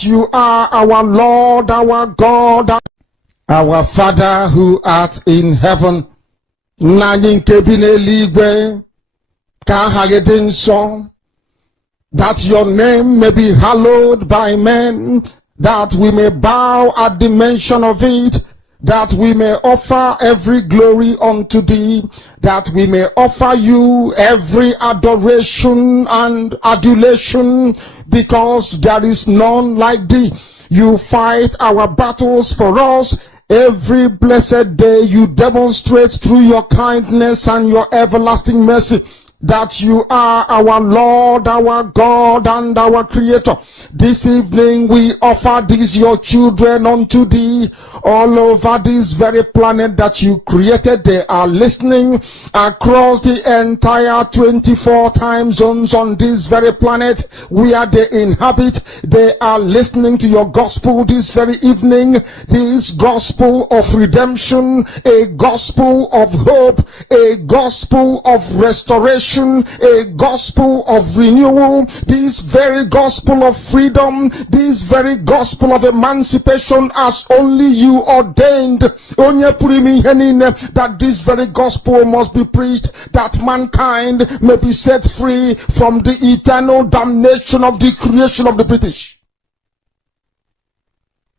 You are our Lord, our God, our Father who art in heaven. That your name may be hallowed by men, that we may bow at the mention of it, that we may offer every glory unto thee, that we may offer you every adoration and adulation, because there is none like thee. You fight our battles for us. Every blessed day you demonstrate through your kindness and your everlasting mercy that you are our Lord, our God, and our Creator. This evening we offer these your children unto thee. All over this very planet that you created, they are listening across the entire 24 time zones on this very planet where they inhabit. They are listening to your gospel this very evening, this gospel of redemption, a gospel of hope, a gospel of restoration, a gospel of renewal, this very gospel of freedom, this very gospel of emancipation as only you ordained. That this very gospel must be preached, that mankind may be set free from the eternal damnation of the creation of the British.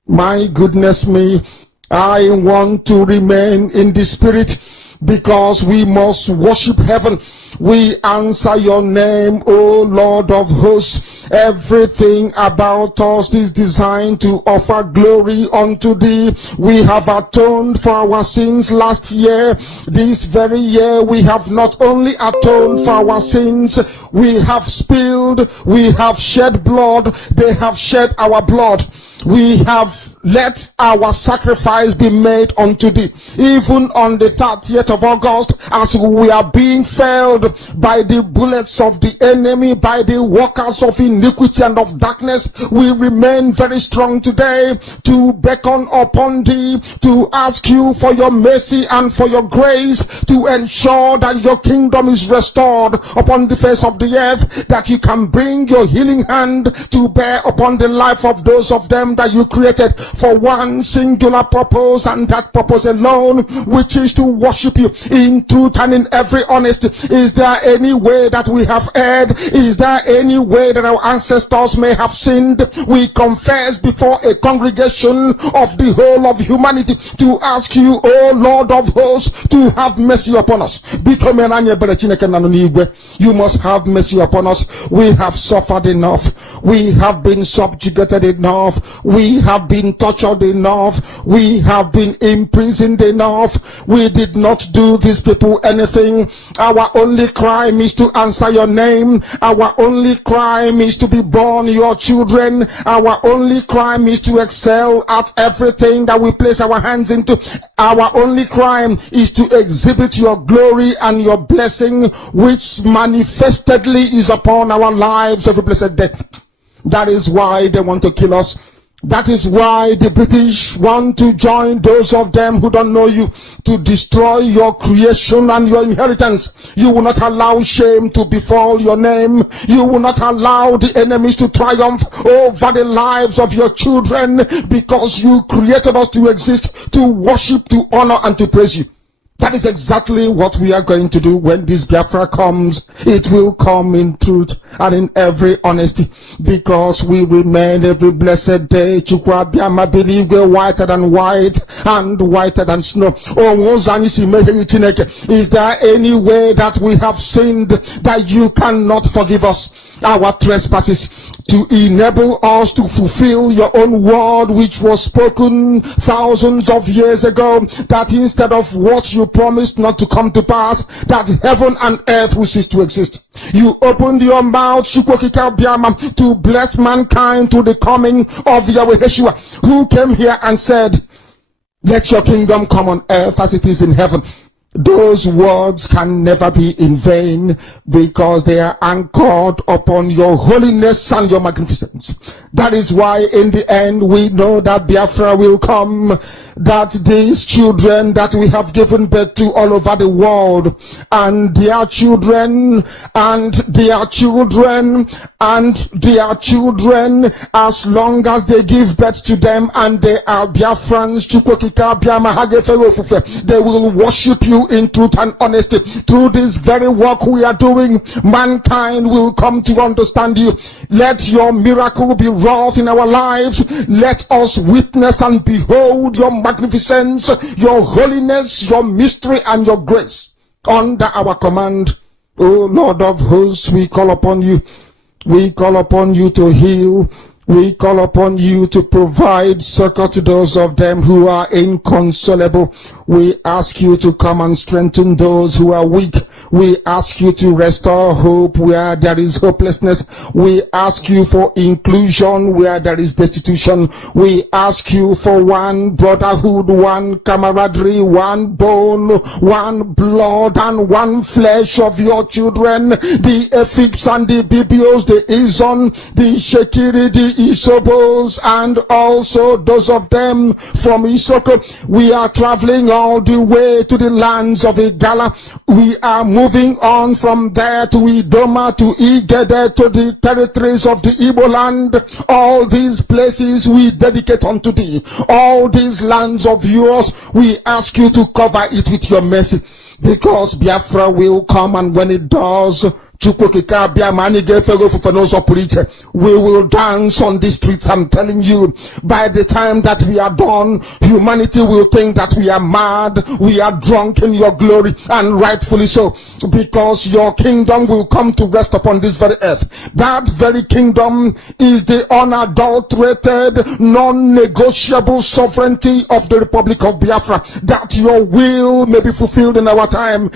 My goodness me, I want to remain in the spirit, because we must worship heaven. We answer your name, O Lord of hosts. Everything about us is designed to offer glory unto thee. We have atoned for our sins last year. This very year we have not only atoned for our sins, we have spilled, we have shed blood, they have shed our blood. We have let our sacrifice be made unto thee. Even on the 30th of August, as we are being felled by the bullets of the enemy, by the workers of iniquity and of darkness, we remain very strong today to beckon upon thee, to ask you for your mercy and for your grace, to ensure that your kingdom is restored upon the face of the earth, that you can bring your healing hand to bear upon the life of those of them that you created for one singular purpose, and that purpose alone, which is to worship you in truth and in every honesty. Is there any way that we have erred? Is there any way that our ancestors may have sinned? We confess before a congregation of the whole of humanity to ask you, O Lord of hosts, to have mercy upon us. You must have mercy upon us. We have suffered enough. We have been subjugated enough. We have been tortured enough. We have been imprisoned enough. We did not do these people anything. Our only crime is to answer your name. Our only crime is to be born your children. Our only crime is to excel at everything that we place our hands into. Our only crime is to exhibit your glory and your blessing, which manifestedly is upon our lives every blessed day. That is why they want to kill us. That is why the British want to join those of them who don't know you, to destroy your creation and your inheritance. You will not allow shame to befall your name. You will not allow the enemies to triumph over the lives of your children, because you created us to exist, to worship, to honor, and to praise you. That is exactly what we are going to do when this Biafra comes. It will come in truth and in every honesty, because we remain every blessed day Chukwabiama believe we're whiter than white and whiter than snow. Is there any way that we have sinned that you cannot forgive us our trespasses, to enable us to fulfill your own word, which was spoken thousands of years ago, that instead of what you promised not to come to pass, that heaven and earth will cease to exist? You opened your mouth to bless mankind to the coming of Yahweh Yeshua, who came here and said, let your kingdom come on earth as it is in heaven. Those words can never be in vain, because they are anchored upon your holiness and your magnificence. That is why in the end we know that Biafra will come, that these children that we have given birth to all over the world, and their children, and their children, and their children, as long as they give birth to them and they are Biafrans, they will worship you in truth and honesty. Through this very work we are doing, mankind will come to understand you. Let your miracle be wrought in our lives. Let us witness and behold your magnificence, your holiness, your mystery, and your grace under our command. O Lord of hosts, we call upon you. We call upon you to heal. We call upon you to provide succor to those of them who are inconsolable. We ask you to come and strengthen those who are weak. We ask you to restore hope where there is hopelessness. We ask you for inclusion where there is destitution. We ask you for one brotherhood, one camaraderie, one bone, one blood, and one flesh of your children. The Efiks and the Bibios, the Izon, the Shekiri, the Isobos, and also those of them from Isoko. We are traveling all the way to the lands of Igala. We are moving on from there to Idoma, to Igede, to the territories of the Igbo land. All these places we dedicate unto thee. All these lands of yours, we ask you to cover it with your mercy, because Biafra will come, and when it does, we will dance on the streets. I'm telling you, by the time that we are done, humanity will think that we are mad, we are drunk in your glory, and rightfully so, because your kingdom will come to rest upon this very earth. That very kingdom is the unadulterated, non-negotiable sovereignty of the Republic of Biafra, that your will may be fulfilled in our time.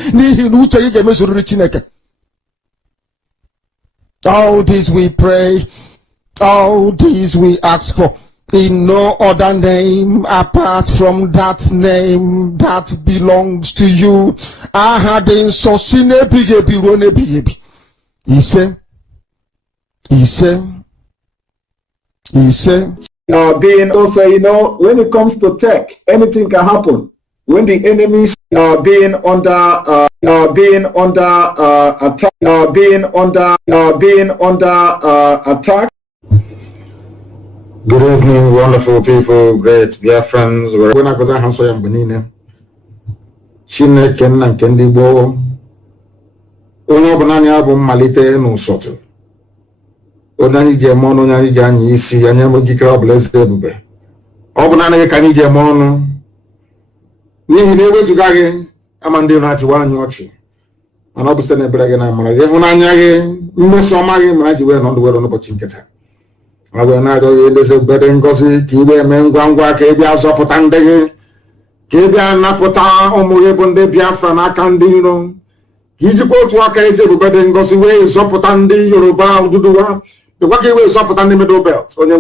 All this we pray, all this we ask for, in no other name apart from that name that belongs to you. Ahadin sosine bigebi rone bigebi. He said, being also, you know, when it comes to tech, anything can happen. When the enemies are being under attack. Good evening, wonderful people, great Biafrans. When I go to Hanso Yambanine, Chineke na Kendi Bo, Ono Banani Abu Malite no Soto, Onani Jamono, Nani Jan Yisi, Anyamo Gikra Blessed, Obanani Kani Jamono, Ni never Zugage, Amandi Najuan Yochi, and Obstan Bragana Marage, Onanyage, Mosomagi, Maji, on the world on the Bochinketa. I will not do this better in Gosi, Kibe, Mengwangwa, Kabia, Zopotande, Kabia, Napota, Omoyebonde, Biafran, Akandino. He's a go to Akaze, better in Gosi way, Zopotandi, Yoruba, Dudua, the Waki way, Zopotandi middle belt. On your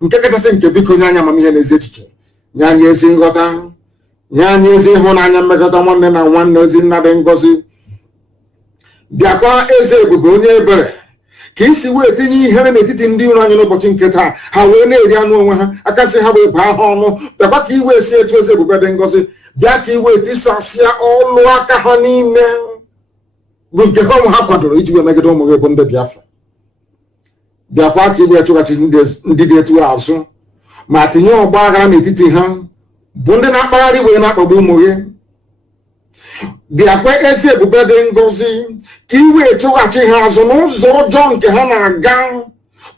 Nkekata to Bikunya, Mammy and Zitchi. Yan Yazin Gota, Yan Yazin Honana Megataman, and one knows in Nabengosi. Biakwa Eze, Bugonia, Kisi we tini here ne titi ndi unu anyo bochi nketa ha we na eri anu onwe ha aka si ha we ba ha onu baba ki we si etu eze bubede ngozi bia ki we tisasia olu aka ha niile bu nke ha ha kwadoro iji we megide ụmụ we bụ ndị Biafra bia kwa ki we chụgachi ndị dị etu azụ ma tinye ọgba agha n'etiti ha bụ ndị na-akpagharị we na-akpagbu ụmụ we Biakwa eze bubede ngozi ka iwe chụghachi ha azụ n'ụzọ ọjọọ nke ha na-aga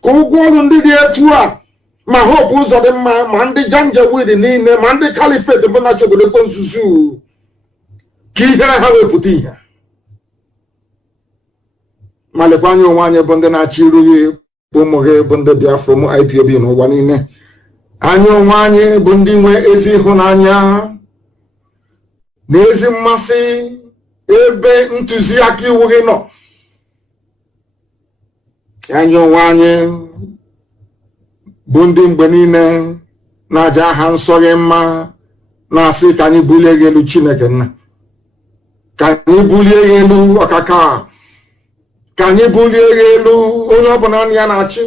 ka ụgwọ ọrụ ndị dị etu a ma hope ụzọ dị mma ma ndị janjaweed niile ma ndị kalifet bụ na obodo ekpo nzuzu ka ihere ha wepụta ihe ma lekwa anya onwe anyị bụ ndị na-achị irughị ụmụ gị bụ ndị Biafra ụmụ Ipob n'ụwa niile anya onwe anyị bụ ndị nwe ezi ịhụnanya n'ezi mmasị ebe ntụziaka iwu gị nọ anyị onwe anyị bụ ndị mgbe niile na-aja aha nsọ gị mma na-asị ka anyị bulie gị elu Chineke nna ka anyị bulie gị elu ọkaka ka anyị bulie gị elu onye ọbụla ya na-achị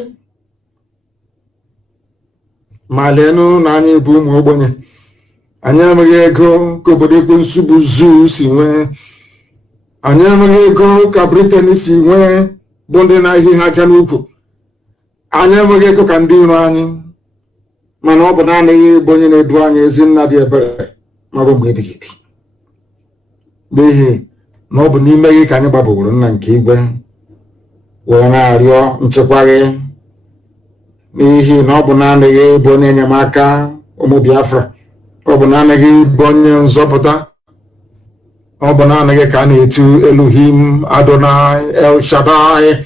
Malenu nani boom obonye. Anyamego kobodeko nsubu zu siwe. Anyamego kabriteni siwe. Bonde na hi hajanuku. Anyamego kandi unani. Mana ọ bụ naanị bonye na-edu anyị ezi nna dị ebere ma bụ mgbe ebighị ebi. N'ihi na ọ bụ n'ime gị ka anyị gbabaworo nna nke igwe were na-arịọ nchekwa gị. N'ihi na ọ bụ naanị gị bụ onye enyemaka ụmụ Biafra. Ọ bụ naanị gị bụ onye nzọpụta. Ọ bụ naanị gị ka a na-etu Elohim, Adonai, El Shaddai,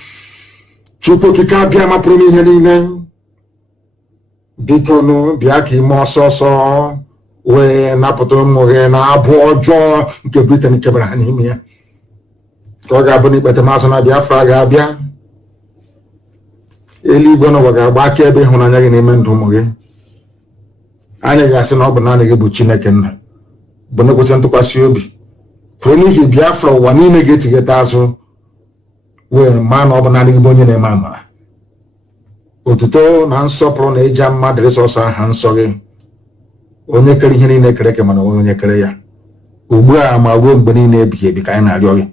Chukwu okike abịa mapụrụ n'ihe niile. Biko nụ bịa ka ime ọsọsọ wee napụta ụmụ gị na abụ ọjọọ nke Britain kebara ha n'ime ya. Ka ọ ga-abụ n'ikpete mazụ na Biafra ga-abịa. Eluigwe n'ụwa ga-agba aka ebe ịhụnanya gị n'ime ndụ ụmụ gị. Anyị ga-asị na ọ bụ naanị gị bụ Chineke nna, bụ n'ekwesị ntụkwasị obi. Kwere n'ihi Biafra ụwa niile ga-etigheta azụ wee maa na ọ bụ naanị gị bụ onye na-eme amara. Otuto na nsọpụrụ na ịja mma dịrị sọsọ aha nsọ gị, onye kere ihe niile kere eke mana onye kere ya, ugbu a ma ruo mgbe niile ebighị ebi ka anyị na-arịọ gị.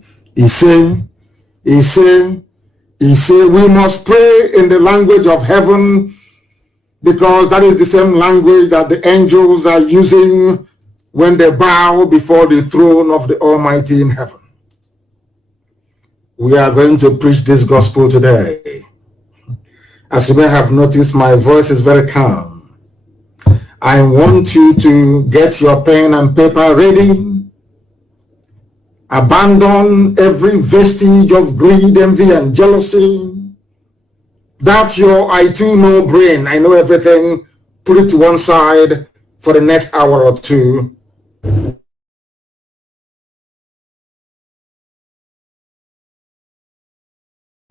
Ise, we must pray in the language of heaven, because that is the same language that the angels are using when they bow before the throne of the Almighty in heaven. We are going to preach this gospel today. As you may have noticed, my voice is very calm. I want you to get your pen and paper ready. Abandon every vestige of greed, envy, and jealousy. That's your I too know brain. I know everything. Put it to one side for the next hour or two.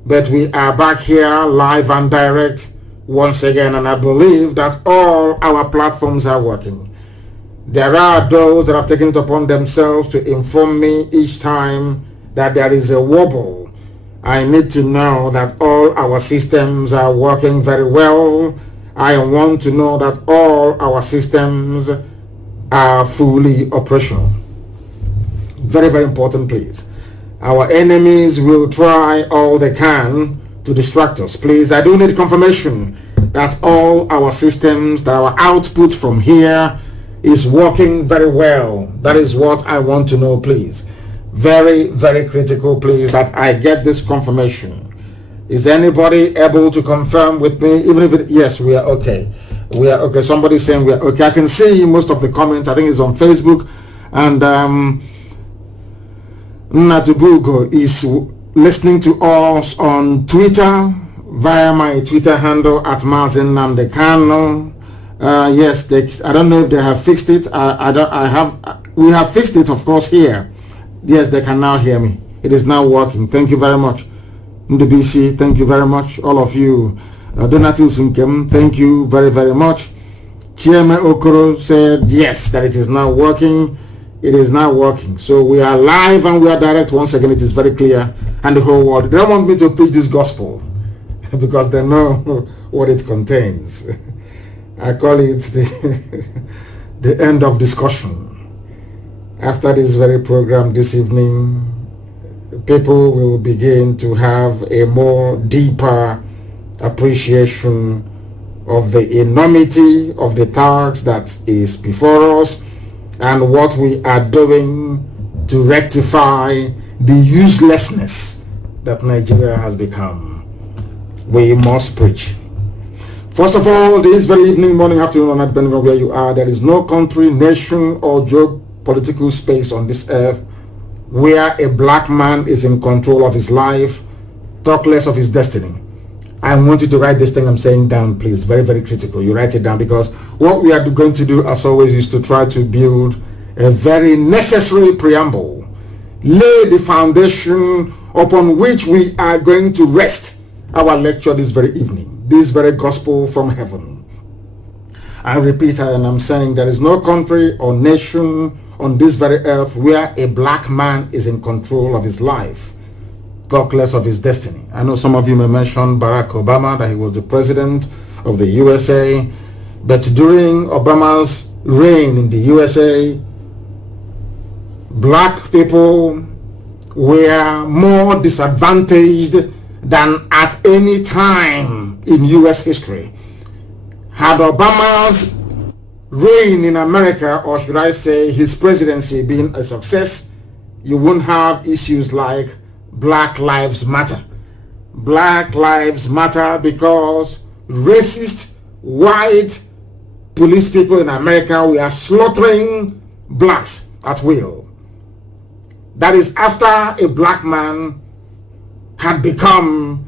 But we are back here live and direct once again, and I believe that all our platforms are working. There are those that have taken it upon themselves to inform me each time that there is a wobble. I need to know that all our systems are working very well. I want to know that all our systems are fully operational. Very, very important, please. Our enemies will try all they can to distract us. Please, I do need confirmation that all our systems, that our output from here is working very well. That is what I want to know, please. Very, very critical, please, that I get this confirmation. Is anybody able to confirm with me? Even if yes, we are okay. We are okay. Somebody's saying we are okay. I can see most of the comments. I think it's on Facebook. And Natubugo is listening to us on Twitter via my Twitter handle at Mazin Namdekano. Yes, I don't know if they have fixed it. We have fixed it, of course, here. Yes, they can now hear me. It is now working. Thank you very much. NDBC, thank you very much. All of you. Donatus Unkem, thank you very, very much. Chieme Okoro said yes, that it is now working. It is now working. So we are live and we are direct. Once again, it is very clear. And the whole world. They don't want me to preach this gospel because they know what it contains. I call it the end of discussion. After this very program this evening, people will begin to have a more deeper appreciation of the enormity of the task that is before us and what we are doing to rectify the uselessness that Nigeria has become. We must preach. First of all, this very evening, morning, afternoon, or night, depending on where you are, there is no country, nation, or geopolitical space on this earth where a black man is in control of his life, talk less of his destiny. I want you to write this thing I'm saying down, please. Very, very critical. You write it down, because what we are going to do, as always, is to try to build a very necessary preamble, lay the foundation upon which we are going to rest our lecture this very evening, this very gospel from heaven. I repeat, and I'm saying there is no country or nation on this very earth where a black man is in control of his life, talk less of his destiny. I know some of you may mention Barack Obama, that he was the president of the USA. But during Obama's reign in the USA, black people were more disadvantaged than at any time in US history. Had Obama's reign in America, or should I say his presidency, been a success, you wouldn't have issues like Black Lives Matter. Black Lives Matter because racist, white police people in America were slaughtering blacks at will. That is after a black man had become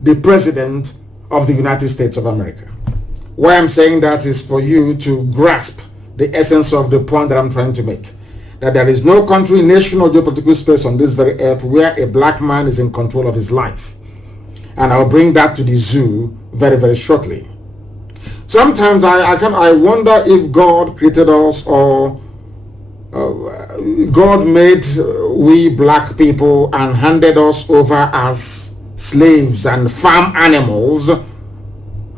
the president of the United States of America. Why I'm saying that is for you to grasp the essence of the point that I'm trying to make. That there is no country, nation, or geopolitical space on this very earth where a black man is in control of his life. And I'll bring that to the zoo very, very shortly. Sometimes I wonder if God created us, or God made we black people and handed us over as slaves and farm animals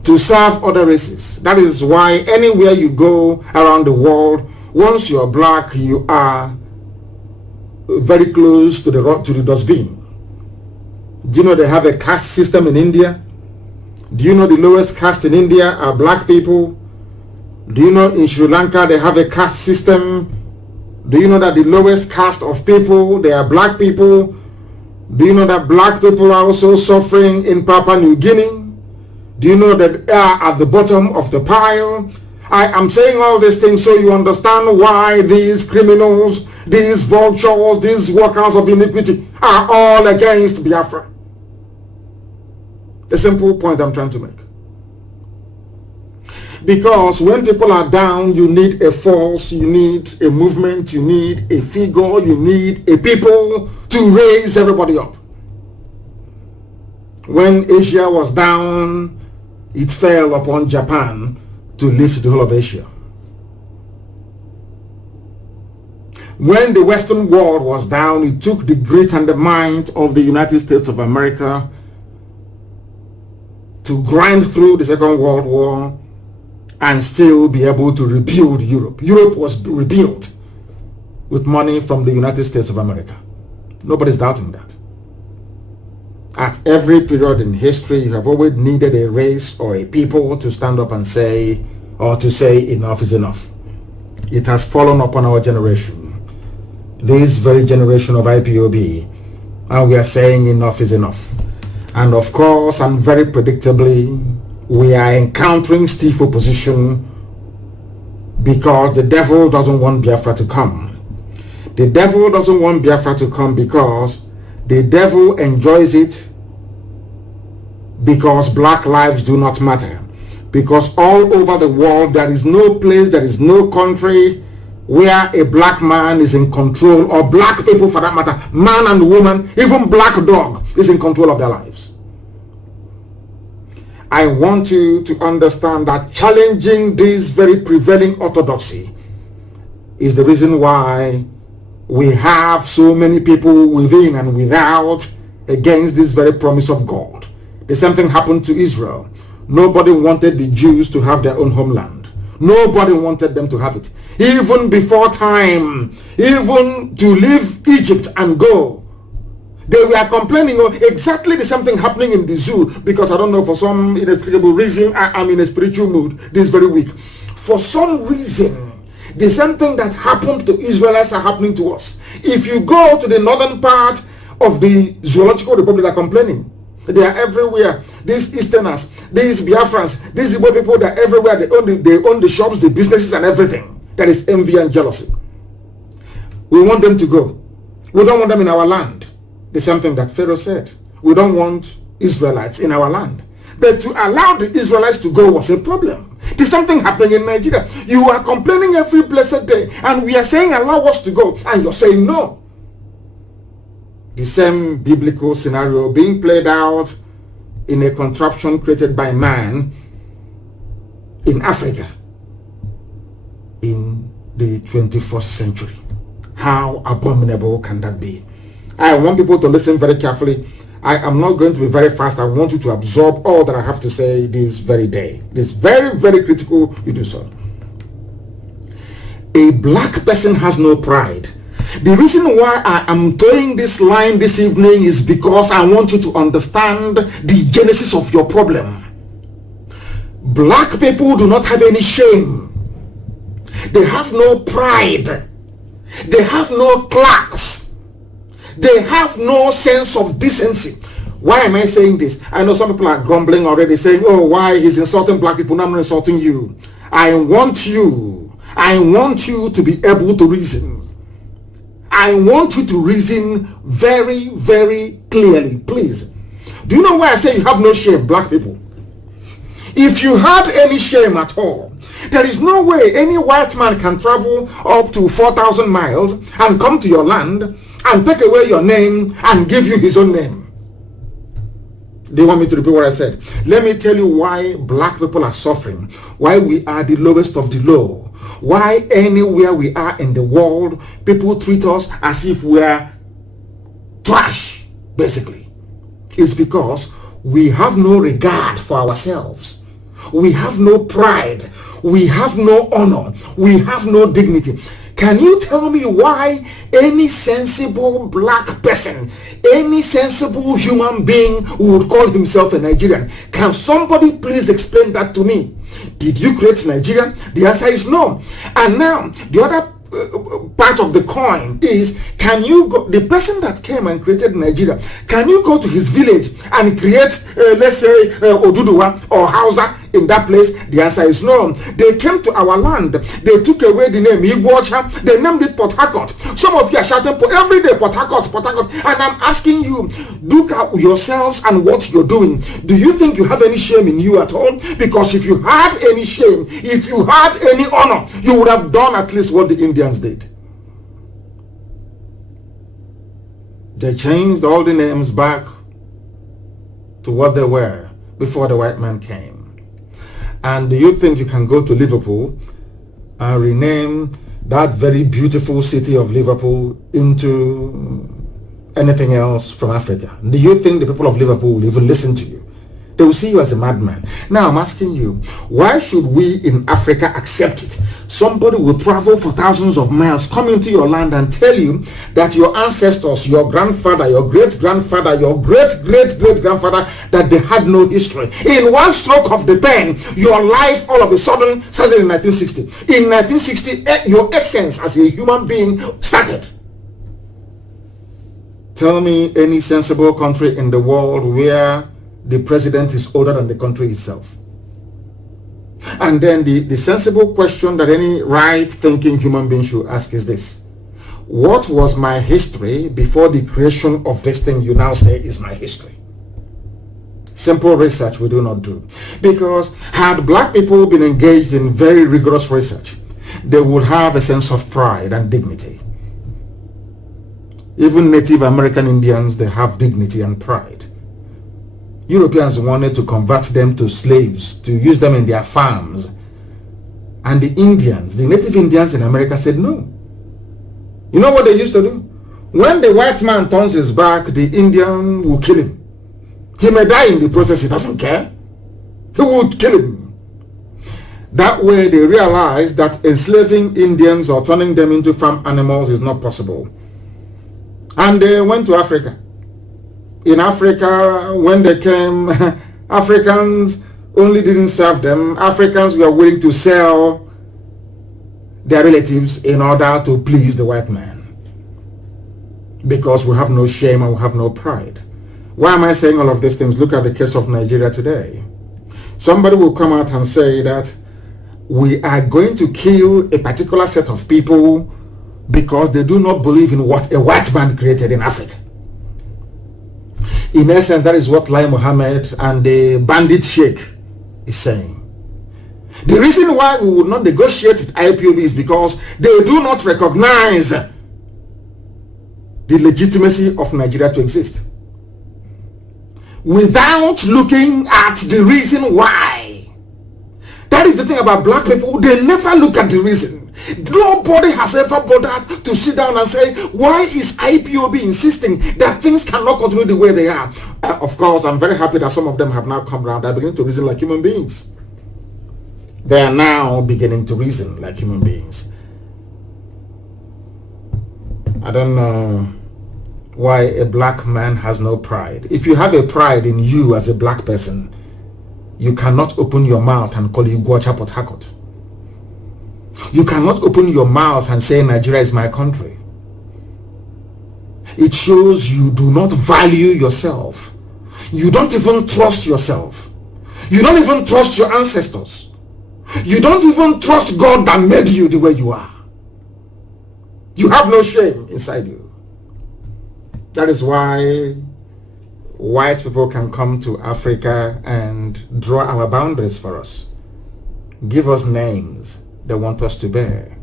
to serve other races. That is why anywhere you go around the world, once you're black, you are very close to the dustbin. Do you know they have a caste system in India? Do you know the lowest caste in India are black people? Do you know in Sri Lanka they have a caste system? Do you know that the lowest caste of people, they are black people? Do you know that black people are also suffering in Papua New Guinea? Do you know that they are at the bottom of the pile? I am saying all these things so you understand why these criminals, these vultures, these workers of iniquity are all against Biafra. The simple point I'm trying to make. Because when people are down, you need a force, you need a movement, you need a figure, you need a people to raise everybody up. When Asia was down, it fell upon Japan to lift the whole of Asia. When the Western world was down, it took the grit and the might of the United States of America to grind through the Second World War and still be able to rebuild Europe. Europe was rebuilt with money from the United States of America. Nobody's doubting that. At every period in history, you have always needed a race or a people to stand up and say, or to say enough is enough. It has fallen upon our generation, this very generation of IPOB, and we are saying enough is enough. And of course, and very predictably, we are encountering stiff opposition because the devil doesn't want Biafra to come. The devil doesn't want Biafra to come because the devil enjoys it because black lives do not matter. Because all over the world, there is no place, there is no country where a black man is in control, or black people for that matter, man and woman, even black dog is in control of their lives. I want you to understand that challenging this very prevailing orthodoxy is the reason why we have so many people within and without against this very promise of God. The same thing happened to Israel. Nobody wanted the Jews to have their own homeland. Nobody wanted them to have it. Even before time, even to leave Egypt and go, they were complaining of exactly the same thing happening in the zoo, because I don't know, for some inexplicable reason, I'm in a spiritual mood this very week. For some reason, the same thing that happened to Israelites are happening to us. If you go to the northern part of the Zoological Republic, they're complaining. They are everywhere. These Easterners, these Biafrans, these Ipob people, they're everywhere. They own the shops, the businesses, and everything. That is envy and jealousy. We want them to go. We don't want them in our land. The same thing that Pharaoh said. We don't want Israelites in our land. But to allow the Israelites to go was a problem. There's something happening in Nigeria. You are complaining every blessed day, and we are saying allow us to go, and you're saying no. The same biblical scenario being played out in a contraption created by man in Africa in the 21st century. How abominable can that be? I want people to listen very carefully. I am not going to be very fast. I want you to absorb all that I have to say this very day. It's very, very critical you do so. A black person has no pride. The reason why I am throwing this line this evening is because I want you to understand the genesis of your problem. Black people do not have any shame. They have no pride. They have no class. They have no sense of decency. Why am I saying this? I know some people are grumbling already, saying, oh, why he's insulting black people? No, I'm not insulting you. I want you to be able to reason. I want you to reason very, very clearly, please. Do you know why I say you have no shame, black people? If you had any shame at all, there is no way any white man can travel up to 4,000 miles and come to your land and take away your name and give you his own name. Do you want me to repeat what I said? Let me tell you why black people are suffering, why we are the lowest of the low, why anywhere we are in the world, people treat us as if we are trash, basically. It's because we have no regard for ourselves. We have no pride. We have no honor. We have no dignity. Can you tell me why any sensible black person, any sensible human being would call himself a Nigerian? Can somebody please explain that to me? Did you create Nigeria? The answer is no. And now, the other part of the coin is, can you go, the person that came and created Nigeria, can you go to his village and create, let's say, Oduduwa or Hausa in that place? The answer is no. They came to our land, they took away the name Igbocha, they named it Port Harcourt. Some of you are shouting every day, Port Harcourt, Port Harcourt. And I'm asking you, look at yourselves and what you're doing. Do you think you have any shame in you at all? Because if you had any shame, if you had any honor, you would have done at least what the Indians did. They changed all the names back to what they were before the white man came. And do you think you can go to Liverpool and rename that very beautiful city of Liverpool into anything else from Africa? Do you think the people of Liverpool will even listen to you? They will see you as a madman. Now I'm asking you, why should we in Africa accept it? Somebody will travel for thousands of miles, come into your land and tell you that your ancestors, your grandfather, your great-grandfather, your great-great-great-grandfather, that they had no history. In one stroke of the pen, your life all of a sudden started in 1960. In 1960, your essence as a human being started. Tell me any sensible country in the world where the president is older than the country itself. And then the sensible question that any right-thinking human being should ask is this: what was my history before the creation of this thing you now say is my history? Simple research we do not do. Because had black people been engaged in very rigorous research, they would have a sense of pride and dignity. Even Native American Indians, they have dignity and pride. Europeans wanted to convert them to slaves, to use them in their farms. And the Indians, the native Indians in America said no. You know what they used to do? When the white man turns his back, the Indian will kill him. He may die in the process, he doesn't care. He would kill him. That way they realized that enslaving Indians or turning them into farm animals is not possible. And they went to Africa. In Africa, when they came, Africans only didn't serve them. Africans were willing to sell their relatives in order to please the white man. Because we have no shame and we have no pride. Why am I saying all of these things? Look at the case of Nigeria today. Somebody will come out and say that we are going to kill a particular set of people because they do not believe in what a white man created in Africa. In essence, that is what Lai Mohammed and the bandit sheikh is saying. The reason why we would not negotiate with Ipob is because they do not recognize the legitimacy of Nigeria to exist. Without looking at the reason why. That is the thing about black people. They never look at the reason. Nobody has ever bothered to sit down and say, why is IPOB insisting that things cannot continue the way they are? Of course, I'm very happy that some of them have now come around. They're beginning to reason like human beings. They are now beginning to reason like human beings. I don't know why a black man has no pride. If you have a pride in you as a black person, you cannot open your mouth and call Iguacha Port Harcourt. You cannot open your mouth and say Nigeria is my country. It shows you do not value yourself. You don't even trust yourself. You don't even trust your ancestors. You don't even trust God that made you the way you are. You have no shame inside you. That is why white people can come to Africa and draw our boundaries for us. Give us names they want us to bear.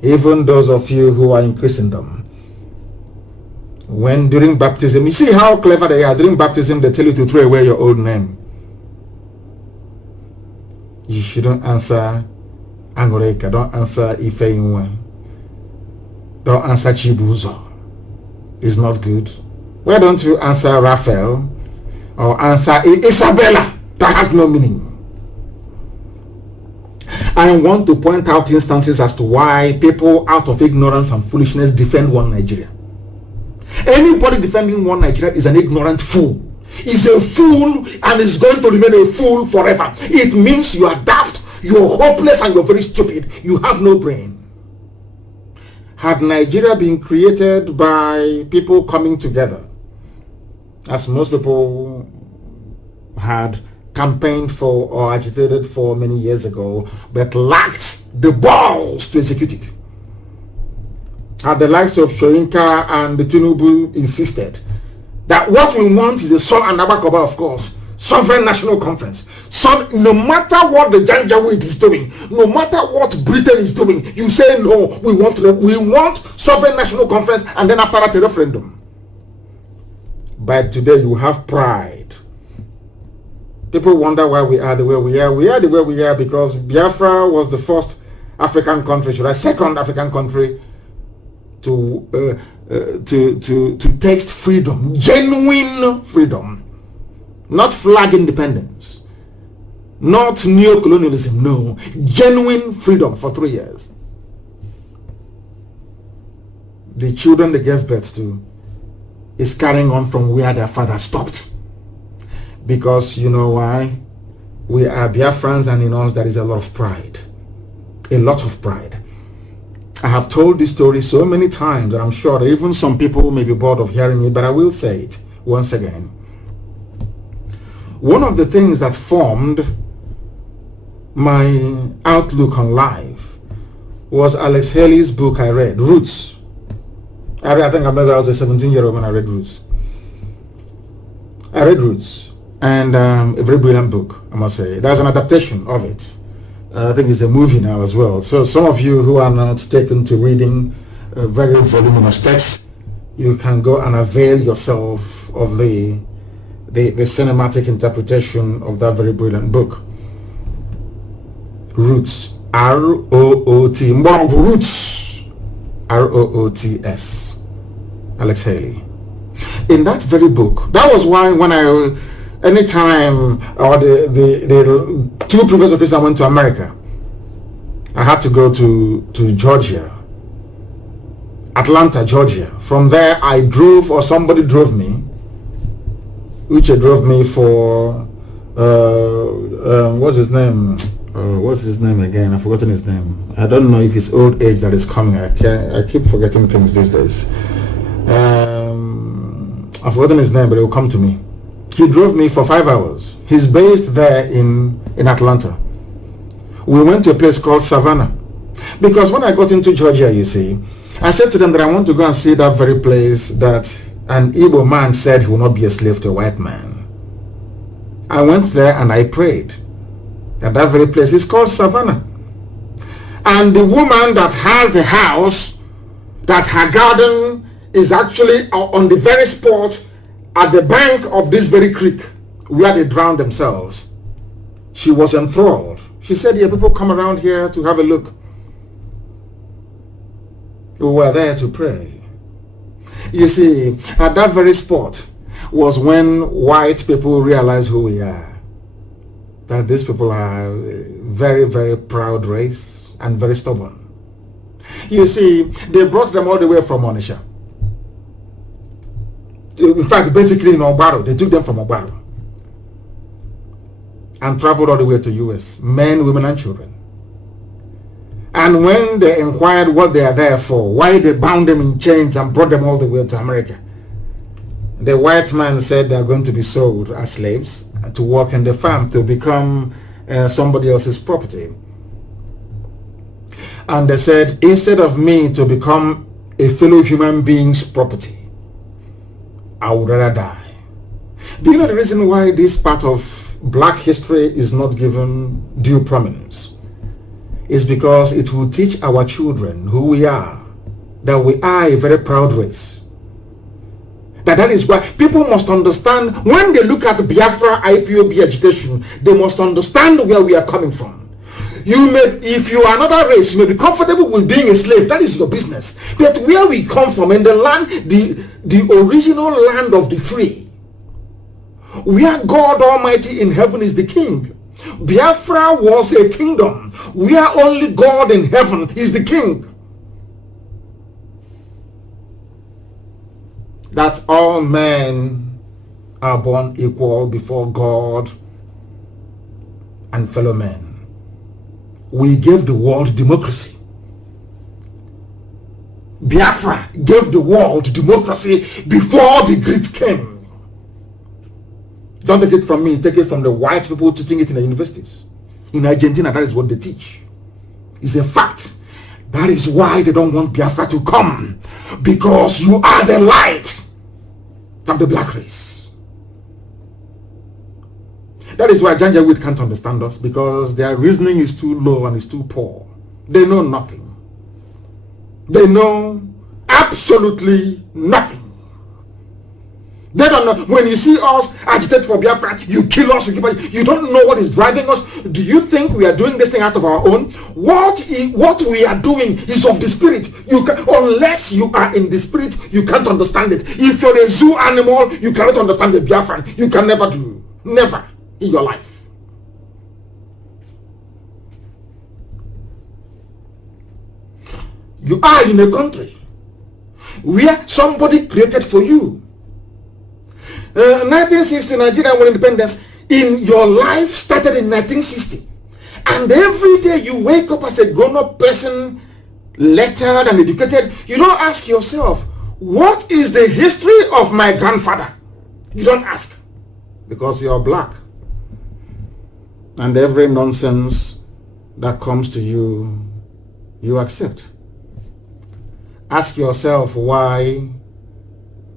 Even those of you who are in Christendom, when during baptism, you see how clever they are. During baptism, they tell you to throw away your old name. You shouldn't answer Angoreka, don't answer Ifeinwe, don't answer Chibuzo. It's not good. Why don't you answer Raphael or answer Isabella? That has no meaning. I want to point out instances as to why people out of ignorance and foolishness defend one Nigeria. Anybody defending one Nigeria is an ignorant fool. Is a fool and is going to remain a fool forever. It means you are daft, you're hopeless, and you're very stupid. You have no brain. Had Nigeria been created by people coming together, as most people had campaigned for or agitated for many years ago, but lacked the balls to execute it, had the likes of Shoyinka and the Tinubu insisted that what we want is a Son and Abakoba, of course, sovereign national conference. No matter what the Janjaweed is doing, no matter what Britain is doing, you say no, we want sovereign national conference, and then after that a referendum. But today you have pride. People wonder why we are the way we are. We are the way we are because Biafra was the first African country, second African country to taste freedom, genuine freedom, not flag independence, not neo-colonialism, no, genuine freedom for 3 years. The children they gave birth to is carrying on from where their father stopped. Because you know why? We are Biafrans, and in us there is a lot of pride. A lot of pride. I have told this story so many times that I'm sure that even some people may be bored of hearing it, but I will say it once again. One of the things that formed my outlook on life was Alex Haley's book I read, Roots. I think I was a 17-year-old when I read Roots. I read Roots, and a very brilliant book, I must say. There's an adaptation of it. I think it's a movie now as well. So some of you who are not taken to reading very voluminous text, you can go and avail yourself of the cinematic interpretation of that very brilliant book. Roots, R-O-O-T, Roots, R-O-O-T-S, Alex Haley. In that very book, that was why when anytime the two previous occasions I went to America, I had to go to Georgia, Atlanta, Georgia. From there I drove, or somebody drove me, which drove me for what's his name? What's his name again? I've forgotten his name. I don't know if it's old age that is coming. I keep forgetting things these days. I've forgotten his name, but it will come to me. He drove me for 5 hours. He's based there in Atlanta. We went to a place called Savannah. Because when I got into Georgia, you see, I said to them that I want to go and see that very place that an Igbo man said he will not be a slave to a white man. I went there and I prayed. And that very place is called Savannah. And the woman that has the house, that her garden is actually on the very spot at the bank of this very creek where they drowned themselves. She was enthralled. She said, yeah, people come around here to have a look. We were there to pray. You see, at that very spot was when white people realized who we are. That these people are a very, very proud race and very stubborn. You see, they brought them all the way from Onitsha. In fact, basically in Obaro, they took them from Obaro and traveled all the way to US, men, women, and children. And when they inquired what they are there for, why they bound them in chains and brought them all the way to America, the white man said they are going to be sold as slaves to work in the farm, to become somebody else's property. And they said, instead of me to become a fellow human being's property, I would rather die. Do you know the reason why this part of black history is not given due prominence? It's because it will teach our children who we are, that we are a very proud race. That is why people must understand, when they look at Biafra IPOB agitation, they must understand where we are coming from. You may, if you are another race, you may be comfortable with being a slave. That is your business. But where we come from, in the land, the original land of the free, where God Almighty in heaven is the king. Biafra was a kingdom where only God in heaven is the king. That all men are born equal before God and fellow men. We gave the world democracy. Biafra gave the world democracy before the Greeks came. Don't take it from me, take it from the white people teaching it in the universities. In Argentina, that is what they teach. It's a fact. That is why they don't want Biafra to come. Because you are the light of the black race. That is why Janjaweed can't understand us, because their reasoning is too low and is too poor. They know nothing. They know absolutely nothing. They don't know. When you see us agitate for Biafra, you kill us, you don't know what is driving us. Do you think we are doing this thing out of our own? What we are doing is of the spirit. Unless you are in the spirit, you can't understand it. If you're a zoo animal, you cannot understand the Biafran. You can never do. Never in your life. You are in a country where somebody created for you. 1960, Nigeria won independence. In your life started in 1960, and every day you wake up as a grown-up person, lettered and educated. You don't ask yourself, what is the history of my grandfather? You don't ask, because you're black, and every nonsense that comes to you, you accept. Ask yourself why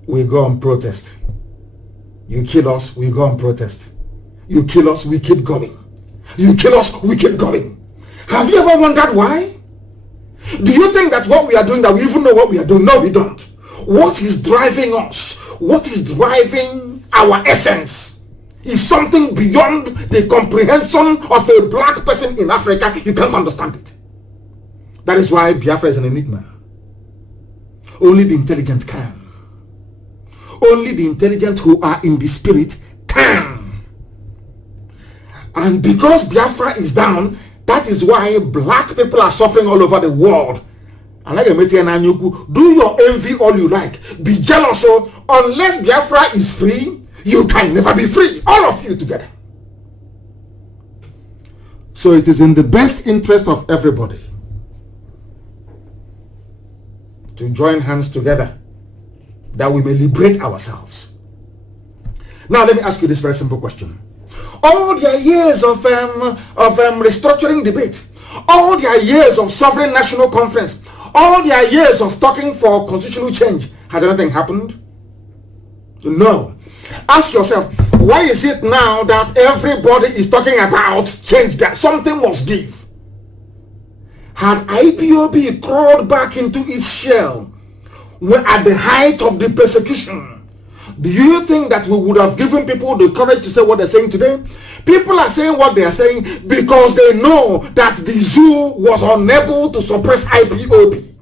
we go on protest. You kill us, we go and protest. You kill us, we keep going. You kill us, we keep going. Have you ever wondered why? Do you think that what we are doing, that we even know what we are doing? No, we don't. What is driving us? What is driving our essence is something beyond the comprehension of a black person in Africa. You can't understand it. That is why Biafra is an enigma. Only the intelligent can. Only the intelligent who are in the spirit can. And because Biafra is down, that is why black people are suffering all over the world. And like do your envy all you like. Be jealous. So unless Biafra is free, you can never be free. All of you together. So it is in the best interest of everybody to join hands together, that we may liberate ourselves. Now let me ask you this very simple question. All their years of restructuring debate, all their years of sovereign national conference, all their years of talking for constitutional change, has anything happened? No. Ask yourself, why is it now that everybody is talking about change, that something must give? Had IPOB crawled back into its shell when at the height of the persecution, do you think that we would have given people the courage to say what they're saying today? People are saying what they are saying because they know that the zoo was unable to suppress IPOB.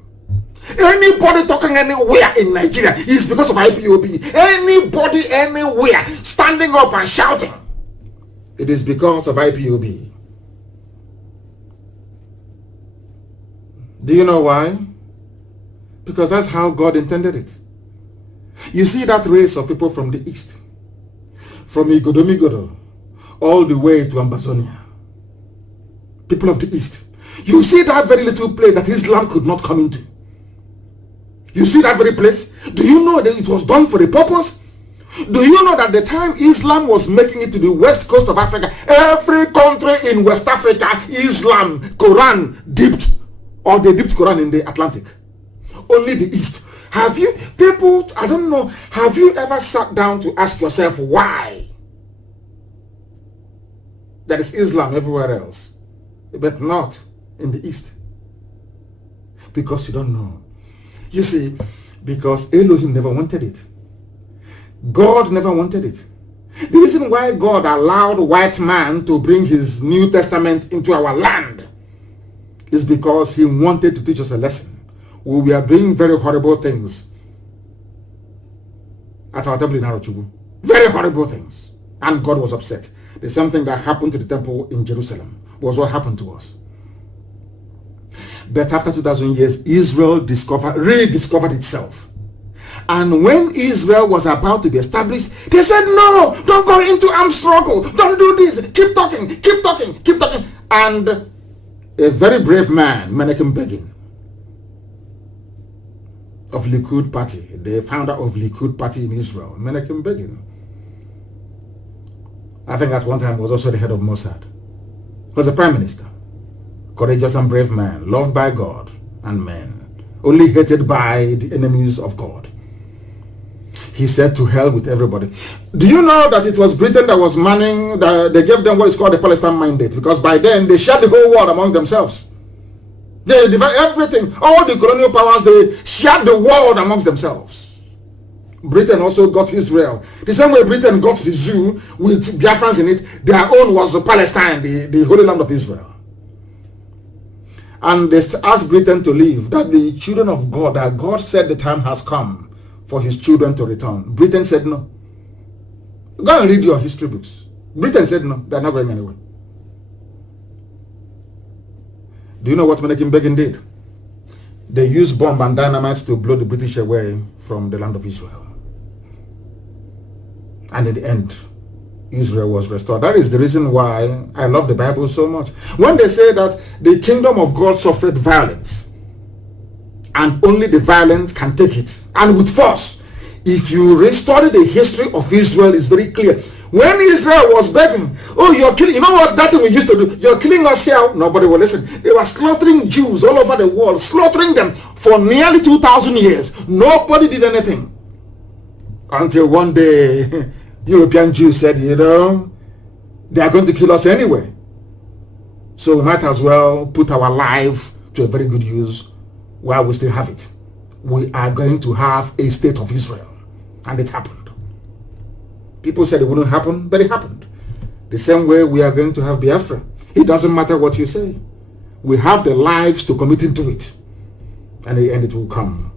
Anybody talking anywhere in Nigeria is because of IPOB. Anybody anywhere standing up and shouting, it is because of IPOB. Do you know why? Because that's how God intended it. You see that race of people from the east, from Igodomigodo all the way to Ambazonia, people of the east. You see that very little place that Islam could not come into. You see that very place? Do you know that it was done for a purpose? Do you know that the time Islam was making it to the west coast of Africa, every country in West Africa, Islam, Quran dipped, or they dipped Quran in the Atlantic? Only the east. Have you, people, I don't know, have you ever sat down to ask yourself why there is Islam everywhere else, but not in the east? Because you don't know. You see, because Elohim never wanted it. God never wanted it. The reason why God allowed white man to bring his New Testament into our land is because he wanted to teach us a lesson. We were doing very horrible things at our temple in Arochukwu. Very horrible things. And God was upset. The same thing that happened to the temple in Jerusalem was what happened to us. But after 2,000 years, Israel rediscovered itself. And when Israel was about to be established, they said, no, don't go into armed struggle. Don't do this. Keep talking, keep talking, keep talking. And a very brave man, Menachem Begin, of Likud party, the founder of Likud party in Israel, Menachem Begin, I think at one time was also the head of Mossad, was the prime minister. Courageous and brave man, loved by God and men, only hated by the enemies of God. He said, to hell with everybody. Do you know that it was Britain that was manning, they gave them what is called the Palestine Mandate, because by then they shared the whole world amongst themselves. They divided everything, all the colonial powers, they shared the world amongst themselves. Britain also got Israel. The same way Britain got the zoo with Biafrans in it, their own was Palestine, the Holy Land of Israel. And they asked Britain to leave, that the children of God, that God said the time has come for his children to return. Britain said no. Go and read your history books. Britain said no, they're not going anywhere. Do you know what Menachem Begin did? They used bomb and dynamite to blow the British away from the land of Israel. And in the end, Israel was restored. That is the reason why I love the Bible so much. When they say that the kingdom of God suffered violence, and only the violent can take it, and with force. If you restudy the history of Israel, it's very clear. When Israel was begging, oh, you're killing, you know what that thing we used to do? You're killing us here. Nobody will listen. They were slaughtering Jews all over the world, slaughtering them for nearly 2,000 years. Nobody did anything. Until one day, European Jews said, you know, they are going to kill us anyway. So we might as well put our life to a very good use while we still have it. We are going to have a state of Israel. And it happened. People said it wouldn't happen, but it happened. The same way we are going to have Biafra. It doesn't matter what you say. We have the lives to commit into it. And in the end it will come.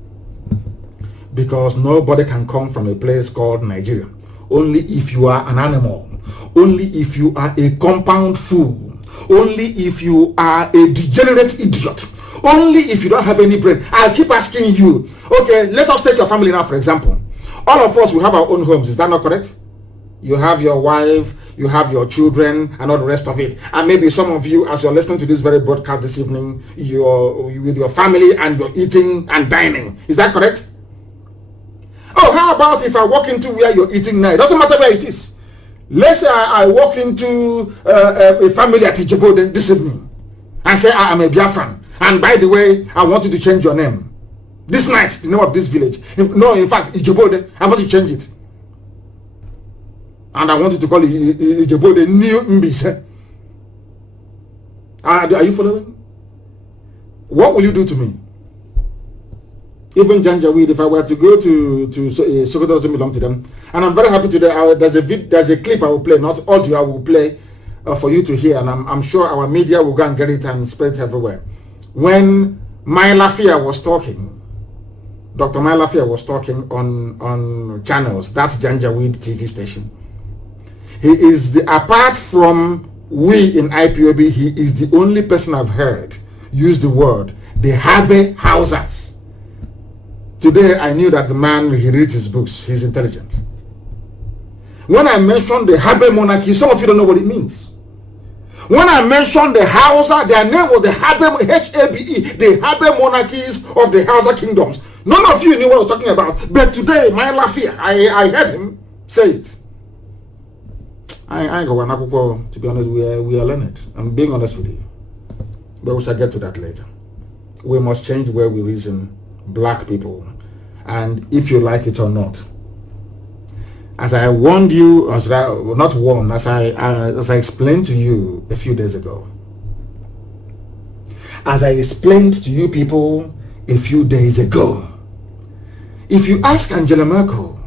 Because nobody can come from a place called Nigeria. Only if you are an animal. Only if you are a compound fool. Only if you are a degenerate idiot. Only if you don't have any brain. I'll keep asking you. Okay, let us take your family now, for example. All of us, we have our own homes. Is that not correct? You have your wife, you have your children, and all the rest of it. And maybe some of you, as you're listening to this very broadcast this evening, you're with your family and you're eating and dining. Is that correct? Oh, how about if I walk into where you're eating now? It doesn't matter where it is. Let's say I walk into a family at Ipob this evening and say I am a Biafran. And by the way, I want you to change your name. This night, the name of this village. No, in fact, Ipob, I want you to change it. And I want you to call it Ipob New Mbise. Are you following? What will you do to me? Even Janjaweed, if I were to go to Sokoto, doesn't belong to them. And I'm very happy today. There's a clip I will play, not audio, I will play for you to hear. And I'm sure our media will go and get it and spread it everywhere. When My Lafia was talking Dr. Malafia was talking on channels, that Janjaweed TV station. He is apart from we in IPOB, he is the only person I've heard use the word, the Habe Hausas. Today I knew that the man, he reads his books, he's intelligent. When I mentioned the Habe monarchy, some of you don't know what it means. When I mentioned the Hausa, their name was the Habe, H-A-B-E, the Habe monarchies of the Hausa kingdoms. None of you knew what I was talking about. But today, my Lafia, I heard him say it. I ain't going to be honest, we are learned. I'm being honest with you. But we shall get to that later. We must change where we reason, black people. And if you like it or not. As I warned you, as I explained to you a few days ago. As I explained to you people a few days ago. If you ask Angela Merkel,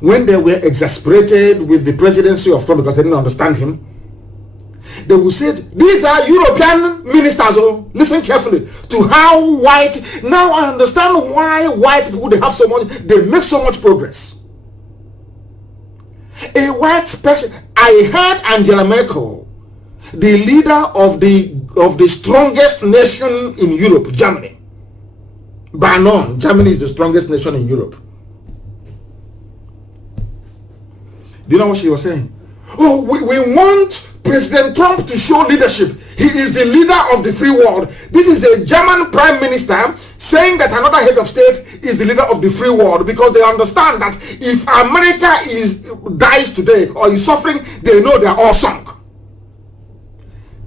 when they were exasperated with the presidency of Trump because they didn't understand him, they will say, these are European ministers, oh, listen carefully to how white, now I understand why white people, they have so much, they make so much progress. A white person, I heard Angela Merkel, the leader of the strongest nation in Europe, Germany. By none, Germany is the strongest nation in Europe. Do you know what she was saying? Oh, we want President Trump to show leadership. He is the leader of the free world. This is a German prime minister saying that another head of state is the leader of the free world, because they understand that if America dies today or is suffering, they know they are all sunk.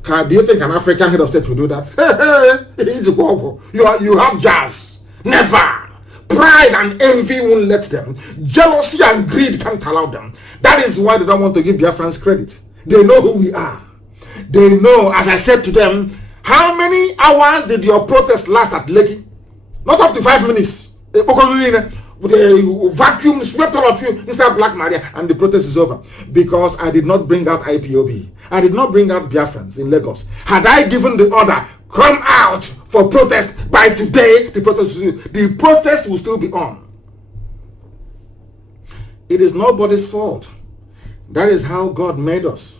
Do you think an African head of state will do that? You have jazz. Never. Pride and envy won't let them. Jealousy and greed can't allow them. That is why they don't want to give Biafrans credit. They know who we are. They know, as I said to them, how many hours did your protest last at Lekki? Not up to 5 minutes. They vacuum swept all of you inside Black Maria, and the protest is over. Because I did not bring out IPOB. I did not bring out Biafrans in Lagos. Had I given the order, come out for protest, by today, the protest will still be on. It is nobody's fault. That is how God made us.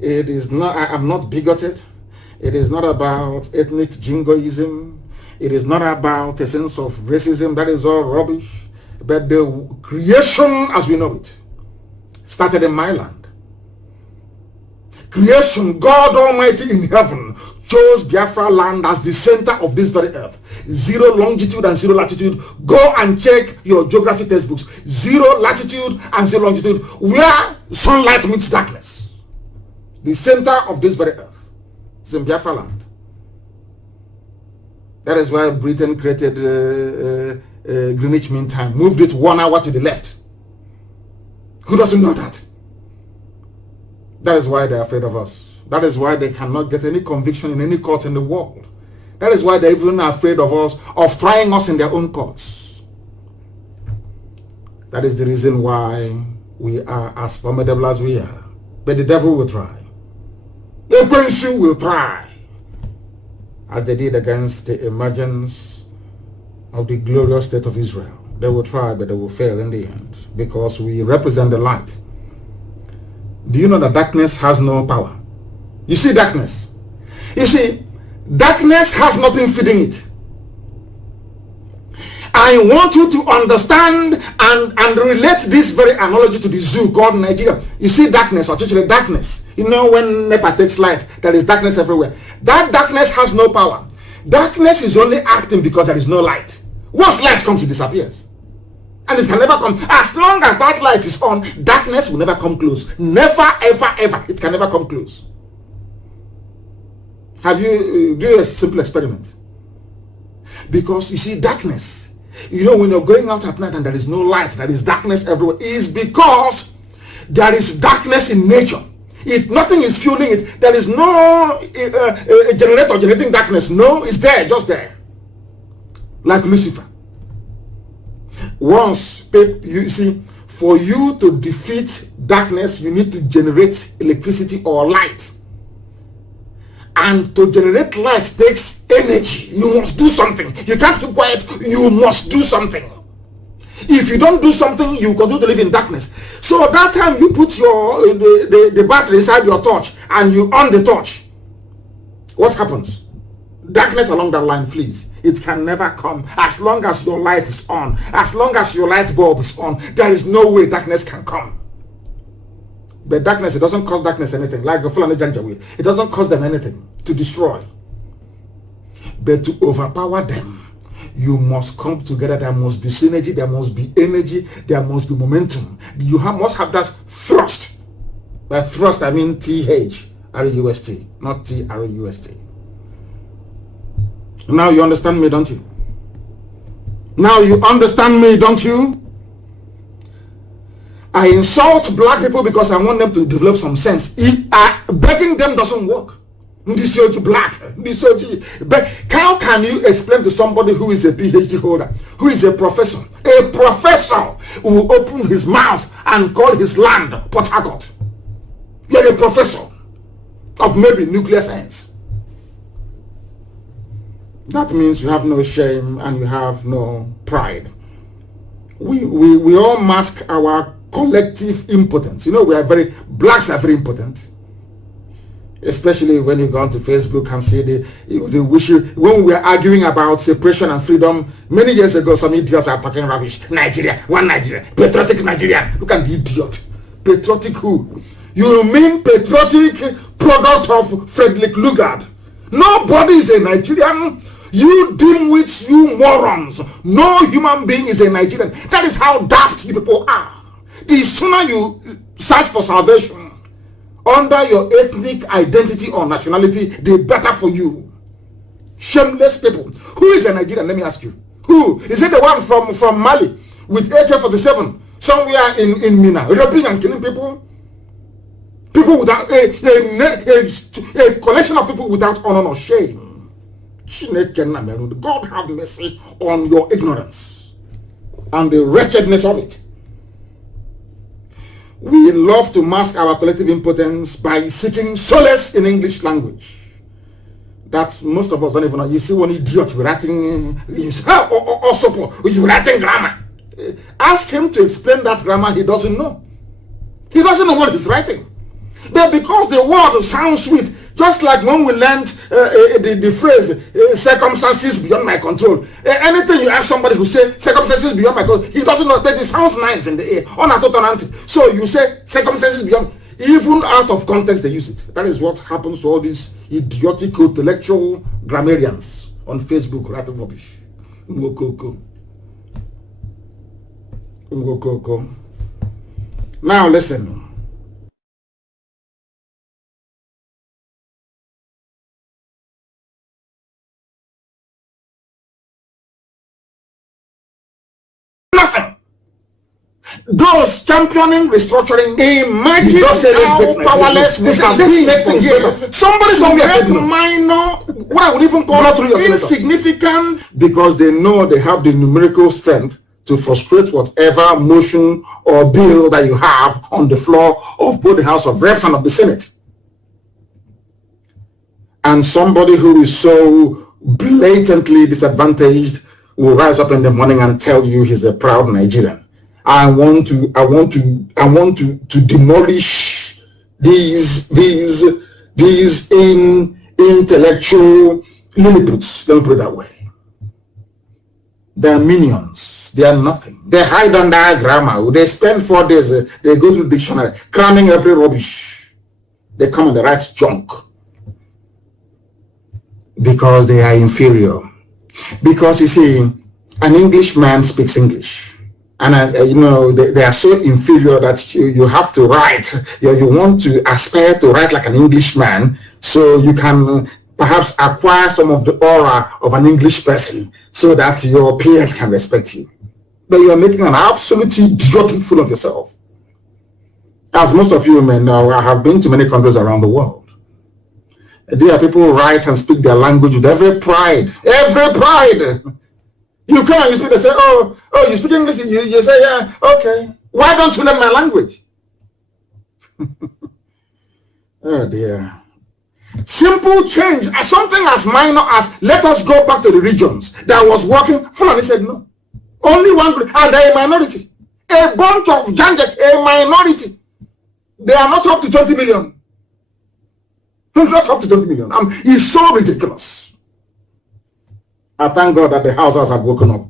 It is not, I am not bigoted. It is not about ethnic jingoism. It is not about a sense of racism. That is all rubbish. But the creation as we know it started in my land. Creation, God Almighty in heaven chose Biafra land as the center of this very earth. 0 longitude and 0 latitude. Go and check your geography textbooks. 0 latitude and 0 longitude, where sunlight meets darkness. The center of this very earth is in Biafra land. That is why Britain created Greenwich Mean Time, moved it 1 hour to the left. Who doesn't know that? That is why they're afraid of us. That is why they cannot get any conviction in any court in the world. That is why they're even afraid of us, of trying us in their own courts. That is the reason why we are as formidable as we are. But the devil will try. Equensu will try. As they did against the emergence of the glorious state of Israel. They will try, but they will fail in the end. Because we represent the light. Do you know that darkness has no power? You see darkness. You see, darkness has nothing feeding it. I want you to understand and relate this very analogy to the zoo called Nigeria. You see darkness, or actually darkness. You know when NEPA takes light, there is darkness everywhere. That darkness has no power. Darkness is only acting because there is no light. Once light comes, it disappears. And it can never come. As long as that light is on, darkness will never come close. Never, ever, ever. It can never come close. Have you do a simple experiment? Because you see darkness, you know, when you're going out at night and there is no light, there is darkness everywhere, is because there is darkness in nature. Nothing is fueling it. There is no generator generating darkness. No, it's there, just there. Like Lucifer. Once, you see, for you to defeat darkness, you need to generate electricity or light. And to generate light takes energy. You must do something. You can't keep quiet. You must do something. If you don't do something, you continue to live in darkness. So that time you put your the battery inside your torch and you on the torch, what happens? Darkness along that line flees. It can never come as long as your light is on. As long as your light bulb is on, there is no way darkness can come. But darkness, it doesn't cause darkness anything. Like the Fulani Janjaweed, it doesn't cause them anything to destroy. But to overpower them, you must come together. There must be synergy, there must be energy, there must be momentum. You must have that thrust. By thrust, I mean T-H-R-U-S-T, not T-R-U-S-T. Now you understand me, don't you? Now you understand me, don't you? I insult black people because I want them to develop some sense. Begging them doesn't work. This is black. But how can you explain to somebody who is a PhD holder, who is a professor who will open his mouth and call his land Port Harcourt? You're a professor of maybe nuclear science. That means you have no shame and you have no pride. We all mask our collective impotence. You know, blacks are very impotent. Especially when you go onto Facebook and see the wish. When we were arguing about separation and freedom many years ago, some idiots are talking rubbish. Nigeria, one Nigeria, patriotic Nigerian. Look at the idiot. Patriotic who? You mean patriotic product of Frederick Lugard? Nobody is a Nigerian. You dimwits, you morons. No human being is a Nigerian. That is how daft you people are. The sooner you search for salvation under your ethnic identity or nationality, the better for you. Shameless people. Who is a Nigerian? Let me ask you. Who? Is it the one from Mali with AK-47 somewhere in Mina, raping and killing people? People without a collection of people without honor or shame. God have mercy on your ignorance and the wretchedness of it. We love to mask our collective impotence by seeking solace in English language. That's most of us don't even know. You see one idiot writing, you're writing grammar. Ask him to explain that grammar. He doesn't know. He doesn't know what he's writing. But because the word sounds sweet, just like when we learned the phrase circumstances beyond my control. Anything you ask somebody who say circumstances beyond my control, he doesn't know, but it sounds nice in the air. So you say circumstances beyond, even out of context they use it. That is what happens to all these idiotic intellectual grammarians on Facebook writing rubbish. Now listen. Nothing. Those championing restructuring, imagine how powerless we have been. Somebody somewhere said minor, what I would even call insignificant, because they know they have the numerical strength to frustrate whatever motion or bill that you have on the floor of both the House of Reps and of the Senate. And somebody who is so blatantly disadvantaged will rise up in the morning and tell you he's a proud Nigerian. I want to demolish these intellectual Lilliputs. Let me put it that way. They're minions. They are nothing. They hide under grammar. They spend 4 days. They go to the dictionary, cramming every rubbish. They come and they write junk because they are inferior. Because you see, an Englishman speaks English, and they are so inferior that you have to write. You want to aspire to write like an Englishman, so you can perhaps acquire some of the aura of an English person, so that your peers can respect you. But you are making an absolute idiotic fool of yourself. As most of you may know, I have been to many countries around the world. There are people who write and speak their language with every pride. Every pride. You come and you speak, they say, oh, you speak English? You say, yeah, okay. Why don't you learn my language? Oh dear. Simple change, something as minor as let us go back to the regions that was working. Fulani said no. Only one group, and they're a minority. A bunch of Janjak, a minority. They are not up to 20 million. Not up to 20 million. It's so ridiculous. I thank God that the houses have woken up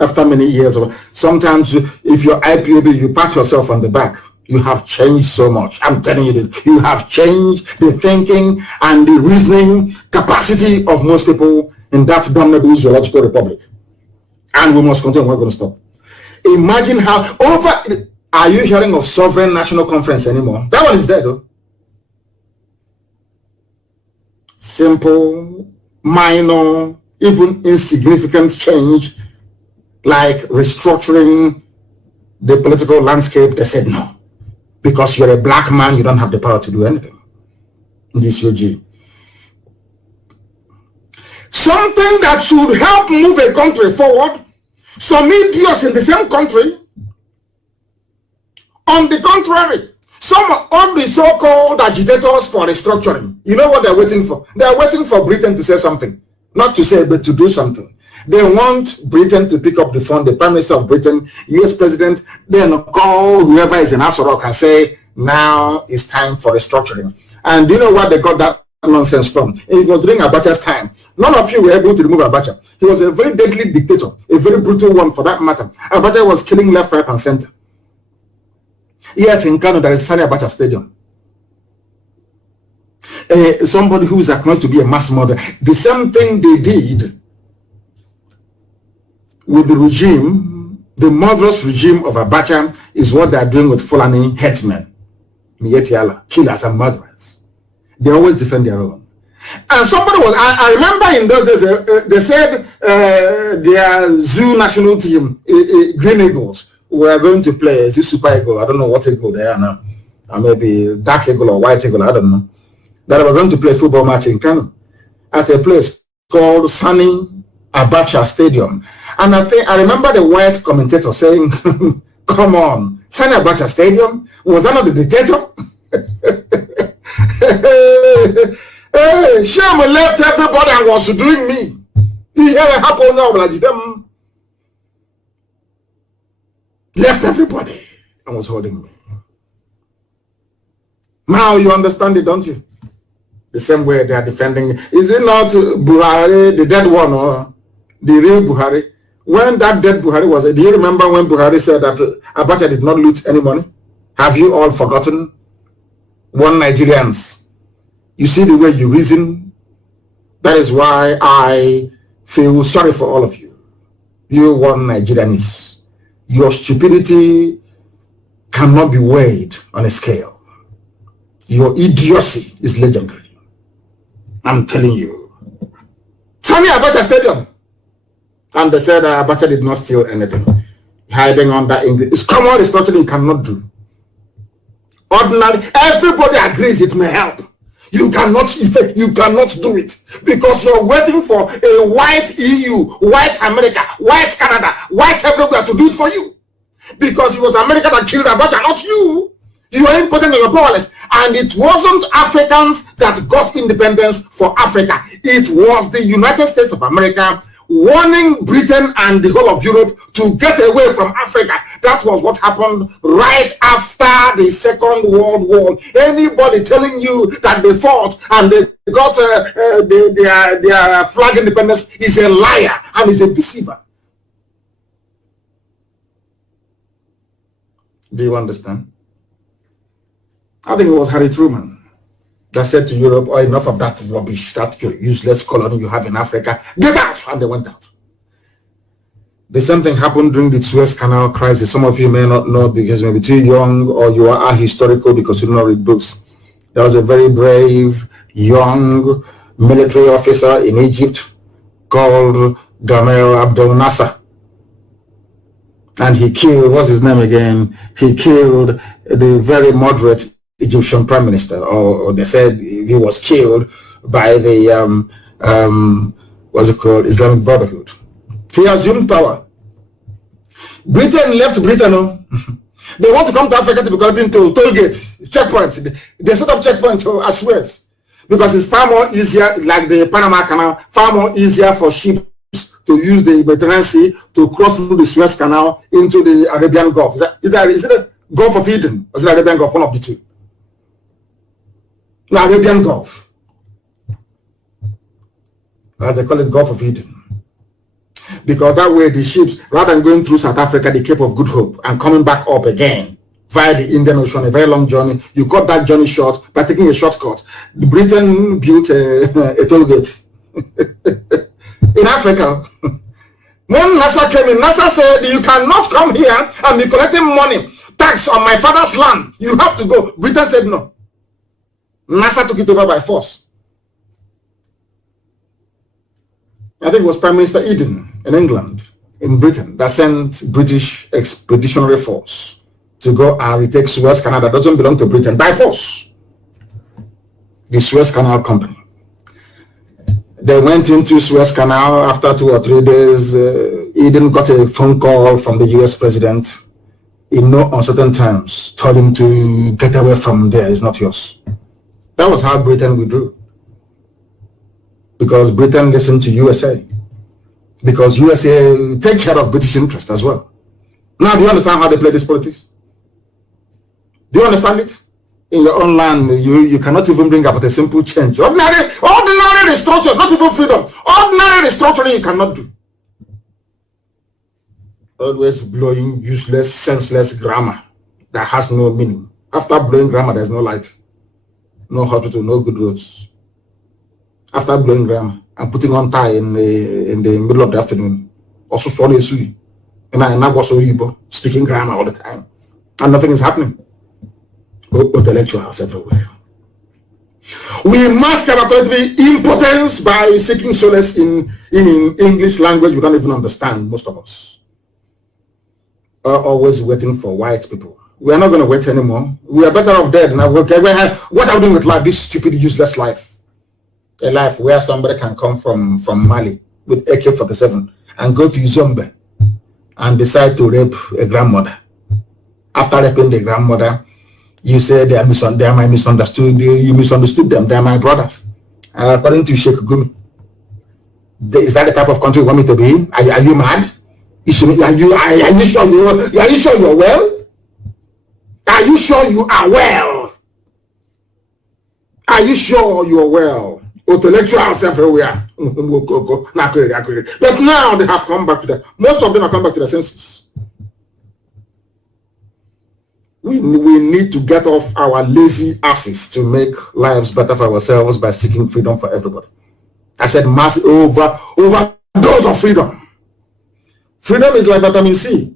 after many years. Sometimes if you're IPOB, you pat yourself on the back. You have changed so much. I'm telling you that you have changed the thinking and the reasoning capacity of most people in that damnable zoological republic. And we must continue. We're going to stop. Imagine how are you hearing of sovereign national conference anymore? That one is dead though. Simple, minor, even insignificant change like restructuring the political landscape. They said no. Because you're a black man, you don't have the power to do anything. This UG. Something that should help move a country forward. Some idiots in the same country. On the contrary, some of the so-called agitators for restructuring. You know what they're waiting for? They're waiting for Britain to say something. Not to say, but to do something. They want Britain to pick up the phone, the Prime Minister of Britain, US President, then call whoever is in Asorok and say, now it's time for restructuring. And do you know what they got that nonsense from? It was during Abacha's time. None of you were able to remove Abacha. He was a very deadly dictator, a very brutal one for that matter. Abacha was killing left, right, and center. Yet in Kano, there is Sani Abacha Stadium. Somebody who is acknowledged to be a mass murderer. The same thing they did with the regime, the murderous regime of Abacha, is what they are doing with Fulani headsmen, Mietiala, killers and murderers. They always defend their own. And somebody was, I remember in those days, they said their zoo national team, Green Eagles, were going to play as a super eagle. I don't know what eagle they are now. Or maybe dark eagle or white eagle, I don't know. That they were going to play a football match in Kano at a place called Sani Abacha Stadium. And I remember the white commentator saying, come on, Sani Abacha Stadium? Was that not the dictator? Hey, Sherman left everybody and was doing me. He had a happen now, like them. Left everybody and was holding me. Now you understand it, don't you? The same way they are defending. Is it not Buhari, the dead one, or the real Buhari? When that dead Buhari was, do you remember when Buhari said that Abacha did not loot any money? Have you all forgotten? One Nigerians. You see the way you reason? That is why I feel sorry for all of you. You one Nigerians. Your stupidity cannot be weighed on a scale. Your idiocy is legendary. I'm telling you. Sani Abacha Stadium. And they said Abacha did not steal anything. Hiding under English. It's common restructuring you cannot do. Ordinary, everybody agrees it may help. You cannot do it because you're waiting for a white EU, white America, white Canada, white everywhere to do it for you. Because it was America that killed Abacha, not you. You are impotent and you're powerless. And it wasn't Africans that got independence for Africa. It was the United States of America warning Britain and the whole of Europe to get away from Africa. That was what happened right after the Second World War. Anybody telling you that they fought and they got their flag independence is a liar and is a deceiver. Do you understand? I think it was Harry Truman that said to Europe, oh, enough of that rubbish, that useless colony you have in Africa. Get out! And they went out. The same thing happened during the Suez Canal crisis. Some of you may not know because you may be too young or you are ahistorical because you do not read books. There was a very brave, young military officer in Egypt called Gamal Abdel Nasser. And he killed, what's his name again? He killed the very moderate Egyptian prime minister, or they said he was killed by the what's it called, Islamic Brotherhood. He assumed power. Britain left Britain. They want to come to Africa to be connected to toll gate, checkpoint. They set up checkpoint at Suez because it's far more easier, like the Panama Canal, far more easier for ships to use the Mediterranean Sea to cross through the Suez Canal into the Arabian Gulf. Is it a Gulf of Eden or is it Arabian Gulf? One of the two. The Arabian Gulf. As they call it, Gulf of Eden. Because that way the ships, rather than going through South Africa, the Cape of Good Hope, and coming back up again via the Indian Ocean, a very long journey, you cut that journey short by taking a shortcut. Britain built a toll gate in Africa. When NASA came in, NASA said, you cannot come here and be collecting money, tax on my father's land. You have to go. Britain said no. NASA took it over by force. I think it was Prime Minister Eden in England, in Britain, that sent British expeditionary force to go and retake Suez Canal that doesn't belong to Britain by force. The Suez Canal Company. They went into Suez Canal after 2 or 3 days. Eden got a phone call from the US president in no uncertain terms, told him to get away from there, it's not yours. That was how Britain withdrew. Because Britain listened to USA. Because USA take care of British interest as well. Now, do you understand how they play this politics? Do you understand it? In your own land, you cannot even bring about a simple change. Ordinary restructuring, not even freedom. Ordinary restructuring you cannot do. Always blowing useless, senseless grammar that has no meaning. After blowing grammar, there's no light, no hospital, no good roads. After blowing grammar and putting on tie in the middle of the afternoon, also speaking grammar all the time, and nothing is happening. Intellectuals everywhere. We mask our impotence by seeking solace in English language we don't even understand, most of us. Are always waiting for white people. We are not going to wait anymore. We are better off dead now. What are we doing with life? This stupid, useless life. A life where somebody can come from Mali with AK-47 and go to Zombe and decide to rape a grandmother. After raping the grandmother, you say they are misunderstood. You misunderstood them. They are my brothers. According to Sheikh Gumi, is that the type of country you want me to be in? Are you mad? Are you sure you're well? Are you sure you are well? Are you sure you're well? Intellectuals everywhere. But now they have come back to that. Most of them have come back to the senses. We need to get off our lazy asses to make lives better for ourselves by seeking freedom for everybody. I said mass overdose of freedom. Freedom is like vitamin C.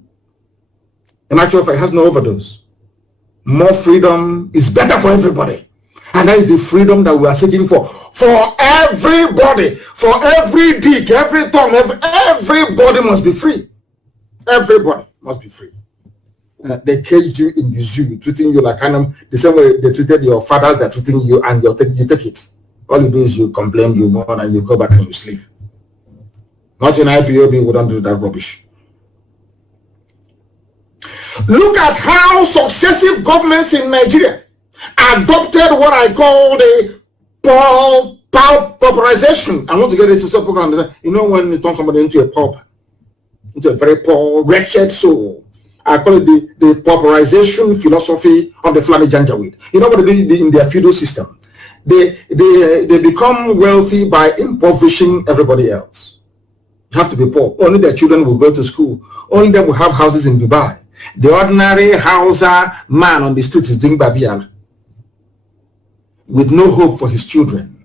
In actual fact, it has no overdose. More freedom is better for everybody. And that is the freedom that we are seeking for everybody, for every dick, every thumb, everybody must be free. Everybody must be free. They caged you in the zoo, treating you like animal, the same way they treated your fathers, they're treating you, and you take it. All you do is you complain, you mourn, and you go back and you sleep. Not in IPOB, we don't do that rubbish. Look at how successive governments in Nigeria adopted what I call the pauperization. I want to get this to program. You know, when you turn somebody into a pauper, into a very poor, wretched soul, I call it the pauperization philosophy of the Fulani Janjaweed. You know what they do in their feudal system? They become wealthy by impoverishing everybody else. You have to be poor. Only their children will go to school. Only them will have houses in Dubai. The ordinary Hausa man on the street is doing Babiala with no hope for his children.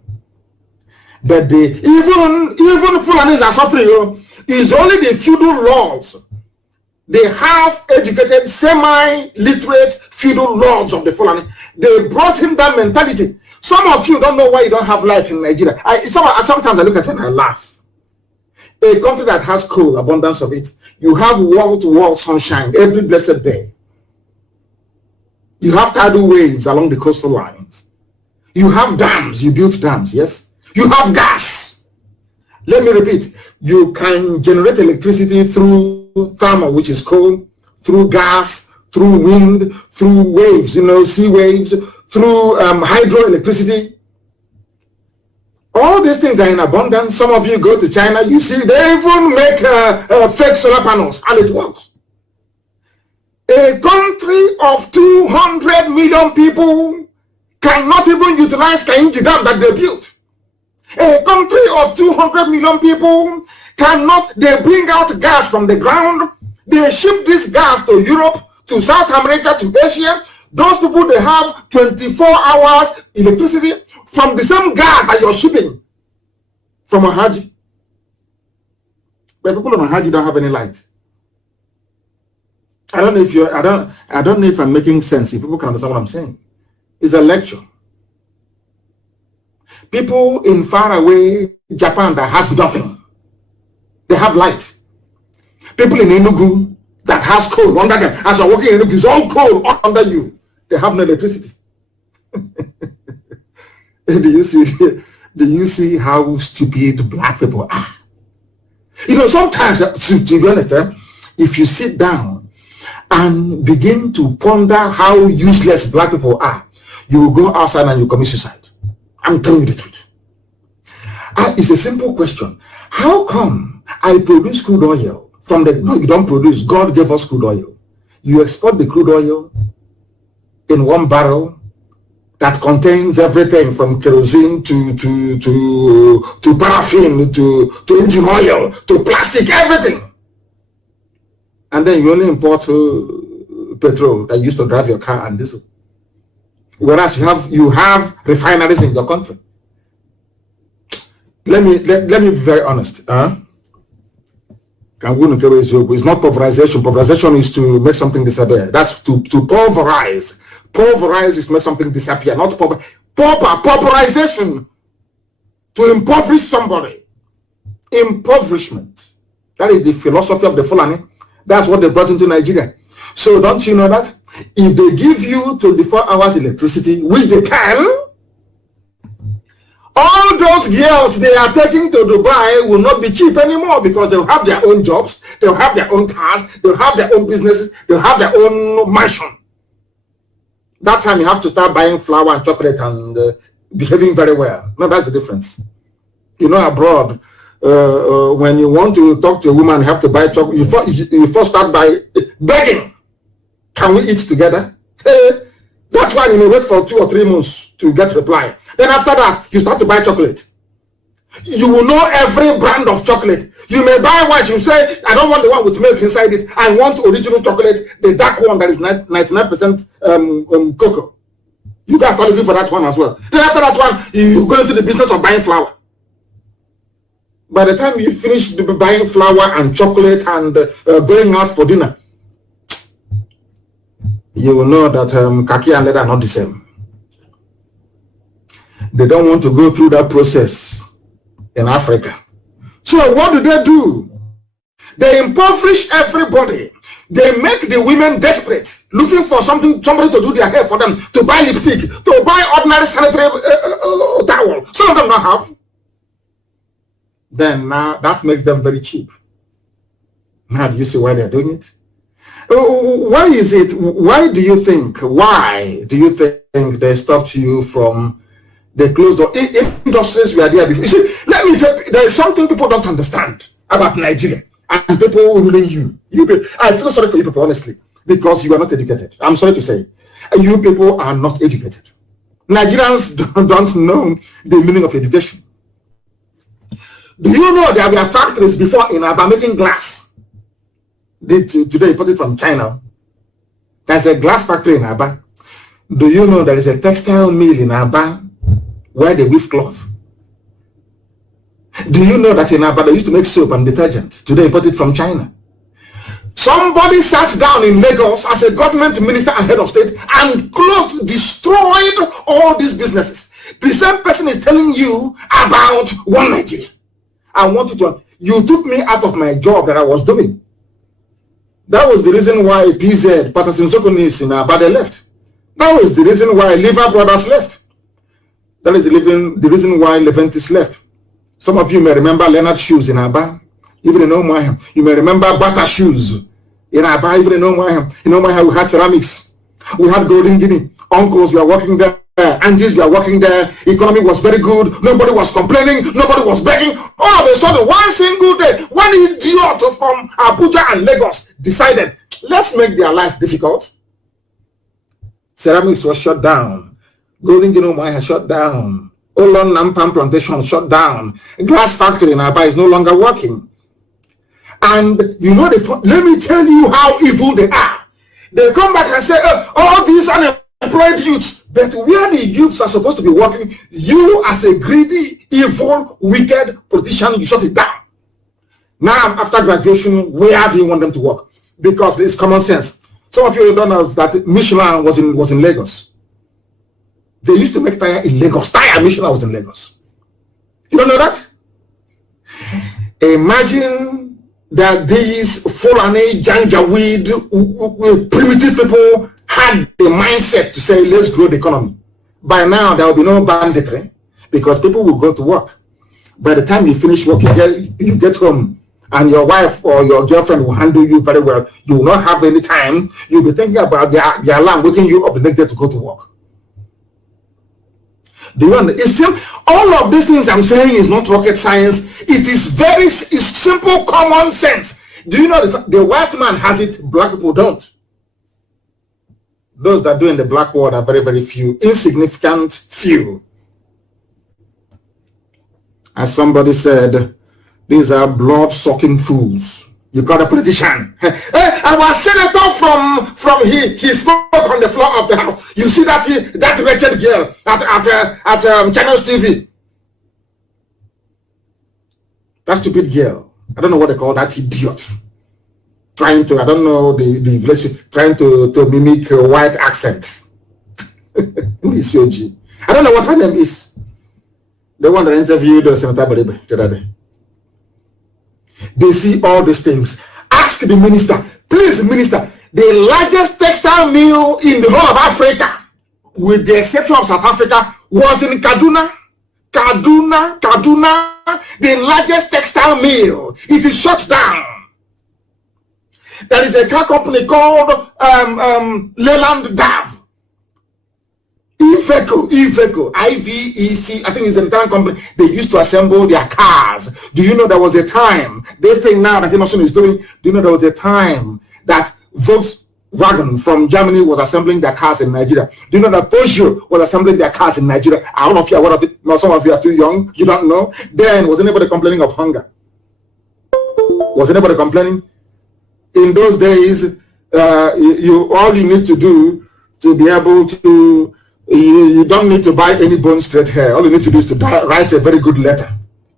But even Fulanis are suffering. It's only the feudal lords, the half-educated, semi-literate feudal lords of the Fulani. They brought him that mentality. Some of you don't know why you don't have light in Nigeria. Sometimes I look at it and I laugh. A country that has coal, abundance of it, you have wall-to-wall sunshine every blessed day. You have tidal waves along the coastal lines. You have dams, you built dams, yes? You have gas. Let me repeat, you can generate electricity through thermal, which is coal, through gas, through wind, through waves, sea waves, through hydroelectricity. All these things are in abundance. Some of you go to China, you see they even make fake solar panels, and it works. A country of 200 million people cannot even utilize Kainji Dam that they built. A country of 200 million people cannot, they bring out gas from the ground, they ship this gas to Europe, to South America, to Asia. Those people, they have 24 hours electricity from the same gas that you're shipping from Ahaji. But people on Ahaji don't have any light. I don't know if you're, I don't know if I'm making sense, if people can understand what I'm saying. It's a lecture. People in faraway Japan that has nothing, they have light. People in Enugu that has coal under them, as you're walking in Enugu, it's all coal under you. They have no electricity. Do you see how stupid black people are? You know, sometimes, to be honest, if you sit down and begin to ponder how useless black people are, you will go outside and you commit suicide. I'm telling you the truth. It's a simple question. How come I produce crude oil from the, no, you don't produce, God gave us crude oil. You export the crude oil in one barrel that contains everything from kerosene to paraffin to engine oil to plastic, everything. And then you only import petrol that you used to drive your car and diesel. Whereas you have refineries in your country. Let me be very honest. It's not pulverization. Pulverization is to make something disappear. That's to pulverize. Pulverize is to make something disappear, not pulverization. To impoverish somebody. Impoverishment. That is the philosophy of the Fulani. That's what they brought into Nigeria. So don't you know that? If they give you 24 hours electricity, which they can, all those girls they are taking to Dubai will not be cheap anymore because they'll have their own jobs, they'll have their own cars, they'll have their own businesses, they'll have their own mansion. That time you have to start buying flour and chocolate and behaving very well. No, that's the difference. You know, abroad, when you want to talk to a woman, you have to buy chocolate. You first start by begging. Can we eat together? That's why you may wait for 2 or 3 months to get reply. Then after that, you start to buy chocolate. You will know every brand of chocolate. You may buy one, you say, I don't want the one with milk inside it. I want original chocolate, the dark one that is 99% cocoa. You guys start looking for that one as well. Then after that one, you go into the business of buying flour. By the time you finish buying flour and chocolate and going out for dinner, you will know that khaki and leather are not the same. They don't want to go through that process in Africa. So what do? They impoverish everybody. They make the women desperate, looking for somebody to do their hair for them, to buy lipstick, to buy ordinary sanitary towel. Some of them don't have. Then now that makes them very cheap. Now do you see why they're doing it? Why is it? Why do you think they stopped you from the closed door? Industries were there before. You see, let me tell you, there is something people don't understand about Nigeria and people ruling you. I feel sorry for you people, honestly, because you are not educated. I'm sorry to say, you people are not educated. Nigerians don't know the meaning of education. Do you know there were factories before in Aba making glass? Today imported from China. There's a glass factory in Aba. Do you know there is a textile mill in Aba where they weave cloth? Do you know that in Aba they used to make soap and detergent? Today imported from China. Somebody sat down in Lagos as a government minister and head of state and destroyed all these businesses. The same person is telling you about one Nigeria. I want you took me out of my job that I was doing. That was the reason why PZ, Patterson Sokonis in Aba left. That was the reason why Liver Brothers left. That is the reason why Leventis left. Some of you may remember Leonard Shoes in Aba, even in Omaham. You may remember Bata Shoes in Aba, even in Omaham. In Omaham, we had ceramics. We had Golden Guinea. Uncles were working there aunties were working there. Economy was very good. Nobody was complaining. Nobody was begging. All of a sudden, one single day, one idiot from Abuja and Lagos decided, let's make their life difficult. Ceramics was shut down. Golden Genome has shut down. Olon Nampam plantation shut down. Glass factory in Aba is no longer working. And you know, let me tell you how evil they are. They come back and say, all these unemployed youths, but where the youths are supposed to be working, you as a greedy, evil, wicked politician, you shut it down. Now, after graduation, where do you want them to work? Because it's common sense. Some of you don't know that Michelin was in Lagos. They used to make tire in Lagos. Tire Michelin was in Lagos. You don't know that? Imagine that these Fulani, Janjaweed, primitive people had the mindset to say, let's grow the economy. By now, there will be no banditry because people will go to work. By the time you finish work, you get home and your wife or your girlfriend will handle you very well. You will not have any time. You'll be thinking about the alarm waking you up the next day to go to work. Do you understand? All of these things I'm saying is not rocket science. It's simple common sense. Do you know the white man has it, black people don't? Those that do in the black world are very, very few, insignificant few. As somebody said, these are blood-sucking fools. You call a politician. Our senator from he spoke on the floor of the house. You see that wretched girl at Channels TV. That stupid girl. I don't know what they call that idiot. Trying to, I don't know the village, trying to mimic a white accent. I don't know what her name is. The one that interviewed Senator Baribe the other day. They see all these things. Ask the minister, please, minister, the largest textile mill in the whole of Africa, with the exception of South Africa, was in Kaduna. Kaduna, the largest textile mill. It is shut down. There is a car company called Leyland Dav. Iveco, I-V-E-C, I think it's an Italian company. They used to assemble their cars. Do you know there was a time, this thing now that Emerson is doing, do you know there was a time that Volkswagen from Germany was assembling their cars in Nigeria? Do you know that Peugeot was assembling their cars in Nigeria? I don't know if you're aware of it. No, some of you are too young. You don't know. Then, was anybody complaining of hunger? Was anybody complaining? In those days, all you need to do to be able to, you don't need to buy any bone straight hair. All you need to do is to write a very good letter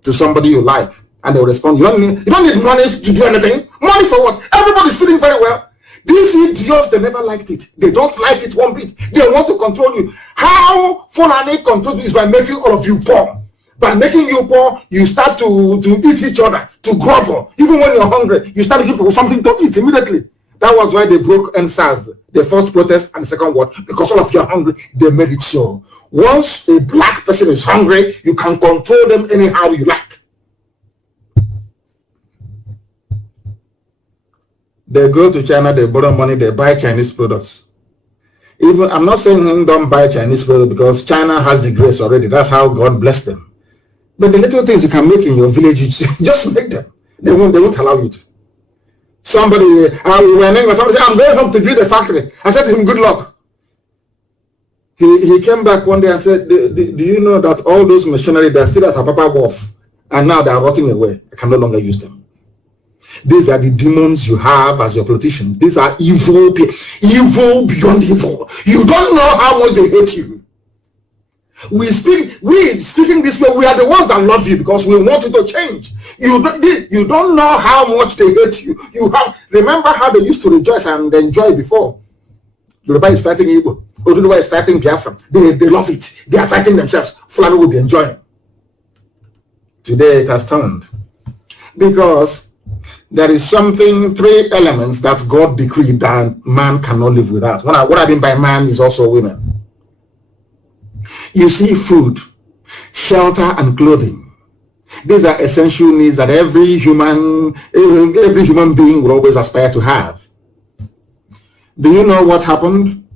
to somebody you like, and they'll respond. You don't need money to do anything. Money for what? Everybody's feeling very well. These idiots, they never liked it. They don't like it one bit. They want to control you. How Fulani controls you is by making all of you poor. By making you poor, you start to eat each other, to grovel. Even when you're hungry, you start looking for something to eat immediately. That was why they broke NSAS, the first protest and the second one, because all of you are hungry. They made it so. Once a black person is hungry, you can control them anyhow you like. They go to China, they borrow money, they buy Chinese products. Even I'm not saying don't buy Chinese products because China has the grace already. That's how God blessed them. But the little things you can make in your village, you just make them. They won't allow you to. Somebody, somebody said, I'm going home to build a factory. I said to him, good luck. He came back one day and said, do you know that all those machinery, they're still at Apapa Wharf, and now they're rotting away. I can no longer use them. These are the demons you have as your politicians. These are evil people, evil beyond evil. You don't know how much they hate you. We speaking this way, we are the ones that love you because we want you to change. You don't know how much they hate you. Remember how they used to rejoice and enjoy before. Yoruba is fighting Igbo. Oduduwa is fighting Biafra. They love it. They are fighting themselves. Fulani will be enjoying. Today it has turned. Because there is three elements that God decreed that man cannot live without. What I mean by man is also women. You see, food, shelter, and clothing. These are essential needs that every human being will always aspire to have. Do you know what happened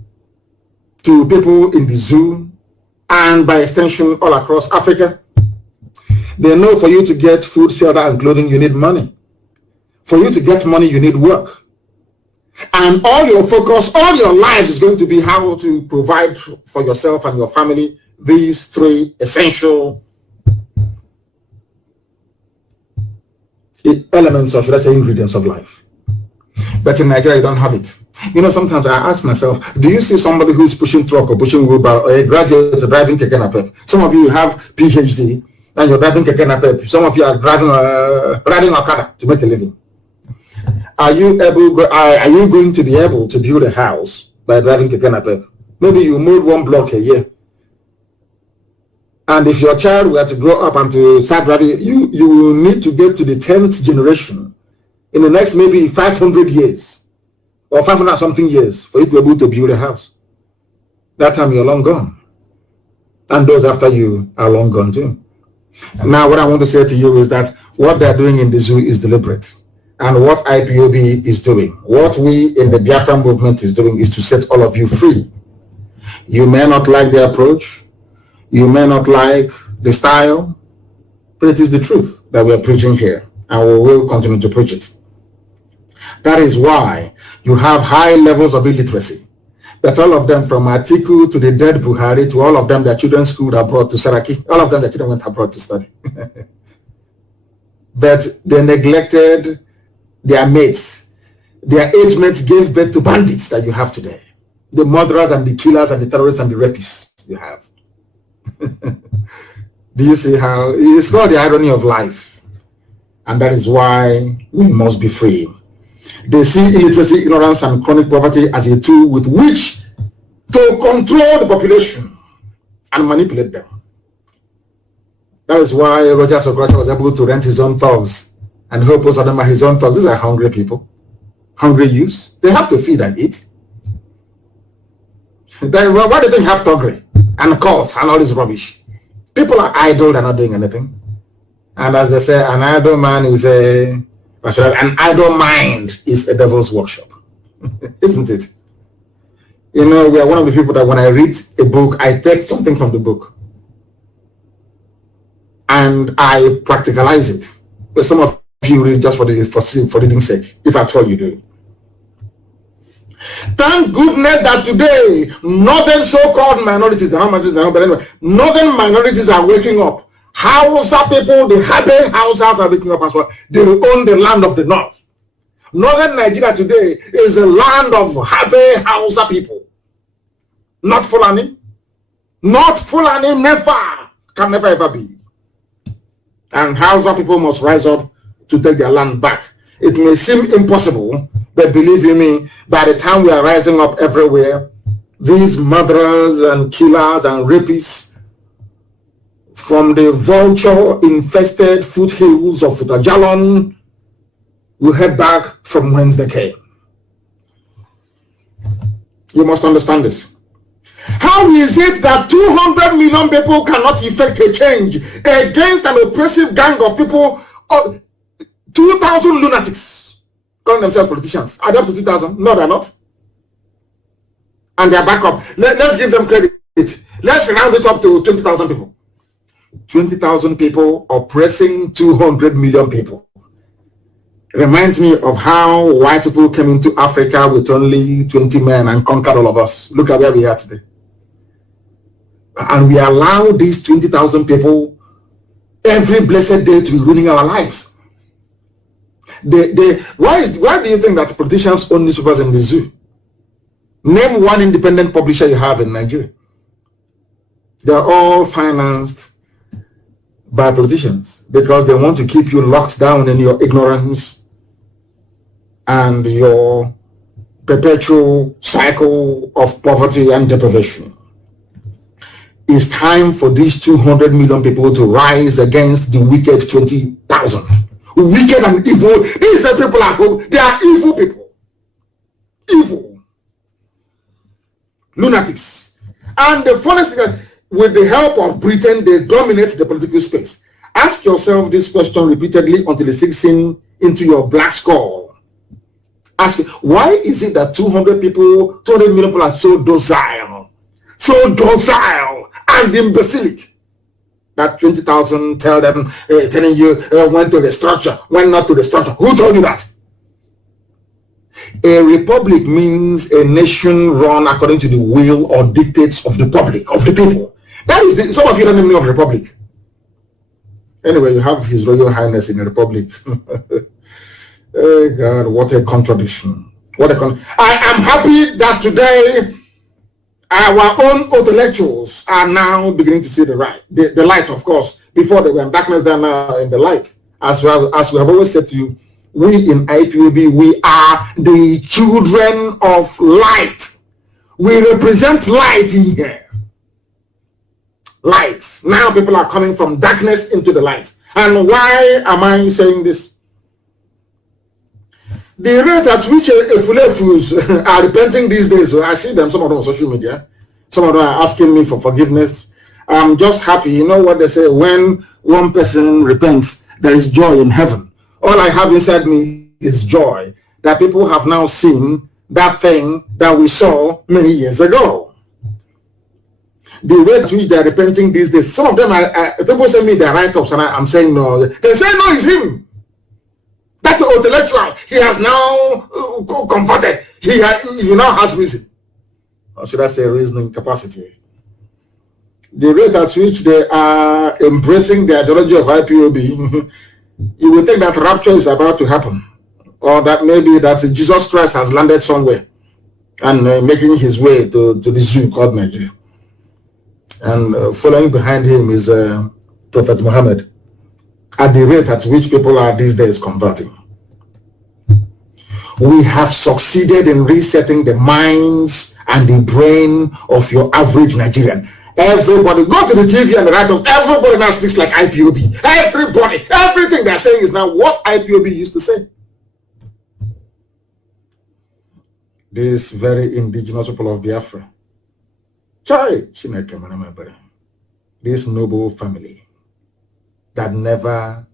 to people in the zoo and by extension all across Africa. They know for you to get food, shelter, and clothing, you need money. For you to get money, you need work. And all your focus, all your lives is going to be how to provide for yourself and your family these three essential elements, or should I say ingredients of life. But in Nigeria, you don't have it. You know, sometimes I ask myself, do you see somebody who's pushing truck or pushing wheelbarrow, or a graduate driving keke napep? Some of you have PhD and you're driving keke napep. Some of you are driving riding Okada to make a living. Are you going to be able to build a house by driving keke napep? Maybe you move one block a year. And if your child were to grow up and to start driving, you will need to get to the 10th generation in the next maybe 500 years or 500 something years for you to be able to build a house. That time you're long gone. And those after you are long gone too. Now what I want to say to you is that what they're doing in the zoo is deliberate. And what IPOB is doing, what we in the Biafran movement is doing, is to set all of you free. You may not like the approach, you may not like the style, but it is the truth that we are preaching here, and we will continue to preach it. That is why you have high levels of illiteracy, but all of them, from Atiku to the dead Buhari to all of them, their children schooled abroad to Saraki, all of them, their children went abroad to study. But they neglected their mates. Their age mates gave birth to bandits that you have today. The murderers and the killers and the terrorists and the rapists you have. Do you see how it's called the irony of life? And that is why we must be free. They see illiteracy, ignorance, and chronic poverty as a tool with which to control the population and manipulate them. That is why Roger Socrates was able to rent his own thugs and help us them are his own thugs. These are hungry people, hungry youths. They have to feed and eat. Why do you think have thuggery and cults and all this rubbish? People are idle, they're not doing anything. And as they say, an idle man is an idle mind is a devil's workshop. Isn't it? You know, we are one of the people that when I read a book, I take something from the book and I practicalize it. But some of you read just for reading's sake, if at all you do. Thank goodness that today, northern so-called minorities, but anyway, northern minorities are waking up. Hausa people, the Habe Hausas are waking up as well. They own the land of the north. Northern Nigeria today is a land of Habe Hausa people. Not Fulani. Not Fulani, never. Can never ever be. And Hausa people must rise up to take their land back. It may seem impossible, but believe you me, by the time we are rising up everywhere, these murderers and killers and rapists from the vulture-infested foothills of Utajalon will head back from whence they came. You must understand this. How is it that 200 million people cannot effect a change against an oppressive gang of people, 2,000 lunatics, calling themselves politicians? Are they up to 2,000? No, they're not. And they're back up. Let's give them credit. Let's round it up to 20,000 people. 20,000 people oppressing 200 million people. Reminds me of how white people came into Africa with only 20 men and conquered all of us. Look at where we are today. And we allow these 20,000 people every blessed day to be ruining our lives. Why do you think that politicians own newspapers in the zoo? Name one independent publisher you have in Nigeria. They're all financed by politicians because they want to keep you locked down in your ignorance and your perpetual cycle of poverty and deprivation. It's time for these 200 million people to rise against the wicked 20,000. Wicked and evil. These are people at home. They are evil people. Evil. Lunatics. And the funniest thing is, with the help of Britain, they dominate the political space. Ask yourself this question repeatedly until it sinks into your black skull. Ask, why is it that 200 million people are so docile? So docile and imbecilic. That 20,000 telling you when to the structure, when not to the structure. Who told you that? A republic means a nation run according to the will or dictates of the public, of the people. That is some of you don't even know of republic. Anyway, you have His Royal Highness in a republic. Oh God, what a contradiction. I am happy that today our own intellectuals are now beginning to see the light, of course. Before they were in darkness, they are now in the light. As we have always said to you, we in IPOB, we are the children of light. We represent light in here. Light. Now people are coming from darkness into the light. And why am I saying this? The rate at which Efulefus are repenting these days, I see them, some of them on social media, some of them are asking me for forgiveness. I'm just happy. You know what they say, when one person repents, there is joy in heaven. All I have inside me is joy that people have now seen that thing that we saw many years ago. The rate at which they are repenting these days, some of them, people send me their write-ups and I'm saying no. They say no, it's him. That intellectual, he has now converted. He now has reason. Or should I say reasoning capacity? The rate at which they are embracing the ideology of IPOB, you will think that rapture is about to happen. Or that maybe that Jesus Christ has landed somewhere and making his way to the zoo called Nigeria. And following behind him is Prophet Muhammad. At the rate at which people are these days converting. We have succeeded in resetting the minds and the brain of your average Nigerian. Everybody, go to the TV and write off. Everybody now speaks like IPOB. Everybody, everything they're saying is now what IPOB used to say. This very indigenous people of Biafra. This noble family that never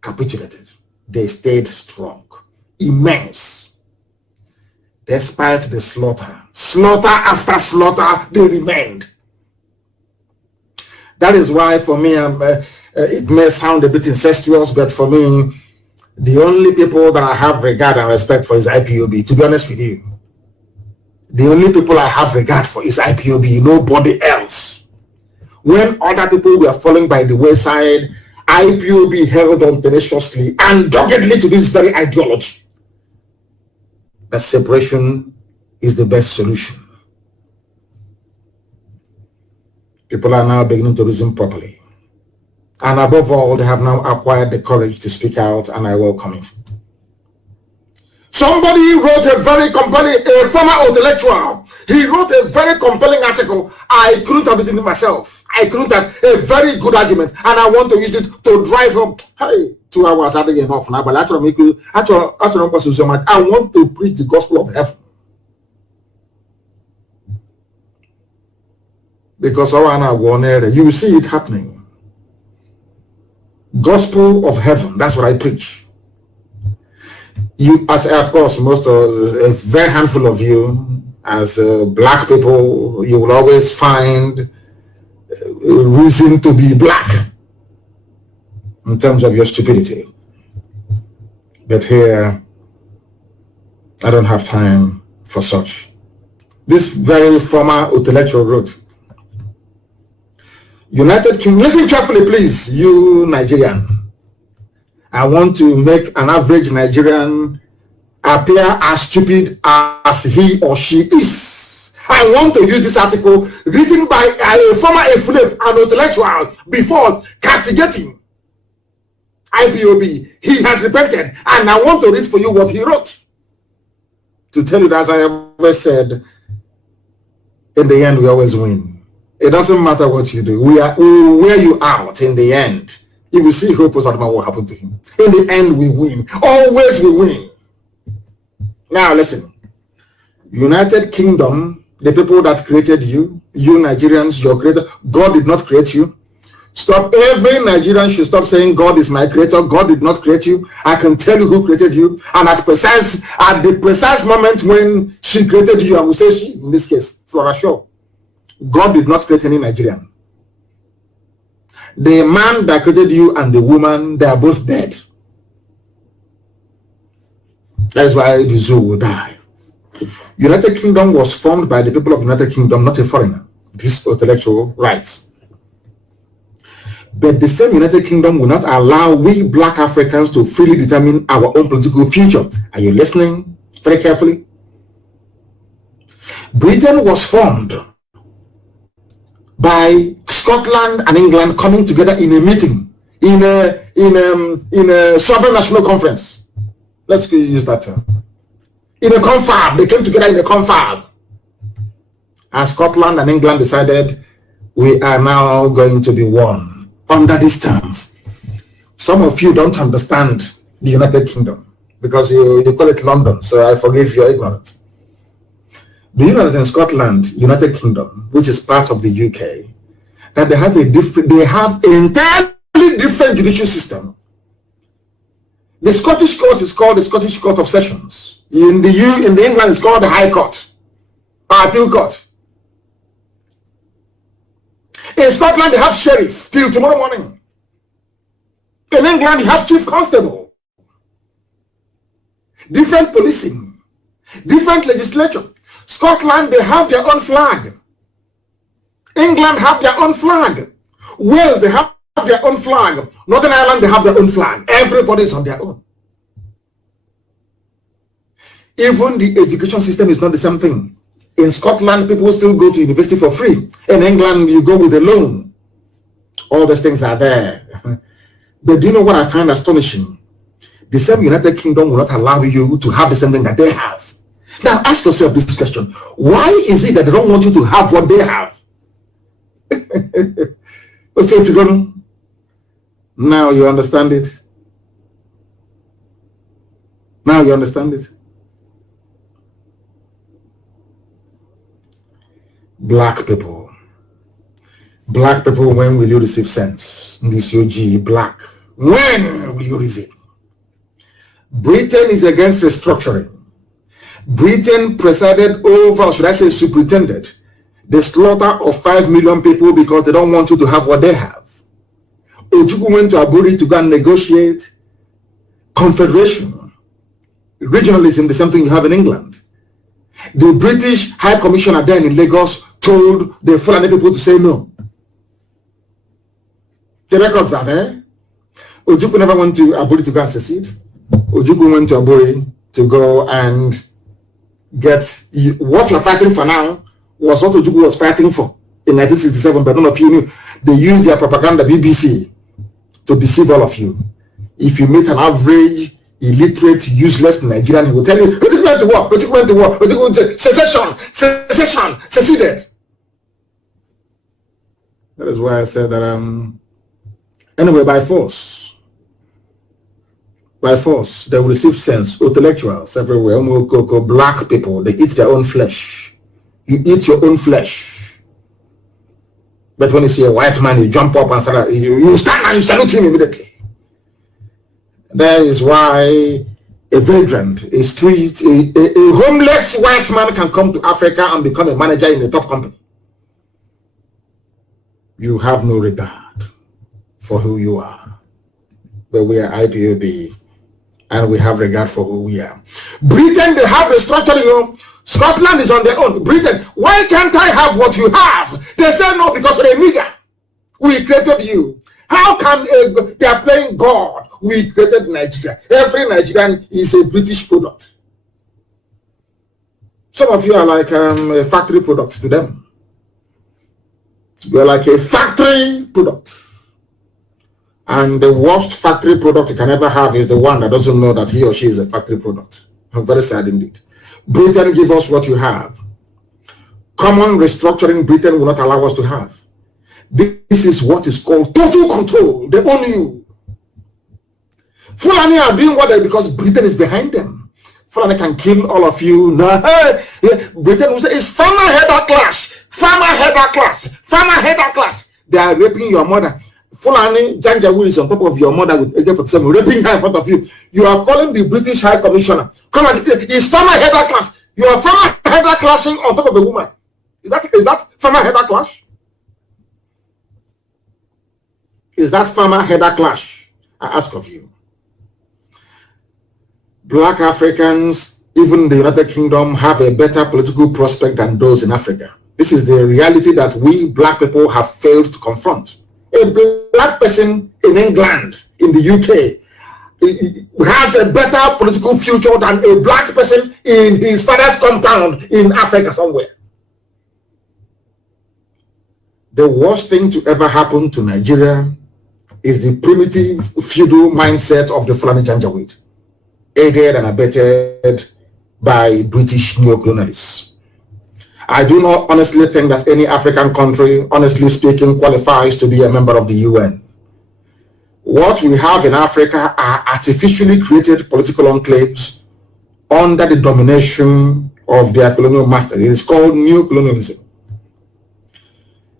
capitulated. They stayed strong, immense. Despite the slaughter after slaughter, they remained. That is why for me, it may sound a bit incestuous, but for me, the only people that I have regard and respect for is IPOB, to be honest with you. The only people I have regard for is IPOB, nobody else. When other people were falling by the wayside, IPOB held on tenaciously and doggedly to this very ideology. That separation is the best solution. People are now beginning to reason properly. And above all, they have now acquired the courage to speak out, and I welcome it. Somebody wrote a very compelling, a former intellectual, he wrote a very compelling article. I couldn't have written it myself. I couldn't have a very good argument, and I want to use it to drive home. Hey, 2 hours are enough now, but I want to preach the gospel of heaven. Because you will see it happening. Gospel of heaven, that's what I preach. You, as of course, most of a very handful of you, as black people, you will always find reason to be black in terms of your stupidity. But here, I don't have time for such. This very former intellectual wrote, United Kingdom, listen carefully please, you Nigerian. I want to make an average Nigerian appear as stupid as he or she is. I want to use this article written by a former an intellectual before castigating IPOB. He has repented, and I want to read for you what he wrote. To tell you that, as I always said, in the end we always win. It doesn't matter what you do. We will wear you out in the end. You will see who post what happened to him. In the end, we win. Always we win. Now listen. United Kingdom, the people that created you, you Nigerians, your creator, God did not create you. Stop. Every Nigerian should stop saying God is my creator. God did not create you. I can tell you who created you. And at the precise moment when she created you, I will say she, in this case, Flora Shaw. God did not create any Nigerian. The man that created you and the woman, they are both dead. That's why the zoo will die. United Kingdom was formed by the people of United Kingdom, not a foreigner. This intellectual rights. But the same United Kingdom will not allow we black Africans to freely determine our own political future. Are you listening very carefully? Britain was formed by Scotland and England coming together in a meeting, in a sovereign national conference. Let's use that term. In a confab, they came together in a confab. And Scotland and England decided we are now going to be one under these terms. Some of you don't understand the United Kingdom because you call it London, so I forgive your ignorance. Do you know that in Scotland, United Kingdom, which is part of the UK, that they have entirely different judicial system. The Scottish court is called the Scottish Court of Sessions. In the England, it's called the High Court, or Appeal Court. In Scotland, they have sheriff till tomorrow morning. In England, you have chief constable. Different policing, different legislature. Scotland, they have their own flag. England have their own flag. Wales, they have their own flag. Northern Ireland, they have their own flag. Everybody's on their own. Even the education system is not the same thing. In Scotland, people still go to university for free. In England, you go with a loan. All those things are there. But do you know what I find astonishing? The same United Kingdom will not allow you to have the same thing that they have. Now, ask yourself this question. Why is it that they don't want you to have what they have? Now you understand it. Now you understand it. Black people, when will you receive sense? This UG, black, when will you receive? Britain is against restructuring. Britain presided over, should I say superintended, the slaughter of 5 million people because they don't want you to have what they have. Ojukwu went to Aburi to go and negotiate confederation, regionalism, the same thing you have in England. The British High Commissioner then in Lagos told the Fulani people to say no. The records are there. Ojukwu never went to Aburi to go and secede. Ojukwu went to Aburi to go and get what you're fighting for now was what Ojukwu was fighting for in 1967, but none of you knew. They used their propaganda BBC to deceive all of you. If you meet an average, illiterate, useless Nigerian, he will tell you, Ojukwu went to war, Ojukwu went to war, Ojukwu went to secession, seceded. That is why I said that, anyway, by force, they will receive sense. Intellectuals everywhere, black people, they eat their own flesh. You eat your own flesh. But when you see a white man, you jump up and start, you stand and you salute him immediately. That is why a vagrant, a street, a homeless white man can come to Africa and become a manager in a top company. You have no regard for who you are. But we are IPOB and we have regard for who we are. Britain, they have restructuring. Scotland is on their own. Britain, why can't I have what you have? They say no, because we're a nigger. We created you. How can they are playing God? We created Nigeria. Every Nigerian is a British product. Some of you are like a factory product to them. You are like a factory product. And the worst factory product you can ever have is the one that doesn't know that he or she is a factory product. I'm very sad indeed. Britain, give us what you have. Common restructuring Britain will not allow us to have. This is what is called total control. They own you. Fulani are doing what they, because Britain is behind them. Fulani can kill all of you. No, Britain will say it's farmer header clash. Farmer header clash. Farmer header clash. They are raping your mother. Fulani Janjaweed is on top of your mother with AK-47, raping her in front of you. You are calling the British High Commissioner. Come on, it's farmer header clash. You are farmer header clashing on top of a woman. Is that farmer-header clash? Is that farmer-header clash? I ask of you. Black Africans, even in the United Kingdom, have a better political prospect than those in Africa. This is the reality that we black people have failed to confront. A black person in England, in the UK, has a better political future than a black person in his father's compound in Africa somewhere. The worst thing to ever happen to Nigeria is the primitive feudal mindset of the Fulani Janjaweed, aided and abetted by British neocolonialists. I do not honestly think that any African country, honestly speaking, qualifies to be a member of the UN. What we have in Africa are artificially created political enclaves under the domination of their colonial masters. It is called neocolonialism.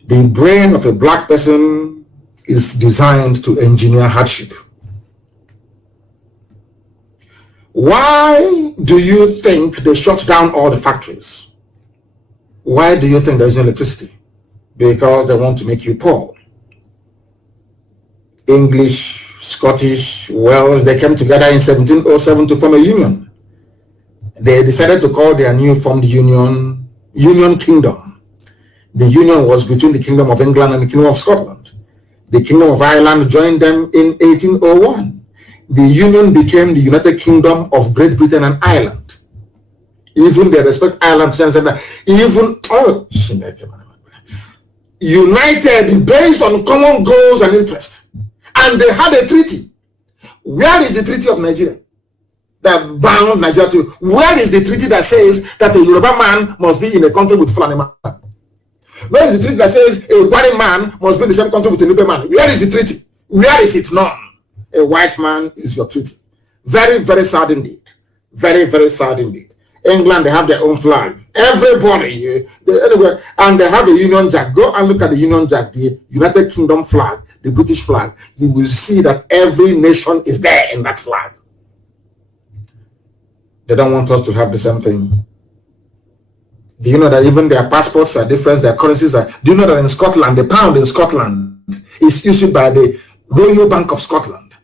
The brain of a black person is designed to engineer hardship. Why do you think they shut down all the factories? Why do you think there is no electricity? Because they want to make you poor. English, Scottish, Welsh, they came together in 1707 to form a union. They decided to call their new formed union, Union Kingdom. The union was between the Kingdom of England and the Kingdom of Scotland. The Kingdom of Ireland joined them in 1801. The union became the United Kingdom of Great Britain and Ireland. Even they respect Ireland, even united based on common goals and interests. And they had a treaty. Where is the treaty of Nigeria that bound Nigeria to? Where is the treaty that says that a Yoruba man must be in a country with Fulani man? Where is the treaty that says a Gwari man must be in the same country with a Nupe man? Where is the treaty? Where is it? None. A white man is your treaty. Very, very sad indeed. Very, very sad indeed. England, they have their own flag. Everybody, anyway, and they have a Union Jack. Go and look at the Union Jack, the United Kingdom flag, the British flag. You will see that every nation is there in that flag. They don't want us to have the same thing. Do you know that even their passports are different, their currencies are... Do you know that in Scotland, the pound in Scotland is issued by the Royal Bank of Scotland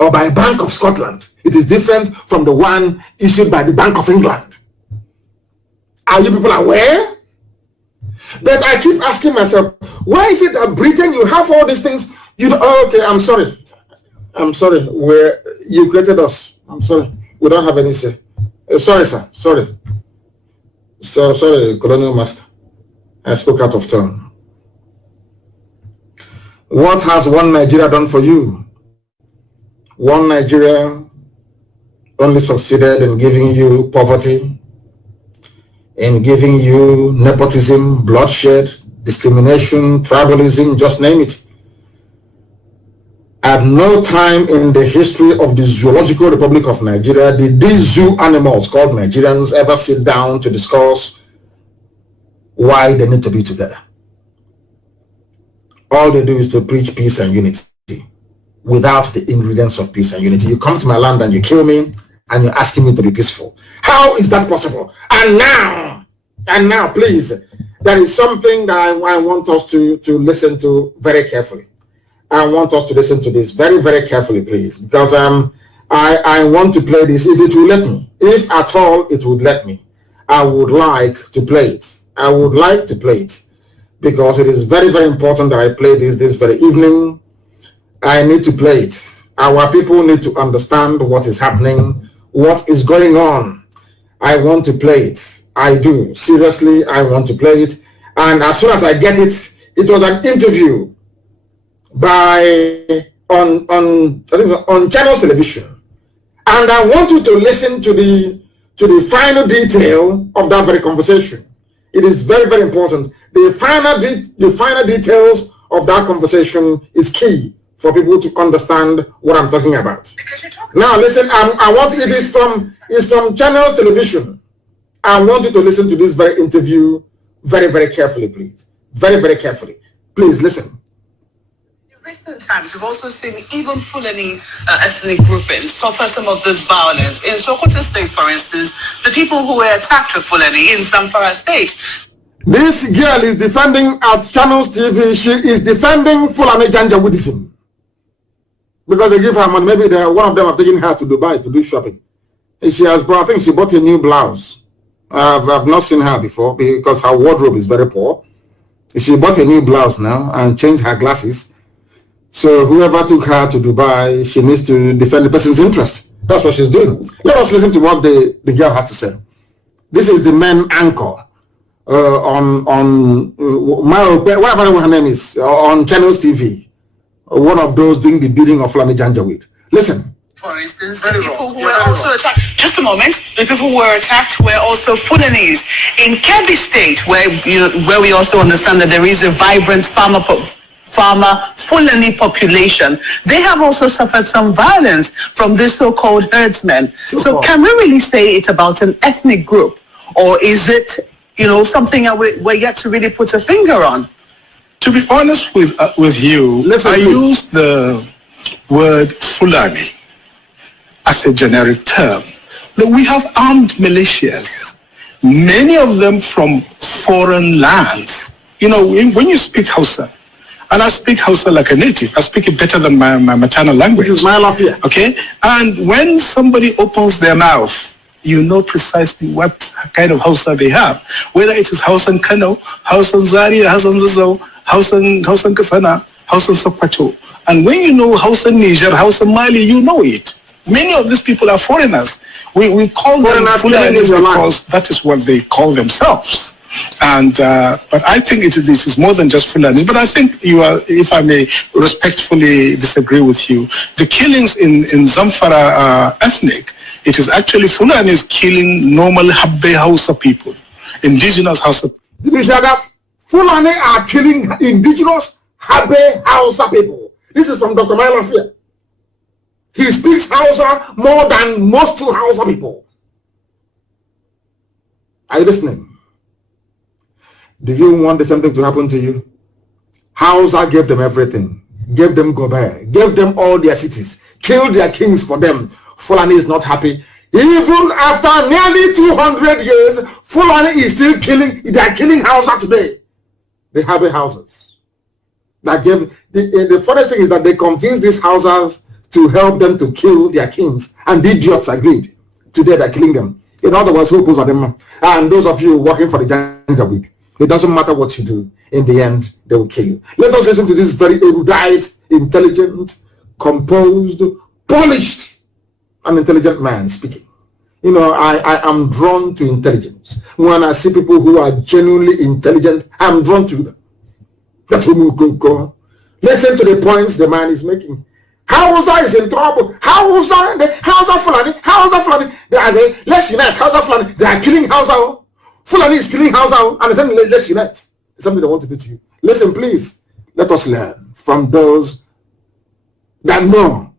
or by Bank of Scotland? It is different from the one issued by the Bank of England. Are you people aware? But I keep asking myself, why is it that Britain, you have all these things? You know, oh, okay, I'm sorry. I'm sorry. You created us. I'm sorry. We don't have any say. Sorry, sir. Sorry. So sorry, Colonial Master. I spoke out of turn. What has one Nigeria done for you? One Nigeria only succeeded in giving you poverty, in giving you nepotism, bloodshed, discrimination, tribalism, just name it. At no time in the history of the Zoological Republic of Nigeria did these zoo animals called Nigerians ever sit down to discuss why they need to be together. All they do is to preach peace and unity without the ingredients of peace and unity. You come to my land and you kill me and you're asking me to be peaceful. How is that possible? And now, please, there is something that I want us to listen to very carefully. I want us to listen to this very, very carefully, please, because I want to play this if it will let me. If at all it would let me, I would like to play it. I would like to play it because it is very, very important that I play this very evening. I need to play it. Our people need to understand what is happening, what is going on. I want to play it. I do. Seriously, I want to play it. And as soon as I get it, it was an interview on Channels Television, and I want you to listen to the final detail of that very conversation. It is very, very important. The final details of that conversation is key for people to understand what I'm talking about. Now listen, I want it is from Channels Television. I want you to listen to this very interview very, very carefully, please. Very, very carefully. Please listen. In recent times, we've also seen even Fulani ethnic groupings suffer some of this violence. In Sokoto State, for instance, the people who were attacked were Fulani in Zamfara State. This girl is defending at Channels TV. She is defending Fulani Janjaweedism because they give her money. Maybe one of them have taken her to Dubai to do shopping. And she has brought, I think she bought a new blouse. I've not seen her before because her wardrobe is very poor. She bought a new blouse now and changed her glasses. So whoever took her to Dubai, she needs to defend the person's interest. That's what she's doing. Let us listen to what the girl has to say. This is the main anchor on whatever her name is, on Channels TV. One of those doing the bidding of Fulani Janjaweed. Listen. For instance, the people who were also attacked, just a moment, the people who were attacked were also Fulanis. In Kebbi State, where we also understand that there is a vibrant farmer Fulani population, they have also suffered some violence from this so-called herdsmen. So can we really say it's about an ethnic group, or is it, something that we're yet to really put a finger on? To be honest with you, I use the word Fulani as a generic term. That we have armed militias, many of them from foreign lands. When you speak Hausa, and I speak Hausa like a native, I speak it better than my maternal language. This is my life here. Okay? And when somebody opens their mouth, you know precisely what kind of Hausa they have. Whether it is Hausan Kano, Hausan Zaria, Hausan Zazo, Hausan Kasana, Hausan Sokoto. And when you know Hausan Niger, Hausan Mali, you know it. Many of these people are foreigners. We call them Fulanis because that is what they call themselves. And but I think this is more than just Fulanis. But I think if I may respectfully disagree with you, the killings in Zamfara ethnic, it is actually Fulanis killing normal Habbe Hausa people, indigenous Hausa. Did you hear that? Fulani are killing indigenous Habbe Hausa people. This is from Dr. Mailafia. He speaks Hausa more than most Hausa people. Are you listening? Do you want the same thing to happen to you? Hausa gave them everything. Gave them Gobert. Gave them all their cities. Killed their kings for them. Fulani is not happy. Even after nearly 200 years, Fulani is still killing. They are killing Hausa today. They have houses. That gave the funniest thing is that they convinced these Hausas to help them to kill their kings, and the idiots agreed. Today they're killing them. In other words, who pulls on them? And those of you working for the Janjaweed, it doesn't matter what you do. In the end, they will kill you. Let us listen to this very erudite, intelligent, composed, polished, and intelligent man speaking. I am drawn to intelligence. When I see people who are genuinely intelligent, I'm drawn to them. Listen to the points the man is making. Hausa is in trouble. Hausa Fulani. They are saying, let's unite. Hausa Fulani. They are killing Hausa. Fulani is killing Hausa. And then let's unite. It's something they want to do to you. Listen, please. Let us learn from those that know.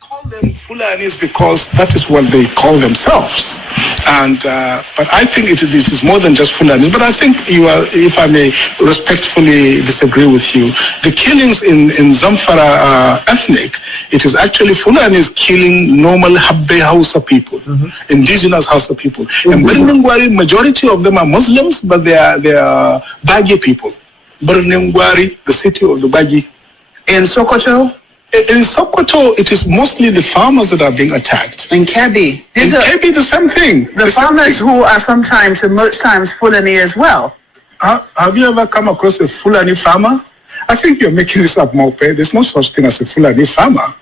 Call them Fulanis because that is what they call themselves. And but I think this is more than just Fulanis. But I think if I may respectfully disagree with you, the killings in Zamfara ethnic, it is actually Fulanis killing normal Habbe Hausa people, indigenous Hausa people. And Birningwari, majority of them are Muslims, but they are Bagi people. Birningwari, the city of the Bagi. In Sokoto? In Sokoto, it is mostly the farmers that are being attacked. In Kebbi? In Kebbi, the same thing. The farmers who are sometimes, and most times, Fulani as well. Have you ever come across a Fulani farmer? I think you're making this up, Mope. There's no such thing as a Fulani farmer.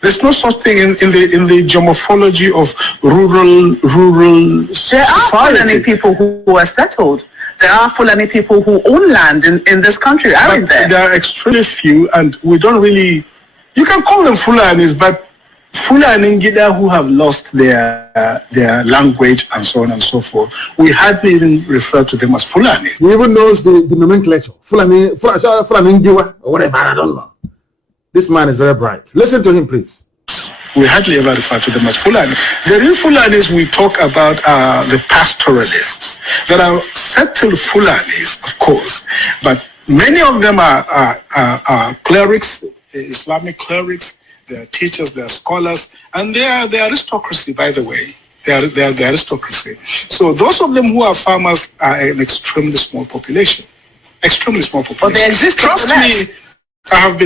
There's no such thing in the geomorphology of rural There are Fulani people who are settled. There are Fulani people who own land in this country, aren't there? There are extremely few, and we don't really... You can call them Fulanis, but Fulani Ngida who have lost their language and so on and so forth, we hardly even refer to them as Fulani. He even knows the nomenclature. Fulani Ngiwa, or whatever, I don't know. This man is very bright. Listen to him, please. We hardly ever refer to them as Fulani. The real Fulanis we talk about are the pastoralists. There are settled Fulanis, of course, but many of them are clerics, Islamic clerics. They are teachers, they are scholars, and they are the aristocracy, by the way. They are the aristocracy. So those of them who are farmers are an extremely small population. Extremely small population. But they exist. Trust me,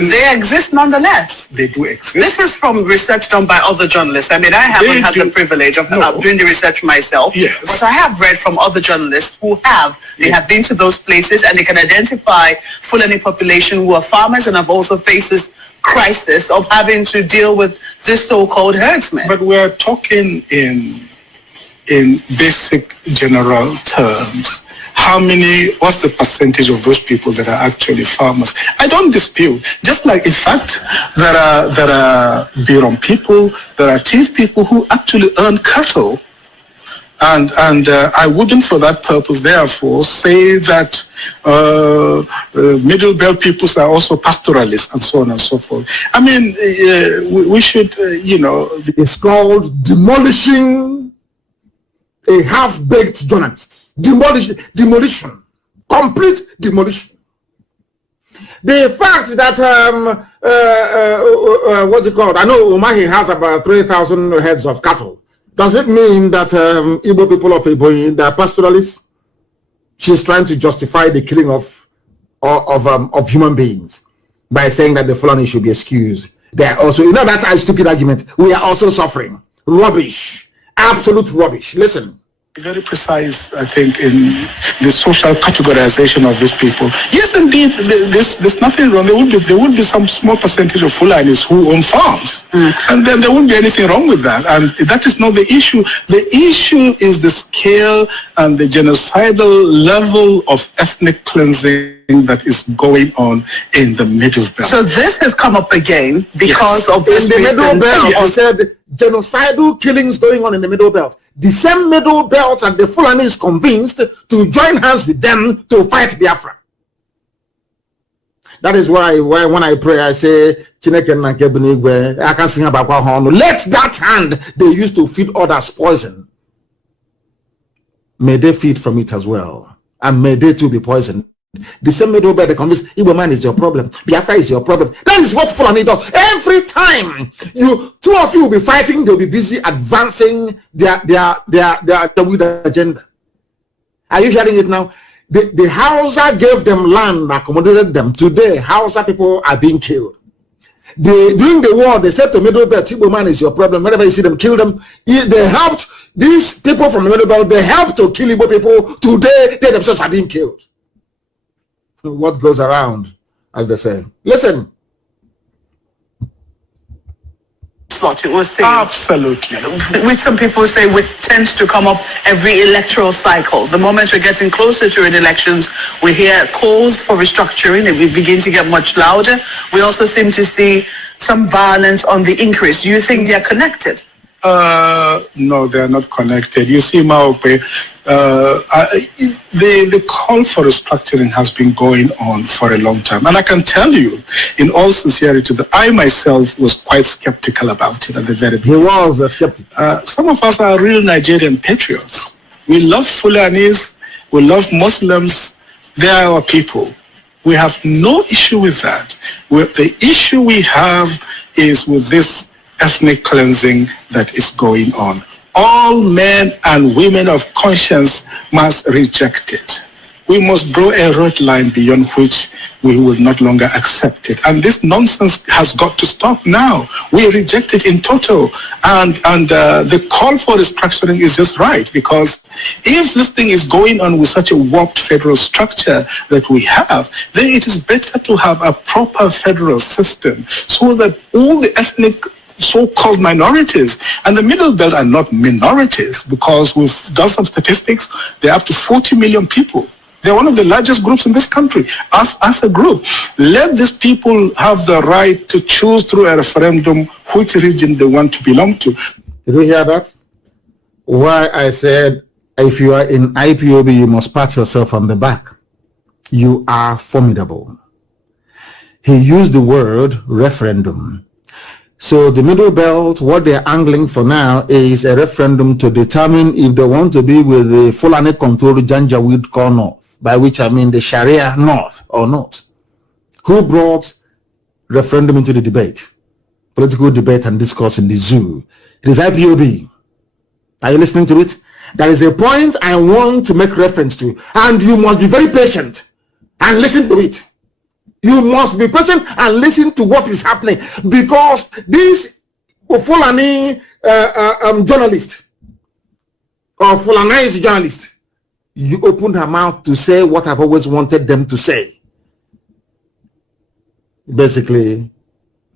they exist nonetheless. They do exist. This is from research done by other journalists. I mean, I haven't had the privilege of doing the research myself. Yes. But I have read from other journalists who have. They have been to those places and they can identify Fulani population who are farmers and have also faced this crisis of having to deal with this so-called herdsmen. But we're talking in basic general terms. What's the percentage of those people that are actually farmers? I don't dispute. Just like, in fact, there are Biron people, there are Tiv people who actually earn cattle. And I wouldn't for that purpose, therefore, say that Middle Belt peoples are also pastoralists and so on and so forth. I mean, we should, It's called demolishing a half-baked journalist. Demolition, complete demolition. The fact that what's it called? I know Umahi has about 3,000 heads of cattle. Does it mean that Igbo people of Ibo, they are pastoralists? She's trying to justify the killing of human beings by saying that the Fulani should be excused. They are also, that's a stupid argument. We are also suffering. Rubbish, absolute rubbish. Listen. Very precise, I think, in the social categorization of these people. Yes, indeed, there's nothing wrong. There would be some small percentage of Fulanis who own farms, and then there wouldn't be anything wrong with that. And that is not the issue. The issue is the scale and the genocidal level of ethnic cleansing that is going on in the Middle Belt. So this has come up again because of this. In the Middle Belt, I said genocidal killings going on in the Middle Belt. The same Middle Belt and the Fulani is convinced to join hands with them to fight Biafra. That is why when I pray, I say, I can sing about let that hand they used to feed others poison. May they feed from it as well. And may they too be poisoned. The same Middle Belt, they convince Igbo man is your problem, Biafra is your problem. That is what Fulani does. Every time two of you will be fighting, they'll be busy advancing their agenda. Are you hearing it now? The Hausa gave them land, accommodated them. Today, Hausa people are being killed. During the war, they said to Middle Belt, Igbo man is your problem. Whenever you see them, kill them. They helped these people from the Middle Belt. They helped to kill Igbo people. Today, they themselves are being killed. What goes around, as they say. Listen. What it was saying. Absolutely. Which some people say tends to come up every electoral cycle. The moment we're getting closer to an elections, we hear calls for restructuring and we begin to get much louder. We also seem to see some violence on the increase. Do you think they're connected? No, they are not connected. You see, Maope, the call for restructuring has been going on for a long time. And I can tell you, in all sincerity, that I myself was quite skeptical about it at the very beginning. He was a skeptic. Some of us are real Nigerian patriots. We love Fulanis, we love Muslims, they are our people. We have no issue with that. The issue we have is with this ethnic cleansing that is going on. All men and women of conscience must reject it. We must draw a red line beyond which we will not longer accept it. And this nonsense has got to stop now. We reject it in total. And the call for restructuring is just right, because if this thing is going on with such a warped federal structure that we have, then it is better to have a proper federal system so that all the ethnic so-called minorities, and the Middle Belt are not minorities, because we've done some statistics, they're up to 40 million people. They're one of the largest groups in this country, as a group. Let these people have the right to choose through a referendum which region they want to belong to. Did you hear that? Why I said, if you are in IPOB, you must pat yourself on the back. You are formidable. He used the word referendum. So the Middle Belt, what they're angling for now is a referendum to determine if they want to be with the Fulani-controlled Janjaweed core North, by which I mean the Sharia North or not. Who brought referendum into the debate? Political debate and discourse in the zoo. It is IPOB. Are you listening to it? There is a point I want to make reference to, and you must be very patient and listen to it. You must be patient and listen to what is happening, because this Fulani journalist or Fulanized journalist, you opened her mouth to say what I've always wanted them to say. Basically,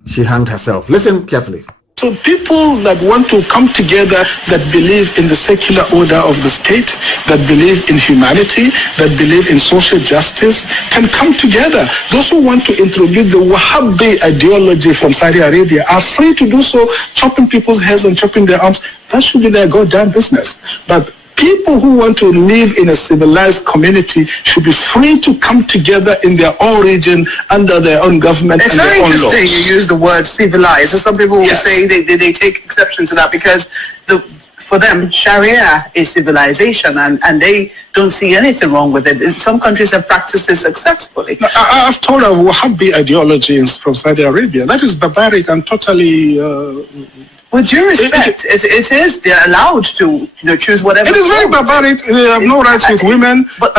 she hanged herself. Listen carefully. So people that want to come together, that believe in the secular order of the state, that believe in humanity, that believe in social justice, can come together. Those who want to introduce the Wahhabi ideology from Saudi Arabia are free to do so, chopping people's heads and chopping their arms. That should be their goddamn business. But people who want to live in a civilized community should be free to come together in their own region under their own government. It's and very their own interesting laws. you use the word civilized. So some people will Yes. say they take exception to that, because for them, Sharia is civilization, and they don't see anything wrong with it. Some countries have practiced it successfully. I've told of Wahhabi ideology from Saudi Arabia. That is barbaric and totally... With due respect, it is, they're allowed to choose whatever. It is very barbaric. They have no rights with women. But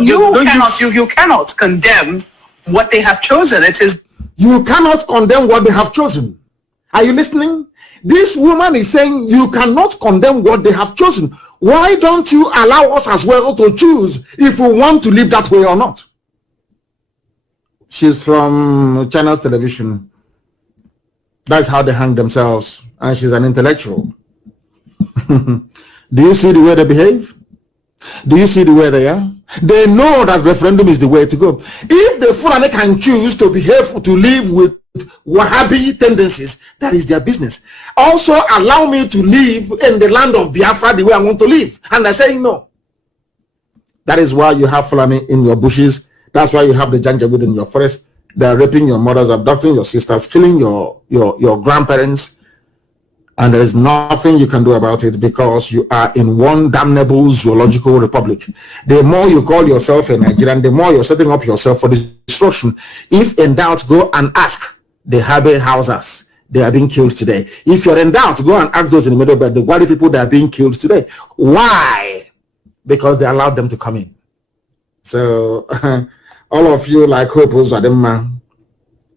you cannot condemn what they have chosen. It is. You cannot condemn what they have chosen. Are you listening? This woman is saying you cannot condemn what they have chosen. Why don't you allow us as well to choose if we want to live that way or not? She's from China's television. That's how they hang themselves. And she's an intellectual. Do you see the way they behave? Do you see the way they are? They know that referendum is the way to go. If the Fulani can choose to behave, to live with Wahhabi tendencies, that is their business. Also allow me to live in the land of Biafra the way I want to live. And they're saying no. That is why you have Fulani in your bushes. That's why you have the Janjaweed in your forest. They're raping your mothers, abducting your sisters, killing your grandparents. And there is nothing you can do about it, because you are in one damnable zoological republic. The more you call yourself a Nigerian, the more you're setting up yourself for destruction. If in doubt, go and ask the Habe Hausas. They are being killed today. If you're in doubt, go and ask those in the middle belt, the Gwari people that are being killed today. Why? Because they allowed them to come in. So all of you like Hope Uzadema.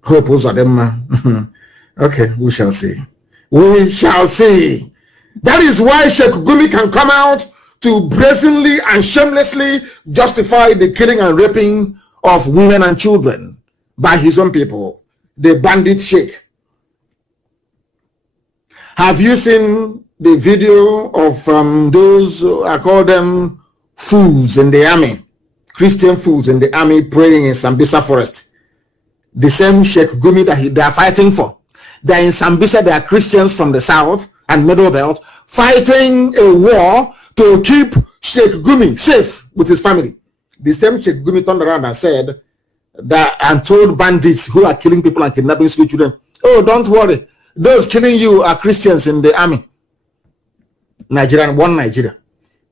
Hope Uzadema. Okay, we shall see. We shall see. That is why Sheikh Gumi can come out to brazenly and shamelessly justify the killing and raping of women and children by his own people, the bandit Sheikh. Have you seen the video of those, I call them fools in the army, Christian fools in the army praying in Sambisa forest? The same Sheikh Gumi that they are fighting for. They're in Sambisa, they are Christians from the south and middle belt fighting a war to keep Sheikh Gumi safe with his family. The same Sheikh Gumi turned around and said that, and told bandits who are killing people and kidnapping school children, oh, don't worry, those killing you are Christians in the army. Nigerian, one Nigeria.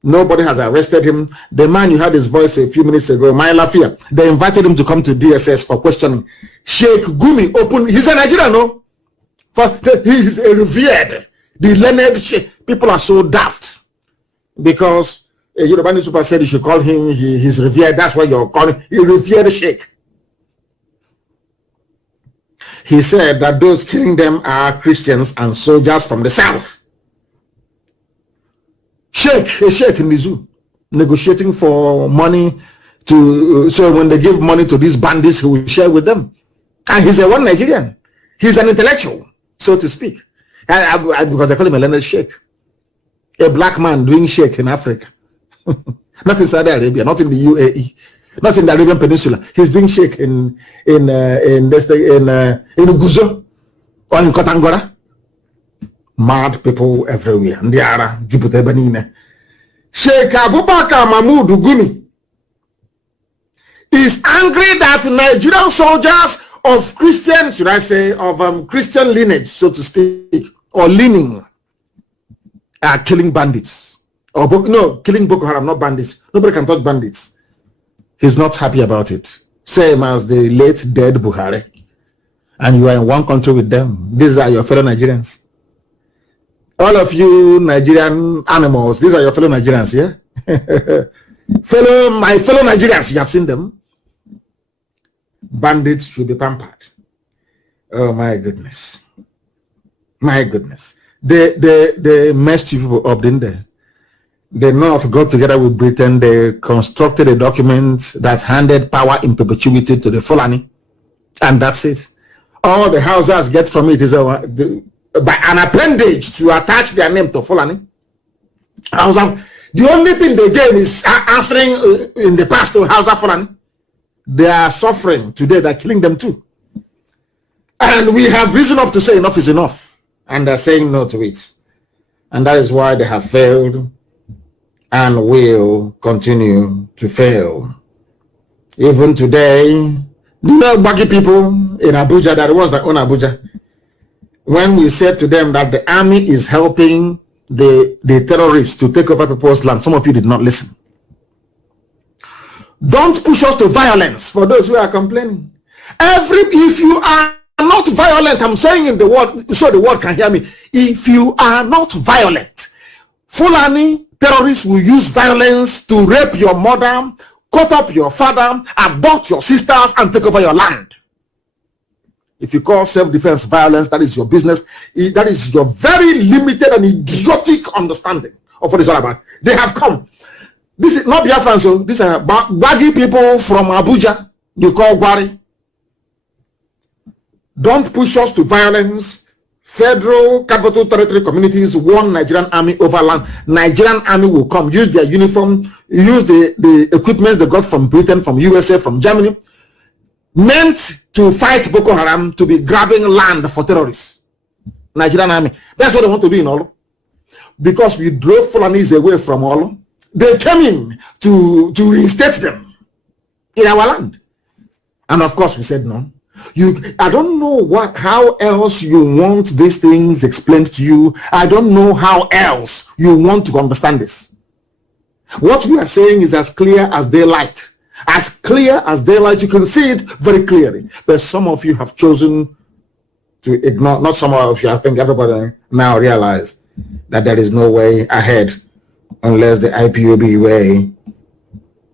Nobody has arrested him. The man you heard his voice a few minutes ago, my Lafia, they invited him to come to DSS for questioning. Sheikh Gumi opened, he's a Nigerian, no? He is a revered, the learned Sheikh. People are so daft because a Yoruba newspaper said you should call him, he's revered. That's why you're calling him, he revered Sheikh. He said that those killing them are Christians and soldiers from the south. Sheikh, a Sheikh in the zoo, negotiating for money to, so when they give money to these bandits, he will share with them. And he's a one Nigerian. He's an intellectual, so to speak. Because I call him a learned Sheikh. A black man doing Sheikh in Africa. Not in Saudi Arabia, not in the UAE, not in the Arabian Peninsula. He's doing Sheikh in Uguzo or in Kotangora. Mad people everywhere. Ndiara, Jupiter Benine. Sheikh Abubakar Mahmoud Gumi is angry that Nigerian soldiers of Christian, should I say, of Christian lineage, so to speak, or leaning, are killing bandits. Or killing Boko Haram, not bandits. Nobody can touch bandits. He's not happy about it. Same as the late dead Buhari. And you are in one country with them. These are your fellow Nigerians. All of you Nigerian animals, these are your fellow Nigerians, yeah? My fellow Nigerians, you have seen them. Bandits should be pampered. Oh my goodness. My goodness. They messed people up, didn't they? The North got together with Britain. They constructed a document that handed power in perpetuity to the Fulani. And that's it. All the Hausas get from it is by an appendage to attach their name to Fulani. The only thing they gain is answering in the past to Hausa Fulani. They are suffering today. They're killing them too. And we have reason enough to say enough is enough. And they're saying no to it. And that is why they have failed and will continue to fail. Even today, you know, Bagi people in Abuja, that was that own Abuja, when we said to them that the army is helping the terrorists to take over people's land, some of you did not listen. Don't push us to violence for those who are complaining. If you are not violent, I'm saying in the word so the world can hear me. If you are not violent, Fulani terrorists will use violence to rape your mother, cut up your father, abduct your sisters, and take over your land. If you call self-defense violence, that is your business. That is your very limited and idiotic understanding of what it's all about. They have come. This is not Biafran, so these are baggy people from Abuja. You call Gwari. Don't push us to violence. Federal Capital Territory communities want Nigerian army over land. Nigerian army will come, use their uniform, use the equipment they got from Britain, from USA, from Germany, meant to fight Boko Haram, to be grabbing land for terrorists. Nigerian army. That's what they want to do in Olo. Because we drove Fulanis away from Olo, they came in to reinstate them in our land. And of course we said no. I don't know how else you want these things explained to you. I don't know how else you want to understand this. What we are saying is as clear as daylight. As clear as daylight, you can see it very clearly. But some of you have chosen to ignore, not some of you, I think everybody now realize that there is no way ahead unless the IPOB way,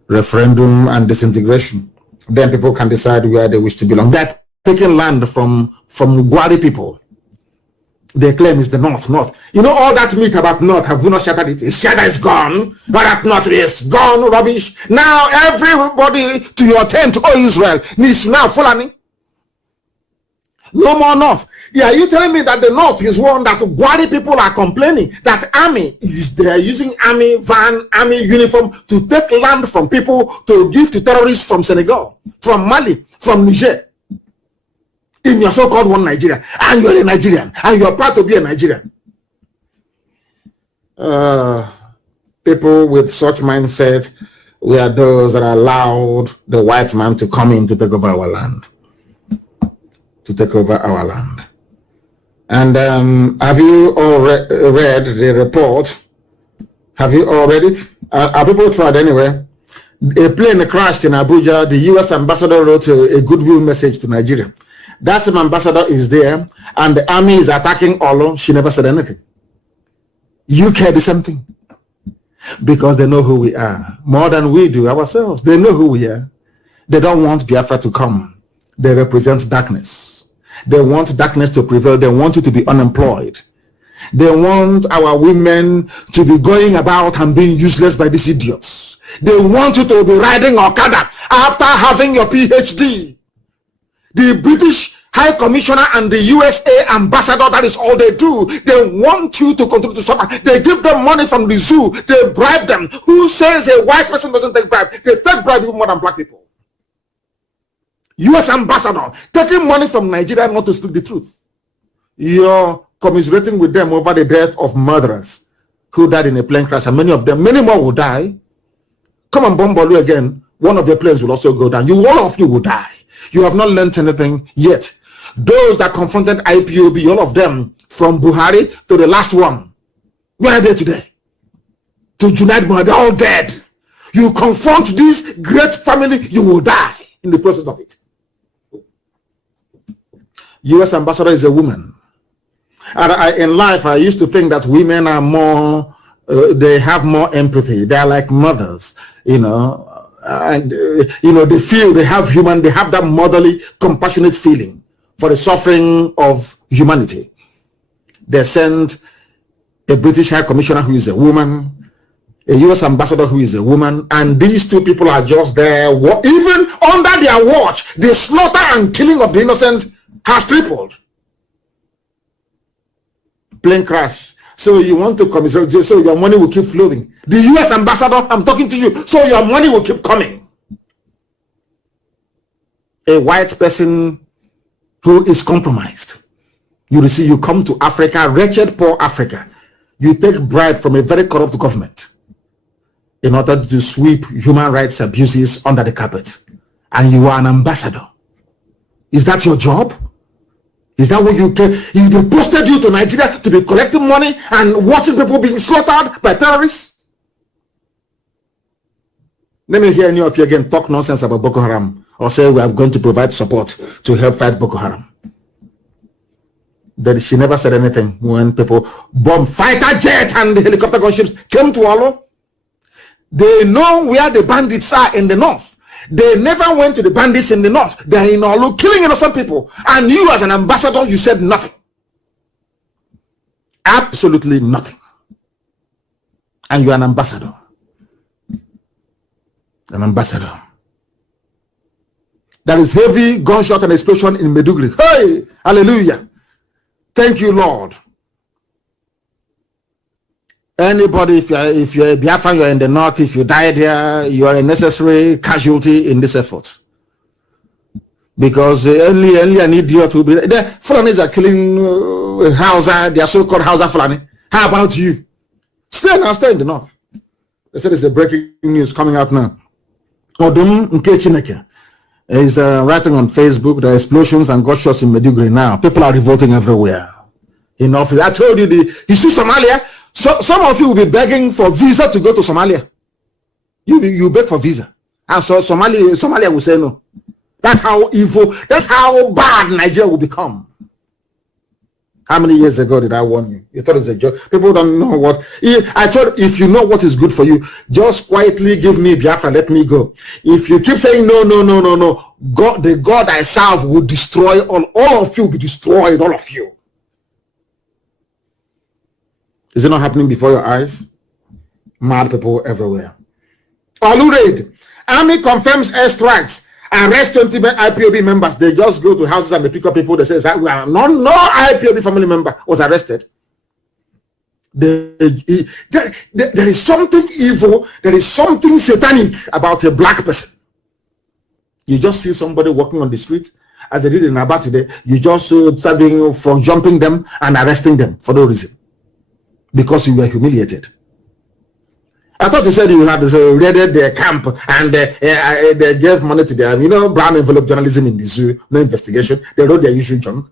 referendum and disintegration. Then people can decide where they wish to belong. They're taking land from Gwari people. Their claim is the North. You know all that myth about North, have we not shattered it? It's shattered, it's gone. But that North is gone, rubbish. Now everybody to your tent, oh Israel, needs now Fulani. No more North. Yeah, you telling me that the North is one that Gwari people are complaining that army is they are using army van, army uniform to take land from people to give to terrorists from Senegal, from Mali, from Niger. In your so-called one Nigeria, and you're a Nigerian, and you're proud to be a Nigerian. People with such mindset, we are those that allowed the white man to come in to take over our land. And have you all read the report? Have you all read it? Are people tried anyway? A plane crashed in Abuja. The US ambassador wrote a goodwill message to Nigeria. That same ambassador is there, and the army is attacking Olo. She never said anything. UK the same thing. Because they know who we are. More than we do ourselves. They know who we are. They don't want Biafra to come. They represent darkness. They want darkness to prevail. They want you to be unemployed. They want our women to be going about and being useless by these idiots. They want you to be riding Okada after having your PhD. The British High Commissioner and the USA Ambassador, that is all they do. They want you to continue to suffer. They give them money from the zoo. They bribe them. Who says a white person doesn't take bribe? They take bribe even more than black people. US Ambassador taking money from Nigeria not to speak the truth. You're commiserating with them over the death of murderers who died in a plane crash, and many more will die. Come and bomb Bolu again. One of your planes will also go down. All of you will die. You have not learned anything yet. Those that confronted IPOB, all of them, from Buhari to the last one, where are they today? To Junaid Mohammed, they're all dead. You confront this great family, you will die in the process of it. US ambassador is a woman. And in life, I used to think that women are more, they have more empathy. They are like mothers, and they feel they have that motherly, compassionate feeling for the suffering of humanity. They sent a British High Commissioner who is a woman, a US ambassador who is a woman, and these two people are just there. Even under their watch, the slaughter and killing of the innocent has tripled. Plane crash. So you want to commiserate, so your money will keep flowing. The US ambassador, I'm talking to you, so your money will keep coming. A white person who is compromised. You come to Africa, wretched poor Africa. You take bribe from a very corrupt government in order to sweep human rights abuses under the carpet. And you are an ambassador. Is that your job? Is that what you can? They posted you to Nigeria to be collecting money and watching people being slaughtered by terrorists? Let me hear any of you again talk nonsense about Boko Haram or say we are going to provide support to help fight Boko Haram. That she never said anything when people bomb fighter jet and the helicopter gunships came to Olo. They know where the bandits are in the north. They never went to the bandits in the north. They are in Olo killing innocent people. And you as an ambassador, you said nothing. Absolutely nothing. And you are an ambassador. An ambassador. There is heavy gunshot and explosion in Maiduguri. Hey, hallelujah. Thank you, Lord. Anybody, if you're a Biafran, you're in the north, if you die there, you are a necessary casualty in this effort. Because only an idiot will be there. The Fulanis are killing Hausa, they are so-called Hausa Fulani. How about you? Stay in the north. They said there's a breaking news coming out now. Odum Nkechineke is writing on Facebook, the explosions and gunshots in Maiduguri now. People are revolting everywhere. In office, I told you, you see Somalia? So some of you will be begging for visa to go to Somalia. You beg for visa. And so Somalia will say no. That's how evil, that's how bad Nigeria will become. How many years ago did I warn you? You thought it was a joke. People don't know what. I told you, if you know what is good for you, just quietly give me Biafra, let me go. If you keep saying no, God, the God I serve will destroy all of you will be destroyed, all of you. Is it not happening before your eyes? Mad people everywhere. Aluraid, army confirms airstrikes. Arrest 20 IPOB members. They just go to houses and they pick up people. They say, no IPOB family member was arrested. There is something evil. There is something satanic about a black person. You just see somebody walking on the street, as they did in Aba today. You just start from jumping them and arresting them for no reason. Because you were humiliated. I thought you said you had raided their camp and they gave money to them. Brown envelope journalism in the zoo, no investigation. They wrote their usual junk.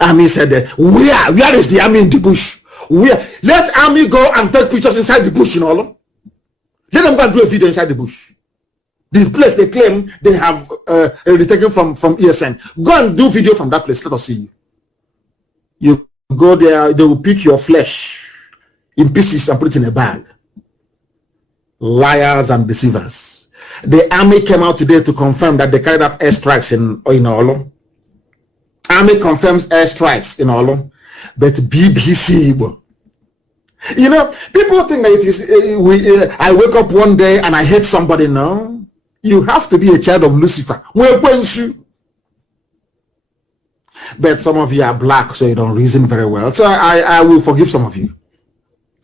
Army said, where is the army in the bush? Let army go and take pictures inside the bush in Olo. Let them go and do a video inside the bush. The place they claim they have retaken from ESN. Go and do video from that place. Let us see you. You go there, they will pick your flesh in pieces and put it in a bag. Liars and deceivers. The army came out today to confirm that they carried out airstrikes in Olo. Army confirms airstrikes in Olo, but BBC. People think that it is I wake up one day and I hate somebody. No, you have to be a child of Lucifer. But some of you are black, so you don't reason very well. So I will forgive some of you.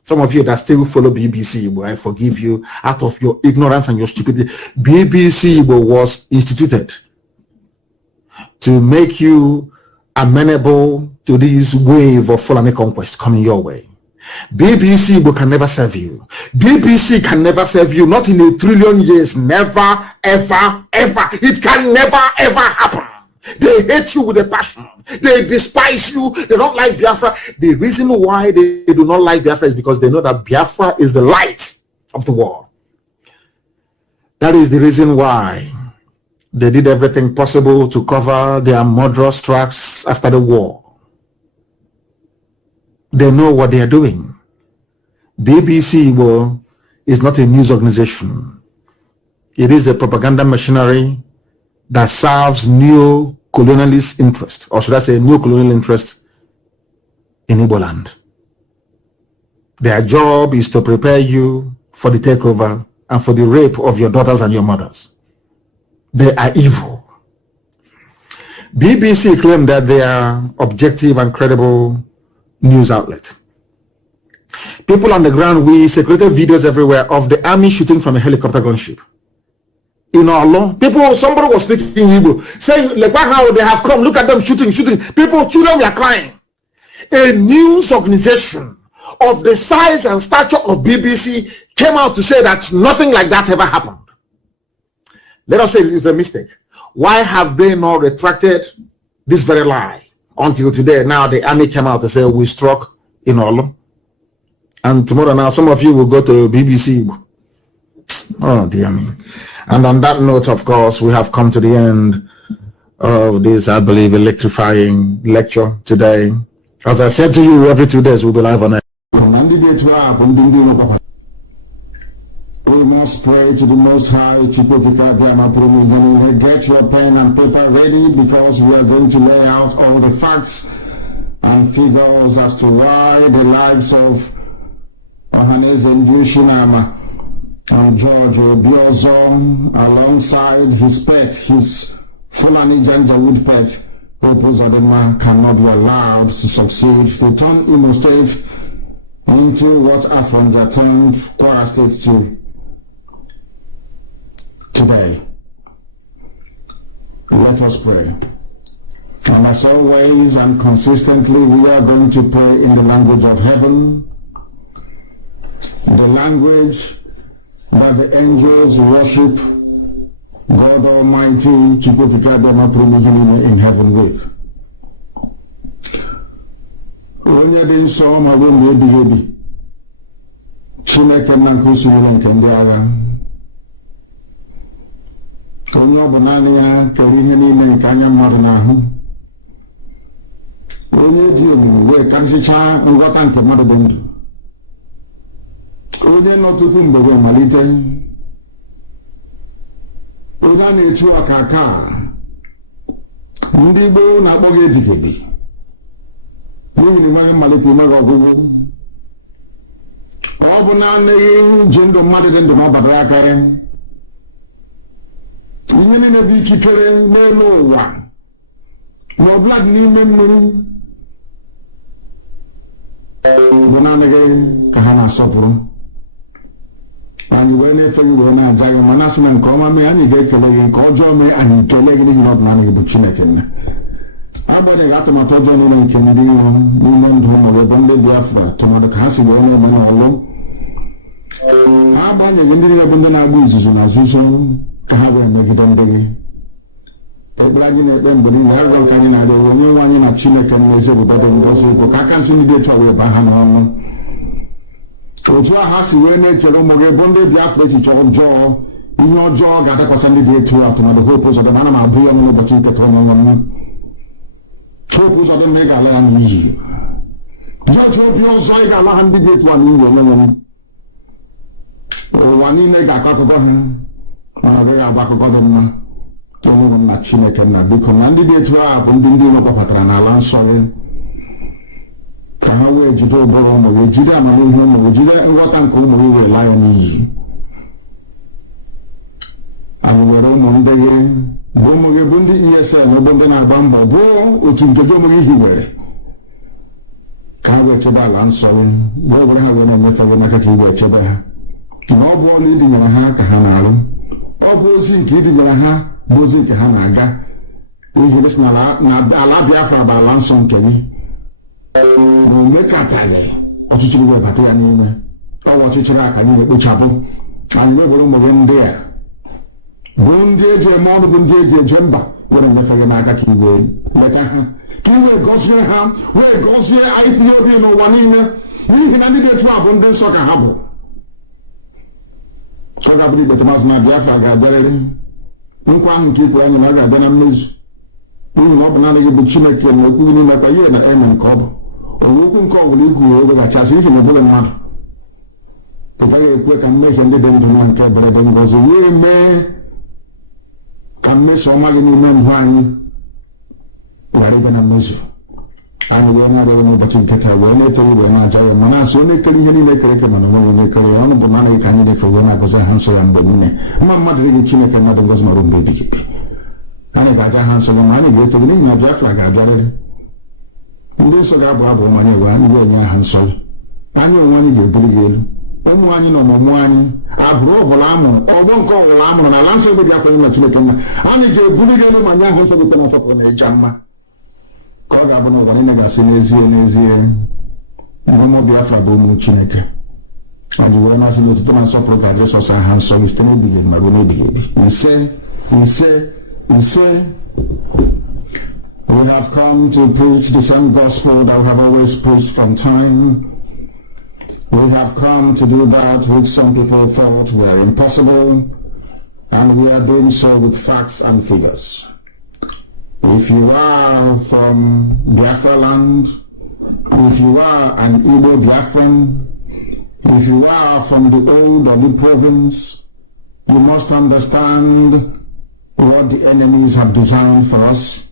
Some of you that still follow BBC, I forgive you out of your ignorance and your stupidity. BBC was instituted to make you amenable to this wave of Fulani conquest coming your way. BBC can never serve you. BBC can never serve you, not in 1 trillion years. Never, ever, ever. It can never, ever happen. They hate you with a passion. They despise you. They don't like Biafra. The reason why they do not like Biafra is because they know that Biafra is the light of the world. That is the reason why they did everything possible to cover their murderous tracks after the war. They know what they are doing. BBC is not a news organization. It is a propaganda machinery that serves neo-colonialist interest, or should I say neo-colonial interest in Igbo land. Their job is to prepare you for the takeover and for the rape of your daughters and your mothers. They are evil. BBC claim that they are objective and credible news outlet. People on the ground, we circulated videos everywhere of the army shooting from a helicopter gunship. In Olo, somebody was speaking Igbo, saying, like, how they have come, look at them shooting. People, children were crying. A news organization of the size and stature of BBC came out to say that nothing like that ever happened. Let us say it's a mistake. Why have they not retracted this very lie until today? Now the army came out to say we struck in Olo. And tomorrow now some of you will go to BBC. Oh dear me. And on that note, of course, we have come to the end of this, I believe, electrifying lecture today. As I said to you, every 2 days we'll be live on air. We must pray to the Most High. Get your pen and paper ready, because we are going to lay out all the facts and figures as to why the likes of Ohaneze Ndushinama and George Obiozor, alongside his pet, his Fulani Janjawood pet, Opus Adema, cannot be allowed to succeed to turn Imo State into what Afranja turned Kwara State to today. Let us pray. And as always and consistently, we are going to pray in the language of heaven, the language that the angels worship God Almighty in heaven with. Onye dị nsọ ma bụ mgbe ebighị ebi, Chineke nna nke usoro nke ndị agha, onye ọ bụ naanị ya kere ihe niile nke anya mmadụ n'ahụ, onye ji omimi wee karịsịchaa nghọta nke mmadụ dị ndụ, onye nọ tupu mgbe wee malite, onye a na-echu aka aka ndị gboo na-akpọ gị ebighị n'ihi na nweghị mmalite emeghị ọgwụgwụ. Ọ bụ naanị ji ndụ mmadụ dị ndụ ma ọ badara aka ya. Ihe niile dị ikikere n'elu ụwa ma ọ bụla dị n'ime mmiri bụ naanị gị ka ha na-asọpụrụ. Anyị wee na-efe gị wee na-aja gị, ma na-asị na nke ọma mee anyị ga-ekele gị, nke ọjọọ mee anyị ekele gị n'ihi na ọ bụ naanị gị bụ Chineke nna. Agbanyeghị atụmatụ ọjọọ niile nke ndị iro n'ime ndụ ụmụ ebe ndị Biafra tụmadụ ka ha si wee na-eme n'ọlụ, agbanyeghị ndị niile bụ ndị na-agba izuzu na nzuzo ka ha wee megide ndị gị. Ekpere anyị na-ekpe mgbe niile arịrịọ ka anyị na-arịọ onye nwe anyị na Chineke n'ezi ebube dị ngọzi ụkwụ ka aka nsị ndị dị etu a wee baa ha n'ọnụ. Otu a ha si wee na-echere ụmụ gị bụ ndị Biafra echiche ọjọọ, ihe ọjọọ ga-adakwasị ndị dị etu a tụmadụ Hope Uzodimma. Ana m abụ ya n'ụbọchị nketa ọmụmụ m. Hope Uzodimma ị ga-ala ya n'iyi. George Obiozor ị ga-ala ha ndị dị etu a n'iyi onye nwere. Ụwa niile ga-akọ akụkọ ha, mana ọ gaghị agba akụkọ dị mma. Onye na Chineke na biko na ndị dị etu a bụ ndị iro gbapatara n'ala nsọ ya, ka ha wee jide ụbụrụ ụmụ wee jide amamihe ụmụ wee jide nghọta nke ụmụ gị wee laa ya n'iyi. Anyị were ụmụ ndị gị bụ ụmụ gị bụ ndị ESL bụ ndị na-agba mbọ bụ otu nke gị ụmụ gị hiwere, ka ha wee chebe ala nsọ gị, wee were ha wee na-enyefe gị n'aka ka ị wee chebe ha. Na ọ bụ ọla idinyere ha ka ha na-arụ, ọ bụ ozi nke idinyere ha bụ ozi nke ha na-aga. Ihe si na ala Biafra bụ ala nsọ nke gị, na omekataghị ọchịchịrị wee bata ya n'ime. Ọwa ọchịchịrị aka anyị na-ekpochapụ. Anyị wee were ụmụ gị ndị a bụ ndị eji eme ọnụ, bụ ndị eji eje mba, were nyefe gị n'aka ka iwe leta ha, ka i wee gọzie ha, wee gọzie Ipob n'ụwa niile, n'ihi na ndị dị etu a bụ ndị nsọ ka ha bụ. Ọ ga-abụrụ Igbo Maazị na Biafra ga-abịarịrị. Nkwa ahụ nke ikwu anyị na ọ ga-abịa na mmezu, n'ihi na ọ bụ naanị gị bụ Chineke na okwu n'imekwa ihe na eme nke ọ bụ. Owukun ko wuliku ogo ga chasi fi mabula madu. Tobaye kwe kamme shende den to non ka bere den gozo we me kamme somali ni men hwani. Wari bana mezu. Ani ya mara mo batin kata we ne to we na jawo mana so ne kali ni ne kare ka mana mo ne kare on bo mana ka ni ne fo na ko za hanso yan bo ni mamma de ni chine ka mada gozo maro mbe dikipi. Ani ga ja hanso mo mani be to ni na Biafra ga dare. Ndị nsọ ga-abụ abụ mmanya egwe anyị ga-enye aha nsọ anyị onwe anyị ga-ebuli gị elu ụmụ anyị na ọmụmụ anyị abụrụ ọbụla amụrụ ọgbọ nke ọbụla amụrụ na ala nsọ ebe Biafra na Chineke mma anyị ga-ebuli gị elu ma nye ahụ nsọ gị na nsọpụrụ na ịja mma ka ọ ga-abụ n'ụwa niile ga-asị n'ezie ụmụ Biafra bụ ụmụ Chineke ọ dị wee masị n'otuto na nsọpụrụ ga adị sọsọ aha nsọ gị site n'ebighị ma bụ n'ebighị ebi nse We have come to preach the same gospel that we have always preached from time. We have come to do that which some people thought were impossible, and we are doing so with facts and figures. If you are from Biafra land, if you are an Igbo Biafran, if you are from the old or the province, you must understand what the enemies have designed for us.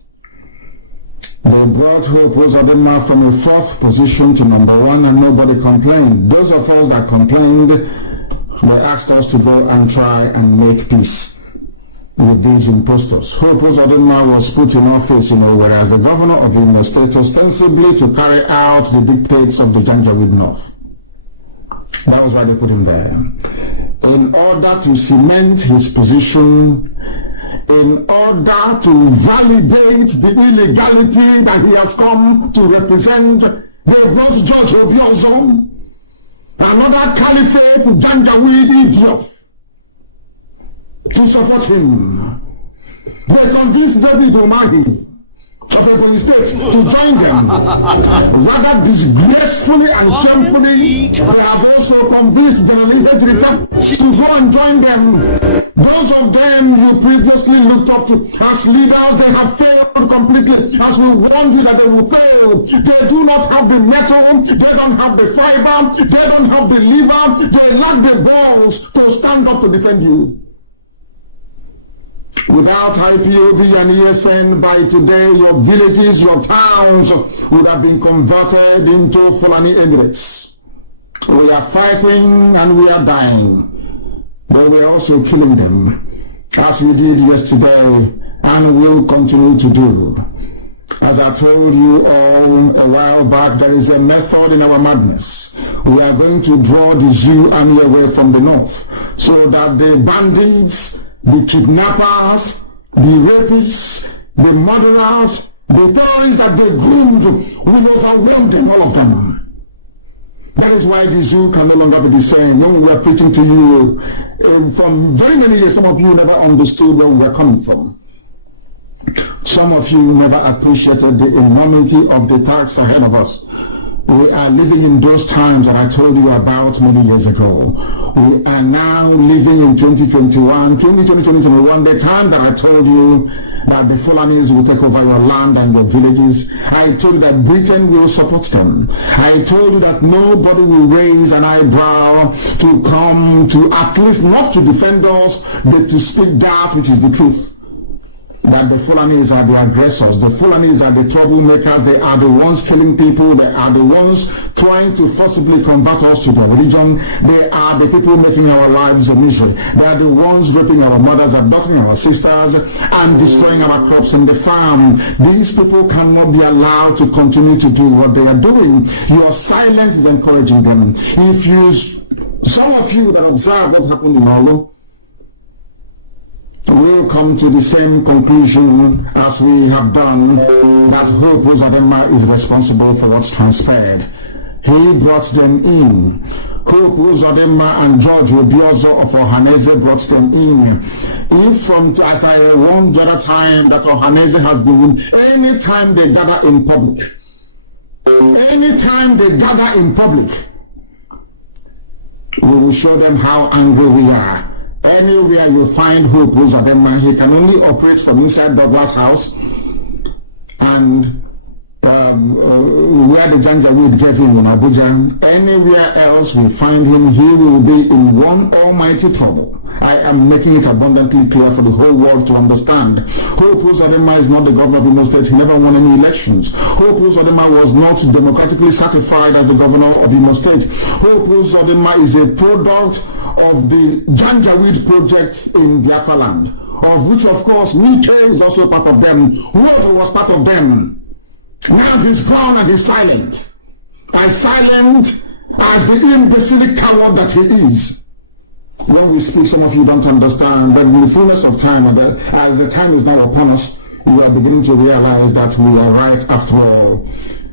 They brought Hope Uzodinma from a 4th position to number 1 and nobody complained. Those of us that complained were asked us to go and try and make peace with these impostors. Hope Uzodinma was put in office, whereas the governor of Imo State ostensibly to carry out the dictates of the Janjaweed North. That was why they put him there. In order to cement his position, in order to validate the illegality that he has come to represent, they brought George Obiozo, another caliphate Janjaweed idiot, to support him. They convinced David Umahi of Ebonyi State to join them. Rather disgracefully and shamefully, they have also convinced the to go and join them. Those of them you previously looked up to as leaders, they have failed completely. As we warned you that they will fail. They do not have the metal, they don't have the fiber, they don't have the liver, they lack the balls to stand up to defend you. Without IPOB and ESN, by today your villages, your towns would have been converted into Fulani Emirates. We are fighting and we are dying, but we are also killing them, as we did yesterday and will continue to do. As I told you all a while back, there is a method in our madness. We are going to draw the zoo army away from the north, so that the bandits, the kidnappers, the rapists, the murderers, the terrorists that they groomed will overwhelm them, all of them. That is why the zoo can no longer be the same. When we were preaching to you from very many years, some of you never understood where we were coming from. Some of you never appreciated the enormity of the task ahead of us. We are living in those times that I told you about many years ago. We are now living in 2021, the time that I told you that the Fulanis will take over your land and your villages. I told you that Britain will support them. I told you that nobody will raise an eyebrow to come to, at least not to defend us, but to speak that which is the truth. That the Fulanis are the aggressors, the Fulanis are the troublemakers, they are the ones killing people, they are the ones trying to forcibly convert us to their religion, they are the people making our lives a misery, they are the ones raping our mothers, abducting our sisters, and destroying our crops in the farm. These people cannot be allowed to continue to do what they are doing. Your silence is encouraging them. If you, some of you that observe what happened in Olo, we'll come to the same conclusion as we have done, that Hope Uzodinma is responsible for what's transpired. He brought them in. Hope Uzodinma and George Obiozo of Ohaneze brought them in. If from, as I warned the other time, that Ohaneze has been, anytime they gather in public, we will show them how angry we are. Anywhere you find Hope Uzodinma, he can only operate from inside Douglas House, and where where the Janjaweed gave him in Abuja, anywhere else we find him, he will be in one almighty trouble. I am making it abundantly clear for the whole world to understand. Hope Uzodinma is not the governor of Imo State. He never won any elections. Hope Uzodinma was not democratically certified as the governor of Imo State. Hope Uzodinma is a product of the Janjaweed project in Biafra land, of which, of course, Nike is also part of them. Whoever was part of them. Now he's gone and he's silent. As silent as the imbecilic coward that he is. When we speak, some of you don't understand, but in the fullness of time, as the time is now upon us, you are beginning to realize that we are right after all.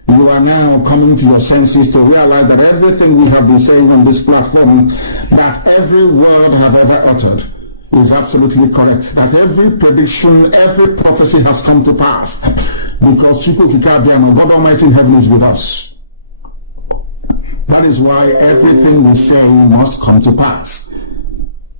You are now coming to your senses to realize that everything we have been saying on this platform, that every word I have ever uttered, is absolutely correct. That every prediction, every prophecy has come to pass. Because God Almighty in heaven is with us. That is why everything we say must come to pass.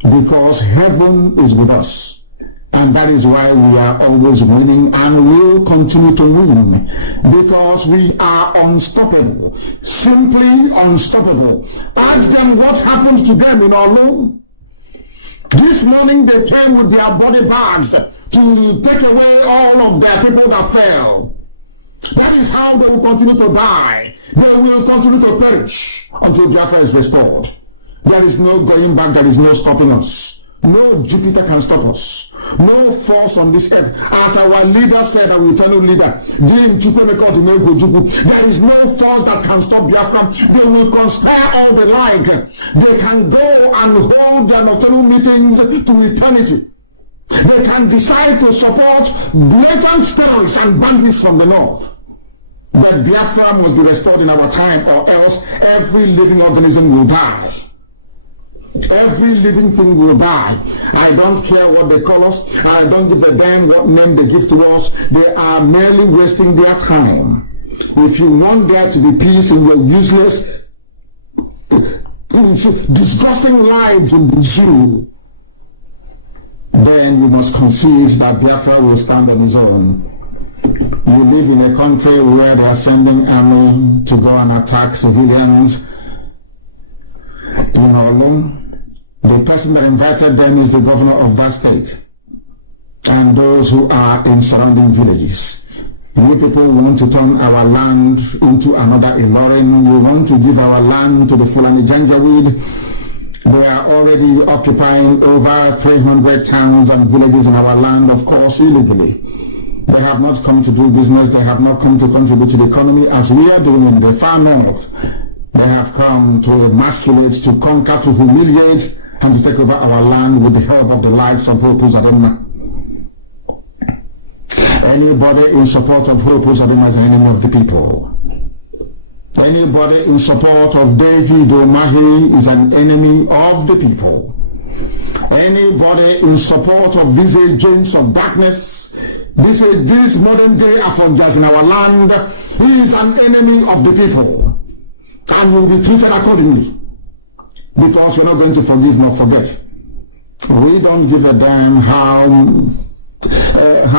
Because heaven is with us. And that is why we are always winning and will continue to win. Because we are unstoppable. Simply unstoppable. Ask them what happened to them in Olu. This morning they came with their body bags to take away all of their people that fell. That is how they will continue to die. They will continue to perish until Biafra is restored. There is no going back, there is no stopping us. No Jupiter can stop us. No force on this earth. As our leader said, our eternal leader, there is no force that can stop Biafra. They will conspire all they like. They can go and hold their nocturnal meetings to eternity. They can decide to support blatant terrorists and bandits from the north. But Biafra must be restored in our time, or else every living organism will die. Every living thing will die. I don't care what they call us. I don't give a damn what name they give to us. They are merely wasting their time. If you want there to be peace in your useless, disgusting lives in the zoo, then you must concede that Biafra will stand on his own. You live in a country where they are sending army to go and attack civilians. You know, the person that invited them is the governor of that state and those who are in surrounding villages. You people want to turn our land into another Ilorin. We want to give our land to the Fulani Janjaweed. They are already occupying over 300 towns and villages in our land, of course, illegally. They have not come to do business. They have not come to contribute to the economy as we are doing in the far north. They have come to emasculate, to conquer, to humiliate, and to take over our land with the help of the likes of Hope Uzodinma. Anybody in support of Hope Uzodinma is an enemy of the people. Anybody in support of David Omahi is an enemy of the people. Anybody in support of these agents of darkness, these modern day Afonjas in our land, he is an enemy of the people. And will be treated accordingly. Because we're not going to forgive nor forget. We don't give a damn how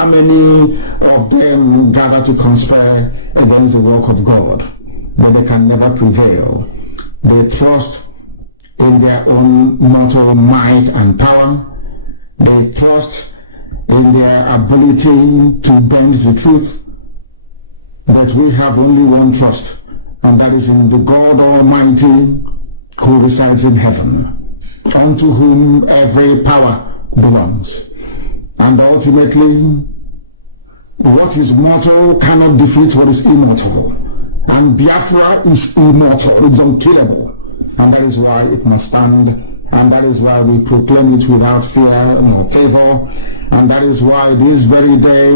many of them gather to conspire against the work of God. But they can never prevail. They trust in their own mortal might and power. They trust in their ability to bend the truth. But we have only one trust, and that is in the God Almighty who resides in heaven, unto whom every power belongs. And ultimately, what is mortal cannot defeat what is immortal. And Biafra is immortal, it's unkillable. And that is why it must stand, and that is why we proclaim it without fear nor favor. And that is why this very day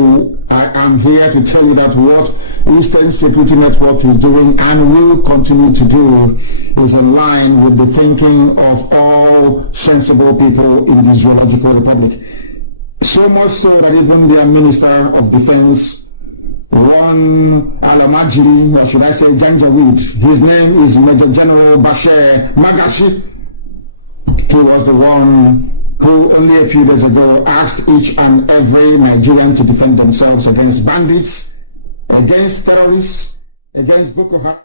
I am here to tell you that what Eastern Security Network is doing and will continue to do is in line with the thinking of all sensible people in the Zoological Republic. So much so that even their Minister of Defense, Ron Alamajiri, or should I say Janjaweed, his name is Major General Bashir Magashi. He was the one who only a few days ago asked each and every Nigerian to defend themselves against bandits, against terrorists, against Boko Haram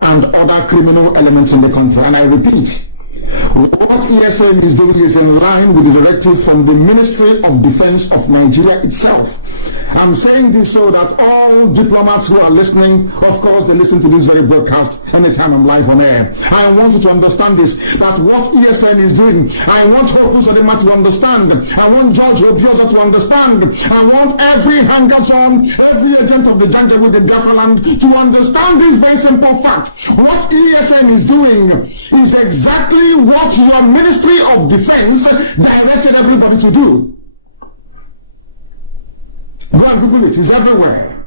and other criminal elements in the country. And I repeat, what ESN is doing is in line with the directive from the Ministry of Defense of Nigeria itself. I'm saying this so that all diplomats who are listening, of course, they listen to this very broadcast anytime I'm live on air. I want you to understand this, that what ESN is doing, I want Hope Uzodinma to understand. I want George Obioza to understand. I want every hunger zone, every agent of the Janjaweed in Biafra land to understand this very simple fact. What ESN is doing is exactly what your Ministry of Defense directed everybody to do. Go and Google it, it's everywhere.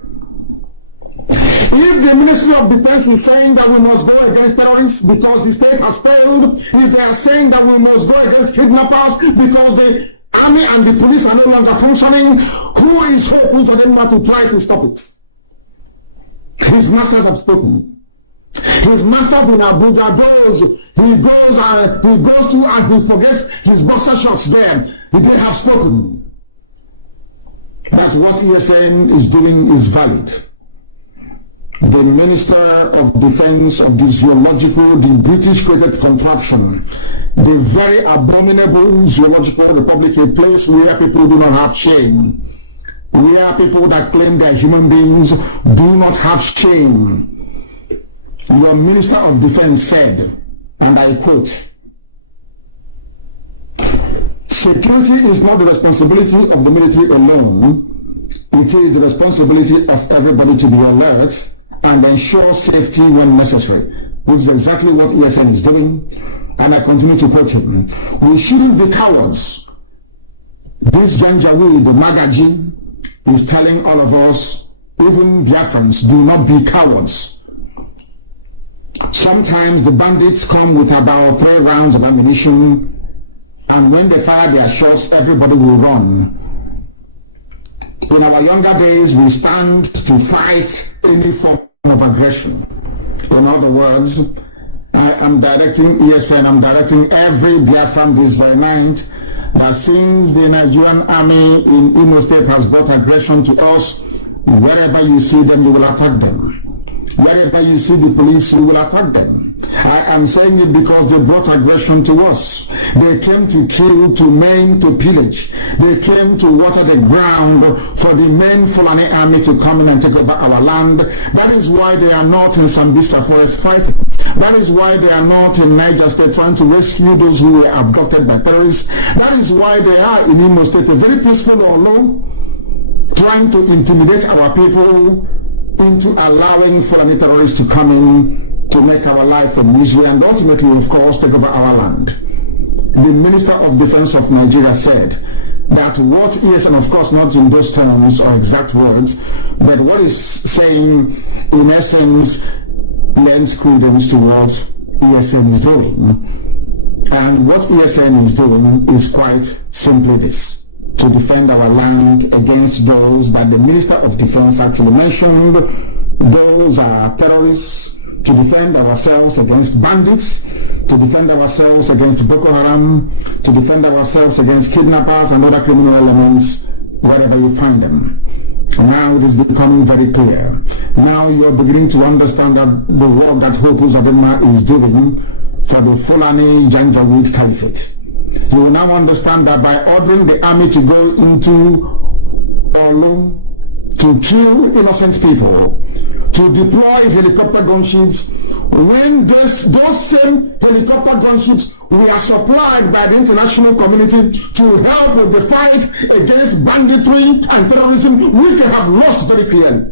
If the Ministry of Defense is saying that we must go against terrorists because the state has failed, if they are saying that we must go against kidnappers because the army and the police are no longer functioning, who is Hope Uzodinma to try to stop it? His masters have spoken. His masters in Abuja he goes to and he forgets his boxer shots there. They have spoken. That what ESN is doing is valid. The Minister of Defense of the zoological, the British created contraption, the very abominable zoological republic, a place where people do not have shame, where people that claim they're human beings do not have shame. Your Minister of Defense said, and I quote, "Security is not the responsibility of the military alone. It is the responsibility of everybody to be alert and ensure safety when necessary," which is exactly what ESN is doing. And I continue to quote him. "We shouldn't be cowards. This Janjaweed, the magazine, is telling all of us, even Biafrans, do not be cowards. Sometimes the bandits come with about 3 rounds of ammunition, and when they fire their shots, everybody will run. In our younger days, we stand to fight any form of aggression." In other words, I am directing ESN, I'm directing every Biafran this very night, that since the Nigerian army in Imo State has brought aggression to us, wherever you see them, you will attack them. Wherever you see the police, you will attack them. I am saying it because they brought aggression to us. They came to kill, to maim, to pillage. They came to water the ground for the main Fulani army to come in and take over our land. That is why they are not in Sambisa forest fighting. That is why they are not in Niger State trying to rescue those who were abducted by terrorists. That is why they are in Imo State, a very peaceful Olo, trying to intimidate our people into allowing foreign terrorists to come in to make our life a misery and ultimately, of course, take over our land. The Minister of Defense of Nigeria said that what ESN, of course, not in those terms or exact words, but what is saying, in essence, lends credence to what ESN is doing. And what ESN is doing is quite simply this: to defend our land against those that the Minister of Defense actually mentioned. Those are terrorists, to defend ourselves against bandits, to defend ourselves against Boko Haram, to defend ourselves against kidnappers and other criminal elements, wherever you find them. Now it is becoming very clear. Now you're beginning to understand that the work that Hope Uzodinma is doing for the Fulani Janjaweed Caliphate. You will now understand that by ordering the army to go into Olu to kill innocent people, to deploy helicopter gunships, when those same helicopter gunships were supplied by the international community to help with the fight against banditry and terrorism, which they have lost very clearly.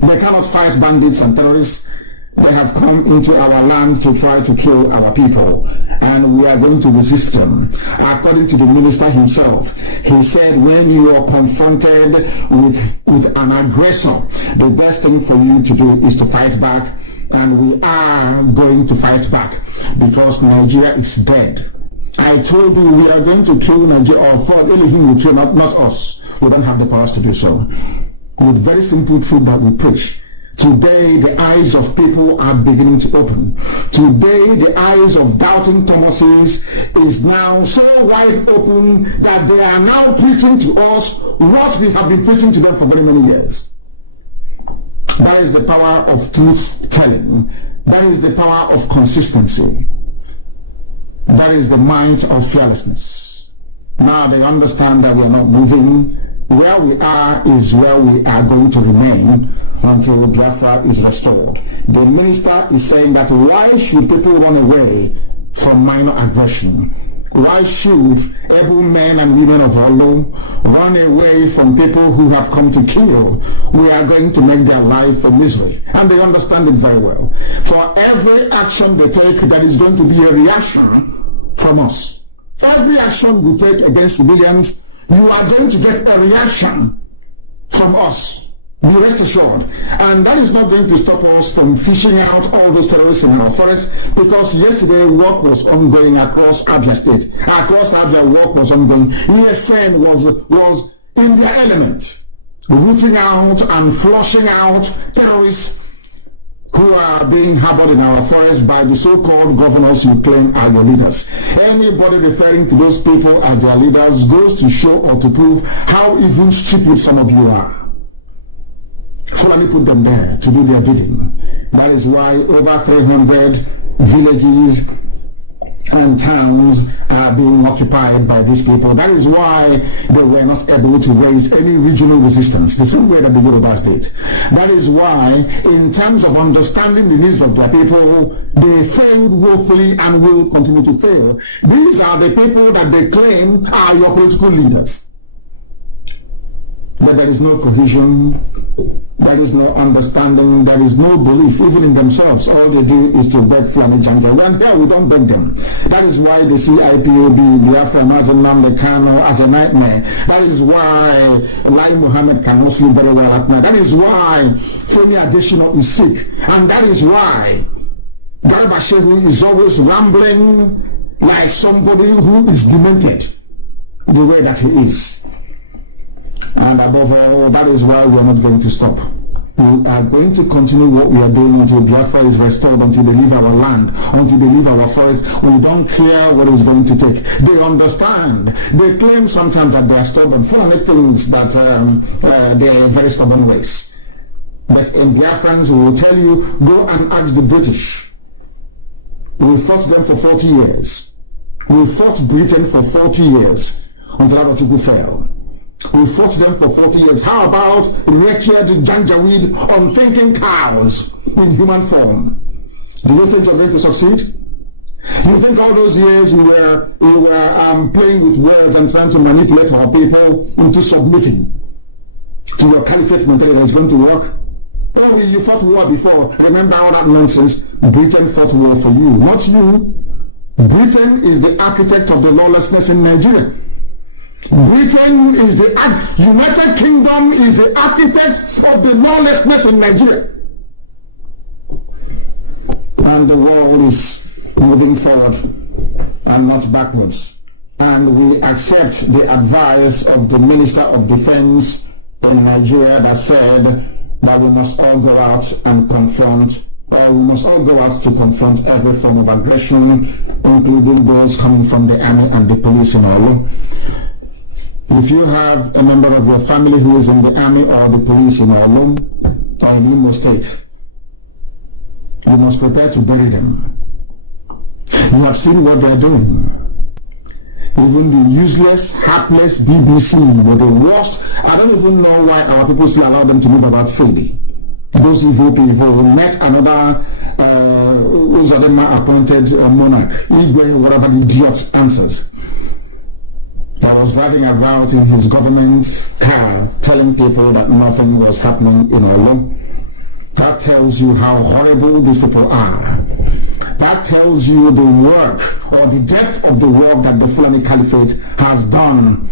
They cannot fight bandits and terrorists. They have come into our land to try to kill our people, and we are going to resist them. According to the minister himself, he said, when you are confronted with an aggressor, the best thing for you to do is to fight back, and we are going to fight back because Nigeria is dead. I told you we are going to kill Nigeria, or for Elohim will kill, not us. We don't have the powers to do so. With very simple truth that we preach. Today, the eyes of people are beginning to open. Today, the eyes of doubting Thomases is now so wide open that they are now preaching to us what we have been preaching to them for very many years. That is the power of truth-telling. That is the power of consistency. That is the might of fearlessness. Now they understand that we are not moving. Where we are is where we are going to remain until Biafra is restored. The minister is saying that why should people run away from minor aggression? Why should every man and women of Olo run away from people who have come to kill? We are going to make their life a misery. And they understand it very well. For every action they take, that is going to be a reaction from us. Every action we take against civilians, you are going to get a reaction from us. Be rest assured. And that is not going to stop us from fishing out all those terrorists in our forest, because yesterday work was ongoing across Abia State. Across Abia, work was ongoing. ESN was in their element, rooting out and flushing out terrorists who are being harbored in our forest by the so-called governors you claim are your leaders. Anybody referring to those people as their leaders goes to show or to prove how even stupid some of you are. Fulani put them there to do their bidding. That is why over 300 villages and towns are being occupied by these people. That is why they were not able to raise any regional resistance, the same way that the Yorubas did. That is why, in terms of understanding the needs of their people, they failed woefully and will continue to fail. These are the people that they claim are your political leaders. But there is no cohesion, there is no understanding, there is no belief, even in themselves. All they do is to beg for an agenda. When here we don't beg them. That is why they see Ipob, Biafran as a Kano, as a nightmare. That is why Lai Mohammed cannot sleep very well at night. That is why Femi Adesina is sick. And that is why Garba Shehu is always rambling like somebody who is demented, the way that he is. And above all, that is why we are not going to stop. We are going to continue what we are doing until Biafra is restored, until they leave our land, until they leave our forest. We don't care what it's going to take. They understand. They claim sometimes that they are stubborn. Funny things that they are very stubborn ways. But in Biafrans, we will tell you, go and ask the British. We fought them for 40 years. We fought Britain for 40 years until Arochukwu fell. We fought them for 40 years. How about wretched Janjaweed, unthinking cows in human form? Do you think you're going to succeed? You think all those years we were playing with words and trying to manipulate our people into submitting to your caliphate mentality is going to work? Oh, you fought war before. Remember all that nonsense? Britain fought war for you, not you. Britain is the architect of the lawlessness in Nigeria. Britain is the United Kingdom is the architect of the lawlessness in Nigeria. And the world is moving forward and not backwards. And we accept the advice of the Minister of Defense in Nigeria that said that we must all go out and confront, we must all go out to confront every form of aggression, including those coming from the army and the police in Olo. If you have a member of your family who is in the army or the police in Olo or in Imo State, you must prepare to bury them. You have seen what they are doing. Even the useless, heartless BBC were the worst. I don't even know why our people still allow them to move about freely. Those evil people who met another appointed monarch, whatever the idiot answers. That was driving about in his government car telling people that nothing was happening in Olo. That tells you how horrible these people are. That tells you the work or the depth of the work that the Fulani Caliphate has done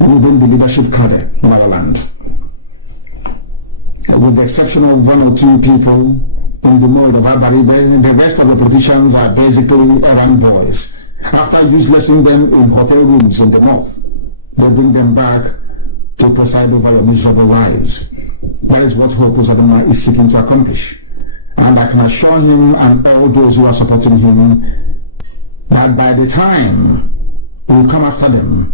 within the leadership cadre of our land. With the exception of one or two people in the mode of Abaribe, the rest of the politicians are basically errand boys. After uselessing them in hotel rooms in the north, they bring them back to preside over your miserable lives. That is what Hope Uzodinma is seeking to accomplish. And I can assure him and all those who are supporting him that by the time we come after them,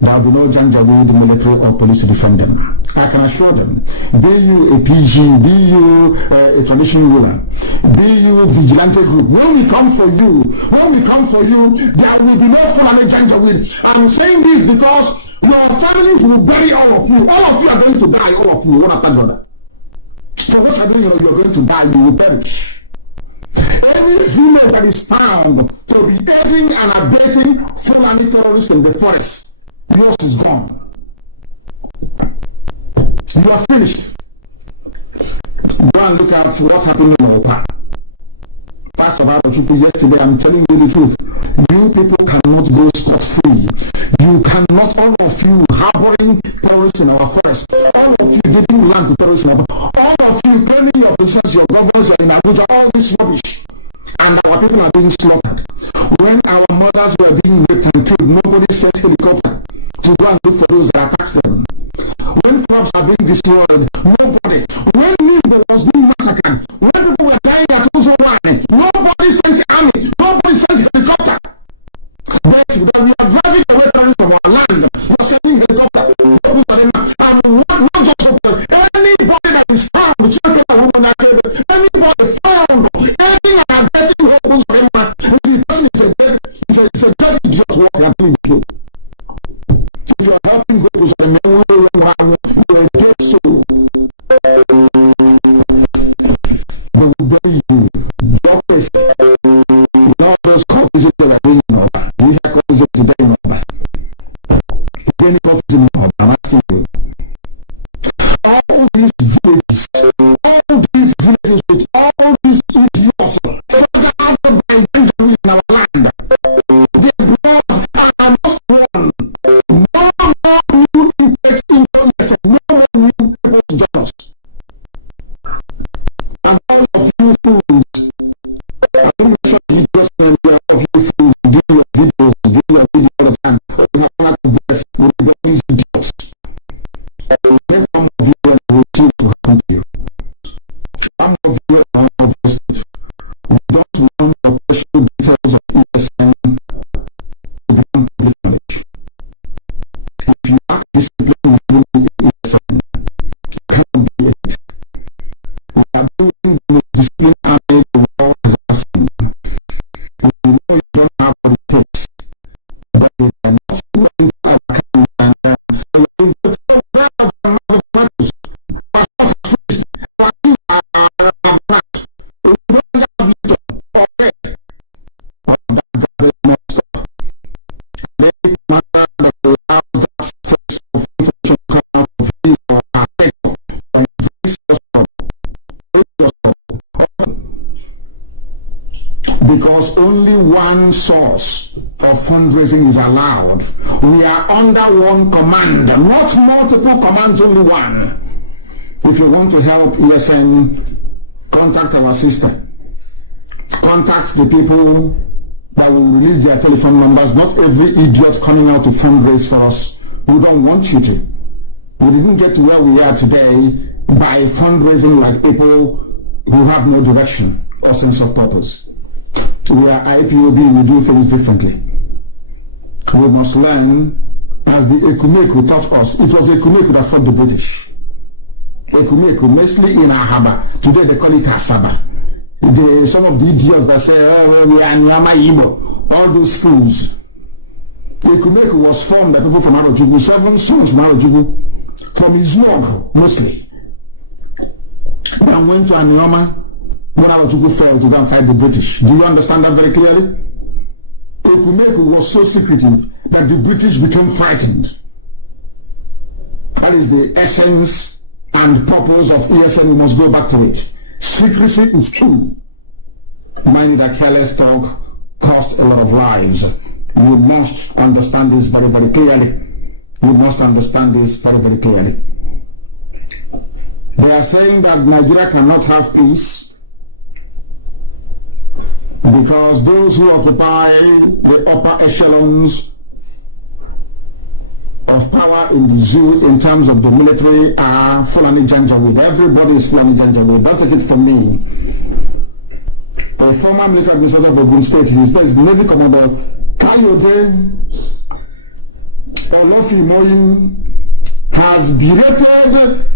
there will be no Janjaweed military or police to defend them. I can assure them, be you a PG, be you a traditional ruler, be you a vigilante group, when we come for you, there will be no Fulani Janjaweed. I'm saying this because your families will bury all of you. All of you are going to die, all of you, one after another. So what you're doing, you're going to die, you will perish. Every female that is found to be aiding and abetting Fulani terrorists in the forest, yours is gone. You are finished. Go and look at what happened in Opa. Pastor Babachuku yesterday, I'm telling you the truth. You people cannot go scot-free. You cannot, all of you harboring terrorists in our forest, all of you giving land to terrorists in our forest, all of you claiming your positions, your governors are in Abuja, all this rubbish. And our people are being slaughtered. When our mothers were being raped and killed, nobody sent helicopter to go and look for those that attacked them. When crops are being destroyed, nobody. When Nimbo was being massacred, when people were dying at Uzo, nobody sent army, nobody sent helicopter. But we are driving away terrorists from our land. We are sending helicopter. And not just anybody that is found, anybody found, any abetting hopefuls for him, the person is a dirty idiot what they are doing to. If you are helping hopefuls for him, you are a dead soul. They will bury you. Your place. You know those coffees that are doing in Oba. We hear coffees today in Oba. Is there any coffees in Oba? I'm asking you. All these villages with all these idiots further out by Benjamin in our land, they brought almost one. No more new intakes in Congress, no more new people to join us. And all of you fools, I'm not sure you just know of you fools, do your videos all the time. We have not to bless with these idiots. Then some of you will see to happen to you. Some of you are invested. We don't want the personal details of ESN to become public knowledge. If you lack discipline, you shouldn't be ESN. You cannot be it. We are doing the most disciplined army the world has ever seen. And you know you don't have what it takes. But they are not willing to have a kind of because only one source of fundraising is allowed. We are under one command, not multiple commands, only one. If you want to help ESN, contact our sister. Contact the people that will release their telephone numbers. Not every idiot coming out to fundraise for us. We don't want you to. We didn't get to where we are today by fundraising like people who have no direction or sense of purpose. We are IPOB, we do things differently. We must learn, as the Ekumeku taught us. It was Ekumeku that fought the British. Ekumeku, mostly in Ahaba. Today they call it Asaba. Some of the idiots that say, we are Nyama Igbo, all those fools. Ekumeku was formed by people from Arojugu, 7 sons from Arojugu, from Izuogo, mostly. Then went to Anioma when Arojugu failed to go and fight the British. Do you understand that very clearly? Ekumeku was so secretive that the British became frightened. That is the essence and purpose of ESN. We must go back to it. Secrecy is true. Mind that careless talk cost a lot of lives. We must understand this very, very clearly. We must understand this very, very clearly. They are saying that Nigeria cannot have peace because those who occupy the upper echelons of power in the zoo in terms of the military are Fulani Janjaweed. Everybody is Fulani Janjaweed. Don't take it from me. A former military administrator of Ogun State, his name is Navy Commodore Kayode Olofi Moyin has berated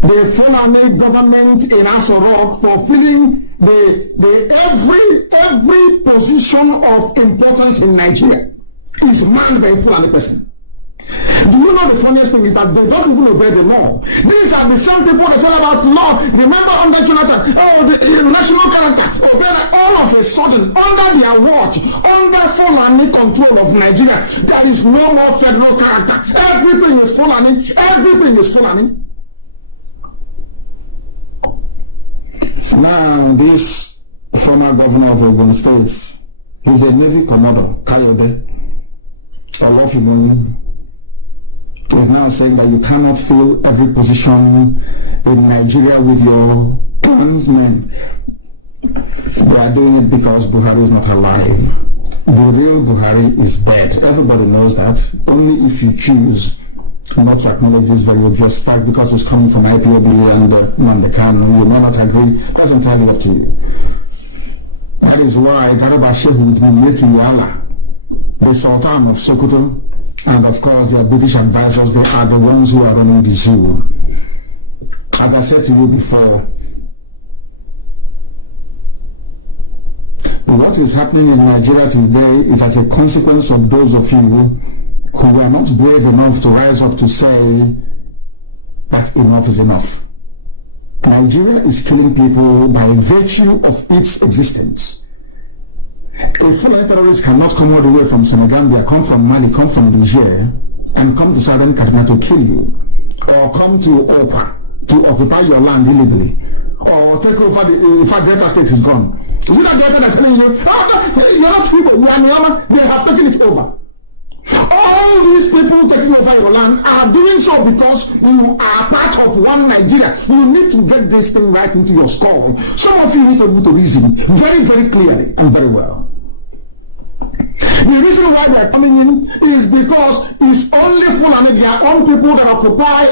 the Fulani government in Asorok for filling every position of importance in Nigeria is manned by a Fulani person. Do you know the funniest thing is that they don't even obey the law? These are the same people that tell about law. Remember under Jonathan, the national character. All of a sudden, under their watch, under Fulani control of Nigeria, there is no more federal character. Everything is Fulani. Everything is Fulani. Now, this former governor of Ogun State, he's a Navy Commodore, Kayode Olofimoyin, is now saying that you cannot fill every position in Nigeria with your clansmen. They are doing it because Buhari is not alive. The real Buhari is dead. Everybody knows that. Only if you choose not to acknowledge this very obvious fact because it's coming from Ipob and Mandekan, you may not agree. That's entirely up to you. That is why Garba Shehu will be meeting Yala, the Sultan of Sokoto, and of course their British advisors. They are the ones who are running the zoo. As I said to you before, what is happening in Nigeria today is as a consequence of those of you who were not brave enough to rise up to say that enough is enough. Nigeria is killing people by virtue of its existence. A Fulani terrorist cannot come all the way from Senegambia, come from Mali, come from Niger, and come to southern Kaduna to kill you, or come to Opa to occupy your land illegally, or take over the Delta State is gone. Is it that Delta that's telling you, you're not people, you are Myanmar, they have taken it over. All these people taking over your land are doing so because you are part of one Nigeria. You need to get this thing right into your skull. Some of you need to be able to reason very, very clearly and very well. The reason why they are coming in is because it's only Fulani, their own people, that occupy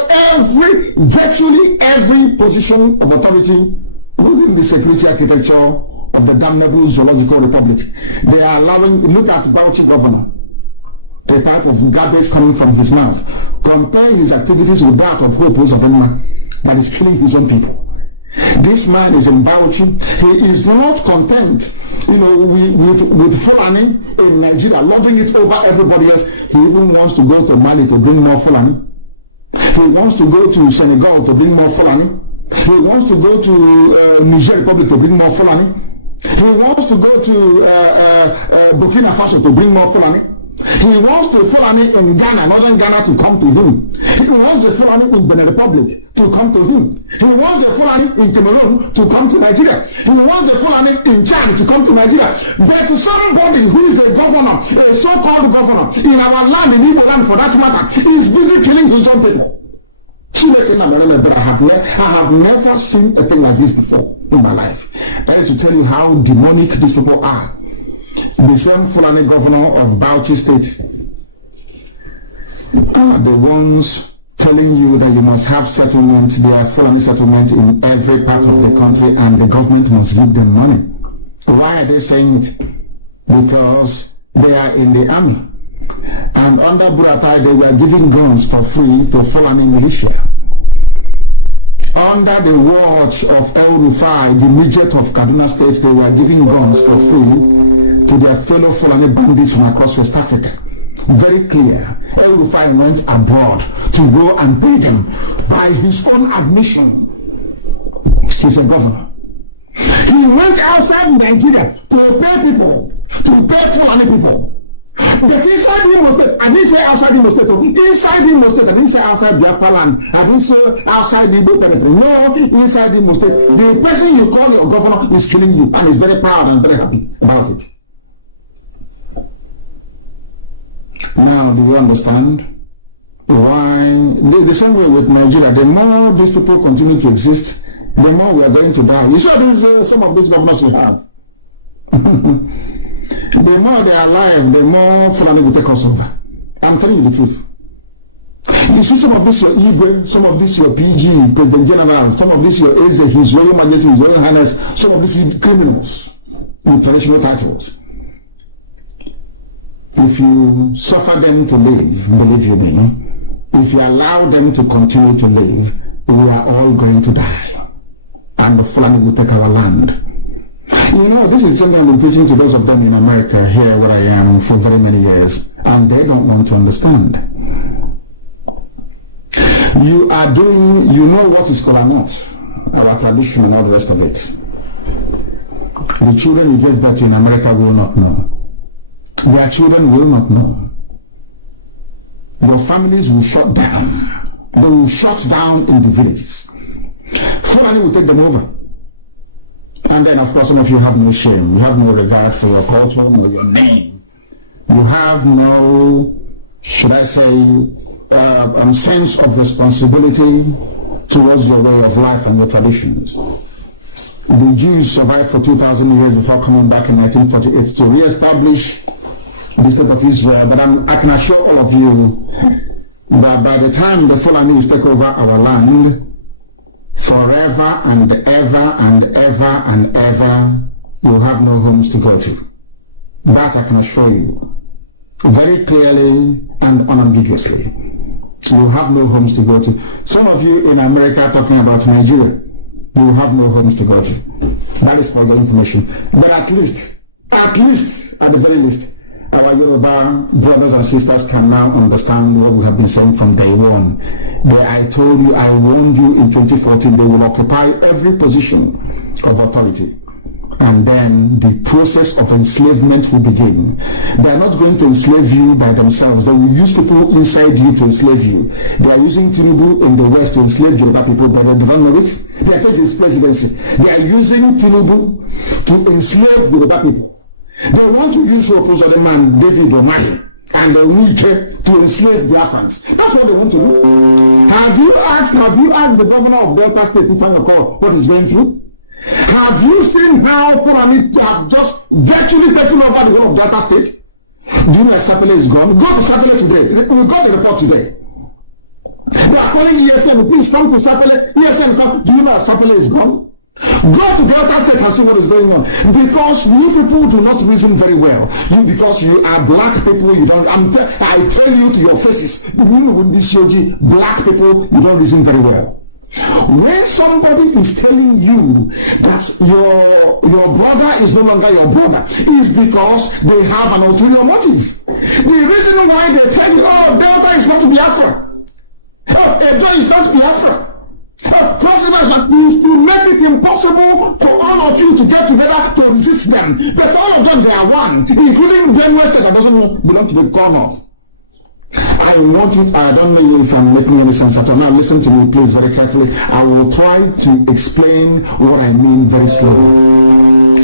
virtually every position of authority within the security architecture of the damnable zoological republic. They are allowing, look at Bauchi governor, the type of garbage coming from his mouth. Compare his activities with that of Hope Uzodinma that is killing his own people. This man is in Bauchi. He is not content, with Fulani in Nigeria, loving it over everybody else. He even wants to go to Mali to bring more Fulani. He wants to go to Senegal to bring more Fulani. He wants to go to Niger Republic to bring more Fulani. He wants to go to Burkina Faso to bring more Fulani. He wants the Fulani in Ghana, northern Ghana, to come to him. He wants the Fulani in Benin Republic to come to him. He wants the Fulani in Cameroon to come to Nigeria. He wants the Fulani in Chad to come to Nigeria. But somebody who is a governor, a so-called governor, in our land, in Igbo land for that matter, is busy killing his own people. But I have never seen a thing like this before in my life. That is to tell you how demonic these people are. The same Fulani governor of Bauchi State are the ones telling you that you must have settlement. There are Fulani settlement in every part of the country and the government must give them money. Why are they saying it? Because they are in the army. And under Buratai, they were giving guns for free to Fulani militia. Under the watch of El Rufai, the midget of Kaduna State, they were giving guns for free to their fellow Fulani bandits from across West Africa. Very clear. El Rufai went abroad to go and pay them by his own admission. He's a governor. He went outside Nigeria to pay people, to pay Fulani people. But inside Imo State, I didn't say outside Imo State, inside Imo State, I didn't say outside Biafra land, I didn't say outside the Igbo territory. No, inside Imo State. The person you call your governor is killing you and is very proud and very happy about it. Now, do you understand why? The same way with Nigeria, the more these people continue to exist, the more we are going to die. You saw this, some of these governors we have. The more they are alive, the more Fulani will take us over. I'm telling you the truth. You see some of this your Igwe, some of this your PG, President General, some of this your Eze, His Royal Majesty, His Royal Highness, some of these criminals with traditional titles. If you suffer them to live, believe you me, if you allow them to continue to live, we are all going to die. And the Fulani will take our land. You know, this is something I've been preaching to those of them in America, here where I am, for very many years. And they don't want to understand. You are doing, you know what is Kolanot, our tradition and all the rest of it. The children you give birth to in America will not know. Their children will not know. Your families will shut down. They will shut down in the villages. Fulani will take them over. And then, of course, some of you have no shame. You have no regard for your culture, no your name. You have no, should I say, sense of responsibility towards your way of life and your traditions. The Jews survived for 2,000 years before coming back in 1948 to re-establish the state of Israel. But I can assure all of you that by the time the Fulanis take over our land, forever and ever and ever and ever, you'll have no homes to go to. That I can assure you very clearly and unambiguously. You have no homes to go to. Some of you in America are talking about Nigeria. You have no homes to go to. That is for your information. But at least, at the very least, our Yoruba brothers and sisters can now understand what we have been saying from day one. But I told you, I warned you in 2014, they will occupy every position of authority. And then the process of enslavement will begin. They are not going to enslave you by themselves. They will use people inside you to enslave you. They are using Tinubu in the West to enslave Yoruba people, but they don't know it. They are taking his presidency. They are using Tinubu to enslave Yoruba people. They want to use Opposite man David Omai and the Wike to enslave Biafrans. That's what they want to do. Have you asked the governor of Delta State, what he's going through? Have you seen how Fulani have just virtually taken over the whole of Delta State? Do you know Sapele is gone? Go to Sapele today. We got the report today. They are calling ESN, please come to Sapele. ESN, come. Do you know Sapele is gone? Go to Delta State and see what is going on. Because you people do not reason very well. Because you are black people, you don't. I tell you to your faces, black people, you don't reason very well. When somebody is telling you that your brother is no longer your brother, is because they have an ulterior motive. The reason why they tell you, oh, Delta is not Biafra. Oh, Edo is not Biafra. President means to make it impossible for all of you to get together to resist them. But all of them, they are one, including Ben Wested that doesn't belong to the corner. I want you, I don't know if I'm making any sense at all. Now listen to me please very carefully. I will try to explain what I mean very slowly.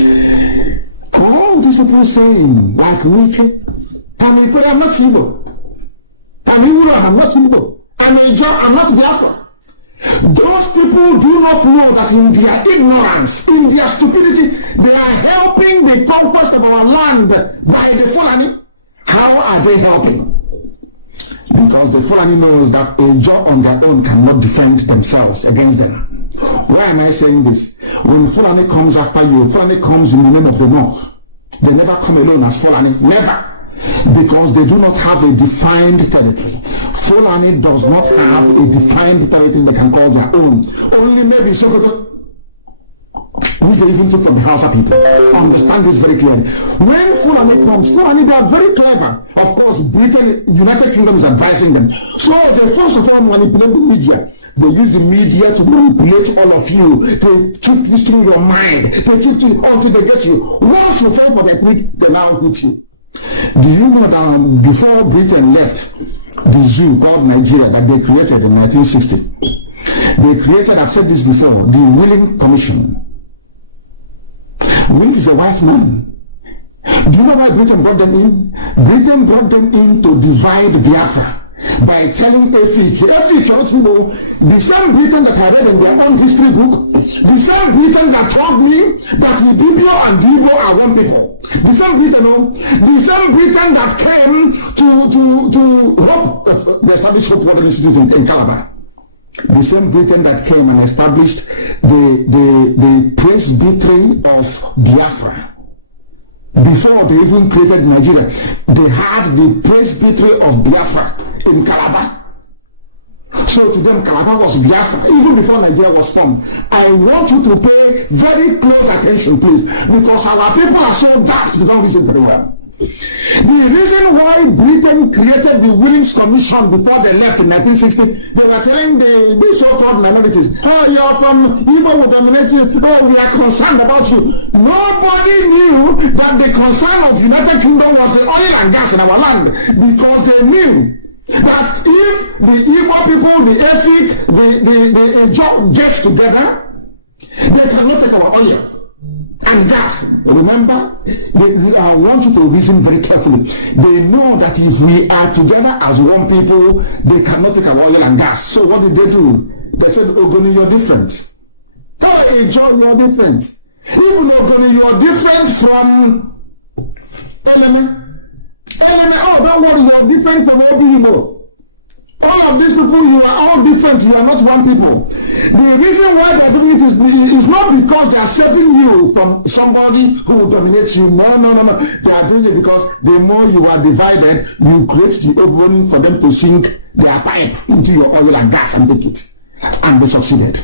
All these people saying, like Wike, I'm not Igbo. I'm not Igbo. I'm not Biafra. Those people do not know that in their ignorance, in their stupidity, they are helping the conquest of our land by the Fulani. How are they helping? Because the Fulani knows that a job on their own cannot defend themselves against them. Why am I saying this? When Fulani comes after you, Fulani comes in the name of the North. They never come alone as Fulani, never. Because they do not have a defined territory. Fulani does not have a defined territory they can call their own. Only maybe Sokoto, which they even took from the Hausa people. Understand this very clearly. When Fulani comes, Fulani, they are very clever. Of course, Britain, United Kingdom is advising them. So they first of all manipulate the media. They use the media to manipulate all of you, to keep twisting your mind, to keep you until they get you. Once you fall for their trick, they now hit you. Do you know that before Britain left the zoo called Nigeria that they created in 1960, they created, I've said this before, the Willing Commission. Will is a white man. Do you know why Britain brought them in? Britain brought them in to divide Biafra by telling Efik, you know, the same Britain that I read in their own history book, the same Britain that told me that Ibibio and Igbo are one people. The same Britain, the same Britain that came to Hope, the established Hope Water Institute in Calabar. The same Britain that came and established the presbytery of Biafra. Before they even created Nigeria, they had the presbytery of Biafra in Calabar. So to them, Calabar was Biafra, even before Nigeria was formed. I want you to pay very close attention, please, because our people are so daft, they don't listen very well. The reason why Britain created the Willings Commission before they left in 1960, they were telling the so-called minorities, oh, you're from Ipob, will dominate you, oh, we are concerned about you. Nobody knew that the concern of United Kingdom was the oil and gas in our land, because they knew that if the Igbo people, the Efik, the Job gets together, they cannot take our oil and gas. Remember, I want you to reason very carefully. They know that if we are together as one people, they cannot take our oil and gas. So what did they do? They said, Ogoni, you're different. Hey, John, you're different. Even Ogoni, you're different from Eleme. Oh, don't worry, you're different from all people. All of these people, you are all different. You are not one people. The reason why they are doing it is not because they are saving you from somebody who will dominate you. No. They are doing it because the more you are divided, you create the opening for them to sink their pipe into your oil and gas and take it. And they succeeded.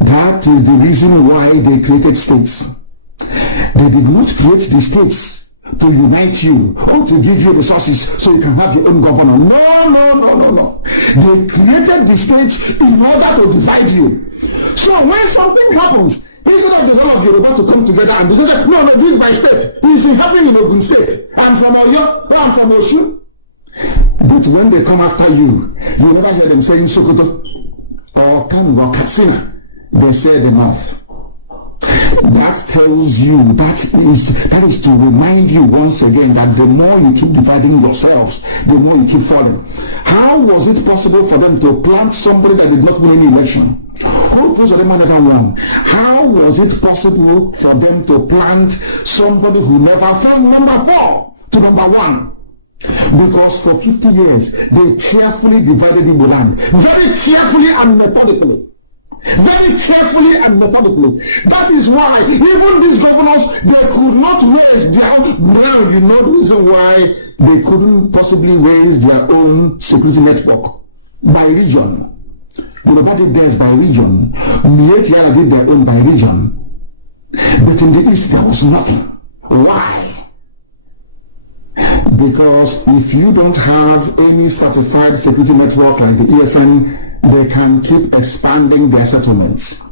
That is the reason why they created states. They did not create the states to unite you or to give you resources so you can have your own governor. No. They created the states in order to divide you. So when something happens, instead of the whole of Yoruba to come together and they say, no, do it by state. It's happening in Ogun State. I'm from Oyo, I'm from Osun. But when they come after you, you never hear them saying Sokoto or Kanu or Katsina. They say the North. That tells you, that is to remind you once again that the more you keep dividing yourselves, the more you keep falling. How was it possible for them to plant somebody that did not win any election? Who knows them never won? How was it possible for them to plant somebody who never from number 4 to number 1? Because for 50 years, they carefully divided the land. Very carefully and methodically. Very carefully and methodically. That is why even these governors, they could not raise their own. Now you know the reason why they couldn't possibly raise their own security network by region. Yoruba did theirs by region. Miyetia did their own by region. But in the east there was nothing. Why? Because if you don't have any certified security network like the ESN, they can keep expanding their settlements.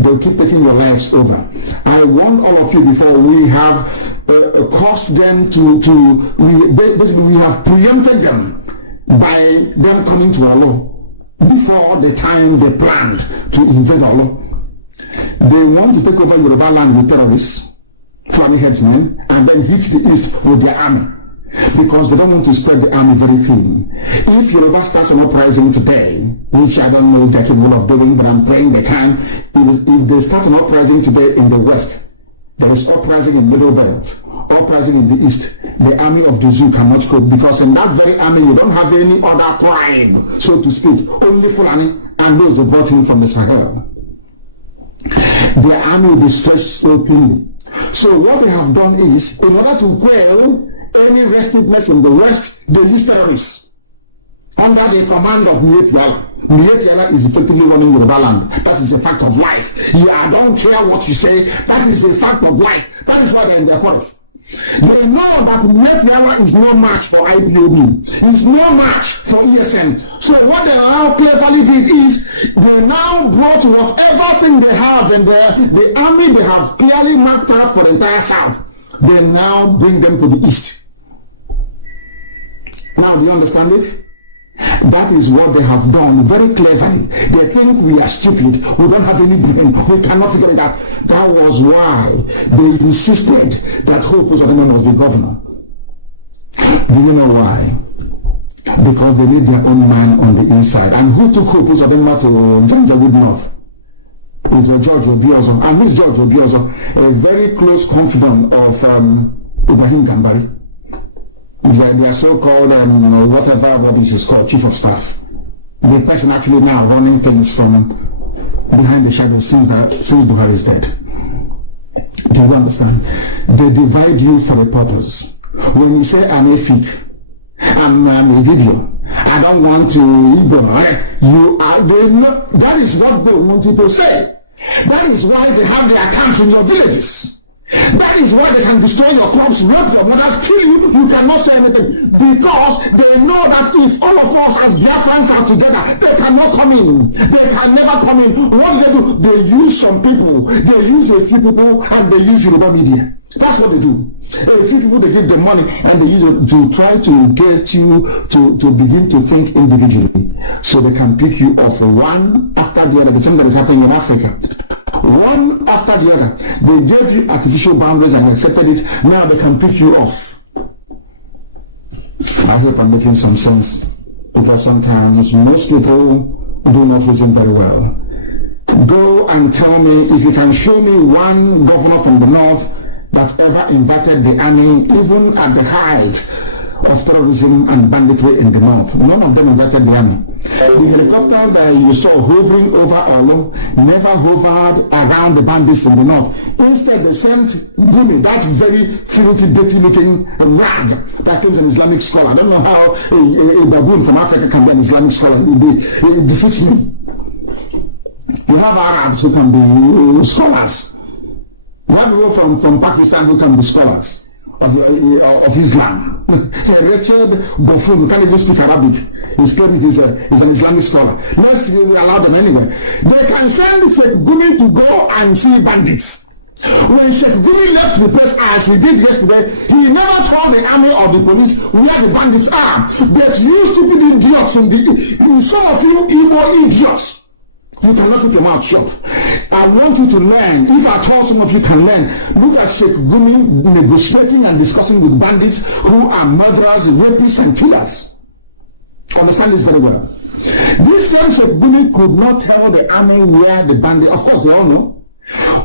They'll keep taking your lives over. I warned all of you before, we have caused them we have preempted them by them coming to our law before the time they planned to invade our law. They want to take over Yoruba land with terrorists, family headsmen, and then hit the east with their army. Because they don't want to spread the army very thin. If Yoruba starts an uprising today, which I don't know if they're capable of doing, but I'm praying they can, if they start an uprising today in the west, there is uprising in Middle Belt, uprising in the east, the army of the zoo cannot cope, because in that very army you don't have any other tribe, so to speak, only Fulani and those who brought in from the Sahel. The army will be stretched so thin. So what they have done is, in order to quell any restiveness in the West, they use terrorists under the command of Mietiala. Mietiala is effectively running Yoruba land. That is a fact of life. I don't care what you say. That is a fact of life. That is why they're in their forest. They know that Mietiala is no match for IPOB. It's no match for ESN. So what they now cleverly did is they now brought whatever thing they have in the army they have clearly mapped out for the entire South. They now bring them to the east. Now, do you understand it? That is what they have done very cleverly. They think we are stupid. We don't have any brain. We cannot figure it out. That was why they insisted that Hope Uzodinma must be governor. Do you know why? Because they need their own man on the inside. And who took Hope Uzodinma to Janjaweed North? Is George Obiozo. And who is George Obiozo? A very close confidant of Ibrahim Gambari. They are so-called, whatever rubbish is called, chief of staff. The person actually now running things from behind the shadows since Buhari is dead. Do you understand? They divide you for a purpose. When you say I'm a fake, I'm a video, I don't want to you are that is what they want you to say. That is why they have their camps in your villages. That is why they can destroy your crops, rape your mothers, kill you. You cannot say anything because they know that if all of us as Biafrans are together, they cannot come in. They can never come in. What do? They use some people. They use a few people and they use Yoruba media. That's what they do. A few people, they give them money and they use it to try to get you to begin to think individually, so they can pick you off one after the other. The same that is happening in Africa. One after the other. They gave you artificial boundaries and accepted it. Now they can pick you off. I hope I'm making some sense, because sometimes most people do not listen very well. Go and tell me if you can show me one governor from the north that ever invited the army, even at the height of terrorism and banditry in the north. None of them invited the army. The helicopters that you saw hovering over Olo never hovered around the bandits in the north. Instead, they sent Gumi, that very filthy, dirty-looking rag that is an Islamic scholar. I don't know how a baboon from Africa can be an Islamic scholar. It defeats me. You have Arabs who can be scholars. You have people from Pakistan who can be scholars of Islam. A wretched buffoon who can't even speak Arabic. He's claiming he's an Islamic scholar. Let's allow them anyway. They can send Sheikh Gumi to go and see bandits. When Sheikh Gumi left the place as he did yesterday, he never told the army or the police where the bandits are. But you stupid idiots, some of you Igbo idiots, you cannot keep your mouth shut. I want you to learn. If at all some of you can learn, look at Sheikh Gumi negotiating and discussing with bandits who are murderers, rapists, and killers. Understand this very well. This same Sheikh Gumi could not tell the army where the bandits, of course they all know.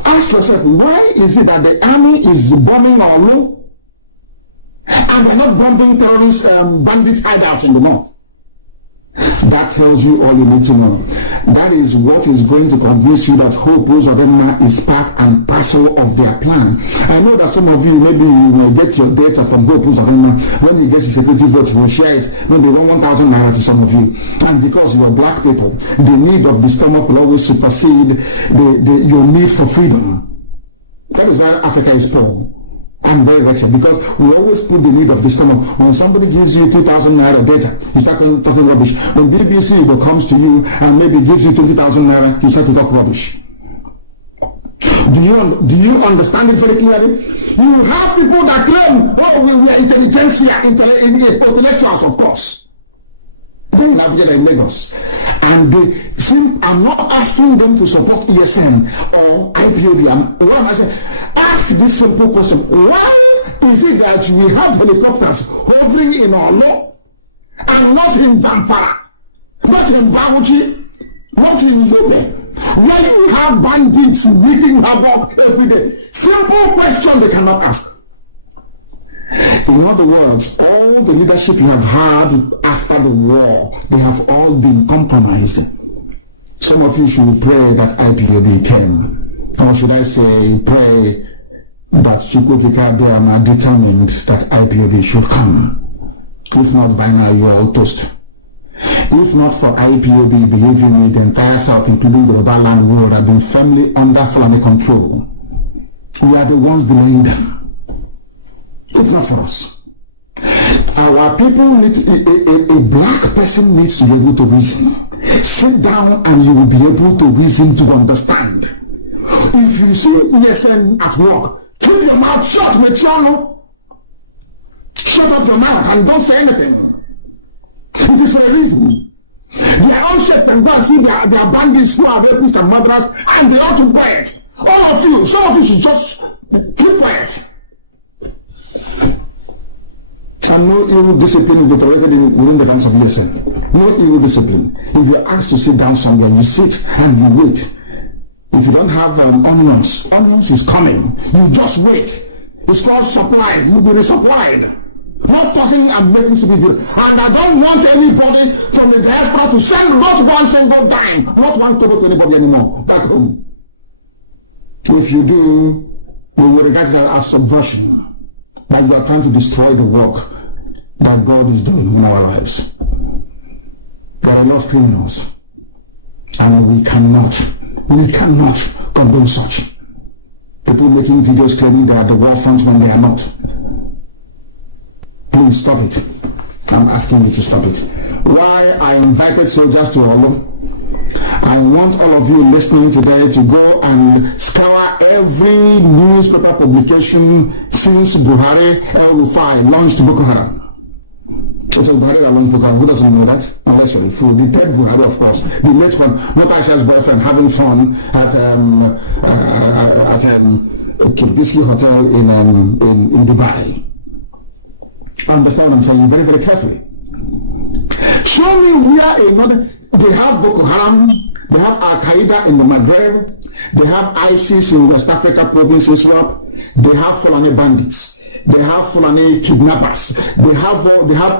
Ask yourself, why is it that the army is bombing Olu and they're not bombing terrorist bandits hideouts in the north? That tells you all you need to know. That is what is going to convince you that Hope Uzodinma is part and parcel of their plan. I know that some of you, maybe you may get your data from Hope Uzodinma. When he gets the security vote, he will share it. Maybe 1,000 naira to some of you. And because you are black people, the need of the stomach will always supersede your need for freedom. That is why Africa is poor and very wretched, because we always put the need of the stomach. When somebody gives you 2,000 naira data, you start talking rubbish. When BBC comes to you and maybe gives you 20,000 naira, you start to talk rubbish. Do you understand it very clearly? You have people that claim, oh, we are intelligentsia, intellectuals, of course. They have here in Lagos. And I'm not asking them to support ESN or IPOB. What am I saying? Ask this simple question. Why is it that we have helicopters hovering in Olo and not in Zamfara, not in Babuchi, not in Yobe, where you have bandits wreaking havoc every day? Simple question they cannot ask. In other words, all the leadership you have had after the war, they have all been compromised. Some of you should pray that IPOB came. Or should I say, pray that Chukwukika are determined that IPOB should come. If not, by now you are all toast. If not for IPOB, believe you me, the entire South, including the Yoruba land world, have been firmly under Fulani control. We are the ones delaying them. If not for us. Our people need, a black person needs to be able to reason. Sit down and you will be able to reason to understand. If you see ESN at work, keep your mouth shut, Mechiano. Shut up your mouth and don't say anything. It is for a reason. They are all shaped and go and see their bandits who are rapists and murderers, and they ought to quiet. All of you, some of you should just keep quiet. And no ill discipline will be tolerated within the ranks of ESN. No ill discipline. If you're asked to sit down somewhere, you sit and you wait. If you don't have onions is coming. You just wait. It's called supplies. You'll be resupplied. Not talking and making stupid videos. And I don't want anybody from the diaspora to send not one single dime, not one trouble to anybody anymore back home. If you do, we will regard that as subversion. That you are trying to destroy the work that God is doing in our lives. There are enough criminals. And we cannot condone such. People making videos claiming they are the war fronts when they are not. Please stop it. I'm asking you to stop it. Why I invited soldiers to Olo? I want all of you listening today to go and scour every newspaper publication since Buhari El-Rufai launched Boko Haram. It's a Buhari that launched Boko Haram. Who doesn't know that? Unless you're a fool. The dead Buhari, of course. The late one, not Aisha's boyfriend, having fun at a Kibisi hotel in Dubai. Understand what I'm saying very, very carefully. Show me where another. They have Boko Haram, they have Al Qaeda in the Maghreb, they have ISIS in West Africa provinces, they have Fulani bandits, they have Fulani kidnappers, they have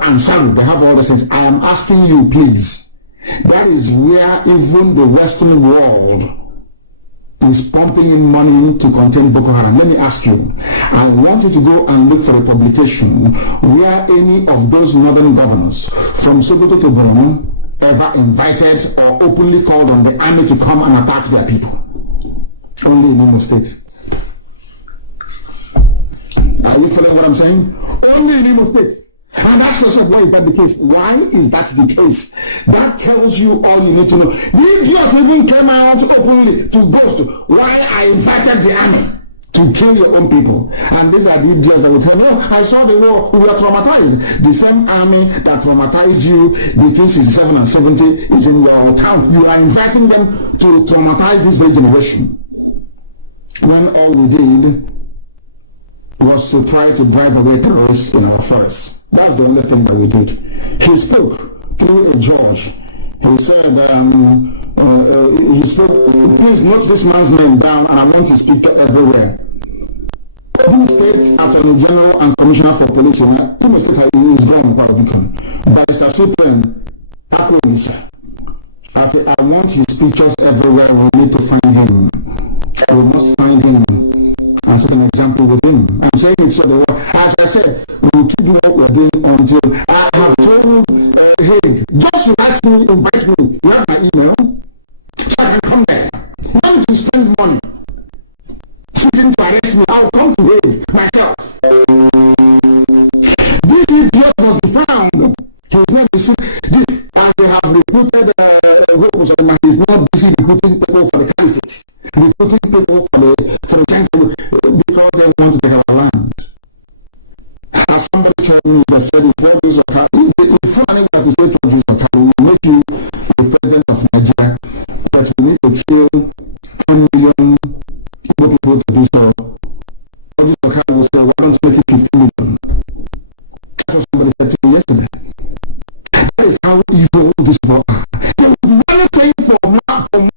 Ansari, they have all these things. I am asking you, please. That is where even the Western world is pumping in money to contain Boko Haram. Let me ask you, I want you to go and look for a publication where any of those northern governors from Sokoto to Borno ever invited or openly called on the army to come and attack their people. Only in Imo State. Are you following what I'm saying? Only in Imo State. And ask yourself, why is that the case? Why is that the case? That tells you all you need to know. The idiot even came out openly to boast why I invited the army to kill your own people. And these are the idiots that will tell you, I saw the war, we were traumatized. The same army that traumatized you between 67 and 70 is in your town. You are inviting them to traumatize this very generation. When all we did was to try to drive away terrorists in our forests. That's the only thing that we did. He spoke through a judge. He said, he spoke, please note this man's name down, and I want his picture everywhere. Imo State Attorney General and Commissioner for Police, Imo State is gone by Mr. Cyprian Akolisa. I want his pictures everywhere. We need to find him. We must find him and set an example with him. I'm saying it so that, as I said, we will keep doing what we're doing until I have told Hague, just write me, invite me, you have my email, so I can come there. Why would you spend money seeking to arrest me? I'll come to Hague myself. This idiot must be found. He's not busy, as they have recruited he's not busy recruiting people for the caliphate, recruiting people for the temple, because they want to have a land. As somebody told me, they said, if 4 days of Kali, if Fulani were to say 4 days of Kali, we'll make you the president of Nigeria, but we need to kill 10 million people to do so. 4 days of Kali will say, why don't you make it 15 million? That's what somebody said to me yesterday. That is how evil this people are. They will be anything for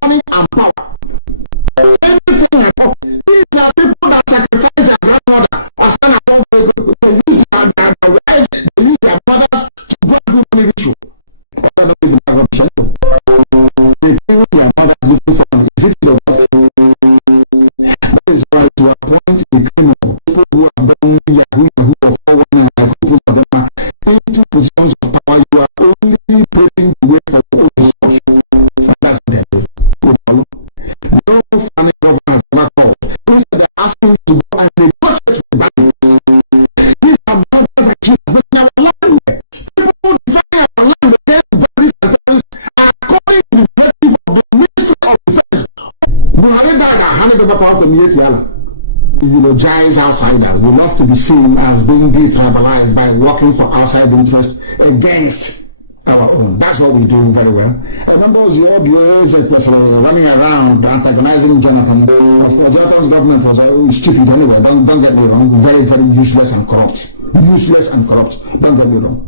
money and power. Anything and power. These are people that sacrifice their grandmother as well as they use their wives, they use their mothers to go and do money ritual. They kill their mothers looking for them. Is it the world? That is why to appoint a criminal, people who have done Yahoo or 419 and have people for them into positions of power, you are only paving the way for your own destruction. And that's what they're doing. No funny government has ever called. Instead, they're asking to go and negotiate with the bandits. These are brothers and kids, but they are lying there. People defying our land against bandits and terrorists are calling the directive of the Ministry of Defense. Buhari died and handed over power to Mietiala. Eulogize outsiders. We love to be seen as being de-tribalized by working for outside interests against our own. That's what we do very well. I remember your BOAs running around antagonizing Jonathan. Jonathan's government was stupid anyway. Don't get me wrong. Very, very useless and corrupt. Useless and corrupt. Don't get me wrong.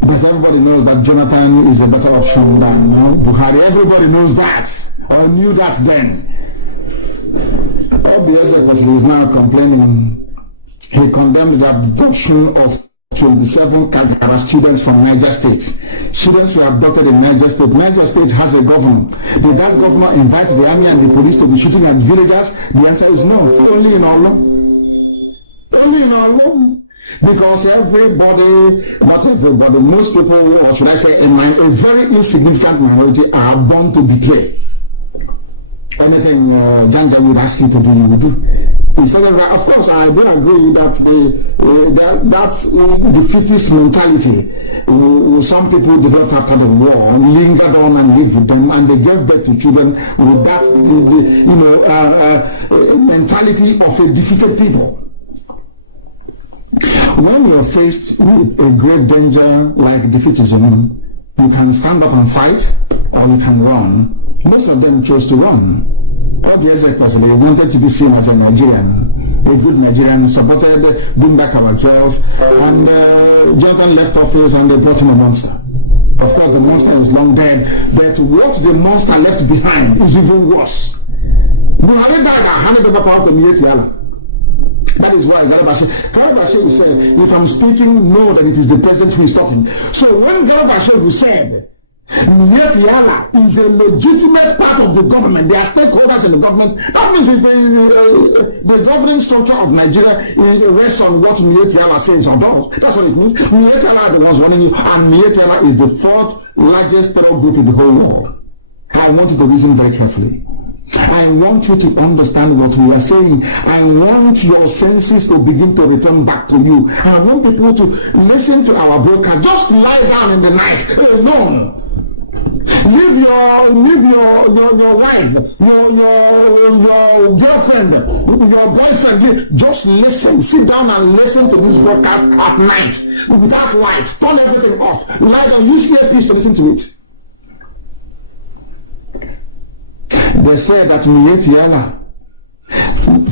But everybody knows that Jonathan is a better option than Buhari. Everybody knows that. Or knew that then. Obviously, is now complaining. He condemned the abduction of 27 Kagara students from Niger State. Students were abducted in Niger State. Niger State has a governor. Did that governor invite the army and the police to be shooting at villagers? The answer is no. Only in Olo. Only in Olo. Because everybody, not everybody, most people, or should I say, a very insignificant minority are born to betray. Anything Janja would ask you to do, you would do. Instead of course, I do agree that that defeatist mentality, some people developed after the war, lingered on and lived with them, and they gave birth to children with that, mentality of a defeated people. When you're faced with a great danger like defeatism, you can stand up and fight, or you can run. Most of them chose to run. Obviously, they wanted to be seen as a Nigerian, a good Nigerian, supported bring back our girls, and Jonathan left office and they brought him a monster. Of course, the monster is long dead, but what the monster left behind is even worse. Buhari died, handed over power to Mietiala. That is why Garba said, if I'm speaking, know that it is the president who is talking. So when Garba said, Mietiala is a legitimate part of the government, they are stakeholders in the government, that means it's the governing structure of Nigeria rests on what Mietiala says or does. That's what it means. Mietiala are the ones running it, and Mietiala is the fourth largest terror group in the whole world. I want you to listen very carefully. I want you to understand what we are saying. I want your senses to begin to return back to you. I want people to listen to our broadcast. Just lie down in the night alone. Leave your wife, your girlfriend, your boyfriend. Just listen. Sit down and listen to this broadcast at night without light. Turn everything off. Lie down. Use earpiece to listen to it. They say that Mietiala,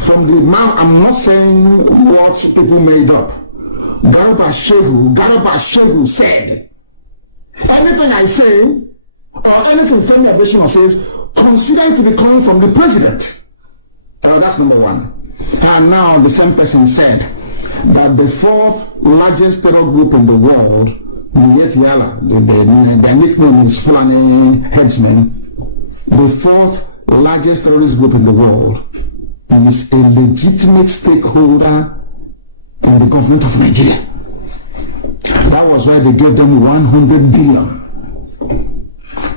from the man, I'm not saying what people made up. Garba Shehu said, anything I say, or anything Femi Adesina says, consider it to be coming from the president. That's number one. And now the same person said that the fourth largest terror group in the world, Mietiala, their nickname is Fulani Headsmen, the fourth largest terrorist group in the world is a legitimate stakeholder in the government of Nigeria. That was why they gave them 100 billion.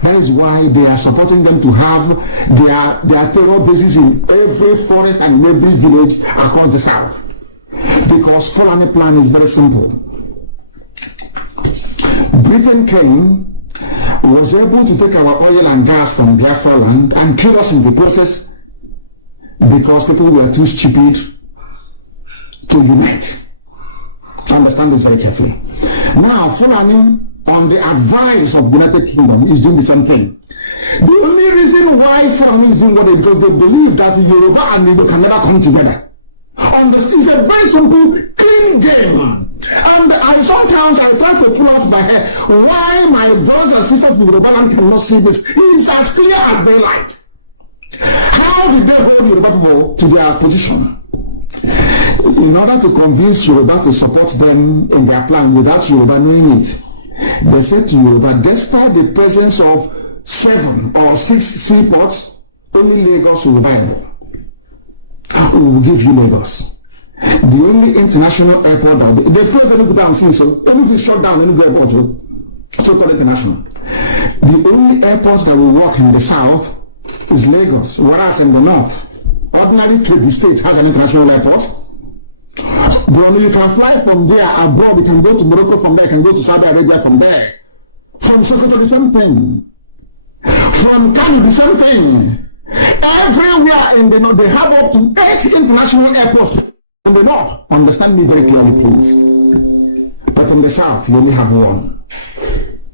That is why they are supporting them to have their terror bases in every forest and in every village across the south. Because Fulani plan is very simple. Britain came, was able to take our oil and gas from Biafra land and kill us in the process because people were too stupid to unite. Understand this very carefully. Now, Fulani, on the advice of the United Kingdom, is doing the same thing. The only reason why Fulani is doing what they do is because they believe that Yoruba and Igbo can never come together. It's a very simple, clean game. And sometimes I try to pull out my hair why my brothers and sisters in Yoruba land cannot see this. It is as clear as daylight. How did they hold Yoruba people to their position? In order to convince Yoruba to support them in their plan without Yoruba knowing it, they said to Yoruba, despite the presence of 7 or 6 seaports, only Lagos will buy them. We will give you Lagos. The only international airport that the first they look down since so only shut down any airport so-called international. The only airports that will work in the south is Lagos, whereas in the north, ordinary Kebbi State has an international airport. But you can fly from there abroad, you can go to Morocco from there, you can go to Saudi Arabia from there. From Sokoto, the same thing. From Kano, the same thing. Everywhere in the north, they have up to 8 international airports in the north. Understand me very clearly, please. But in the south, you only have 1.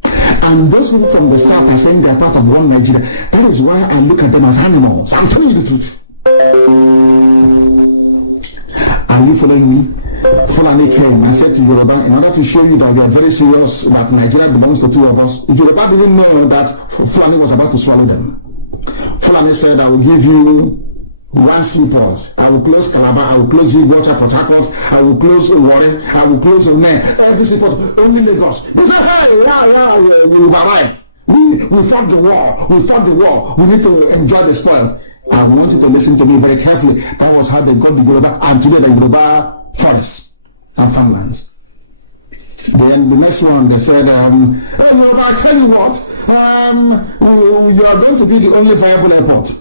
And those people from the south are saying they are part of one Nigeria. That is why I look at them as animals. I'm telling you the truth. Are you following me? Fulani came and said to Yoruba, in order to show you that we are very serious, that Nigeria belongs to 2 of us. If Yoruba didn't know that Fulani was about to swallow them, Fulani said, I will give you 1 seaport. I will close Calabar, I will close Water, Port Harcourt, I will close Warren, I will close Omen, every seaport, only Lagos. They said, hey, we arrived. We fought the war, we need to enjoy the spoil. I want you to listen to me very carefully. That was how they got the Yoruba, and today the Yoruba forest. and farmlands. Then the next one, they said, oh, no, I tell you what, you are going to be the only viable airport.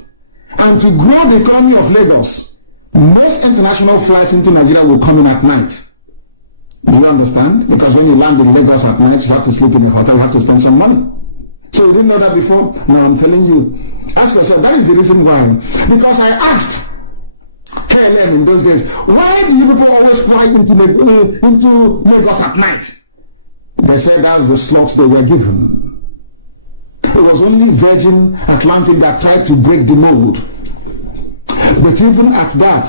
And to grow the economy of Lagos, most international flights into Nigeria will come in at night. Do you understand? Because when you land in Lagos at night, you have to sleep in the hotel, you have to spend some money. So you didn't know that before? No, I'm telling you. Ask yourself, that is the reason why. Because I asked KLM in those days, why do you people always fly into Lagos at night? They said that's the slots they were given. It was only Virgin Atlantic that tried to break the mold. But even at that,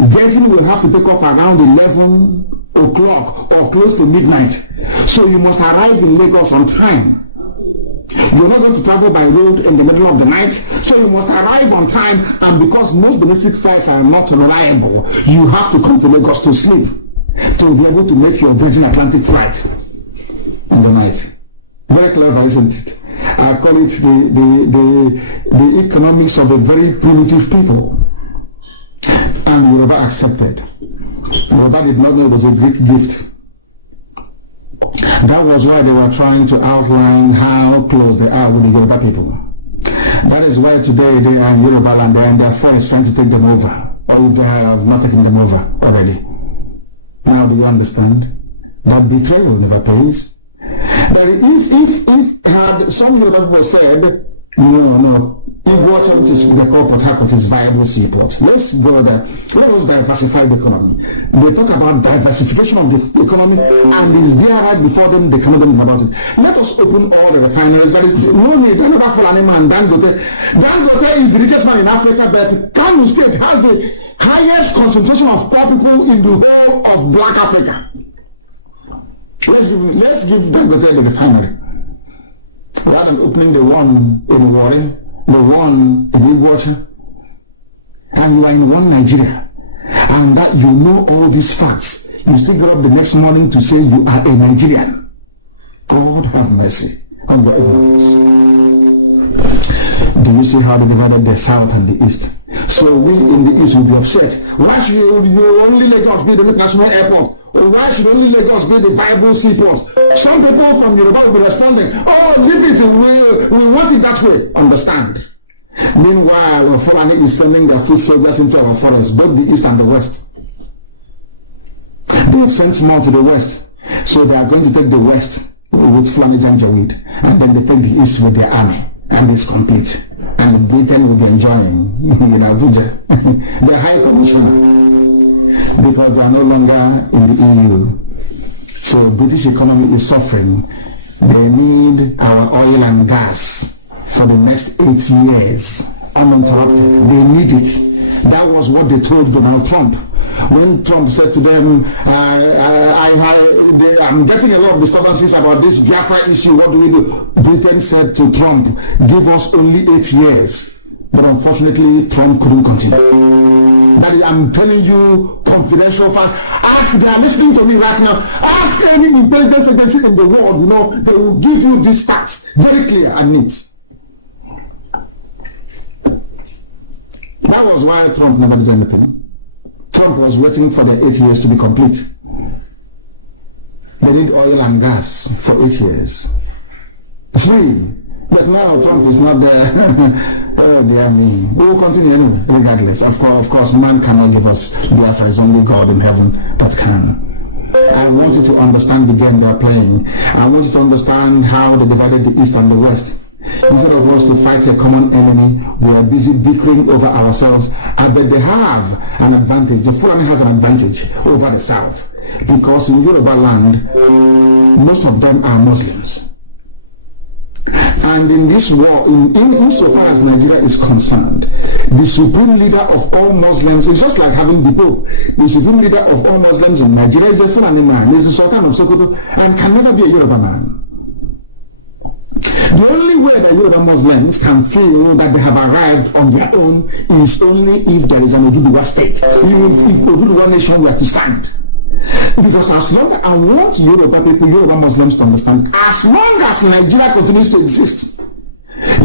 Virgin will have to pick up around 11 o'clock or close to midnight. So you must arrive in Lagos on time. You're not going to travel by road in the middle of the night, so you must arrive on time, and because most domestic flights are not reliable, you have to come to Lagos to sleep to be able to make your Virgin Atlantic flight in the night. Very clever, isn't it? I call it the economics of a very primitive people. And Yoruba accepted. Yoruba did not know it was a Greek gift. That was why they were trying to outline how close they are with the Yoruba people. That is why today they are in Yoruba and they are in their forest trying to take them over. Or they have not taken them over already. Now do you understand? That betrayal never pays. That if had some Yoruba people said, no, Ipob is the core Port Harcourt is viable seaport. Let's go there. Let us diversify the economy. They talk about diversification of the economy, and is there right before them, they cannot do anything about it. Let us open all the refineries. There is no need. Don't ever follow any man. Dangote is the richest man in Africa, but Kano State has the highest concentration of poor people in the whole of Black Africa. Let's give Dangote the refinery. Rather than opening the one in Warren, the one in Lugard, and you are in one Nigeria, and that you know all these facts, you still get up the next morning to say you are a Nigerian. God have mercy on your ignorance. Do you see how they divided the South and the East? So we in the East will be upset. Why should you only Lagos be the international airport? Or why should only Lagos be the viable seaport? Some people from Yoruba will be responding, oh, leave it, we want it that way. Understand? Meanwhile, Fulani is sending their foot soldiers into our forests, both the East and the West. They have sent more to the West. So they are going to take the West with Fulani Janjaweed, and then they take the East with their army. And it's complete. And Britain will be enjoying in Abuja the High Commissioner, because they are no longer in the EU. So British economy is suffering. They need our oil and gas for the next 8 years, uninterrupted. They need it. That was what they told Donald Trump. When Trump said to them, I'm getting a lot of disturbances about this Biafra issue, what do we do? Britain said to Trump, give us only 8 years. But unfortunately, Trump couldn't continue. That is, I'm telling you, confidential fact. Ask, they are listening to me right now. Ask any intelligence agency in the world, they will give you these facts, very clear and neat. That was why Trump never did anything. Trump was waiting for the 8 years to be complete. They need oil and gas for 8 years. Free. But now Trump is not there. Oh dear me. We will continue anyway, regardless. Of course, man cannot give us Biafra. It's only God in heaven that can. I want you to understand the game they are playing. I want you to understand how they divided the East and the West. Instead of us to fight a common enemy, we are busy bickering over ourselves. I bet they have an advantage. The Fulani has an advantage over the South. Because in Yoruba land, most of them are Muslims. And in this war, insofar as Nigeria is concerned, the supreme leader of all Muslims is just like having the Pope. The supreme leader of all Muslims in Nigeria is a Fulani man. He is the Sultan of Sokoto and can never be a Yoruba man. The only way that Yoruba Muslims can feel that they have arrived on their own is only if there is an Oduduwa state. If Oduduwa nation were to stand. Because as long as I want Yoruba Muslims to understand, as long as Nigeria continues to exist,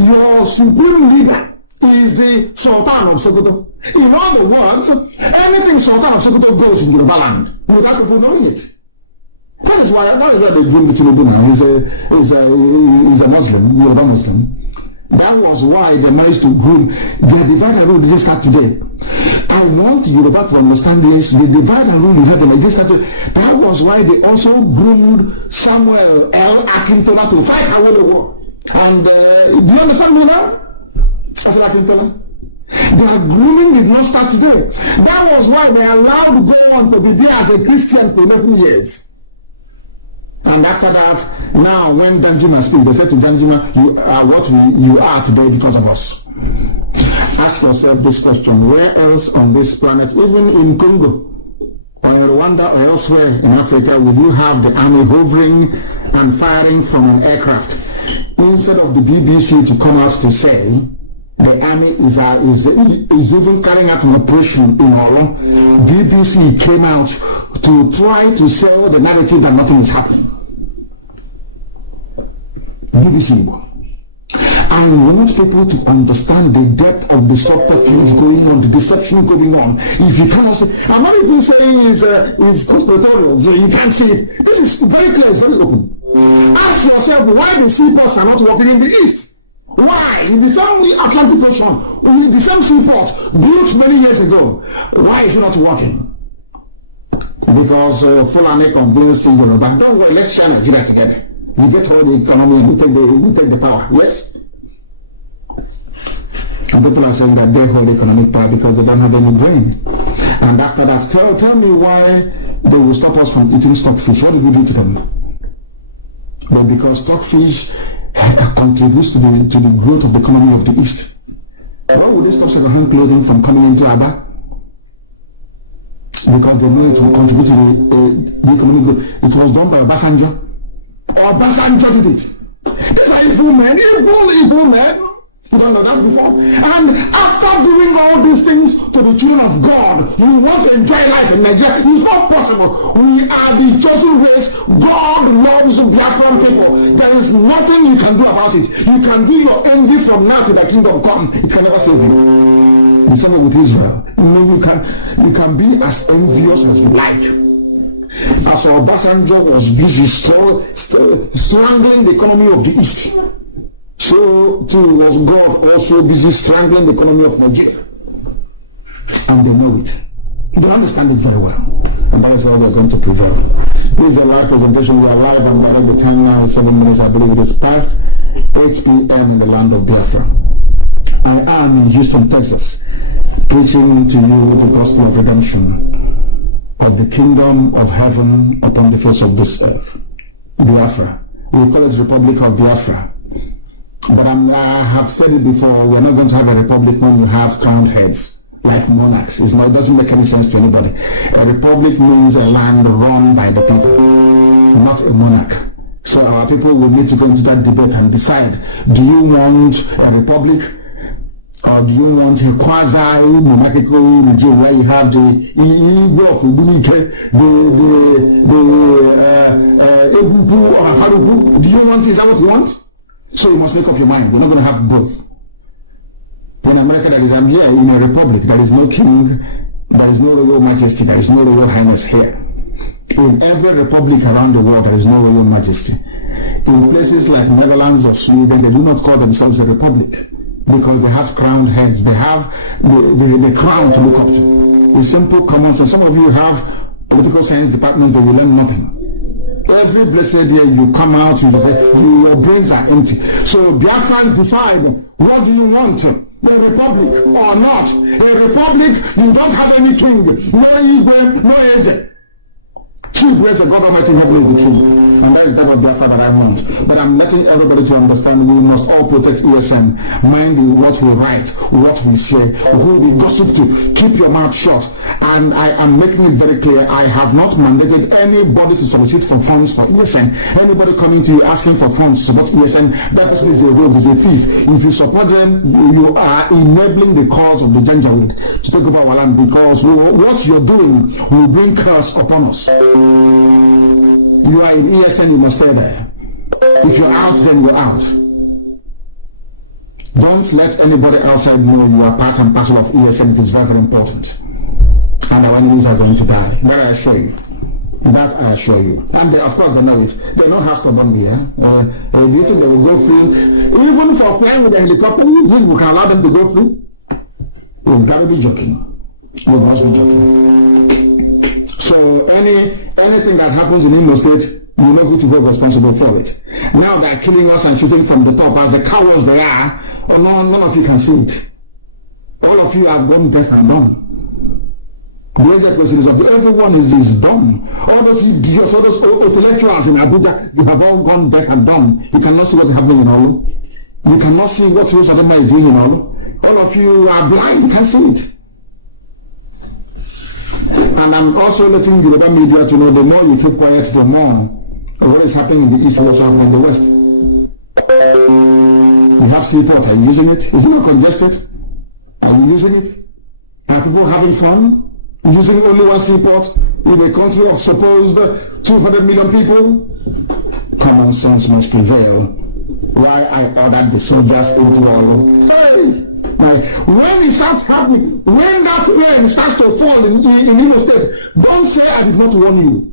your supreme leader is the Sultan of Sokoto. In other words, anything Sultan of Sokoto goes in Yoruba land without people knowing it. That is why they bring the Tinubu now. He's a Muslim, Yoruba Muslim. That was why they managed to groom. The divide and rule didn't start today. I want Yoruba to understand this. The divide and rule in heaven didn't start today. That was why they also groomed Samuel L. Akintola to fight away the war. And do you understand me now? I said Akintola. Their grooming did not start today. That was why they allowed to go on to be there as a Christian for 11 years. And after that, now when Danjuma speaks, they said to Danjuma, you are what you are today because of us. Ask yourself this question: where else on this planet, even in Congo or in Rwanda or elsewhere in Africa, would you have the army hovering and firing from an aircraft? Instead of the BBC to come out to say the army is even carrying out an operation in Olo, BBC came out to try to sell the narrative that nothing is happening. BBC. I want people to understand the depth of the subterfuge going on, the deception going on. If you cannot say, I'm not even saying it's conspiratorial, so you can't see it. This is very clear, it's very open. Ask yourself why the seaports are not working in the east. Why? In the same Atlantic Ocean, the same seaport built many years ago, why is it not working? Because Fulani convinced Yoruba, don't worry, let's share Nigeria together. You get all the economy and we take the power. Yes? And people are saying that they hold economic power because they don't have any brain. And after that, tell me why they will stop us from eating stockfish. What did we do to them? But because stockfish contributes to the growth of the economy of the East. Why would they stop second-hand clothing from coming into Aba? Because they know it will contribute to the economic growth. It was done by Obasanjo. Obasanjo did it. These are evil men, evil men. You don't know that before. And after doing all these things to the tune of God, you want to enjoy life in Nigeria. It's not possible. We are the chosen race. God loves Biafran people. There is nothing you can do about it. You can do your envy from now to the kingdom come. It can never save you. The same with Israel. You can be as envious as you like. As Obasanjo was busy strangling the economy of the East, so too was God also busy strangling the economy of Nigeria. And they know it. They understand it very well. And that is why we are going to prevail. This is a live presentation. We are live and the time now is 7 minutes. I believe it is past 8 p.m. in the land of Biafra. I am in Houston, Texas, preaching to you the gospel of redemption, of the kingdom of heaven upon the face of this earth. Biafra. We call it Republic of Biafra. But I have said it before, we're not going to have a republic when you have crowned heads, like monarchs. It doesn't make any sense to anybody. A republic means a land run by the people, not a monarch. So our people will need to go into that debate and decide, do you want a republic? Or do you want a quasi-monarchical regime where you have the Igbo of Ubunike, the Egugu or Afarugu? Do you want, is that what you want? So you must make up your mind. We're not going to have both. In America, I'm here in a republic. There is no king, there is no royal majesty, there is no royal highness here. In every republic around the world, there is no royal majesty. In places like Netherlands or Sweden, they do not call themselves a republic, because they have crowned heads. They have the crown to look up to. It's simple common sense. Some of you have political science departments, but you learn nothing. Every blessed year you come out, your brains are empty. So Biafrans decide, what do you want? A republic or not? A republic, you don't have any king. No Igwe, no Eze. Chief grace of God Almighty in heaven is the king. And that is the type of Biafra that I want. But I'm letting everybody to understand we must all protect ESN. Mind what we write, what we say, who we gossip to. Keep your mouth shut. And I am making it very clear, I have not mandated anybody to solicit for funds for ESN. Anybody coming to you asking for funds to support ESN, that person is a rogue, is a thief. If you support them, you are enabling the cause of the Janjaweed to take over our land, because what you're doing will bring curse upon us. You are in ESN, you must stay there. If you're out, then you're out. Don't let anybody outside know you are part and parcel of ESM. It is very, very important. And our enemies are going to die. That I assure you. That I assure you. And they, of course, they know it. They know how stubborn we are. Do you think they will go free? Even for flying with a helicopter, you can allow them to go free? We've got to be joking. We must be joking. So anything that happens in Imo State, you know who to hold responsible for it. Now they're killing us and shooting from the top as the cowards they are. Oh, no, none of you can see it. All of you have gone deaf and dumb. The executions of everyone is dumb. All those idiots, all those intellectuals in Abuja, they have all gone deaf and dumb. You cannot see what's happening in Olu. You cannot see what Rose Adama is doing in Olu. All of you are blind, you can't see it. And I'm also letting the other media to know the more you keep quiet, the more what is happening in the East will also happen in the West. You have seaport, are you using it? Is it not congested? Are you using it? Are people having fun? Using only one seaport in a country of supposed 200 million people? Common sense must prevail. Why I ordered the soldiers into all. Hey! When it starts happening, when that rain starts to fall in Imo State, don't say I did not warn you.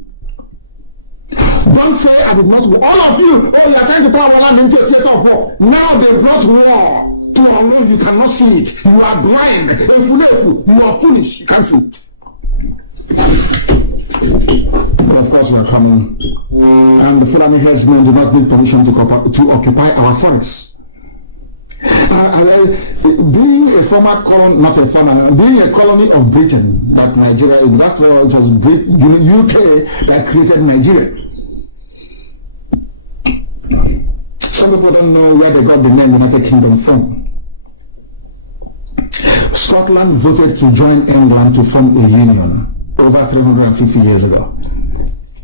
Don't say I did not warn all of you. Oh, you are trying to put our land into a theater of war. Now they brought war to our land. You cannot see it. You are blind. You are foolish. You can't see it. But of course, we are coming. And the Fulani herdsmen do not need permission to occupy our forests. Being a former colony, not a former, being a colony of Britain, that Nigeria, that's why it was UK that created Nigeria. Some people don't know where they got the name United Kingdom from. Scotland voted to join England to form a union over 350 years ago.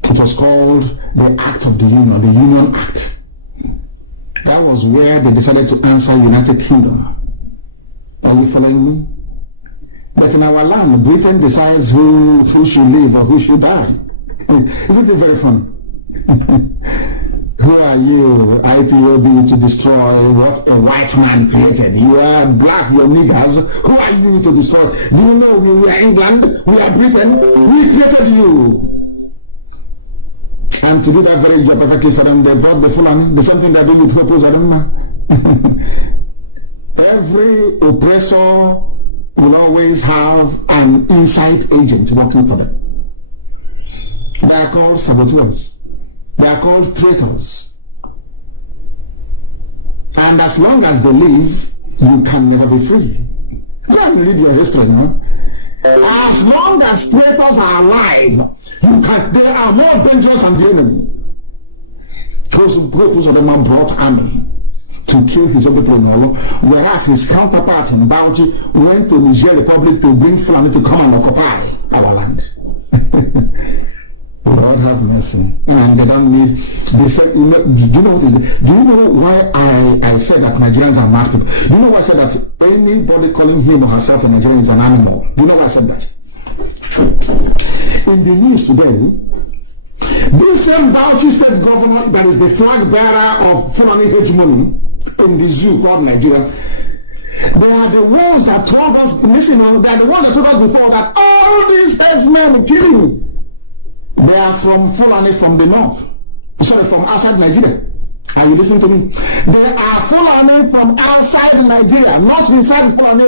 It was called the Act of the Union, the Union Act. That was where they decided to answer United Kingdom. Are you following me? But in our land, Britain decides who should live or who should die. Isn't it very fun? Who are you, IPOB, to destroy what a white man created? You are black, you're niggers. Who are you to destroy? Do you know we are England, we are Britain, we created you. And to do that very job perfectly for them, they brought the Fulani, the same thing they do with Hopos Adama. Every oppressor will always have an inside agent working for them. They are called saboteurs. They are called traitors. And as long as they live, you can never be free. Go and read your history, no? As long as traitors are alive, they are more dangerous than the enemy. Those of them brought army to kill his own people, whereas his counterpart in Bauchi went to Niger Republic to bring Fulani to come and occupy our land. Lord have mercy. And they don't need, they said, do you know what is it? Do you know why I said that Nigerians are mad people? Do you know why I said that anybody calling him or herself a Nigerian is an animal? Do you know why I said that? In the news today, this same Bauchi state governor that is the flag bearer of Fulani hegemony in the zoo called Nigeria, they are the ones that told us, listen, they are the ones that told us before that all these headsmen are killing. They are from Fulani from the north. Sorry, from outside Nigeria. Are you listening to me? They are Fulani from outside Nigeria, not inside Fulani.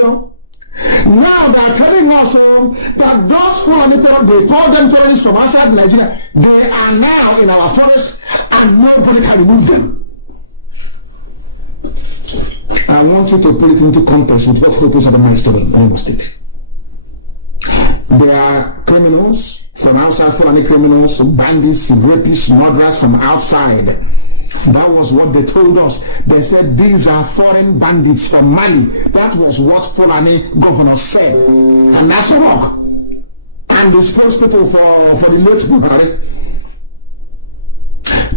Now they are telling us that those Fulani, they call them terrorists from outside Nigeria. They are now in our forest and nobody can remove them. I want you to put it into context with what Hopos Adama is doing in Imo State. They are criminals from outside, Fulani criminals, bandits, rapists, murderers from outside. That was what they told us. They said these are foreign bandits from Mali. That was what Fulani governors said. And that's a rock. And the spokespeople for the late Lugard.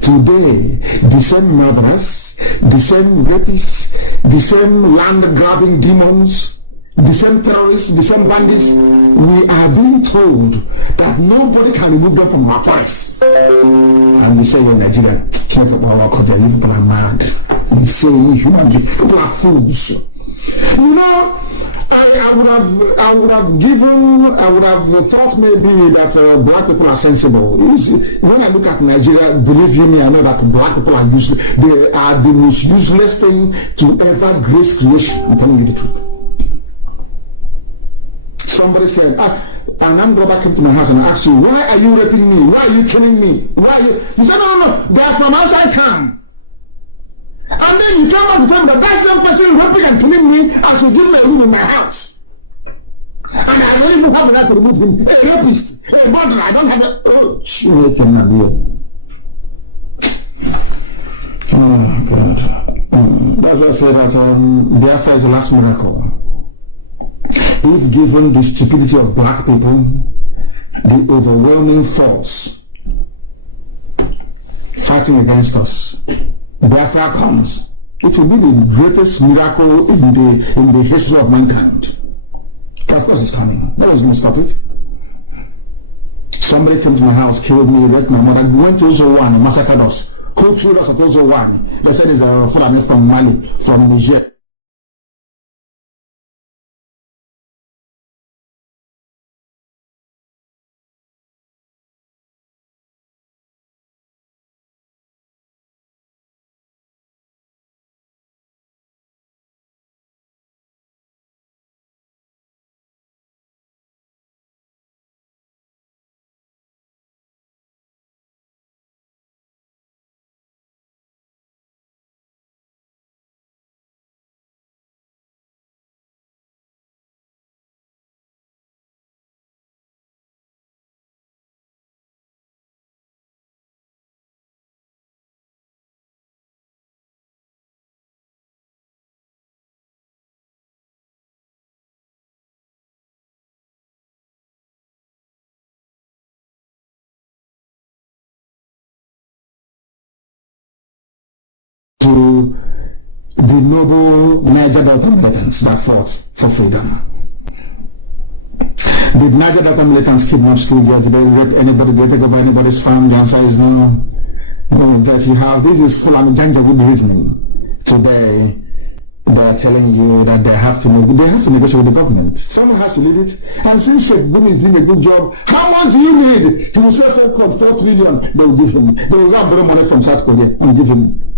Today, the same murderers, the same rapists, the same land-grabbing demons, the same terrorists, the same bandits, we are being told that nobody can remove them from our forests. And we say, well, Nigeria, you people are mad. insane human beings. People are fools. You know, I would have thought maybe that black people are sensible. When I look at Nigeria, believe you me, I know that black people are useless. They are the most useless thing to ever grace creation. I'm telling you the truth. Somebody said, an armed robber came to my house and asked you, why are you raping me? Why are you killing me? Why are you? He said, no, they are from outside town. And then you come out and tell me that same person raping and killing me, I should give him a room in my house. And I don't even have the right to remove him. A rapist, a murderer, I don't have a... Oh, shit, cannot be. Oh, God. That's why I say that Biafra is the last miracle. If given the stupidity of black people, the overwhelming force fighting against us, Biafra comes, it will be the greatest miracle in the history of mankind. And of course it's coming. No one's going to stop it. Somebody came to my house, killed me, raped my mother, went to Ozowan and massacred us. Who killed us at Ozowan? They said it's a Fulani from Mali, from Niger. To the noble Niger Delta militants that fought for freedom. Did Niger Delta militants kidnap school girls? Did they rape anybody? Did they take over anybody's farm? The answer is no. No, that you have. This is full of good reasoning. Today, they are telling you that they have to negotiate with the government. Someone has to lead it. And since Sheikh Gumi is doing a good job, how much do you need? He will say 4 trillion. They will give him. They will not borrow money from South Korea and give him.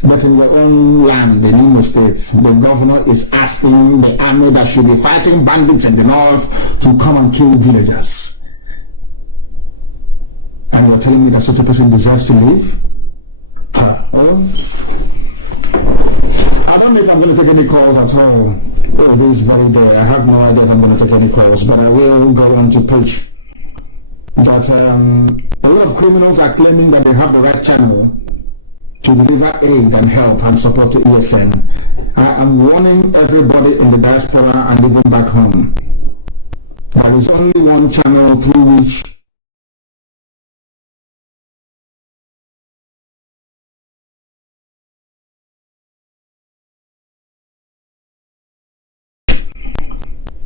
But in your own land, in Imo State, the governor is asking the army that should be fighting bandits in the north to come and kill villagers. And you're telling me that such a person deserves to live? Oh, I don't know if I'm going to take any calls at all. Oh, this very day, I have no idea if I'm going to take any calls, but I will go on to preach that a lot of criminals are claiming that they have the right channel to deliver aid and help and support to ESN. I am warning everybody in the diaspora and even back home. There is only one channel through which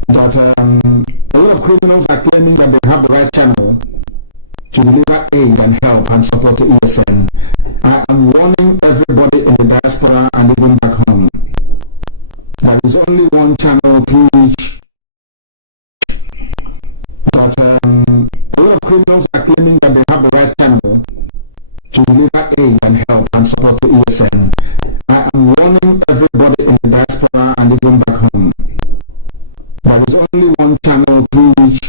a lot of criminals are claiming that they have the right channel to deliver aid and help and support to ESN. I am warning everybody in the diaspora and even back home. There is only one channel through which a lot of criminals are claiming that they have the right channel to deliver aid and help and support to ESN. I am warning everybody in the diaspora and even back home. There is only one channel through which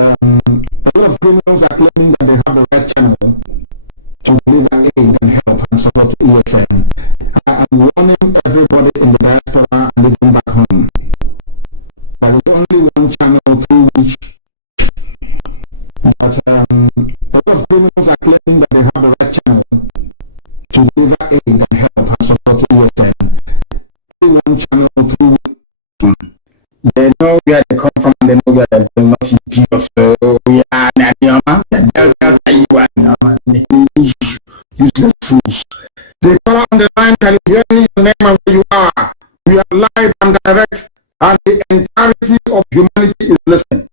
a lot of criminals are claiming that they have the right channel to deliver aid and help and support to ESN. I am warning everybody in the diaspora and even back home. There is only one channel through which a lot of criminals are claiming that they have the right channel to deliver aid and help and support to ESN. Only one channel through which they know where they come from, they know where they're going, not you. So we are useless fools. They call on the line, can you hear me? Your name and where you are. We are live and direct, and the entirety of humanity is listening.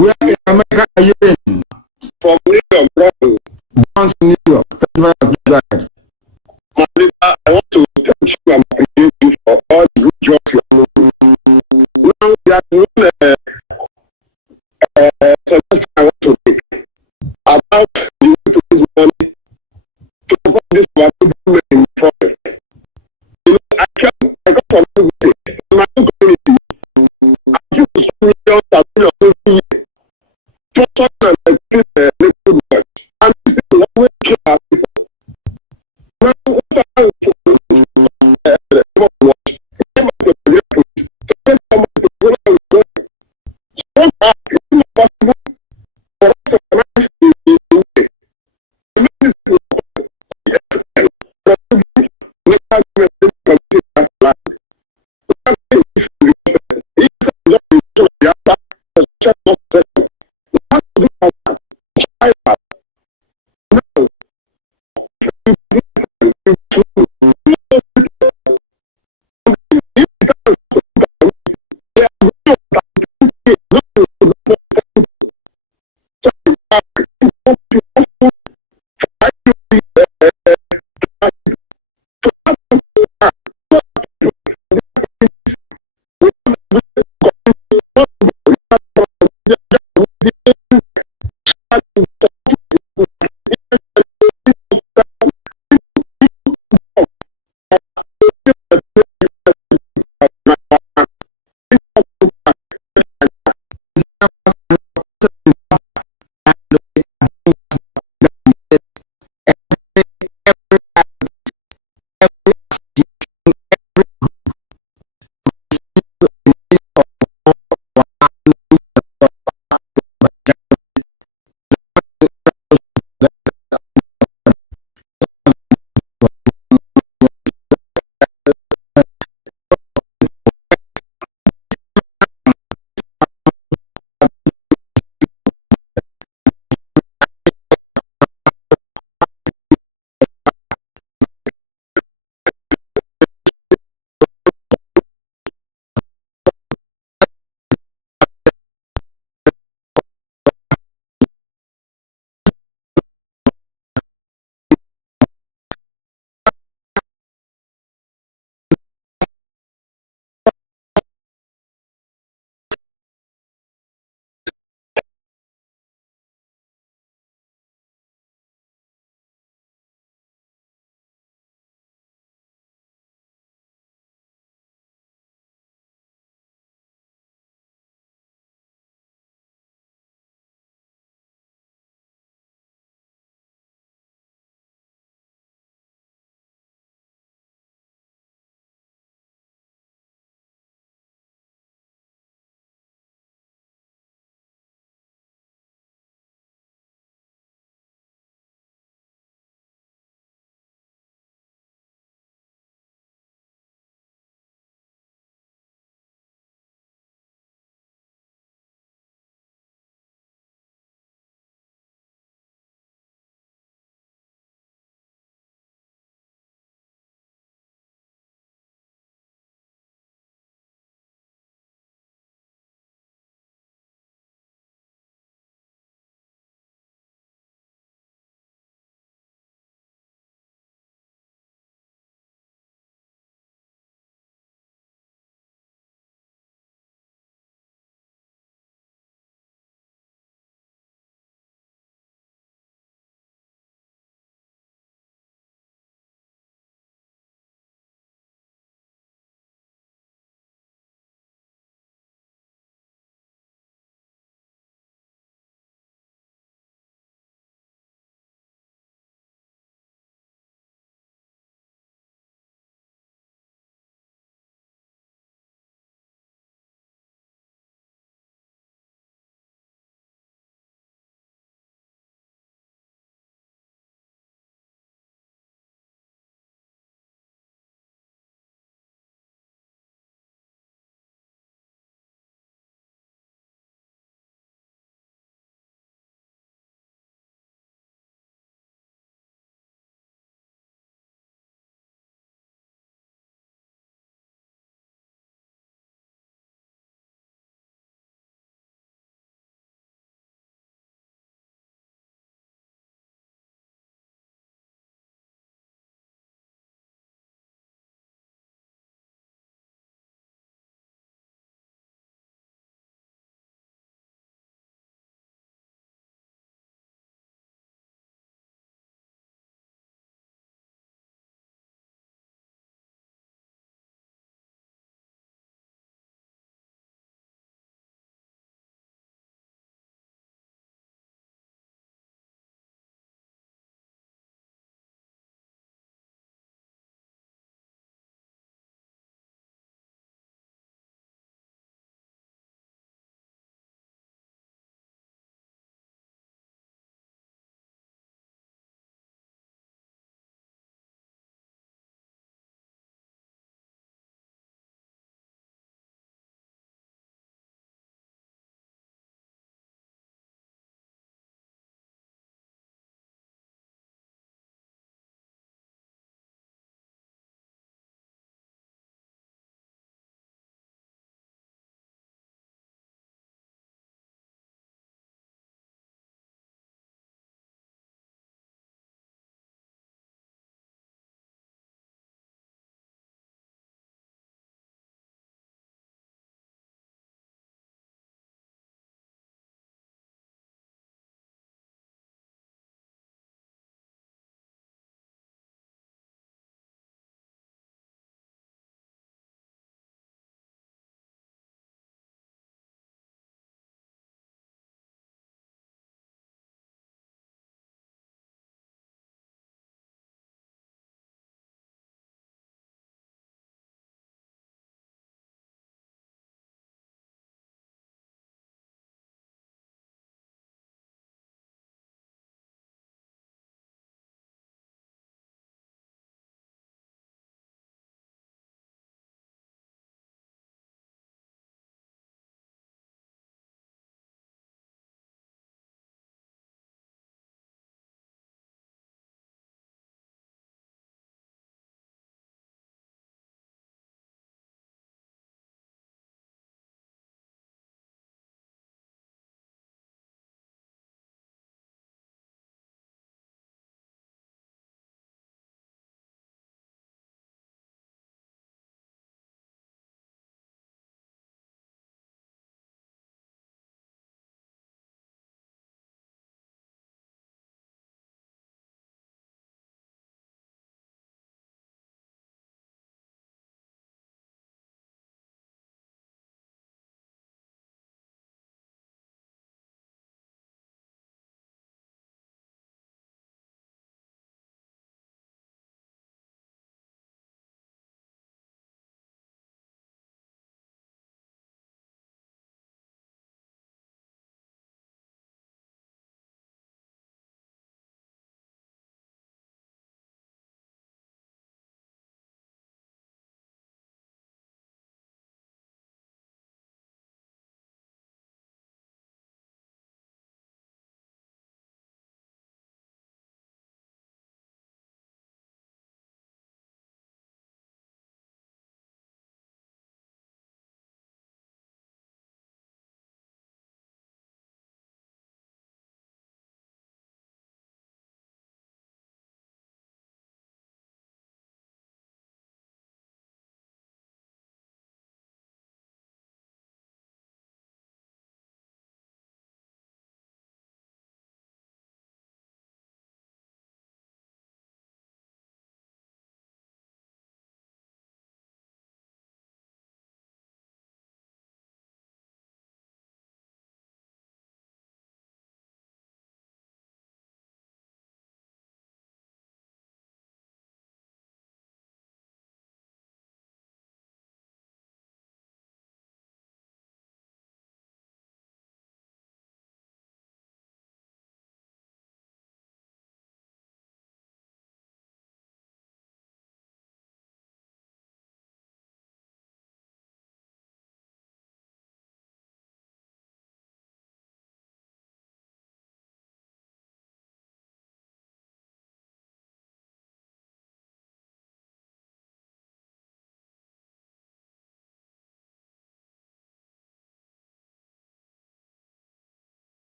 Where in America are you in? From New York, Bronx. Bronx, New York. Thank you very much. My leader, I want to thank you and appreciate you for all the good jobs you are doing. Now, there is one suggestion I want to make about the way to use money to support this movement in progress. You know, I come from in my own community. I give to some millions of every year. 250 neighborhood boys. And people always came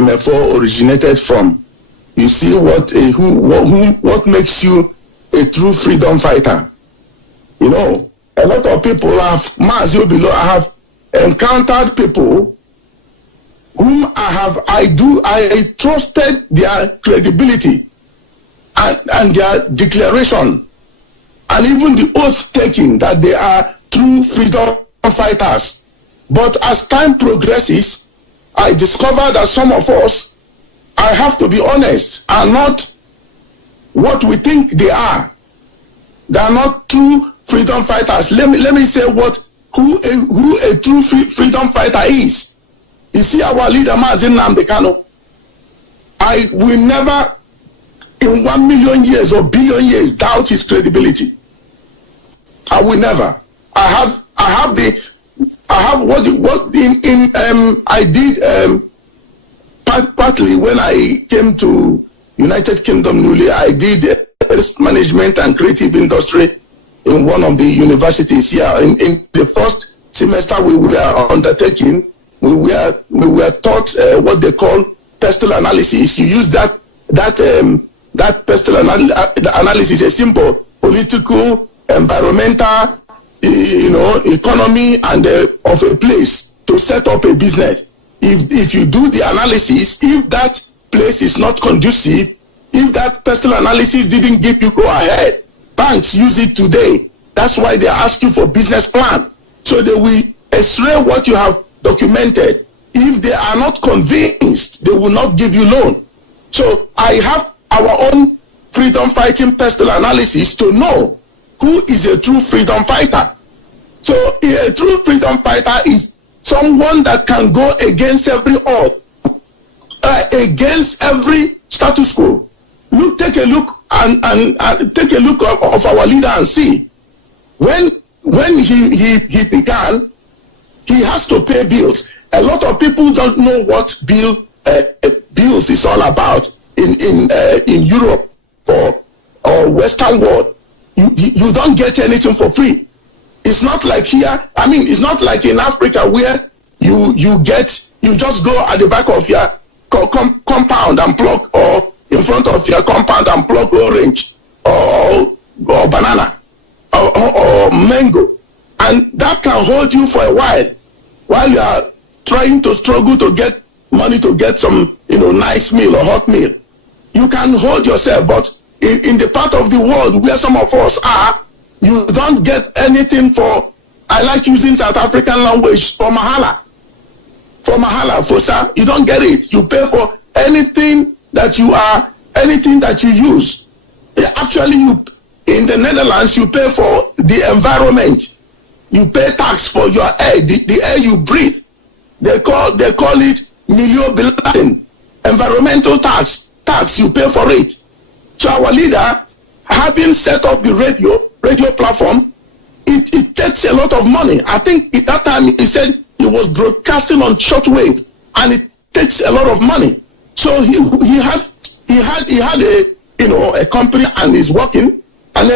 MFO originated from. You see what makes you a true freedom fighter. You know, a lot of people have I have encountered people whom I trusted their credibility and their declaration and even the oath taking that they are true freedom fighters. But as time progresses, I discover that some of us, I have to be honest, are not what we think they are. They are not true freedom fighters. Let me say who a true freedom fighter is. You see, our leader Mazi Nnamdi Kanu, I will never in 1 million years or billion years doubt his credibility. I will never. I did partly when I came to United Kingdom newly. I did management and creative industry in one of the universities here. In the first semester we were undertaking, we were taught what they call pestle analysis. You use that pestle analysis, a simple political, environmental, economy and of a place to set up a business. If you do the analysis, if that place is not conducive, if that pestle analysis didn't give you go ahead, banks use it today. That's why they ask you for business plan. So they will x-ray what you have documented. If they are not convinced, they will not give you loan. So I have our own freedom fighting pestle analysis to know who is a true freedom fighter. So a true freedom fighter is someone that can go against every odd, against every status quo. Take a look and take a look of our leader and see. When he began, he has to pay bills. A lot of people don't know what bills is all about in Europe or Western world. You don't get anything for free. It's not like here. I mean, it's not like in Africa where you just go at the back of your compound and pluck, or in front of your compound and pluck orange or banana or mango, and that can hold you for a while you are trying to struggle to get money to get some nice meal or hot meal. You can hold yourself, but in the part of the world where some of us are, you don't get anything for, I like using South African language, for mahala. For mahala, for sir, you don't get it. You pay for anything that you use. Actually, in the Netherlands, you pay for the environment. You pay tax for your air, the air you breathe. They call it milieubelasting, environmental tax. You pay for it. So our leader, having set up the radio platform, it takes a lot of money. I think at that time he said he was broadcasting on shortwave, and it takes a lot of money. So he had a company and is working, and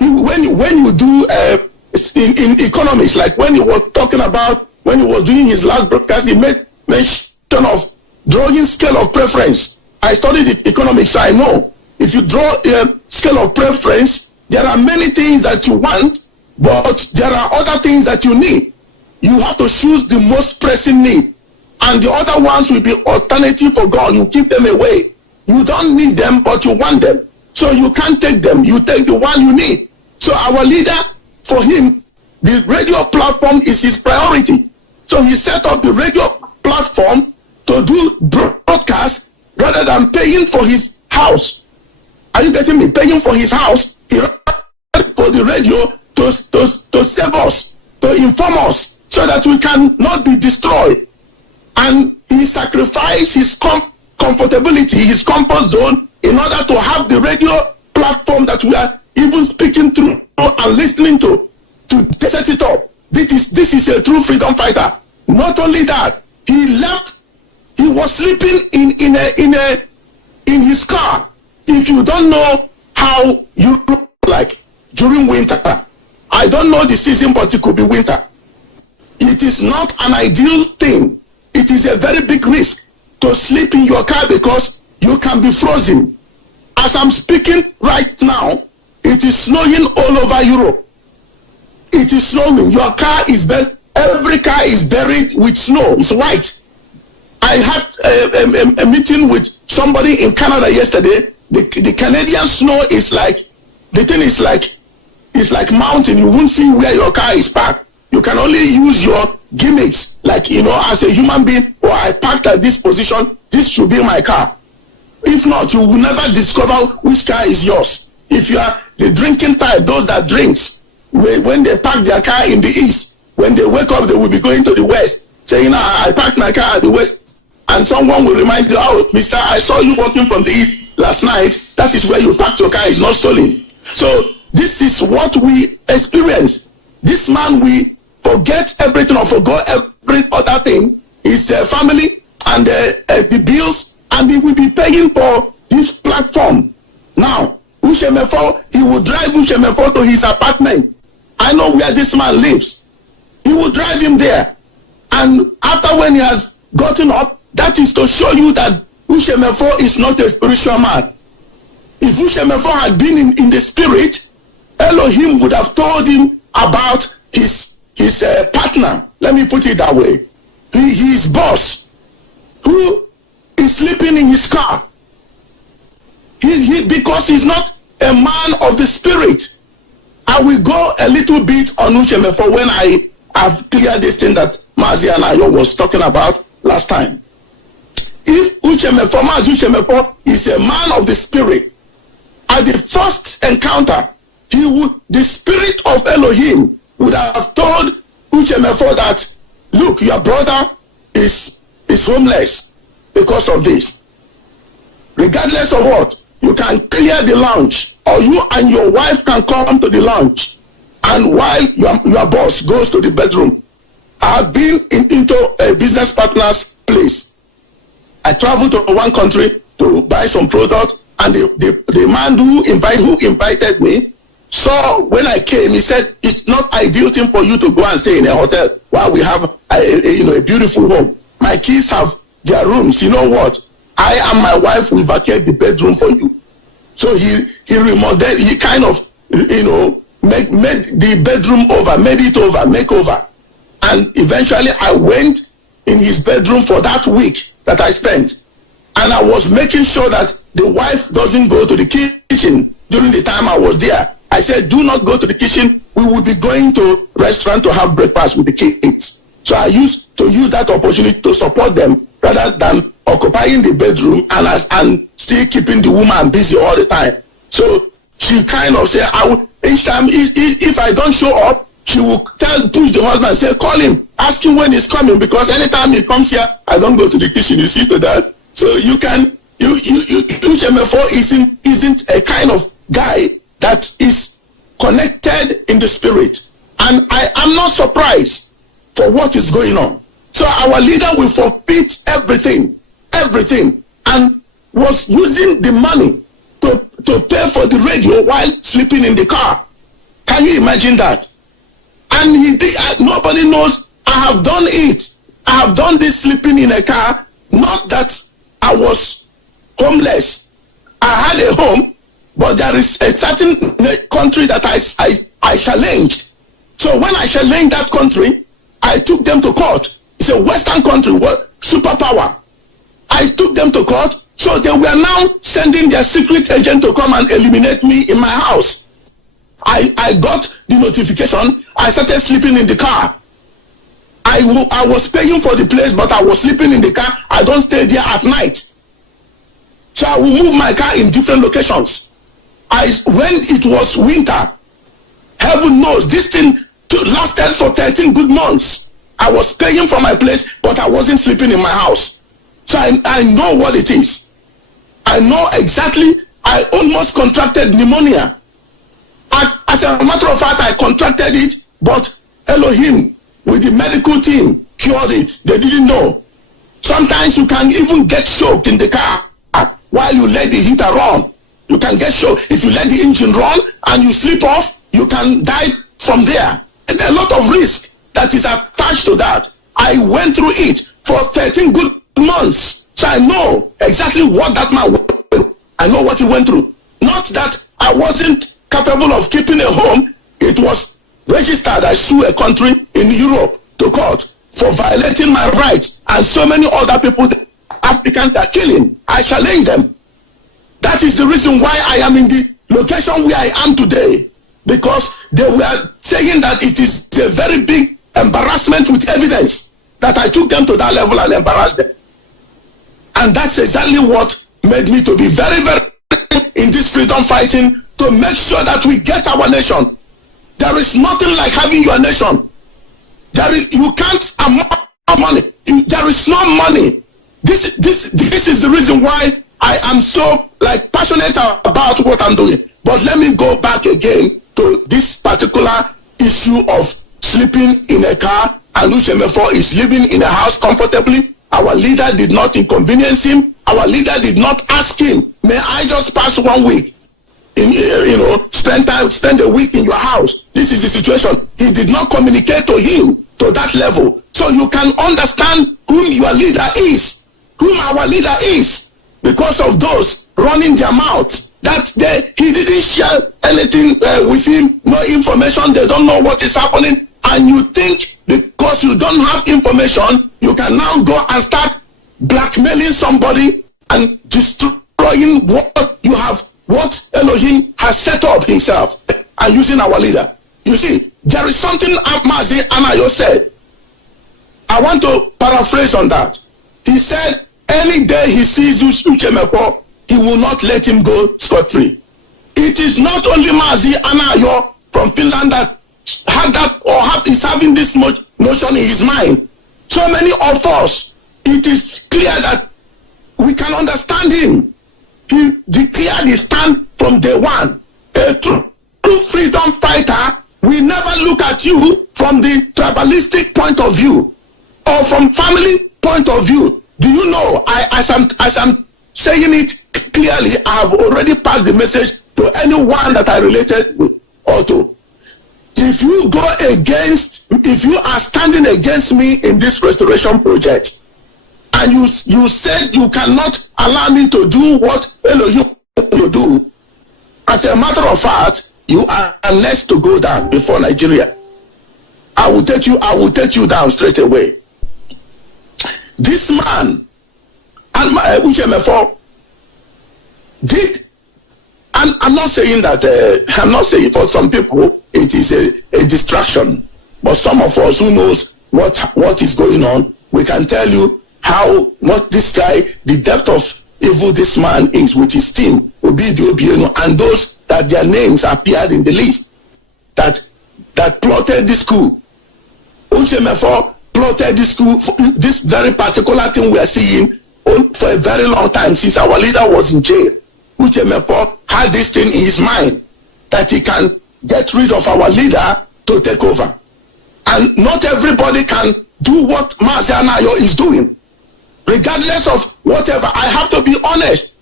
when you do in economics, like when he was talking about, when he was doing his last broadcast, he made mention of drawing scale of preference. I studied economics, so I know if you draw a scale of preference, there are many things that you want, but there are other things that you need. You have to choose the most pressing need, and the other ones will be alternative for God. You keep them away. You don't need them, but you want them. So you can't take them. You take the one you need. So our leader, for him, the radio platform is his priority. So he set up the radio platform to do broadcast rather than paying for his house. Are you getting me? Paying for his house, he for the radio to save us, to inform us, so that we can not be destroyed. And he sacrificed his comfortability, his comfort zone, in order to have the radio platform that we are even speaking through and listening to set it up. This is a true freedom fighter. Not only that, he was sleeping in his car. If you don't know how you look like during winter, I don't know the season, but it could be winter. It is not an ideal thing it is a very big risk to sleep in your car because you can be frozen. As I'm speaking right now, it is snowing all over Europe. It is snowing. Your car is buried. Every car is buried with snow. It's white. I had a meeting with somebody in Canada yesterday. The Canadian snow is like, the thing is like, it's like mountain. You won't see where your car is parked. You can only use your gimmicks, like, you know, as a human being, or I parked at this position, this should be my car. If not, you will never discover which car is yours. If you are the drinking type, those that drinks, when they park their car in the east, when they wake up, they will be going to the west, saying, I parked my car at the west. And someone will remind you, oh, mister, I saw you walking from the east last night. That is where you parked your car, is not stolen. So this is what we experience. This man, we forget everything or forgot every other thing. His family and the bills, and he will be paying for this platform. Now, Ushemefo, he will drive Ushemefo to his apartment. I know where this man lives. He will drive him there. And after, when he has gotten up, that is to show you that Ushemefo is not a spiritual man. If Ushemefo had been in the spirit, Elohim would have told him about his partner. Let me put it that way. His boss, who is sleeping in his car. Because he's not a man of the spirit. I will go a little bit on Ushemefo when I have cleared this thing that Mazi and I was talking about last time. If Ushemefo is a man of the spirit, at the first encounter, the spirit of Elohim would have told Ushemefo that, look, your brother is homeless because of this. Regardless of what, you can clear the lounge, or you and your wife can come to the lounge, and while your boss goes to the bedroom. I have been into a business partner's place. I traveled to one country to buy some product, and the man who invited me saw when I came, he said, it's not ideal thing for you to go and stay in a hotel while we have a beautiful home. My kids have their rooms. You know what? I and my wife will vacate the bedroom for you. So he remodeled, he kind of, made the bedroom make over. And eventually I went in his bedroom for that week that I spent. And I was making sure that the wife doesn't go to the kitchen during the time I was there. I said, do not go to the kitchen. We will be going to restaurant to have breakfast with the kids. So I used to use that opportunity to support them rather than occupying the bedroom and still keeping the woman busy all the time. So she kind of said, each time, if I don't show up, she will push the husband, say, call him, ask him when he's coming, because anytime he comes here, I don't go to the kitchen. You see to that? So Ushemefo isn't a kind of guy that is connected in the spirit. And I am not surprised for what is going on. So our leader will forfeit everything, and was using the money to pay for the radio while sleeping in the car. Can you imagine that? And nobody knows. I have done it. I have done this sleeping in a car. Not that I was homeless. I had a home, but there is a certain country that I challenged. So when I challenged that country, I took them to court. It's a Western country, superpower. I took them to court, so they were now sending their secret agent to come and eliminate me in my house. I got the notification. I started sleeping in the car. I was paying for the place, but I was sleeping in the car. I don't stay there at night. So I will move my car in different locations. When it was winter, heaven knows, this thing lasted for 13 good months. I was paying for my place, but I wasn't sleeping in my house. So I know what it is. I know exactly. I almost contracted pneumonia. As a matter of fact, I contracted it, but Elohim with the medical team cured it. They didn't know. Sometimes you can even get choked in the car while you let the heater run. You can get choked. If you let the engine run and you slip off, you can die from there. And a lot of risk that is attached to that. I went through it for 13 good months. So I know exactly what that man went through. I know what he went through. Not that I wasn't capable of keeping a home. It was registered. I sue a country in Europe to court for violating my rights, and so many other people, Africans, are killing. I challenge them. That is the reason why I am in the location where I am today, because they were saying that it is a very big embarrassment with evidence that I took them to that level and embarrassed them. And that's exactly what made me to be very, very in this freedom fighting, to make sure that we get our nation. There is nothing like having your nation. You can't amount money. There is no money. This is the reason why I am so passionate about what I'm doing. But let me go back again to this particular issue of sleeping in a car, and Uchemefo is living in a house comfortably. Our leader did not inconvenience him. Our leader did not ask him, may I just pass 1 week? Spend a week in your house. This is the situation. He did not communicate to him to that level. So you can understand whom your leader is, whom our leader is, because of those running their mouth. That he didn't share anything with him, no information. They don't know what is happening. And you think because you don't have information, you can now go and start blackmailing somebody and destroying what you have, what Elohim has set up himself, and using our leader. You see, there is something Mazi Anayo said. I want to paraphrase on that. He said, any day he sees Uchemepo, he will not let him go scot-free. It is not only Mazi Anayo from Finland that had that or is having this much notion in his mind. So many of us, it is clear that we can understand him. He declared his stand from day one. A true freedom fighter will never look at you from the tribalistic point of view or from family point of view. Do you know, as I'm saying it clearly, I have already passed the message to anyone that I related with or to. If you are standing against me in this restoration project, and you said you cannot allow me to do what Elohim will do, as a matter of fact, you are next to go down before Nigeria. I will take you down straight away. This man and Uchemefo did, and I'm not saying that I'm not saying for some people it is a distraction, but some of us who knows what is going on, we can tell you what this guy, the depth of evil this man is with his team, Obidio Obieno, and those that their names appeared in the list that plotted this coup. Uchemefo plotted this coup, this very particular thing we are seeing for a very long time since our leader was in jail. Uchemefo had this thing in his mind that he can get rid of our leader to take over. And not everybody can do what Mazi Anayo is doing. Regardless of whatever, I have to be honest.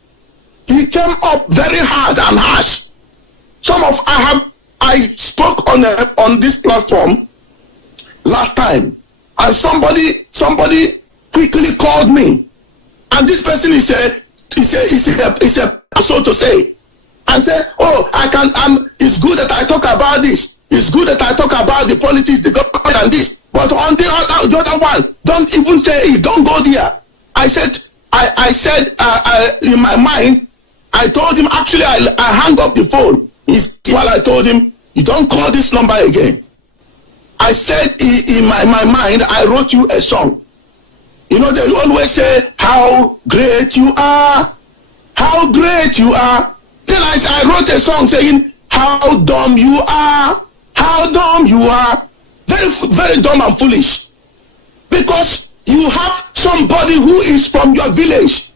He came up very hard and harsh. I spoke on this platform last time, and somebody quickly called me, and this person is a so to say, and said, oh, it's good that I talk about this. It's good that I talk about the politics, the government, and this. But on the other one, don't even say it. Don't go there. I said in my mind, I told him, actually, I hung up the phone while I told him, you don't call this number again. I said in my mind, I wrote you a song. You know, they always say, how great you are, how great you are. Then I wrote a song saying, how dumb you are, how dumb you are. Very, very dumb and foolish. Because you have somebody who is from your village,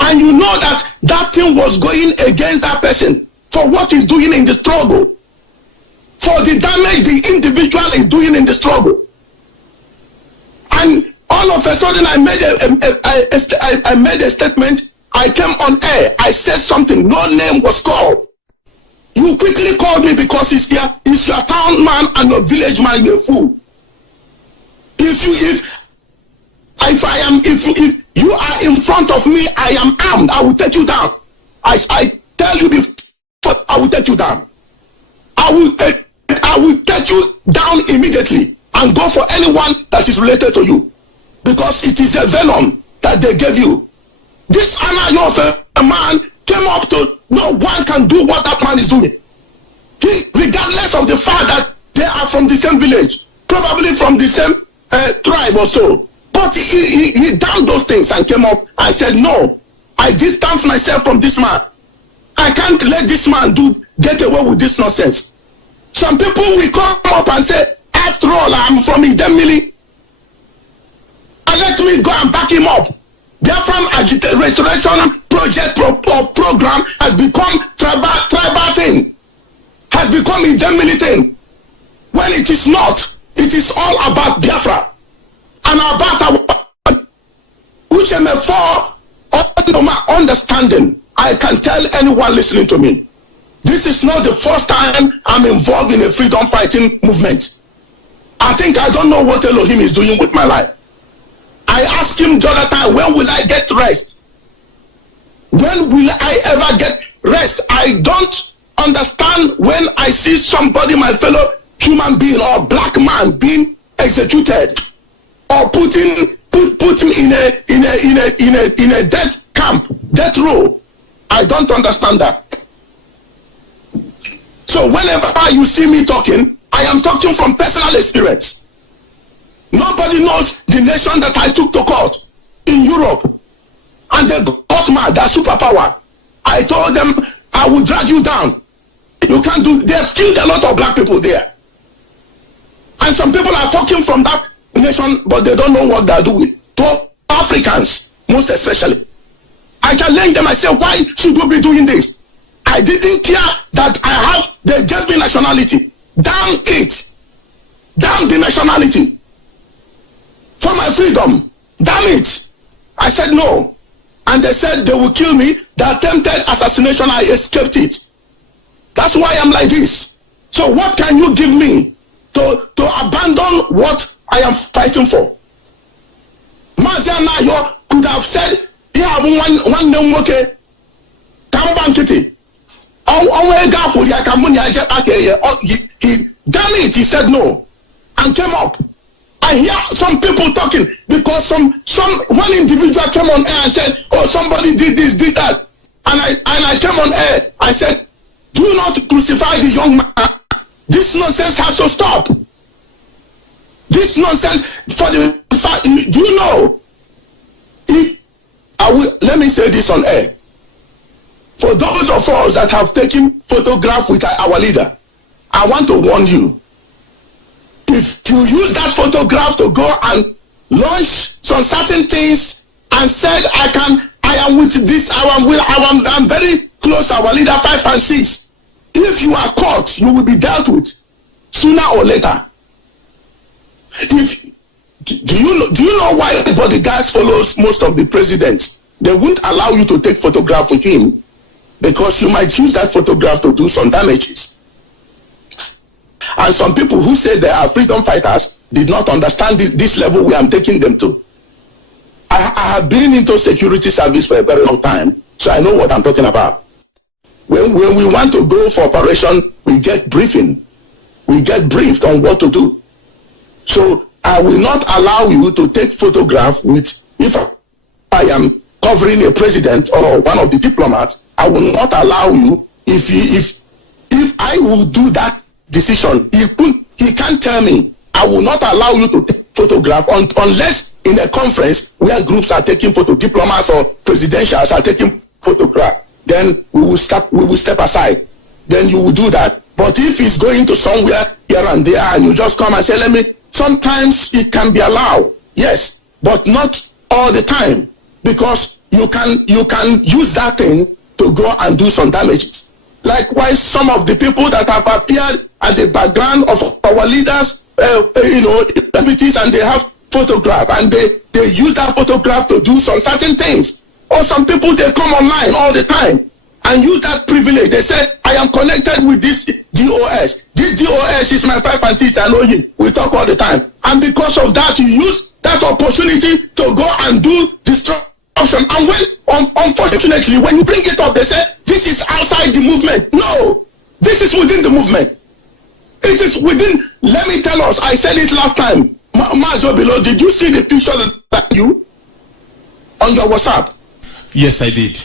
and you know that thing was going against that person for what he's doing in the struggle, for the damage the individual is doing in the struggle. And all of a sudden I made a statement. I came on air. I said something. No name was called. You quickly called me because it's your town man and your village man. You're a fool. If If you are in front of me, I am armed. I will take you down. I tell you before, I will take you down. I will take you down immediately and go for anyone that is related to you, because it is a venom that they gave you. This Anayo, a man came up to, no one can do what that man is doing. He, regardless of the fact that they are from the same village, probably from the same tribe or so, but he done those things and came up and said, no, I distance myself from this man. I can't let this man get away with this nonsense. Some people will come up and say, after all, I'm from Idemili, and let me go and back him up. Biafran restoration project program has become tribal thing, has become Idemili thing, when it is not. It is all about Biafra and about our which for understanding. I can tell anyone listening to me, this is not the first time I'm involved in a freedom fighting movement. I think I don't know what Elohim is doing with my life. I asked him the other time, when will I get rest? When will I ever get rest? I don't understand when I see somebody, my fellow human being or black man, being executed or put him in a death camp, death row. I don't understand that. So whenever you see me talking, I am talking from personal experience. Nobody knows the nation that I took to court in Europe, and they got mad. They're superpower. I told them I will drag you down. You can't do. They have killed a lot of black people there, and some people are talking from that nation, but they don't know what they're doing. To Africans, most especially, I can lend them. I say, why should we be doing this? I didn't care that they gave me nationality. Damn it. Damn the nationality. For my freedom. Damn it. I said no. And they said they will kill me. The attempted assassination, I escaped it. That's why I'm like this. So what can you give me to abandon what I am fighting for? Maziana Yo could have said, yeah, one name okay. Kambankiti. He damn it, he said no and came up. I hear some people talking because one individual came on air and said, oh, somebody did this, did that, and I came on air. I said, do not crucify the young man. This nonsense has to stop. This nonsense for the fact, do you know? Let me say this on air. For those of us that have taken photograph with our leader, I want to warn you. If you use that photograph to go and launch some certain things and said, I am with this, I'm very close to our leader, 5 and 6. If you are caught, you will be dealt with sooner or later. Do you know why bodyguards follows most of the presidents? They won't allow you to take photograph with him, because you might use that photograph to do some damages. And some people who say they are freedom fighters did not understand this level we are taking them to. I have been into security service for a very long time, so I know what I'm talking about. When we want to go for operation, we get briefing. We get briefed on what to do. So I will not allow you to take photograph with, if I am covering a president or one of the diplomats, I will not allow you. If I will do that decision, he can't tell me. I will not allow you to take photograph unless in a conference where groups are taking photo, diplomats or presidentials are taking photograph. Then we will step aside. Then you will do that. But if he's going to somewhere here and there and you just come and say, let me, sometimes it can be allowed, yes, but not all the time, because you can use that thing to go and do some damages. Likewise, some of the people that have appeared at the background of our leaders, activities, and they have photograph, and they use that photograph to do some certain things. Or some people, they come online all the time and use that privilege. They say, I am connected with this DOS. This DOS is my 5 and 6, I know him. We talk all the time. And because of that, you use that opportunity to go and do destruction. And when, unfortunately, when you bring it up, they say, this is outside the movement. No, this is within the movement. It is within, let me tell us, I said it last time. Mazo below, did you see the picture that you on your WhatsApp? Yes, I did.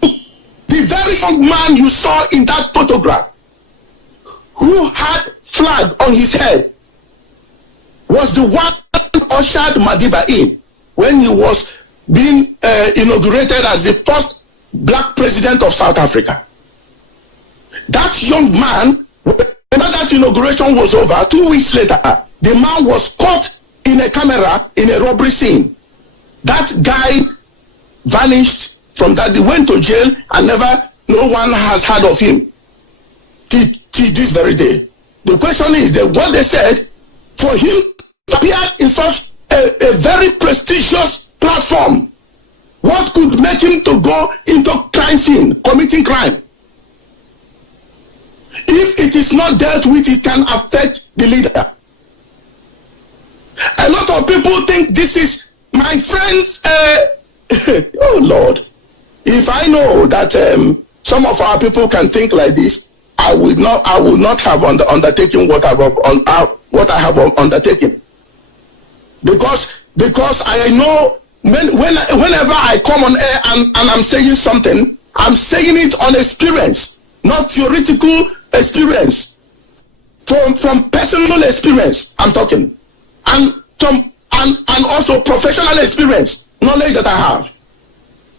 The very young man you saw in that photograph, who had flag on his head, was the one ushered Madiba in when he was being inaugurated as the first black president of South Africa. That young man, when that inauguration was over, 2 weeks later, the man was caught in a camera in a robbery scene. That guy vanished from that. He went to jail and no one has heard of him till this very day. The question is that what they said, for him to appear in such a very prestigious platform, what could make him to go into crime scene, committing crime? If it is not dealt with, it can affect the leader. A lot of people think this is, my friends, oh Lord, if I know that some of our people can think like this, I would not have undertaken what I have undertaken. Because I know whenever I come on air and I'm saying something, I'm saying it on experience, not theoretical experience. From personal experience, I'm talking, and also professional experience, knowledge that I have.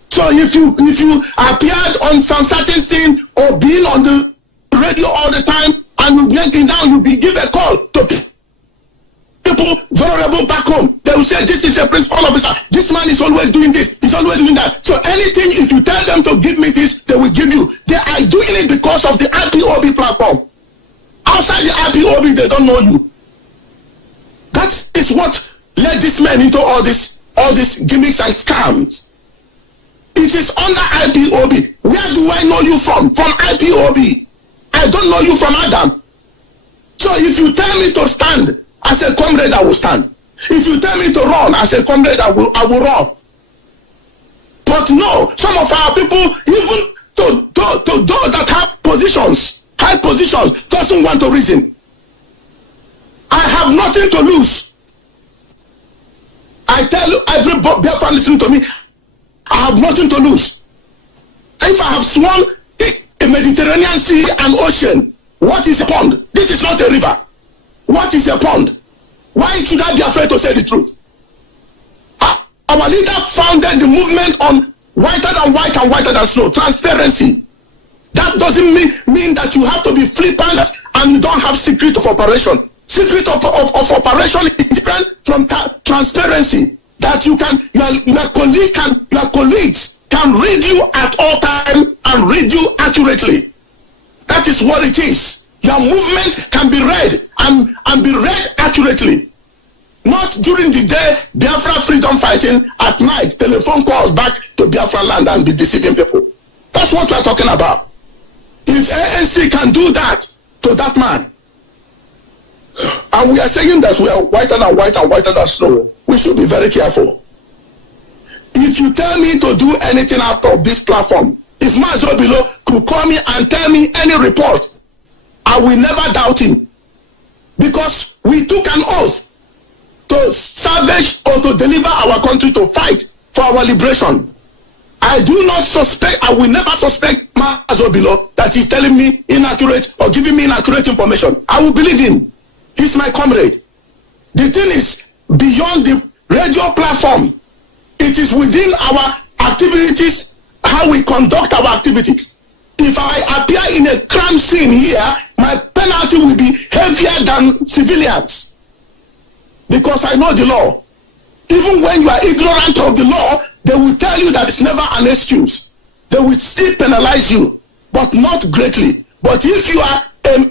So if you appeared on some certain scene or being on the radio all the time, and you yank it down, you be give a call to people vulnerable back home. They will say, this is a principal officer. This man is always doing this. He's always doing that. So anything, if you tell them to give me this, they will give you. They are doing it because of the IPOB platform. Outside the IPOB, they don't know you. That is what led this man into all these gimmicks and scams. It is under IPOB. Where do I know you from? From IPOB. I don't know you from Adam. So if you tell me to stand, as a comrade, I will stand. If you tell me to run, as a comrade, I will run. But no, some of our people, even to those that have positions, high positions, doesn't want to reason. I have nothing to lose. I tell you, every Biafran listen to me, I have nothing to lose. If I have sworn a Mediterranean Sea and ocean, what is a pond? This is not a river. What is a pond? Why should I be afraid to say the truth? Our leader founded the movement on whiter than white and whiter than snow, transparency. That doesn't mean that you have to be flippant and you don't have secret of operation. Secret of operation is different from transparency. That your colleagues can read you at all time and read you accurately. That is what it is. Your movement can be read and be read accurately. Not during the day, Biafra freedom fighting, at night, telephone calls back to Biafra land and be deceiving people. That's what we're talking about. If ANC can do that to that man, and we are saying that we are whiter than white and whiter than snow, we should be very careful. If you tell me to do anything out of this platform, if Mazo below could call me and tell me any report, I will never doubt him. Because we took an oath to salvage or to deliver our country, to fight for our liberation. I do not suspect, I will never suspect Mazo below that he's telling me inaccurate or giving me inaccurate information. I will believe him. He's my comrade. The thing is beyond the radio platform. It is within our activities, how we conduct our activities. If I appear in a crime scene here, my penalty will be heavier than civilians. Because I know the law. Even when you are ignorant of the law, they will tell you that it's never an excuse. They will still penalize you, but not greatly. But if you are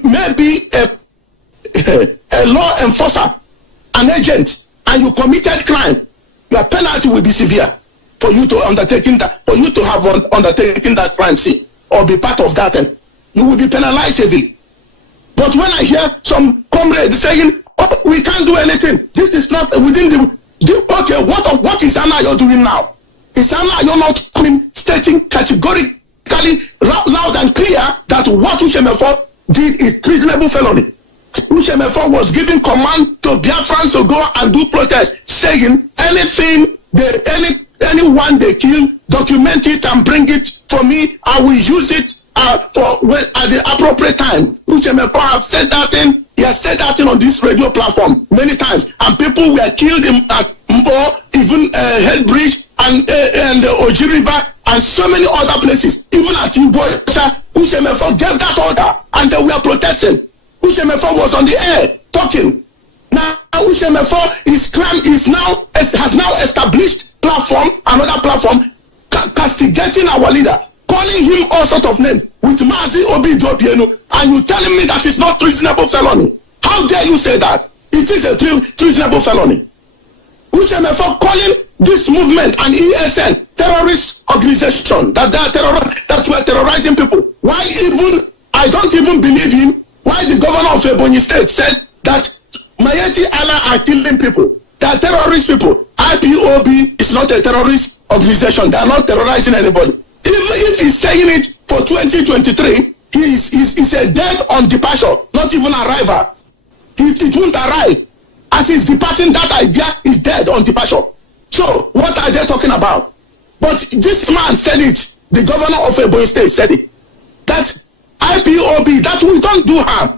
maybe a law enforcer, an agent, and you committed crime, your penalty will be severe for you to undertaking that, for you to have undertaken that crime scene or be part of that, and you will be penalized heavily. But when I hear some comrades saying, "Oh, we can't do anything. This is not within the Okay, what is Anayo doing now? Is Anayo not stating categorically, loud and clear that what Ushemefo did is treasonable felony? Ushemefo was giving command to Biafrans to go and do protests, saying anyone they kill, document it and bring it for me. I will use it at the appropriate time. Ushemefo have said that in. He has said that on this radio platform many times, and people were killed at Mbo, even Headbridge and Oji River, and so many other places. Even at Ipob, Ushemefo gave that order, and they were protesting. Ushemefo was on the air talking. Now Ushemefo has now established another platform, castigating our leader, calling him all sort of names with Mazi Obi Dobienu, and you telling me that it's not treasonable felony? How dare you say that? It is a treasonable felony. Ushemefo calling this movement an ESN terrorist organization that were terrorizing people. Why I don't even believe him. Why the governor of Ebonyi State said that Mayeti Allah are killing people, they are terrorist people. IPOB is not a terrorist organization. They are not terrorizing anybody. Even if he's saying it for 2023, he's a dead on departure, not even arrival. It won't arrive. As he's departing, that idea is dead on departure. So what are they talking about? But this man said it. The governor of Ebonyi State said it. That IPOB, that we don't do harm.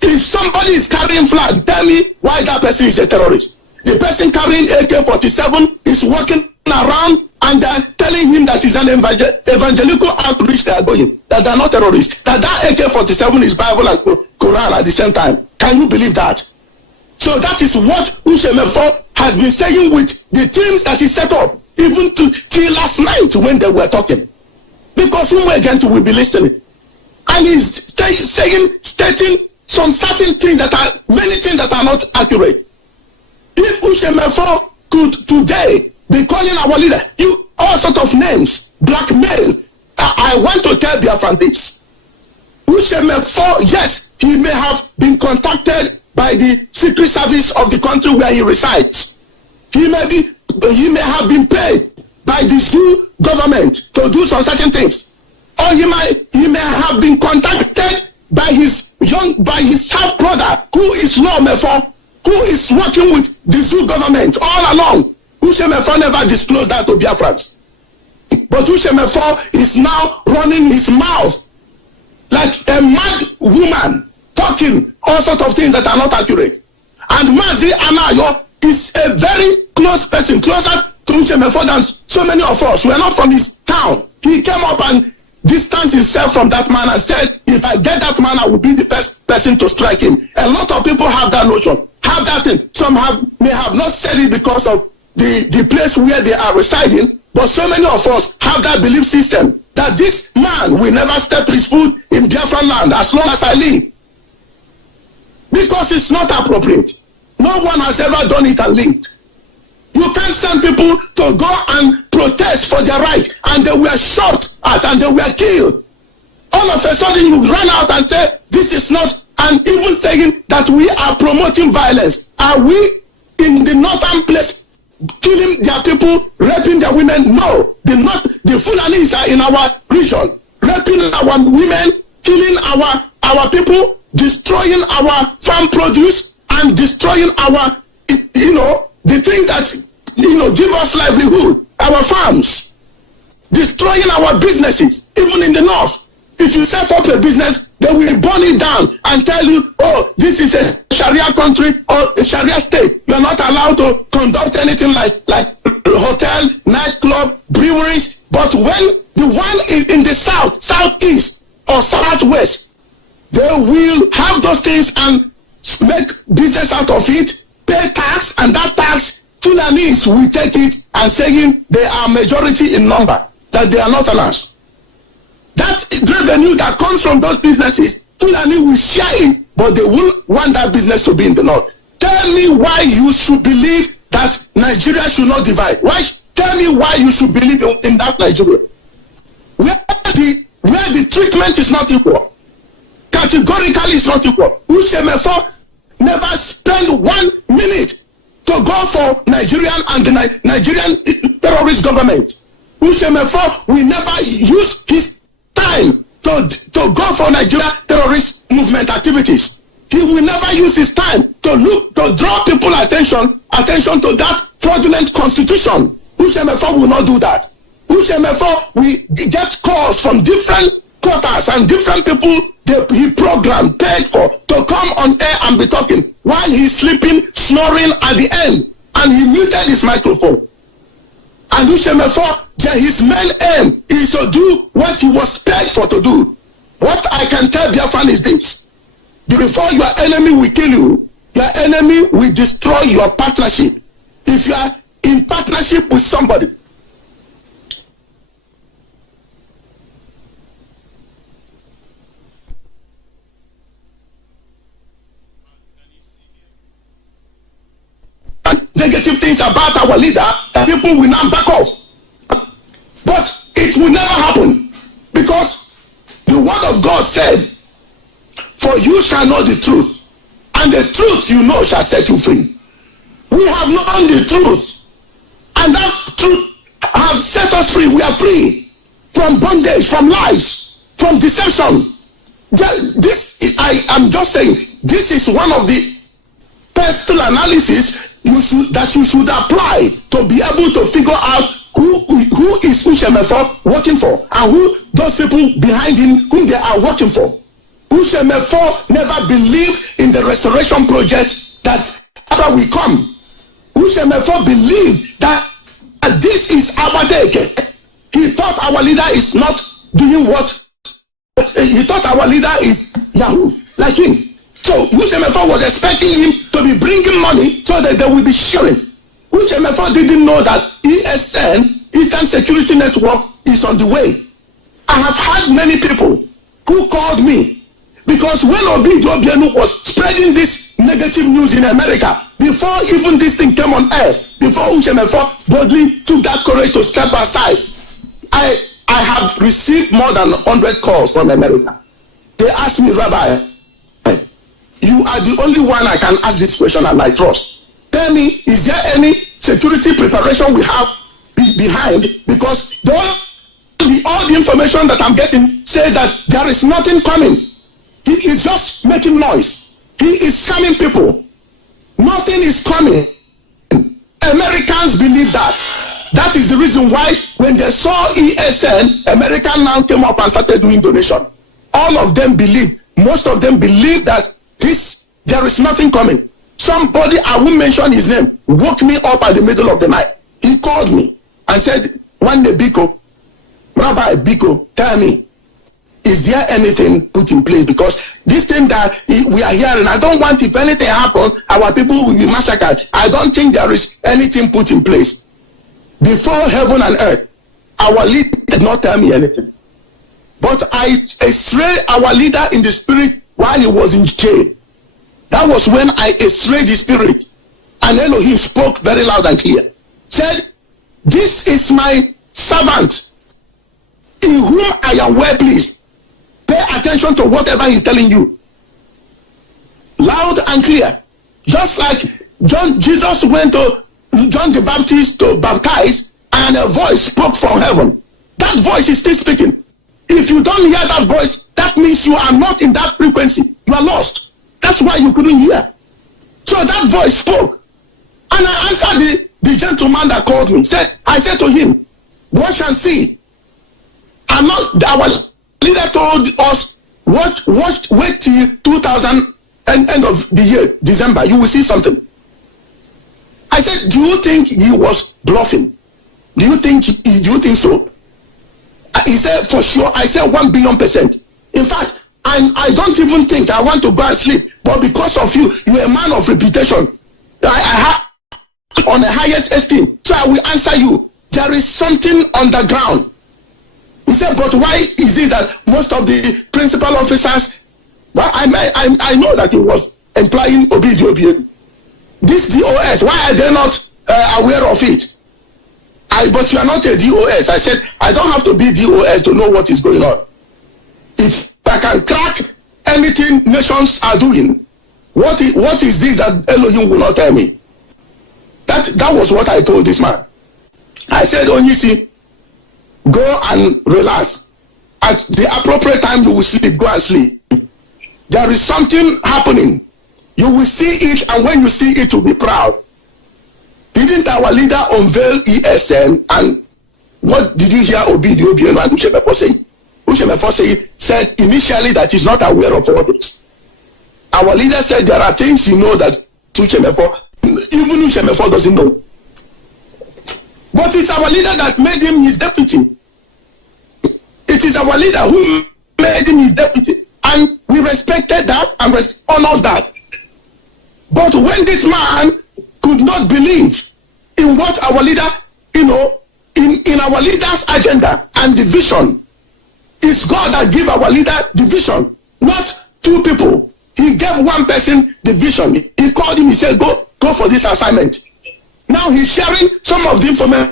If somebody is carrying flag, tell me why that person is a terrorist. The person carrying AK-47 is walking around and they're telling him that it's an evangelical outreach they are going, that they're not terrorists, that AK-47 is Bible and Quran at the same time. Can you believe that? So that is what Ushemefo has been saying with the teams that he set up, even till last night when they were talking. Because whom again will be listening? And he's stating some certain things many things that are not accurate. If Ushemefo could today be calling our leader, all sort of names, blackmail, I want to tell Biafran this. Ushemefo, yes, he may have been contacted by the secret service of the country where he resides. He may have been paid by the Zoo government to do some certain things. Or he may have been contacted by his half brother, who is Lawmefo, who is working with the Zoo government all along. Ushemefo never disclosed that to Biafrans. But Ushemefo is now running his mouth like a mad woman, talking all sorts of things that are not accurate. And Mazi Anayo is a very close person, closer to Ushemefo than so many of us. We are not from his town. He came up and distanced himself from that man and said, if I get that man, I will be the best person to strike him. A lot of people have that notion, have that thing. Some may have not said it because of the place where they are residing, but so many of us have that belief system that this man will never step his foot in Biafran land as long as I live. Because it's not appropriate. No one has ever done it and lived. You can't send people to go and protest for their right, and they were shot at and they were killed. All of a sudden you run out and say this is not, and even saying that we are promoting violence. Are we in the northern place killing their people, raping their women? No. The Fulanis are in our region, raping our women, killing our people, destroying our farm produce, and destroying our, the thing that, give us livelihood, our farms, destroying our businesses, even in the north. If you set up a business, they will burn it down and tell you, oh, this is a Sharia country or a Sharia state. You are not allowed to conduct anything like hotel, nightclub, breweries. But when the one is in the south, southeast, or southwest, they will have those things and make business out of it, pay tax, and that tax, Fulanis will take it and saying they are majority in number, that they are not announced. That revenue that comes from those businesses, Fulani will share it, but they will want that business to be in the north. Tell me why you should believe that Nigeria should not divide. Tell me why you should believe in that Nigeria. Where the treatment is not equal. Categorically it's not equal. Ushemefo never spend 1 minute to go for Nigerian and the Nigerian terrorist government. Ushemefo will never use his time to go for Nigeria terrorist movement activities. He will never use his time to draw people attention to that fraudulent constitution. Ushemefo will not do that. Ushemefo will get calls from different quarters and different people he programmed, paid for, to come on air and be talking while he's sleeping, snoring at the end, and he muted his microphone. And Ushemefo, his main aim is to do what he was paid for to do. What I can tell Biafran is this: before your enemy will kill you, your enemy will destroy your partnership. If you are in partnership with somebody, negative things about our leader, people will now back off. But it will never happen, because the word of God said, "For you shall know the truth, and the truth you know shall set you free." We have known the truth, and that truth has set us free. We are free from bondage, from lies, from deception. I am just saying, this is one of the personal analysis you should apply to be able to figure out who is Ushemefo working for, and who those people behind him whom they are working for. Ushemefo never believed in the restoration project that after we come. Ushemefo believed that this is our decay. He thought our leader is not doing what he thought our leader is Yahoo like him. So Ushemefo was expecting him to be bringing money so that they will be sharing. Ushemefo didn't know that ESN, Eastern Security Network, is on the way. I have had many people who called me because when Obidiobienu was spreading this negative news in America, before even this thing came on air, before Ushemefo boldly took that courage to step aside, I have received more than 100 calls from America. They asked me, "Rabbi, you are the only one I can ask this question and I trust. Tell me, is there any security preparation we have behind? Because all the information that I'm getting says that there is nothing coming. He is just making noise. He is scamming people. Nothing is coming." Americans believe that. That is the reason why when they saw ESN, America now came up and started doing donation. All of them believe, most of them believe that there is nothing coming. Somebody, I won't mention his name, woke me up at the middle of the night. He called me and said, "One day, Biko, Rabbi Biko, tell me, is there anything put in place? Because this thing that we are hearing, I don't want, if anything happens, our people will be massacred. I don't think there is anything put in place." Before heaven and earth, our leader did not tell me anything. But I estrayed our leader in the spirit while he was in jail. That was when I estrayed his spirit. And Elohim spoke very loud and clear. Said, "This is my servant in whom I am well pleased. Pay attention to whatever he's telling you." Loud and clear. Just like Jesus went to John the Baptist to baptize, and a voice spoke from heaven. That voice is still speaking. If you don't hear that voice, that means you are not in that frequency. You are lost. That's why you couldn't hear. So that voice spoke. And I answered the gentleman that called me. I said to him, "Watch and see." Our leader told us, wait till 2000 end of the year, December, you will see something. I said, "Do you think he was bluffing? Do you think so?" He said, "For sure." I said, 1,000,000,000%. In fact, I don't even think I want to go and sleep. But because of you, you are a man of reputation. I have on the highest esteem. So I will answer you. There is something on the ground. He said, "But why is it that most of the principal officers," well, I know that he was implying Obidiobien. This DOS, why are they not aware of it? But you are not a DOS. I said, I don't have to be DOS to know what is going on. If I can crack anything nations are doing, what is this that Elohim will not tell me? That was what I told this man. I said, oh, you see, go and relax. At the appropriate time, you will sleep. Go and sleep. There is something happening. You will see it, and when you see it, you'll be proud. Didn't our leader unveil ESN? And what did you hear Obi the Obiano and Ushemefo say? Ushemefo said initially that he's not aware of all this. Our leader said there are things he knows that Ushemefo, even Ushemefo doesn't know. But it's our leader that made him his deputy. It is our leader who made him his deputy. And we respected that and honored that. But when this man could not believe in what our leader, in our leader's agenda and the vision, it's God that gave our leader the vision, not two people. He gave one person the vision. He called him, he said, go for this assignment. Now he's sharing some of the information.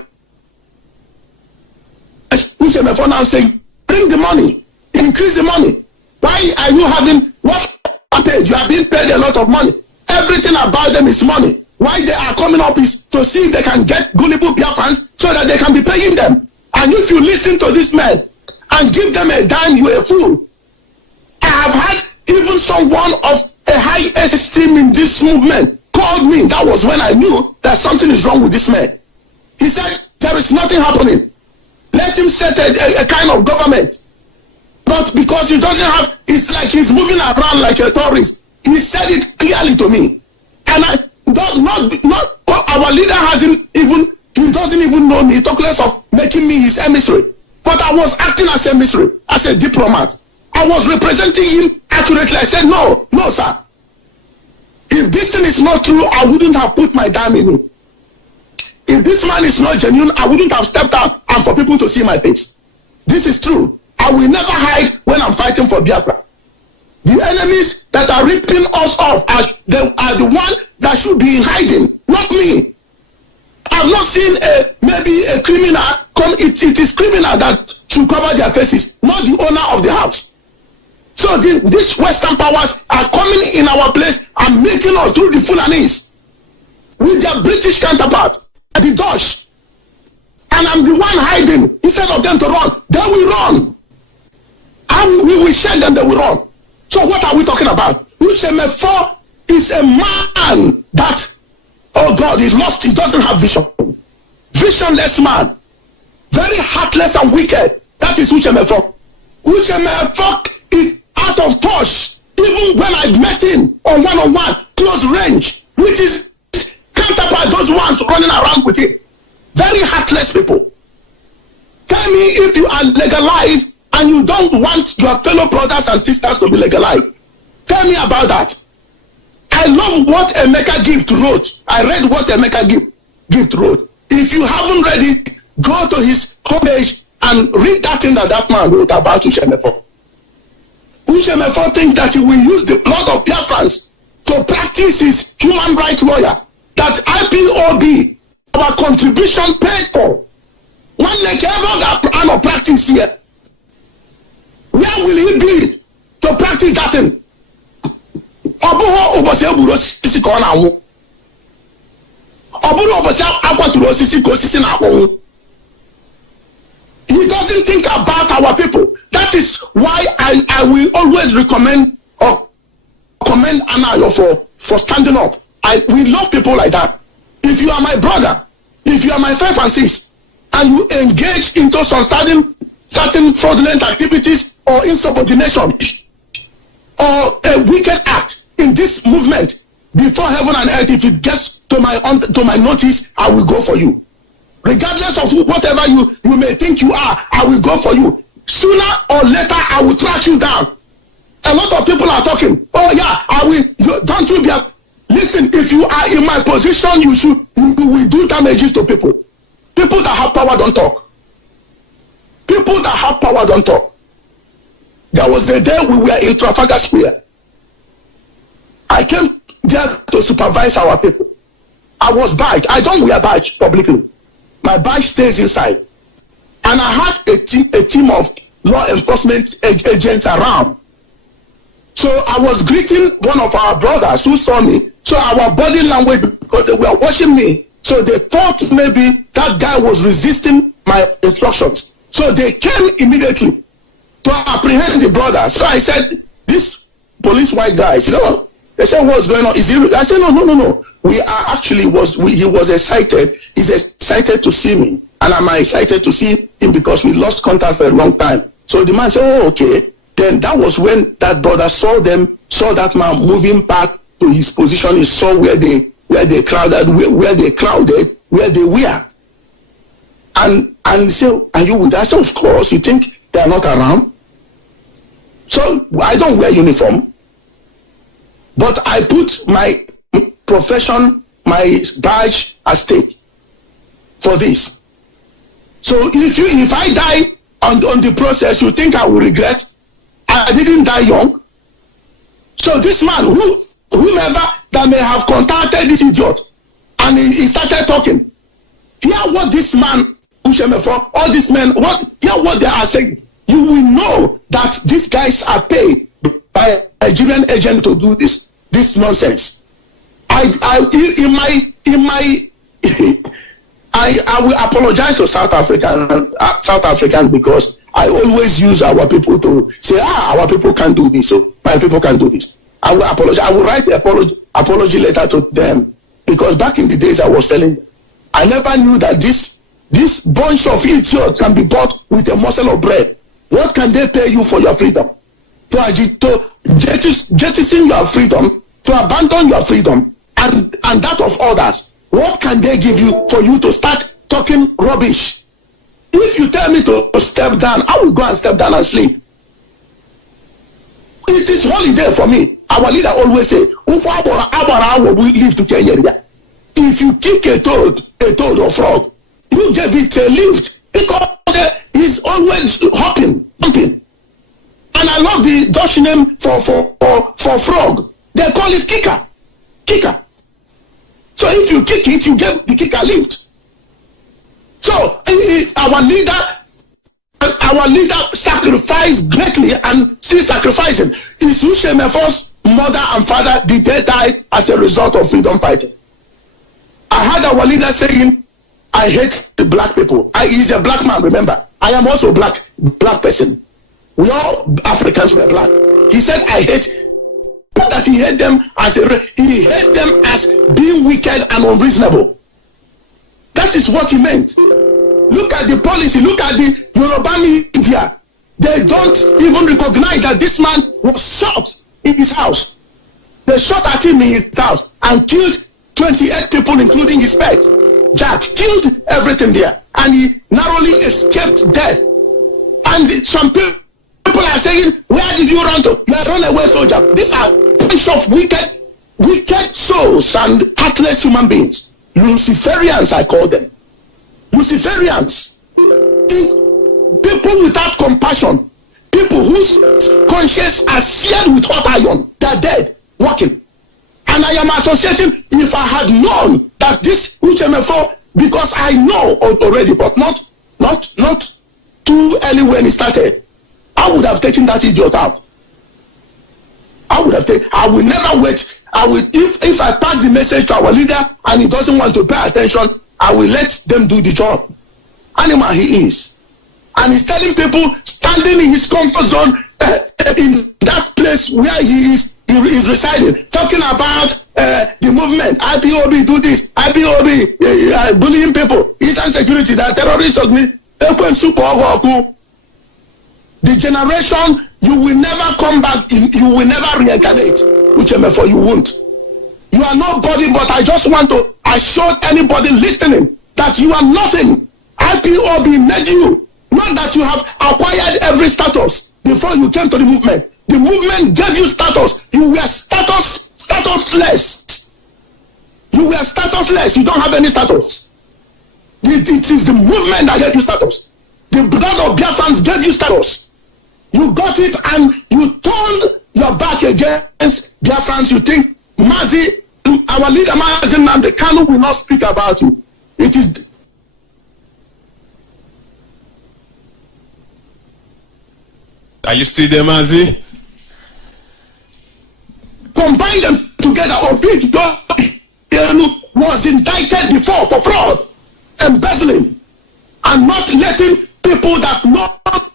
Now saying, bring the money, increase the money. Why are you having what paid? You are being paid a lot of money. Everything about them is money. Why they are coming up is to see if they can get gullible Biafrans so that they can be paying them. And if you listen to this man and give them a dime, you are a fool. I have had even someone of a high esteem in this movement called me. That was when I knew that something is wrong with this man. He said, there is nothing happening. Let him set a kind of government. But because he doesn't have, it's like he's moving around like a tourist. He said it clearly to me. And our leader he doesn't even know me, talk less of making me his emissary. But I was acting as emissary, as a diplomat. I was representing him accurately. I said, no, sir. If this thing is not true, I wouldn't have put my dime in it. If this man is not genuine, I wouldn't have stepped out and for people to see my face. This is true. I will never hide when I'm fighting for Biafra. The enemies that are ripping us off are the one that should be in hiding, not me. I've not seen maybe a criminal come. It is criminal that should cover their faces, not the owner of the house. So these Western powers are coming in our place and making us do the Fulanis with their British counterparts, the Dutch. And I'm the one hiding. Instead of them to run, they will run. And we will shake them, they will run. So what are we talking about? Ushemefo is a man that, oh God, he's lost. He doesn't have vision. Visionless man. Very heartless and wicked. That is Ushemefo. Ushemefo is out of touch. Even when I met him on one-on-one, close range, which is counterpart those ones running around with him. Very heartless people. Tell me if you are legalized and you don't want your fellow brothers and sisters to be legalized. Tell me about that. I love what Emeka Gift wrote. I read what Emeka Gift wrote. If you haven't read it, go to his homepage and read that thing that man wrote about Ushemefo. Ushemefo thinks that he will use the blood of Biafrans to practice his human rights lawyer. That IPOB, our contribution paid for. One like ever practice here. Where will he be to practice that thing? Obuho obose eburo sisi ko na wo. Oburu obose akwaturo sisi ko sisi na wo. He doesn't think about our people. That is why I will always recommend or commend Anayo for standing up. We love people like that. If you are my brother, if you are my friend Francis, and you engage into some certain fraudulent activities or insubordination or a wicked act in this movement, before heaven and earth, if it gets to my notice, I will go for you. Regardless of whatever you may think you are, I will go for you. Sooner or later, I will track you down. A lot of people are talking, oh yeah, I will. Don't you be listen, if you are in my position, you will do damages to people. People that have power don't talk. People that have power don't talk. There was a day we were in Trafalgar Square. I came there to supervise our people. I was badged. I don't wear badge publicly. My badge stays inside. And I had a team of law enforcement agents around. So I was greeting one of our brothers who saw me. So our body language, because they were watching me, So they thought maybe that guy was resisting my instructions. So they came immediately to apprehend the brother. So I said, this police white guy, you know, they said, what's going on? Is he? I said, no. We are actually he was excited. He's excited to see me, and I'm excited to see him because we lost contact for a long time. So the man said, oh, okay. Then that was when that brother saw that man moving back to his position. He saw where they crowded, where they were. And say, are you with us? Of course. You think they are not around? So I don't wear uniform, but I put my profession, my badge at stake for this. So if I die on the process, you think I will regret? I didn't die young. So this man, whomever that may have contacted this idiot, and he started talking, hear what this man, all these men, hear what they are saying. You will know that these guys are paid by a Nigerian agent to do this nonsense. I will apologize to South African because I always use our people to say, our people can't do this, so my people can do this. I will apologize. I will write an apology letter to them because back in the days I was selling, I never knew that this bunch of idiots can be bought with a morsel of bread. What can they pay you for your freedom? To jettison your freedom, to abandon your freedom, and that of others. What can they give you for you to start talking rubbish? If you tell me to step down, I will go and step down and sleep. It is holiday for me. Our leader always say, we leave to Kenya. If you kick a toad or frog, you give it a lift because he's always hopping. And I love the Dutch name for frog. They call it kicker. So if you kick it, you give the kicker lift. So our leader sacrificed greatly and still sacrificing. His Ushemefo's mother and father, did they die as a result of freedom fighting? I heard our leader saying, I hate the black people. He's a black man, remember. I am also black person. We all Africans were black. He said, I hate, not that he hate them he hate them as being wicked and unreasonable. That is what he meant. Look at the policy, look at the Yoruba media. They don't even recognize that this man was shot in his house. They shot at him in his house and killed 28 people, including his pet. Jack killed everything there, and he narrowly escaped death. And some people are saying, where did you run to? You are runaway soldier. These are bunch of wicked souls and heartless human beings. Luciferians, I call them. Luciferians. People without compassion. People whose conscience are seared with hot iron. They are dead, walking. And I am associating, if I had known that this UCMFO, because I know already, but not too early when it started, I would have taken that idiot out. I will never wait. If I pass the message to our leader and he doesn't want to pay attention, I will let them do the job. Animal he is. And he's telling people standing in his comfort zone in that place where he is residing, talking about the movement, IPOB do this, IPOB bullying people, Eastern security, that terrorists of me, the generation, you will never come back, you will never reincarnate, whichever you won't. You are nobody, but I just want to assure anybody listening that you are nothing. IPOB made you. Not that you have acquired every status before you came to the movement. The movement gave you status. You were statusless. You were statusless. You don't have any status. It is the movement that gave you status. The blood of Biafrans gave you status. You got it and you turned your back against Biafrans. You think Mazi, our leader Mazi Nnamdi Kanu will not speak about you. It is. Are you still there, Mazi? Combine them together or bridge was indicted before for fraud, embezzling, and not letting people that know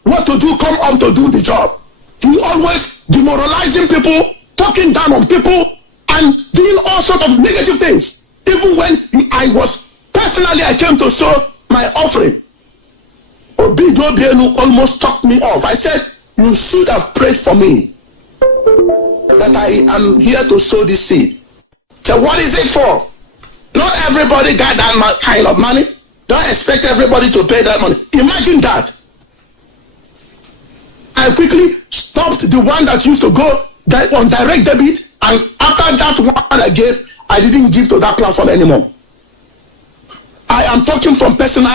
what to do come on to do the job. He always demoralizing people, talking down on people, and doing all sorts of negative things. Even when I came to sow my offering, Obidobienu almost talked me off. I said, you should have prayed for me, that I am here to sow this seed. So what is it for? Not everybody got that kind of money. Don't expect everybody to pay that money. Imagine that. I quickly stopped the one that used to go on direct debit, and after that one I gave, I didn't give to that platform anymore. I am talking from personal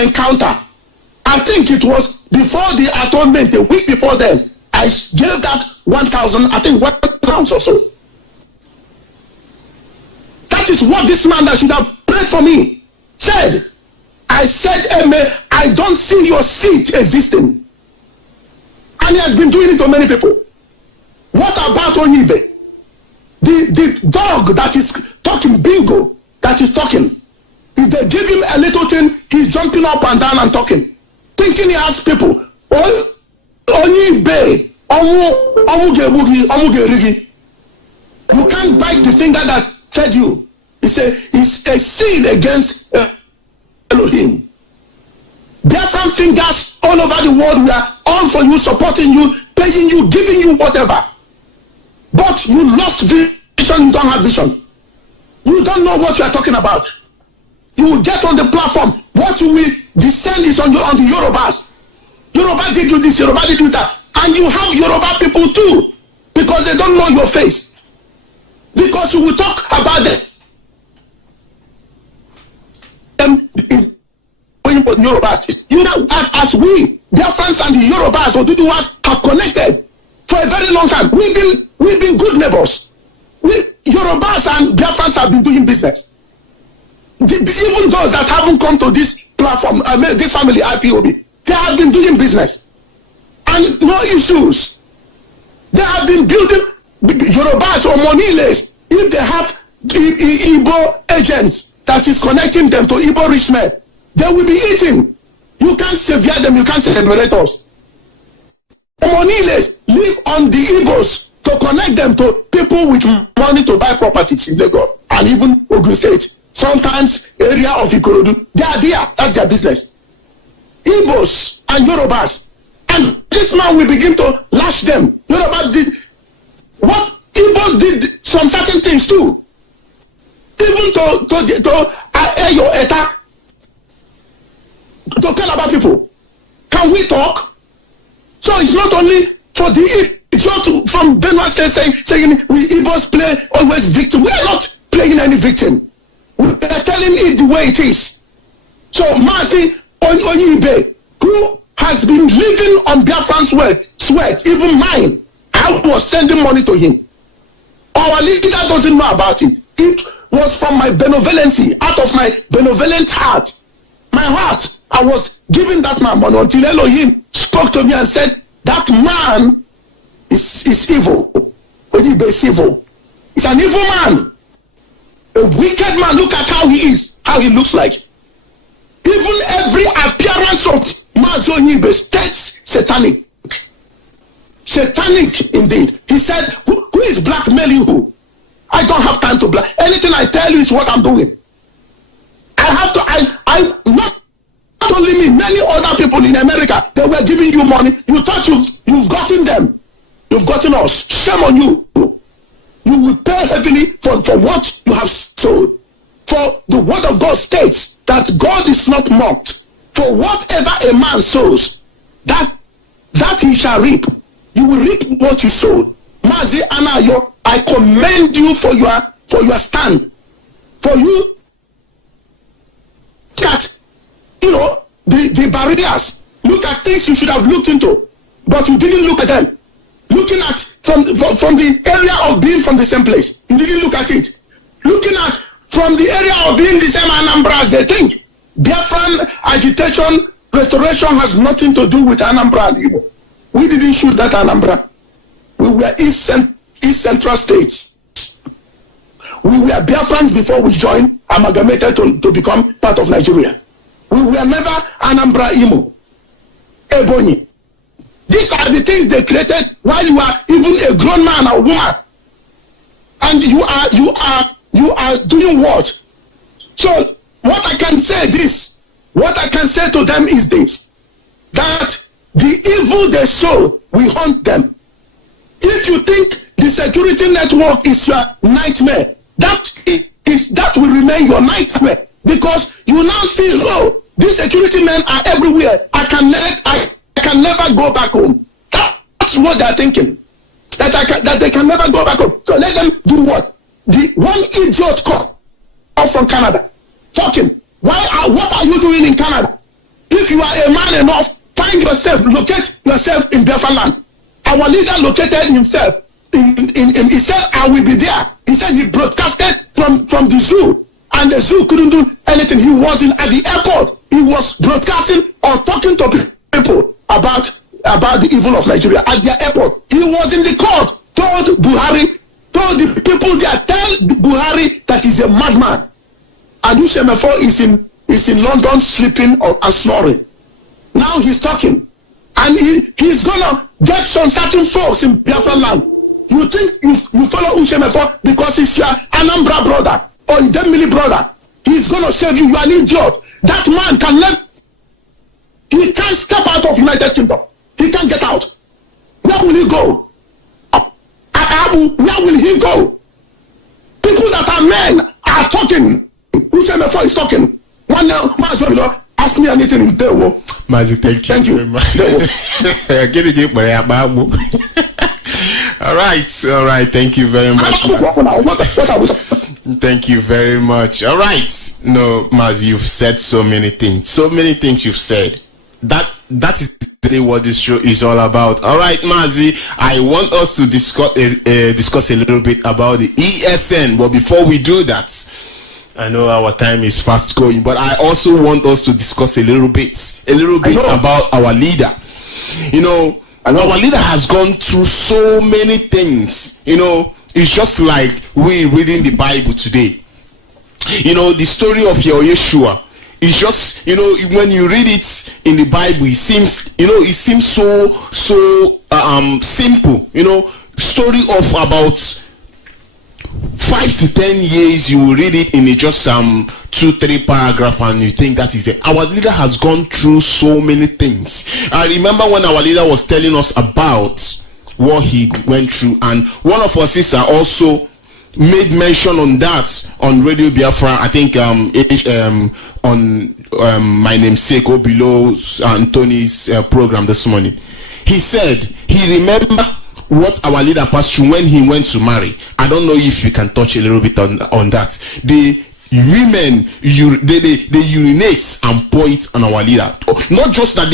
encounter. I think it was before the atonement, a week before then, I gave that 1,000, I think 1 ounce or so. That is what this man that should have prayed for me said. I said, Amen, I don't see your seed existing. And he has been doing it to many people. What about Onyibe? The dog that is talking, bingo, that is talking. If they give him a little thing, he's jumping up and down and talking, thinking he has people. Onyibe, you can't bite the finger that fed you. It's a seed against Elohim. Biafran fingers all over the world, we are all for you, supporting you, paying you, giving you whatever. But you lost vision, you don't have vision. You don't know what you are talking about. You will get on the platform. What you will descend is on the Yorubas. Yoruba did you this, Yoruba did you that. And you have Yoruba people too, because they don't know your face. Because you will talk about them Yorubas. You know, as we, Biafrans and the Yorubas or Duduwas have connected for a very long time. We've been good neighbors. Yorubas and Biafrans have been doing business. Even those that haven't come to this platform, this family IPOB, they have been doing business and no issues. They have been building Yorubas or Moniles. If they have Igbo agents that is connecting them to Igbo rich men, they will be eating. You can't sever them, you can't separate us. Moniles live on the Igbos to connect them to people with money to buy properties in Lugard and even Ogun State. Sometimes area of Ikorodu, they are there. That's their business. Igbos and Yorubas, and this man will begin to lash them. Yoruba did what Igbos did some certain things too. Even to your attack to tell about people. Can we talk? So it's not only for it's not from Benue State saying we Igbos play always victim. We are not playing any victim. We are telling it the way it is. So Mazi Onyibe, who has been living on Biafran's sweat, even mine, I was sending money to him. Our leader doesn't know about it. It was from my benevolency, out of my benevolent heart. My heart, I was giving that man money until Elohim spoke to me and said, that man is evil. Onyibe is evil. He's an evil man. A wicked man. Look at how he is, how he looks like. Even every appearance of Mazi Onyibe states satanic. Satanic indeed. He said, who is blackmailing who? I don't have time to black. Anything I tell you is what I'm doing. I not only me, many other people in America, they were giving you money. You thought you've gotten them. You've gotten us. Shame on you. You will pay heavily for what you have sold. For the word of God states that God is not mocked. For whatever a man sows, that he shall reap. You will reap what you sowed. Mazi Anayo, I commend you for your stand. For you look at, the barriers. Look at things you should have looked into, but you didn't look at them. Looking at from the area of being from the same place, you didn't look at it. Looking at from the area of being the same Anambra as they think. Biafran agitation, restoration has nothing to do with Anambra and Igbo. We didn't shoot that Anambra. We were East Central states. we were Biafrans before we joined, amalgamated to become part of Nigeria. We were never Anambra, Imo, Ebonyi. These are the things they created while you are even a grown man or woman. And you are doing what? So what I can say to them is this, that the evil they sow, we hunt them. If you think the security network is your nightmare, that will remain your nightmare, because you now feel, oh, these security men are everywhere. I can never go back home. That's what they're thinking. That they can never go back home. So let them do what? The one idiot come from Canada talking. What are you doing in Canada? If you are a man enough, find yourself, locate yourself in Biafra land. Our leader located himself he said, I will be there. He said he broadcasted from the zoo, and the zoo couldn't do anything. He wasn't at the airport. He was broadcasting or talking to people about the evil of Nigeria at their airport. He was in the court, told the people there, tell Buhari that he's a madman. And Ushemefo is in London sleeping and snoring. Now he's talking, and he's gonna get some certain folks in Biafra land. You think you follow Ushemefo because he's your Anambra brother or Idemili brother? He's gonna save you. You are an idiot. That man he can't step out of United Kingdom. He can't get out. Where will he go? Where will he go? People that are men are talking. Ushemefo is talking. One now, ask me anything in there. Mazi, thank you very much. All right. Thank you very much. Thank you very much. All right. No, Mazi, you've said so many things. So many things you've said. That is what this show is all about. All right, Mazi, I want us to discuss a little bit about the ESN. But before we do that, I know our time is fast going, but I also want us to discuss a little bit about our leader. Our leader has gone through so many things. It's just like we reading the Bible today. The story of your Yeshua is just, when you read it in the Bible, it seems so simple. Story of about 5 to 10 years, you will read it in just 2-3 paragraph, and you think that is it. Our leader has gone through so many things. I remember when our leader was telling us about what he went through, and one of our sisters also made mention on that on Radio Biafra. I think on my namesake below Anthony's program this morning. He said he remember what our leader passed through when he went to marry. I don't know if you can touch a little bit on that. The women, they urinate and pour it on our leader. Not just that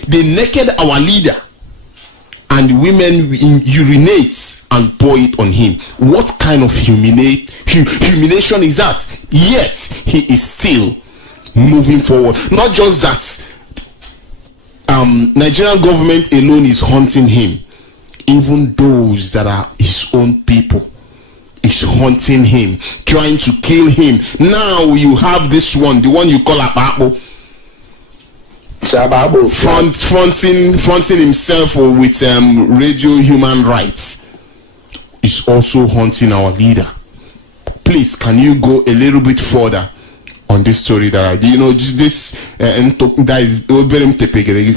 they naked our leader, and the women urinate and pour it on him. What kind of humiliation is that? Yet he is still moving forward. Not just that. Nigerian government alone is hunting him. Even those that are his own people is hunting him, trying to kill him. Now you have this one, the one you call Ababo, fronting himself with radio human rights, is also hunting our leader. Please, can you go a little bit further on this story that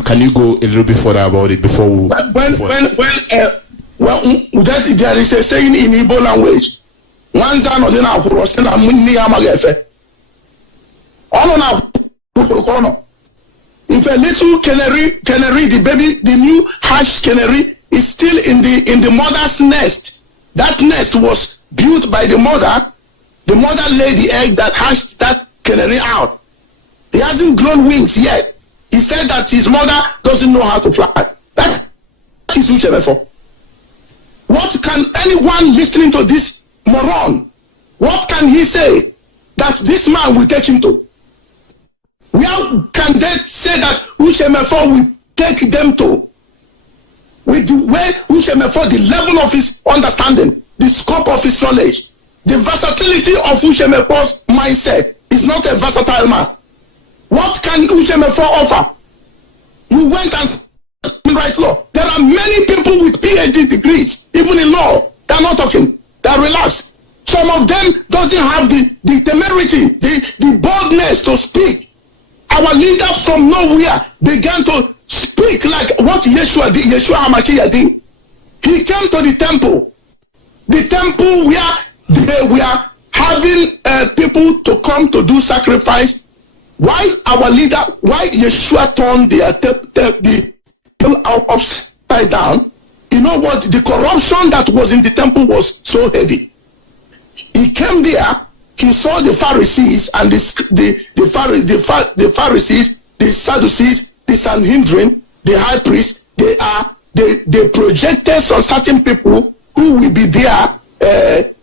can you go a little bit further about it before we there is a saying in Igbo language, if a little canary, the new hatched canary is still in the mother's nest, that nest was built by the mother laid the egg that hatched that canary out. He hasn't grown wings yet. He said that his mother doesn't know how to fly. That is Uchemefo. What can anyone listening to this moron, what can he say that this man will take him to? Where can they say that Uchemefo will take them to? Where Uchemefo, the level of his understanding, the scope of his knowledge. The versatility of Uchemefo's mindset is not a versatile man. What can Uchemefo offer? You went and write law. There are many people with PhD degrees, even in law. They are not talking. They are relaxed. Some of them doesn't have the temerity, the boldness to speak. Our leader from nowhere began to speak like what Yeshua did, Yeshua HaMashiach did. He came to the temple where they were having people to come to do sacrifice. Why our leader, why Yeshua turned the temple upside down? You know what? The corruption that was in the temple was so heavy. He came there, he saw the Pharisees and the Pharisees, the Sadducees, the Sanhedrin, the high priest. They projected on certain people who will be there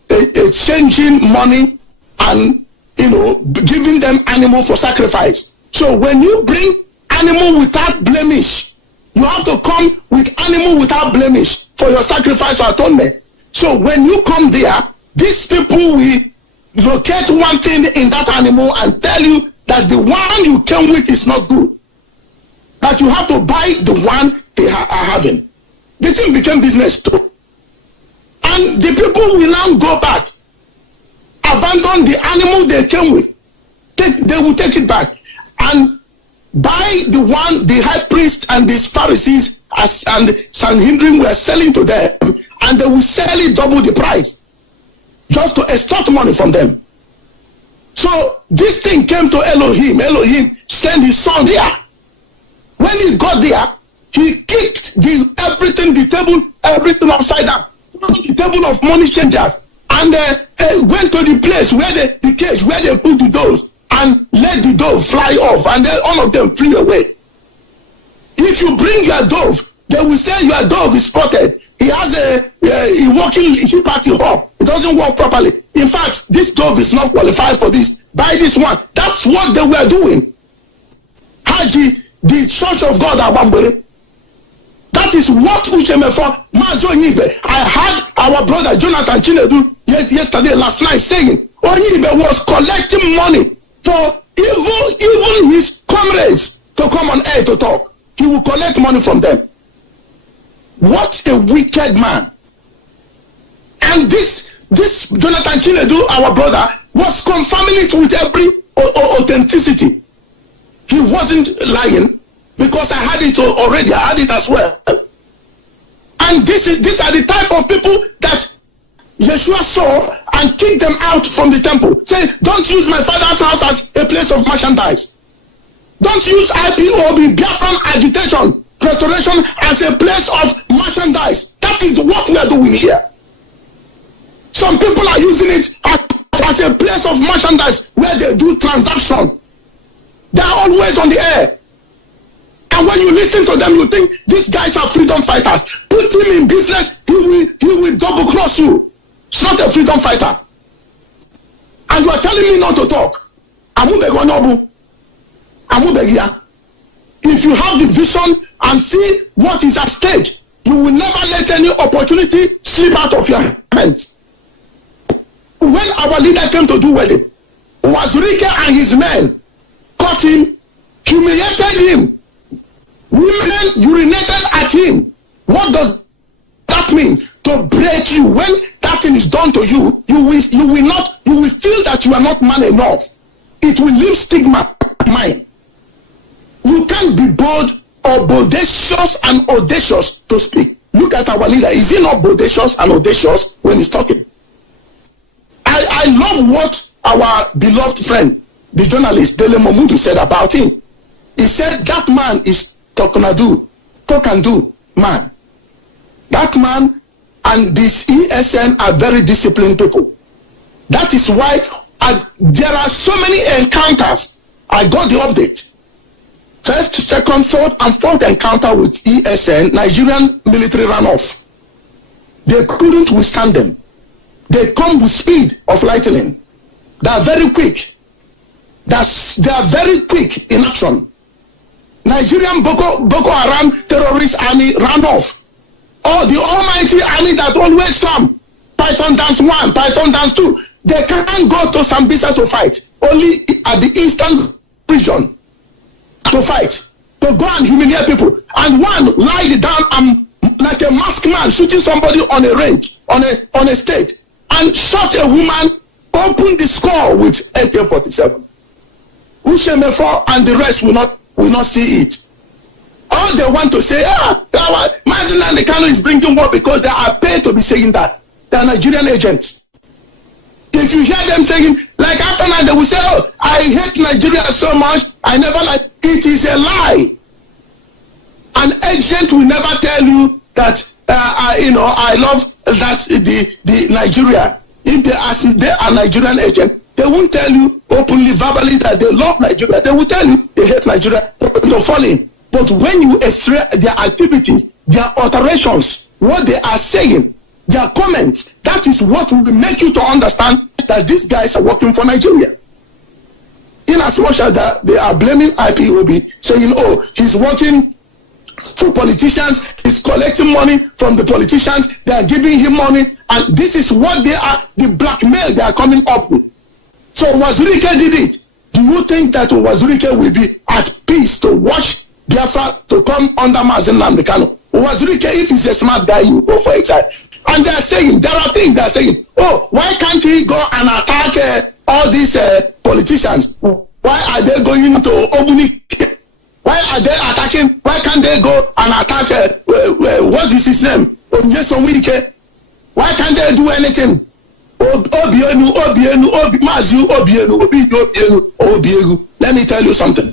exchanging money and giving them animal for sacrifice. So when you bring animal without blemish, you have to come with animal without blemish for your sacrifice or atonement. So when you come there, these people will locate one thing in that animal and tell you that the one you came with is not good. That you have to buy the one they are having. The thing became business too. And the people will now go back, abandon the animal they came with. They will take it back and buy the one the high priest and these Pharisees and Sanhedrin were selling to them, and they will sell it double the price just to extort money from them. So this thing came to Elohim. Elohim sent his son there. When he got there, he kicked everything upside down, the table of money changers, and went to the place where the cage where they put the doves and let the dove fly off, and then all of them flew away. If you bring your dove, they will say your dove is spotted. He has a working party hop. It doesn't work properly. In fact, this dove is not qualified for this. Buy this one. That's what they were doing. Haji, the Church of God, Abambere. That is what Uchemefo Mazo Onyibe. I heard our brother Jonathan Chinedu yesterday, last night, saying Onyibe was collecting money for even his comrades to come on air to talk. He will collect money from them. What a wicked man. And this Jonathan Chinedu, our brother, was confirming it with every authenticity. He wasn't lying, because I had it already. I had it as well. And these are the type of people that Yeshua saw and kicked them out from the temple. Say, don't use my father's house as a place of merchandise. Don't use Ipob, Biafran agitation, restoration as a place of merchandise. That is what we are doing here. Some people are using it as a place of merchandise where they do transaction. They are always on the air. And when you listen to them, you think these guys are freedom fighters. Put him in business, he will double cross you. It's not a freedom fighter. And you are telling me not to talk. If you have the vision and see what is at stake, you will never let any opportunity slip out of your hands. When our leader came to do wedding, Wazurike and his men caught him, humiliated him. Women urinated at him. What does that mean? To break you. When that thing is done to you, you will feel that you are not man enough. It will leave stigma in mind. You can't be bold or bodacious and audacious to speak. Look at our leader. Is he not bodacious and audacious when he's talking? I love what our beloved friend, the journalist Dele Momudu, said about him. He said that man is talk and do man. That man and this ESN are very disciplined people. That is why there are so many encounters. I got the update. First, second, third, and fourth encounter with ESN, Nigerian military ran off. They couldn't withstand them. They come with speed of lightning. They are very quick. They are very quick in action. Nigerian Boko Haram terrorist army ran off. Oh, the almighty army that always come Python dance 1, Python dance 2. They can't go to Sambisa to fight. Only at the Eastern region to fight, to go and humiliate people. And one lied down and like a masked man shooting somebody on a range, on a state, and shot a woman, opened the score with AK-47. Ushemefo and the rest will not see it. All they want to say, Mazen and the Kano is bringing war because they are paid to be saying that. They are Nigerian agents. If you hear them saying, like after that, they will say, I hate Nigeria so much, I never like. It is a lie. An agent will never tell you that, I love that the Nigeria. If they are Nigerian agent, they won't tell you openly, verbally that they love Nigeria. They will tell you they hate Nigeria. You're falling. But when you extract their activities, their alterations, what they are saying, their comments, that is what will make you to understand that these guys are working for Nigeria. In as much as that they are blaming IPOB, saying, he's working for politicians, he's collecting money from the politicians, they are giving him money, and this is what they are, the blackmail they are coming up with. So Wazirike did it. Do you think that Wazirike will be at peace to watch Biafra to come under Mazen Nnamdi Kanu? Wazirike, if he's a smart guy, he will go for exile. And they are saying, there are things they are saying, why can't he go and attack all these politicians? Why are they going to Obuni? Why are they attacking? Why can't they go and attack, what is his name? Why can't they do anything? Let me tell you something.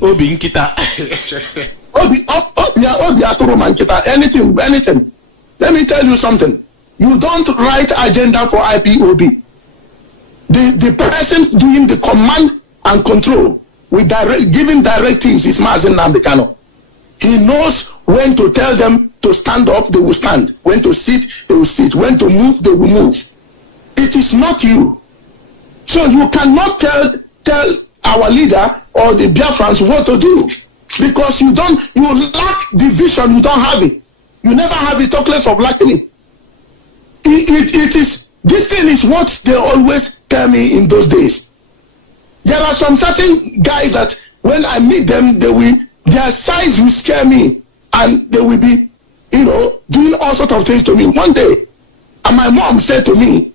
Anything. Let me tell you something. You don't write agenda for IPOB. The person doing the command and control with giving directives is Mazen Nnamdi Kanu. He knows when to tell them to stand up, they will stand. When to sit, they will sit. When to move, they will move. It is not you. So you cannot tell our leader or the Biafrans what to do, because you lack the vision. You don't have it. You never have it, talk less of lacking it. This thing is what they always tell me in those days. There are some certain guys that when I meet them, their size will scare me, and they will be, doing all sorts of things to me. One day, and my mom said to me,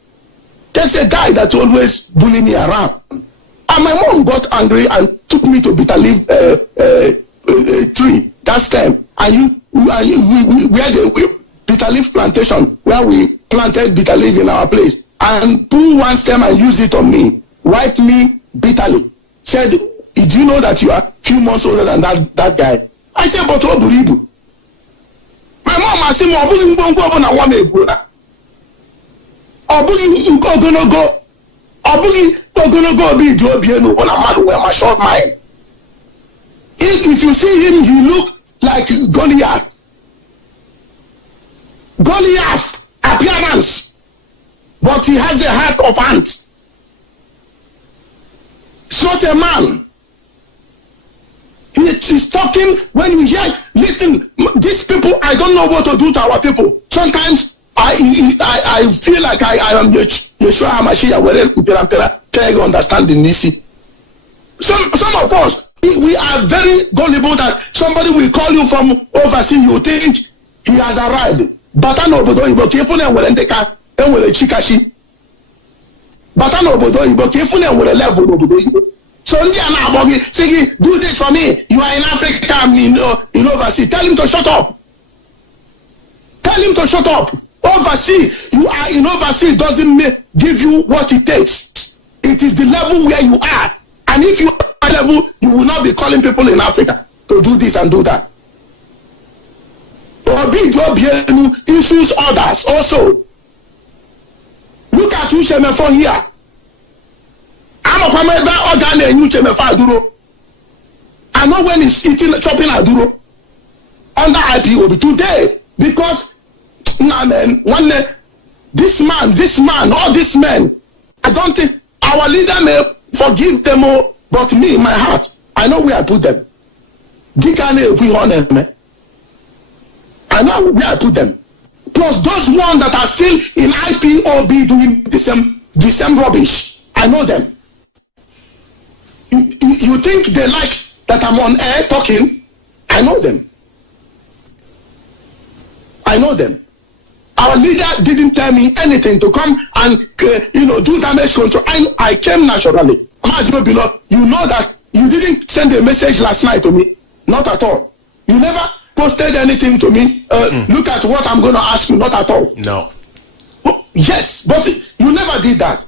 there's a guy that always bully me around. And my mom got angry and took me to bitter leaf tree that stem. And we had a bitter leaf plantation where we planted bitter leaf in our place. And pull one stem and use it on me. Wiped me bitterly. Said, do you know that you are a few months older than that guy? I said, but what believe? My mom asked him, short mind. If you see him, he look like Goliath. Goliath appearance, but he has a heart of ant. It's not a man. He is talking. When you hear, listen, these people, I don't know what to do to our people. Sometimes I feel like I am Yeshua HaMashiach, where understanding this. Some of us, we are very gullible that somebody will call you from overseas, you think he has arrived. Batano obodo Igbo kefune nwere ndeka enwere chikashi. Batano obodo Igbo kefune nwere level obodo Igbo. So ndị a na-agbo gị say gị do this for me. You are in Africa, I'm in overseas. Tell him to shut up. Tell him to shut up. Overseas, you are in overseas doesn't give you what it takes. It is the level where you are. And if you are at that level, you will not be calling people in Africa to do this and do that. Issues others also. Look at Ushemefo here. I'm a Kwameda organ and Ushemefo Aduro. I know when he's chopping Aduro under IPOB today, because one day, this man, all these men, I don't think our leader may forgive them all, but me, my heart, I know where I put them. I know where I put them. plus those ones that are still in IPOB doing the same rubbish. I know them. You think they like that I'm on air talking? I know them. I know them. Our leader didn't tell me anything to come and do damage control. I came naturally. You know that you didn't send a message last night to me. Not at all. You never posted anything to me. Look at what I'm going to ask you. Not at all. No. Yes, but you never did that.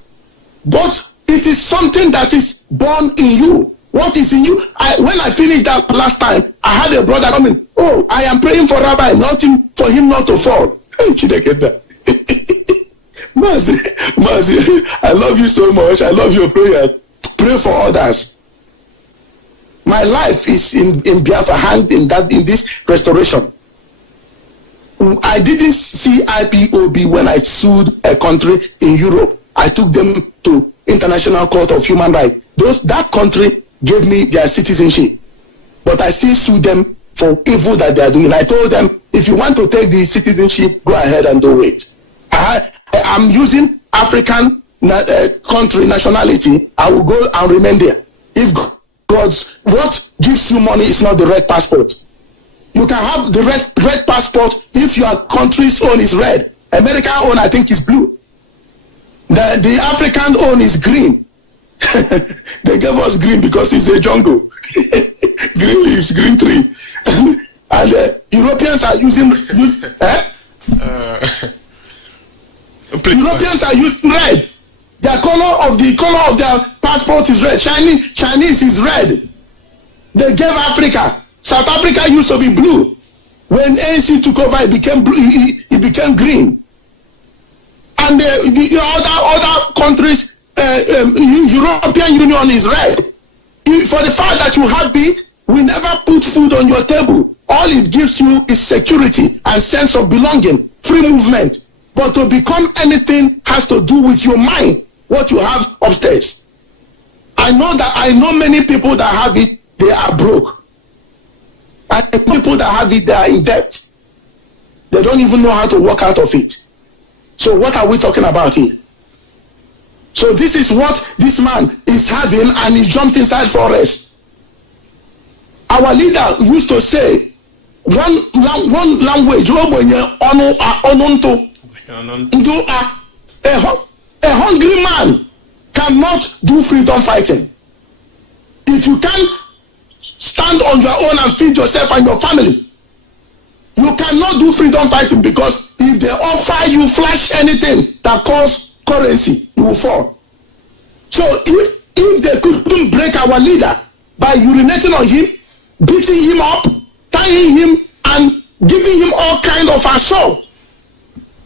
But it is something that is born in you. What is in you? When I finished that last time, I had a brother coming. Oh, I am praying for Rabbi, nothing for him not to fall. Hey, Chideketa. Mazi, I love you so much. I love your prayers. Pray for others. My life is in Biafra hand in this restoration. I didn't see IPOB when I sued a country in Europe. I took them to International Court of Human Rights. That country gave me their citizenship, but I still sued them for evil that they are doing. I told them, if you want to take the citizenship, go ahead and do it. I'm using African country nationality. I will go and remain there. If what gives you money is not the red passport. You can have the red passport if your country's own is red. American own, I think, is blue. The African own is green. They gave us green because it's a jungle. Green leaves, green tree. And Europeans are using Europeans are using red. The color of their passport is red. Chinese is red. They gave Africa. South Africa used to be blue. When ANC took over, it became blue. It became green. And the other countries, European Union is red. For the fact that you have it, we never put food on your table. All it gives you is security and sense of belonging, free movement. But to become anything has to do with your mind, what you have upstairs. I know many people that have it, they are broke. And people that have it, they are in debt. They don't even know how to walk out of it. So what are we talking about here? So this is what this man is having, and he jumped inside forest. Our leader used to say, one language, a hungry man cannot do freedom fighting. If you can't stand on your own and feed yourself and your family, you cannot do freedom fighting, because if they offer you flash anything that costs currency, you will fall. So if they couldn't break our leader by urinating on him, beating him up, tying him, and giving him all kind of assault,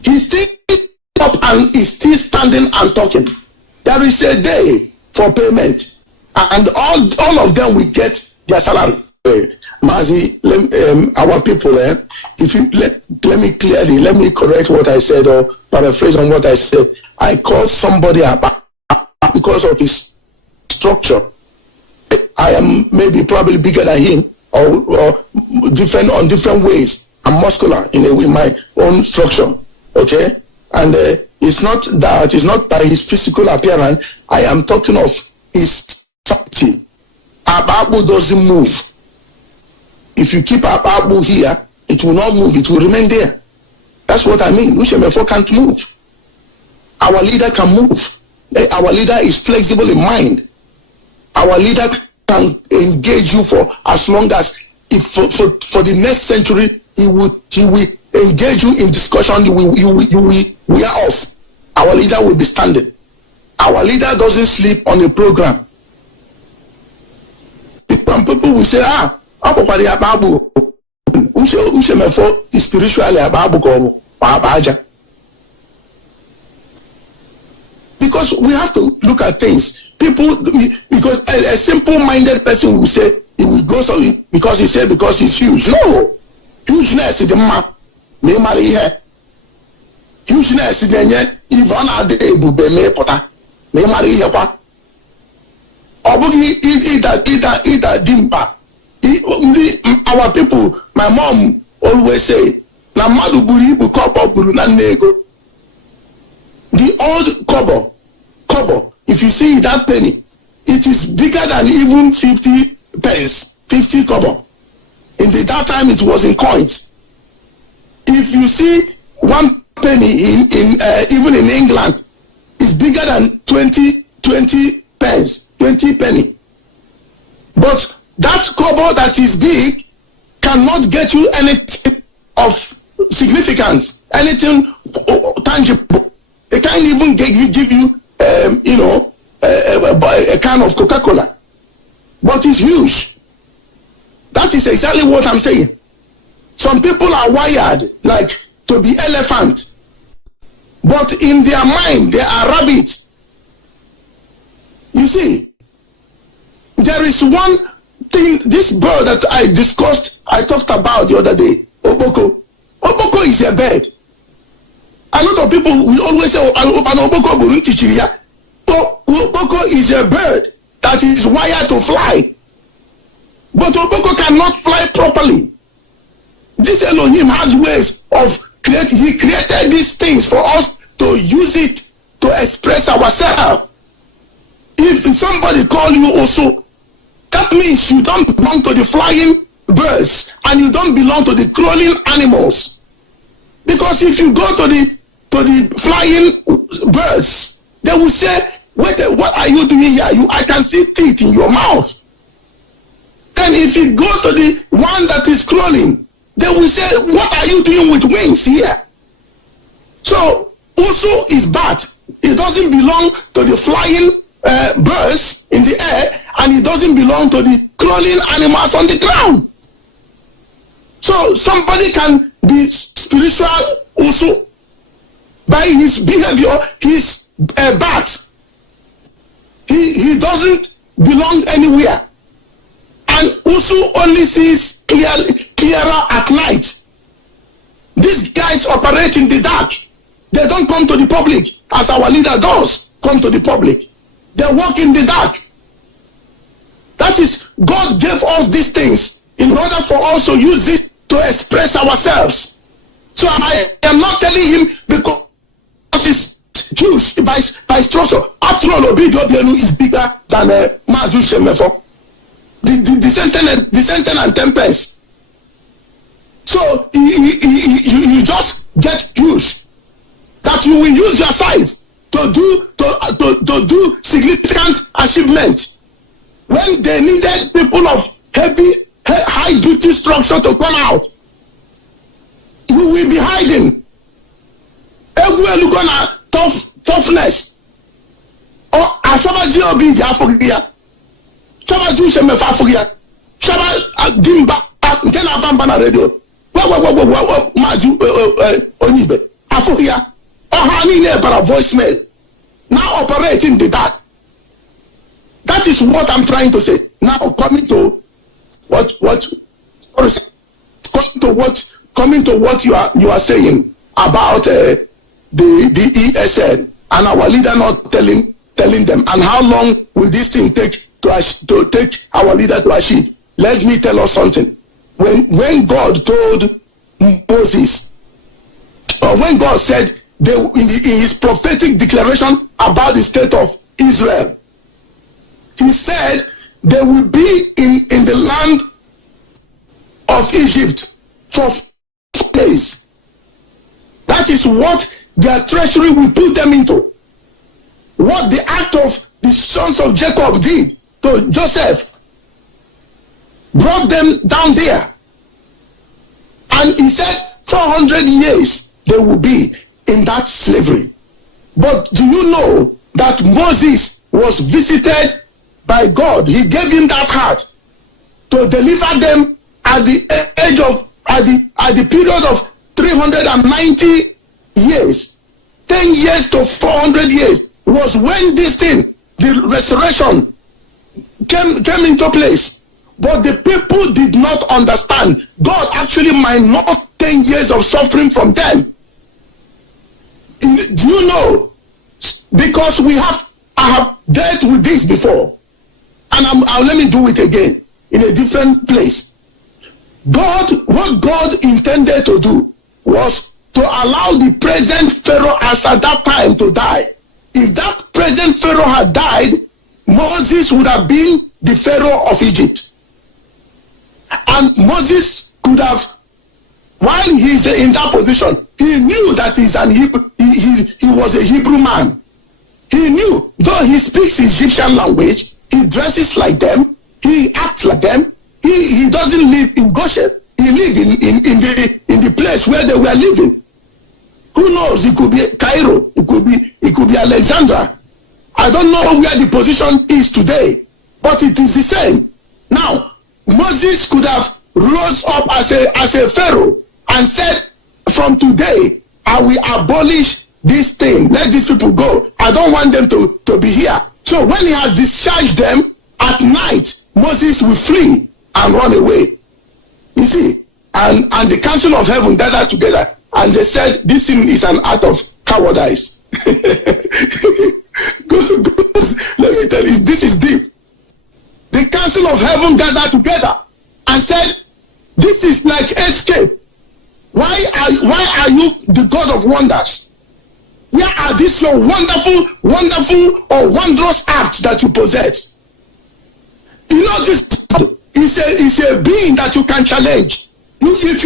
he's still up and is still standing and talking. There is a day for payment, and all of them will get their salary. Mazi, our people, if you let me correct what I said, or paraphrase on what I said. I called somebody about because of his structure. I am probably bigger than him, or different on different ways. I'm muscular in my own structure, okay? And it's not by his physical appearance. I am talking of his something. Ababu doesn't move. If you keep Ababu here, it will not move. It will remain there. That's what I mean. Ushemefo can't move. Our leader can move. Our leader is flexible in mind. Our leader can engage you for as long as for the next century. He will engage you in discussion. We are off. Our leader will be standing. Our leader doesn't sleep on a program. Some people will say, Ababu Ushemefo is spiritually Ababu Babaja. Because we have to look at things. Because a simple-minded person will say, he will go so because he's huge. No, hugeness is the map. Me marry here. Hugeness is the even at the able me pota. Me marry here pa. Obugi ida dimpa. Our people, my mom always say, na mmadụ buru ibu kobo buru na nego. The old kobo, if you see that penny, it is bigger than even 50 pence, 50 kobo. In that time, it was in coins. If you see 1 penny even in England, it's bigger than 20 pence, 20 penny. But that kobo that is big cannot get you anything of significance, anything tangible. It can't even give you, a can of Coca-Cola. But it's huge. That is exactly what I'm saying. Some people are wired like to be elephant, but in their mind they are rabbits. You see, there is one thing, this bird that I talked about the other day, Oboko. Oboko is a bird. A lot of people will always say, Oboko is a bird that is wired to fly. But Oboko cannot fly properly. This Elohim has ways of creating. He created these things for us to use it to express ourselves. If somebody call you also, that means you don't belong to the flying birds and you don't belong to the crawling animals. Because if you go to the flying birds, they will say, wait, what are you doing here? I can see teeth in your mouth. Then if it goes to the one that is crawling, they will say, what are you doing with wings here? So also is bat. It doesn't belong to the flying birds in the air, and it doesn't belong to the crawling animals on the ground. So somebody can be spiritual also. By his behavior, he's a bat. He doesn't belong anywhere. And also only sees clearer at night. These guys operate in the dark. They don't come to the public as our leader does come to the public. They walk in the dark. That is, God gave us these things in order for us to use it to express ourselves. So I am not telling him because it's huge by structure. After all, Obidobienu is bigger than Mazu Shemefo. The centen and 10 pence. So you just get huge. That you will use your size to do significant achievement. When they needed people of high duty structure to come out, you will be hiding. Lugard toughness. Or Ashabazi Obi Africa. Shabazi Shemefa Africa. Shaba Dimba Nkena Bambana Radio. Mazu Onibe Africa. Ohani Nebara voicemail. Now operating the dark. That is what I'm trying to say. Now coming to what you are saying about the ESN and our leader not telling them, and how long will this thing take to take our leader to achieve? Let me tell us something. When God told Moses, or when God said in his prophetic declaration about the state of Israel, he said they will be in the land of Egypt for 4 days. That is what their treasury will put them into. What the act of the sons of Jacob did to Joseph brought them down there. And he said 400 years they will be in that slavery. But do you know that Moses was visited by God? He gave him that heart to deliver them at the age of at the period of 390 years. 10 years to 400 years was when this thing, the restoration, came into place. But the people did not understand. God actually minus 10 years of suffering from them. Do you know? Because I have dealt with this before, and let me do it again in a different place. What God intended to do was to allow the present Pharaoh as at that time to die. If that present Pharaoh had died, Moses would have been the Pharaoh of Egypt. And Moses could have, while he's in that position, he knew that he was a Hebrew man. He knew, though he speaks Egyptian language, he dresses like them, he acts like them, he doesn't live in Goshen. He lived in the place where they were living. Who knows? It could be Cairo. It could be Alexandria. I don't know where the position is today, but it is the same. Now, Moses could have rose up as a Pharaoh and said, "From today, I will abolish this thing. Let these people go. I don't want them to be here." So when he has discharged them at night, Moses will flee and run away. You see, and the council of heaven gathered together, and they said, "This thing is an act of cowardice." Let me tell you, this is deep. The council of heaven gathered together and said, "This is like escape. Why are you the God of wonders? Where are these your wonderful or wondrous acts that you possess?" You know, this is a being that you can challenge. If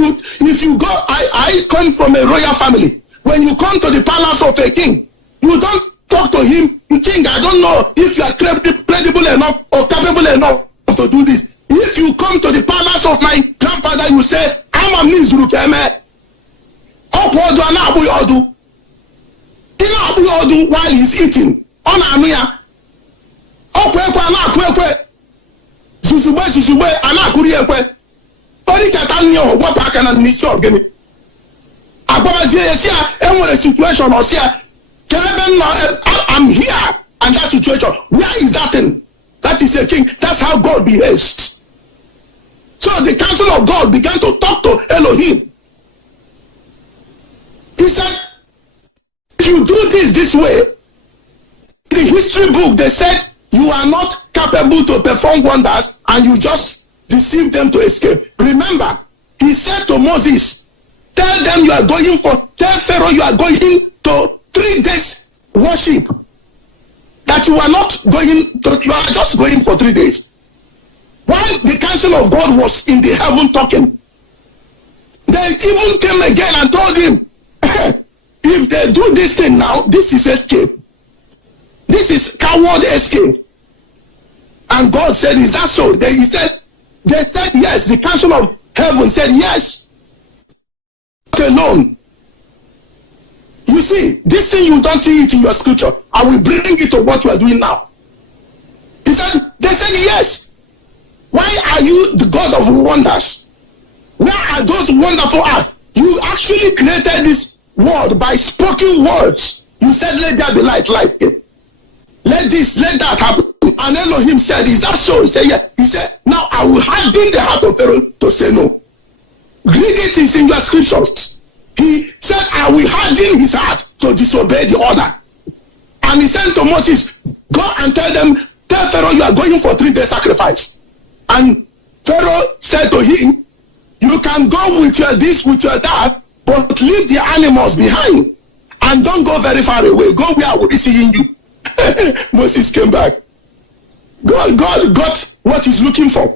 you go, I come from a royal family. When you come to the palace of a king, you don't talk to him, "King, I don't know if you are credible enough or capable enough to do this." If you come to the palace of my grandfather, you say, "I'm a Mizrukeme." While he's eating, situation or say, "I'm here," and that situation, where is that thing? That is a king. That's how God behaves. So the council of God began to talk to Elohim. He said, "If you do this way," in the history book they said, "You are not capable to perform wonders, and you just deceive them to escape." Remember, he said to Moses, tell Pharaoh you are going to 3 days worship. That you are just going for 3 days. While the council of God was in the heaven talking, they even came again and told him, "If they do this thing now, this is escape. This is coward escape." And God said, "Is that so?" They said yes. The council of heaven said yes. Not alone. You see, this thing you don't see it in your scripture. I will bring it to what you are doing now. They said yes. Why are you the God of wonders? Where are those wonderful acts? You actually created this world by spoken words. You said, "Let there be light, light came. Let that happen." And Elohim said, "Is that so?" He said, "Yeah." He said, "Now I will harden the heart of Pharaoh to say no." Read it, it's in your scriptures. He said, "I will harden his heart to disobey the order." And he said to Moses, "Go and tell Pharaoh you are going for 3 days sacrifice." And Pharaoh said to him, "You can go with your this, with your that, but leave the animals behind. And don't go very far away. Go where I will be seeing you." Moses came back. God got what he's looking for.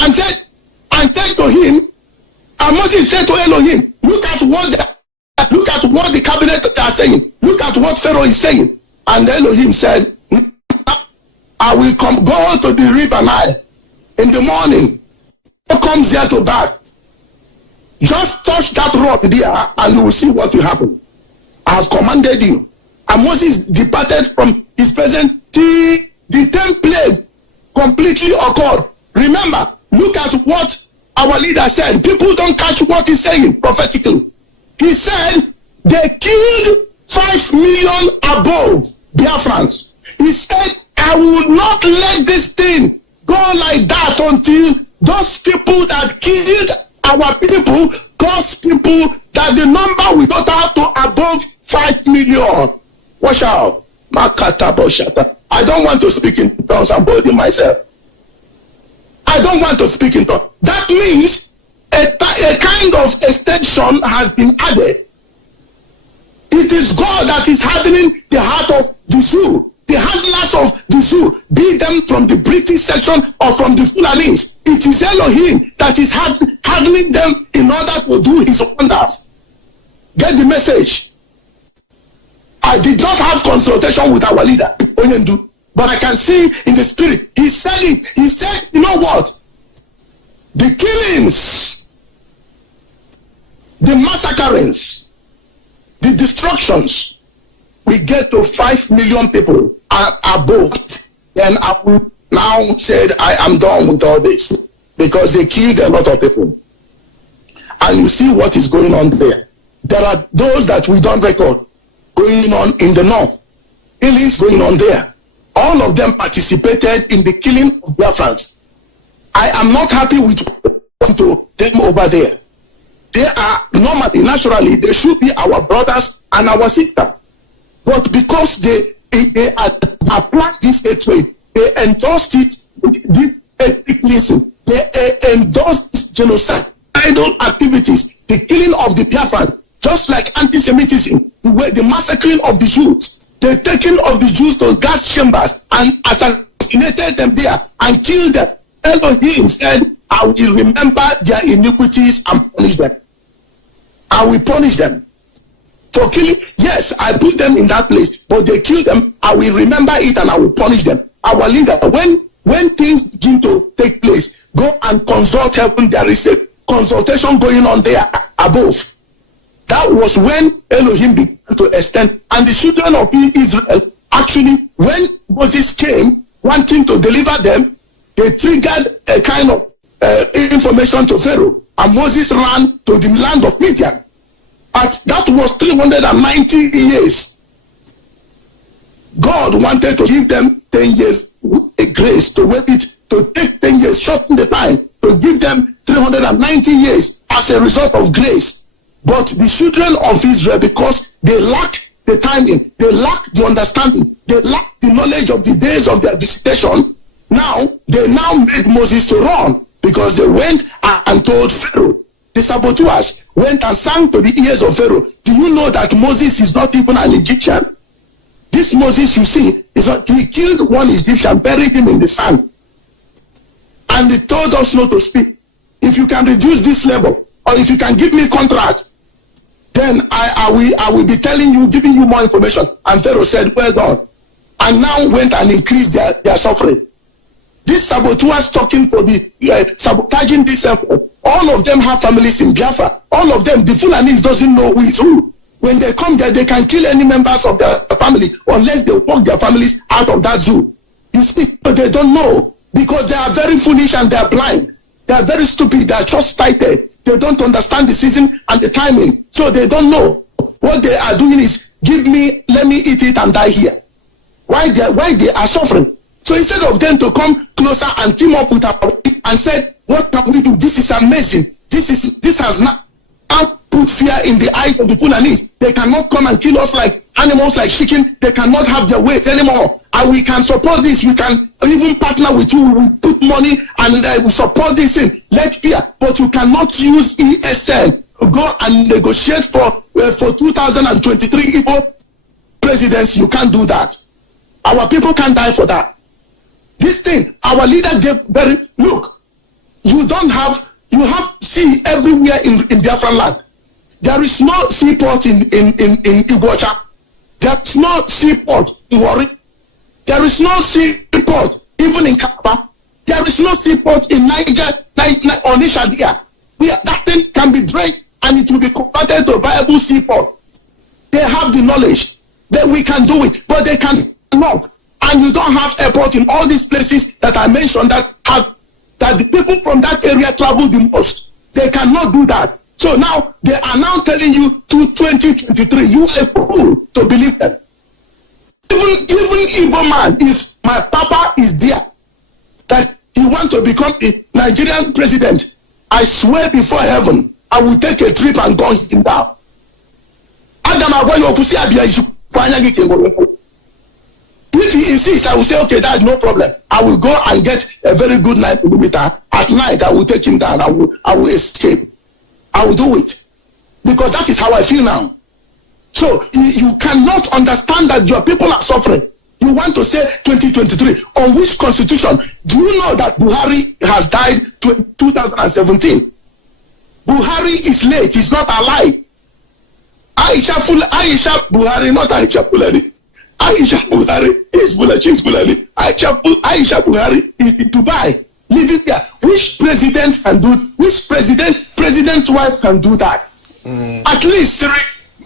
And said to him, and Moses said to Elohim, look at what the cabinet are saying. Look at what Pharaoh is saying." And Elohim said, "I will go to the river Nile in the morning. Who comes there to bath? Just touch that rock there and you will see what will happen. I have commanded you." And Moses departed from his presence till the 10th plague completely occurred. Remember, look at what our leader said. People don't catch what he's saying prophetically. He said they killed 5 million above Biafrans. He said, "I will not let this thing go like that until those people that killed our people, God's people, that the number will go down to above 5 million. Watch out. I don't want to speak in tongues. I'm holding myself. I don't want to speak in tongues. That means a kind of extension has been added. It is God that is hardening the heart of the zoo. The handlers of the zoo, be them from the British section or from the Fulanis. It is Elohim that is hardening them in order to do his wonders. Get the message. I did not have consultation with our leader, Onyendu, but I can see in the spirit. He said it. He said, you know what? The killings, the massacrings, the destructions, we get to 5 million people and above. Then I now said, I am done with all this because they killed a lot of people. And you see what is going on there. There are those that we don't record going on in the north. Killings going on there. All of them participated in the killing of Biafrans. I am not happy with them over there. They are normally, naturally, they should be our brothers and our sisters. But because they applied this hatred, they endorsed it with this ethnicalism, they endorsed this genocidal activities, the killing of the Biafran, just like anti-Semitism, the massacring of the Jews, the taking of the Jews to gas chambers and assassinated them there and killed them. Elohim said, I will remember their iniquities and punish them. I will punish them. For killing, yes, I put them in that place, but they killed them. I will remember it and I will punish them. Our leader, when things begin to take place, go and consult heaven. There is a consultation going on there above. That was when Elohim began to extend. And the children of Israel, actually, when Moses came wanting to deliver them, they triggered a kind of information to Pharaoh. And Moses ran to the land of Midian. But that was 390 years. God wanted to give them 10 years a grace to wait it, to take 10 years, shorten the time, to give them 390 years as a result of grace. But the children of Israel, because they lack the timing, they lack the understanding, they lack the knowledge of the days of their visitation, they now made Moses to run because they went and told Pharaoh. The saboteurs went and sang to the ears of Pharaoh. Do you know that Moses is not even an Egyptian? This Moses you see, he killed one Egyptian, buried him in the sand. And he told us not to speak. If you can reduce this level, or if you can give me contract, then I will be telling you, giving you more information. And Pharaoh said, well done. And now went and increased their suffering. These saboteurs talking for the sabotaging this effort. All of them have families in Biafra. All of them, the Fulanis doesn't know who is who. When they come there, they can kill any members of their family unless they walk their families out of that zoo. You see, but they don't know because they are very foolish and they are blind. They are very stupid. They are short-sighted. They don't understand the season and the timing. So they don't know. What they are doing is, give me, let me eat it and die here. Why they are suffering? So instead of them to come closer and team up with our and said, what can we do? This is amazing. This has now put fear in the eyes of the Fulanis. They cannot come and kill us like animals, like chicken. They cannot have their ways anymore. And we can support this. We can even partner with you. We will put money and we support this in. Let fear. But you cannot use ESN to go and negotiate for 2023 Ipob presidency. You can't do that. Our people can't die for that. This thing, our leader gave look, you have sea everywhere in Biafran land. There is no seaport in Iguacha. There is no seaport in Warri. There is no seaport even in Kapa. There is no seaport in Niger or Nishadia. That thing can be drained and it will be converted to a viable seaport. They have the knowledge that we can do it, but they cannot. And you don't have airport in all these places that I mentioned that the people from that area travel the most. They cannot do that. So now they are now telling you to 2023. You are a fool to believe them. Even Igbo man, if my papa is there, that he wants to become a Nigerian president, I swear before heaven, I will take a trip and gun him down. If he insists, I will say, okay, that's no problem. I will go and get a very good 9mm. At night, I will take him down. I will escape. I will do it. Because that is how I feel now. So you cannot understand that your people are suffering. You want to say 2023. On which constitution? Do you know that Buhari has died 2017? Buhari is late. He's not alive. Aisha Buhari, not Aisha Fulani. Aisha Buhari is Bulali. Aisha Buhari is in Dubai, living there. Which president can do? Which president's wife can do that? At least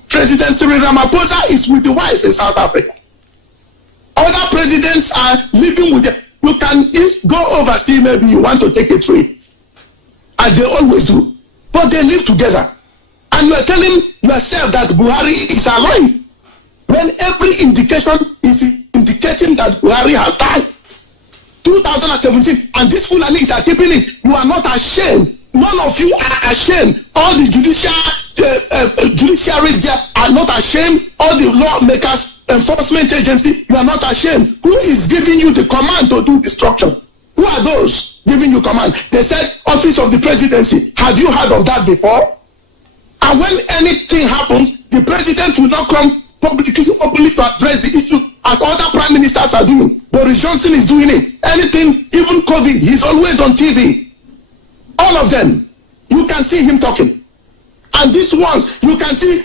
President Cyril Ramaphosa is with the wife in South Africa. Other presidents are living with them. You can go overseas, maybe you want to take a trip, as they always do. But they live together. And you are telling yourself that Buhari is alive, when every indication is indicating that Buhari has died. 2017, and these Fulanis are keeping it. You are not ashamed. None of you are ashamed. All the judiciaries there are not ashamed. All the lawmakers, enforcement agency, you are not ashamed. Who is giving you the command to do destruction? Who are those giving you command? They said, Office of the Presidency. Have you heard of that before? And when anything happens, the president will not come publicly to address the issue as other prime ministers are doing. Boris Johnson is doing it. Anything, even COVID, he's always on TV. All of them, you can see him talking. And these ones, you can see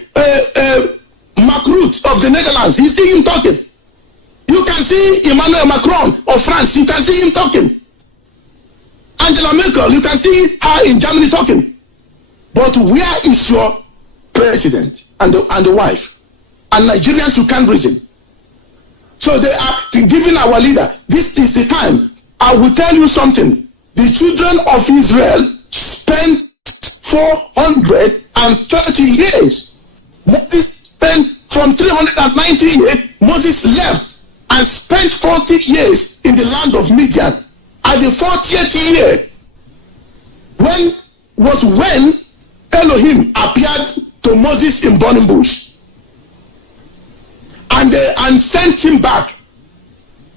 Mark Rutte of the Netherlands, you see him talking. You can see Emmanuel Macron of France, you can see him talking. Angela Merkel, you can see her in Germany talking. But where is your president and the wife? And Nigerians, you can't reason. So they are giving our leader, this is the time. I will tell you something. The children of Israel spent 430 years. Moses spent from 390 years. Moses left and spent 40 years in the land of Midian. At the 40th year, when Elohim appeared to Moses in burning bush and sent him back.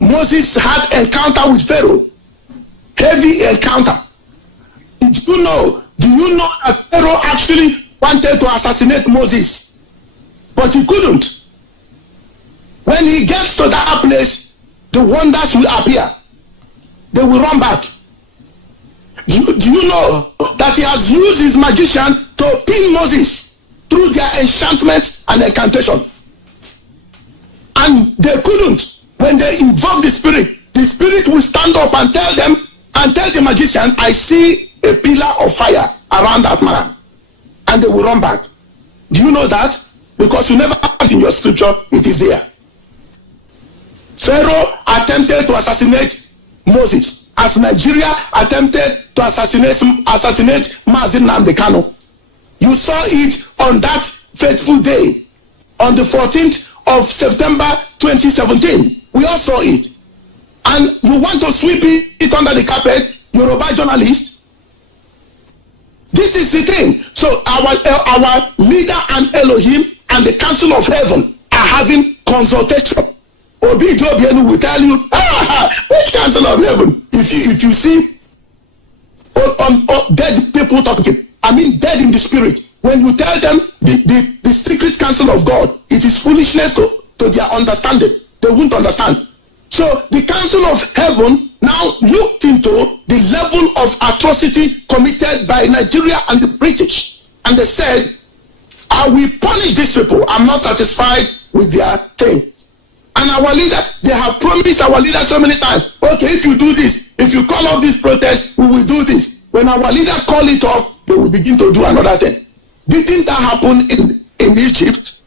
Moses had encounter with Pharaoh, heavy encounter. Do you know that Pharaoh actually wanted to assassinate Moses, but he couldn't? When he gets to that place, the wonders will appear. They will run back. Do you know that he has used his magician to pin Moses through their enchantment and incantation? And they couldn't. When they invoke the spirit will stand up and tell the magicians, I see a pillar of fire around that man. And they will run back. Do you know that? Because you never have in your scripture, it is there. Pharaoh attempted to assassinate Moses, as Nigeria attempted to assassinate Mazi Nnamdi Kanu. You saw it on that fateful day, on the 14th of September 2017. We all saw it. And you want to sweep it under the carpet, Yoruba journalist? This is the thing. So our leader and Elohim and the Council of Heaven are having consultation. Obi Jobienu will tell you, which Council of Heaven? If you see dead people talking, I mean dead in the spirit, when you tell them the secret counsel of God, it is foolishness to their understanding. They won't understand. So the Council of Heaven now looked into the level of atrocity committed by Nigeria and the British. And they said, I will punish these people. I'm not satisfied with their things. And our leader, they have promised our leader so many times, okay, if you do this, if you call off this protest, we will do this. When our leader call it off, they will begin to do another thing. Didn't that happen in Egypt?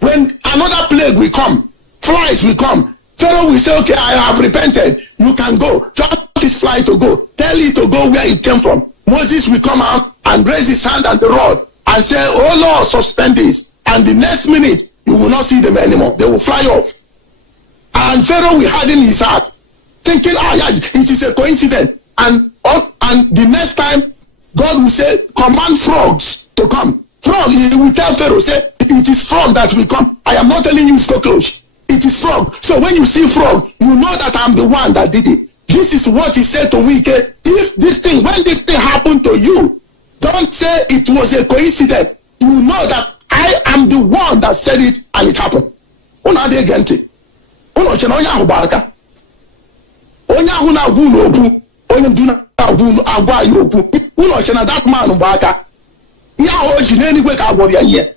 When another plague will come, flies will come, Pharaoh will say, okay, I have repented. You can go. Just this fly to go. Tell it to go where it came from. Moses will come out and raise his hand and the rod and say, oh Lord, suspend this. And the next minute, you will not see them anymore. They will fly off. And Pharaoh will harden his heart, thinking, yes, it is a coincidence. And the next time, God will say, command frogs to come. Frog, he will tell Pharaoh, say, it is frog that will come. I am not telling you it's cockroach. it is frog. So when you see frog, you know that I'm the one that did it. This is what he said to Wike. If this thing, when this thing happened to you, don't say it was a coincidence. You know that I am the one that said it and it happened. Una de gente. Una chena onya hubaka. Onya huna gunu obu. Onya duna gunu agwa yobu. Una chena that man hubaka. Ya hoji n'enigwe ka agwori ya nye.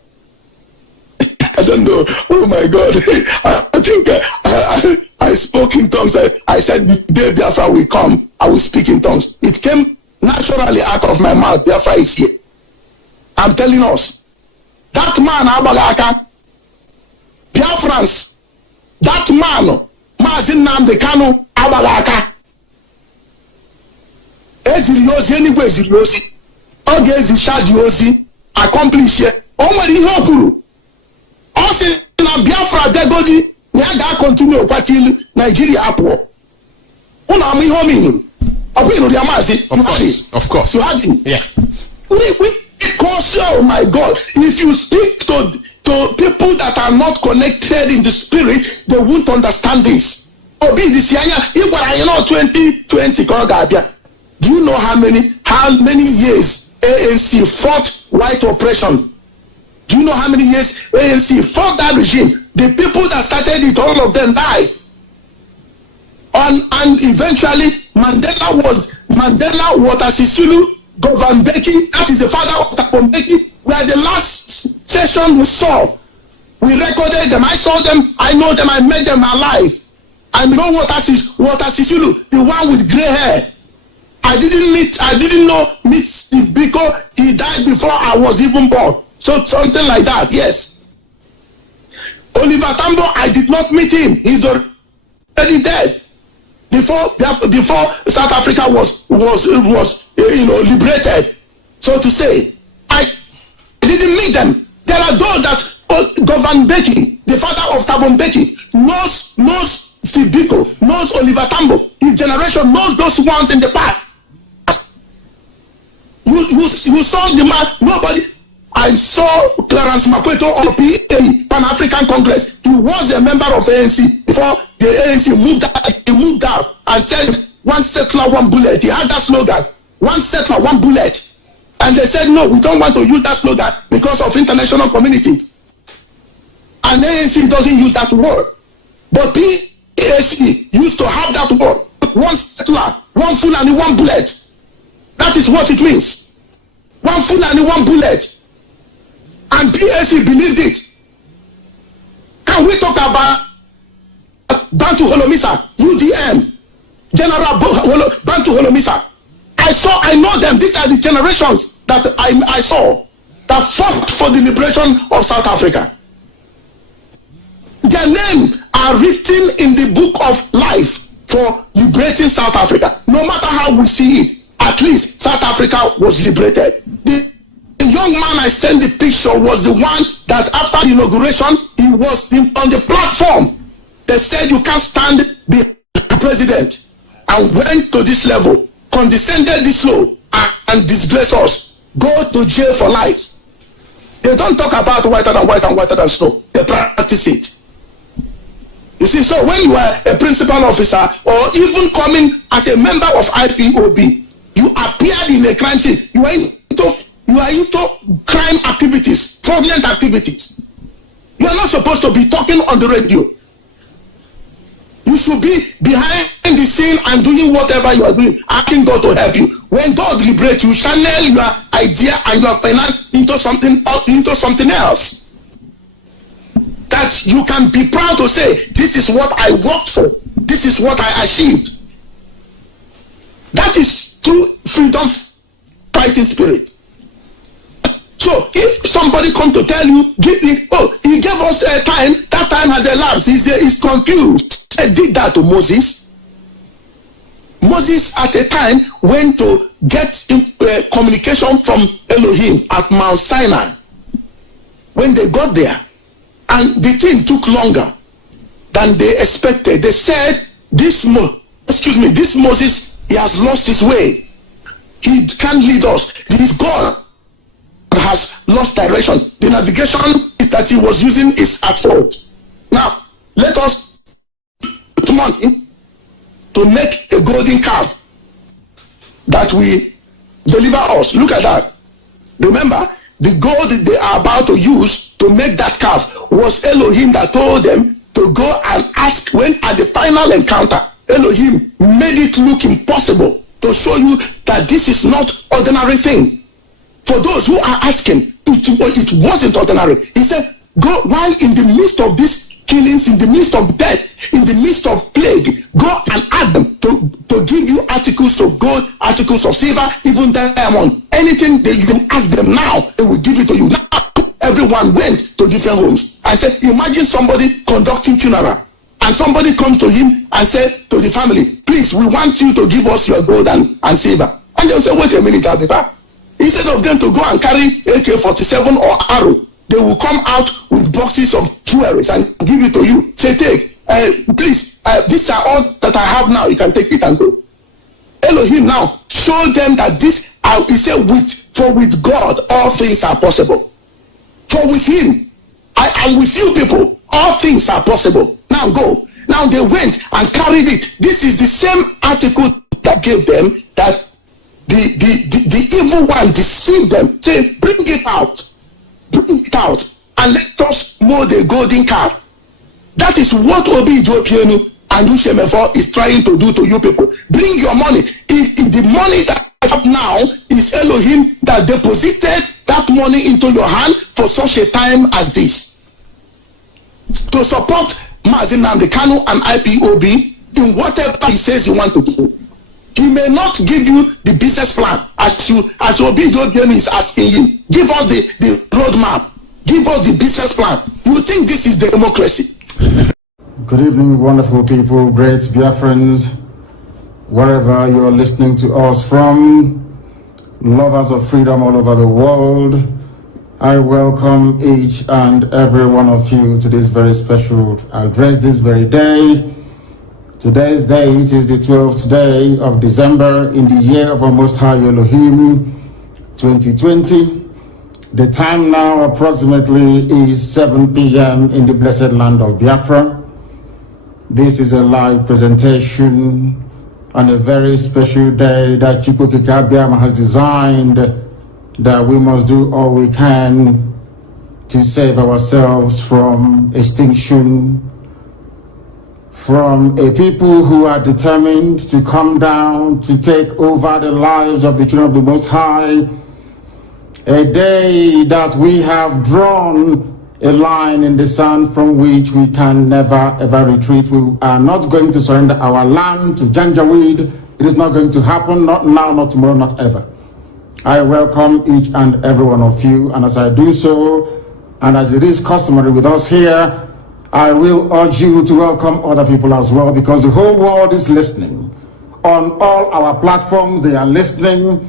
I don't know. Oh my God. I think I spoke in tongues. I said, the day Biafra will come, I will speak in tongues. It came naturally out of my mouth. Biafra is here. I'm telling us. That man, Abalaka, Biafrans, that man, Mazin Namde Kanu, Abalaka, Eziriosi, anyway, Eziriosi, Ogezi Shadiosi, accomplish it. Onwere ihe okuru. Ọ sị na Biafra degodi na ya ga-continue kwatil Nigeria apụọ. Unu ama ihe o minuru. Ọ bụ ịnụrụ ya maazị. Of course. You had him. Yeah. Because, oh my God, if you speak to people that are not connected in the spirit, they won't understand this. Obi this year, you 2020 ka ọ ga-abịa. Do you know how many years ANC fought white oppression? Do you know how many years ANC fought that regime? The people that started it, all of them died. And eventually, Mandela, Watasisulu, Govan Beki, that is the father of Thabo Mbeki, were the last session we saw. We recorded them. I saw them. I know them. I met them alive. And you know Watasisulu, the one with gray hair. I didn't meet Steve Biko. He died before I was even born. So something like that, yes. Oliver Tambo, I did not meet him. He's already dead. Before South Africa was liberated, so to say. I didn't meet them. There are those that Govan Beki, the father of Thabo Mbeki, knows Steve Biko, knows Oliver Tambo. His generation knows those ones in the past. You saw the man, nobody. I saw Clarence Makweto of PA, Pan-African Congress. He was a member of ANC before the ANC moved out and said, one settler, one bullet. He had that slogan, one settler, one bullet. And they said, no, we don't want to use that slogan because of international communities. And ANC doesn't use that word. But PAC used to have that word, one settler, one Fulani, one bullet. That is what it means. One Fulani, one bullet. And PAC believed it. Can we talk about Bantu Holomisa, UDM, General Bantu Holomisa? I know them. These are the generations that I saw that fought for the liberation of South Africa. Their names are written in the book of life for liberating South Africa. No matter how we see it, at least South Africa was liberated. The young man I sent the picture was the one that after the inauguration, he was on the platform. They said you can't stand the president, and went to this level, condescended this low, and disgrace us. Go to jail for life. They don't talk about whiter than snow. They practice it. You see, so when you are a principal officer or even coming as a member of IPOB, you appeared in a crime scene. You are into crime activities, fraudulent activities. You are not supposed to be talking on the radio. You should be behind the scene and doing whatever you are doing, asking God to help you. When God liberates you, channel your idea and your finance into something else. That you can be proud to say, this is what I worked for. This is what I achieved. That is true freedom fighting spirit. So if somebody come to tell you, he gave us a time, that time has elapsed, he's confused. I did that to Moses. Moses at a time went to get communication from Elohim at Mount Sinai. When they got there, and the thing took longer than they expected. They said, this Moses, he has lost his way. He can't lead us. This God has lost direction. The navigation that he was using is at fault. Now, let us put money to make a golden calf that will deliver us. Look at that. Remember, the gold they are about to use to make that calf was Elohim that told them to go and ask. When at the final encounter, Elohim made it look impossible to show you that this is not ordinary thing. For those who are asking, it wasn't ordinary. He said, go, while in the midst of these killings, in the midst of death, in the midst of plague, go and ask them to give you articles of gold, articles of silver, even diamond, anything that you can ask them now, they will give it to you. Now everyone went to different homes. I said, imagine somebody conducting funeral, and somebody comes to him and said to the family, please, we want you to give us your gold and silver. And they'll say, wait a minute, Abiba. Instead of them to go and carry AK-47 or arrow, they will come out with boxes of jewelry and give it to you. Say, take, please, these are all that I have now. You can take it and go. Elohim now showed them that this, he said, for with God, all things are possible. For with him, I am with you people, all things are possible. Now go. Now they went and carried it. This is the same article that gave them that the evil one deceived them. Say, bring it out. Bring it out and let us mold the golden calf. That is what Obi Jopienu and Ushemefo is trying to do to you people. Bring your money. If the money that I have now is Elohim that deposited that money into your hand for such a time as this, to support Mazi Nnamdi Kanu and IPOB in whatever he says you want to do. He may not give you the business plan as Obi Jopienu is asking you. Give us the roadmap. Give us the business plan. You think this is democracy? Good evening, wonderful people, great Biafrans, wherever you're listening to us from, lovers of freedom all over the world. I welcome each and every one of you to this very special address this very day. Today's date is the 12th day of December in the year of our Most High Elohim, 2020. The time now approximately is 7 p.m. in the blessed land of Biafra. This is a live presentation on a very special day that Chukwuka Biama has designed, that we must do all we can to save ourselves from extinction, from a people who are determined to come down, to take over the lives of the children of the Most High. A day that we have drawn a line in the sand from which we can never ever retreat. We are not going to surrender our land to Janjaweed. It is not going to happen, not now, not tomorrow, not ever. I welcome each and every one of you, and as I do so, and as it is customary with us here, I will urge you to welcome other people as well, because the whole world is listening. On all our platforms, they are listening.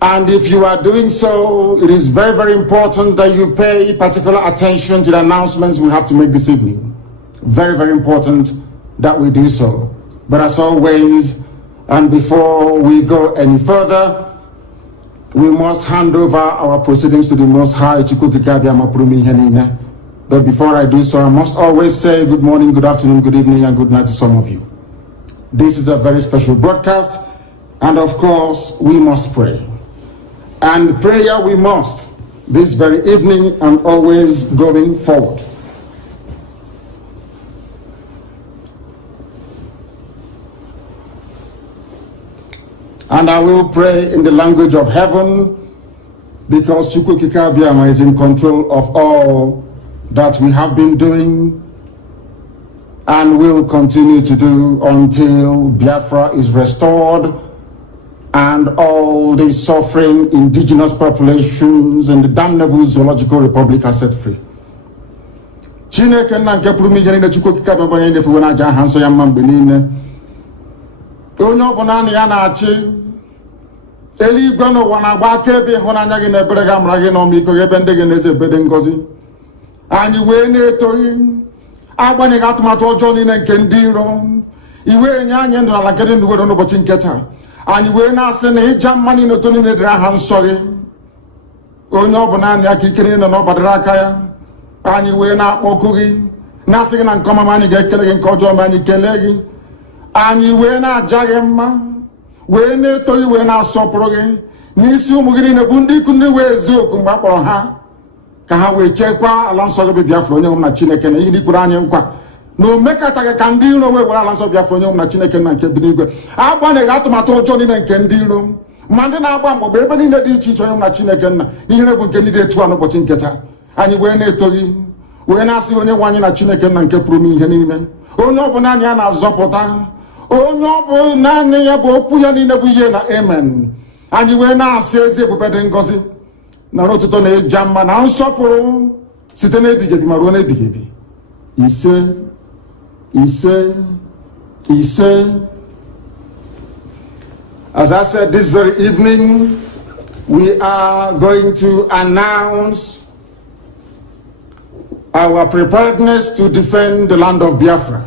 And if you are doing so, it is very, very important that you pay particular attention to the announcements we have to make this evening. Very, very important that we do so. But as always, and before we go any further, we must hand over our proceedings to the Most High. But before I do so, I must always say good morning, good afternoon, good evening, and good night to some of you. This is a very special broadcast, and of course, we must pray. And prayer we must, this very evening and always going forward. And I will pray in the language of heaven, because Chukwuka Biama is in control of all that we have been doing and will continue to do until Biafra is restored and all the suffering indigenous populations in the damnable zoological republic are set free. Chineke na nke pụrụ ije niile Chukwuka Biama onye ndefu na aja aha nsọ ya mma mgbe niile. Onye ọbụla na ya na-achị eluigwe n'ụwa na-agba akaebe ịhụnanya gị na ebere gị amara gị na ọmịiko gị ebe ndị gị na-eze ebe dị ngọzi. Anyị wee na-etoghị agbanyeghị atụmatụ ọjọọ niile nke ndị iro, iwe nye anyị ndụ ala nke dị ndụ n'ụbọchị nke taa. Anyị wee na-asị na ịja mma niile otu niile dịrị aha nsọ gị. Onye ọbụla anyị aka ikere nọ n'ọbadara aka ya. Anyị wee na-akpọku gị na-asị gị na nke ọma ma anyị ga-ekele gị, nke ọjọọ ma anyị kelee gị. Anyị wee na-aja gị mma, wee na-eto gị, wee na-asọpụrụ gị n'isi ụmụ gị niile bụ ndị ikwu ndị wee eziokwu mgbe a kpọrọ ha ka ha wee chekwa ala nsọ gị bụ Biafra onye nwe na Chineke na ihe ndị kwuru anyị nkwa na o mekọtaghị ka ndị iro wee were ala nsọ Biafra onye nwe na Chineke na nke bi n'igwe, agbanyeghị atụmatụ ọjọọ niile nke ndị iro ma ndị na-agba mgbagba ebe niile dị iche iche onye nwe na Chineke nna ihere bụ nke ndị dị etu a n'ụbọchị nke taa. Anyị wee na-eto gị, wee na-asị onye nwe anyị na Chineke nna nke pụrụ m ihe niile, onye ọ bụ naanị ya na-azọpụta, onye ọ bụ naanị ya bụ okwu ya niile bụ ihe na amen. Anyị wee na-asị ezi ebube dị ngọzi na otuto na ịja mma na nsọpụrụ site n'ebighị ebi ma ruo n'ebighị ebi. Ise ise ise. As I said, this very evening we are going to announce our preparedness to defend the land of Biafra.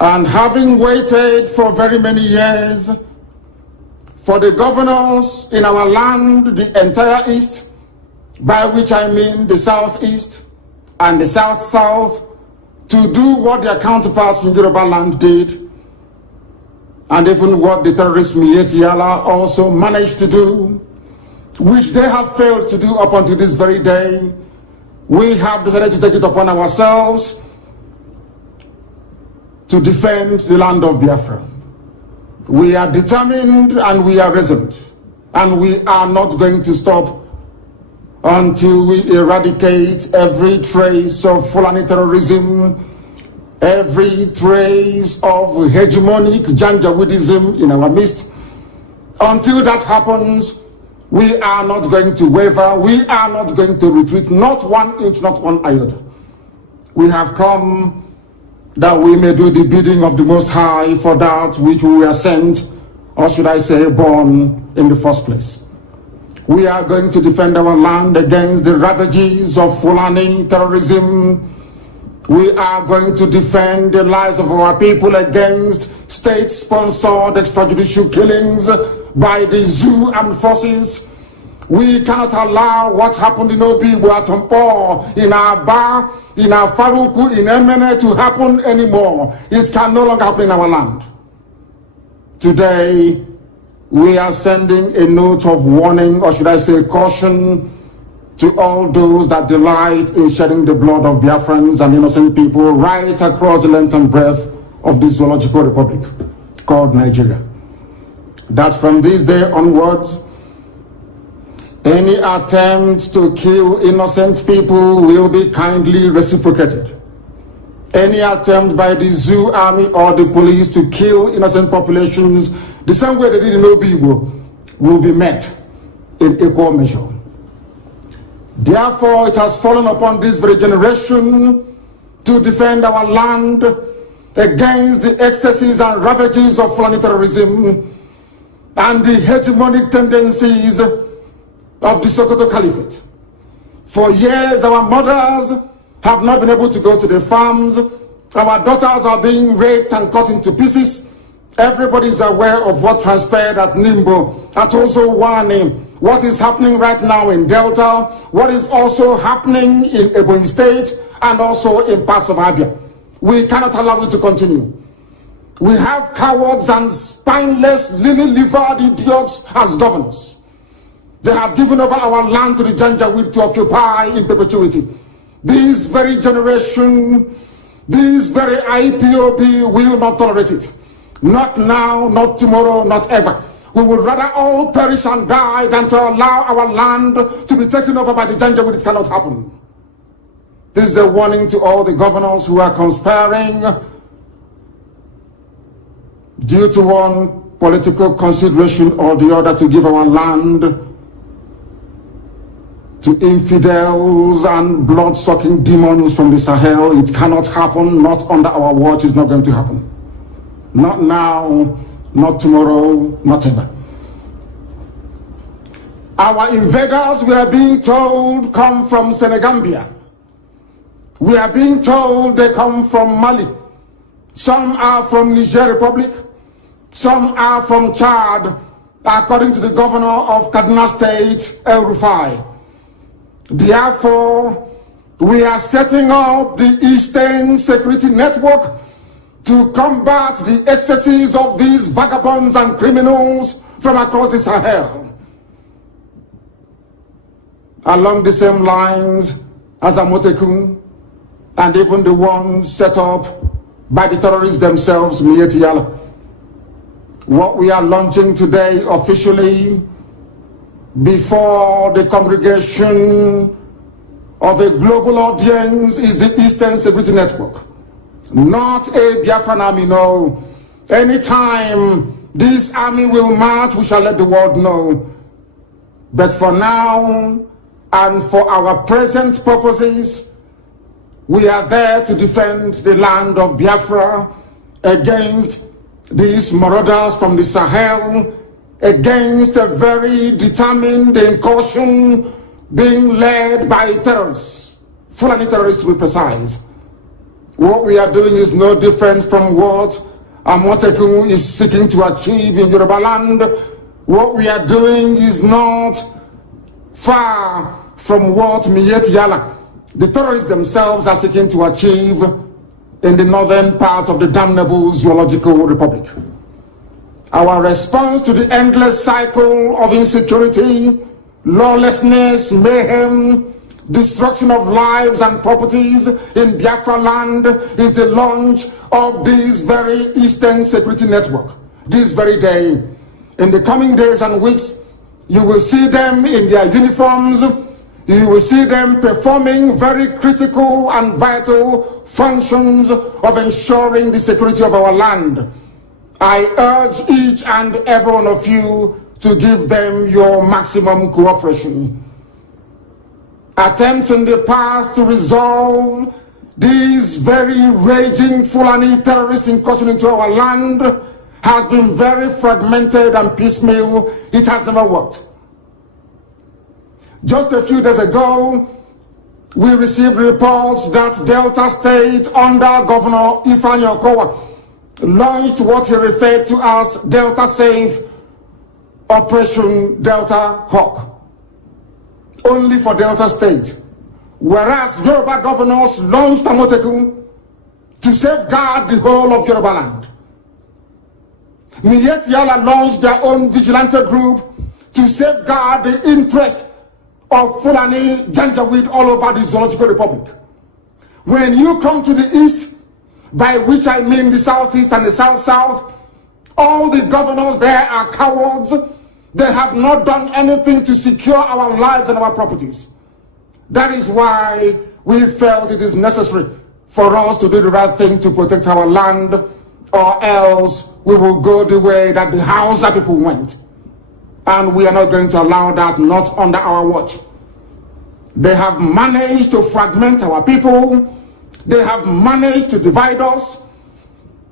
And having waited for very many years for the governors in our land, the entire East, by which I mean the Southeast and the South-South, to do what their counterparts in Yoruba land did, and even what the terrorist Mietiala also managed to do, which they have failed to do up until this very day, we have decided to take it upon ourselves to defend the land of Biafra. We are determined and we are resolute, and we are not going to stop until we eradicate every trace of Fulani terrorism, every trace of hegemonic Janjaweedism in our midst. Until that happens, we are not going to waver, we are not going to retreat, not 1 inch, not 1 iota. We have come that we may do the bidding of the Most High for that which we were sent, or should I say born, in the first place. We are going to defend our land against the ravages of Fulani terrorism. We are going to defend the lives of our people against state-sponsored extrajudicial killings by the zoo armed forces. We cannot allow what happened in Obi, Boatompo, in Aba, in Faruku, in Emene to happen anymore. It can no longer happen in our land. Today, we are sending a note of warning, or should I say caution, to all those that delight in shedding the blood of Biafrans and innocent people right across the length and breadth of this zoological republic called Nigeria. That from this day onwards, any attempt to kill innocent people will be kindly reciprocated. Any attempt by the zoo army or the police to kill innocent populations the same way they did in Obibo will be met in equal measure. Therefore, it has fallen upon this very generation to defend our land against the excesses and ravages of Fulani terrorism and the hegemonic tendencies of the Sokoto Caliphate. For years, our mothers have not been able to go to the farms. Our daughters are being raped and cut into pieces. Everybody is aware of what transpired at Nimbo, at also Wani, what is happening right now in Delta, what is also happening in Ebonyi State, and also in parts of Abia. We cannot allow it to continue. We have cowards and spineless, lily-livered idiots as governors. They have given over our land to the Janjaweed to occupy in perpetuity. This very generation, this very IPOB will not tolerate it. Not now, not tomorrow, not ever. We would rather all perish and die than to allow our land to be taken over by the Janjaweed. It cannot happen. This is a warning to all the governors who are conspiring due to one political consideration or the other to give our land to infidels and blood-sucking demons from the Sahel. It cannot happen, not under our watch. It's not going to happen. Not now, not tomorrow, not ever. Our invaders, we are being told, come from Senegambia. We are being told they come from Mali. Some are from Niger Republic. Some are from Chad, according to the governor of Kaduna State, El Rufai. Therefore, we are setting up the Eastern Security Network to combat the excesses of these vagabonds and criminals from across the Sahel. Along the same lines as Amotekun, and even the ones set up by the terrorists themselves, Mietiala. What we are launching today officially before the congregation of a global audience is the Eastern Security Network. Not a Biafran army, no. Anytime this army will march, we shall let the world know. But for now, and for our present purposes, we are there to defend the land of Biafra against these marauders from the Sahel, against a very determined incursion being led by terrorists, Fulani terrorists to be precise. What we are doing is no different from what Amotekun is seeking to achieve in Yoruba land. What we are doing is not far from what Mietiala, the terrorists themselves, are seeking to achieve in the northern part of the damnable Zoological Republic. Our response to the endless cycle of insecurity, lawlessness, mayhem, destruction of lives and properties in Biafra land is the launch of this very Eastern Security Network. This very day, in the coming days and weeks, you will see them in their uniforms. You will see them performing very critical and vital functions of ensuring the security of our land. I urge each and every one of you to give them your maximum cooperation. Attempts in the past to resolve these very raging Fulani terrorist incursion into our land has been very fragmented and piecemeal. It has never worked. Just a few days ago, we received reports that Delta State under Governor Ifeanyi Okowa launched what he referred to as Delta Safe Operation Delta Hawk, only for Delta State. Whereas Yoruba governors launched Amotekun to safeguard the whole of Yoruba land. Mietiala launched their own vigilante group to safeguard the interest of Fulani Janjaweed all over the Zoological Republic. When you come to the east, by which I mean the southeast and the south-south, all the governors there are cowards. They have not done anything to secure our lives and our properties. That is why we felt it is necessary for us to do the right thing to protect our land, or else we will go the way that the Hausa people went. And we are not going to allow that, not under our watch. They have managed to fragment our people. They have managed to divide us.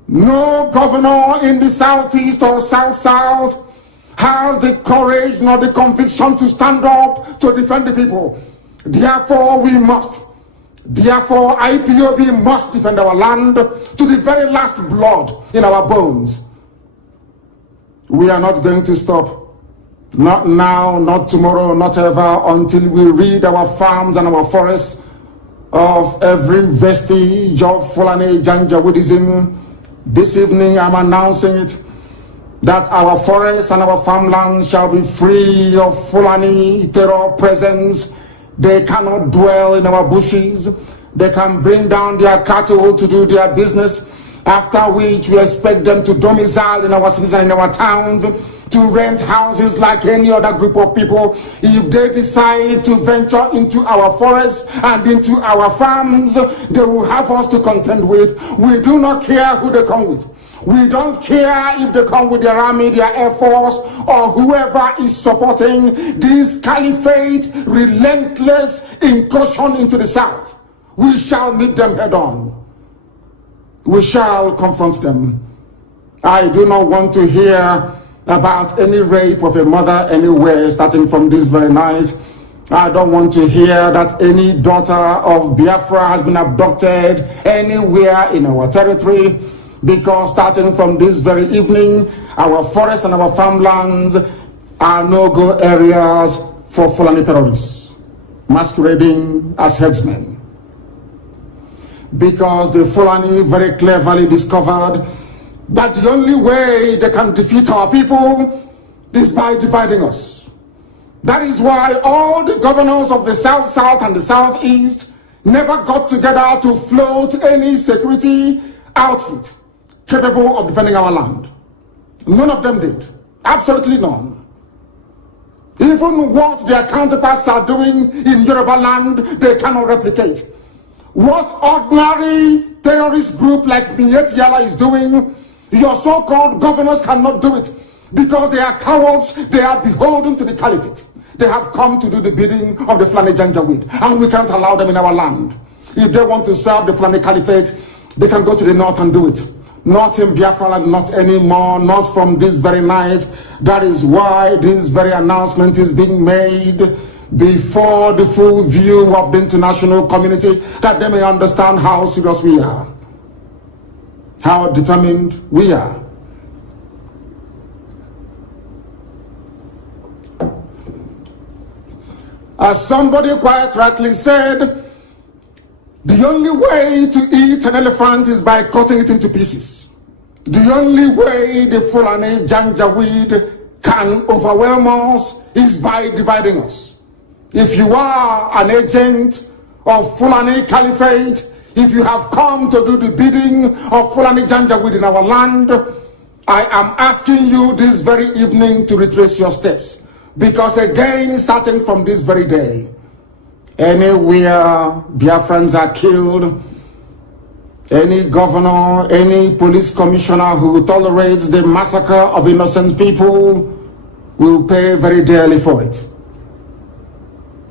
No governor in the southeast or south-south has the courage nor the conviction to stand up to defend the people. Therefore, we must. Therefore, IPOB must defend our land to the very last blood in our bones. We are not going to stop. Not now, not tomorrow, not ever, until we rid our farms and our forests of every vestige of Fulani Janjaweedism. This evening, I'm announcing it, that our forests and our farmlands shall be free of Fulani terror presence. They cannot dwell in our bushes. They can bring down their cattle to do their business, after which we expect them to domicile in our cities and in our towns, to rent houses like any other group of people. If they decide to venture into our forests and into our farms, they will have us to contend with. We do not care who they come with. We don't care if they come with their army, their air force, or whoever is supporting this caliphate, relentless incursion into the south. We shall meet them head on. We shall confront them. I do not want to hear about any rape of a mother anywhere starting from this very night. I don't want to hear that any daughter of Biafra has been abducted anywhere in our territory, because starting from this very evening, our forests and our farmlands are no-go areas for Fulani terrorists. masquerading as headsmen. Because the Fulani very cleverly discovered that the only way they can defeat our people is by dividing us. That is why all the governors of the South-South and the Southeast never got together to float any security outfit capable of defending our land. None of them did. Absolutely none. Even what their counterparts are doing in Yoruba land, they cannot replicate. What ordinary terrorist group like Miyetti is doing, your so-called governors cannot do it because they are cowards, they are beholden to the caliphate. They have come to do the bidding of the Fulani Janjaweed, and we can't allow them in our land. If they want to serve the Fulani Caliphate, they can go to the north and do it. Not in Biafra land, not anymore, not from this very night. That is why this very announcement is being made before the full view of the international community, that they may understand how serious we are, how determined we are. As somebody quite rightly said, the only way to eat an elephant is by cutting it into pieces. The only way the Fulani Janjaweed can overwhelm us is by dividing us. If you are an agent of Fulani Caliphate, if you have come to do the bidding of Fulani Janjaweed in our land, I am asking you this very evening to retrace your steps. Because again, starting from this very day, anywhere Biafrans are killed, any governor, any police commissioner who tolerates the massacre of innocent people will pay very dearly for it.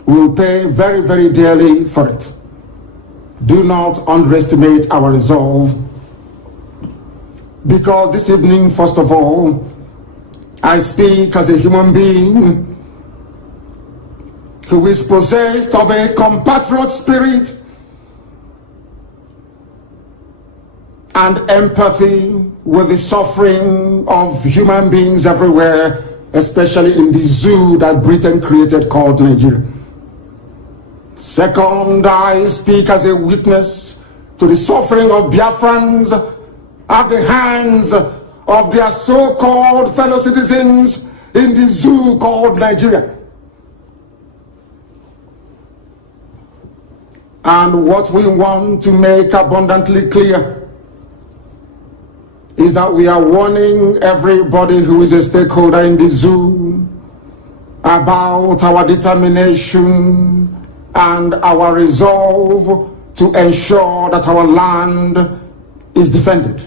Will pay very, very dearly for it. Do not underestimate our resolve. Because this evening, first of all, I speak as a human being who is possessed of a compatriot spirit and empathy with the suffering of human beings everywhere, especially in the zoo that Britain created called Nigeria. Second, I speak as a witness to the suffering of Biafrans at the hands of their so-called fellow citizens in the zoo called Nigeria. And what we want to make abundantly clear is that we are warning everybody who is a stakeholder in the zoo about our determination and our resolve to ensure that our land is defended.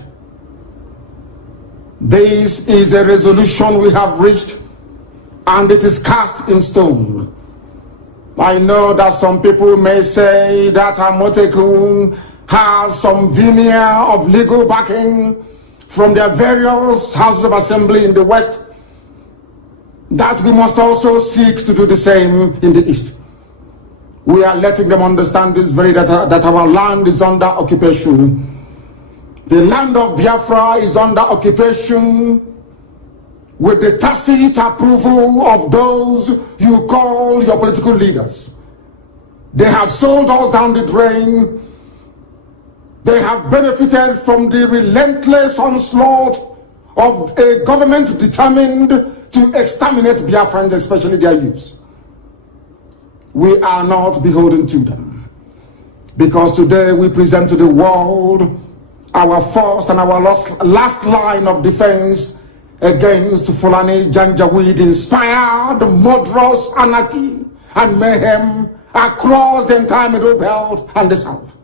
This is a resolution we have reached, and it is cast in stone. I know that some people may say that Amotekun has some veneer of legal backing from their various houses of assembly in the West, that we must also seek to do the same in the East. We are letting them understand this very that our land is under occupation. The land of Biafra is under occupation with the tacit approval of those you call your political leaders. They have sold us down the drain. They have benefited from the relentless onslaught of a government determined to exterminate Biafrans, especially their youths. We are not beholden to them, because today we present to the world our first and our last line of defense against Fulani Janjaweed inspired murderous anarchy and mayhem across the entire Middle Belt and the South.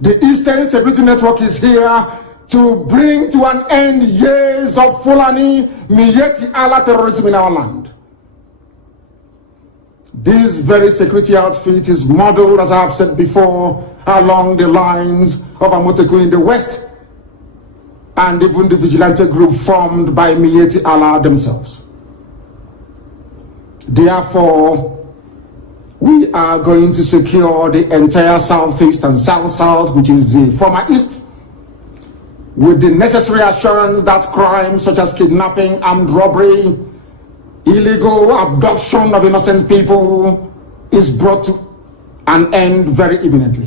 The Eastern Security Network is here to bring to an end years of Fulani Miyetti terrorism in our land. This very security outfit is modeled, as I have said before, along the lines of Amotekun in the West, and even the vigilante group formed by Miyetti themselves. Therefore, we are going to secure the entire Southeast and South-South, which is the former East, with the necessary assurance that crimes such as kidnapping, armed robbery, illegal abduction of innocent people, is brought to an end very imminently.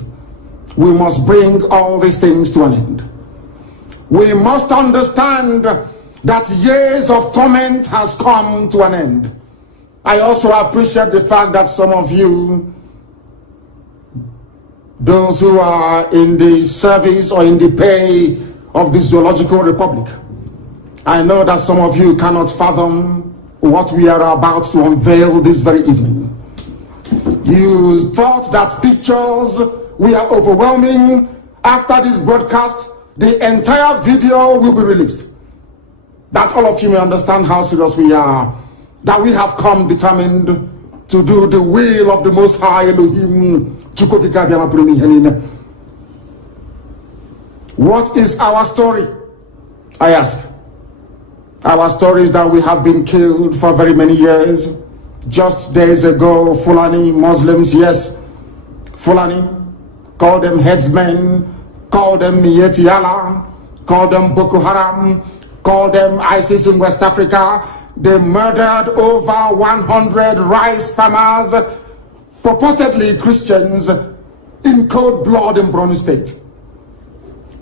We must bring all these things to an end. We must understand that years of torment has come to an end. I also appreciate the fact that some of you, those who are in the service or in the pay of the Zoological Republic, I know that some of you cannot fathom what we are about to unveil this very evening. You thought that pictures we are overwhelming. After this broadcast, the entire video will be released. That all of you may understand how serious we are, that we have come determined to do the will of the Most High Elohim. What is our story? I ask. Our story is that we have been killed for very many years. Just days ago, Fulani Muslims, yes, Fulani, call them headsmen, call them Yeti Allah, call them Boko Haram, call them ISIS in West Africa. They murdered over 100 rice farmers, purportedly Christians, in cold blood in Borno State.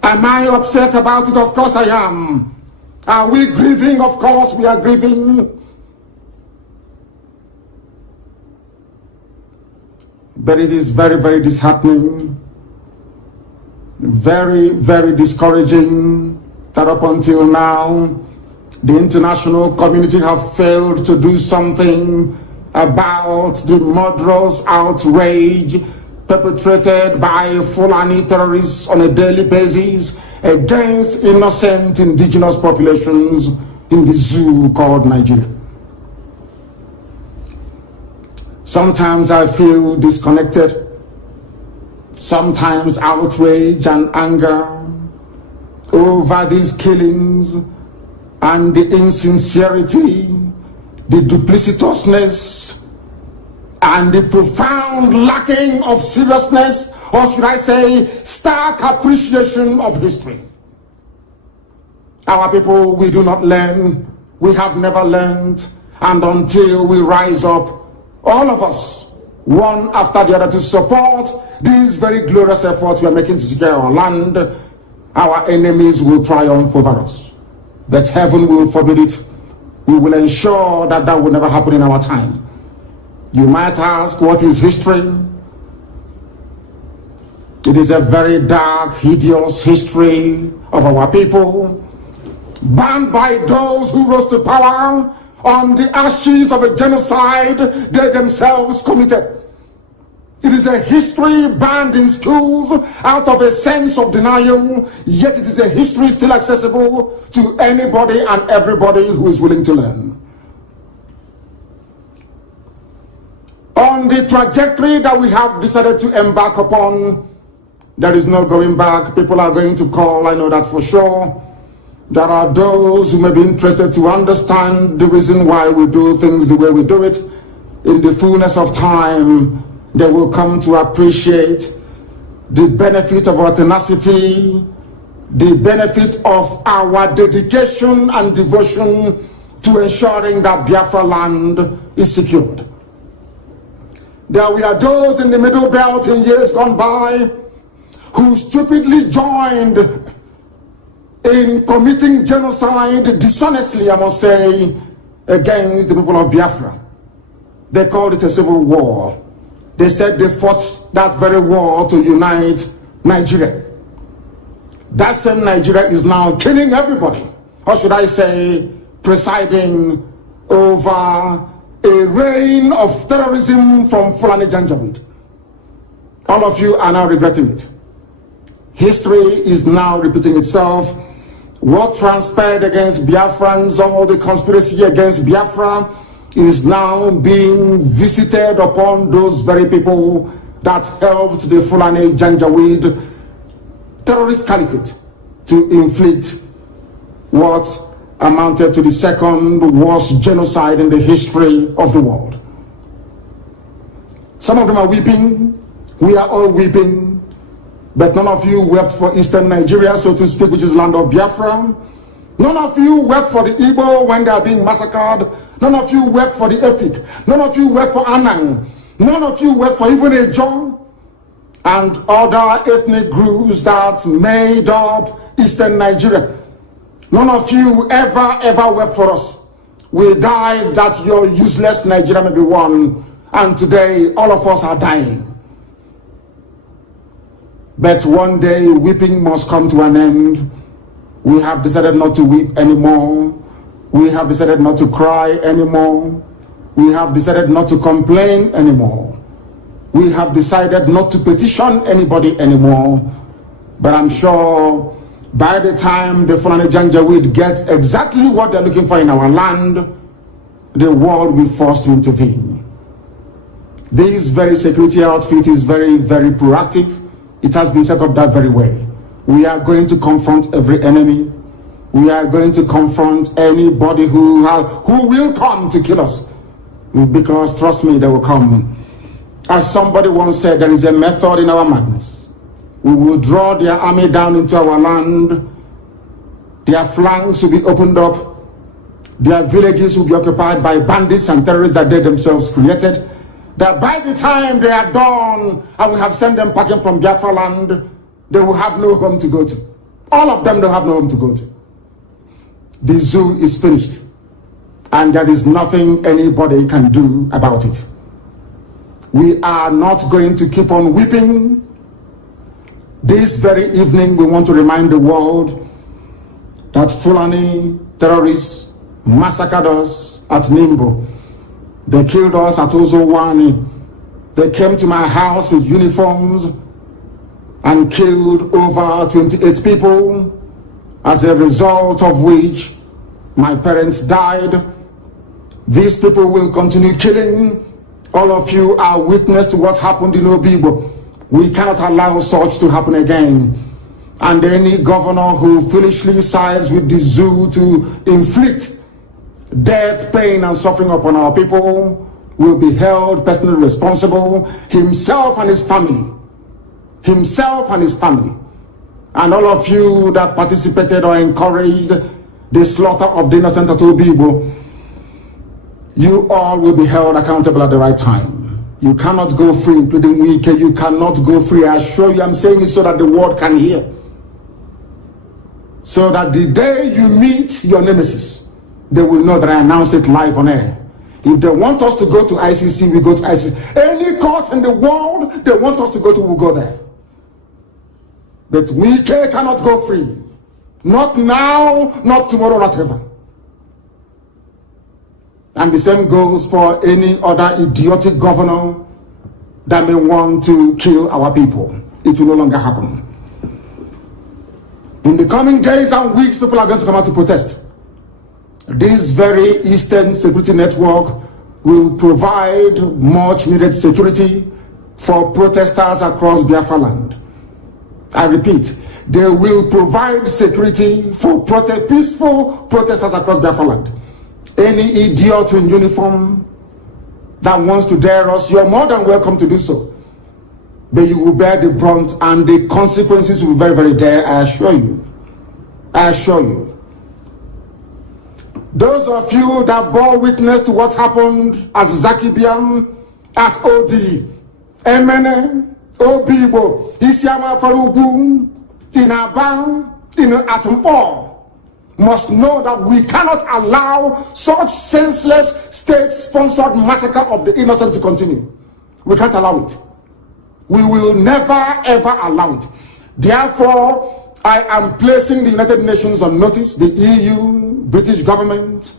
Am I upset about it? Of course I am. Are we grieving? Of course we are grieving. But it is very, very disheartening, very, very discouraging that up until now, the international community have failed to do something about the murderous outrage perpetrated by Fulani terrorists on a daily basis against innocent indigenous populations in the zoo called Nigeria. Sometimes I feel disconnected, sometimes outrage and anger over these killings and the insincerity, the duplicitousness, and the profound lacking of seriousness, or should I say, stark appreciation of history. Our people, we do not learn, we have never learned, and until we rise up, all of us, one after the other, to support these very glorious efforts we are making to secure our land, our enemies will triumph over us. That heaven will forbid it. We will ensure that that will never happen in our time. You might ask, what is history? It is a very dark, hideous history of our people, banned by those who rose to power on the ashes of a genocide they themselves committed. It is a history banned in schools out of a sense of denial, yet it is a history still accessible to anybody and everybody who is willing to learn. On the trajectory that we have decided to embark upon, there is no going back. People are going to call, I know that for sure. There are those who may be interested to understand the reason why we do things the way we do it. In the fullness of time, they will come to appreciate the benefit of our tenacity, the benefit of our dedication and devotion to ensuring that Biafra land is secured. There were those in the Middle Belt in years gone by who stupidly joined in committing genocide, dishonestly, I must say, against the people of Biafra. They called it a civil war. They said they fought that very war to unite Nigeria. That same Nigeria is now killing everybody, or should I say, presiding over a reign of terrorism from Fulani Janjaweed. All of you are now regretting it. History is now repeating itself. What transpired against Biafrans, all the conspiracy against Biafra, is now being visited upon those very people that helped the Fulani Janjaweed terrorist caliphate to inflict what amounted to the second worst genocide in the history of the world. Some of them are weeping. We are all weeping. But none of you wept for Eastern Nigeria, so to speak, which is land of Biafra. None of you wept for the Ipob when they are being massacred. None of you wept for the Efik. None of you wept for Anang. None of you work for even a job. And other ethnic groups that made up Eastern Nigeria. None of you ever work for us. We died that your useless Nigeria may be won. And today, all of us are dying. But one day, weeping must come to an end. We have decided not to weep anymore. We have decided not to cry anymore. We have decided not to complain anymore. We have decided not to petition anybody anymore. But I'm sure by the time the Fulani Janjaweed gets exactly what they're looking for in our land, the world will be forced to intervene. This very security outfit is very proactive. It has been set up that very way. We are going to confront every enemy. We are going to confront anybody who will come to kill us. Because trust me, they will come. As somebody once said, there is a method in our madness. We will draw their army down into our land. Their flanks will be opened up. Their villages will be occupied by bandits and terrorists that they themselves created. That by the time they are done and we have sent them packing from Biafra land, they will have no home to go to. All of them don't have no home to go to. The zoo is finished. And there is nothing anybody can do about it. We are not going to keep on weeping. This very evening, we want to remind the world that Fulani terrorists massacred us at Nimbo. They killed us at Ozowani. They came to my house with uniforms and killed over 28 people, as a result of which my parents died. These people will continue killing. All of you are witness to what happened in Obibo. We cannot allow such to happen again. And any governor who foolishly sides with the zoo to inflict death, pain, and suffering upon our people will be held personally responsible, himself and his family. Himself and his family. And all of you that participated or encouraged the slaughter of the innocent at Obibo, you all will be held accountable at the right time. You cannot go free, including Wike. You cannot go free. I assure you, I'm saying it so that the world can hear. So that the day you meet your nemesis, they will know that I announced it live on air. If they want us to go to ICC, we go to ICC. Any court in the world they want us to go to, we'll go there. But Wike cannot go free. Not now, not tomorrow, not ever. And the same goes for any other idiotic governor that may want to kill our people. It will no longer happen. In the coming days and weeks, people are going to come out to protest. This very Eastern Security Network will provide much needed security for protesters across Biafra land. I repeat, they will provide security for peaceful protesters across Biafra land. Any idiot in uniform that wants to dare us, you're more than welcome to do so. But you will bear the brunt and the consequences will be very dire, I assure you. I assure you. Those of you that bore witness to what happened at Zakibiam, at OD, Emene, Obibo, Isiama Farugu, in Abang, in Atumpo, must know that we cannot allow such senseless state-sponsored massacre of the innocent to continue. We can't allow it. We will never ever allow it. Therefore, I am placing the United Nations on notice, the EU, British government,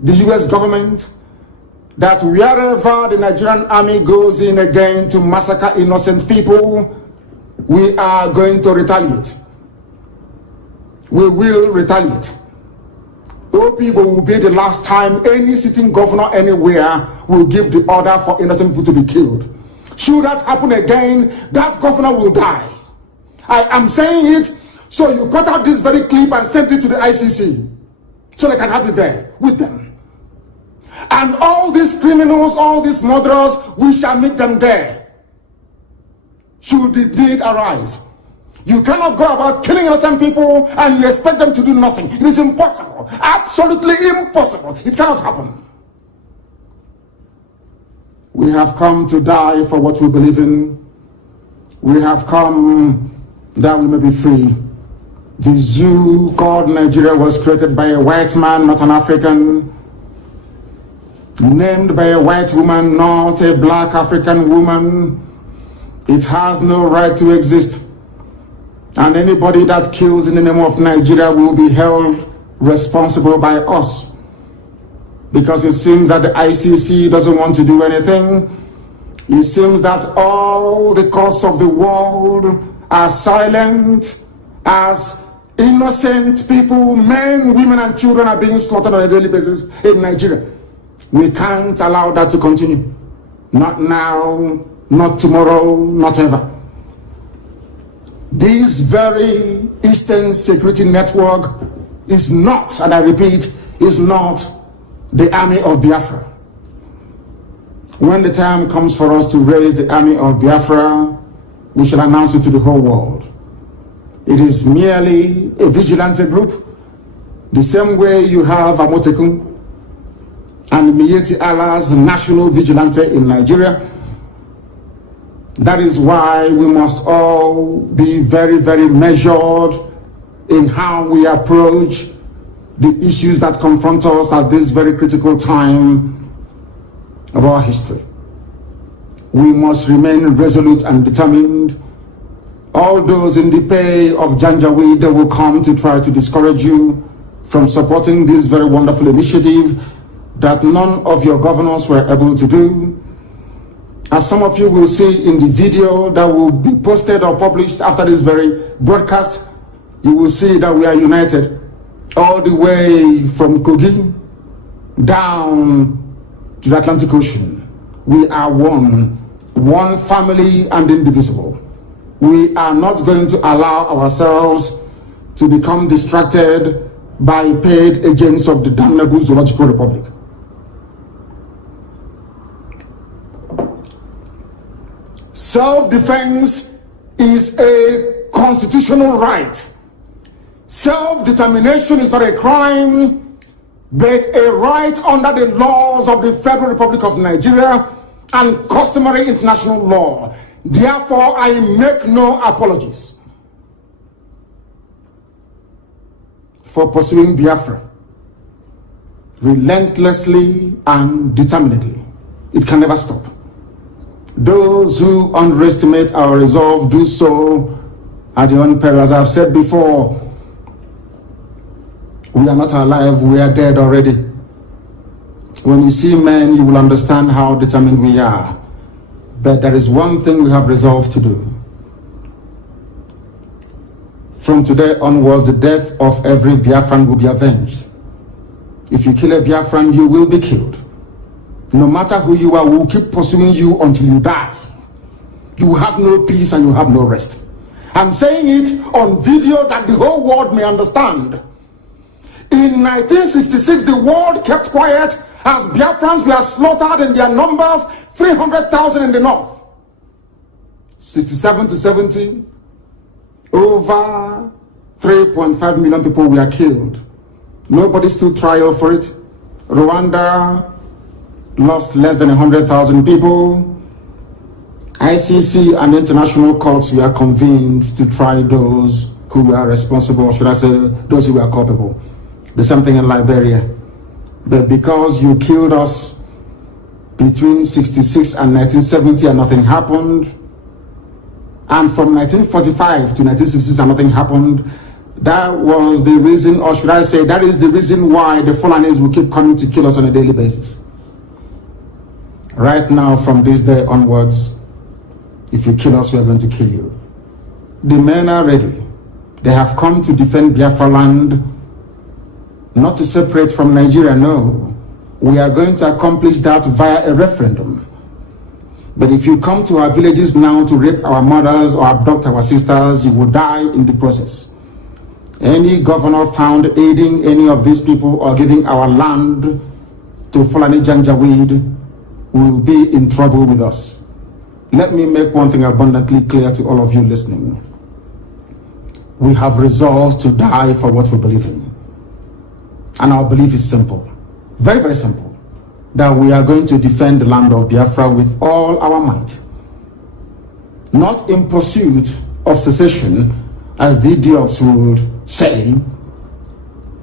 the US government, that wherever the Nigerian army goes in again to massacre innocent people, we are going to retaliate. We will retaliate. People will be the last time any sitting governor anywhere will give the order for innocent people to be killed. Should that happen again, that governor will die. I am saying it, so you cut out this very clip and send it to the ICC, so they can have it there with them. And all these criminals, all these murderers, we shall meet them there, should the need arise. You cannot go about killing innocent people and you expect them to do nothing. It is impossible. Absolutely impossible. It cannot happen. We have come to die for what we believe in. We have come that we may be free. The zoo called Nigeria was created by a white man, not an African. Named by a white woman, not a black African woman. It has no right to exist. And anybody that kills in the name of Nigeria will be held responsible by us. Because it seems that the ICC doesn't want to do anything. It seems that all the courts of the world are silent as innocent people, men, women, and children are being slaughtered on a daily basis in Nigeria. We can't allow that to continue. Not now, not tomorrow, not ever. This very Eastern Security Network is not, and I repeat, is not the army of Biafra. When the time comes for us to raise the army of Biafra, we shall announce it to the whole world. It is merely a vigilante group, the same way you have Amotekun and Miyetti Allah's national vigilante in Nigeria. That is why we must all be very, very measured in how we approach the issues that confront us at this very critical time of our history. We must remain resolute and determined. All those in the pay of Janjaweed that will come to try to discourage you from supporting this very wonderful initiative that none of your governors were able to do. As some of you will see in the video that will be posted or published after this very broadcast, you will see that we are united all the way from Kogi down to the Atlantic Ocean. We are one family and indivisible. We are not going to allow ourselves to become distracted by paid agents of the damnable Zoological Republic. Self-defense is a constitutional right. Self-determination is not a crime, but a right under the laws of the Federal Republic of Nigeria and customary international law. Therefore, I make no apologies for pursuing Biafra relentlessly and determinedly. It can never stop. Those who underestimate our resolve do so at their own peril. As I've said before, we are not alive, we are dead already. When you see men, you will understand how determined we are. But there is one thing we have resolved to do. From today onwards, the death of every Biafran will be avenged. If you kill a Biafran, you will be killed. No matter who you are, we will keep pursuing you until you die. You will have no peace and you will have no rest. I'm saying it on video that the whole world may understand. In 1966, the world kept quiet as Biafrans were slaughtered in their numbers, 300,000 in the north. 67 to 70, over 3.5 million people were killed. Nobody stood trial for it. Rwanda lost less than 100,000 people. ICC and international courts were convened to try those who were responsible, should I say, those who were culpable. The same thing in Liberia. But because you killed us between 66 and 1970 and nothing happened, and from 1945 to 1966 and nothing happened, that was the reason, or should I say, that is the reason why the Fulanis will keep coming to kill us on a daily basis. Right now, from this day onwards, if you kill us, we are going to kill you. The men are ready. They have come to defend Biafra land, not to separate from Nigeria, no. We are going to accomplish that via a referendum. But if you come to our villages now to rape our mothers or abduct our sisters, you will die in the process. Any governor found aiding any of these people or giving our land to Fulani Janjaweed will be in trouble with us. Let me make one thing abundantly clear to all of you listening. We have resolved to die for what we believe in. And our belief is simple. Very, very simple. that we are going to defend the land of Biafra with all our might. Not in pursuit of secession, as the idiots would say,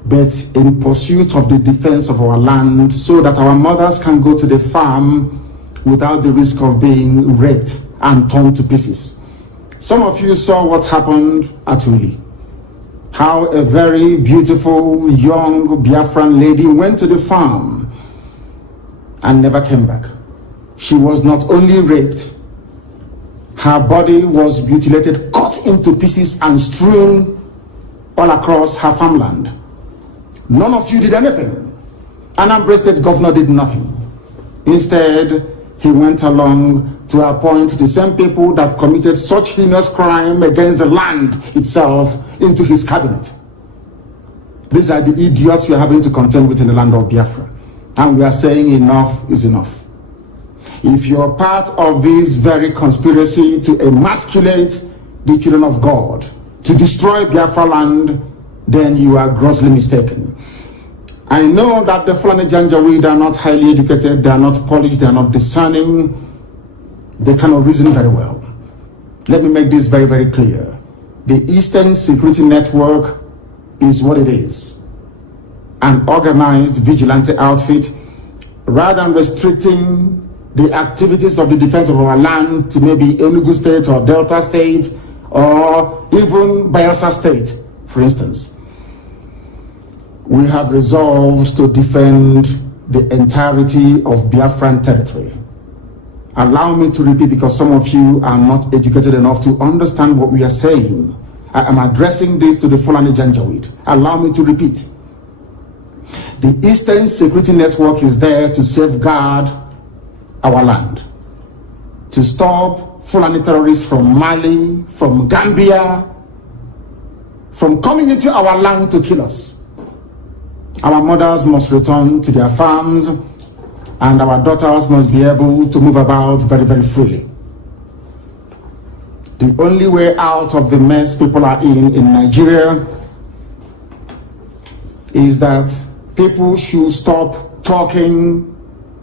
but in pursuit of the defense of our land, so that our mothers can go to the farm without the risk of being raped and torn to pieces. Some of you saw what happened at Uli. How a very beautiful young Biafran lady went to the farm and never came back. She was not only raped, her body was mutilated, cut into pieces and strewn all across her farmland. None of you did anything. Anambra State governor did nothing. Instead, he went along to appoint the same people that committed such heinous crime against the land itself into his cabinet. These are the idiots we are having to contend with in the land of Biafra. And we are saying enough is enough. If you're part of this very conspiracy to emasculate the children of God, to destroy Biafra land, then you are grossly mistaken. I know that the Fulani Janjaweed are not highly educated, they are not polished, they are not discerning, they cannot reason very well. Let me make this very, very clear. The Eastern Security Network is what it is. An organized vigilante outfit, rather than restricting the activities of the defense of our land to maybe Enugu State or Delta State or even Bayelsa State, for instance. We have resolved to defend the entirety of Biafran territory. Allow me to repeat, because some of you are not educated enough to understand what we are saying. I am addressing this to the Fulani Janjaweed. Allow me to repeat. The Eastern Security Network is there to safeguard our land, to stop Fulani terrorists from Mali, from Gambia, from coming into our land to kill us. Our mothers must return to their farms, and our daughters must be able to move about very, very freely. The only way out of the mess people are in Nigeria is that people should stop talking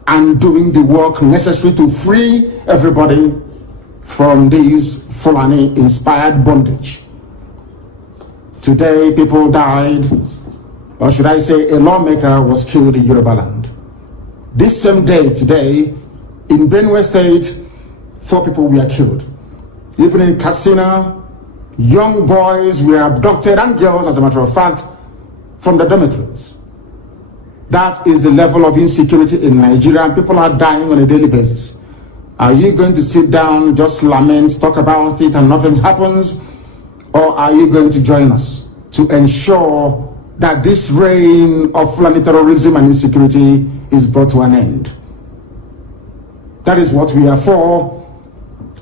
and doing the work necessary to free everybody from this Fulani-inspired bondage. Today, people died, or should I say a lawmaker was killed in Yoruba land. This same day, today, in Benue State, 4 people were killed. Even in Katsina, young boys were abducted, and girls, as a matter of fact, from the dormitories. That is the level of insecurity in Nigeria, and people are dying on a daily basis. Are you going to sit down, just lament, talk about it, and nothing happens? Or are you going to join us to ensure that this reign of Fulani terrorism and insecurity is brought to an end? That is what we are for.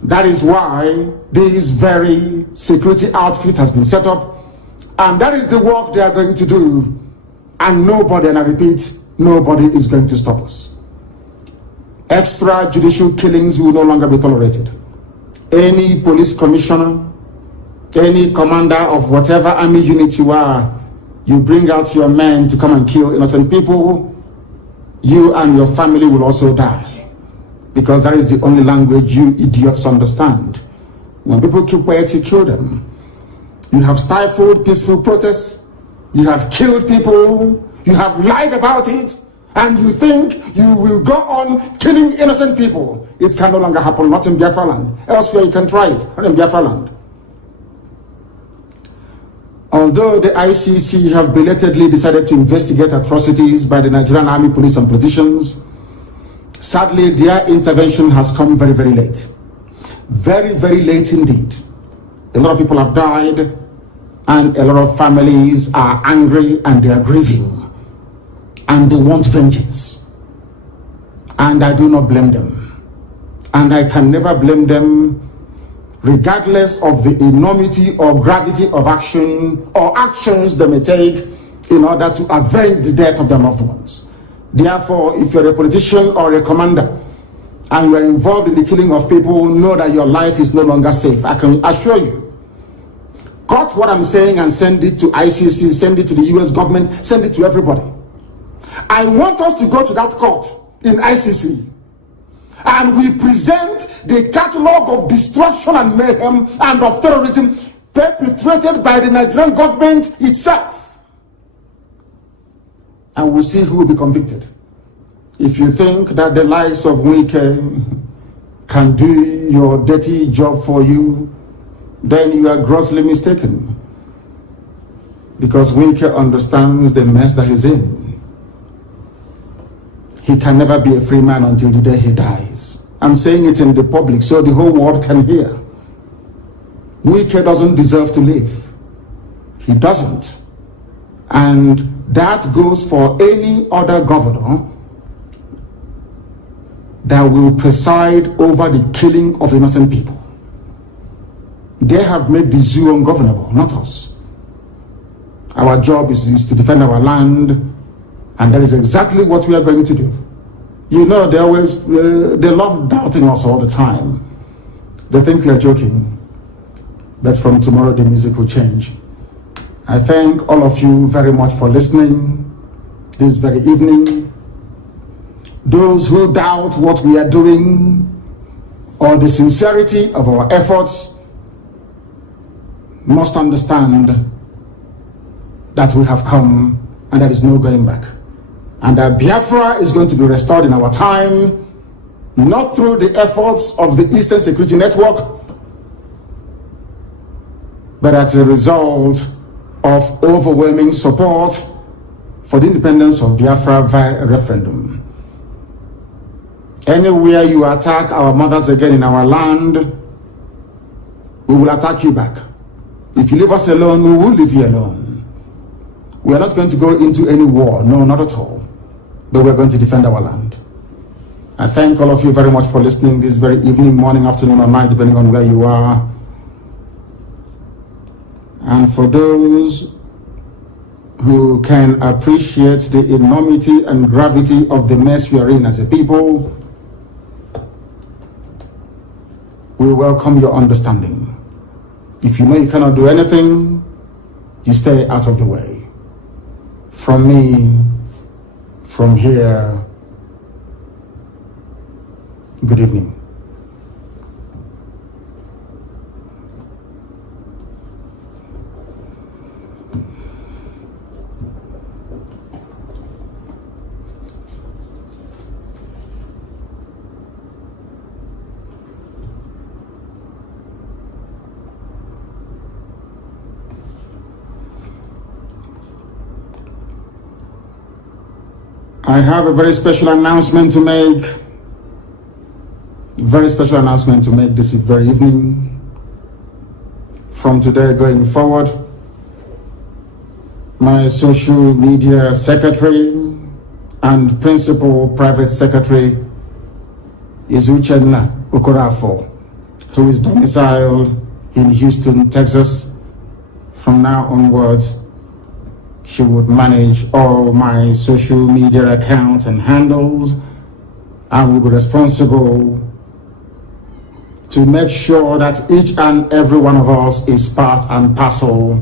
That is why this very security outfit has been set up, and that is the work they are going to do. And nobody, and I repeat, nobody is going to stop us. Extrajudicial killings will no longer be tolerated. Any police commissioner, any commander of whatever army unit you are, you bring out your men to come and kill innocent people, you and your family will also die. Because that is the only language you idiots understand. When people keep quiet, you kill them. You have stifled peaceful protests, you have killed people, you have lied about it, and you think you will go on killing innocent people. It can no longer happen, not in Biafra land. Elsewhere you can try it, not in Biafra land. Although the ICC have belatedly decided to investigate atrocities by the Nigerian army, police, and politicians, sadly their intervention has come very, very late. Very, very late indeed. A lot of people have died, and a lot of families are angry and they are grieving, and they want vengeance. And I do not blame them. And I can never blame them, regardless of the enormity or gravity of action or actions they may take in order to avenge the death of their loved ones. Therefore, if you're a politician or a commander and you are involved in the killing of people, know that your life is no longer safe. I can assure you. Cut what I'm saying and send it to ICC, send it to the US government, send it to everybody. I want us to go to that court in ICC. And we present the catalog of destruction and mayhem and of terrorism perpetrated by the Nigerian government itself. And we'll see who will be convicted. If you think that the likes of Wike can do your dirty job for you, then you are grossly mistaken. Because Wike understands the mess that he's in. He can never be a free man until the day he dies. I'm saying it in the public so the whole world can hear. Wike doesn't deserve to live. He doesn't. And that goes for any other governor that will preside over the killing of innocent people. They have made the zoo ungovernable, not us. Our job is to defend our land, and that is exactly what we are going to do. You know, they love doubting us all the time. They think we are joking, that from tomorrow the music will change. I thank all of you very much for listening this very evening. Those who doubt what we are doing or the sincerity of our efforts must understand that we have come and there is no going back. And that Biafra is going to be restored in our time, not through the efforts of the Eastern Security Network, but as a result of overwhelming support for the independence of Biafra via a referendum. Anywhere you attack our mothers again in our land, we will attack you back. If you leave us alone, we will leave you alone. We are not going to go into any war, no, not at all. But we are going to defend our land. I thank all of you very much for listening this very evening, morning, afternoon, or night, depending on where you are. And for those who can appreciate the enormity and gravity of the mess we are in as a people, we welcome your understanding. If you know you cannot do anything, you stay out of the way. From me, from here, good evening. I have a very special announcement to make. Very special announcement to make this very evening. From today going forward, my social media secretary and principal private secretary is Uchenna Okorafo, who is domiciled in Houston, Texas. From now onwards, she would manage all my social media accounts and handles, and will be responsible to make sure that each and every one of us is part and parcel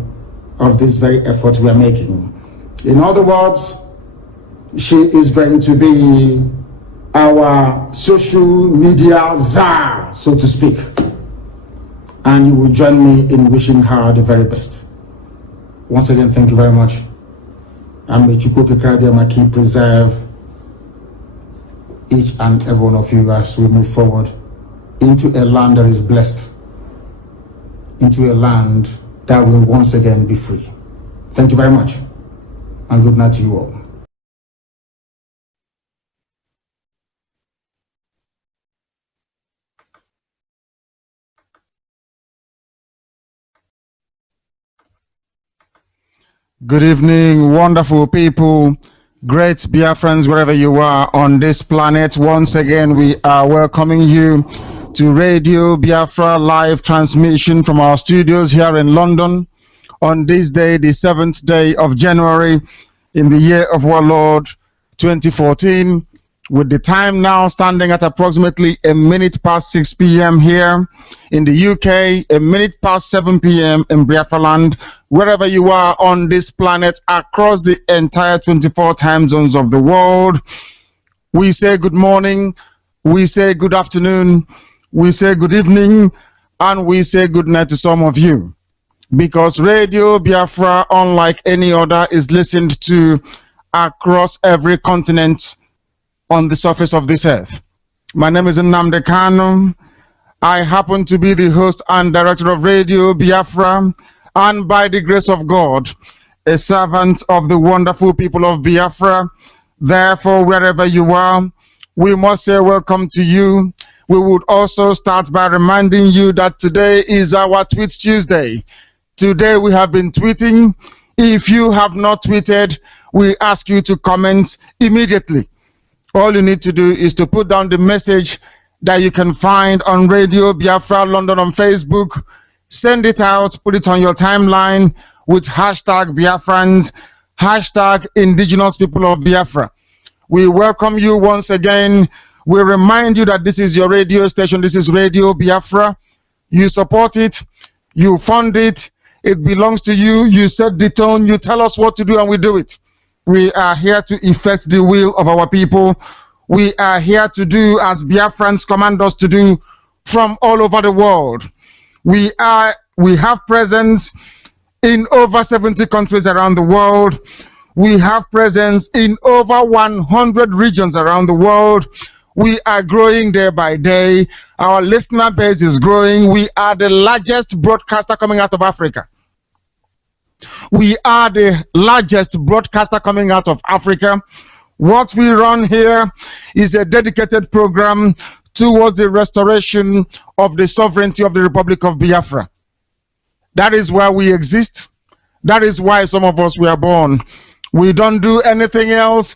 of this very effort we are making. In other words, she is going to be our social media czar, so to speak. And you will join me in wishing her the very best. Once again, thank you very much. And may Chukwuka Maki preserve each and every one of you as we move forward into a land that is blessed, into a land that will once again be free. Thank you very much, and good night to you all. Good evening, wonderful people, great Biafrans, wherever you are on this planet. Once again, we are welcoming you to Radio Biafra live transmission from our studios here in London on this day, the 7th day of January in the year of our Lord 2014, with the time now standing at approximately 6 p.m. here in the UK, 7 p.m. in Biafra land. Wherever you are on this planet, across the entire 24 time zones of the world, We say good morning, we say good afternoon, we say good evening, and we say good night to some of you. Because Radio Biafra, unlike any other, is listened to across every continent on the surface of this earth. My name is Nnamdi Kanu. I happen to be the host and director of Radio Biafra, and by the grace of God, a servant of the wonderful people of Biafra. Therefore, wherever you are, we must say welcome to you. We would also start by reminding you that today is our Tweet Tuesday. Today we have been tweeting. If you have not tweeted, we ask you to comment immediately. All you need to do is to put down the message that you can find on Radio Biafra London on Facebook. Send it out, put it on your timeline with hashtag Biafrans, hashtag Indigenous People of Biafra. We welcome you once again. We remind you that this is your radio station. This is Radio Biafra. You support it, you fund it, it belongs to you. You set the tone, you tell us what to do, and we do it. We are here to effect the will of our people. We are here to do as Biafrans command us to do from all over the world. We have presence in over 70 countries around the world. We have presence in over 100 regions around the world. We are growing day by day. Our listener base is growing. We are the largest broadcaster coming out of Africa. We are the largest broadcaster coming out of Africa. What we run here is a dedicated program towards the restoration of the sovereignty of the Republic of Biafra. That is why we exist. That is why some of us were born. We don't do anything else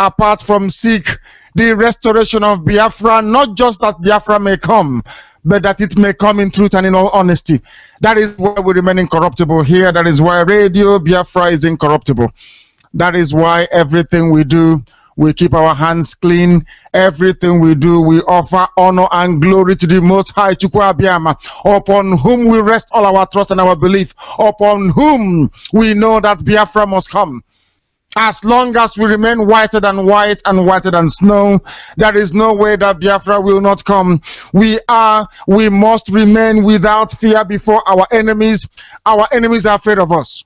apart from seek the restoration of Biafra, not just that Biafra may come, but that it may come in truth and in all honesty. That is why we remain incorruptible here. That is why Radio Biafra is incorruptible. That is why everything we do, we keep our hands clean. Everything we do, we offer honor and glory to the Most High Chukwu Abiyama, upon whom we rest all our trust and our belief, upon whom we know that Biafra must come. As long as we remain whiter than white and whiter than snow, there is no way that Biafra will not come. We must remain without fear before our enemies. Our enemies are afraid of us,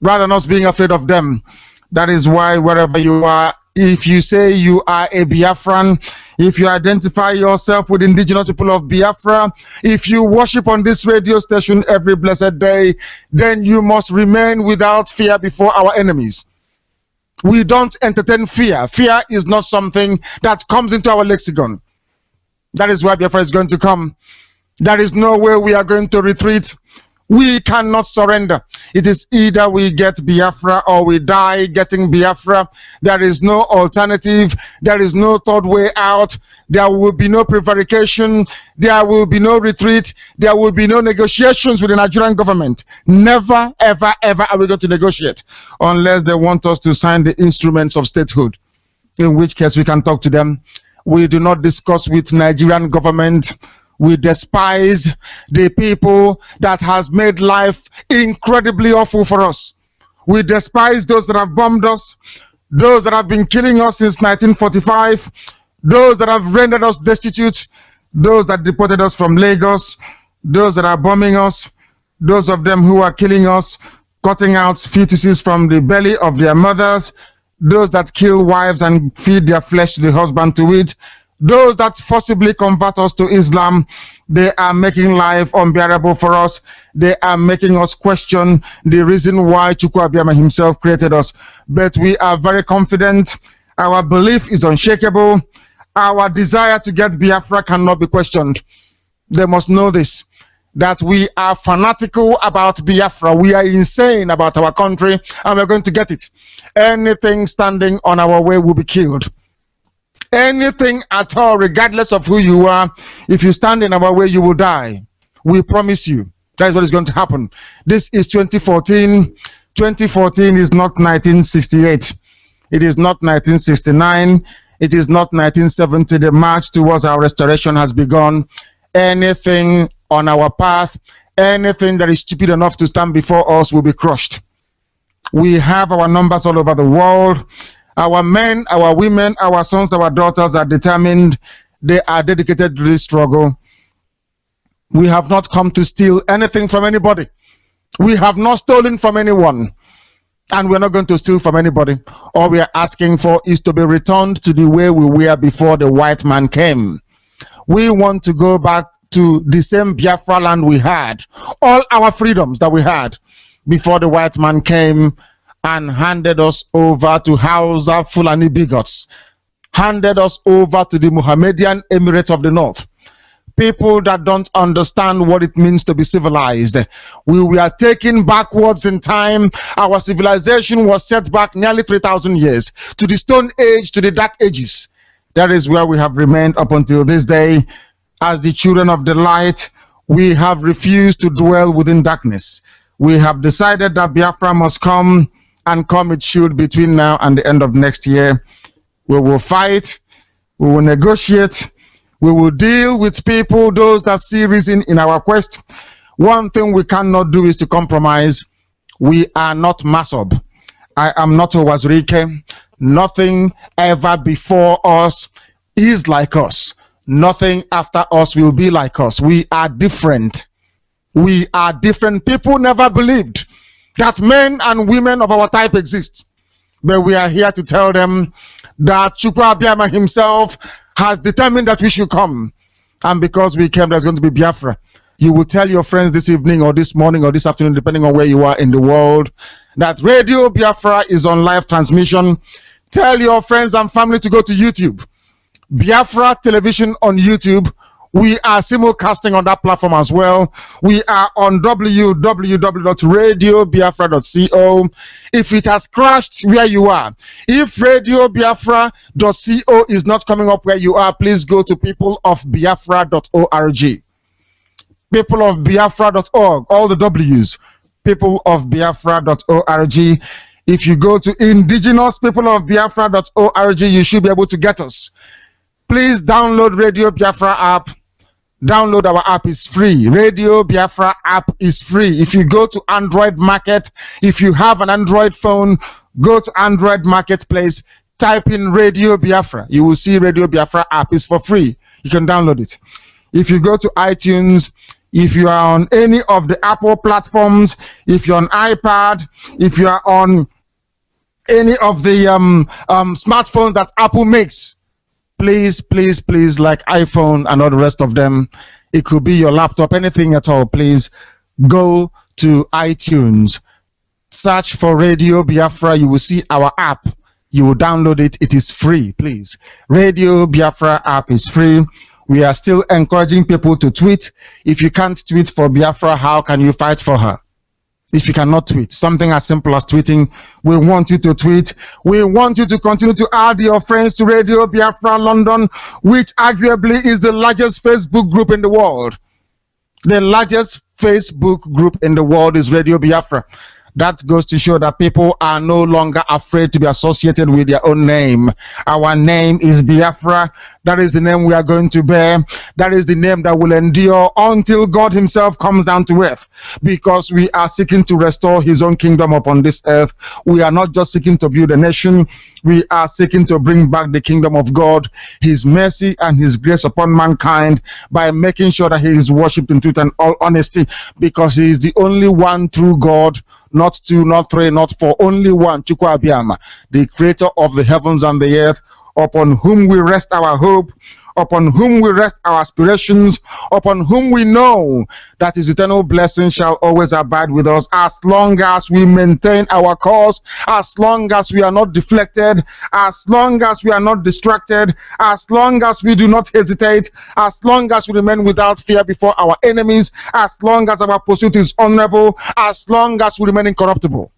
rather than us being afraid of them. That is why wherever you are, if you say you are a Biafran, if you identify yourself with indigenous people of Biafra, if you worship on this radio station every blessed day, then you must remain without fear before our enemies. We don't entertain fear. Fear is not something that comes into our lexicon. That is why Biafra is going to come. There is no way we are going to retreat. We cannot surrender. It is either we get Biafra or we die getting Biafra. There is no alternative. There is no third way out. There will be no prevarication. There will be no retreat. There will be no negotiations with the Nigerian government. Never, ever, ever are we going to negotiate unless they want us to sign the instruments of statehood, in which case we can talk to them. We do not discuss with Nigerian government. We despise the people that has made life incredibly awful for us. We despise those that have bombed us, those that have been killing us since 1945, those that have rendered us destitute, those that deported us from Lagos, those that are bombing us, those of them who are killing us, cutting out fetuses from the belly of their mothers, those that kill wives and feed their flesh to the husband to eat, those that forcibly convert us to Islam. They are making life unbearable for us. They are making us question the reason why Chukwu Abiyama himself created us. But we are very confident. Our belief is unshakable. Our desire to get Biafra cannot be questioned. They must know this, that we are fanatical about Biafra. We are insane about our country, and we're going to get it. Anything standing on our way will be killed. Anything at all, regardless of who you are, if you stand in our way, you will die. We promise you. That is what is going to happen. This is 2014. 2014 is not 1968. It is not 1969. It is not 1970. The march towards our restoration has begun. Anything on our path, anything that is stupid enough to stand before us will be crushed. We have our numbers all over the world. Our men, our women, our sons, our daughters are determined. They are dedicated to this struggle. We have not come to steal anything from anybody. We have not stolen from anyone. And we're not going to steal from anybody. All we are asking for is to be returned to the way we were before the white man came. We want to go back to the same Biafra land we had. All our freedoms that we had before the white man came and handed us over to Hausa Fulani bigots, handed us over to the Mohammedan Emirates of the North. People that don't understand what it means to be civilized. We were taken backwards in time. Our civilization was set back nearly 3,000 years to the Stone Age, to the Dark Ages. That is where we have remained up until this day. As the children of the light, we have refused to dwell within darkness. We have decided that Biafra must come, and come it should between now and the end of next year. We will fight, we will negotiate, we will deal with people, those that see reason in our quest. One thing we cannot do is to compromise. We are not Masob. I am not Owazurike. Nothing ever before us is like us. Nothing after us will be like us. We are different. We are different. People never believed that men and women of our type exist. But we are here to tell them that Chukwu Abiyama himself has determined that we should come. And because we came, there's going to be Biafra. You will tell your friends this evening or this morning or this afternoon, depending on where you are in the world, that Radio Biafra is on live transmission. Tell your friends and family to go to YouTube. Biafra Television on YouTube. We are simulcasting on that platform as well. We are on www.radiobiafra.co. If it has crashed where you are, if radiobiafra.co is not coming up where you are, please go to peopleofbiafra.org. Peopleofbiafra.org, all the W's. Peopleofbiafra.org. If you go to indigenouspeopleofbiafra.org, you should be able to get us. Please download Radio Biafra app. Download our app, is free. Radio Biafra app is free. If you go to Android Market, if you have an Android phone, go to Android Marketplace, type in Radio Biafra. You will see Radio Biafra app is for free. You can download it. If you go to iTunes, if you are on any of the Apple platforms, if you're on iPad, if you are on any of the smartphones that Apple makes, please, please, please, like iPhone and all the rest of them, it could be your laptop, anything at all, please go to iTunes, search for Radio Biafra. You will see our app. You will download it. It is free, please. Radio Biafra app is free. We are still encouraging people to tweet. If you can't tweet for Biafra, how can you fight for her? If you cannot tweet, something as simple as tweeting, we want you to tweet. We want you to continue to add your friends to Radio Biafra London, which arguably is the largest Facebook group in the world. The largest Facebook group in the world is Radio Biafra. That goes to show that people are no longer afraid to be associated with their own name. Our name is Biafra. That is the name we are going to bear. That is the name that will endure until God himself comes down to earth. Because we are seeking to restore his own kingdom upon this earth. We are not just seeking to build a nation. We are seeking to bring back the kingdom of God, his mercy and his grace upon mankind, by making sure that he is worshipped in truth and all honesty, because he is the only one true God. Not two, not three, not four, only one, Chukwu Abiyama, the creator of the heavens and the earth, upon whom we rest our hope, upon whom we rest our aspirations, upon whom we know that his eternal blessing shall always abide with us, as long as we maintain our course, as long as we are not deflected, as long as we are not distracted, as long as we do not hesitate, as long as we remain without fear before our enemies, as long as our pursuit is honorable, as long as we remain incorruptible.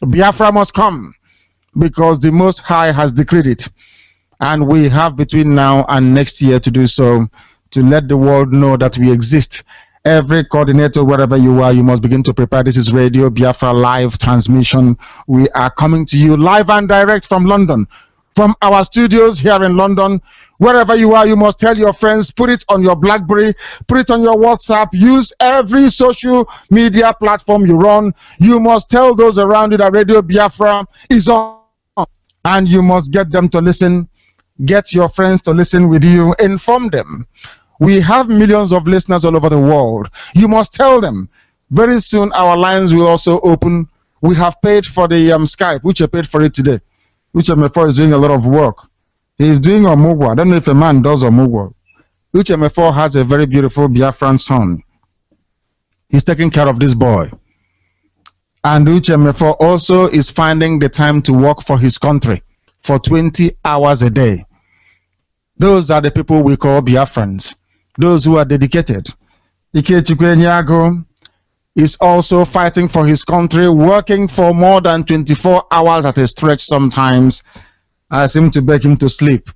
Biafra must come, because the Most High has decreed it. And we have between now and next year to do so, to let the world know that we exist. Every coordinator, wherever you are, you must begin to prepare. This is Radio Biafra live transmission. We are coming to you live and direct from London, from our studios here in London. Wherever you are, you must tell your friends, put it on your BlackBerry, put it on your WhatsApp, use every social media platform you run. You must tell those around you that Radio Biafra is on. And you must get them to listen. Get your friends to listen with you. Inform them. We have millions of listeners all over the world. You must tell them. Very soon our lines will also open. We have paid for the Skype, which I paid for it today. Which MFO is doing a lot of work. He is doing Omugwa. I don't know if a man does Omugwa. Which MFO has a very beautiful Biafran son. He's taking care of this boy. And Uche MFO also is finding the time to work for his country for 20 hours a day. Those are the people we call Biafrans. Those who are dedicated. Ikechukwu Nyago is also fighting for his country, working for more than 24 hours at a stretch sometimes. I seem to beg him to sleep.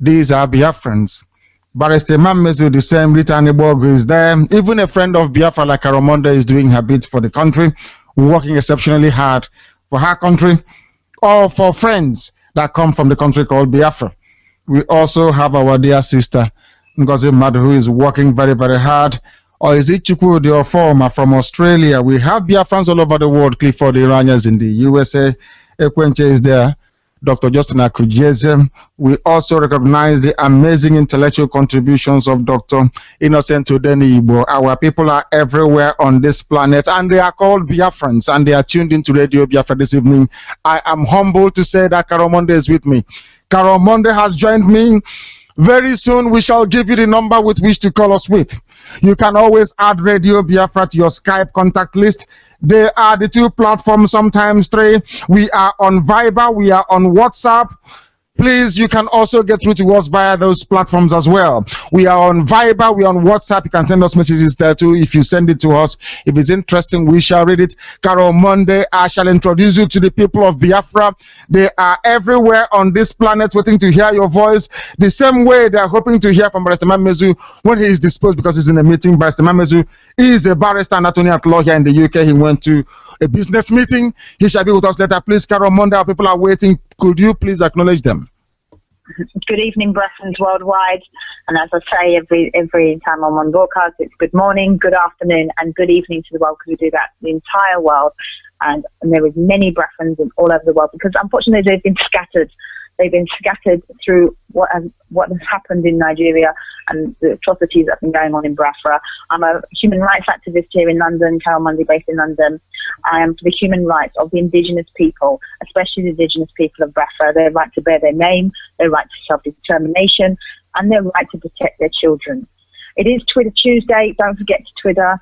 These are Biafrans. Barrister Mamezu, the same, Rita Anibogu is there. Even a friend of Biafra like Aramonda is doing her bit for the country, working exceptionally hard for her country, or for friends that come from the country called Biafra. We also have our dear sister, Ngozi Madu, who is working very, very hard. Or is it Chukwu, the former from Australia? We have Biafrans all over the world. Clifford Iranians in the USA. Ekwenche is there. Dr. Justin Akujeze. We also recognize the amazing intellectual contributions of Dr. Innocent Udeni Igbo. Our people are everywhere on this planet, and they are called Biafrans, and they are tuned into Radio Biafra this evening. I am humbled to say that Karamonde is with me. Karamonde has joined me. Very soon, we shall give you the number with which to call us with. You can always add Radio Biafra to your Skype contact list. They are the two platforms, sometimes three. We are on Viber, we are on WhatsApp. Please, you can also get through to us via those platforms as well. We are on Viber, we are on WhatsApp. You can send us messages there too if you send it to us. If it's interesting, we shall read it. Carol Monday, I shall introduce you to the people of Biafra. They are everywhere on this planet waiting to hear your voice. The same way they are hoping to hear from Barrister Mamezu when he is disposed because he's in a meeting. Barrister Mamezu is a barrister and attorney at law here in the UK. He went to a business meeting. He shall be with us later. Please, Carol Monday, our people are waiting. Could you please acknowledge them? Good evening, Biafrans worldwide. And as I say every time I'm on broadcast, it's good morning, good afternoon, and good evening to the world, because we do that to the entire world. And there is many Biafrans all over the world, because unfortunately they've been scattered. They've been scattered through what has happened in Nigeria and the atrocities that have been going on in Biafra. I'm a human rights activist here in London, Carol Mundy, based in London. I am for the human rights of the indigenous people, especially the indigenous people of Biafra, their right to bear their name, their right to self-determination, and their right to protect their children. It is Twitter Tuesday. Don't forget to Twitter,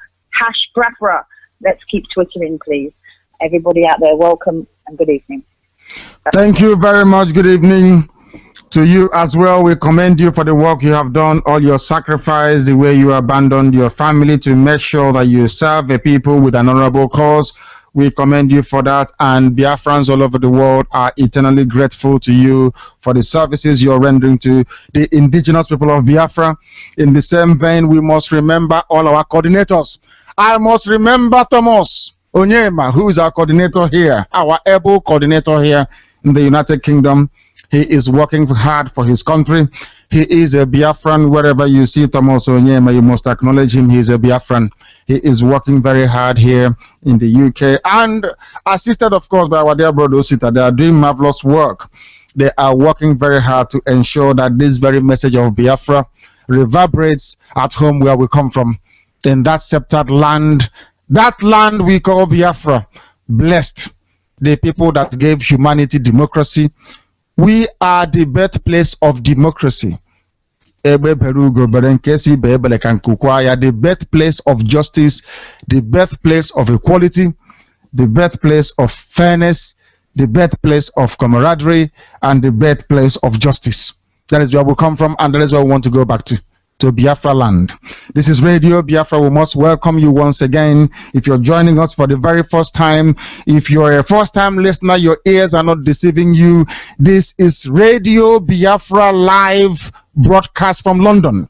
#Biafra. Let's keep twittering, please. Everybody out there, welcome and good evening. Thank you very much. Good evening to you as well. We commend you for the work you have done, all your sacrifice, the way you abandoned your family to make sure that you serve the people with an honorable cause. We commend you for that, and Biafrans all over the world are eternally grateful to you for the services you're rendering to the indigenous people of Biafra. In the same vein, we must remember all our coordinators. I must remember Thomas Onyema, who is our coordinator here, our able coordinator here in the United Kingdom. He is working hard for his country. He is a Biafran. Wherever you see Thomas Onyema, you must acknowledge him. He is a Biafran. He is working very hard here in the UK, and assisted, of course, by our dear brother Osita. They are doing marvelous work. They are working very hard to ensure that this very message of Biafra reverberates at home where we come from, in that sceptered land. That land we call Biafra, blessed, the people that gave humanity democracy. We are the birthplace of democracy. The birthplace of justice, the birthplace of equality, the birthplace of fairness, the birthplace of camaraderie, and the birthplace of justice. That is where we come from, and that is where we want to go back to Biafra land. This is Radio Biafra. We must welcome you once again. If you're joining us for the very first time, if you're a first-time listener, your ears are not deceiving you. This is Radio Biafra live broadcast from London.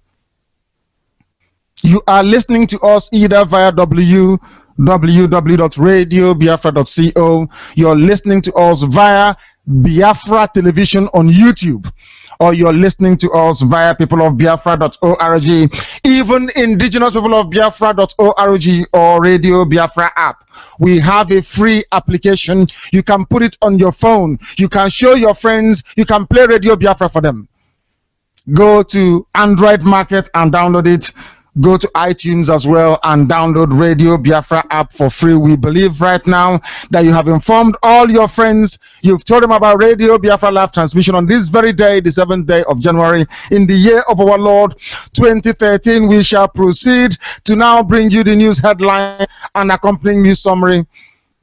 You are listening to us either via www.radiobiafra.co. You're listening to us via Biafra Television on YouTube. or you're listening to us via peopleofbiafra.org, even indigenous people of Biafra.org or Radio Biafra app. We have a free application. You can put it on your phone. You can show your friends. You can play Radio Biafra for them. Go to Android Market and download it. Go to iTunes as well and download Radio Biafra app for free. We believe right now that you have informed all your friends. You've told them about Radio Biafra live transmission on this very day, the 7th day of January, in the year of our Lord 2013. We shall proceed to now bring you the news headline and accompanying news summary.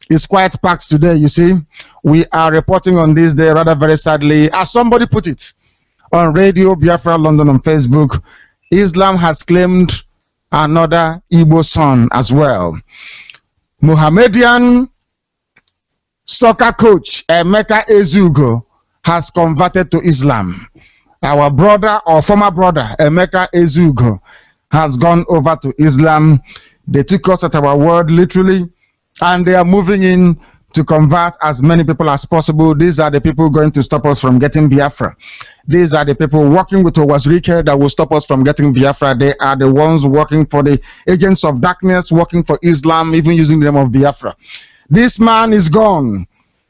It's quite packed today, you see. We are reporting on this day rather very sadly. As somebody put it on Radio Biafra London on Facebook, Islam has claimed another Igbo son as well. Mohammedan soccer coach Emeka Ezugo has converted to Islam. Our brother or former brother Emeka Ezugo has gone over to Islam. They took us at our word literally, and they are moving in to convert as many people as possible. These are the people going to stop us from getting Biafra. These are the people working with Owazirike that will stop us from getting Biafra. They are the ones working for the agents of darkness, working for Islam, even using the name of Biafra. This man is gone.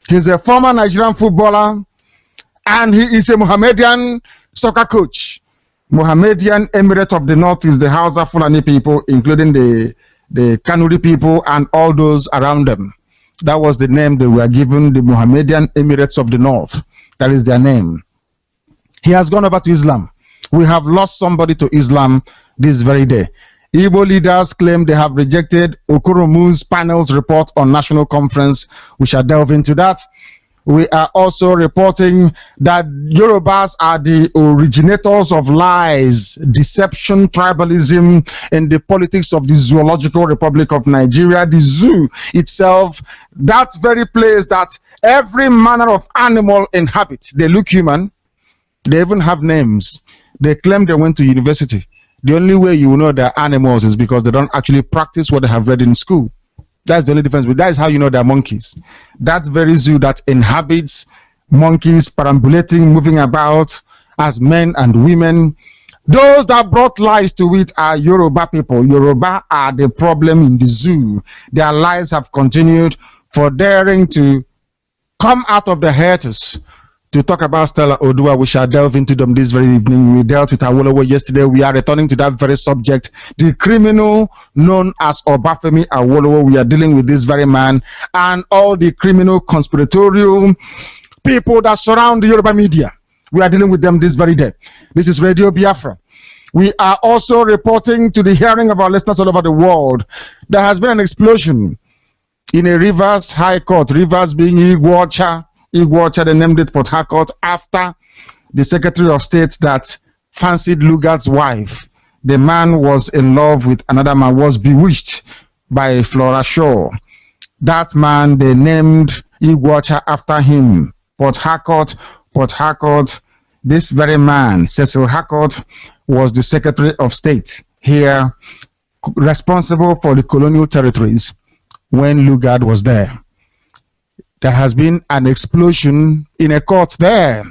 He's a former Nigerian footballer, and he is a Mohammedan soccer coach. Mohammedan Emirate of the North is the Hausa Fulani people, including the Kanuri people and all those around them. That was the name they were given, the Mohammedan Emirates of the North. That is their name. He has gone over to Islam. We have lost somebody to Islam this very day. Igbo leaders claim they have rejected Okoromu's panel's report on national conference. We shall delve into that. We are also reporting that Yorubas are the originators of lies, deception, tribalism in the politics of the Zoological Republic of Nigeria, the zoo itself, that very place that every manner of animal inhabit. They look human. They even have names. They claim they went to university. The only way you will know they're animals is because they don't actually practice what they have read in school. That's the only difference. But that is how you know they're monkeys. That very zoo that inhabits monkeys perambulating, moving about as men and women. Those that brought lies to it are Yoruba people. Yoruba are the problem in the zoo. Their lies have continued for daring to come out of the hiatus to talk about Stella Odua. We shall delve into them this very evening. We dealt with Awolowo yesterday. We are returning to that very subject. The criminal known as Obafemi Awolowo. We are dealing with this very man and all the criminal conspiratorial people that surround the Yoruba media. We are dealing with them this very day. This is Radio Biafra. We are also reporting to the hearing of our listeners all over the world. There has been an explosion in a Rivers High Court. Rivers being Iguacha, they named it Port Harcourt after the Secretary of State that fancied Lugard's wife. The man was in love with another man, was bewitched by Flora Shaw. That man, they named Iguacha after him. Port Harcourt. This very man, Cecil Harcourt, was the Secretary of State here, responsible for the colonial territories when Lugard was there. There has been an explosion in a court there.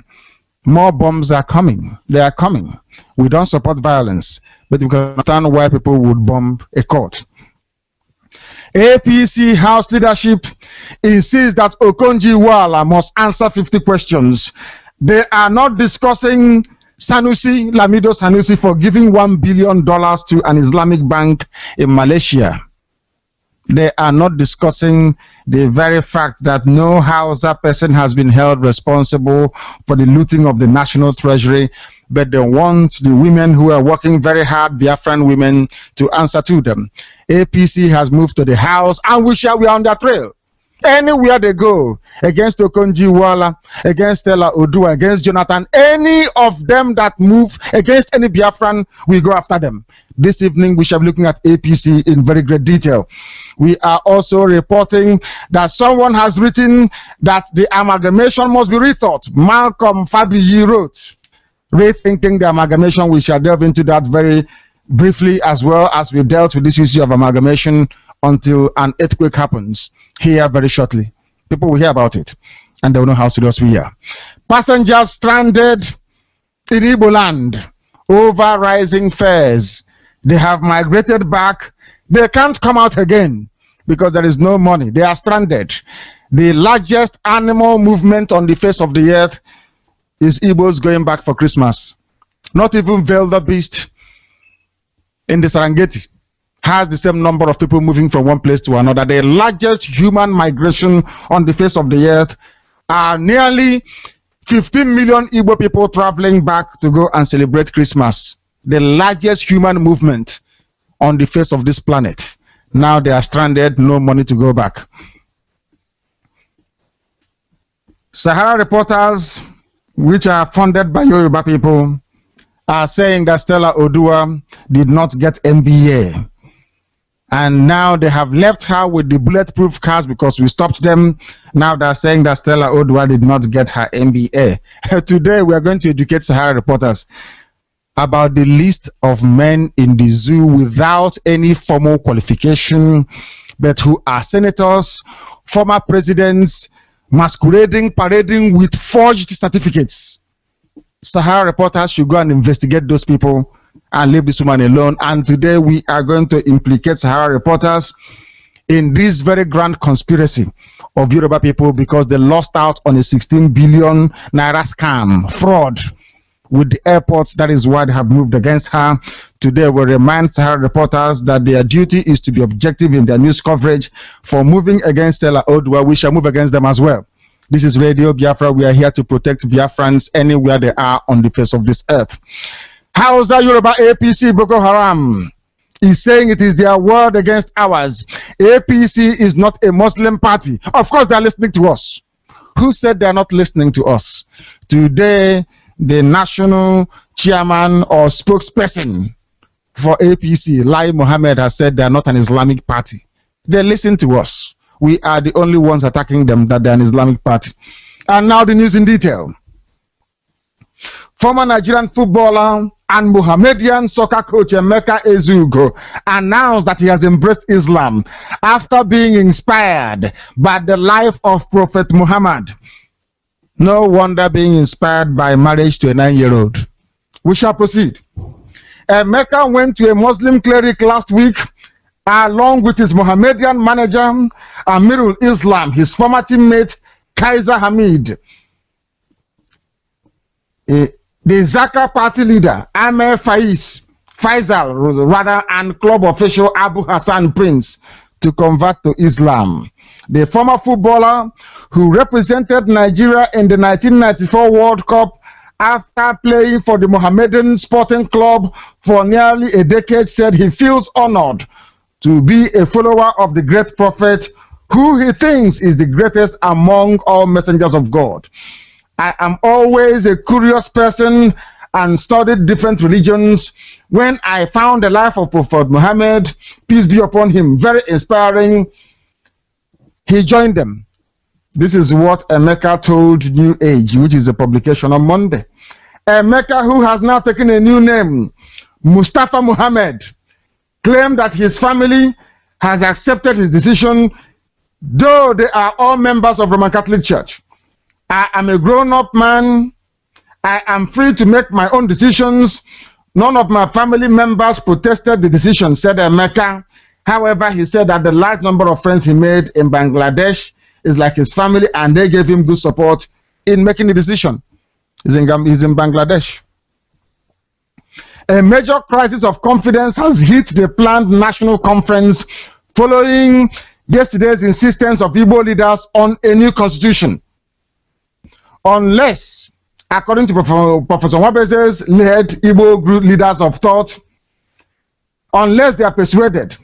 More bombs are coming. They are coming. We don't support violence, but we can understand why people would bomb a court. APC House leadership insists that Okonjo-Iweala must answer 50 questions. They are not discussing Lamido Sanusi for giving $1 billion to an Islamic bank in Malaysia. They are not discussing the very fact that no Hausa person has been held responsible for the looting of the national treasury, but they want the women who are working very hard, Biafran women, to answer to them. APC has moved to the House, and we are on their trail. Anywhere they go, against Okonjo-Iweala, against Stella Odua, against Jonathan, any of them that move against any Biafran, we go after them. This evening, we shall be looking at APC in very great detail. We are also reporting that someone has written that the amalgamation must be rethought. Malcolm Fabiyi wrote, rethinking the amalgamation. We shall delve into that very briefly, as well as we dealt with this issue of amalgamation until an earthquake happens here very shortly. People will hear about it and they will know how serious we are. Passengers stranded in Igbo land over rising fares. They have migrated back. They can't come out again because there is no money. They are stranded. The largest animal movement on the face of the earth is Igbos going back for Christmas. Not even wildebeest in the Serengeti has the same number of people moving from one place to another. The largest human migration on the face of the earth are nearly 15 million Igbo people traveling back to go and celebrate Christmas. The largest human movement on the face of this planet. Now they are stranded, no money to go back. Sahara Reporters, which are funded by Yoruba people, are saying that Stella Odua did not get MBA. And now they have left her with the bulletproof cars because we stopped them. Now they're saying that Stella Odua did not get her MBA. Today we are going to educate Sahara Reporters about the list of men in the zoo without any formal qualification, but who are senators, former presidents, masquerading, parading with forged certificates. Sahara Reporters should go and investigate those people and leave this woman alone. And today we are going to implicate Sahara Reporters in this very grand conspiracy of Yoruba people because they lost out on a 16 billion naira scam, fraud with the airports. That is why they have moved against her. Today we remind Sahara Reporters that their duty is to be objective in their news coverage. For moving against Stella Odua, we shall move against them as well. This is Radio Biafra. We are here to protect Biafrans anywhere they are on the face of this earth. Hausa Yoruba APC Boko Haram is saying it is their word against ours. APC is not a Muslim party. Of course, they are listening to us. Who said they are not listening to us? Today, the national chairman or spokesperson for APC, Lai Mohammed, has said they are not an Islamic party. They listen to us. We are the only ones attacking them that they are an Islamic party. And now the news in detail. Former Nigerian footballer and Mohammedan soccer coach Emeka Ezugo announced that he has embraced Islam after being inspired by the life of Prophet Muhammad. No wonder being inspired by marriage to a 9-year-old. We shall proceed. Emeka went to a Muslim cleric last week along with his Mohammedan manager Amirul Islam, his former teammate Kaiser Hamid, the Zaka party leader Ahmed Faisal, and club official Abu Hassan Prince to convert to Islam. The former footballer who represented Nigeria in the 1994 World Cup after playing for the Mohammedan Sporting Club for nearly a decade said he feels honored to be a follower of the great prophet who he thinks is the greatest among all messengers of God. I am always a curious person and studied different religions. When I found the life of Prophet Muhammad, peace be upon him, very inspiring, he joined them. This is what Emeka told New Age, which is a publication on Monday. Emeka, who has now taken a new name, Mustafa Muhammad, claimed that his family has accepted his decision, though they are all members of Roman Catholic Church. I am a grown-up man. I am free to make my own decisions. None of my family members protested the decision, said Emeka. However, he said that the large number of friends he made in Bangladesh is like his family, and they gave him good support in making the decision. He's in Bangladesh. A major crisis of confidence has hit the planned national conference following yesterday's insistence of Igbo leaders on a new constitution. Unless, according to Professor Wabeze's led Igbo group leaders of thought, unless they are persuaded,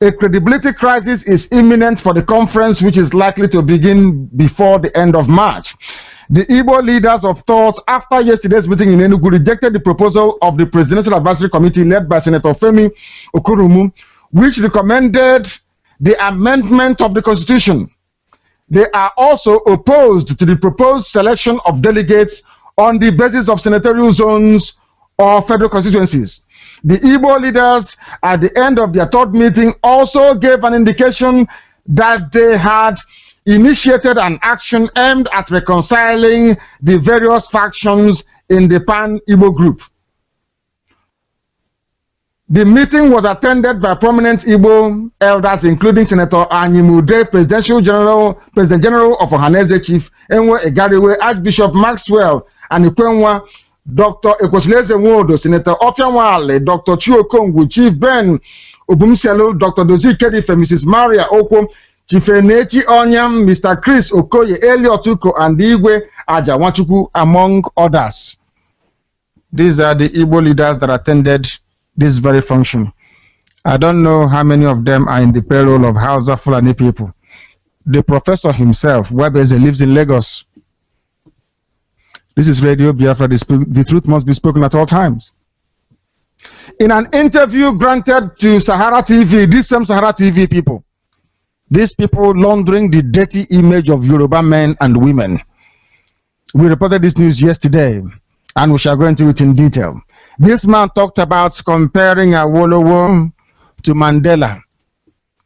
a credibility crisis is imminent for the conference, which is likely to begin before the end of March. The Igbo leaders of thought, after yesterday's meeting in Enugu, rejected the proposal of the Presidential Advisory Committee led by Senator Femi Okurumu, which recommended the amendment of the Constitution. They are also opposed to the proposed selection of delegates on the basis of senatorial zones or federal constituencies. The Igbo leaders, at the end of their third meeting, also gave an indication that they had initiated an action aimed at reconciling the various factions in the Pan-Igbo group. The meeting was attended by prominent Igbo elders, including Senator Anyimude, President General of Ohaneze Chief Enwe Egariwe, Archbishop Maxwell and Ikwenwa, Dr. Ekwesileze Nwodo, Senator Ofianwale, Dr. Chiokongwu, Chief Ben Obumselu, Dr. Dozie Kedife, Mrs. Maria Okwo, Chief Enechi Onyam, Mr. Chris Okoye, Elliot Uko, and Igwe Aja Nwachukwu, among others. These are the Igbo leaders that attended this very function. I don't know how many of them are in the payroll of Hausa Fulani people. The professor himself, Webeze, lives in Lagos. This is Radio Biafra. The truth must be spoken at all times. In an interview granted to Sahara TV, these same Sahara TV people, these people laundering the dirty image of Yoruba men and women. We reported this news yesterday, and we shall go into it in detail. This man talked about comparing Awolowo to Mandela,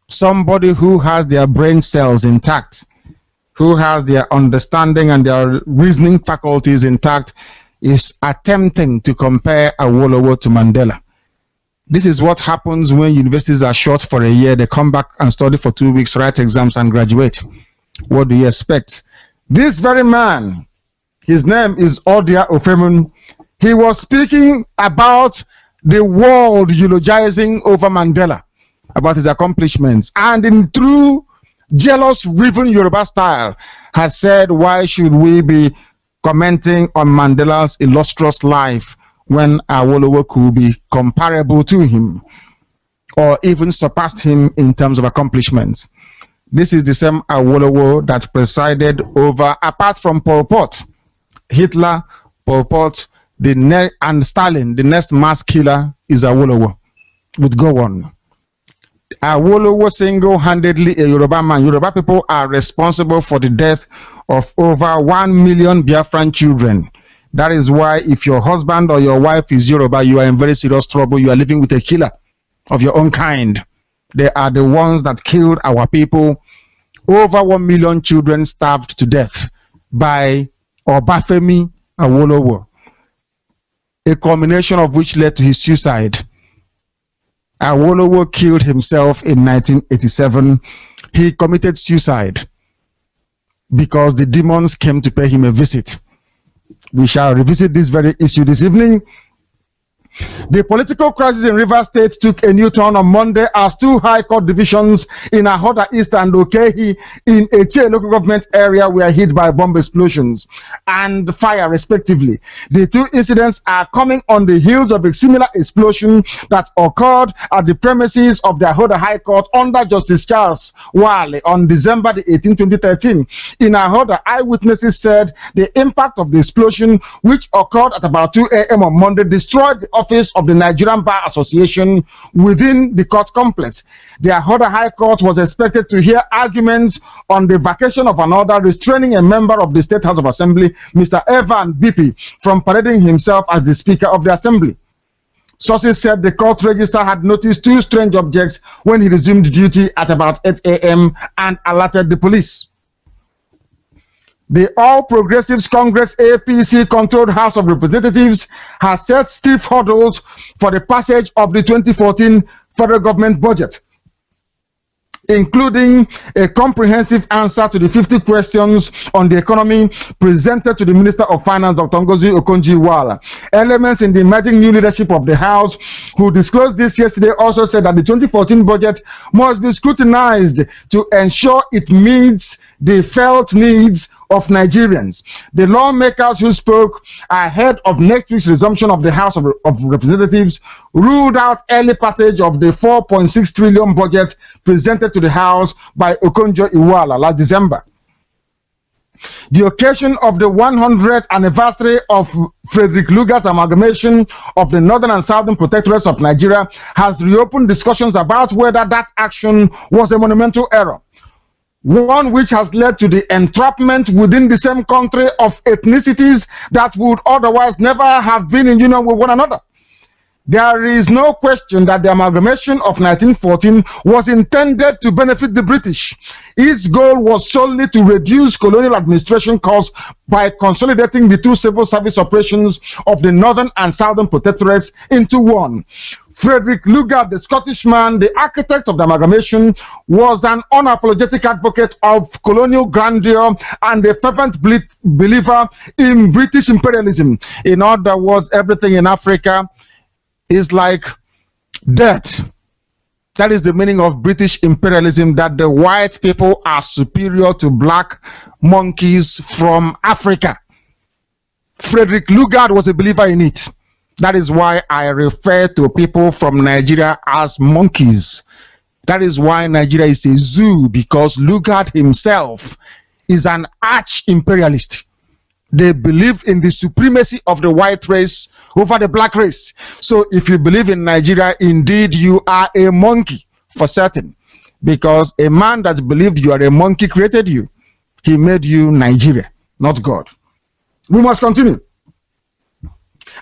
somebody who has their brain cells intact, who has their understanding and their reasoning faculties intact, is attempting to compare Awolowo to Mandela. This is what happens when universities are shut for a year. They come back and study for 2 weeks, write exams, and graduate. What do you expect? This very man, his name is Odia Ofemun. He was speaking about the world eulogizing over Mandela, about his accomplishments, and in true jealous-riven Yoruba style, has said, why should we be commenting on Mandela's illustrious life when Awolowo could be comparable to him, or even surpassed him in terms of accomplishments? This is the same Awolowo that presided over, apart from Pol Pot, Hitler, Pol Pot, and Stalin, the next mass killer is Awolowo. Would go on. Awolowo single-handedly a Yoruba man. Yoruba people are responsible for the death of over 1 million Biafran children. That is why if your husband or your wife is Yoruba, you are in very serious trouble. You are living with a killer of your own kind. They are the ones that killed our people. Over 1 million children starved to death by Obafemi Awolowo, a culmination of which led to his suicide. Awolowo killed himself in 1987. He committed suicide because the demons came to pay him a visit. We shall revisit this very issue this evening. The political crisis in Rivers State took a new turn on Monday as 2 High Court divisions in Ahoda East and Okehi in Eche local government area were hit by bomb explosions and fire respectively. The 2 incidents are coming on the heels of a similar explosion that occurred at the premises of the Ahoda High Court under Justice Charles Wale on December 18, 2013. In Ahoda, eyewitnesses said the impact of the explosion, which occurred at about 2 a.m. on Monday, destroyed the office of the Nigerian Bar Association within the court complex. The Ahoda High Court was expected to hear arguments on the vacation of an order restraining a member of the State House of Assembly, Mr. Evan Bipi, from parading himself as the Speaker of the Assembly. Sources said the court register had noticed 2 strange objects when he resumed duty at about 8 a.m. and alerted the police. The All Progressives Congress APC-controlled House of Representatives has set stiff hurdles for the passage of the 2014 federal government budget, including a comprehensive answer to the 50 questions on the economy presented to the Minister of Finance, Dr. Ngozi Okonjo-Iweala. Elements in the emerging new leadership of the House, who disclosed this yesterday, also said that the 2014 budget must be scrutinized to ensure it meets the felt needs of Nigerians. The lawmakers who spoke ahead of next week's resumption of the House of Representatives ruled out early passage of the 4.6 trillion budget presented to the House by Okonjo-Iweala last December. The occasion of the 100th anniversary of Frederick Lugard's amalgamation of the Northern and Southern Protectorates of Nigeria has reopened discussions about whether that action was a monumental error, one which has led to the entrapment within the same country of ethnicities that would otherwise never have been in union with one another. There is no question that the amalgamation of 1914 was intended to benefit the British. Its goal was solely to reduce colonial administration costs by consolidating the two civil service operations of the northern and southern protectorates into one. Frederick Lugard, the Scottish man, the architect of the amalgamation, was an unapologetic advocate of colonial grandeur and a fervent believer in British imperialism. In other words, everything in Africa is like dirt. That is the meaning of British imperialism, that the white people are superior to black monkeys from Africa. Frederick Lugard was a believer in it. That is why I refer to people from Nigeria as monkeys. That is why Nigeria is a zoo, because Lugard himself is an arch-imperialist. They believe in the supremacy of the white race over the black race. So if you believe in Nigeria, indeed you are a monkey for certain, because a man that believed you are a monkey created you. He made you Nigeria, not God. We must continue.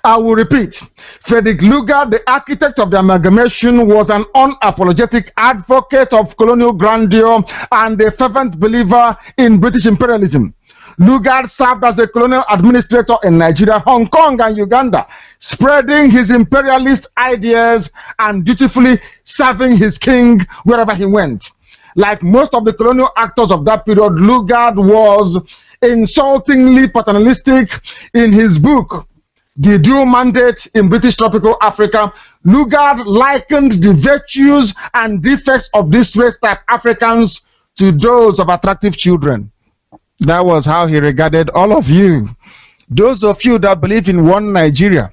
I will repeat. Frederick Lugard, the architect of the amalgamation, was an unapologetic advocate of colonial grandeur and a fervent believer in British imperialism. Lugard served as a colonial administrator in Nigeria, Hong Kong, and Uganda, spreading his imperialist ideas and dutifully serving his king wherever he went. Like most of the colonial actors of that period, Lugard was insultingly paternalistic. In his book, The Dual Mandate in British Tropical Africa, Lugard likened the virtues and defects of these race-type Africans to those of attractive children. That was how he regarded all of you. Those of you that believe in one Nigeria.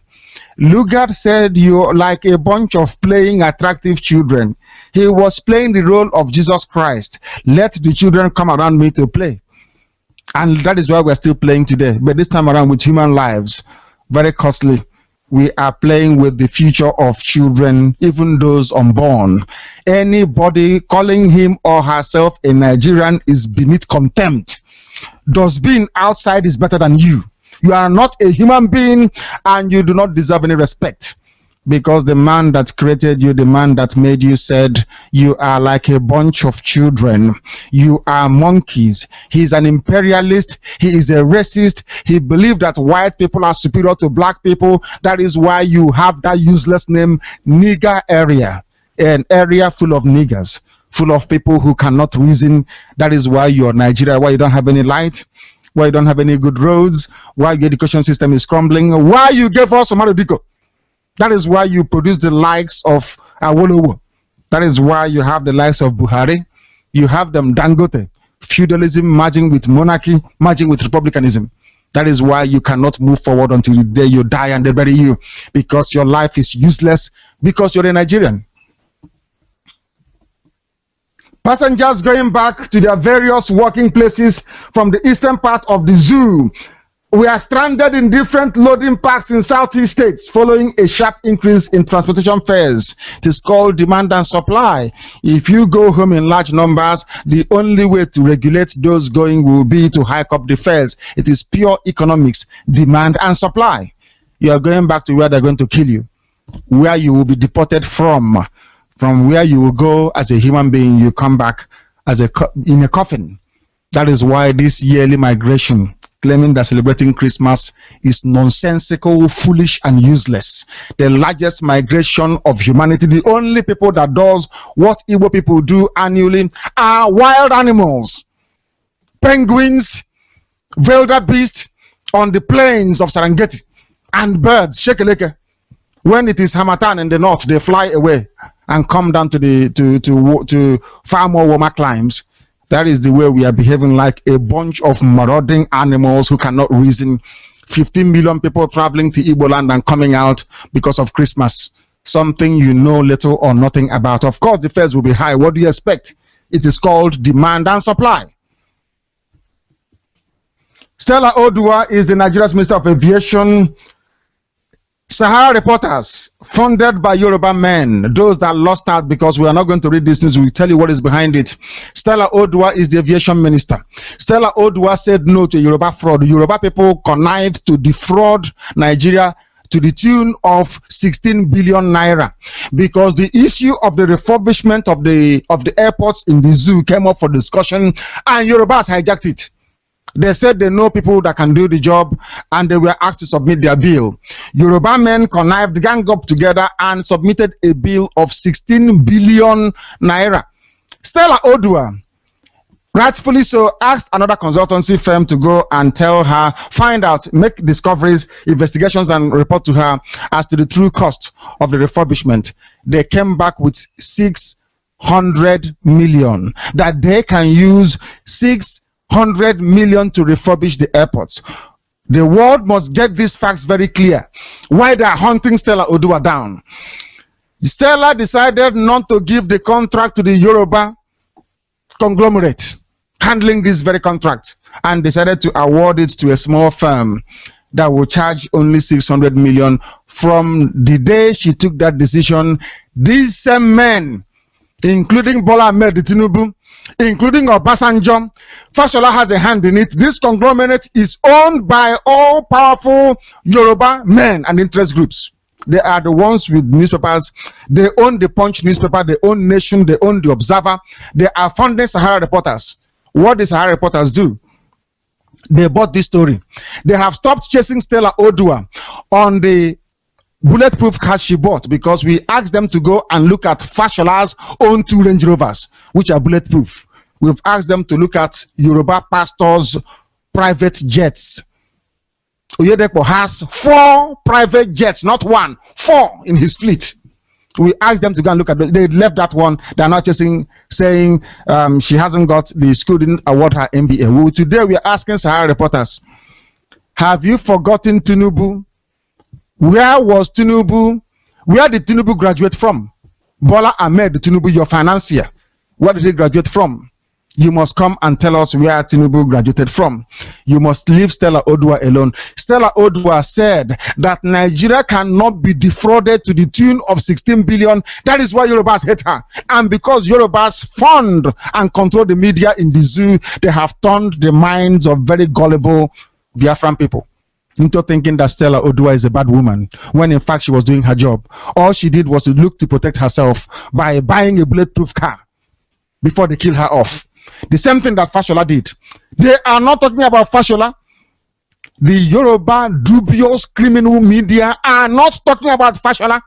Lugard said you're like a bunch of playing attractive children. He was playing the role of Jesus Christ. Let the children come around me to play. And that is why we're still playing today. But this time around with human lives. Very costly. We are playing with the future of children, even those unborn. Anybody calling him or herself a Nigerian is beneath contempt. Does being outside is better than you. You are not a human being and you do not deserve any respect, because the man that created you, the man that made you, said you are like a bunch of children. You are monkeys. He's an imperialist. He is a racist. He believed that white people are superior to black people. That is why you have that useless name, nigger area, an area full of niggers, full of people who cannot reason. That is why you're Nigeria, why you don't have any light, why you don't have any good roads, why your education system is crumbling, why you gave us Omadiko. That is why you produce the likes of Awolowo. That is why you have the likes of Buhari. You have them Dangote. Feudalism merging with monarchy, merging with republicanism. That is why you cannot move forward until the day you die and they bury you, because your life is useless, because you're a Nigerian. Passengers going back to their various working places from the eastern part of the zoo. We are stranded in different loading parks in southeast states following a sharp increase in transportation fares. It is called demand and supply. If you go home in large numbers, the only way to regulate those going will be to hike up the fares. It is pure economics, demand and supply. You are going back to where they're going to kill you, where you will be deported from where you will go as a human being, you come back as in a coffin. That is why this yearly migration, claiming that celebrating Christmas is nonsensical, foolish, and useless. The largest migration of humanity, the only people that does what Igbo people do annually, are wild animals. Penguins, wildebeest on the plains of Serengeti, and birds, shekeleke. When it is Hamatan in the north, they fly away and come down to far more warmer climes. That is the way we are behaving, like a bunch of marauding animals who cannot reason. 15 million people traveling to Igbo land and coming out because of Christmas. Something you know little or nothing about. Of course, the fares will be high. What do you expect? It is called demand and supply. Stella Odua is the Nigeria's Minister of Aviation. Sahara Reporters, funded by Yoruba men, those that lost out, because we are not going to read this news, we'll tell you what is behind it. Stella Odua is the aviation minister. Stella Odua said no to Yoruba fraud. Yoruba people connived to defraud Nigeria to the tune of 16 billion naira, because the issue of the refurbishment of the airports in the zoo came up for discussion, and Yorubas hijacked it. They said they know people that can do the job, and they were asked to submit their bill. Yoruba men connived, gang up together, and submitted a bill of 16 billion naira. Stella Odua, rightfully so, asked another consultancy firm to go and tell her, find out, make discoveries, investigations, and report to her as to the true cost of the refurbishment. They came back with 600 million, that they can use 600 million to refurbish the airports. The world must get these facts very clear. Why they are hunting Stella Odua down. Stella decided not to give the contract to the Yoruba conglomerate handling this very contract, and decided to award it to a small firm that will charge only 600 million. From the day she took that decision, these same men, including Bola Ahmed Tinubu, including Obasanjo, Fashola has a hand in it. This conglomerate is owned by all powerful Yoruba men and interest groups. They are the ones with newspapers. They own the Punch newspaper. They own Nation. They own the Observer. They are funding Sahara Reporters. What did Sahara Reporters do? They bought this story. They have stopped chasing Stella Odua on the bulletproof car she bought, because we asked them to go and look at Fashola's own 2 Range Rovers, which are bulletproof. We've asked them to look at Yoruba pastors' private jets. Oyedepo has 4 private jets, not 1, 4 in his fleet. We asked them to go and look at those. They left that one. They're not chasing, saying she hasn't got the school didn't award her MBA. Today we are asking Sahara Reporters, have you forgotten Tinubu? Where was Tinubu? Where did Tinubu graduate from? Bola Ahmed Tinubu, your financier. Where did he graduate from? You must come and tell us where Tinubu graduated from. You must leave Stella Odua alone. Stella Odua said that Nigeria cannot be defrauded to the tune of 16 billion. That is why Yorubas hate her. And because Yorubas fund and control the media in the zoo, they have turned the minds of very gullible Biafran people into thinking that Stella Odua is a bad woman, when in fact she was doing her job. All she did was to look to protect herself by buying a bulletproof car before they kill her off. The same thing that Fashola did. They are not talking about Fashola. The Yoruba dubious criminal media are not talking about Fashola.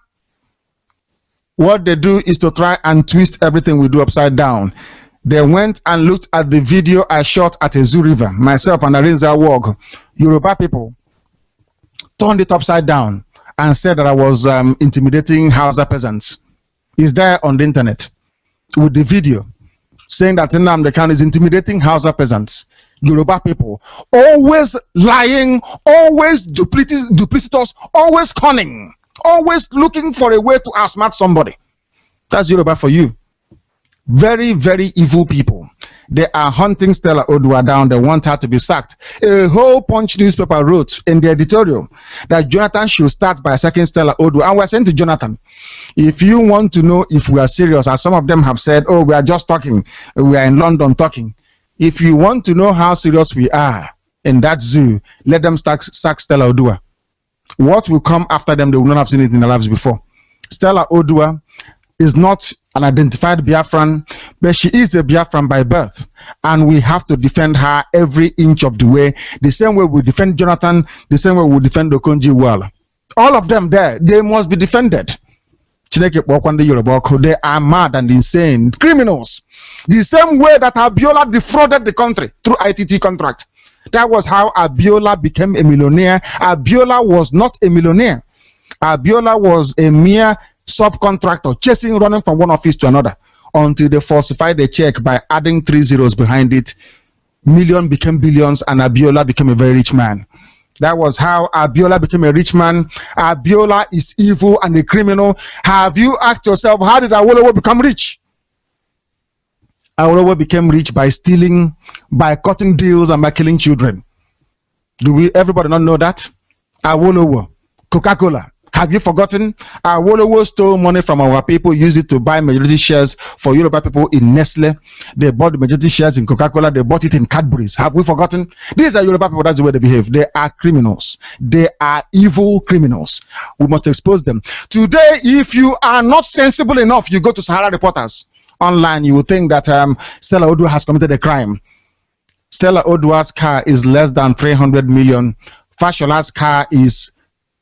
What they do is to try and twist everything we do upside down. They went and looked at the video I shot at a zoo river, myself and Arinza Wog. Yoruba people turned it upside down and said that I was intimidating Hausa peasants. It's there on the internet with the video, saying that Nnamdi Kanu is intimidating Hausa peasants. Yoruba people, always lying, always duplicitous, always cunning, always looking for a way to outsmart somebody. That's Yoruba for you. Very, very evil people. They are hunting Stella Odua down. They want her to be sacked. A whole Punch newspaper wrote in the editorial that Jonathan should start by sacking Stella Odua. And we're saying to Jonathan, if you want to know if we are serious, as some of them have said, oh, we are just talking, we are in London talking. If you want to know how serious we are in that zoo, let them sack Stella Odua. What will come after them, they will not have seen it in their lives before. Stella Odua is not an identified Biafran, but she is a Biafran by birth, and we have to defend her every inch of the way, the same way we defend Jonathan, the same way we defend Okonji Iweala. All of them there, they must be defended. They are mad and insane criminals. The same way that Abiola defrauded the country through ITT contract. That was how Abiola became a millionaire. Abiola was not a millionaire. Abiola was a mere subcontractor, running from one office to another, until they falsified the check by adding 3 zeros behind it. Million became billions, and Abiola became a very rich man. That was how Abiola became a rich man. Abiola is evil and a criminal. Have you asked yourself, how did Awolowo become rich? Awolowo became rich by stealing, by cutting deals, and by killing children. Do everybody not know that? Awolowo, Coca-Cola, Have you forgotten? Awolowo stole money from our people, used it to buy majority shares for Yoruba people in Nestle. They bought the majority shares in Coca-Cola. They bought it in Cadbury's. Have we forgotten? These are Yoruba people. That's the way they behave. They are criminals. They are evil criminals. We must expose them. Today, if you are not sensible enough, you go to Sahara Reporters online, you will think that Stella Odua has committed a crime. Stella Odua's car is less than 300 million. Fashola's car is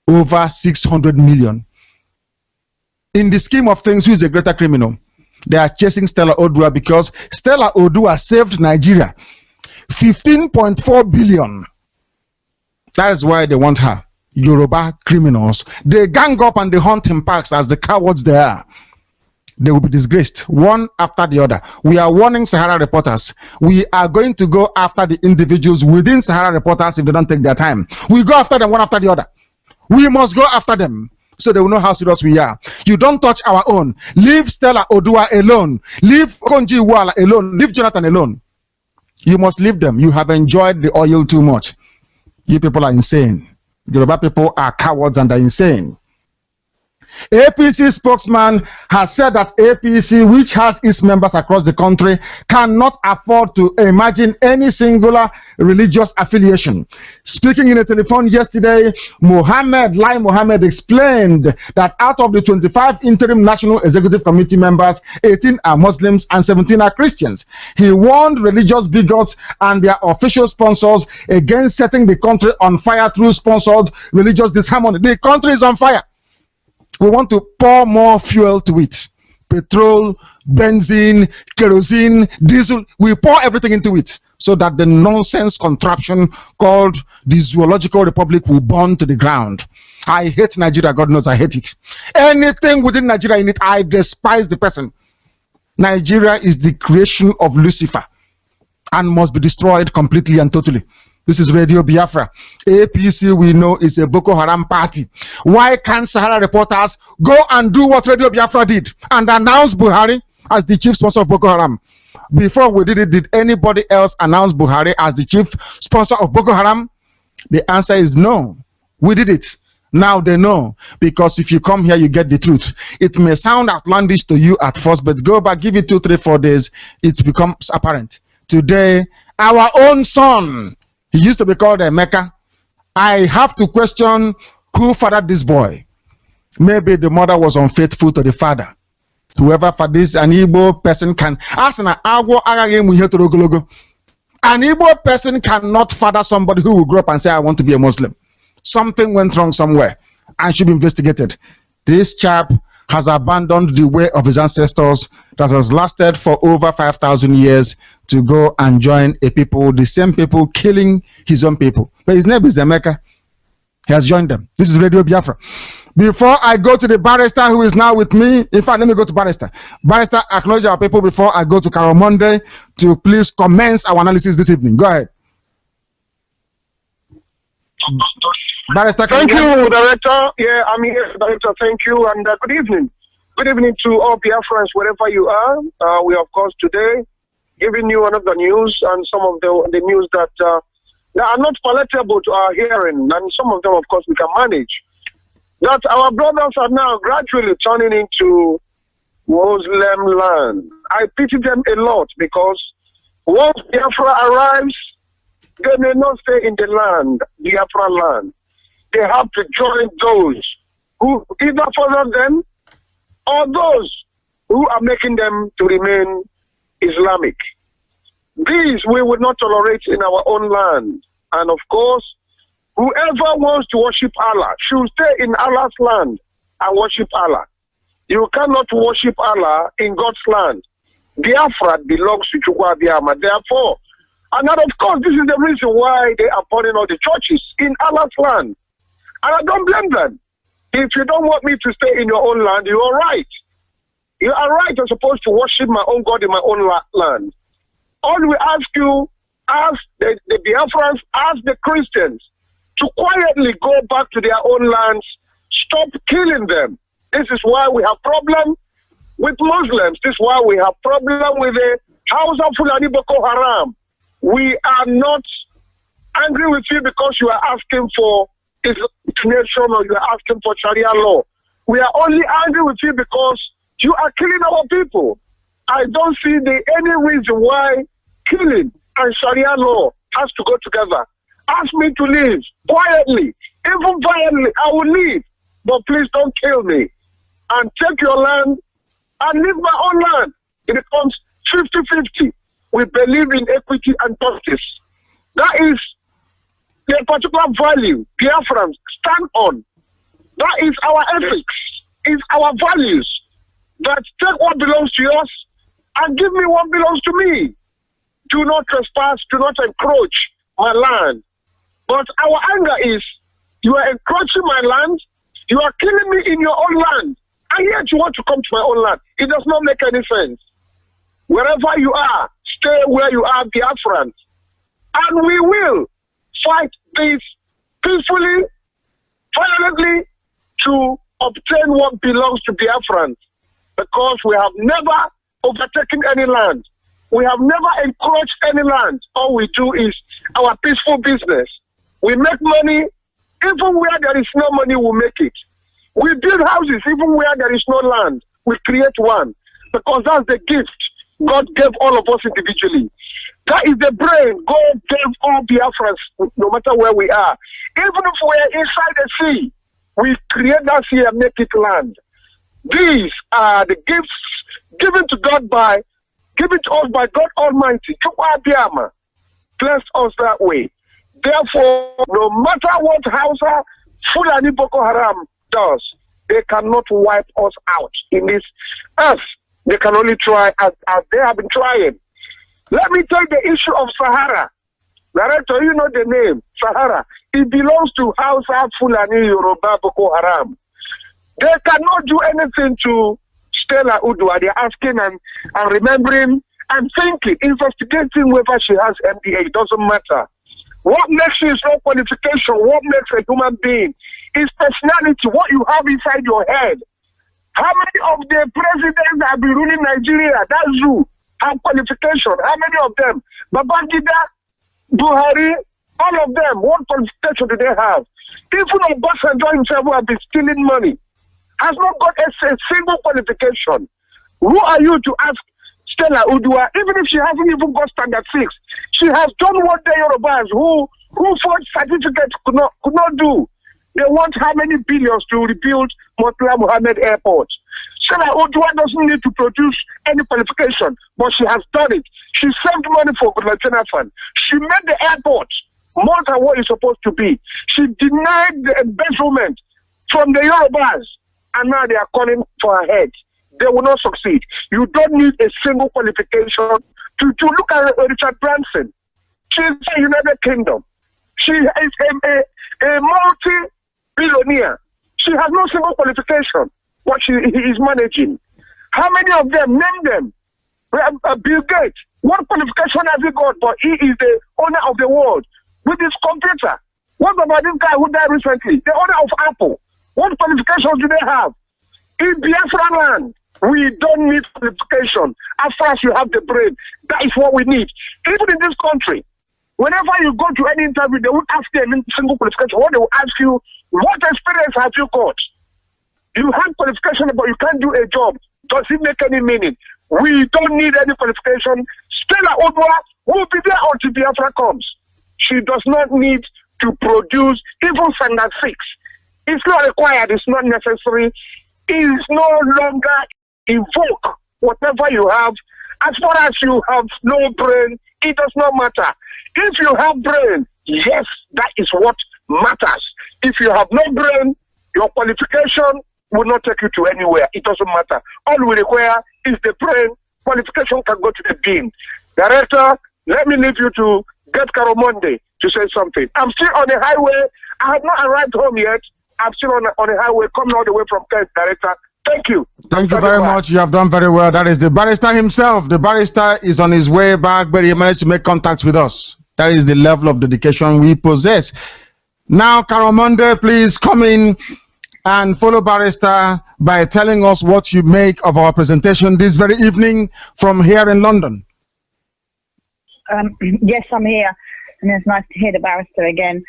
over 600 million. In the scheme of things, who is a greater criminal? They are chasing Stella Odua because Stella Odua saved Nigeria 15.4 billion. That is why they want her. Yoruba criminals. They gang up and they hunt in parks as the cowards they are. They will be disgraced one after the other. We are warning Sahara Reporters. We are going to go after the individuals within Sahara Reporters if they don't take their time. We go after them one after the other. We must go after them so they will know how serious we are. You don't touch our own. Leave Stella Odua alone. Leave Konji Iweala alone. Leave Jonathan alone. You must leave them. You have enjoyed the oil too much. You people are insane. Yoruba people are cowards and are insane. APC spokesman has said that APC, which has its members across the country, cannot afford to imagine any singular religious affiliation. Speaking in a telephone yesterday, Lai Mohammed explained that out of the 25 interim National Executive Committee members, 18 are Muslims and 17 are Christians. He warned religious bigots and their official sponsors against setting the country on fire through sponsored religious disharmony. The country is on fire. We want to pour more fuel to it. Petrol, benzene, kerosene, diesel. We pour everything into it so that the nonsense contraption called the Zoological Republic will burn to the ground. I hate Nigeria. God knows I hate it. Anything within Nigeria in it, I despise the person. Nigeria is the creation of Lucifer and must be destroyed completely and totally. This is Radio Biafra. APC, we know, is a Boko Haram party. Why can't Sahara Reporters go and do what Radio Biafra did and announce Buhari as the chief sponsor of Boko Haram? Before we did it, did anybody else announce Buhari as the chief sponsor of Boko Haram? The answer is no. We did it. Now they know, because if you come here, you get the truth. It may sound outlandish to you at first, but go back, give it 2, 3, 4 days, it becomes apparent. Today, our own son, he used to be called Emeka. I have to question who fathered this boy. Maybe the mother was unfaithful to the father. Whoever fathered this, an Igbo person can. An Igbo person cannot father somebody who will grow up and say, I want to be a Muslim. Something went wrong somewhere and should be investigated. This chap has abandoned the way of his ancestors that has lasted for over 5,000 years to go and join a people, the same people killing his own people. But his name is Emeka. He has joined them. This is Radio Biafra. Before I go to the barrister who is now with me, in fact, let me go to barrister. Barrister, acknowledge our people before I go to Carol Monday to please commence our analysis this evening. Go ahead. Barrister, thank you, Director. Yeah, I'm here, Director. Thank you, and good evening. Good evening to all Biafrans, wherever you are. We, of course, today giving you another news and some of the news that are not palatable to our hearing, and some of them, of course, we can manage. That our brothers are now gradually turning into Muslim land. I pity them a lot because once Biafra arrives, they may not stay in the land, Biafra land. They have to join those who either follow them or those who are making them to remain Islamic. These we will not tolerate in our own land. And of course, whoever wants to worship Allah should stay in Allah's land and worship Allah. You cannot worship Allah in God's land. Biafra belongs to Chukwu Abiyama. Therefore, and of course, this is the reason why they are burning all the churches in Allah's land. And I don't blame them. If you don't want me to stay in your own land, you are right. You are right. You're supposed to worship my own God in my own land. All we ask you, ask the Biafrans, ask the Christians to quietly go back to their own lands. Stop killing them. This is why we have problem with Muslims. This is why we have problem with the House of Fulani Boko Haram. We are not angry with you because you are asking for nation or you are asking for Sharia law. We are only angry with you because you are killing our people. I don't see any reason why killing and Sharia law has to go together. Ask me to leave quietly, even violently, I will leave. But please don't kill me. And take your land and leave my own land. It becomes 50-50. We believe in equity and justice. That is the particular value Biafrans stand on. That is our ethics, is our values. That take what belongs to us and give me what belongs to me. Do not trespass, do not encroach my land. But our anger is, you are encroaching my land, you are killing me in your own land, and yet you want to come to my own land. It does not make any sense. Wherever you are, stay where you are, Biafrans. And we will fight this peacefully, violently, to obtain what belongs to Biafrans. Because we have never overtaken any land. We have never encroached any land. All we do is our peaceful business. We make money, even where there is no money, we make it. We build houses, even where there is no land. We create one. Because that's the gift God gave all of us individually. That is the brain God gave all Biafrans, no matter where we are. Even if we are inside the sea, we create that sea and make it land. These are the gifts given to us by God Almighty. Bless us that way. Therefore, no matter what Hausa, Fulani, Boko Haram does, they cannot wipe us out in this earth. They can only try as they have been trying. Let me tell you the issue of Sahara. Director, you know the name, Sahara. It belongs to Hausa, Fulani, Yoruba, Boko Haram. They cannot do anything to Stella Udua. They're asking and remembering and thinking, investigating whether she has MDA. It doesn't matter. What makes you is no qualification. What makes a human being is personality, what you have inside your head. How many of the presidents that have been ruling Nigeria, that's you, have qualification? How many of them? Babangida, Buhari, all of them, what qualification do they have? Even Obasanjo himself, who has been stealing money, has not got a single qualification. Who are you to ask Stella Udua, even if she hasn't even got standard 6? She has done what the Yorubas who forged certificates could not do. They want how many billions to rebuild Murtala Muhammad Airport. Stella Udua doesn't need to produce any qualification, but she has done it. She saved money for Jonathan. She made the airport more than what it's supposed to be. She denied the embezzlement from the Yorubas, and now they are calling for her head. They will not succeed. You don't need a single qualification to look at Richard Branson. She's in the United Kingdom. She is a multi-billionaire. She has no single qualification, but he is managing. How many of them? Name them. Bill Gates. What qualification has he got? But he is the owner of the world with his computer. What about this guy who died recently? The owner of Apple. What qualifications do they have? In Biafran land, we don't need qualification. As far as you have the brain, that is what we need. Even in this country, whenever you go to any interview, they won't ask you any single qualification. What they will ask you, what experience have you got? You have qualification, but you can't do a job. Does it make any meaning? We don't need any qualification. Stella Udua will be there until Biafra comes. She does not need to produce even standard 6. It's not required. It's not necessary. It's no longer invoke whatever you have. As far as you have no brain, it does not matter. If you have brain, yes, that is what matters. If you have no brain, your qualification will not take you to anywhere. It doesn't matter. All we require is the brain. Qualification can go to the dean. Director, let me leave you to get Carol Monday to say something. I'm still on the highway. I have not arrived home yet. I'm still on the highway coming all the way from Kent, Director. Thank you. Thank you very much. You have done very well. That is the barrister himself. The barrister is on his way back, but he managed to make contacts with us. That is the level of dedication we possess. Now, Carol Monday, please come in and follow barrister by telling us what you make of our presentation this very evening from here in London. Yes, I'm here. And it's nice to hear the barrister again.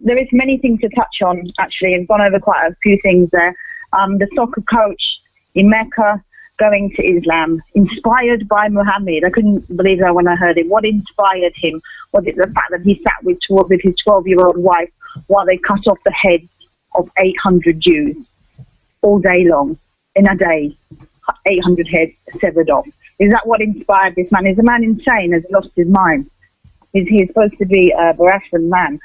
There is many things to touch on, actually. I've gone over quite a few things there. The soccer coach in Mecca going to Islam, inspired by Muhammad. I couldn't believe that when I heard it. What inspired him? Was it the fact that he sat with his 12-year-old wife while they cut off the heads of 800 Jews all day long, in a day, 800 heads severed off? Is that what inspired this man? Is the man insane? Has he lost his mind? He's supposed to be a Biafran man.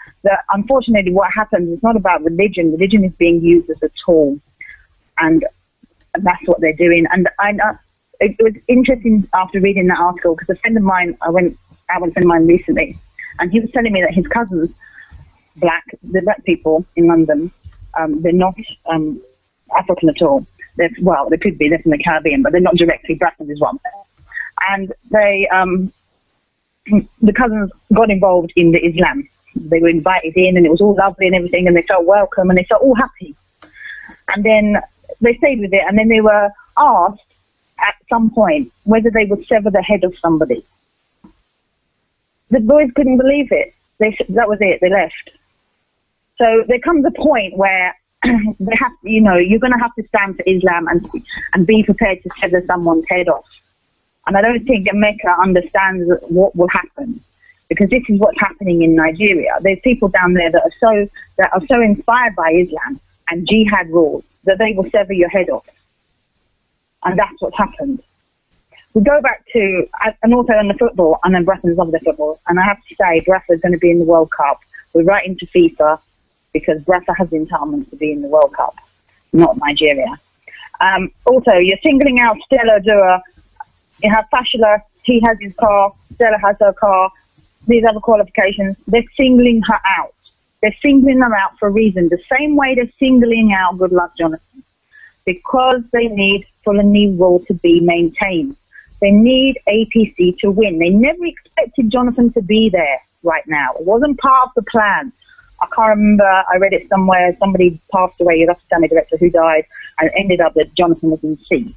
Unfortunately, what happens is not about religion. Religion is being used as a tool, and that's what they're doing. And it was interesting after reading that article, because a friend of mine, I went out with a friend of mine recently, and he was telling me that his cousins, the black people in London, they're not African at all. They could be, they're from the Caribbean, but they're not directly Biafran as well. And they, the cousins got involved in the Islam. They were invited in, and it was all lovely and everything, and they felt welcome, and they felt all happy. And then they stayed with it, and then they were asked at some point whether they would sever the head of somebody. The boys couldn't believe it. That was it. They left. So there comes a point where they have, you're going to have to stand for Islam and be prepared to sever someone's head off. And I don't think Mecca understands what will happen, because this is what's happening in Nigeria. There's people down there that are so inspired by Islam and jihad rules that they will sever your head off. And that's what's happened. We go back to, and also in the football, and then Biafrans love the football, and I have to say, Biafra is going to be in the World Cup. We're right into FIFA, because Biafra has the entitlement to be in the World Cup, not Nigeria. Also, you're singling out Stella Dura. You have Fashola, he has his car, Stella has her car, these other qualifications. They're singling her out. They're singling her out for a reason. The same way they're singling out Good Luck Jonathan, because they need Fulani rule to be maintained. They need APC to win. They never expected Jonathan to be there right now. It wasn't part of the plan. I can't remember, I read it somewhere, somebody passed away, he was a family director who died, and it ended up that Jonathan was in C.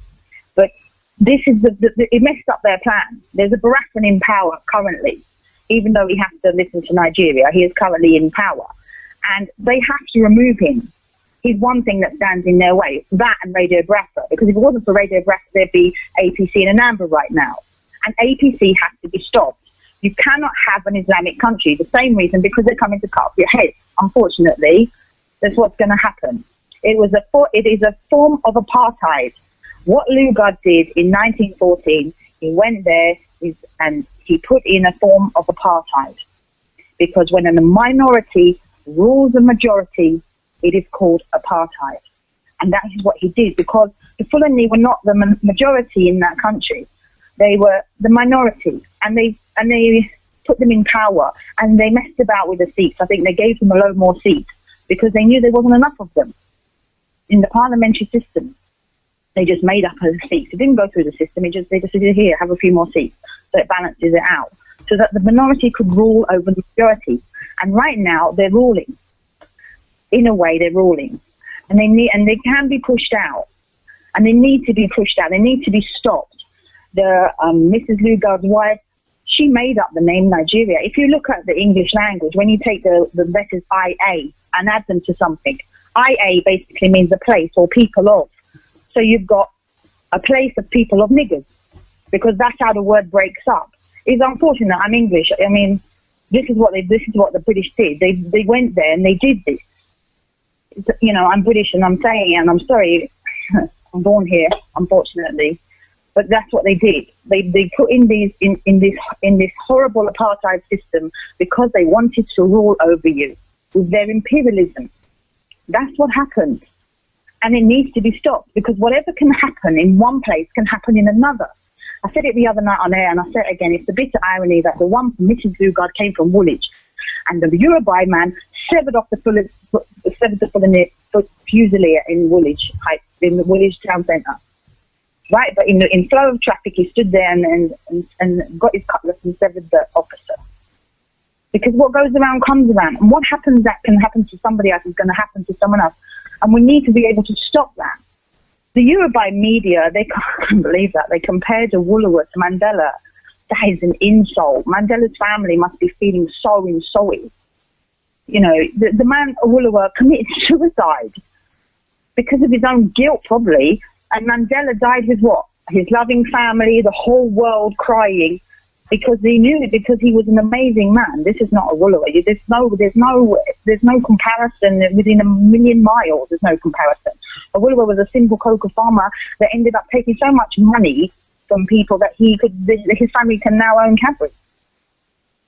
But this is it messed up their plan. There's a Biafran in power currently, even though he has to listen to Nigeria. He is currently in power, and they have to remove him. He's one thing that stands in their way, that and Radio Biafra, because if it wasn't for Radio Biafra, there'd be APC in Anambra right now, and APC has to be stopped. You cannot have an Islamic country. The same reason, because they're coming to cut off your head. Unfortunately, that's what's going to happen. It is a form of apartheid. What Lugard did in 1914, he went there and he put in a form of apartheid. Because when a minority rules a majority, it is called apartheid. And that is what he did, because the Fulani were not the majority in that country. They were the minority, and they put them in power, and they messed about with the seats. I think they gave them a load more seats because they knew there wasn't enough of them in the parliamentary system. They just made up the seats. It didn't go through the system. They just said, here, have a few more seats, so it balances it out, so that the minority could rule over the majority. And right now they're ruling. In a way, they're ruling, and they can be pushed out, and they need to be pushed out. They need to be stopped. The Mrs. Lugard's wife, she made up the name Nigeria. If you look at the English language, when you take the letters IA and add them to something, IA basically means a place or people of. So you've got a place of people of niggers, because that's how the word breaks up. It's unfortunate. I'm English. I mean, this is what the British did. They went there and they did this. I'm British and I'm saying it, and I'm sorry, I'm born here, unfortunately. But that's what they did. They put in this horrible apartheid system because they wanted to rule over you with their imperialism. That's what happened. And it needs to be stopped, because whatever can happen in one place can happen in another. I said it the other night on air, and I say it again. It's the bitter irony that the one from Mrs. Lugard came from Woolwich, and the Yoruba man severed the Fusilier in Woolwich, in the Woolwich town centre. Right, but in flow of traffic, he stood there and got his cutlass and severed the officer. Because what goes around comes around, and what happens that can happen to somebody else is going to happen to someone else, and we need to be able to stop that. The Yoruba media, they can't believe that. They compared the Woolworth to Mandela. That is an insult. Mandela's family must be feeling so insulted. You know, the man, Awolowo, committed suicide because of his own guilt, probably. And Mandela died with what? His loving family, the whole world crying because he knew it, because he was an amazing man. This is not Awolowo. There's no comparison within a million miles. There's no comparison. Awolowo was a simple cocoa farmer that ended up taking so much money from people that his family can now own Cadbury.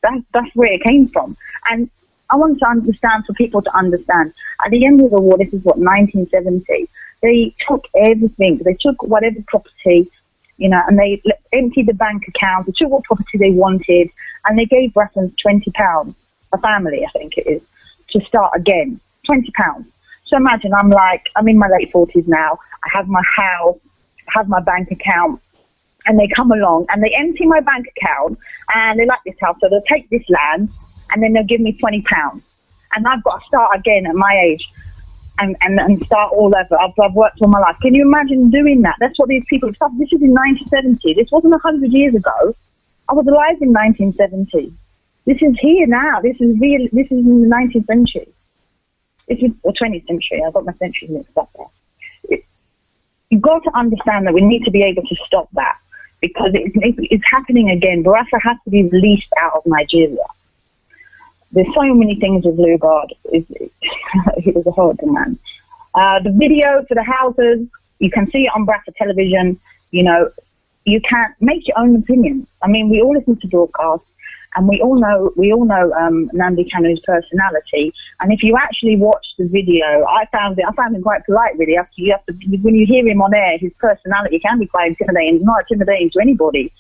That's where it came from. And I want to understand, for people to understand, at the end of the war, this is what, 1970, they took everything. They took whatever property, you know, and they emptied the bank account. They took what property they wanted, and they gave Bratons £20, a family, I think it is, to start again. £20. So imagine, I'm in my late 40s now. I have my house, I have my bank account, and they come along and they empty my bank account, and they like this house, so they'll take this land, and then they'll give me £20. And I've got to start again at my age and start all over. I've worked all my life. Can you imagine doing that? That's what these people suffered. This is in 1970. This wasn't 100 years ago. I was alive in 1970. This is here now. This is real. This is in the 19th century. Or 20th century. I've got my centuries mixed up there. You've got to understand that we need to be able to stop that, because it's happening again. Biafra has to be released out of Nigeria. There's so many things with Lugard. He was a horrible man. The video for the houses, you can see it on Biafra television. You know, you can't make your own opinion. I mean, we all listen to broadcasts, and we all know Nnamdi Kanu's personality. And if you actually watch the video, I found him quite polite, really. When you hear him on air, his personality can be quite intimidating. Not intimidating to anybody.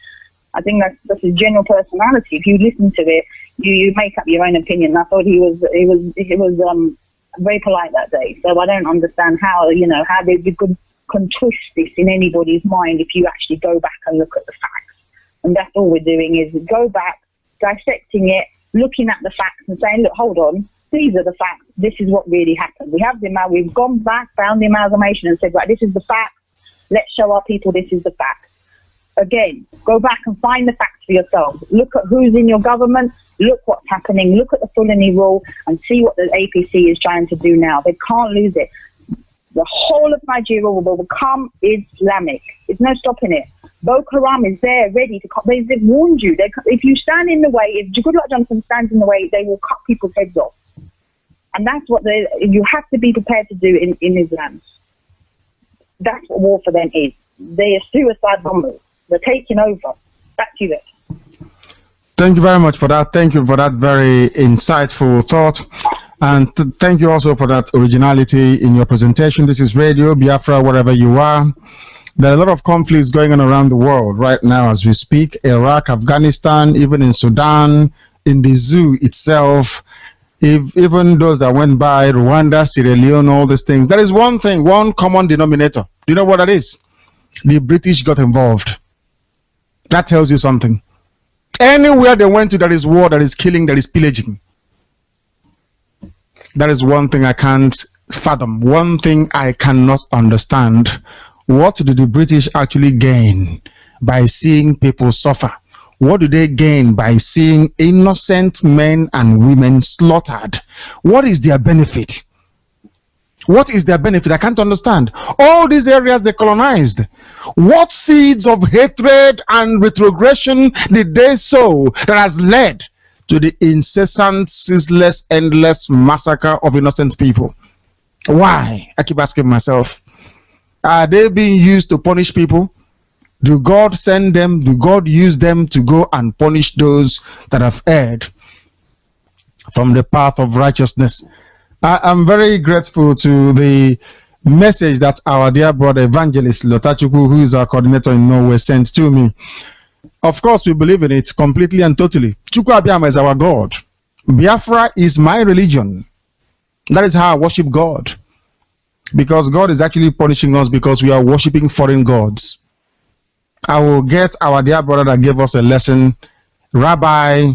I think that's his general personality. If you listen to it, you make up your own opinion. I thought he was very polite that day. So I don't understand how you can twist this in anybody's mind if you actually go back and look at the facts. And that's all we're doing, is go back, dissecting it, looking at the facts and saying, look, hold on, these are the facts. This is what really happened. We've gone back, found the amalgamation and said, right, this is the fact. Let's show our people this is the fact. Again, go back and find the facts for yourselves. Look at who's in your government. Look what's happening. Look at the Fulani rule and see what the APC is trying to do now. They can't lose it. The whole of Nigeria will become Islamic. There's no stopping it. Boko Haram is there, ready to cut. They've warned you. If you stand in the way, if Goodluck Jonathan stands in the way, they will cut people's heads off. And that's what you have to be prepared to do in Islam. That's what war for them is. They are suicide bombers. They're taking over. Back to you. Thank you very much for that. Thank you for that very insightful thought. And thank you also for that originality in your presentation. This is Radio Biafra, wherever you are. There are a lot of conflicts going on around the world right now as we speak. Iraq, Afghanistan, even in Sudan, in the zoo itself, even those that went by, Rwanda, Sierra Leone, all these things. There is one thing, one common denominator. Do you know what that is? The British got involved. That tells you something. Anywhere they went to, there is war, there is killing, there is pillaging. That is one thing I can't fathom. One thing I cannot understand. What did the British actually gain by seeing people suffer? What do they gain by seeing innocent men and women slaughtered? What is their benefit? What is their benefit? I can't understand. All these areas they colonized. What seeds of hatred and retrogression did they sow that has led to the incessant, ceaseless, endless massacre of innocent people? Why? I keep asking myself. Are they being used to punish people? Do God send them? Do God use them to go and punish those that have erred from the path of righteousness? I am very grateful to the message that our dear brother Evangelist Lotachuku, who is our coordinator in Norway, sent to me. Of course, we believe in it completely and totally. Chukwu Abiyama is our God. Biafra is my religion. That is how I worship God. Because God is actually punishing us because we are worshiping foreign gods. I will get our dear brother that gave us a lesson, Rabbi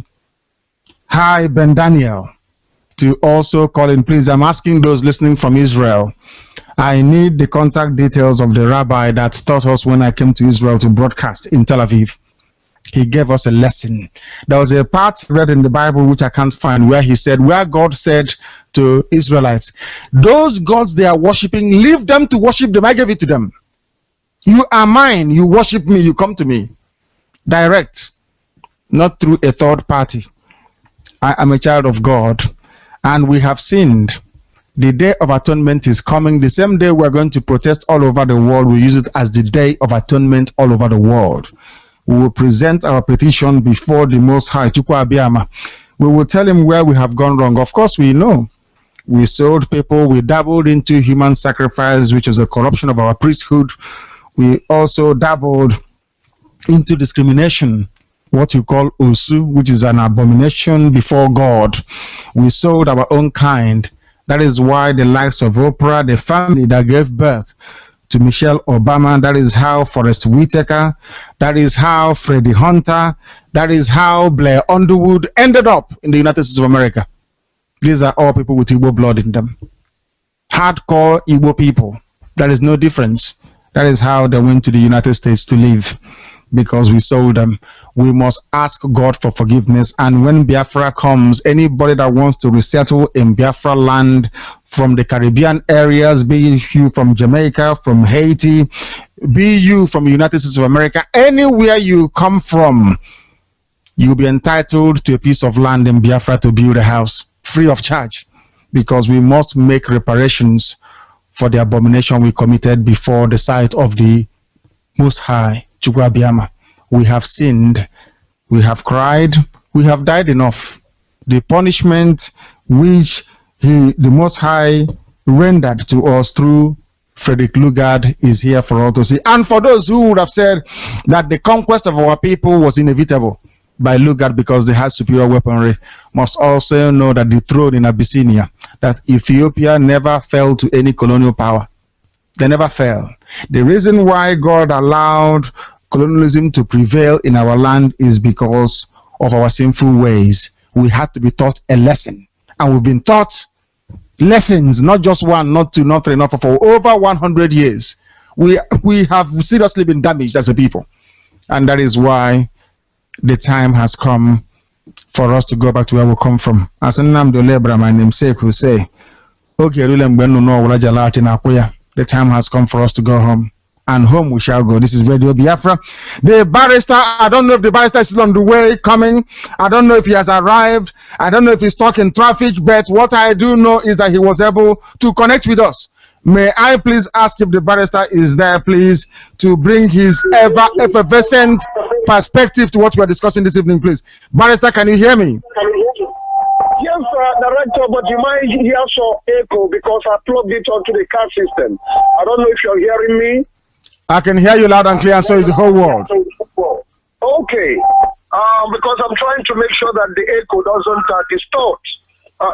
Hi Ben Daniel, to also call in. Please, I'm asking those listening from Israel. I need the contact details of the rabbi that taught us when I came to Israel to broadcast in Tel Aviv. He gave us a lesson. There was a part read in the Bible which I can't find, where he said, where God said to Israelites, those gods they are worshiping, leave them to worship them. I gave it to them. You are mine. You worship me. You come to me. Direct, not through a third party. I am a child of God, and we have sinned. The Day of Atonement is coming. The same day we're going to protest all over the world. We use it as the Day of Atonement all over the world. We will present our petition before the Most High, Chukwu Abiyama. We will tell him where we have gone wrong. Of course, we know. We sold people. We dabbled into human sacrifice, which is a corruption of our priesthood. We also dabbled into discrimination, what you call Osu, which is an abomination before God. We sold our own kind. That is why the likes of Oprah, the family that gave birth to Michelle Obama, that is how Forrest Whitaker, that is how Freddie Hunter, that is how Blair Underwood ended up in the United States of America. These are all people with Igbo blood in them. Hardcore Igbo people. There is no difference. That is how they went to the United States to live, because we sold them. We must ask God for forgiveness. And when Biafra comes, anybody that wants to resettle in Biafra land from the Caribbean areas, be you from Jamaica, from Haiti, be you from the United States of America, anywhere you come from, you'll be entitled to a piece of land in Biafra to build a house free of charge, because we must make reparations for the abomination we committed before the sight of the Most High, Chukwu Abiyama. We have sinned, we have cried, we have died enough. The punishment which the Most High rendered to us through Frederick Lugard is here for all to see. And for those who would have said that the conquest of our people was inevitable by Lugard because they had superior weaponry, must also know that the throne in Abyssinia, that Ethiopia never fell to any colonial power. They never fell. The reason why God allowed colonialism to prevail in our land is because of our sinful ways. We had to be taught a lesson, and we've been taught lessons, not just one, not two, not three, not four, for over 100 years. We have seriously been damaged as a people, and that is why the time has come for us to go back to where we come from. As Nnamdi Olebra, my namesake, will say, the time has come for us to go home, and home we shall go. This is Radio Biafra. The barrister, I don't know if the barrister is still on the way coming. I don't know if he has arrived. I don't know if he's stuck in traffic, but what I do know is that he was able to connect with us. May I please ask if the barrister is there, please, to bring his ever effervescent perspective to what we're discussing this evening, please. Barrister, can you hear me? Yes, Director, but you might hear some echo because I plugged it onto the car system. I don't know if you're hearing me. I can hear you loud and clear, and so is the whole world. Okay, because I'm trying to make sure that the echo doesn't distort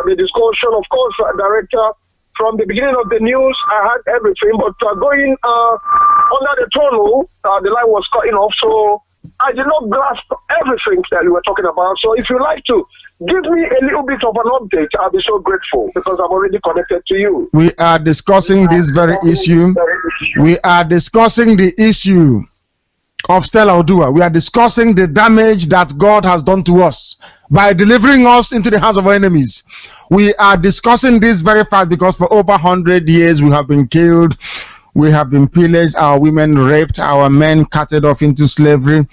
the discussion. Of course, Director, from the beginning of the news, I had everything, but going under the tunnel, the line was cutting off, so I did not grasp everything that you were talking about. So if you like to give me a little bit of an update, I'll be so grateful, because I'm already connected to you. We are discussing this very issue. We are discussing the issue of Stella Odua. We are discussing the damage that God has done to us by delivering us into the hands of our enemies. We are discussing this very fact because for over 100 years we have been killed, we have been pillaged, our women raped, our men carted off into slavery.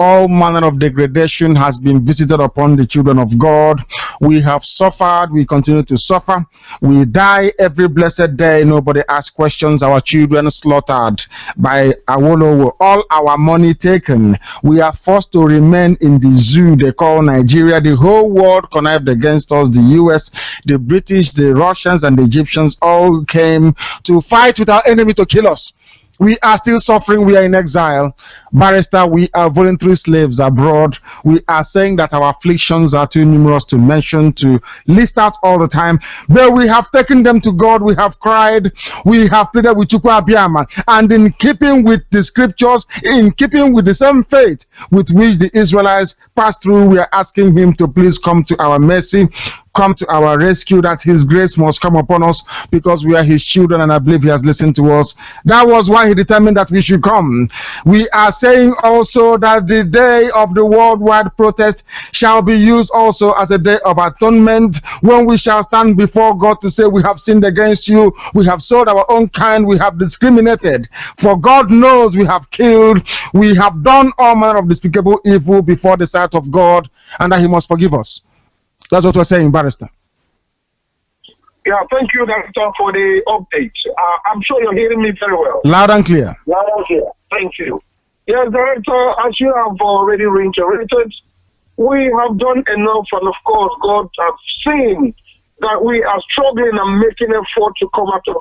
All manner of degradation has been visited upon the children of God. We have suffered, we continue to suffer. We die every blessed day. Nobody asks questions. Our children slaughtered by Awolowo. All our money taken. We are forced to remain in the zoo they call Nigeria. The whole world connived against us. The US, the British, the Russians, and the Egyptians all came to fight with our enemy to kill us. We are still suffering. We are in exile. Barrister, we are voluntary slaves abroad. We are saying that our afflictions are too numerous to mention, to list out all the time. But we have taken them to God. We have cried. We have pleaded with Chukwu Abiyama. And in keeping with the scriptures, in keeping with the same faith with which the Israelites passed through, we are asking him to please come to our mercy. come to our rescue, that his grace must come upon us because we are his children, and I believe he has listened to us. That was why he determined that we should come. We are saying also that the day of the worldwide protest shall be used also as a day of atonement, when we shall stand before God to say, we have sinned against you, we have sold our own kind, we have discriminated. For God knows we have killed, we have done all manner of despicable evil before the sight of God, and that he must forgive us. That's what we're saying, Barrister. Yeah, thank you, Director, for the update. I'm sure you're hearing me very well. Loud and clear. Loud and clear. Thank you. Yes, Director, as you have already reiterated, we have done enough, and of course, God has seen that we are struggling and making effort to come out of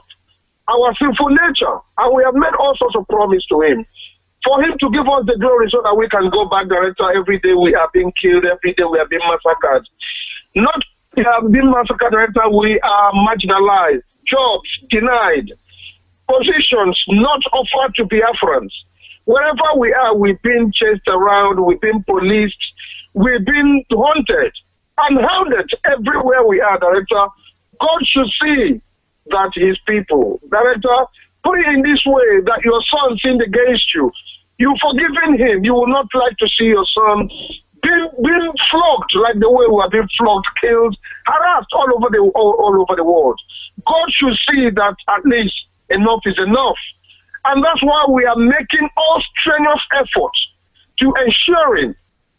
our sinful nature, and we have made all sorts of promise to him. For him to give us the glory so that we can go back, Director. Every day we are being killed, every day we are being massacred. Not we have been massacred, Director, we are marginalized, jobs denied, positions not offered to Biafrans. Wherever we are, we've been chased around, we've been policed, we've been haunted and hounded everywhere we are, Director. God should see that his people, Director, put it in this way, that your son sinned against you. You've forgiven him. You will not like to see your son being flogged like the way we have been flogged, killed, harassed all over the world. God should see that at least enough is enough. And that's why we are making all strenuous efforts to ensuring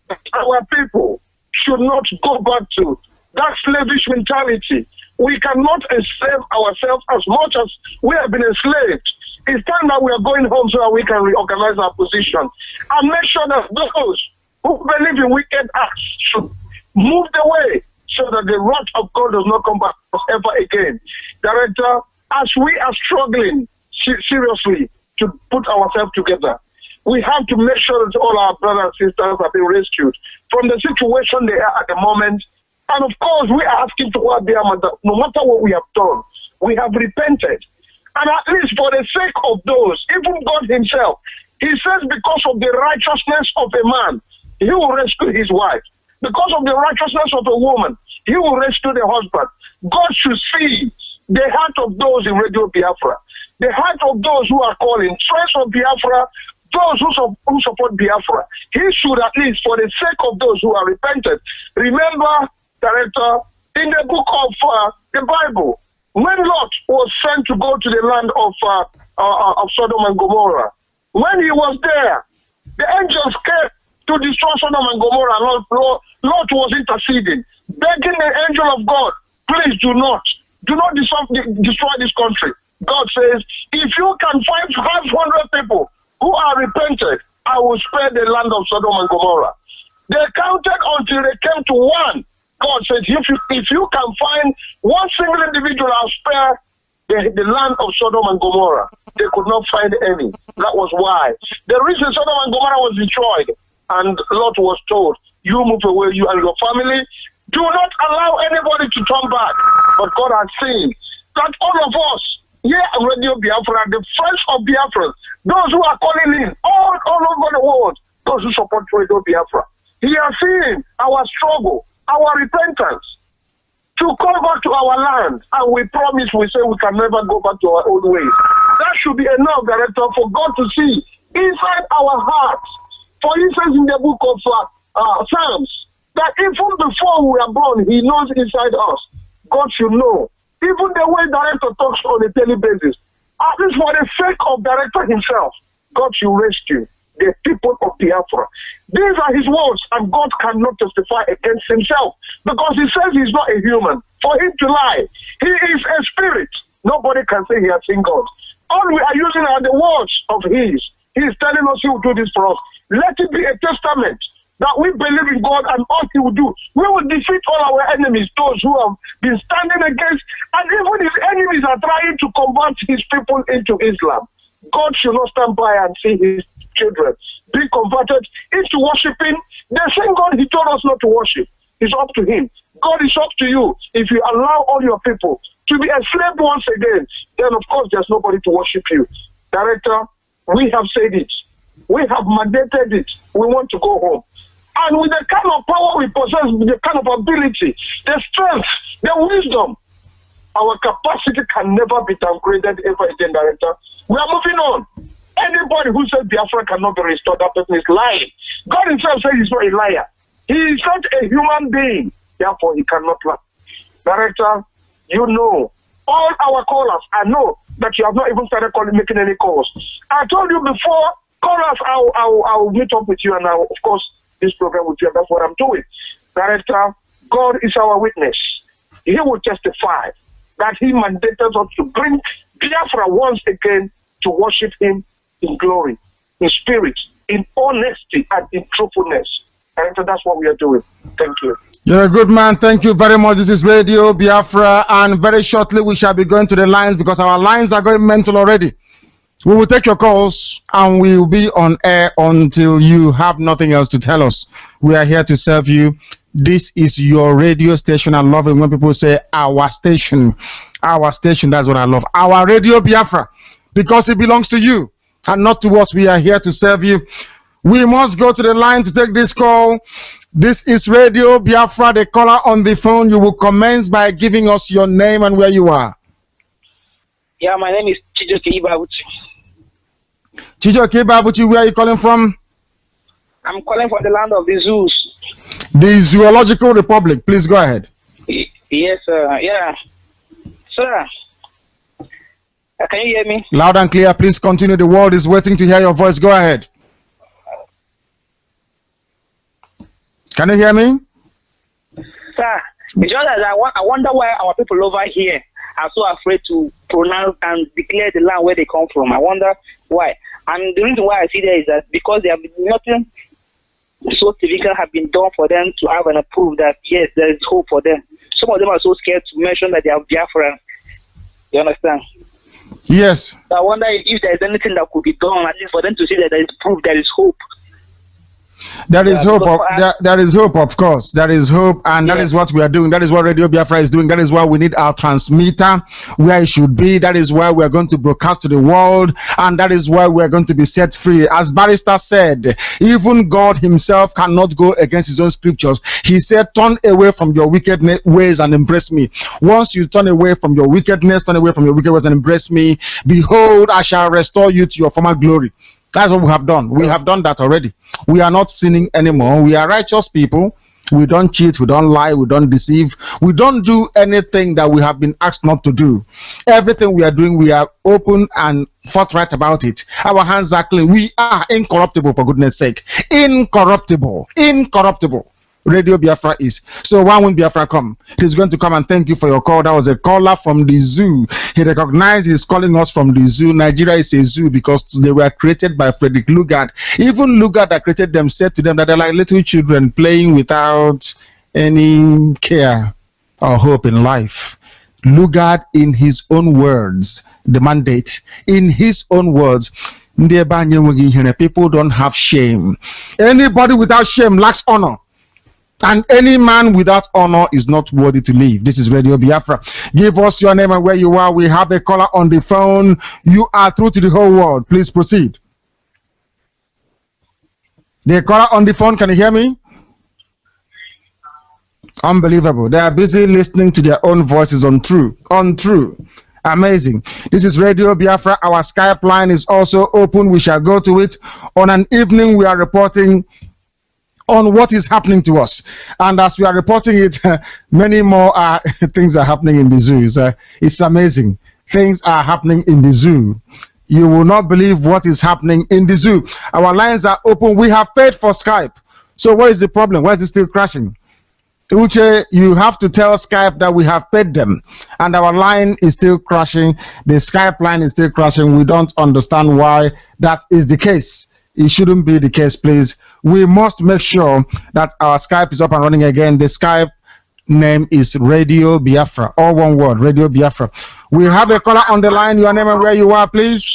that our people should not go back to that slavish mentality. We cannot enslave ourselves as much as we have been enslaved. It's time that we are going home so that we can reorganize our position and make sure that those who believe in wicked acts should move the way so that the wrath of God does not come back ever again. Director, as we are struggling seriously to put ourselves together, we have to make sure that all our brothers and sisters have been rescued from the situation they are at the moment. And of course, we are asking to God, no matter what we have done, we have repented. And at least for the sake of those, even God himself, he says because of the righteousness of a man, he will rescue his wife. Because of the righteousness of a woman, he will rescue the husband. God should see the heart of those in Radio Biafra, the heart of those who are calling, friends of Biafra, those who support Biafra. He should at least, for the sake of those who are repentant, remember, Director, in the book of the Bible, when Lot was sent to go to the land of Sodom and Gomorrah, when he was there, the angels came to destroy Sodom and Gomorrah. Lot was interceding, begging the angel of God, please do not destroy this country. God says, if you can find 500 people who are repented, I will spare the land of Sodom and Gomorrah. They counted until they came to one. God said, if you can find one single individual, I'll spare the land of Sodom and Gomorrah. They could not find any. That was why. The reason Sodom and Gomorrah was destroyed, and Lot was told, you move away, you and your family. Do not allow anybody to turn back. But God has seen that all of us, here on Radio Biafra, the friends of Biafra, those who are calling in all over the world, those who support Radio Biafra, he has seen our struggle, our repentance, to come back to our land, and we promise, we say we can never go back to our old ways. That should be enough, Director, for God to see inside our hearts. For instance, in the book of Psalms, that even before we are born, he knows inside us. God should know. Even the way Director talks on a daily basis, at least for the sake of Director himself, God should rescue the people of Biafra. These are his words, and God cannot testify against himself because he says he's not a human. For him to lie, he is a spirit. Nobody can say he has seen God. All we are using are the words of his. He is telling us he will do this for us. Let it be a testament that we believe in God, and all he will do, we will defeat all our enemies, those who have been standing against, and even his enemies are trying to convert his people into Islam. God should not stand by and see his children be converted into worshiping the same God he told us not to worship. It's up to him. God is up to you. If you allow all your people to be enslaved once again, then of course there's nobody to worship you. Director, we have said it. We have mandated it. We want to go home. And with the kind of power we possess, with the kind of ability, the strength, the wisdom, our capacity can never be downgraded ever again, Director. We are moving on. Anybody who says Biafra cannot be restored, that person is lying. God himself says he's not a liar. He is not a human being. Therefore, he cannot lie. Director, you know, all our callers, I know that you have not even started making any calls. I told you before, call us, I'll meet up with you, and I'll, of course, this program with you, and that's what I'm doing. Director, God is our witness. He will testify that he mandated us to bring Biafra once again to worship him in glory, in spirit, in honesty, and in truthfulness. Director, that's what we are doing. Thank you. You're a good man. Thank you very much. This is Radio Biafra, and very shortly we shall be going to the lines because our lines are going mental already. We will take your calls and we will be on air until you have nothing else to tell us. We are here to serve you. This is your radio station. I love it when people say our station. Our station, that's what I love. Our Radio Biafra, because it belongs to you and not to us. We are here to serve you. We must go to the line to take this call. This is Radio Biafra. The caller on the phone, you will commence by giving us your name and where you are. Yeah, my name is Chijoke Ibabuchi. Chijoke Ibabuchi, where are you calling from? I'm calling from the land of the zoos. The Zoological Republic. Please go ahead. Yes, sir. Yeah. Sir, can you hear me? Loud and clear. Please continue. The world is waiting to hear your voice. Go ahead. Can you hear me? Sir, it's just that I wonder why our people over here are so afraid to pronounce and declare the land where they come from. I wonder why. And the reason why I see that is that because there have been nothing so significant have been done for them to have and approve that, yes, there is hope for them. Some of them are so scared to mention that they are Biafran. You understand? Yes. So I wonder if there is anything that could be done, at least for them to see that there is proof, there is hope. There is hope. There is hope, of course. There is hope, and that is what we are doing. That is what Radio Biafra is doing. That is why we need our transmitter where it should be. That is why we are going to broadcast to the world, and that is why we are going to be set free. As Barrister said, even God himself cannot go against his own scriptures. He said, turn away from your wicked ways and embrace me. Once you turn away from your wickedness, turn away from your wicked ways and embrace me, behold, I shall restore you to your former glory. That's what we have done. We have done that already. We are not sinning anymore. We are righteous people. We don't cheat. We don't lie. We don't deceive. We don't do anything that we have been asked not to do. Everything we are doing, we are open and forthright about it. Our hands are clean. We are incorruptible, for goodness sake. Incorruptible. Incorruptible. Radio Biafra is. So when Biafra come, he's going to come and thank you for your call. That was a caller from the zoo. He recognized he's calling us from the zoo. Nigeria is a zoo because they were created by Frederick Lugard. Even Lugard that created them said to them that they're like little children playing without any care or hope in life. Lugard, in his own words, the mandate, in his own words, people don't have shame. Anybody without shame lacks honor. And any man without honor is not worthy to live. This is Radio Biafra. Give us your name and where you are. We have a caller on the phone. You are through to the whole world. Please proceed. The caller on the phone, can you hear me? Unbelievable. They are busy listening to their own voices on true. Amazing. This is Radio Biafra. Our Skype line is also open. We shall go to it. On an evening, we are reporting on what is happening to us, and as we are reporting it, many more things are happening in the zoos. It's amazing. Things are happening in the zoo. You will not believe what is happening in the zoo. Our lines are open. We have paid for Skype. So what is the problem? Why is it still crashing? Uche, you have to tell Skype that we have paid them, and our line is still crashing. The Skype line is still crashing. We don't understand why that is the case. It shouldn't be the case, please. We must make sure that our Skype is up and running again. The Skype name is Radio Biafra. All one word, Radio Biafra. We have a caller on the line. Your name and where you are, please.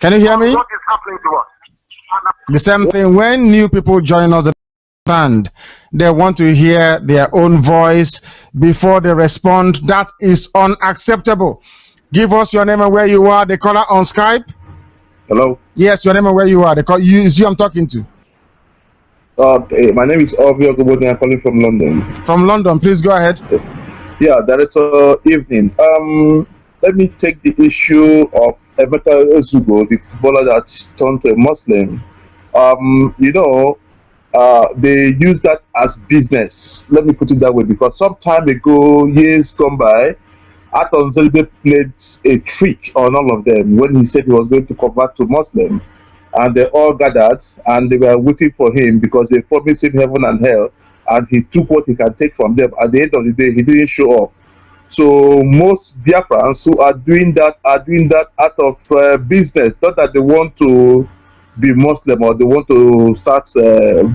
Can you hear me? What is happening to us? The same thing. When new people join us, they want to hear their own voice before they respond. That is unacceptable. Give us your name and where you are. The caller on Skype. Hello? Yes, your name and where you are. Is you I'm talking to. My name is Ovio Gobodin. I'm calling from London. From London, please go ahead. Yeah, Director, evening. Let me take the issue of Emeka Ezugo, the footballer that turned to a Muslim. They use that as business. Let me put it that way, because some time ago, years gone by, Aton Zelbe played a trick on all of them when he said he was going to convert to Muslim. And they all gathered and they were waiting for him because they promised him heaven and hell, and he took what he can take from them. At the end of the day, he didn't show up. So most Biafrans who are doing that out of business, not that they want to be Muslim or they want to start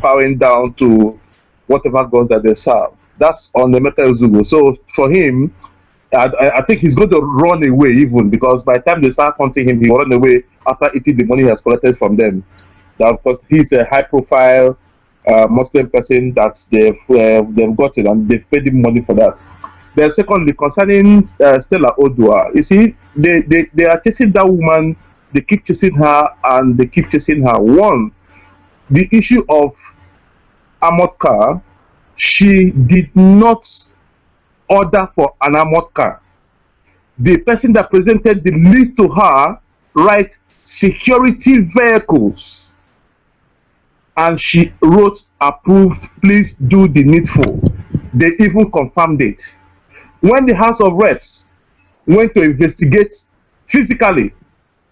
bowing down to whatever gods that they serve. That's on the Emeka Ezugo. So for him, I think he's going to run away even, because by the time they start hunting him, he will run away after eating the money he has collected from them. That because he's a high-profile Muslim person that they've gotten and they've paid him money for that. Then secondly, concerning Stella Odua, you see, they are chasing that woman. They keep chasing her and they keep chasing her. One, the issue of armored car, she did not order for an armored car. The person that presented the list to her write security vehicles, and she wrote approved, please do the needful. They even confirmed it. When the House of Reps went to investigate physically,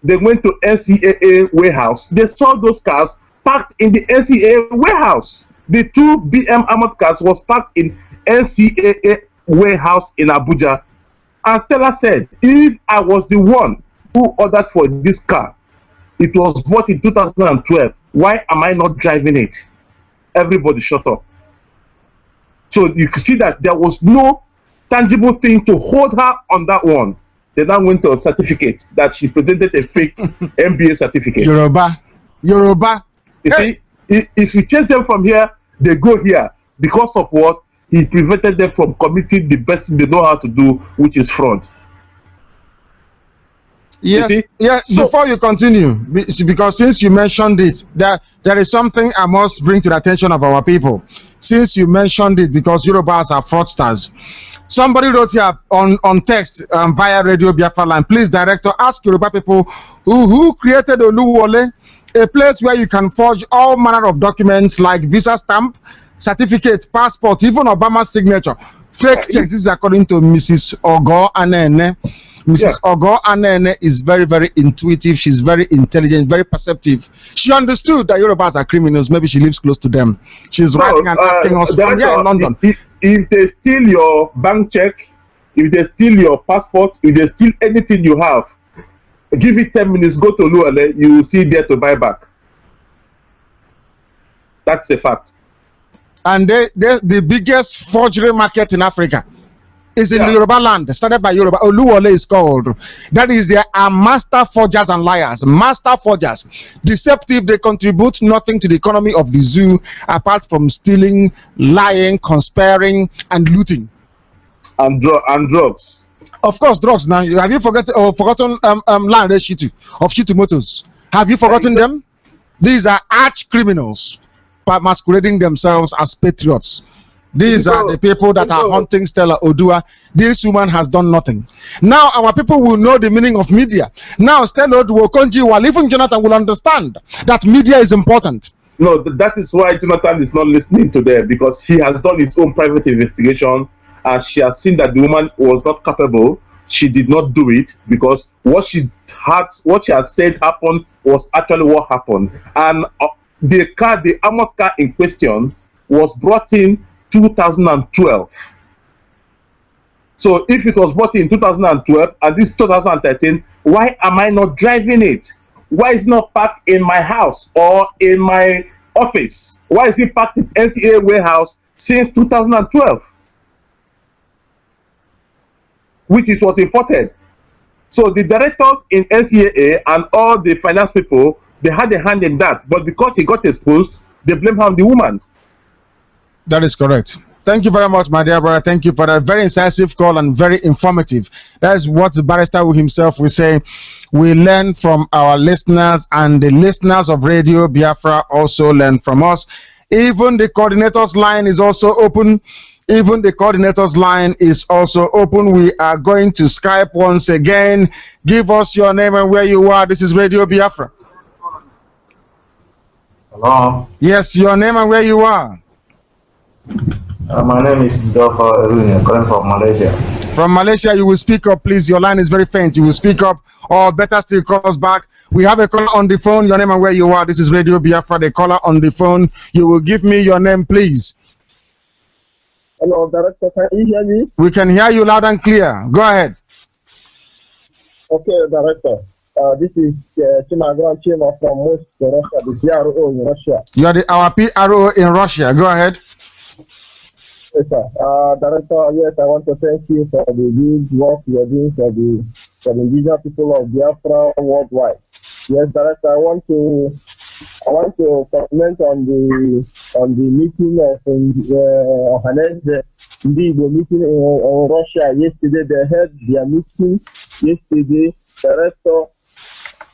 they went to NCAA warehouse. They saw those cars parked in the NCAA warehouse. The two BM armored cars was parked in NCAA warehouse in Abuja. And Stella said, if I was the one who ordered for this car, it was bought in 2012, why am I not driving it? Everybody shut up. So you can see that there was no tangible thing to hold her on that one. They now went to a certificate that she presented a fake MBA certificate. Yoruba. You see, if you chase them from here, they go here. Because of what? He prevented them from committing the best thing they know how to do, which is fraud. Yes, so, before you continue, because since you mentioned it, there is something I must bring to the attention of our people. Since you mentioned it, because Yorubas are fraudsters. Somebody wrote here on text via Radio Biafra line, please, Director, ask Yoruba people who created Oluwole, a place where you can forge all manner of documents like visa stamp, certificate, passport, even Obama's signature. Fake checks. This is according to Mrs. Ogo Anene. Mrs. Ogo Anene is very, very intuitive. She's very intelligent, very perceptive. She understood that Yorubas are criminals. Maybe she lives close to them. She's writing and asking us from here in London. If they steal your bank check, if they steal your passport, if they steal anything you have, give it 10 minutes, go to Luale, you will see there to buy back. That's a fact. And the biggest forgery market in Africa is in Yoruba land, started by Yoruba. Oluwole is called. That is, they are master forgers and liars. Master forgers. Deceptive, they contribute nothing to the economy of the zoo apart from stealing, lying, conspiring, and looting. And drugs. Of course, drugs. Now, have you forgotten Land Shitu of Shitu Motors? Have you forgotten them? These are arch criminals masquerading themselves as patriots. These are the people that are hunting Stella Odua. This woman has done nothing. Now our people will know the meaning of media. Now Stella Odua, Konji, even Jonathan will understand that media is important. No, that is why Jonathan is not listening to them, because he has done his own private investigation and she has seen that the woman was not capable. She did not do it because what she has said happened was actually what happened. And the armored car in question was brought in 2012. So if it was bought in 2012 and this 2013, why am I not driving it? Why is it not parked in my house or in my office? Why is it parked in NCAA warehouse since 2012? Which it was imported. So the directors in NCAA and all the finance people, they had a hand in that. But because he got exposed, they blame her on the woman. That is correct. Thank you very much, my dear brother. Thank you for that very incisive call and very informative. That's what the barrister himself will say. We learn from our listeners, and the listeners of Radio Biafra also learn from us. Even the coordinator's line is also open. Even the coordinator's line is also open. We are going to Skype once again. Give us your name and where you are. This is Radio Biafra. Hello. Yes, your name and where you are. My name is Dr. Erwin, calling from Malaysia. From Malaysia, you will speak up, please. Your line is very faint. You will speak up, or better still, call us back. We have a caller on the phone. Your name and where you are. This is Radio Biafra. The caller on the phone. You will give me your name, please. Hello, Director. Can you hear me? We can hear you loud and clear. Go ahead. Okay, Director. This is Chimagran Chima from Russia, the PRO in Russia. You are our PRO in Russia. Go ahead. Yes, sir. Director, yes, I want to thank you for the good work you are doing for the indigenous people of Biafra worldwide. Yes, Director, I want to comment on the meeting of the meeting in Russia yesterday. They had their meeting yesterday. Director,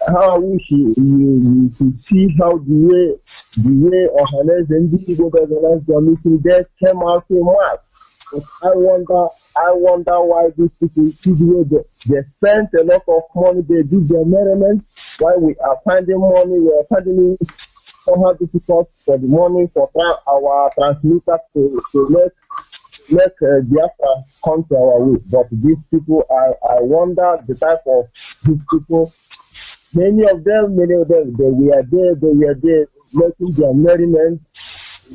how I wish you could see how the way Ohanes and Digo organized their meeting there came out in March. I wonder why these people they spent a lot of money, they did their merriment, while we are finding money, we are finding it somehow difficult for the money for our transmitters to make Biafra come to our way. But these people, I wonder the type of these people. Many of them, they were there making their merriment,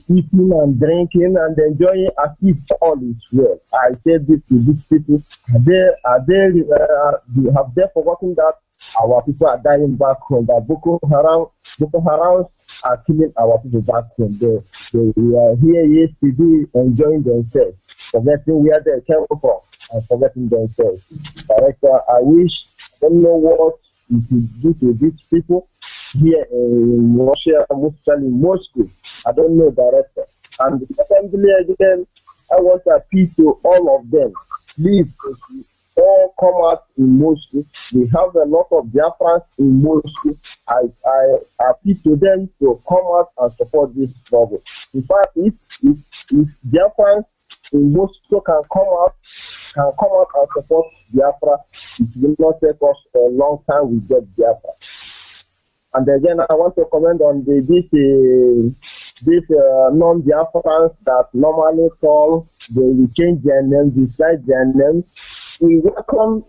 eating and drinking and enjoying as if all is well. I said this to these people. Have they forgotten that our people are dying back home? That Boko Haram are killing our people back home. They are here yesterday enjoying themselves, forgetting where they came from and forgetting themselves. Director, I don't know what you should do to these people here in Russia, mostly in Moscow. I don't know, Director. And secondly, again, I want to appeal to all of them. Please, all come out in Moscow. We have a lot of Biafrans in Moscow. I appeal to them to come out and support this struggle. In fact, if Biafrans in Moscow can come out and support Biafra, it will not take us a long time we get Biafra. And again, I want to comment on this non-Biafrans that normally call, they will change their names, decide their names. We welcome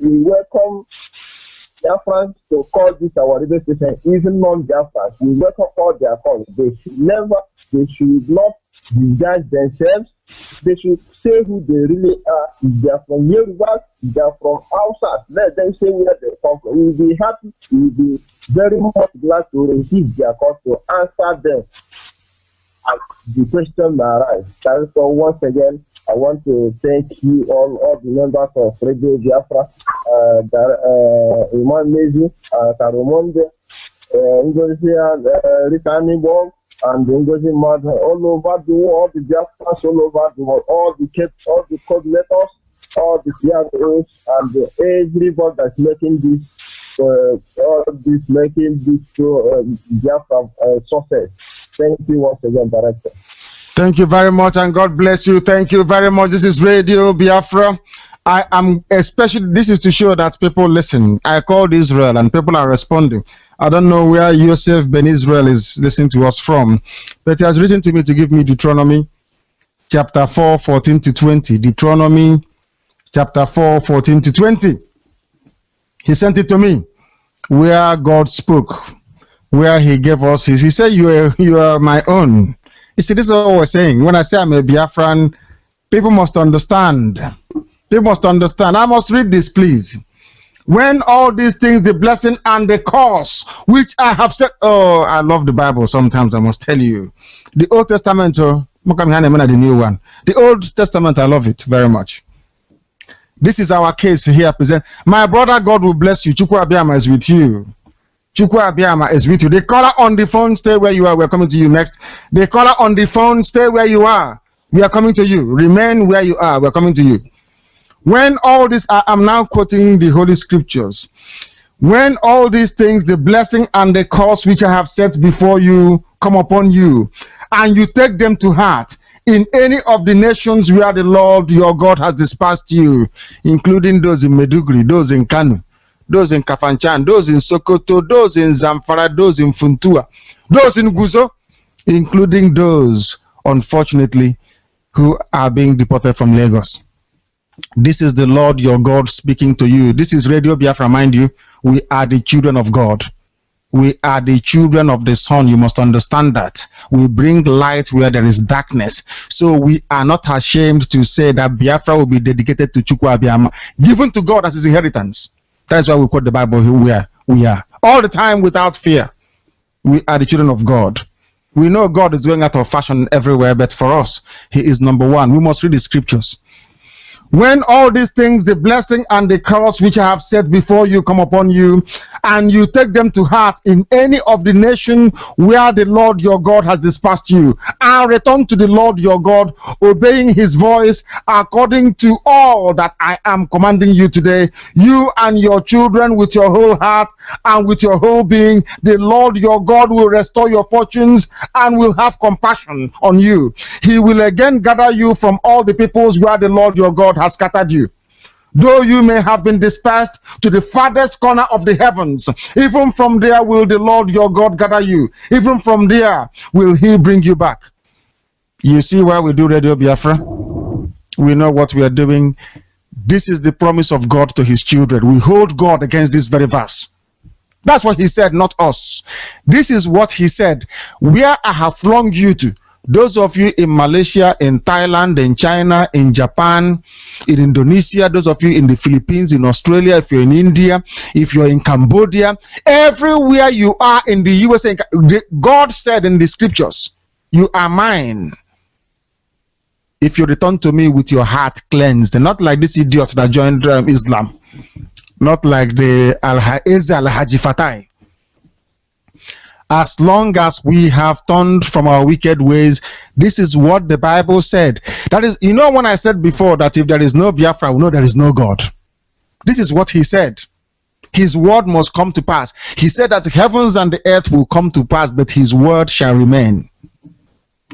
Biafrans to call this our radio station, even non-Biafrans. We welcome all their calls. They should not disguise themselves. They should say who they really are. If they are from Yoruba, if they are from outside, let them say where they come from. We will be happy, we will be very much glad to receive their calls to answer them as the question may arise. So once again, I want to thank you all the members of Radio Biafra, Iman Mezu, Tarumonde, Ngozi, Rita Nibong, and the Ngozi Mad, all over the world, the Biafrans all over the world, all the coordinators, all the CROs, and everybody that's making this Biafra success. Thank you once again, Director. Thank you very much, and God bless you. Thank you very much. This is Radio Biafra. I am especially, this is to show that people listen. I called Israel and people are responding. I don't know where Yosef Ben Israel is listening to us from, but he has written to me to give me Deuteronomy chapter 4, 14 to 20. Deuteronomy chapter 4, 14 to 20. He sent it to me where God spoke, where he gave us his. He said, you are my own. You see, this is what we're saying. When I say I'm a Biafran, people must understand. They must understand. I must read this, please. When all these things, the blessing and the curse, which I have said, oh, I love the Bible sometimes, I must tell you. The Old Testament, the new one. The Old Testament, I love it very much. This is our case here present. My brother, God will bless you. Chukwu Abiyama is with you. Chukwu Abiyama is with you. The caller on the phone, stay where you are. We're coming to you next. The caller on the phone, stay where you are. We are coming to you. Remain where you are. We are coming to you. When all this, I'm now quoting the Holy Scriptures. When all these things, the blessing and the curse which I have set before you, come upon you, and you take them to heart in any of the nations where the Lord your God has dispersed you, including those in Meduguri, those in Kanu, those in Kafanchan, those in Sokoto, those in Zamfara, those in Funtua, those in Guzo, including those, unfortunately, who are being deported from Lagos. This is the Lord your God speaking to you. This is Radio Biafra, mind you. We are the children of God. We are the children of the Son. You must understand that. We bring light where there is darkness. So we are not ashamed to say that Biafra will be dedicated to Chukwu Abiyama, given to God as his inheritance. That is why we quote the Bible where we are. All the time without fear. We are the children of God. We know God is going out of fashion everywhere, but for us, he is number one. We must read the scriptures. When all these things, the blessing and the curse which I have set before you, come upon you, and you take them to heart in any of the nation where the Lord your God has dispersed you, and return to the Lord your God, obeying his voice according to all that I am commanding you today, you and your children with your whole heart and with your whole being, the Lord your God will restore your fortunes and will have compassion on you. He will again gather you from all the peoples where the Lord your God has scattered you. Though you may have been dispersed to the farthest corner of the heavens, even from there will the Lord your God gather you. Even from there will he bring you back. You see why we do Radio Biafra? We know what we are doing. This is the promise of God to his children. We hold God against this very verse. That's what he said, not us. This is what he said. Where I have flung you to, those of you in Malaysia, in Thailand, in China, in Japan, in Indonesia, those of you in the Philippines, in Australia, if you're in India, if you're in Cambodia, everywhere you are in the USA, God said in the scriptures, you are mine. If you return to me with your heart cleansed, not like this idiot that joined Islam, not like the Al-Haji Fatai. As long as we have turned from our wicked ways, this is what the Bible said. That is, you know, when I said before that if there is no Biafra, we know there is no God. This is what he said. His word must come to pass. He said that the heavens and the earth will come to pass, but his word shall remain.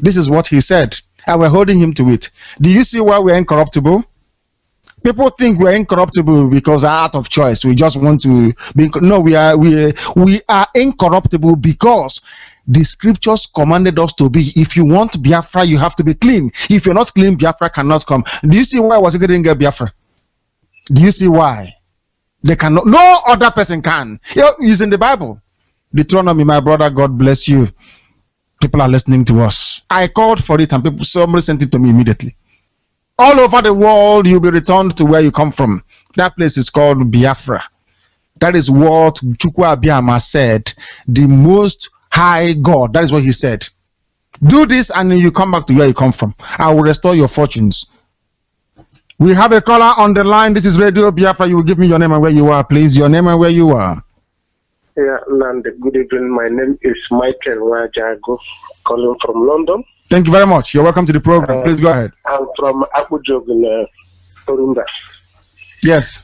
This is what he said, and we're holding him to it. Do you see why we're incorruptible? People think we're incorruptible because out of choice. We just want to be. No, we are incorruptible because the scriptures commanded us to be. If you want Biafra, you have to be clean. If you're not clean, Biafra cannot come. Do you see why was getting get Biafra? Do you see why? They cannot. No other person can. It's in the Bible. Deuteronomy, my brother, God bless you. People are listening to us. I called for it and somebody sent it to me immediately. All over the world, you'll be returned to where you come from. That place is called Biafra. That is what Chukwu Abiyama said, the most high God. That is what he said. Do this and you come back to where you come from. I will restore your fortunes. We have a caller on the line. This is Radio Biafra. You will give me your name and where you are, please. Your name and where you are. Yeah, Nande. Good evening. My name is Michael Wajago, calling from London. Thank you very much. You're welcome to the program. Please go ahead. I'm from Abuja in Torunda. Yes.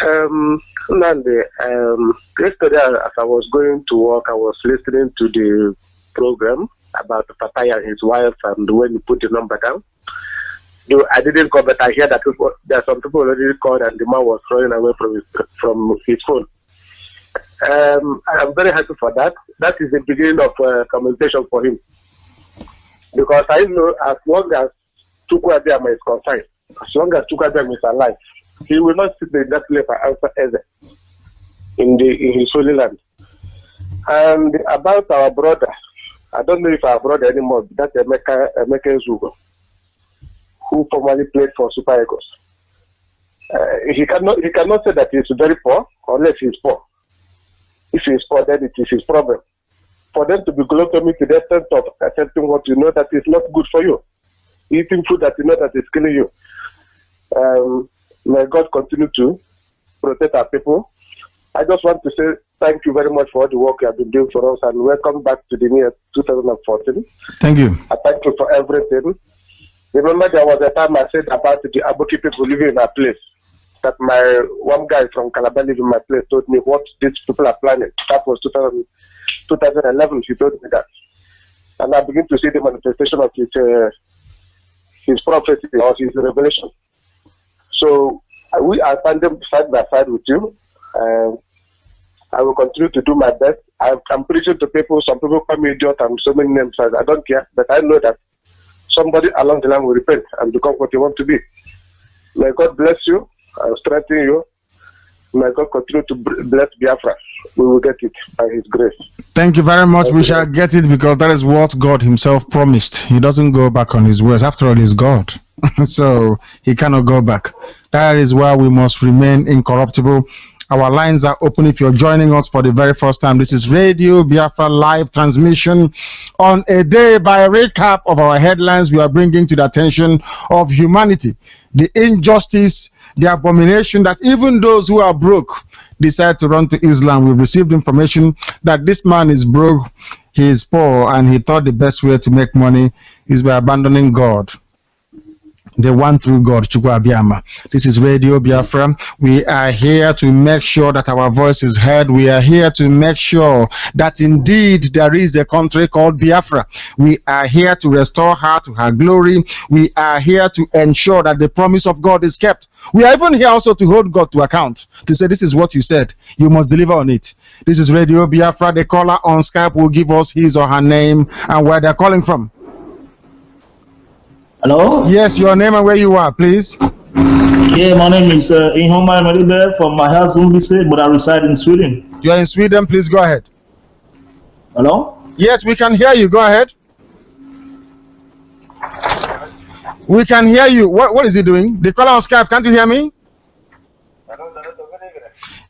Nande, yesterday as I was going to work, I was listening to the program about Fatai and his wife and when he put the number down. Though I didn't call, but I hear that there are some people already called and the man was running away from his phone. I'm very happy for that. That is the beginning of communication for him. Because I know as long as Chukwu Abiyama is concerned, as long as Chukwu Abiyama is alive, he will not sit in that place for answer ever in his holy land. And about our brother, I don't know if our brother anymore, that's Emeka Nzugo, who formerly played for Super Eagles. He cannot say that he's very poor unless he's poor. If he's poor, then it is his problem. For them to be glutamic to the extent of accepting what you know that is not good for you, eating food that you know that is killing you. May God continue to protect our people. I just want to say thank you very much for all the work you have been doing for us and welcome back to the year 2014. Thank you. I thank you for everything. Remember, there was a time I said about the Aboki people living in our place. That one guy from Calabar living in my place told me what these people are planning. That was 2011. He told me that, and I begin to see the manifestation of his prophecy or his revelation. So we are standing side by side with you. I will continue to do my best. I'm preaching to people. Some people call me idiot and so many names. I don't care, but I know that somebody along the line will repent and become what you want to be. May God bless you. I'll strengthen you. May God continue to bless Biafra. We will get it by His grace. Thank you very much. We shall get it because that is what God Himself promised. He doesn't go back on His words. After all, He's God. So He cannot go back. That is why we must remain incorruptible. Our lines are open if you're joining us for the very first time. This is Radio Biafra live transmission. On a day by recap of our headlines, we are bringing to the attention of humanity the injustice, the abomination that even those who are broke decide to run to Islam. We've received information that this man is broke, he is poor, and he thought the best way to make money is by abandoning God. The one true God, Chukwu Abiyama. This is Radio Biafra. We are here to make sure that our voice is heard. We are here to make sure that indeed there is a country called Biafra. We are here to restore her to her glory. We are here to ensure that the promise of God is kept. We are even here also to hold God to account, to say this is what you said. You must deliver on it. This is Radio Biafra. The caller on Skype will give us his or her name and where they're calling from. Hello? Yes, your name and where you are, please. Yeah, my name is Ihoma Maribe from my house, but I reside in Sweden. You are in Sweden, please go ahead. Hello? Yes, we can hear you. Go ahead. We can hear you. What is he doing? The caller on Skype, can't you hear me?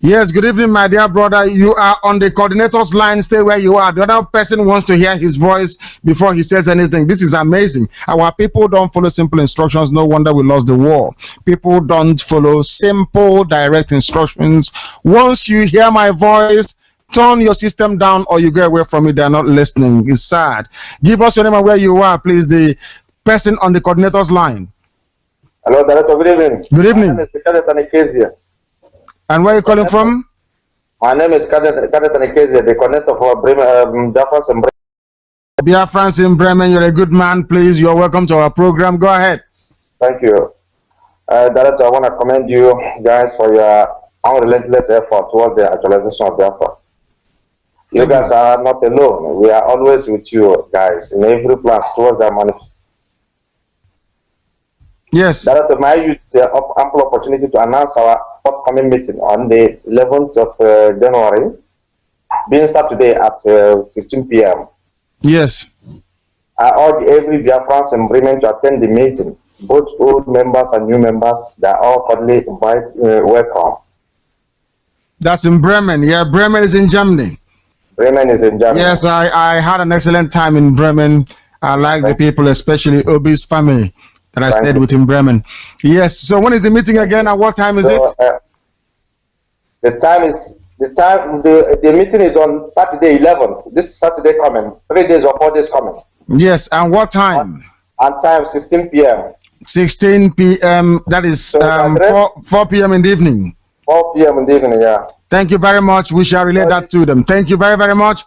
Yes, good evening, my dear brother. You are on the coordinator's line. Stay where you are. The other person wants to hear his voice before he says anything. This is amazing. Our people don't follow simple instructions. No wonder we lost the war. People don't follow simple, direct instructions. Once you hear my voice, turn your system down or you go away from it. They're not listening. It's sad. Give us your name and where you are, please. The person on the coordinator's line. Hello, Director. Good evening. Good evening. My name is Tanekezia. And where are you calling from? My name is Tanekezia, the coordinator for Biafrans in Bremen. Biafrans in Bremen, you're a good man. Please, you're welcome to our program. Go ahead. Thank you. Director, I want to commend you guys for your unrelentless effort towards the actualization of Biafra. You guys are not alone. We are always with you guys in every plan towards that manifest. Yes. Director, may I use ample opportunity to announce our forthcoming meeting on the 11th of January, being Saturday at 16 p.m. Yes. I urge every Biafrans in Bremen to attend the meeting. Both old members and new members, they are all cordially welcome. That's in Bremen. Yeah, Bremen is in Germany. Bremen is in Germany. Yes, I had an excellent time in Bremen. I like the people, especially Obi's family that I stayed with in Bremen. Yes. So when is the meeting again? At what time is it? The meeting is on Saturday 11th. This Saturday coming. 3 days or 4 days coming. Yes. And what time? And time 16 p.m. 16 p.m. That is 4 p.m. in the evening. 4 p.m. in the evening, yeah. Thank you very much. We shall relay that to them. Thank you very, very much.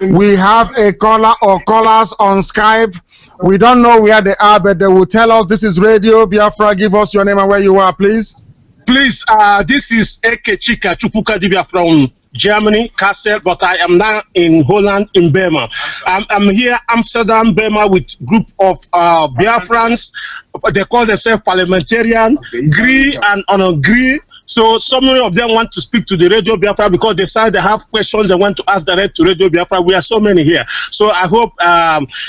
We have a caller or callers on Skype. We don't know where they are, but they will tell us. This is Radio Biafra. Give us your name and where you are, please. Please, this is Eke Chika Chupuka Dibia from Germany, Kassel, but I am now in Holland, in Burma. I'm here, Amsterdam, Burma, with group of Biafrans. They call themselves parliamentarian, agree and unagree. So many of them want to speak to the Radio Biafra because they said they have questions they want to ask direct to Radio Biafra. We are so many here. So I hope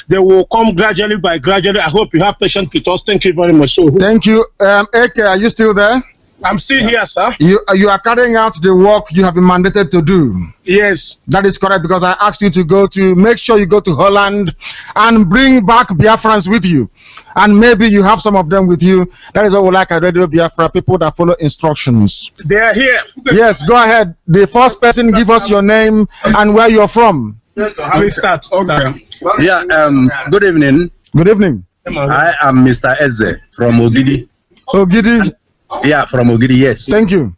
they will come gradually by gradually. I hope you have patience with us. Thank you very much. So, thank you. Eke, are you still there? I'm still here, sir. You are carrying out the work you have been mandated to do. Yes. That is correct, because I asked you to make sure you go to Holland and bring back Biafrans with you. And maybe you have some of them with you. That is what we like at Radio Biafra, people that follow instructions. They are here. Yes, go ahead. The first person, give us your name and where you're from. Please start. Okay. Yeah, good evening. Good evening. I am Mr. Eze from Ogidi. Ogidi? Yeah, from Ogidi, yes. Thank you.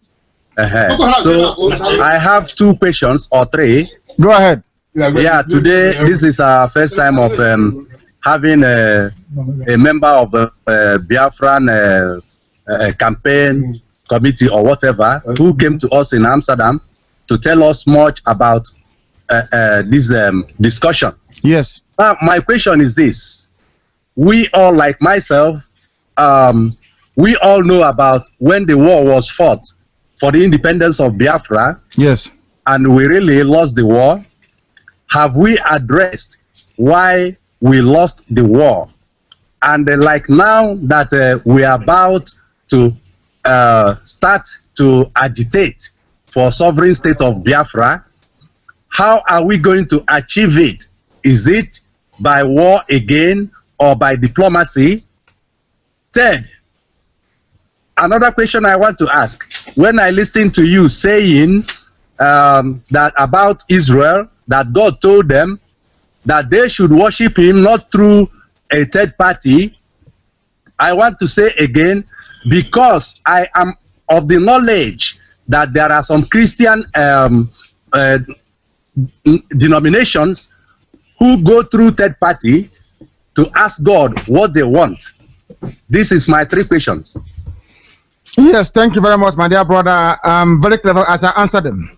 So I have 2 questions or 3. Go ahead. Yeah, today this is our first time of having a member of the Biafran campaign committee or whatever who came to us in Amsterdam to tell us much about this discussion. Yes. My question is this. We all, like myself, we all know about when the war was fought for the independence of Biafra. Yes. And we really lost the war. Have we addressed why we lost the war? And like now that we are about to start to agitate for sovereign state of Biafra, how are we going to achieve it? Is it by war again or by diplomacy? Third, another question I want to ask. When I listen to you saying that about Israel, that God told them that they should worship him not through a third party, I want to say again, because I am of the knowledge that there are some Christian denominations who go through third party to ask God what they want. This is my 3 questions. Yes, thank you very much, my dear brother. Very clever as I answered them.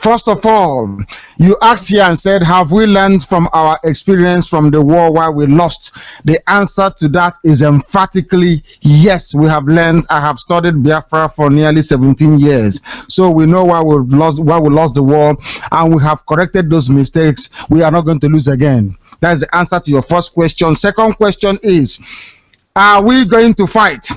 First of all, you asked here and said, have we learned from our experience from the war where we lost? The answer to that is emphatically yes, we have learned. I have studied Biafra for nearly 17 years. So we know why we lost the war, and we have corrected those mistakes. We are not going to lose again. That's the answer to your first question. Second question is, are we going to fight?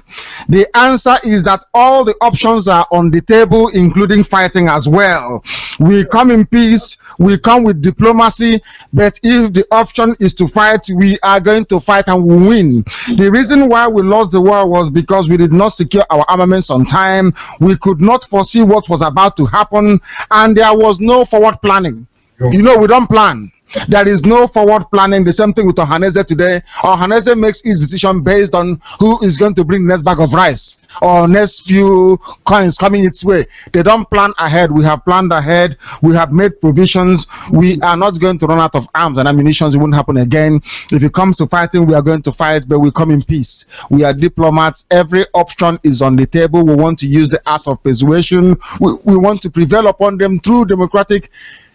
The answer is that all the options are on the table, including fighting as well. We come in peace, we come with diplomacy, but if the option is to fight, we are going to fight and we win. The reason why we lost the war was because we did not secure our armaments on time. We could not foresee what was about to happen, and there was no forward planning. You know, we don't plan. There is no forward planning. The same thing with Ohaneze today. Ohaneze makes his decision based on who is going to bring next bag of rice or next few coins coming its way. They don't plan ahead. We have planned ahead. We have made provisions. We are not going to run out of arms and ammunition. It won't happen again. If it comes to fighting, we are going to fight, but we come in peace. We are diplomats. Every option is on the table. We want to use the art of persuasion. We want to prevail upon them through democratic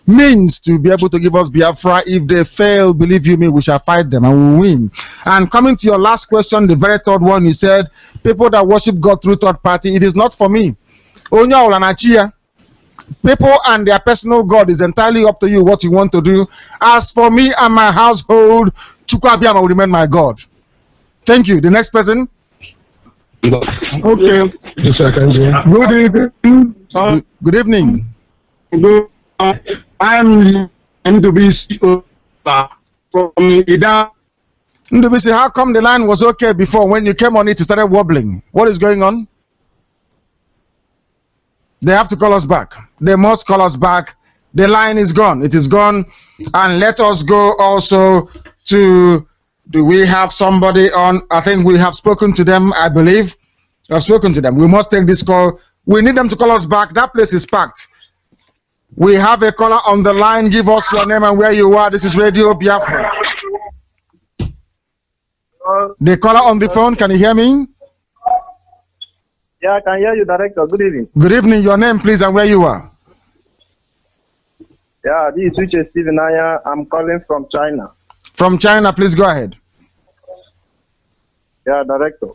means to be able to give us Biafra. If they fail, believe you me, we shall fight them and we will win. And coming to your last question, the very third one, you said, people that worship God through third party, it is not for me. People and their personal God is entirely up to you what you want to do. As for me and my household, Chukwuabiama will remain my God. Thank you. The next person. Okay. Good evening. I'm Ndubisi from Ida. Ndubisi, how come the line was okay before? When you came on it started wobbling? What is going on? They have to call us back. They must call us back. The line is gone. It is gone. And let us go also to, do we have somebody on? I think we have spoken to them, I believe. I've spoken to them. We must take this call. We need them to call us back. That place is packed. We have a caller on the line. Give us your name and where you are. This is Radio Biafra. The caller on the phone, can you hear me? Yeah, I can hear you, Director. Good evening. Good evening. Your name, please, and where you are. Yeah, this is Uche Steven Aya. I'm calling from China. From China, please go ahead. Yeah, Director.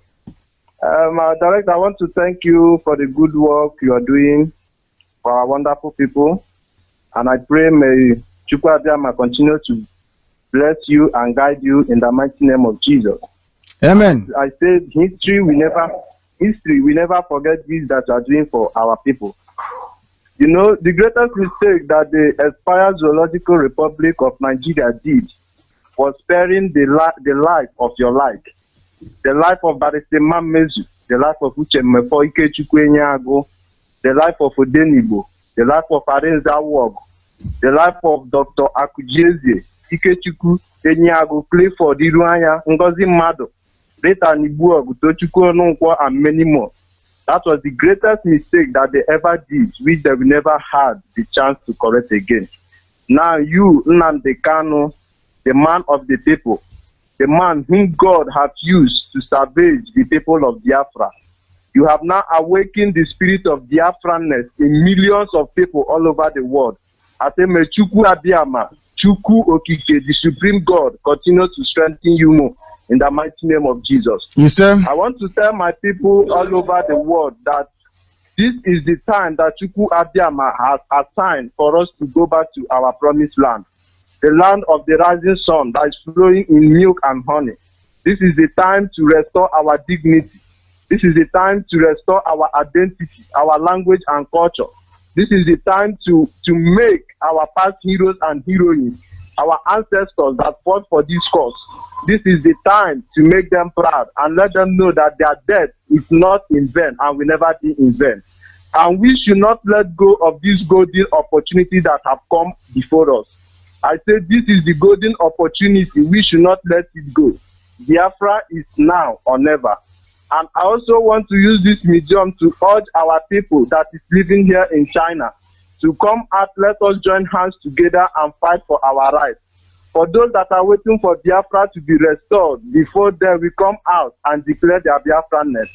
Director, I want to thank you for the good work you are doing for our wonderful people. And I pray may Chukwuabiama continue to bless you and guide you in the mighty name of Jesus. Amen. I said history will never forget this that you are doing for our people. You know, the greatest mistake that the expired Zoological Republic of Nigeria did was sparing the life of your life. The life of Barrister Mamezu, the life of Uche Mefo Ikechukwu Enyago, the life of Odenibo, the life of Arenza Wog, the life of Dr. Akujeze Ikechukwu Enyago, Clifford Iruanya, Ngozi Mado, Rita Nibuo, Butochukwu Onunkwo, and many more. That was the greatest mistake that they ever did, which they will never had the chance to correct again. Now you, Nnamdi Kanu, the man of the people, the man whom God has used to salvage the people of Biafra, you have now awakened the spirit of Biafranness in millions of people all over the world. I say, may Chukwu Abiyama, Chukwu Okike, the Supreme God, continue to strengthen you more. In the mighty name of Jesus. Yes, sir. I want to tell my people all over the world that this is the time that Chukwu Abiyama has assigned for us to go back to our promised land. The land of the rising sun that is flowing in milk and honey. This is the time to restore our dignity. This is the time to restore our identity, our language and culture. This is the time to make our past heroes and heroines, our ancestors that fought for this cause. This is the time to make them proud and let them know that their death is not in vain and will never be in vain. And we should not let go of this golden opportunity that have come before us. I say this is the golden opportunity. We should not let it go. Biafra is now or never. And I also want to use this medium to urge our people that is living here in China to come out, let us join hands together and fight for our rights. For those that are waiting for Biafra to be restored, before then we come out and declare their Biafranness.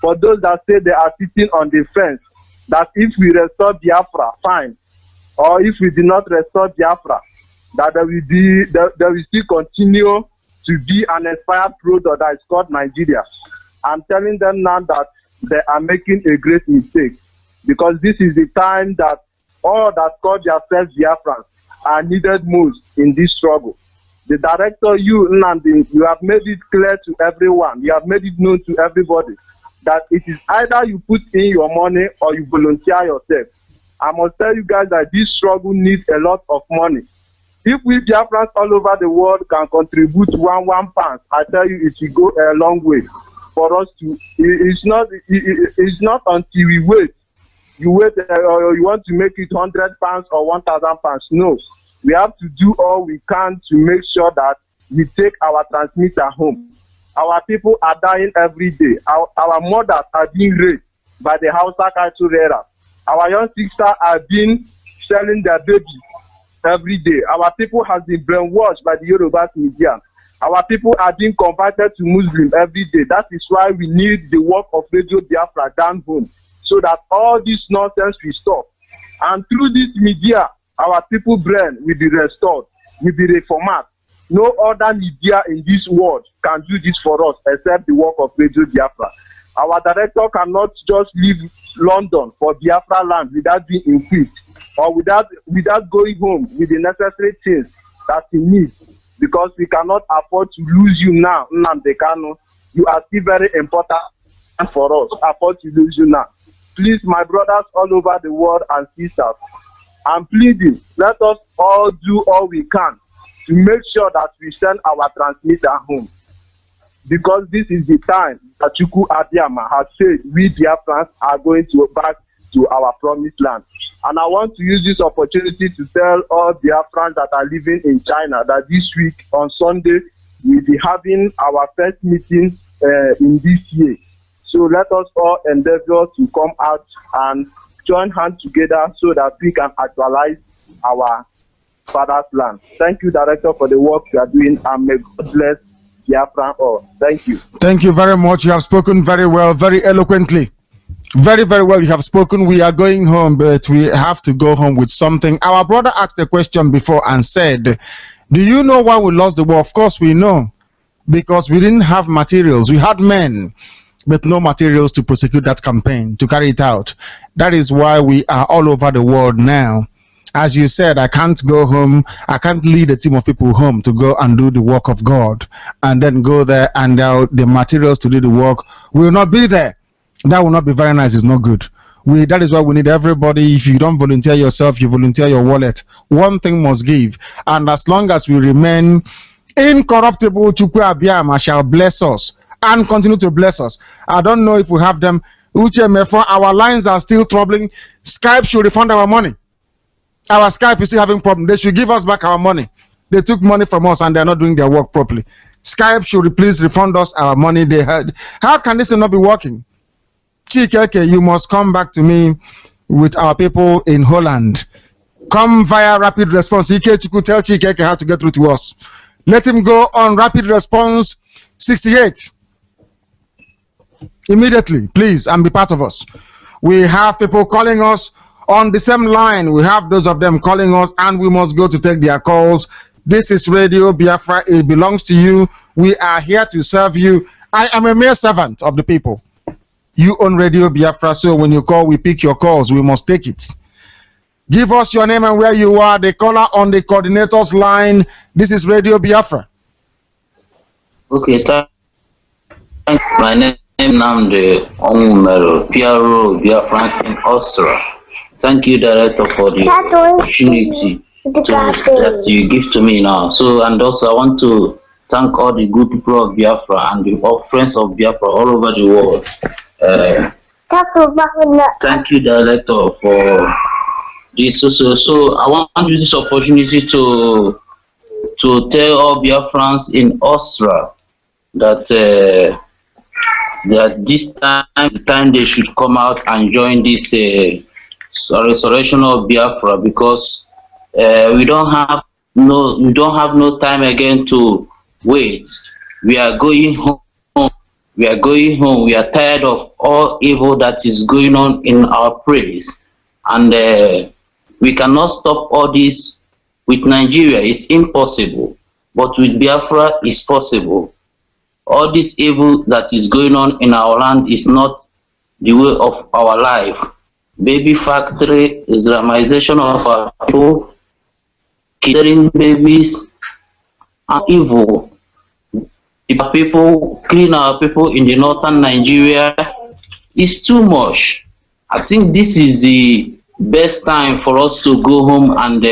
For those that say they are sitting on the fence, that if we restore Biafra, fine. Or if we do not restore Biafra, that there will still continue to be an expired product that is called Nigeria. I'm telling them now that they are making a great mistake, because this is the time that all that call themselves Biafrans are needed most in this struggle. The director, you, Nnamdi, you have made it clear to everyone, you have made it known to everybody that it is either you put in your money or you volunteer yourself. I must tell you guys that this struggle needs a lot of money. If we Biafrans all over the world can contribute one pound, I tell you it will go a long way for us to. It's not until we wait. You wait or you want to make it 100 pounds or 1,000 pounds. No, we have to do all we can to make sure that we take our transmitter home. Our people are dying every day. Our mothers are being raped by the Hausa cattle rearers. Our young sisters are being selling their babies every day. Our people have been brainwashed by the Yoruba media. Our people are being converted to Muslim every day. That is why we need the work of Radio Biafra down home, so that all this nonsense will stop. And through this media, our people brain will be restored, will be reformatted. No other media in this world can do this for us except the work of Radio Biafra. Our director cannot just leave London for Biafra land without being equipped or without going home with the necessary things that he needs, because we cannot afford to lose you now, Nnamdi Kanu. You are still very important for us. Afford to lose you now. Please, my brothers all over the world and sisters, I'm pleading, let us all do all we can to make sure that we send our transmitter home. Because this is the time that Chukwu Abiyama has said we Biafrans are going to back to our promised land. And I want to use this opportunity to tell all Biafrans that are living in China that this week on Sunday we'll be having our first meeting in this year. So let us all endeavor to come out and join hands together so that we can actualize our father's land. Thank you, Director, for the work you are doing, and may God bless Biafra all. Thank you. Thank you very much. You have spoken very well, very eloquently. Very, very well. You have spoken. We are going home, but we have to go home with something. Our brother asked a question before and said, do you know why we lost the war? Of course we know, because we didn't have materials. We had men, but no materials to prosecute that campaign, to carry it out. That is why we are all over the world now. As you said, I can't go home. I can't lead a team of people home to go and do the work of God and then go there and the materials to do the work will not be there. That will not be very nice. It's not good. That is why we need everybody. If you don't volunteer yourself, you volunteer your wallet. One thing must give. And as long as we remain incorruptible, Chukwu Abiyama shall bless us and continue to bless us. I don't know if we have them. Uche, our lines are still troubling. Skype should refund our money. Our Skype is still having problems. They should give us back our money. They took money from us and they're not doing their work properly. Skype should please refund us our money they had. How can this not be working? Chikeke, you must come back to me with our people in Holland. Come via rapid response. You could tell Chikeke how to get through to us. Let him go on rapid response 68. Immediately, please, and be part of us. We have people calling us on the same line. We have those of them calling us, and we must go to take their calls. This is Radio Biafra. It belongs to you. We are here to serve you. I am a mere servant of the people. You own Radio Biafra, so when you call, we pick your calls. We must take it. Give us your name and where you are. The caller on the coordinator's line. This is Radio Biafra. Okay, my name is Namde Omumero, PRO Biafran in Austria. Thank you, Director, for the opportunity that you give to me now. So, and also I want to thank all the good people of Biafra and all friends of Biafra all over the world. Thank you, Director, for this. So I want to use this opportunity to tell all Biafrans in Austria that this time is the time they should come out and join this restoration of Biafra, because we don't have no time again to wait. We are going home. We are going home. We are tired of all evil that is going on in our place, and we cannot stop all this. With Nigeria, it's impossible, but with Biafra, it's possible. All this evil that is going on in our land is not the way of our life. Baby factory, Islamization of our people, killing babies, and evil. People killing our people in the northern Nigeria is too much. I think this is the best time for us to go home and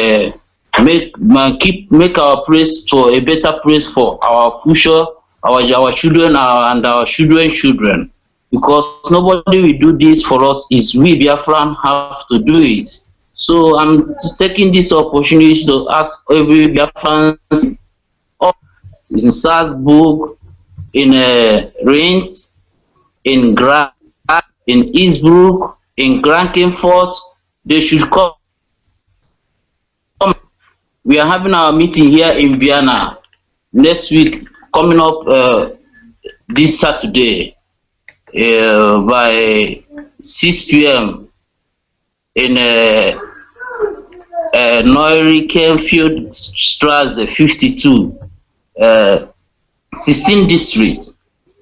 make our place for a better place for our future, our children and our children's children. Because nobody will do this for us. Is we Biafran have to do it. So I'm taking this opportunity to ask every Biafran in Salzburg, in Rheims, in Graz, in Innsbruck, in Klagenfurt, they should come. We are having our meeting here in Vienna next week, coming up this Saturday by 6 p.m. in Neurikenfield Straße 52, 16th district,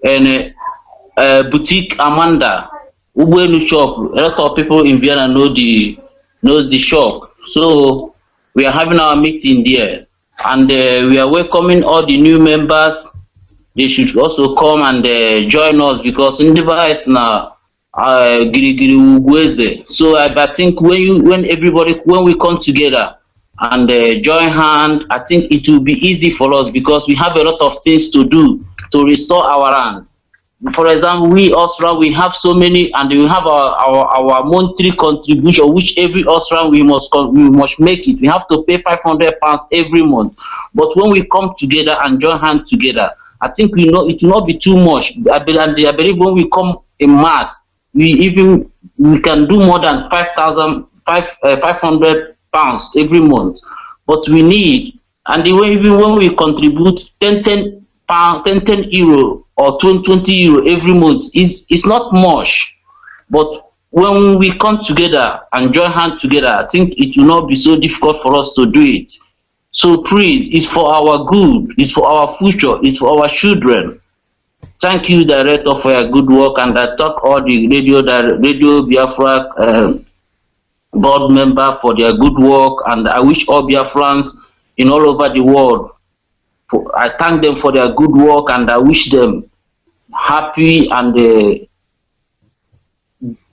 and Boutique Amanda, Ubwenu shop. A lot of people in Vienna knows the shop. So we are having our meeting there, and we are welcoming all the new members. They should also come and join us, because in the device now, so I think when we come together and join hand, I think it will be easy for us, because we have a lot of things to do to restore our land. For example, we Austrian, we have so many, and we have our monthly contribution, which every Austrian we must make it. We have to pay £500 every month. But when we come together and join hands together, I think it will not be too much. I believe when we come in mass, we can do more than £500 every month. But we need, and even when we contribute 10 euro or 20 euro every month, it's not much. But when we come together and join hands together, I think it will not be so difficult for us to do it. So please, it's for our good, it's for our future, it's for our children. Thank you, Director, for your good work, and I thank all the Radio Biafra board member for their good work, and I wish all Biafrans in all over the world, I thank them for their good work, and I wish them happy and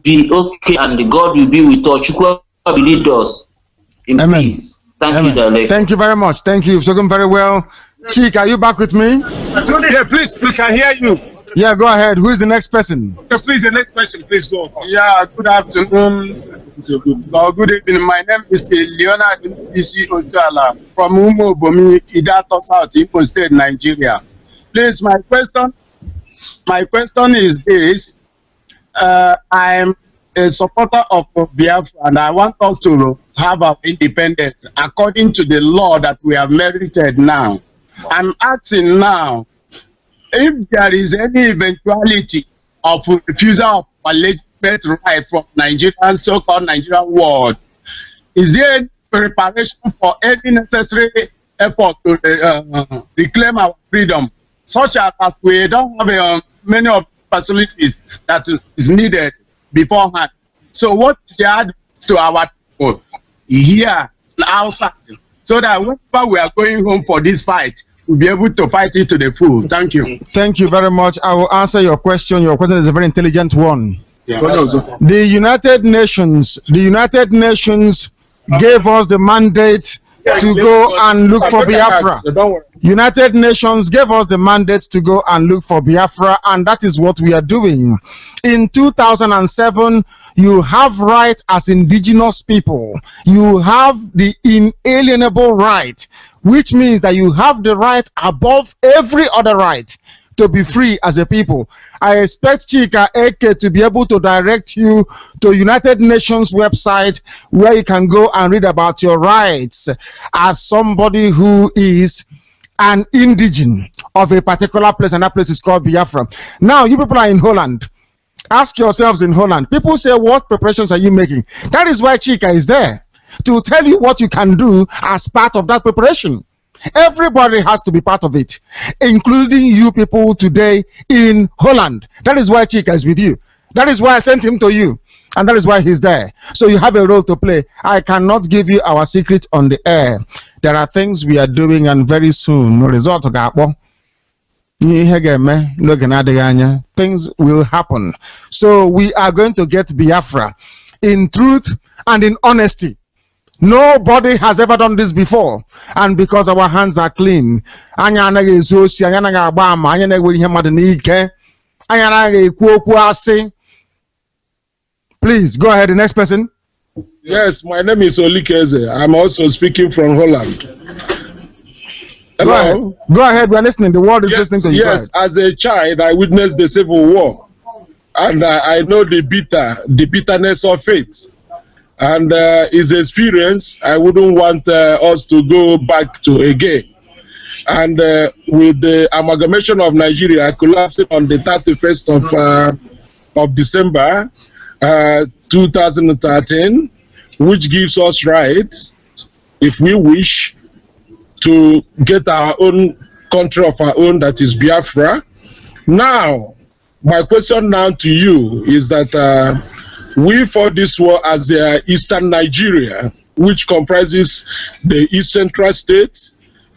be okay, and God will be with us. Chukwu will lead us in peace. Thank you, Director. Thank you very much. Thank you. You've spoken very well. Chick, are you back with me? Yeah, please, we can hear you. Yeah, go ahead. Who is the next person? Okay, please, the next person, please go. Yeah, good afternoon. Good evening. My name is Leonard Isi Ojala from Umobomi, Idato South, Ipob State, Nigeria. Please, my question is this. I'm a supporter of Biafra, and I want us to have our independence according to the law that we have merited now. I'm asking now, if there is any eventuality of refusal of a legitimate right from Nigerian, so-called Nigerian world, is there any preparation for any necessary effort to reclaim our freedom, such as we don't have many of the facilities that is needed beforehand? So what is the advice to our people here and outside, so that whenever we are going home for this fight, we'll be able to fight it to the full? Thank you. Thank you very much. I will answer your question. Your question is a very intelligent one. Yeah. The United Nations gave us the mandate to go and look for Biafra. United Nations gave us the mandate to go and look for Biafra, and that is what we are doing. In 2007, you have right as indigenous people. You have the inalienable right, which means that you have the right above every other right to be free as a people. I expect Chika Eke to be able to direct you to United Nations website, where you can go and read about your rights as somebody who is an indigene of a particular place, and that place is called Biafra. Now, you people are in Holland. Ask yourselves in Holland. People say, what preparations are you making? That is why Chika is there, to tell you what you can do as part of that preparation. Everybody has to be part of it, including you people today in Holland. That is why Chika is with you. That is why I sent him to you, and that is why he's there. So you have a role to play. I cannot give you our secret on the air. There are things we are doing, and very soon, things will happen. So we are going to get Biafra in truth and in honesty. Nobody has ever done this before, and because our hands are clean, please go ahead. The next person. Yes, my name is Olikeze. I'm also speaking from Holland. Hello? Go ahead. We're listening. The world is listening to you. Yes, as a child, I witnessed the Civil War, and I know the bitterness of it. And his experience, I wouldn't want us to go back to again. And with the amalgamation of Nigeria collapsing on the 31st of December 2013, which gives us rights, if we wish, to get our own country of our own, that is Biafra. Now, my question now to you is that we fought this war as the Eastern Nigeria, which comprises the East Central states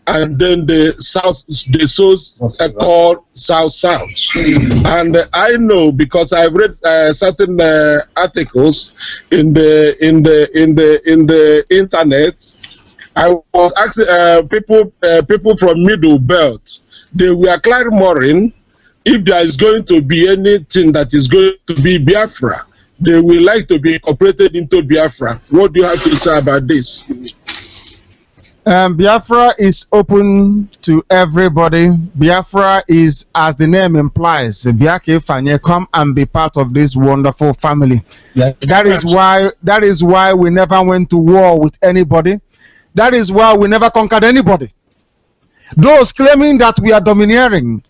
and then the South, the so-called South. And I know, because I've read certain articles in the internet. I was asking people from Middle Belt. They were clamoring if there is going to be anything that is going to be Biafra, they will like to be incorporated into Biafra. What do you have to say about this? Biafra is open to everybody. Biafra is, as the name implies, Biafra, come and be part of this wonderful family. Yeah. That is why we never went to war with anybody. That is why we never conquered anybody. Those claiming that we are domineering,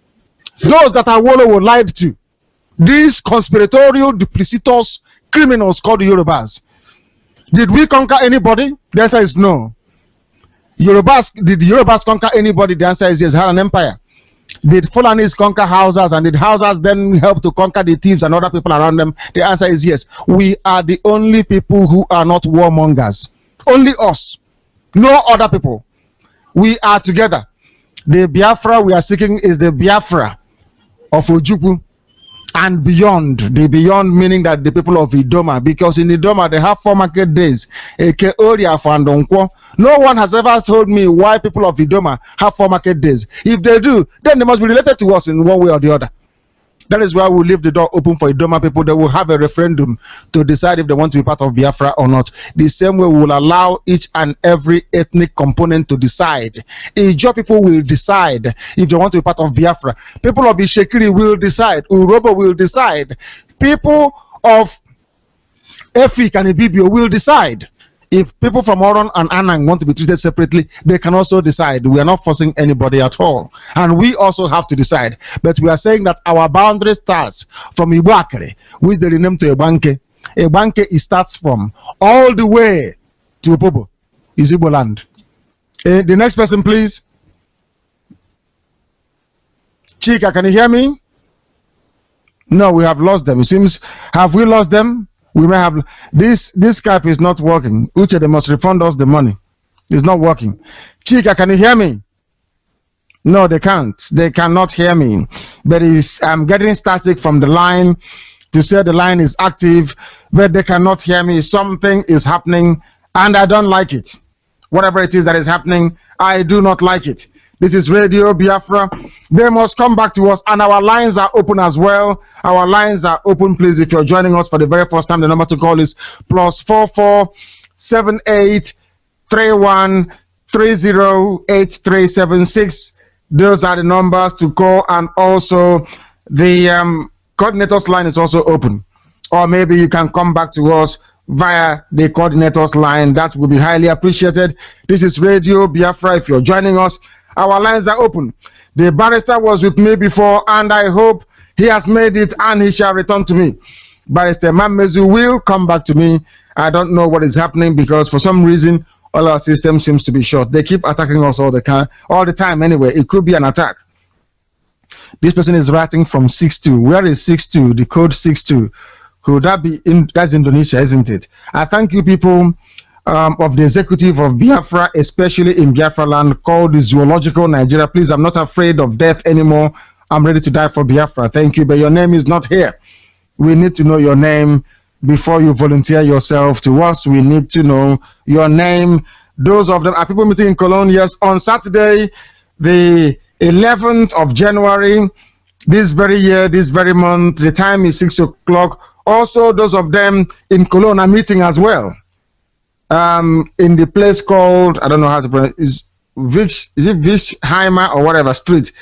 those that our Awolowo were lied to, these conspiratorial, duplicitous criminals called the Yorubas. Did we conquer anybody? The answer is no. Did the Yorubas conquer anybody? The answer is yes. Had an empire. Did Fulanis conquer Hausas, and did Hausas then help to conquer the thieves and other people around them? The answer is yes. We are the only people who are not warmongers. Only us. No other people. We are together. The Biafra we are seeking is the Biafra of Ojukwu and beyond. The beyond meaning that the people of Idoma, because in Idoma they have 4 market days. No one has ever told me why people of Idoma have 4 market days. If they do, then they must be related to us in one way or the other. That is why we leave the door open for Idoma people. They will have a referendum to decide if they want to be part of Biafra or not. The same way we will allow each and every ethnic component to decide. Ijaw people will decide if they want to be part of Biafra. People of Ishekiri will decide. Urobo will decide. People of Efik and Ibibio will decide. If people from Oron and Anang want to be treated separately, they can also decide. We are not forcing anybody at all. And we also have to decide. But we are saying that our boundary starts from Ibuakere, which they rename to Ebanke. Ebanke, it starts from all the way to Ipob, is Igbo land. The next person, please. Chika, can you hear me? No, we have lost them. It seems, have we lost them? We may have. This Skype is not working. Uche, they must refund us the money. It's not working. Chika, can you hear me? No, they can't. They cannot hear me. But I'm getting static from the line to say the line is active, but they cannot hear me. Something is happening, and I don't like it. Whatever it is that is happening, I do not like it. This is Radio Biafra. They must come back to us, and our lines are open as well. Our lines are open, please. If you're joining us for the very first time, the number to call is +44 78 31 30 8376. Those are the numbers to call, and also the coordinators line is also open. Or maybe you can come back to us via the coordinators line. That will be highly appreciated. This is Radio Biafra. If you're joining us, our lines are open. The barrister was with me before, and I hope he has made it and he shall return to me. Barrister Mamezu will come back to me. I don't know what is happening because for some reason all our system seems to be short. They keep attacking us all the time anyway. It could be an attack. This person is writing from 62. Where is 62? The code 62. Could that be in? That's Indonesia, isn't it? I thank you people of the executive of Biafra, especially in Biafra land, called the Zoological Nigeria. Please, I'm not afraid of death anymore. I'm ready to die for Biafra. Thank you, but your name is not here. We need to know your name before you volunteer yourself to us. We need to know your name. Those of them are people meeting in Cologne. Yes, on Saturday, the 11th of January, this very year, this very month, the time is 6 o'clock. Also, those of them in Cologne are meeting as well. In the place called, I don't know how to pronounce it, is it Wischheimer or whatever street?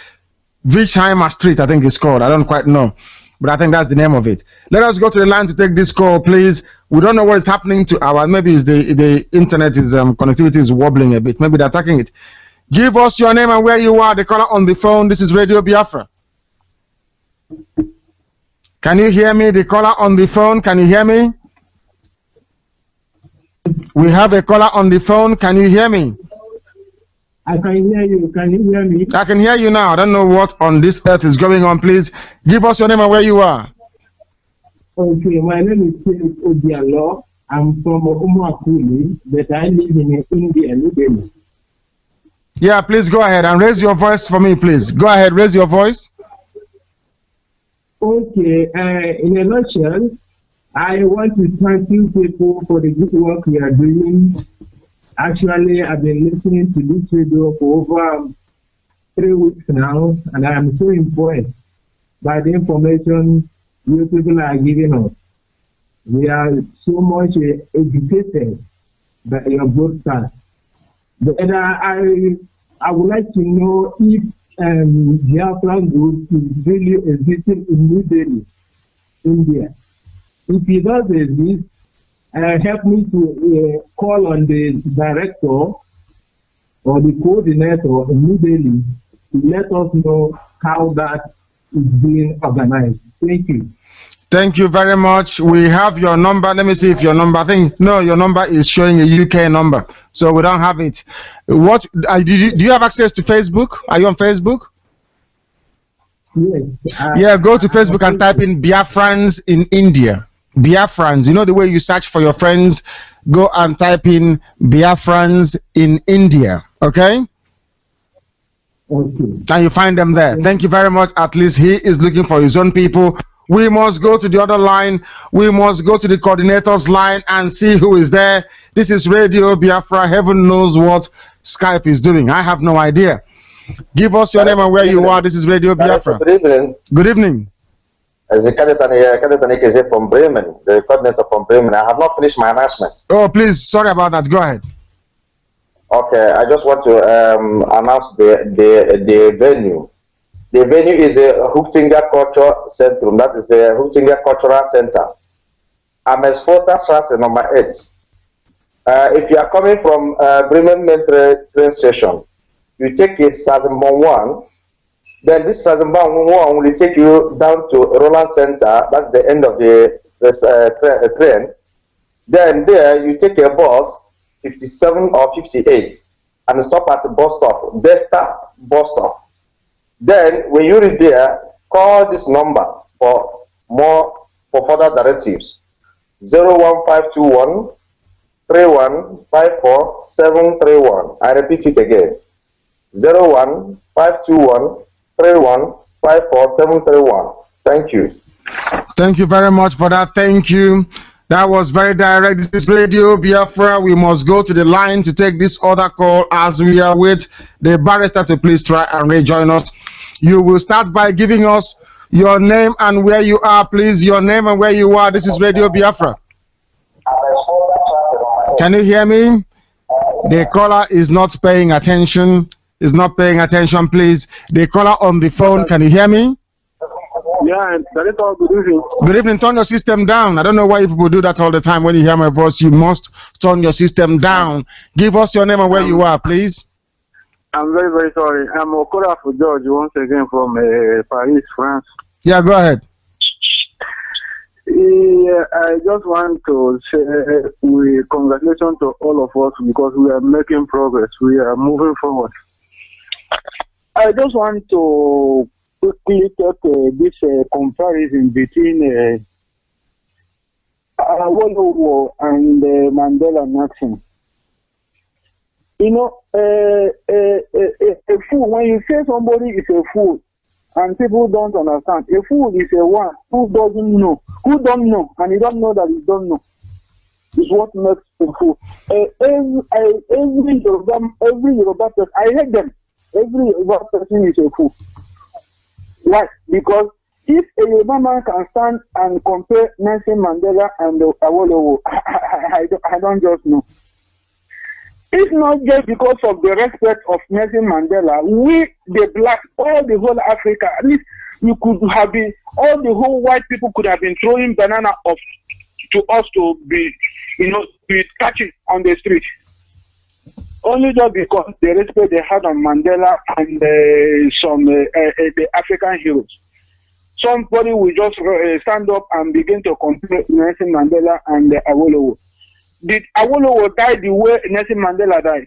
Wischheimer Street, I think it's called. I don't quite know, but I think that's the name of it. Let us go to the line to take this call, please. We don't know what is happening to our, maybe it's the internet is connectivity is wobbling a bit. Maybe they're attacking it. Give us your name and where you are. The caller on the phone. This is Radio Biafra. Can you hear me? The caller on the phone. Can you hear me? We have a caller on the phone. Can you hear me? I can hear you. Can you hear me? I can hear you now. I don't know what on this earth is going on. Please give us your name and where you are. Okay, my name is Philip Obialo. I'm from Umuakuli, but I live in India, New Delhi. Yeah, please go ahead and raise your voice for me, please. Go ahead, raise your voice. Okay, in a nutshell, I want to thank you people for the good work we are doing. Actually, I've been listening to this video for over 3 weeks now, and I am so impressed by the information you people are giving us. We are so much educated by your broadcast. But I would like to know if Biafran group is really existing in New Delhi, India. If it does exist, help me to call on the director or the coordinator in New Delhi to let us know how that is being organized. Thank you. Thank you very much. We have your number. Let me see if your number, I think, no, your number is showing a UK number. So we don't have it. What do you have access to Facebook? Are you on Facebook? Yes. Yeah, go to Facebook and type in Biafrans in India. Biafrans. You know the way you search for your friends? Go and type in Biafrans in India. Okay? Okay. And you find them there. Thank you very much. At least he is looking for his own people. We must go to the other line. We must go to the coordinators line and see who is there. This is Radio Biafra. Heaven knows what Skype is doing. I have no idea. Give us your name and where you are. This is Radio Biafra. Good evening. Good evening. the candidate from Bremen, the coordinator from Bremen. I have not finished my announcement. Oh, please, sorry about that. Go ahead. Okay, I just want to announce the venue. The venue is a Huchtinger Culture Centrum. That is a Huchtinger Cultural Center. Amersfoort Strasse number 8. If you are coming from Bremen main train station, you take a Straßenbahn 1. Then this Straßenbahn 1 will take you down to Roland Center. That's the end of the train. Then there you take a bus, 57 or 58, and stop at the bus stop, Delta bus stop. Then when you reach there, call this number for further directives. 01521 3154 731. I repeat it again. 01521 3154 731. Thank you. Thank you very much for that. Thank you. That was very direct. This is Radio Biafra. We must go to the line to take this other call as we await the barrister to please try and rejoin us. You will start by giving us your name and where you are, please. Your name and where you are. This is Radio Biafra. Can you hear me? The caller is not paying attention. Is not paying attention, please. The caller on the phone, can you hear me? Yeah, good evening. Good evening. Turn your system down. I don't know why people do that all the time. When you hear my voice, you must turn your system down. Give us your name and where you are, please. I'm very, very sorry. I'm Okora for George once again from Paris, France. Yeah, go ahead. Yeah, I just want to say congratulations to all of us because we are making progress. We are moving forward. I just want to quickly take this comparison between Awolowo and Mandela Nixon. You know, a fool, when you say somebody is a fool and people don't understand, a fool is a one who doesn't know, who don't know, and you don't know that you don't know. Is what makes a fool. Every Yoruba person, I hate them. Every Yoruba person is a fool. Why? Because if a Yoruba man can stand and compare Nelson Mandela and Awolowo, I don't just know. If not just because of the respect of Nelson Mandela, we, the black, all the whole Africa, at least we could have been, all the whole white people could have been throwing banana off to us to be, be catching on the street. Only just because the respect they had on Mandela and the African heroes. Somebody will just stand up and begin to compare Nelson Mandela and Awolowo. Did Awolowo die the way Nelson Mandela died?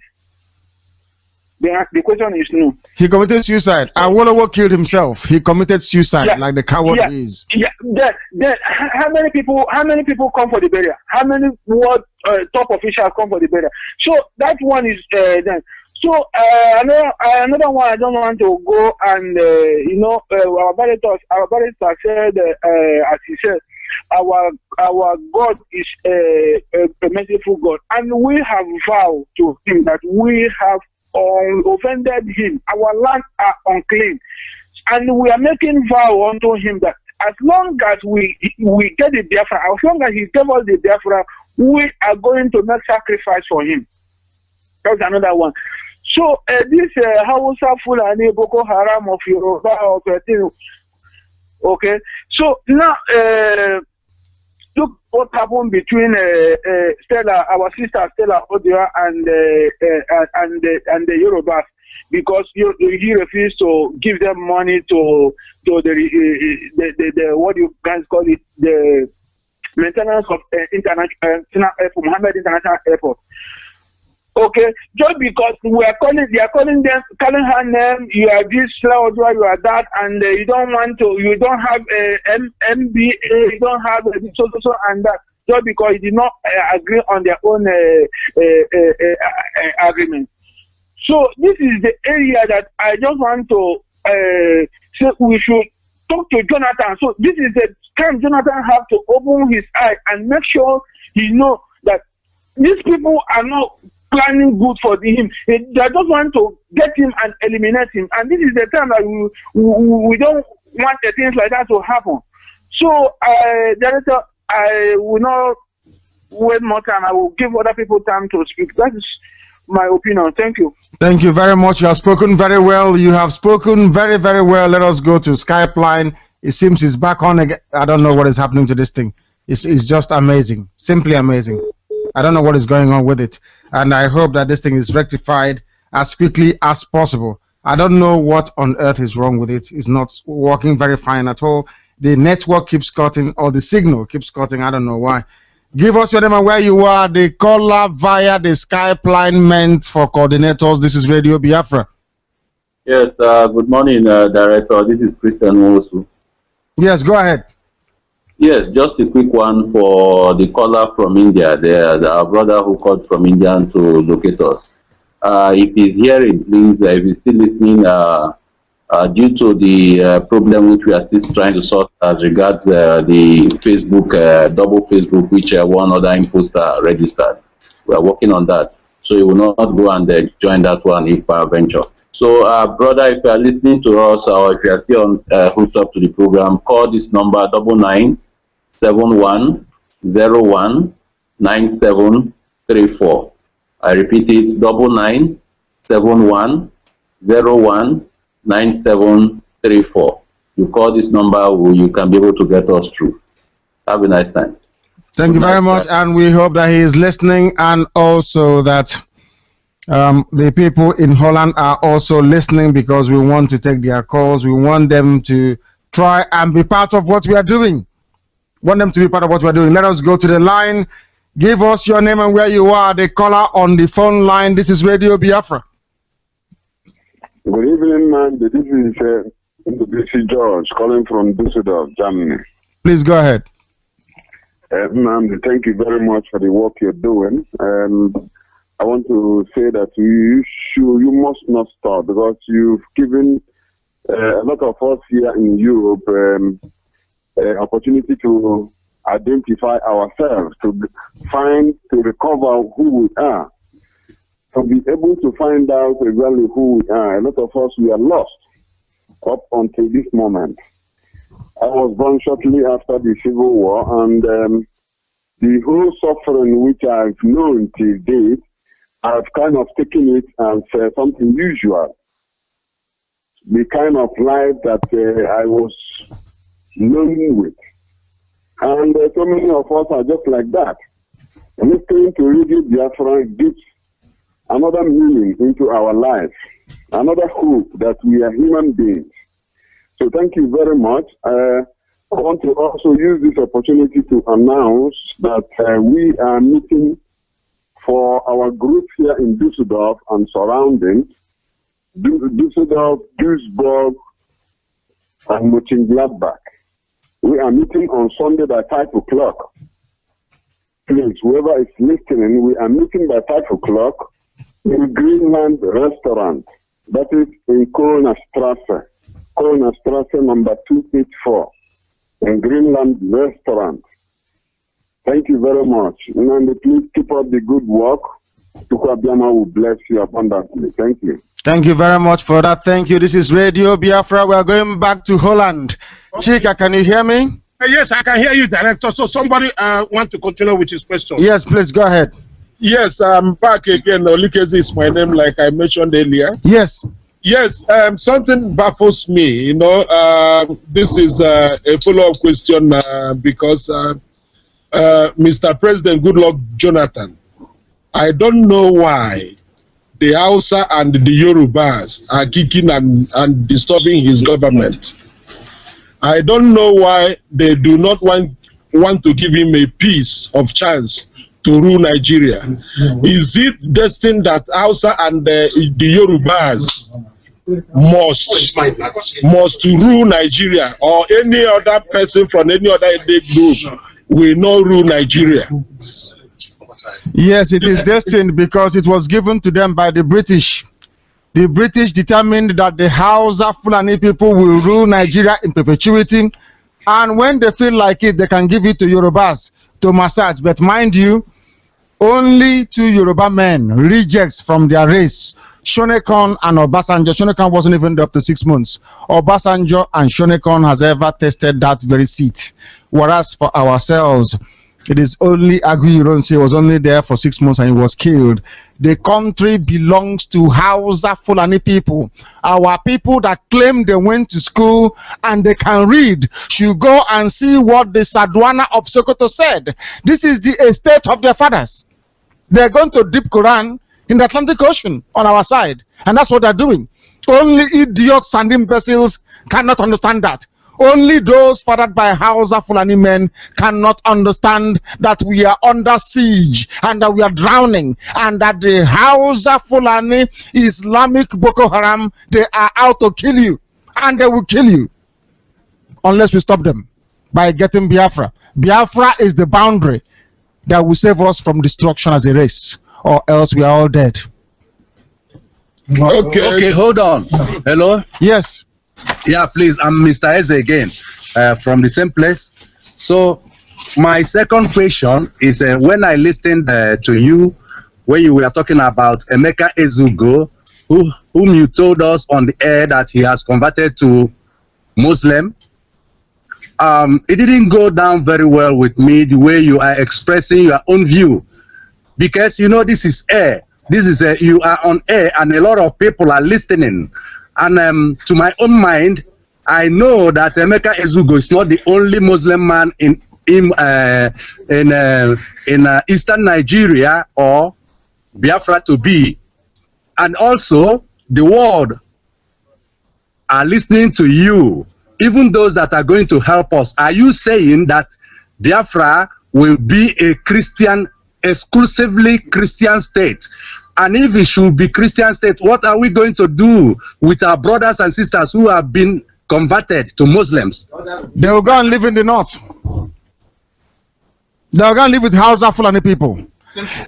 The question is no. He committed suicide. Awolowo killed himself. He committed suicide, like the coward he is. Yeah. Then how many people come for the burial? How many top officials come for the burial? So that one is then. So another one I don't want to go and our barrister said as he said, our God is a merciful God, and we have vowed to him that we have offended him. Our lands are unclean, and we are making vow unto him that as long as we get the Biafra, as long as he gave us the Biafra, we are going to make sacrifice for him. That's another one. So this Hausa Fulani Boko Haram of Yoruba of thing. Okay, so now look what happened between Stella, our sister Stella Odia, and the Yorubas, because he refused to give them money to the what you guys call it, the maintenance of international airport, Mohammed International Airport. Okay, just because they are calling her name, you are this, you are that, and you don't have MBA, you don't have so and that, just because you did not agree on their own agreement. So this is the area that I just want to say we should talk to Jonathan. So this is the time Jonathan have to open his eye and make sure he know that these people are not planning good for him. They just want to get him and eliminate him. And this is the time that we don't want things like that to happen. So, Director, I will not wait more time. I will give other people time to speak. That is my opinion. Thank you. Thank you very much. You have spoken very well. You have spoken very, very well. Let us go to Skype line. It seems it's back on again. I don't know what is happening to this thing. It's just amazing. Simply amazing. I don't know what is going on with it. And I hope that this thing is rectified as quickly as possible. I don't know what on earth is wrong with it. It's not working very fine at all. The network keeps cutting, or the signal keeps cutting. I don't know why. Give us your name and where you are. The caller via the Skype line meant for coordinators. This is Radio Biafra. Yes, good morning, Director. This is Christian Wosu. Yes, go ahead. Yes, just a quick one for the caller from India. Our brother who called from India to locate us. If he's hearing, please, if he's still listening, due to the problem which we are still trying to sort as regards the Facebook, double Facebook, which one other imposter registered. We are working on that. So you will not go and join that one if venture. So, brother, if you are listening to us or if you are still on hooked up to the program, call this number 9971019734. I repeat it, 9971019734. You call this number, you can be able to get us through. Have a nice time. Thank you very much, and we hope that he is listening, and also that the people in Holland are also listening, because we want to take their calls. We want them to try and be part of what we are doing. Want them to be part of what we are doing. Let us go to the line. Give us your name and where you are. The caller on the phone line. This is Radio Biafra. Good evening, man. This is BC George calling from Düsseldorf, Germany. Please go ahead. Ma'am, thank you very much for the work you're doing. I want to say that you must not stop, because you've given a lot of us here in Europe opportunity to identify ourselves, to recover who we are, to be able to find out exactly who we are. A lot of us, we are lost up until this moment. I was born shortly after the Civil War, and the whole suffering which I've known till date, I've kind of taken it as something usual. The kind of life that I was known with. And so many of us are just like that. Listening to Radio Biafra gives another meaning into our life, another hope that we are human beings. So thank you very much. I want to also use this opportunity to announce that we are meeting for our group here in Düsseldorf and surroundings, Düsseldorf, Duisburg, and Mönchengladbach. We are meeting on Sunday by 5 o'clock. Please, whoever is listening, we are meeting by 5 o'clock in Greenland Restaurant. That is in Kölnerstrasse number 284, in Greenland Restaurant. Thank you very much. And please keep up the good work. Tukwabiyama will bless you abundantly. Thank you. Thank you very much for that. Thank you. This is Radio Biafra. We are going back to Holland. Chika, can you hear me? Yes, I can hear you, Director. So somebody want to continue with his question. Yes, please go ahead. Yes, I'm back again. Olikezi is my name, like I mentioned earlier. Yes. Yes, something baffles me. You know, this is a follow-up question because Mr. President Goodluck Jonathan, I don't know why the Hausa and the Yorubas are kicking and disturbing his government. I don't know why they do not want to give him a piece of chance to rule Nigeria. Is it destined that Hausa and the Yorubas must rule Nigeria, or any other person from any other ethnic group will not rule Nigeria? Yes, it is destined because it was given to them by the British. The British determined that the Hausa Fulani people will rule Nigeria in perpetuity, and when they feel like it, they can give it to Yorubas to massage. But mind you, only 2 Yoruba men, rejects from their race, Shonekon and Obasanjo. Shonekon wasn't even there up to 6 months. Obasanjo and Shonekon has ever tested that very seat. Whereas for ourselves, it is only Agu Ironsi was only there for 6 months and he was killed. The country belongs to Hausa Fulani people. Our people that claim they went to school and they can read should go and see what the Sadwana of Sokoto said. This is the estate of their fathers. They're going to dip Quran in the Atlantic Ocean on our side. And that's what they're doing. Only idiots and imbeciles cannot understand that. Only those fathered by Hausa Fulani men cannot understand that we are under siege and that we are drowning and that the Hausa Fulani Islamic Boko Haram, they are out to kill you and they will kill you unless we stop them by getting Biafra. Biafra is the boundary that will save us from destruction as a race, or else we are all dead. Okay, hold on. Hello? Yes. Yeah, please. I'm Mr. Eze again from the same place. So my second question is when I listened to you when you were talking about Emeka Ezugo, whom you told us on the air that he has converted to Muslim. It didn't go down very well with me the way you are expressing your own view, because you know this is air. This is you are on air and a lot of people are listening. And to my own mind, I know that Emeka Ezugo is not the only Muslim man in Eastern Nigeria or Biafra to be. And also, the world are listening to you, even those that are going to help us. Are you saying that Biafra will be a Christian, exclusively Christian state? And if it should be Christian state, what are we going to do with our brothers and sisters who have been converted to Muslims? They will go and live in the north. They will go and live with Hausa Fulani people.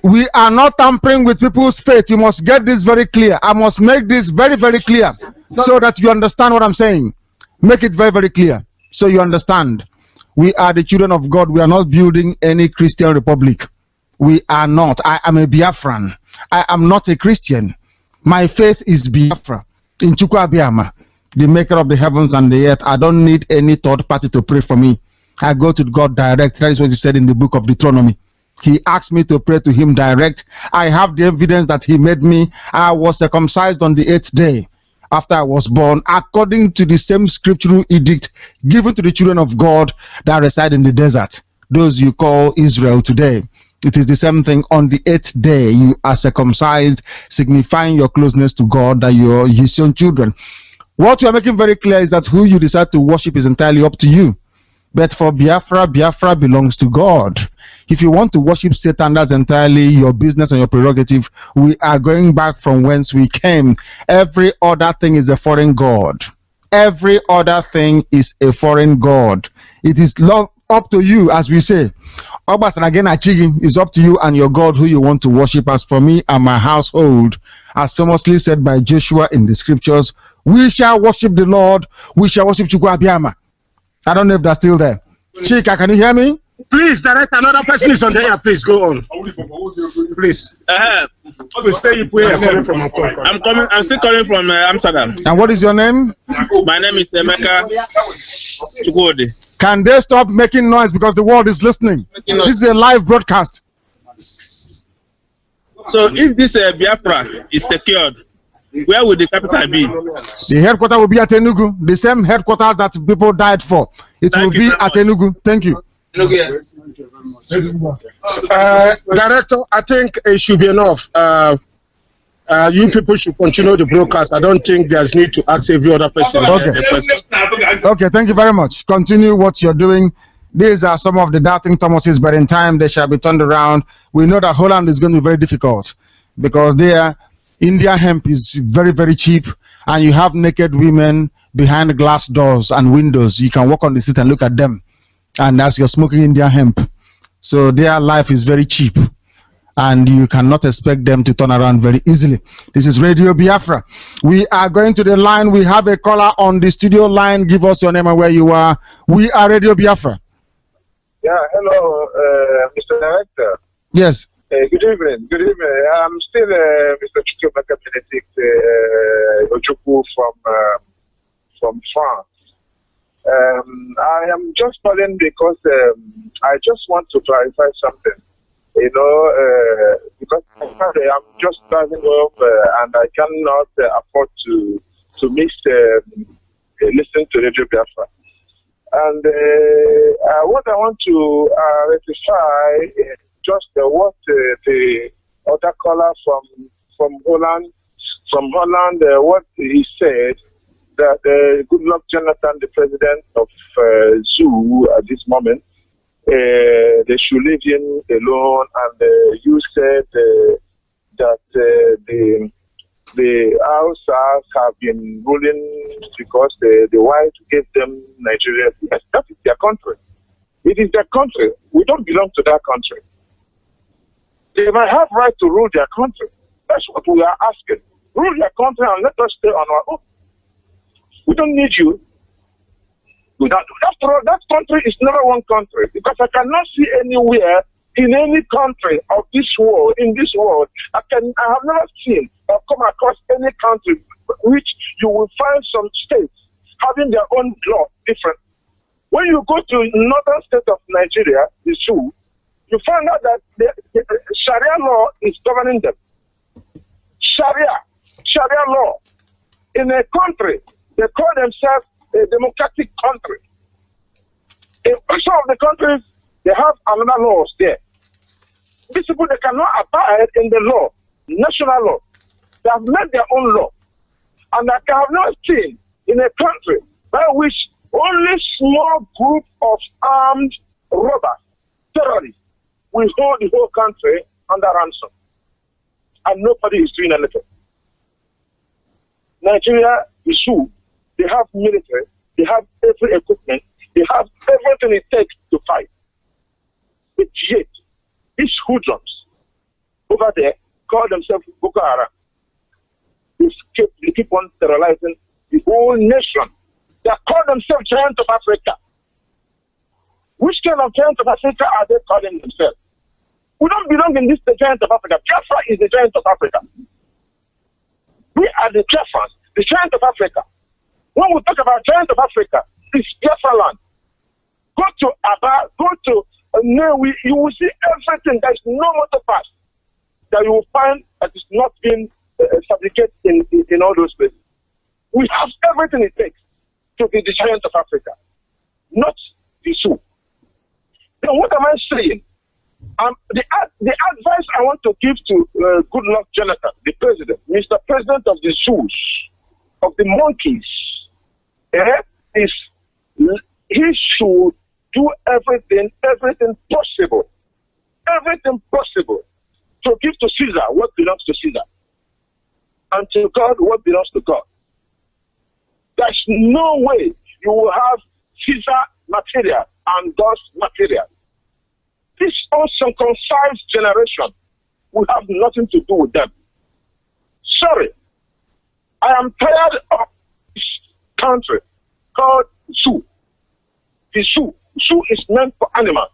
We are not tampering with people's faith. You must get this very clear. I must make this very, very clear so that you understand what I'm saying. Make it very, very clear so you understand. We are the children of God. We are not building any Christian republic. We are not. I am a Biafran. I am not a Christian. My faith is Biafra in Chukwuabiama, the maker of the heavens and the earth. I don't need any third party to pray for me. I go to God direct. That is what he said in the book of Deuteronomy. He asked me to pray to him direct. I have the evidence that he made me. I was circumcised on the 8th day after I was born, according to the same scriptural edict given to the children of God that reside in the desert, those you call Israel today. It is the same thing. On the 8th day, you are circumcised, signifying your closeness to God, that you're his own children. What you are making very clear is that who you decide to worship is entirely up to you. But for Biafra, Biafra belongs to God. If you want to worship Satan, that's entirely your business and your prerogative. We are going back from whence we came. Every other thing is a foreign god. Every other thing is a foreign god. It is up to you, as we say. Obas and again, Achigi, is up to you and your God who you want to worship. As for me and my household, as famously said by Joshua in the scriptures, we shall worship the Lord. We shall worship Chukwuabiama. I don't know if that's still there. Chika, can you hear me? Please, direct another person is on the air. Please go on. Please. I'm still calling from Amsterdam. And what is your name? My name is Emeka Chukwudi. Can they stop making noise because the world is listening? This is a live broadcast. So if this Biafra is secured, where would the capital be? The headquarters will be at Enugu, the same headquarters that people died for. It will be at Enugu. Thank you. Director, I think it should be enough. You people should continue the broadcast. I don't think there's need to ask every other person. Okay, thank you very much. Continue what you're doing. These are some of the doubting Thomases, but in time they shall be turned around. We know that Holland is going to be very difficult because there, India hemp is very, very cheap, and you have naked women behind glass doors and windows. You can walk on the street and look at them, and as you're smoking India hemp. So their life is very cheap, and you cannot expect them to turn around very easily. This is Radio Biafra. We are going to the line. We have a caller on the studio line. Give us your name and where you are. We are Radio Biafra. Yeah, hello, Mr. Director. Yes. Good evening. Good evening. I'm still Mr. Chukwemeka Benedict Ojukwu from France. I am just calling because I just want to clarify something. You know, because I'm just driving off and I cannot afford to miss listen to Radio Biafra. And what I want to rectify is just what the other caller from Holland, what he said, that Goodluck Jonathan, the president of ZOO at this moment, they should leave him alone. And you said that the Hausas have been ruling because the white gave them Nigeria. Yes, that is their country. It is their country. We don't belong to that country. They might have right to rule their country. That's what we are asking. Rule their country and let us stay on our own. We don't need you. After all, that country is never one country, because I cannot see anywhere in any country of this world, I have never seen or come across any country which you will find some states having their own law different. When you go to northern state of Nigeria, the zoo, you find out that the Sharia law is governing them. Sharia law. In a country, they call themselves a democratic country. In some of the countries, they have another laws there. These people, they cannot abide in the law, national law. They have made their own law. And I have not seen in a country by which only small group of armed robbers, terrorists, will hold the whole country under ransom. And nobody is doing anything. Nigeria is true. They have military, they have every equipment, they have everything it takes to fight. But yet, these hoodlums over there call themselves Boko Haram. They keep on terrorizing the whole nation. They call themselves giants of Africa. Which kind of giants of Africa are they calling themselves? We don't belong in this the giant of Africa. Biafra is the giant of Africa. We are the Biafrans, the giant of Africa. When we talk about giant of Africa, it's Biafra land. Go to Aba, go to Newi, you will see everything. There is no motor pass that you will find that is not being fabricated in all those places. We have everything it takes to be the giant of Africa, not the zoo. Now, what am I saying? The advice I want to give to Goodluck Jonathan, the president, Mr. President of the zoos, of the monkeys, is he should do everything possible to give to Caesar what belongs to Caesar, and to God what belongs to God. There's no way you will have Caesar material and God's material. This uncircumcised generation will have nothing to do with them. Sorry, I am tired of this country called zoo. The zoo is meant for animals,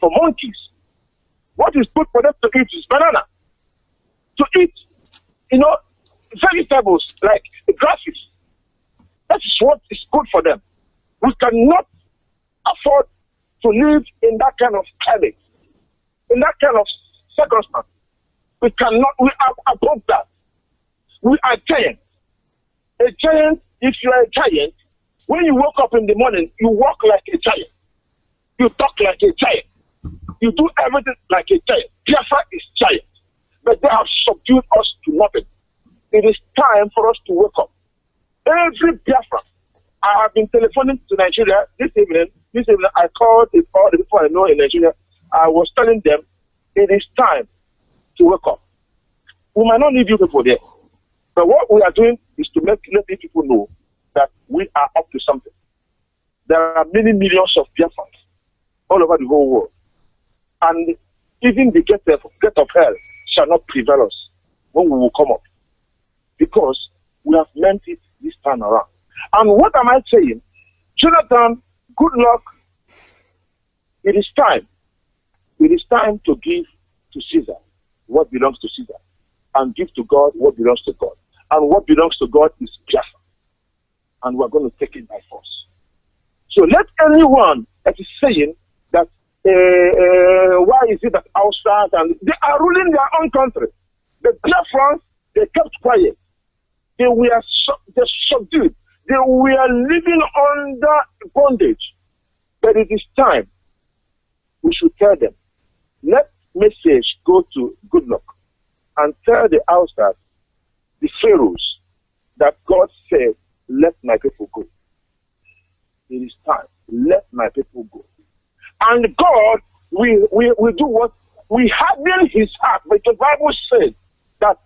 for monkeys. What is good for them to eat is banana. To eat, vegetables like grasses. That is what is good for them. We cannot afford to live in that kind of climate, in that kind of circumstance. We are above that. We are giants. A giant, if you are a giant, when you wake up in the morning, you walk like a giant. You talk like a giant. You do everything like a giant. Biafra is giant. But they have subdued us to nothing. It is time for us to wake up. Every Biafra, I have been telephoning to Nigeria this evening. I called all the people I know in Nigeria. I was telling them, it is time to wake up. We might not need you people there. But what we are doing is to let people know that we are up to something. There are many millions of Biafrans all over the whole world. And even the gate of hell shall not prevail us when we will come up. Because we have meant it this time around. And what am I saying? Jonathan, good luck. It is time. It is time to give to Caesar what belongs to Caesar and give to God what belongs to God. And what belongs to God is Biafra. And we're going to take it by force. So let anyone that is saying that why is it that outside and they are ruling their own country. The Biafrans, they kept quiet. They were subdued. They were living under bondage. But it is time we should tell them. Let message go to Goodluck and tell the outsiders, the pharaohs, that God said, let my people go. It is time. Let my people go. And God will do what? We harden his heart. But the Bible said that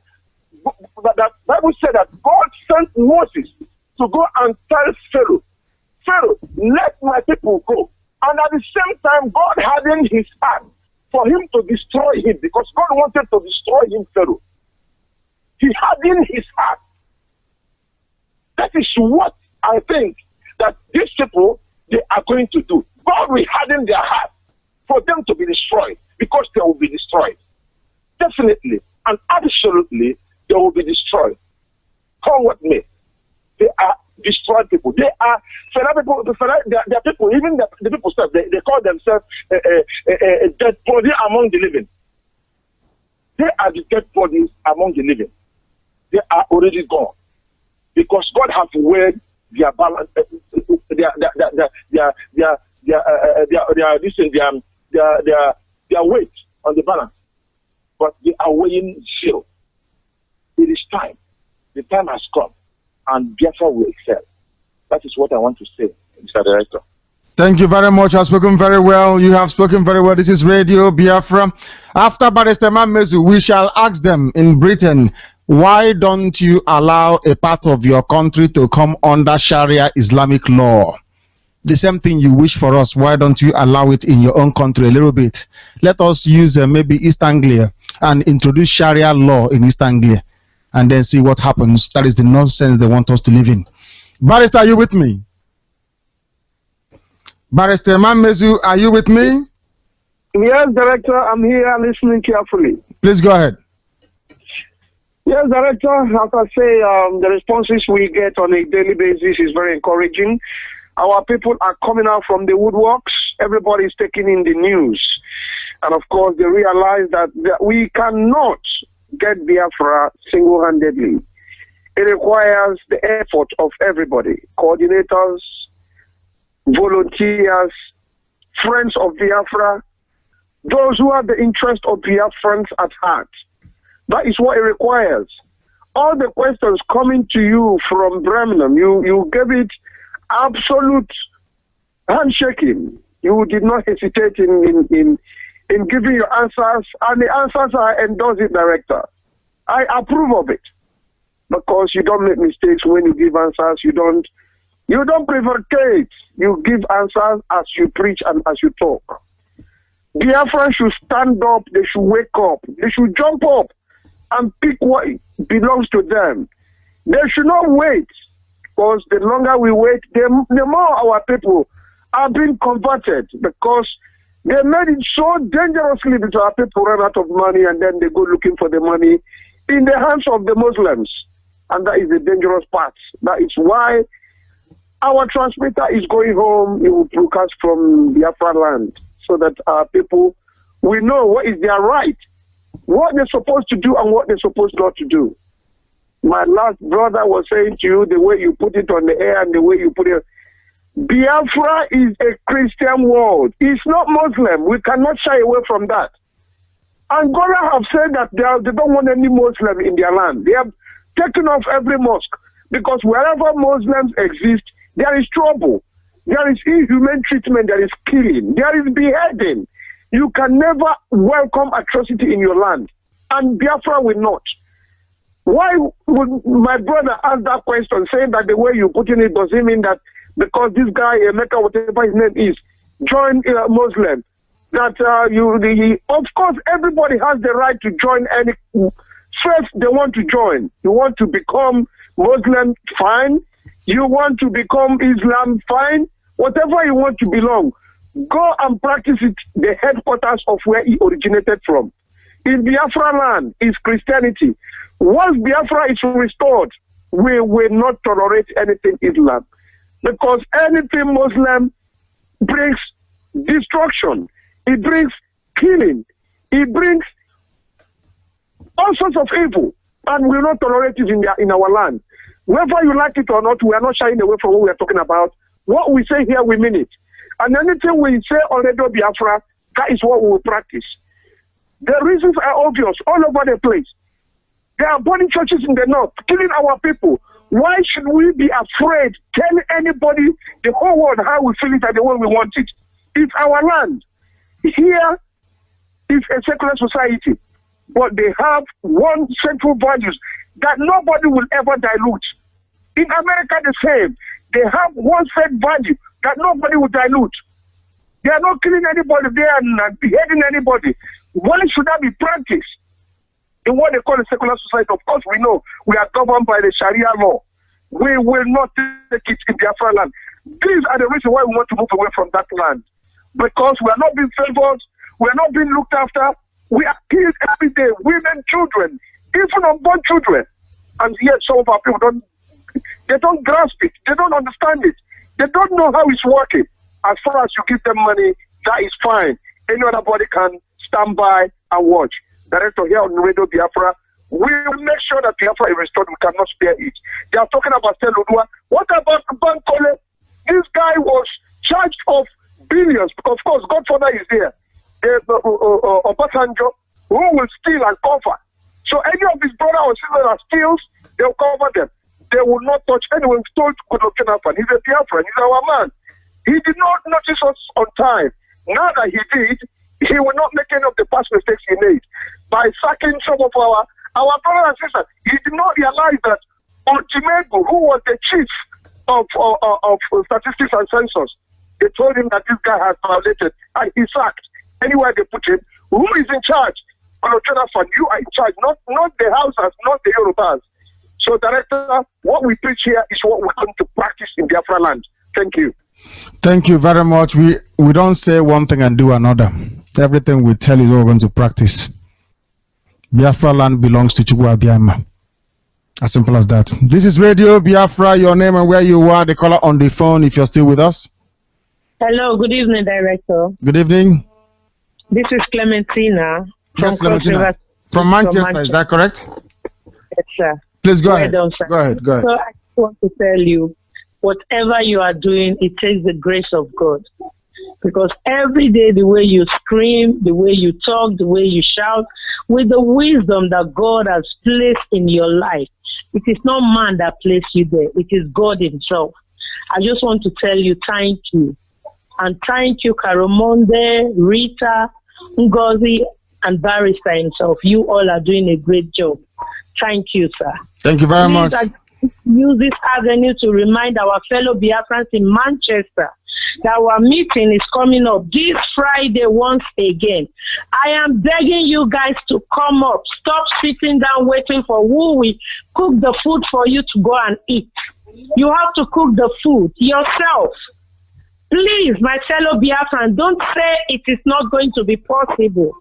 Bible said that God sent Moses to go and tell Pharaoh, Pharaoh, let my people go. And at the same time, God hardened his heart for him to destroy him, because God wanted to destroy him, Pharaoh. He hardened his heart. That is what I think that these people, they are going to do. God will harden their heart for them to be destroyed, because they will be destroyed. Definitely and absolutely, they will be destroyed. Come what may. They are destroyed people. They are people. They are people. Even the people stuff. They call themselves a dead body among the living. They are the dead bodies among the living. They are already gone, because God has weighed their balance, their weight on the balance, but they are weighing zero. It is time. The time has come, and Biafra will excel. That is what I want to say, Mr. Director. Thank you very much. You have spoken very well. You have spoken very well. This is Radio Biafra. After Barrister Mamezu, we shall ask them in Britain, why don't you allow a part of your country to come under Sharia Islamic law? The same thing you wish for us, why don't you allow it in your own country a little bit? Let us use maybe East Anglia and introduce Sharia law in East Anglia, and then see what happens. That is the nonsense they want us to live in. Barrister, are you with me? Barrister Mamezu, are you with me? Yes, Director, I'm here listening carefully. Please go ahead. Yes, Director, as I say, the responses we get on a daily basis is very encouraging. Our people are coming out from the woodworks. Everybody is taking in the news. And of course, they realize that we cannot get Biafra single-handedly. It requires the effort of everybody, coordinators, volunteers, friends of Biafra, those who have the interest of Biafrans at heart. That is what it requires. All the questions coming to you from Birmingham, you gave it absolute handshaking. You did not hesitate in giving your answers, and the answers are endorsed, Director. I approve of it, because you don't make mistakes when you give answers. You don't prevaricate. You give answers as you preach and as you talk. Biafra should stand up. They should wake up. They should jump up and pick what belongs to them. They should not wait, because the longer we wait, the more our people are being converted, because they made it so dangerously that our people run out of money, and then they go looking for the money in the hands of the Muslims. And that is the dangerous part. That is why our transmitter is going home. It will broadcast from Biafra land, so that our people will know what is their right, what they're supposed to do and what they're supposed not to do. My last brother was saying to you, the way you put it on the air and the way you put it, Biafra is a Christian world. It's not Muslim. We cannot shy away from that. Angola have said that they don't want any Muslim in their land. They have taken off every mosque, because wherever Muslims exist, there is trouble. There is inhuman treatment, there is killing, there is beheading. You can never welcome atrocity in your land, and Biafra will not. Why would my brother ask that question, saying that the way you're putting it, does it mean that because this guy, Emeka, whatever his name is, joined a Muslim, that of course, everybody has the right to join any faith they want to join. You want to become Muslim, fine. You want to become Islam, fine. Whatever you want to belong, go and practice it, the headquarters of where he originated from. in Biafra land is Christianity. Once Biafra is restored, we will not tolerate anything Islam. Because anything Muslim brings destruction. It brings killing. It brings all sorts of evil. And we will not tolerate it in our land. Whether you like it or not, we are not shying away from what we are talking about. What we say here, we mean it. And anything we say on Radio Biafra, that is what we will practice. The reasons are obvious all over the place. There are burning churches in the north, killing our people. Why should we be afraid telling anybody, the whole world, how we feel it and the way we want it? It's our land. Here is a secular society, but they have one central values that nobody will ever dilute. In America, the same. They have one set value that nobody will dilute. They are not killing anybody. They are not beheading anybody. Why should that be practiced in what they call a secular society? Of course, we know we are governed by the Sharia law. We will not take it in Biafra land. These are the reasons why we want to move away from that land. Because we are not being favored, we are not being looked after. We are killed every day, women, children, even unborn children. And yet some of our people don't grasp it. They don't understand it. They don't know how it's working. As far as you give them money, that is fine. Any other body can stand by and watch. Director here on Radio Biafra, we will make sure that Biafra is restored. We cannot spare it. They are talking about Seludua. What about Bankole? This guy was charged of billions. Of course, Godfather is there. Obasanjo, who will steal and cover. So any of his brother or sister that steals, they'll cover them. They will not touch anyone. We've told Kudokinafan, he's a Biafran, he's our man. He did not notice us on time. Now that he did, he will not make any of the past mistakes he made. By sacking some of our brothers and sisters, he did not realize that Ultimego, who was the chief of statistics and census, they told him that this guy has violated, and he sacked. Anywhere they put him, who is in charge? Jonathan, you are in charge, not the Hausas, not the Yorubas. So, Director, what we preach here is what we come to practice in Biafra land. Thank you. Thank you very much. We don't say one thing and do another. Everything we tell you, we're going to practice. Biafra land belongs to Chukwu Abiyama. As simple as that. This is Radio Biafra. Your name and where you are. The caller on the phone. If you're still with us. Hello. Good evening, Director. Good evening. This is Clementina. Yes, Clementina. From Manchester. Is that correct? Yes, sir. Please go ahead. Go ahead. So I just want to tell you, whatever you are doing, it takes the grace of God. Because every day, the way you scream, the way you talk, the way you shout, with the wisdom that God has placed in your life, it is not man that placed you there. It is God himself. I just want to tell you thank you. And thank you, Karamonde, Rita, Ngozi, and Barrister himself. You all are doing a great job. Thank you, sir. Thank you very much. Use this avenue to remind our fellow Biafrans in Manchester that our meeting is coming up this Friday once again. I am begging you guys to come up. Stop sitting down waiting for who will cook the food for you to go and eat. You have to cook the food yourself. Please, my fellow Biafrans, don't say it is not going to be possible.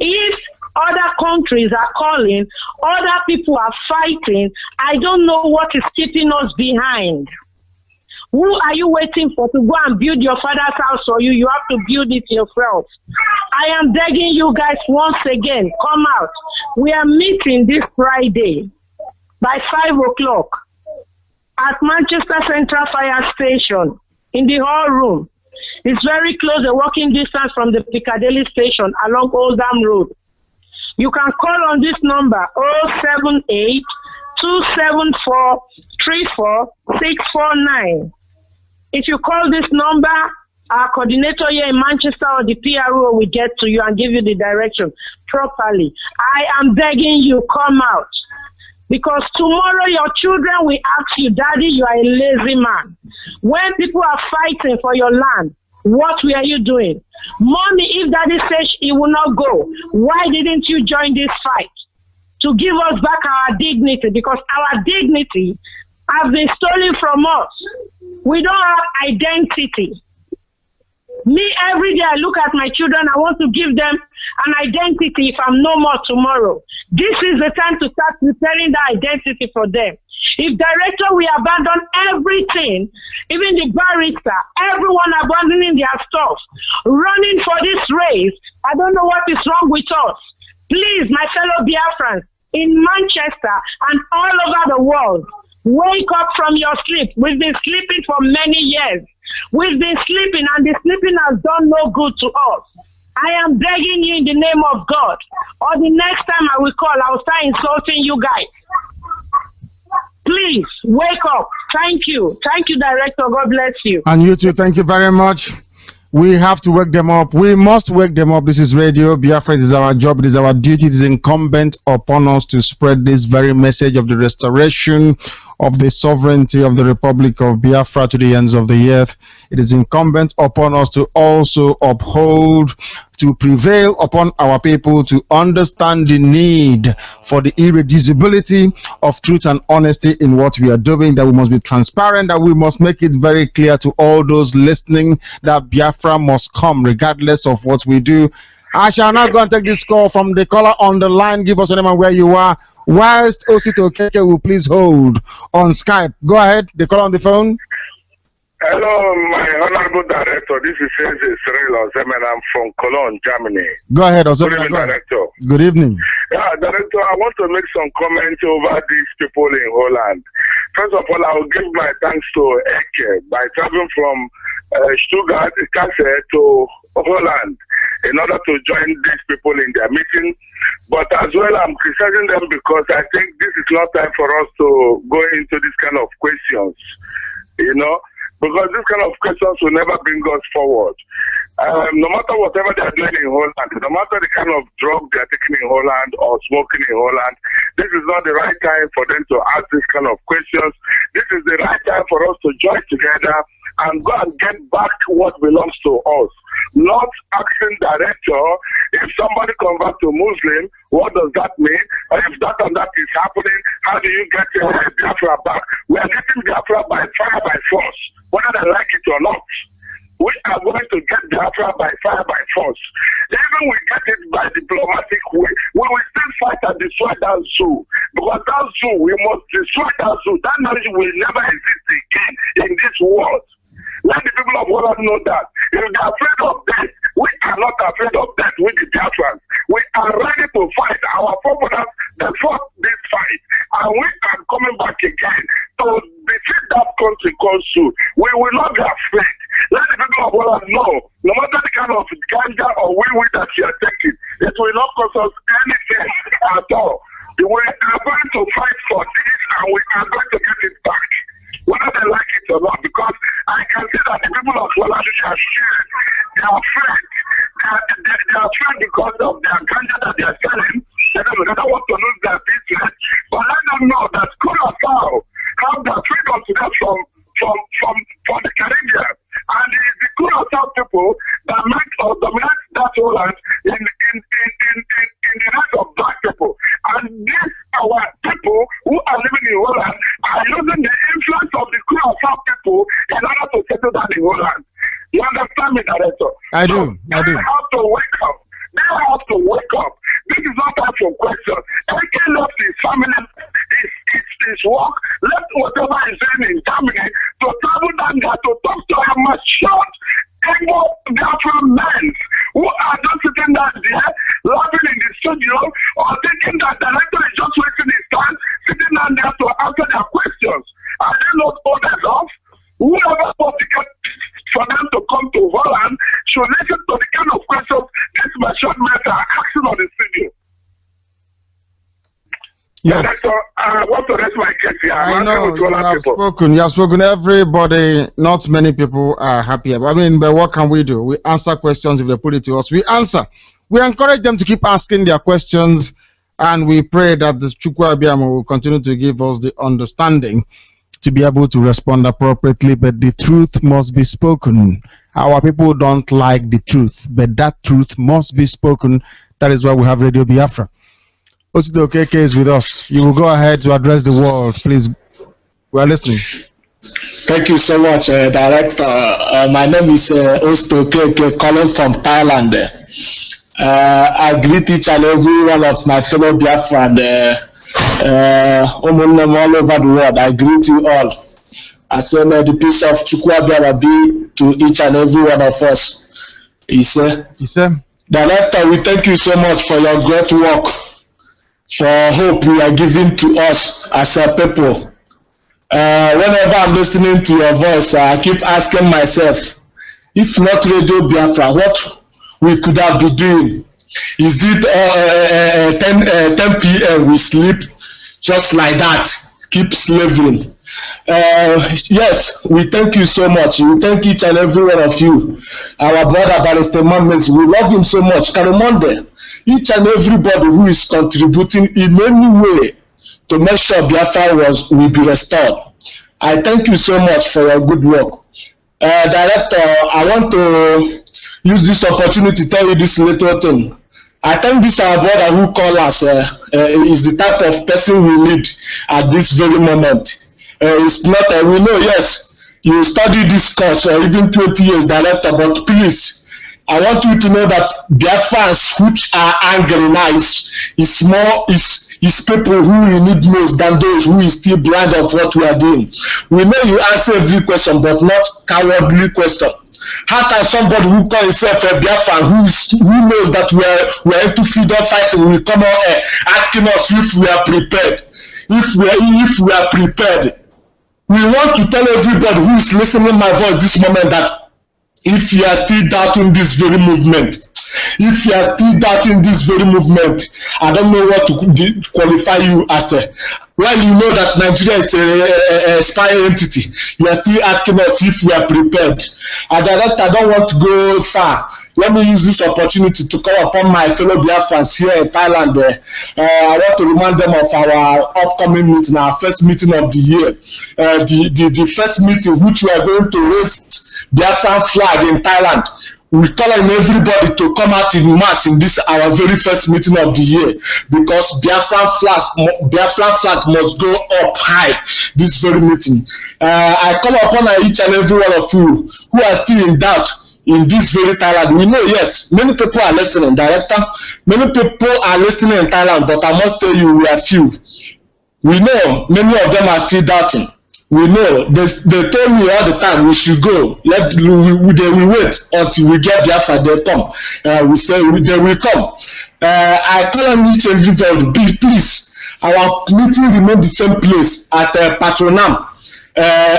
If other countries are calling, other people are fighting, I don't know what is keeping us behind. Who are you waiting for to go and build your father's house for you? You have to build it yourself. I am begging you guys once again, come out. We are meeting this Friday by 5 o'clock at Manchester Central Fire Station in the hall room. It's very close, a walking distance from the Piccadilly station along Oldham Road. You can call on this number 078-274-34649. If you call this number, our coordinator here in Manchester or the PRO will get to you and give you the direction properly. I am begging you, come out. Because tomorrow your children will ask you, Daddy, you are a lazy man. When people are fighting for your land, what were you doing? Mommy, if Daddy says he will not go, why didn't you join this fight? To give us back our dignity, because our dignity has been stolen from us. We don't have identity. Me, every day I look at my children, I want to give them an identity if I'm no more tomorrow. This is the time to start preparing that identity for them. If director will abandon everything, even the barrister, everyone abandoning their stuff, running for this race, I don't know what is wrong with us. Please, my fellow Biafrans, in Manchester and all over the world, wake up from your sleep. We've been sleeping for many years. We've been sleeping, and the sleeping has done no good to us. I am begging you in the name of God, or the next time I will call, I will start insulting you guys. Please, wake up. Thank you. Thank you, Director. God bless you. And you too. Thank you very much. We have to wake them up. We must wake them up. This is Radio Biafra. It is our job. It is our duty. It is incumbent upon us to spread this very message of the restoration of the sovereignty of the Republic of Biafra to the ends of the earth. It is incumbent upon us to also uphold, to prevail upon our people to understand the need for the irreducibility of truth and honesty in what we are doing, that we must be transparent, that we must make it very clear to all those listening that Biafra must come regardless of what we do. I shall now go and take this call from the caller on the line. Give us your name and where you are, whilst Osito Keke will please hold on Skype. Go ahead, the caller on the phone. Hello, my honorable director. This is Cyril Ozemen. I'm from Cologne, Germany. Go ahead, Ozemen. Good evening, director. Good evening. Yeah, director, I want to make some comments over these people in Holland. First of all, I will give my thanks to Eke by traveling from Stuttgart, Kassel to Holland in order to join these people in their meeting. But as well, I'm criticizing them because I think this is not time for us to go into this kind of questions, you know, because this kind of questions will never bring us forward. No matter whatever they are doing in Holland, no matter the kind of drug they are taking in Holland or smoking in Holland, this is not the right time for them to ask this kind of questions. This is the right time for us to join together and go and get back what belongs to us. Not asking director, if somebody converts to Muslim, what does that mean? Or if that and that is happening, how do you get Biafra back? We are getting Biafra by fire, by force, whether they like it or not. We are going to get Biafra by fire, by force. Even we get it by diplomatic way, we will still fight and destroy that zoo. Because that zoo, we must destroy that zoo. That knowledge will never exist again in this world. Let the people of Holland know that. If they are afraid of death, we are not afraid of death with the Biafrans. We are ready to fight. Our forefathers, they fought this fight. And we are coming back again to defeat that country called Zoo. We will not be afraid. Let the people of Holland know, no matter the kind of ganja or wee that you are taking, it will not cost us anything at all. We are going to fight for this and we are going to get it back, whether they like it or not, because I can see that the people of Holland are scared. They are afraid. They are afraid because of their ganja that they are selling. They don't want to lose their business. But let them know that Curaçao have the freedom to them from the Caribbean. And it is the Curaçao people that make or dominate that Holland in the right of black people. And these our people who are living in Holland are using the influence of the Curaçao people in order to settle down in Holland. You understand me, director? I do. They have to wake up. They have to wake up. This is not time for questions. Eke left his family, his work, left whatever he's doing in Germany to travel down there to talk to a mature, able Biafran men who are just sitting down there, laughing in the studio, or thinking that the director is just wasting his time, sitting down there to answer their questions. Are they not old enough? Whoever wants to get for them to come to Holland should listen to the kind of questions this mature men are asking on the studio. Yes. Director, I want to raise my case here. I know you have spoken. You have spoken. Everybody, not many people are happy. I mean, but what can we do? We answer questions if they put it to us. We answer. We encourage them to keep asking their questions, and we pray that the Chukwu Abiyama will continue to give us the understanding to be able to respond appropriately. But the truth must be spoken. Our people don't like the truth, but that truth must be spoken. That is why we have Radio Biafra. Osito Keke is with us. You will go ahead to address the world, please. We are listening. Thank you so much, Director. My name is Osto Keke, calling from Thailand. I greet each and every one of my fellow Biafran all over the world. I greet you all. I say, may the peace of Chukwuabiara be to each and every one of us. Director, we thank you so much for your great work, for hope you are giving to us as a people. Whenever I'm listening to your voice, I keep asking myself, if not Radio Biafra, what we could have been doing? Is it 10 p.m. we sleep just like that, keep slaving? Yes, we thank you so much. We thank each and every one of you. Our brother Barrister Mames, we love him so much. Karamonde, each and everybody who is contributing in any way to make sure Biafra will be restored. I thank you so much for your good work. Director, I want to use this opportunity to tell you this little thing. I think this our brother who called us is the type of person we need at this very moment. It's not, we know, yes, you study this course even 20 years, Director, but please, I want you to know that Biafrans which are angry now is people who we need most than those who is still blind of what we are doing. We know you answer every question, but not cowardly question. How can somebody who calls himself a Biafran, who knows that we are into freedom fighting, will come out here asking us if we are prepared? If we are prepared, we want to tell everybody who is listening to my voice this moment that if you are still doubting this very movement, I don't know what to qualify you as a. Well, you know that Nigeria is a spy entity. You are still asking us if we are prepared. Director, I don't want to go far. Let me use this opportunity to call upon my fellow Biafrans here in Thailand. I want to remind them of our upcoming meeting, our first meeting of the year. The first meeting which we are going to raise Biafran flag in Thailand. We call on everybody to come out in mass in this our very first meeting of the year, because Biafran flag must go up high this very meeting. I call upon each and every one of you who are still in doubt in this very Thailand. We know, yes, many people are listening, Director. Many people are listening in Thailand, but I must tell you, we are few. We know many of them are still doubting. We know they tell me all the time we should go. They will wait until we get Biafra. They come. We say they will come. I call on each and everybody, please. Our meeting remain the same place at Patronam.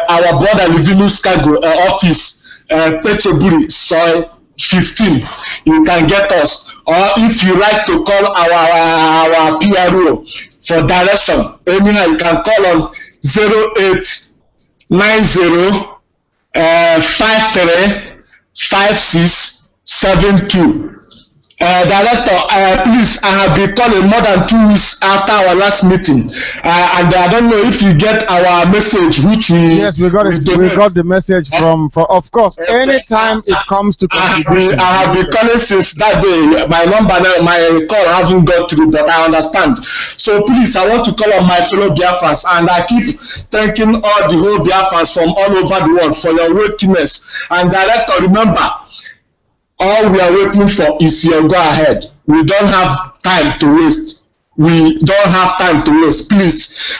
Our brother Livinus Cargo office, Pecheburi, soil 15. You can get us, or if you like to call our PRO for direction, anyhow you can call on 0890 53 5672. Director, please, I have been calling more than 2 weeks after our last meeting, and I don't know if you get our message, which we got it. We got the message from of course. Anytime it comes to contribution, I have been calling since that day. My number, my call hasn't got through, but I understand. So please, I want to call on my fellow Biafrans, and I keep thanking all the whole Biafrans from all over the world for your witness. And Director, remember, all we are waiting for is your go ahead. We don't have time to waste. Please,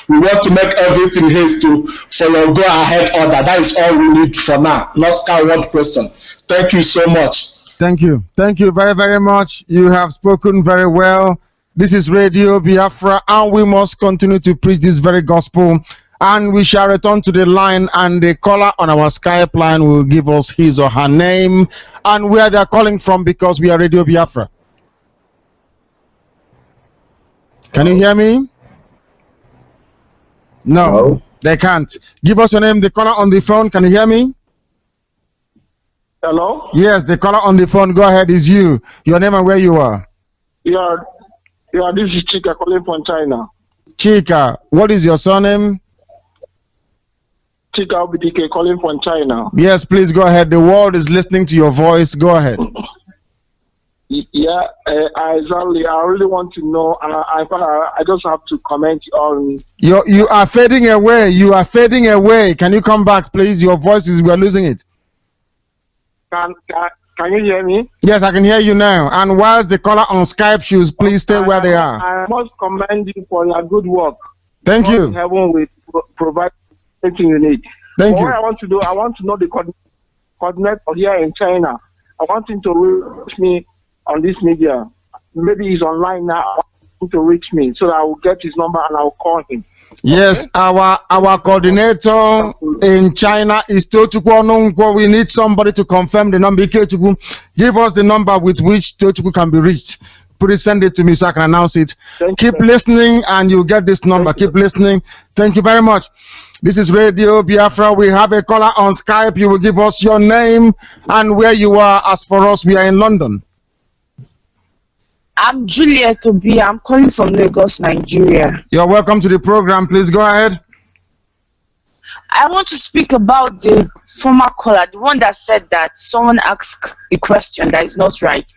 we want to make everything hasty for your go ahead order. That is all we need for now, not coward question. Thank you so much. Thank you very, very much. You have spoken very well. This is Radio Biafra, and we must continue to preach this very gospel. And we shall return to the line, and the caller on our Skype line will give us his or her name and where they are calling from, because we are Radio Biafra. Can you hear me? No, they can't. Give us your name. The caller on the phone, can you hear me? Hello? Yes, the caller on the phone, go ahead, is you. Your name and where you are. Yeah, this is Chika calling from China. Chika, what is your surname? Chika BDK calling from China. Yes, please go ahead. The world is listening to your voice. Go ahead. Yeah, exactly. I really want to know. I just have to comment on. You are fading away. You are fading away. Can you come back, please? Your voice is. We are losing it. Can you hear me? Yes, I can hear you now. And whilst the caller on Skype shoes, please stay where they are. I must commend you for your good work. Thank you. Heaven will provide everything you need. Thank you. What I want to do, I want to know the coordinate here in China. I want him to reach me on this media. Maybe he's online now. I want him to reach me so that I will get his number and I will call him. Yes, okay? our coordinator in China is Tochukwu Onungwo. We need somebody to confirm the number. Give us the number with which Tochukwu can be reached. Please send it to me so I can announce it. Keep listening and you get this number. Keep listening. Thank you very much. This is Radio Biafra. We have a caller on Skype. You will give us your name and where you are. As for us, we are in London. I'm Juliet Obi. I'm calling from Lagos, Nigeria. You're welcome to the program. Please go ahead. I want to speak about the former caller, the one that said that someone asked a question that is not right.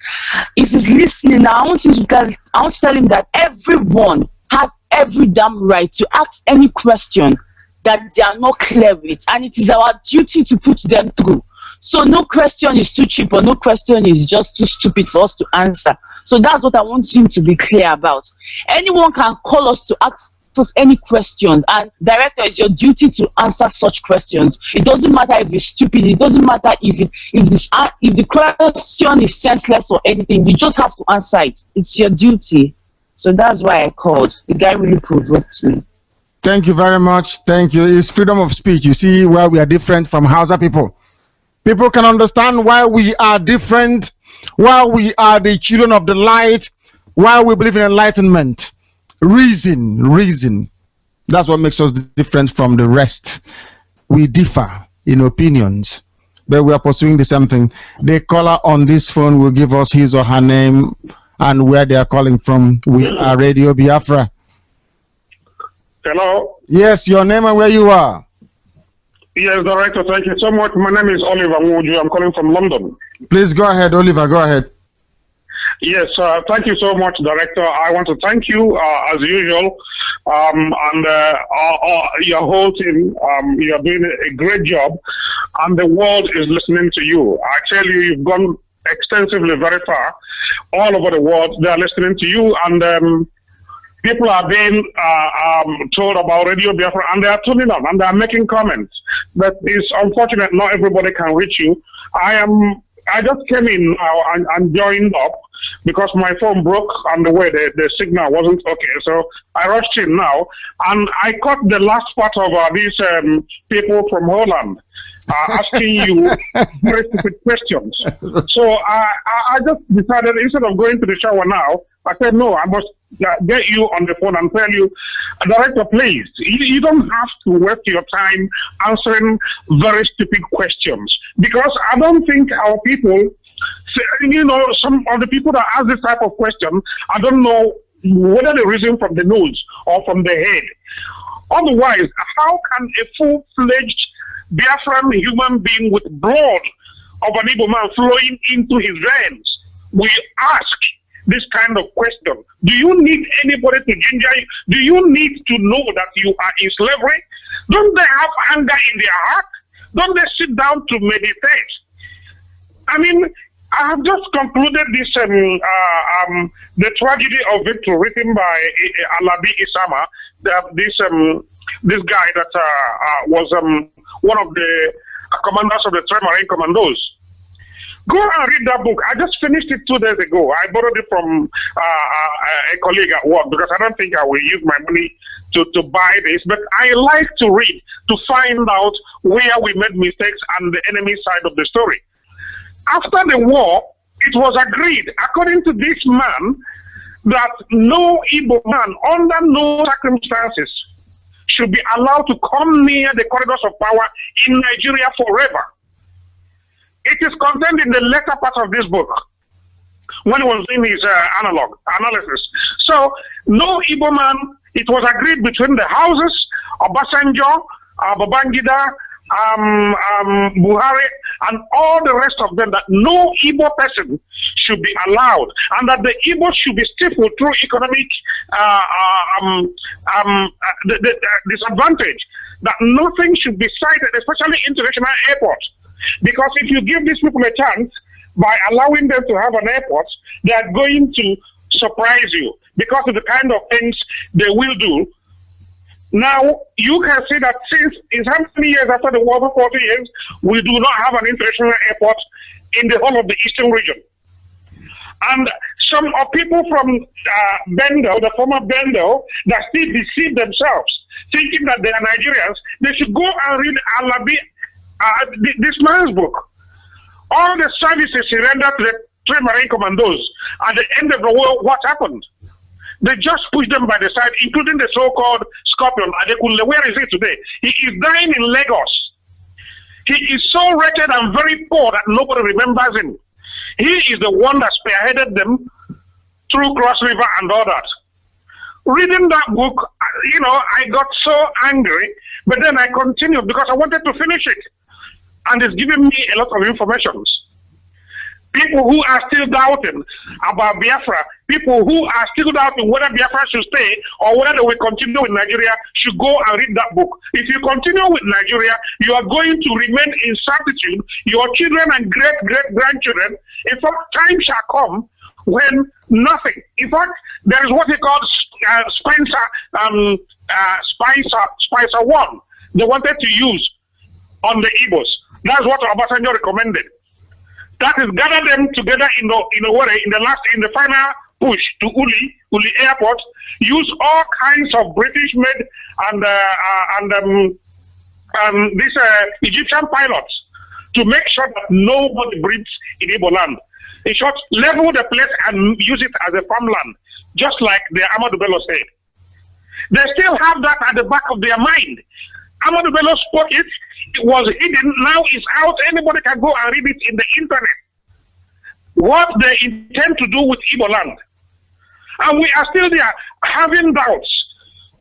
If he's listening now, I want to tell him that everyone has every damn right to ask any question that they are not clear with, and it is our duty to put them through. So no question is too cheap, or no question is just too stupid for us to answer. So that's what I want him to be clear about. Anyone can call us to ask us any question, and director, it's your duty to answer such questions. It doesn't matter if it's stupid. It doesn't matter if the question is senseless or anything. You just have to answer it. It's your duty. So that's why I called. The guy really provoked me. Thank you very much. Thank you. It's freedom of speech. You see why we are different from Hausa people. People can understand why we are different, why we are the children of the light, why we believe in enlightenment. Reason. That's what makes us different from the rest. We differ in opinions, but we are pursuing the same thing. The caller on this phone will give us his or her name and where they are calling from. We are Radio Biafra. Hello? Yes, your name and where you are. Yes, Director, thank you so much. My name is Oliver Muju. I'm calling from London. Please go ahead, Oliver, go ahead. Yes, thank you so much, Director. I want to thank you, as usual, and your whole team. You are doing a great job, and the world is listening to you. I tell you, you've gone extensively very far. All over the world, they are listening to you, and people are being told about Radio Biafra, and they are tuning on, and they are making comments. But it's unfortunate not everybody can reach you. I just came in now and joined up because my phone broke on the way. The signal wasn't okay, so I rushed in now, and I caught the last part of these people from Holland asking you very stupid questions. So I just decided, instead of going to the shower now, I said, no, I must get you on the phone and tell you, Director, please, you don't have to waste your time answering very stupid questions, because I don't think our people, some of the people that ask this type of question, I don't know whether they reason from the nose or from the head. Otherwise, how can a full-fledged Biafran human being with blood of an Igbo man flowing into his veins will ask this kind of question? Do you need anybody to ginger you? Do you need to know that you are in slavery? Don't they have anger in their heart? Don't they sit down to meditate? I mean, I have just concluded this the tragedy of victory written by Alabi Isama, this guy that was one of the commanders of the Marine Commandos. Go and read that book. I just finished it 2 days ago. I borrowed it from a colleague at work because I don't think I will use my money to buy this. But I like to read to find out where we made mistakes and the enemy side of the story. After the war, it was agreed, according to this man, that no Igbo man, under no circumstances, should be allowed to come near the corridors of power in Nigeria forever. It is contained in the later part of this book, when he was doing his analysis. So, no Igbo man, it was agreed between the houses, Obasanjo, Babangida, Buhari, and all the rest of them, that no Igbo person should be allowed, and that the Igbo should be stifled through economic disadvantage, that nothing should be cited, especially international airports. Because if you give these people a chance by allowing them to have an airport, they are going to surprise you because of the kind of things they will do. Now, you can see that since how many years after the war, 40 years, we do not have an international airport in the whole of the eastern region. And some of people from Bendo, the former Bendo, that still deceive themselves, thinking that they are Nigerians, they should go and read this man's book. All the services he rendered to the 3 Marine Commandos at the end of the war, what happened? They just pushed them by the side, including the so-called Scorpion. Where is he today? He is dying in Lagos. He is so wretched and very poor that nobody remembers him. He is the one that spearheaded them through Cross River and all that. Reading that book, I got so angry, but then I continued because I wanted to finish it. And it's giving me a lot of information. People who are still doubting about Biafra, people who are still doubting whether Biafra should stay or whether they will continue with Nigeria, should go and read that book. If you continue with Nigeria, you are going to remain in servitude. Your children and great-great-grandchildren, in fact, time shall come when nothing. In fact, there is what he calls Spicer 1. They wanted to use on the Igbos. That's what Obasanjo recommended. That is gather them together in the final push to Uli Airport, use all kinds of British made and these Egyptian pilots to make sure that nobody breathes in Igbo land. In short, level the place and use it as a farmland, just like the Amadou Bello said. They still have that at the back of their mind. Amadou Bello spoke it. It was hidden, now it's out, anybody can go and read it in the internet. What they intend to do with Igbo land. And we are still there having doubts.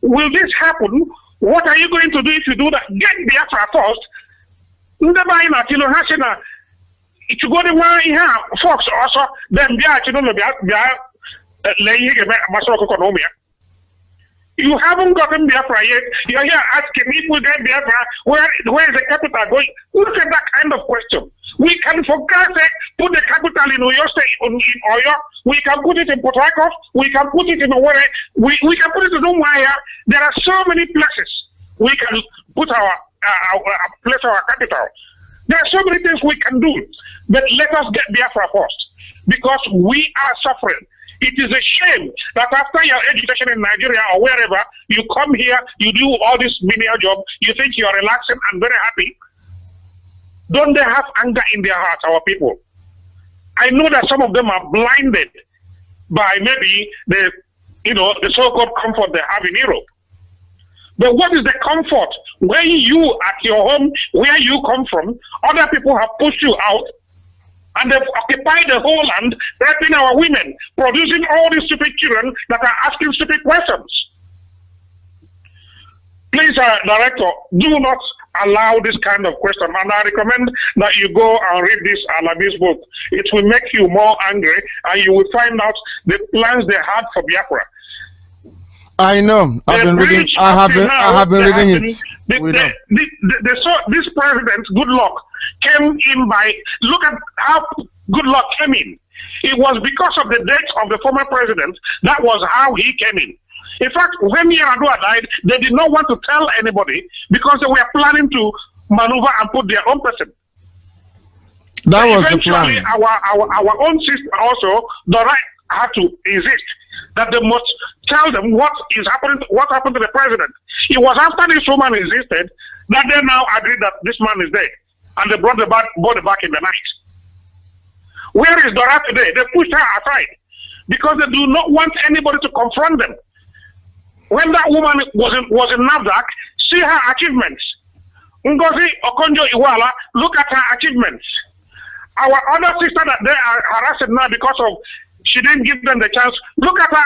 Will this happen? What are you going to do if you do that? Get Biafra first. It should go the way here, folks also, then you haven't gotten Biafra yet. You're here asking if we get Biafra, where is the capital going? Look at that kind of question. We can, for God's sake, put the capital in Oyo State, in Oyo. We can put it in Port Harcourt. We can put it in Owerri. We can put it in Umuahia. There are so many places we can put our capital. There are so many things we can do. But let us get Biafra first, because we are suffering. It is a shame that after your education in Nigeria or wherever, you come here, you do all this menial job, you think you are relaxing and very happy. Don't they have anger in their hearts, our people? I know that some of them are blinded by maybe the so-called comfort they have in Europe. But what is the comfort when you, at your home, where you come from, other people have pushed you out, and they've occupied the whole land, raping our women, producing all these stupid children that are asking stupid questions. Please, Director, do not allow this kind of question. And I recommend that you go and read this Alabi's book. It will make you more angry, and you will find out the plans they had for Biafra. I know. I have been reading it. This president, good luck, came in by, look at how good luck came in. It was because of the death of the former president. That was how he came in. In fact, when Yar'Adua died, they did not want to tell anybody because they were planning to maneuver and put their own person. That was the plan. Our own sister also, the right had to insist that they must tell them what happened to the president. It was after this woman insisted that they now agreed that this man is dead, and they brought the body back in the night. Where is Dora today? They pushed her aside because they do not want anybody to confront them. When that woman was in NAFDAC, see her achievements. Ngozi Okonjo-Iweala, look at her achievements. Our other sister that they are harassed now because of she didn't give them the chance. Look at her,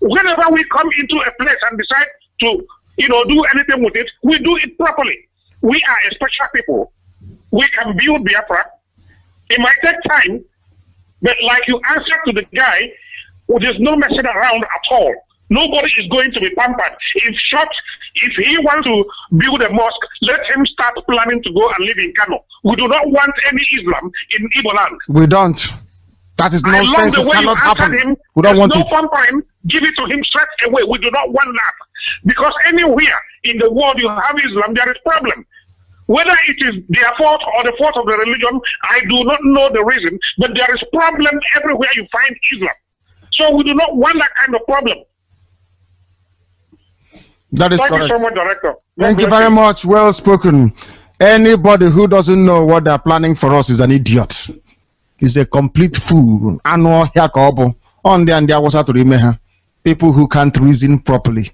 whenever we come into a place and decide to, do anything with it, we do it properly. We are a special people. we can build Biafra. It might take time, but like you answered to the guy, there's no messing around at all. Nobody is going to be pampered. In short, if he wants to build a mosque, let him start planning to go and live in Kano. We do not want any Islam in Igbo land. We don't. That is nonsense. It cannot happen. We don't want it. No pampering. Give it to him straight away. We do not want that. Because anywhere in the world you have Islam, there is problem. Whether it is their fault or the fault of the religion, I do not know the reason, but there is problem everywhere you find Islam. So we do not want that kind of problem. That is correct. Thank you so much, Director. Thank you very much. Well spoken. Anybody who doesn't know what they're planning for us is an idiot. He's a complete fool. People who can't reason properly.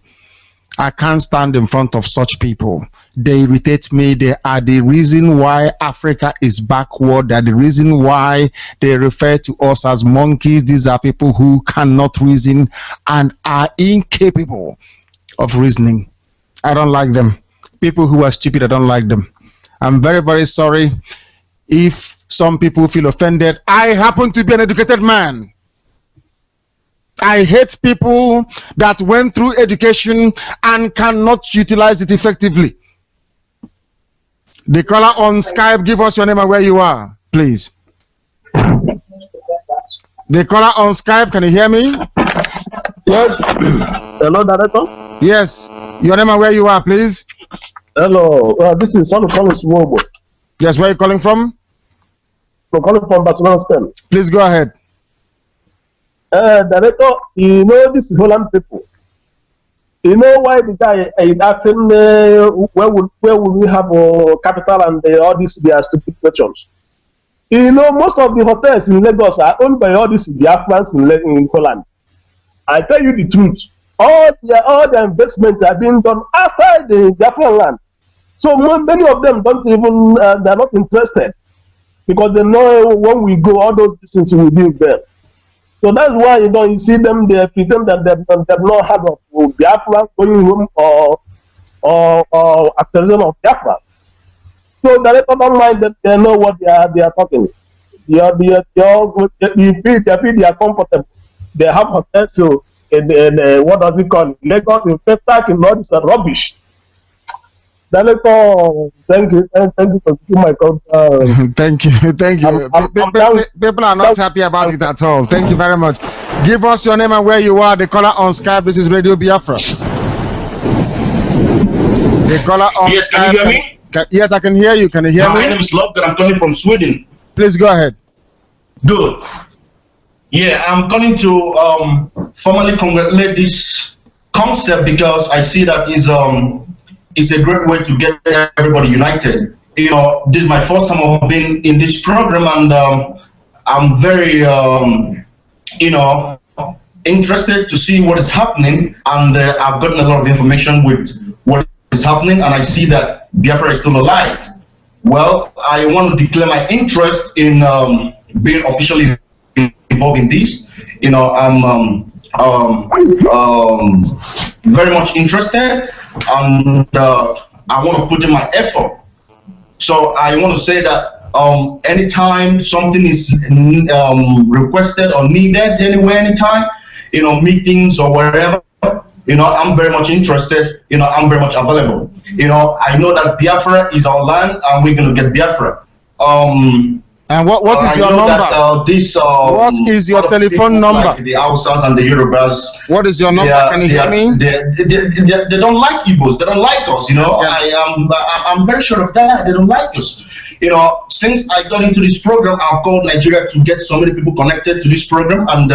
I can't stand in front of such people. They irritate me. They are the reason why Africa is backward. They are the reason why they refer to us as monkeys. These are people who cannot reason and are incapable of reasoning. I don't like them. People who are stupid, I don't like them. I'm very, very sorry if some people feel offended. I happen to be an educated man. I hate people that went through education and cannot utilize it effectively. The caller on Skype, give us your name and where you are, please. The caller on Skype, can you hear me? Yes. Hello, Director. Yes. Your name and where you are, please. Hello. This is Son of Carlos Wobo. Yes, where are you calling from? I'm calling from Barcelona, Spain. Please go ahead. Director, you know this is Holland people. You know why the guy is asking where would we have a capital and all these their stupid questions. You know most of the hotels in Lagos are owned by all these Biafrans in Holland. I tell you the truth. All the investments are being done outside the Biafran land. So many of them don't even they're not interested because they know when we go all those things we build there. So that's why you see them they pretend that they've not had of Biafra going home or activism of Biafra. So the don't mind that they know what they are talking. They feel comfortable. They have hotels, so what does it call? Lagos in Festac in all this rubbish. Director, thank you for my call. Thank you. People are not happy about it at all. Thank you very much. Give us your name and where you are. The caller on Skype. This is Radio Biafra. The caller on Yes, Skype. can you hear me? Yes, I can hear you. Can you hear me? My name is Lugard. I'm calling from Sweden. Please go ahead. Good. Yeah, I'm calling to formally congratulate this concept because I see that it's a great way to get everybody united. You know, this is my first time of being in this program, and I'm very, interested to see what is happening. And I've gotten a lot of information with what is happening, and I see that Biafra is still alive. Well, I want to declare my interest in being officially involved in this. You know, I'm very much interested, and I want to put in my effort. So I want to say that anytime something is requested or needed anywhere, anytime, you know, meetings or wherever, you know, I'm very much interested, you know, I'm very much available. You know, I know that Biafra is our land and we're going to get Biafra. And what is your number? What is your telephone number? Like the Hausas and the Yorubas. What is your number? Can you hear me? They don't like Igbos. They don't like us. You know, yeah. I'm very sure of that. They don't like us. You know, since I got into this program, I've called Nigeria to get so many people connected to this program, and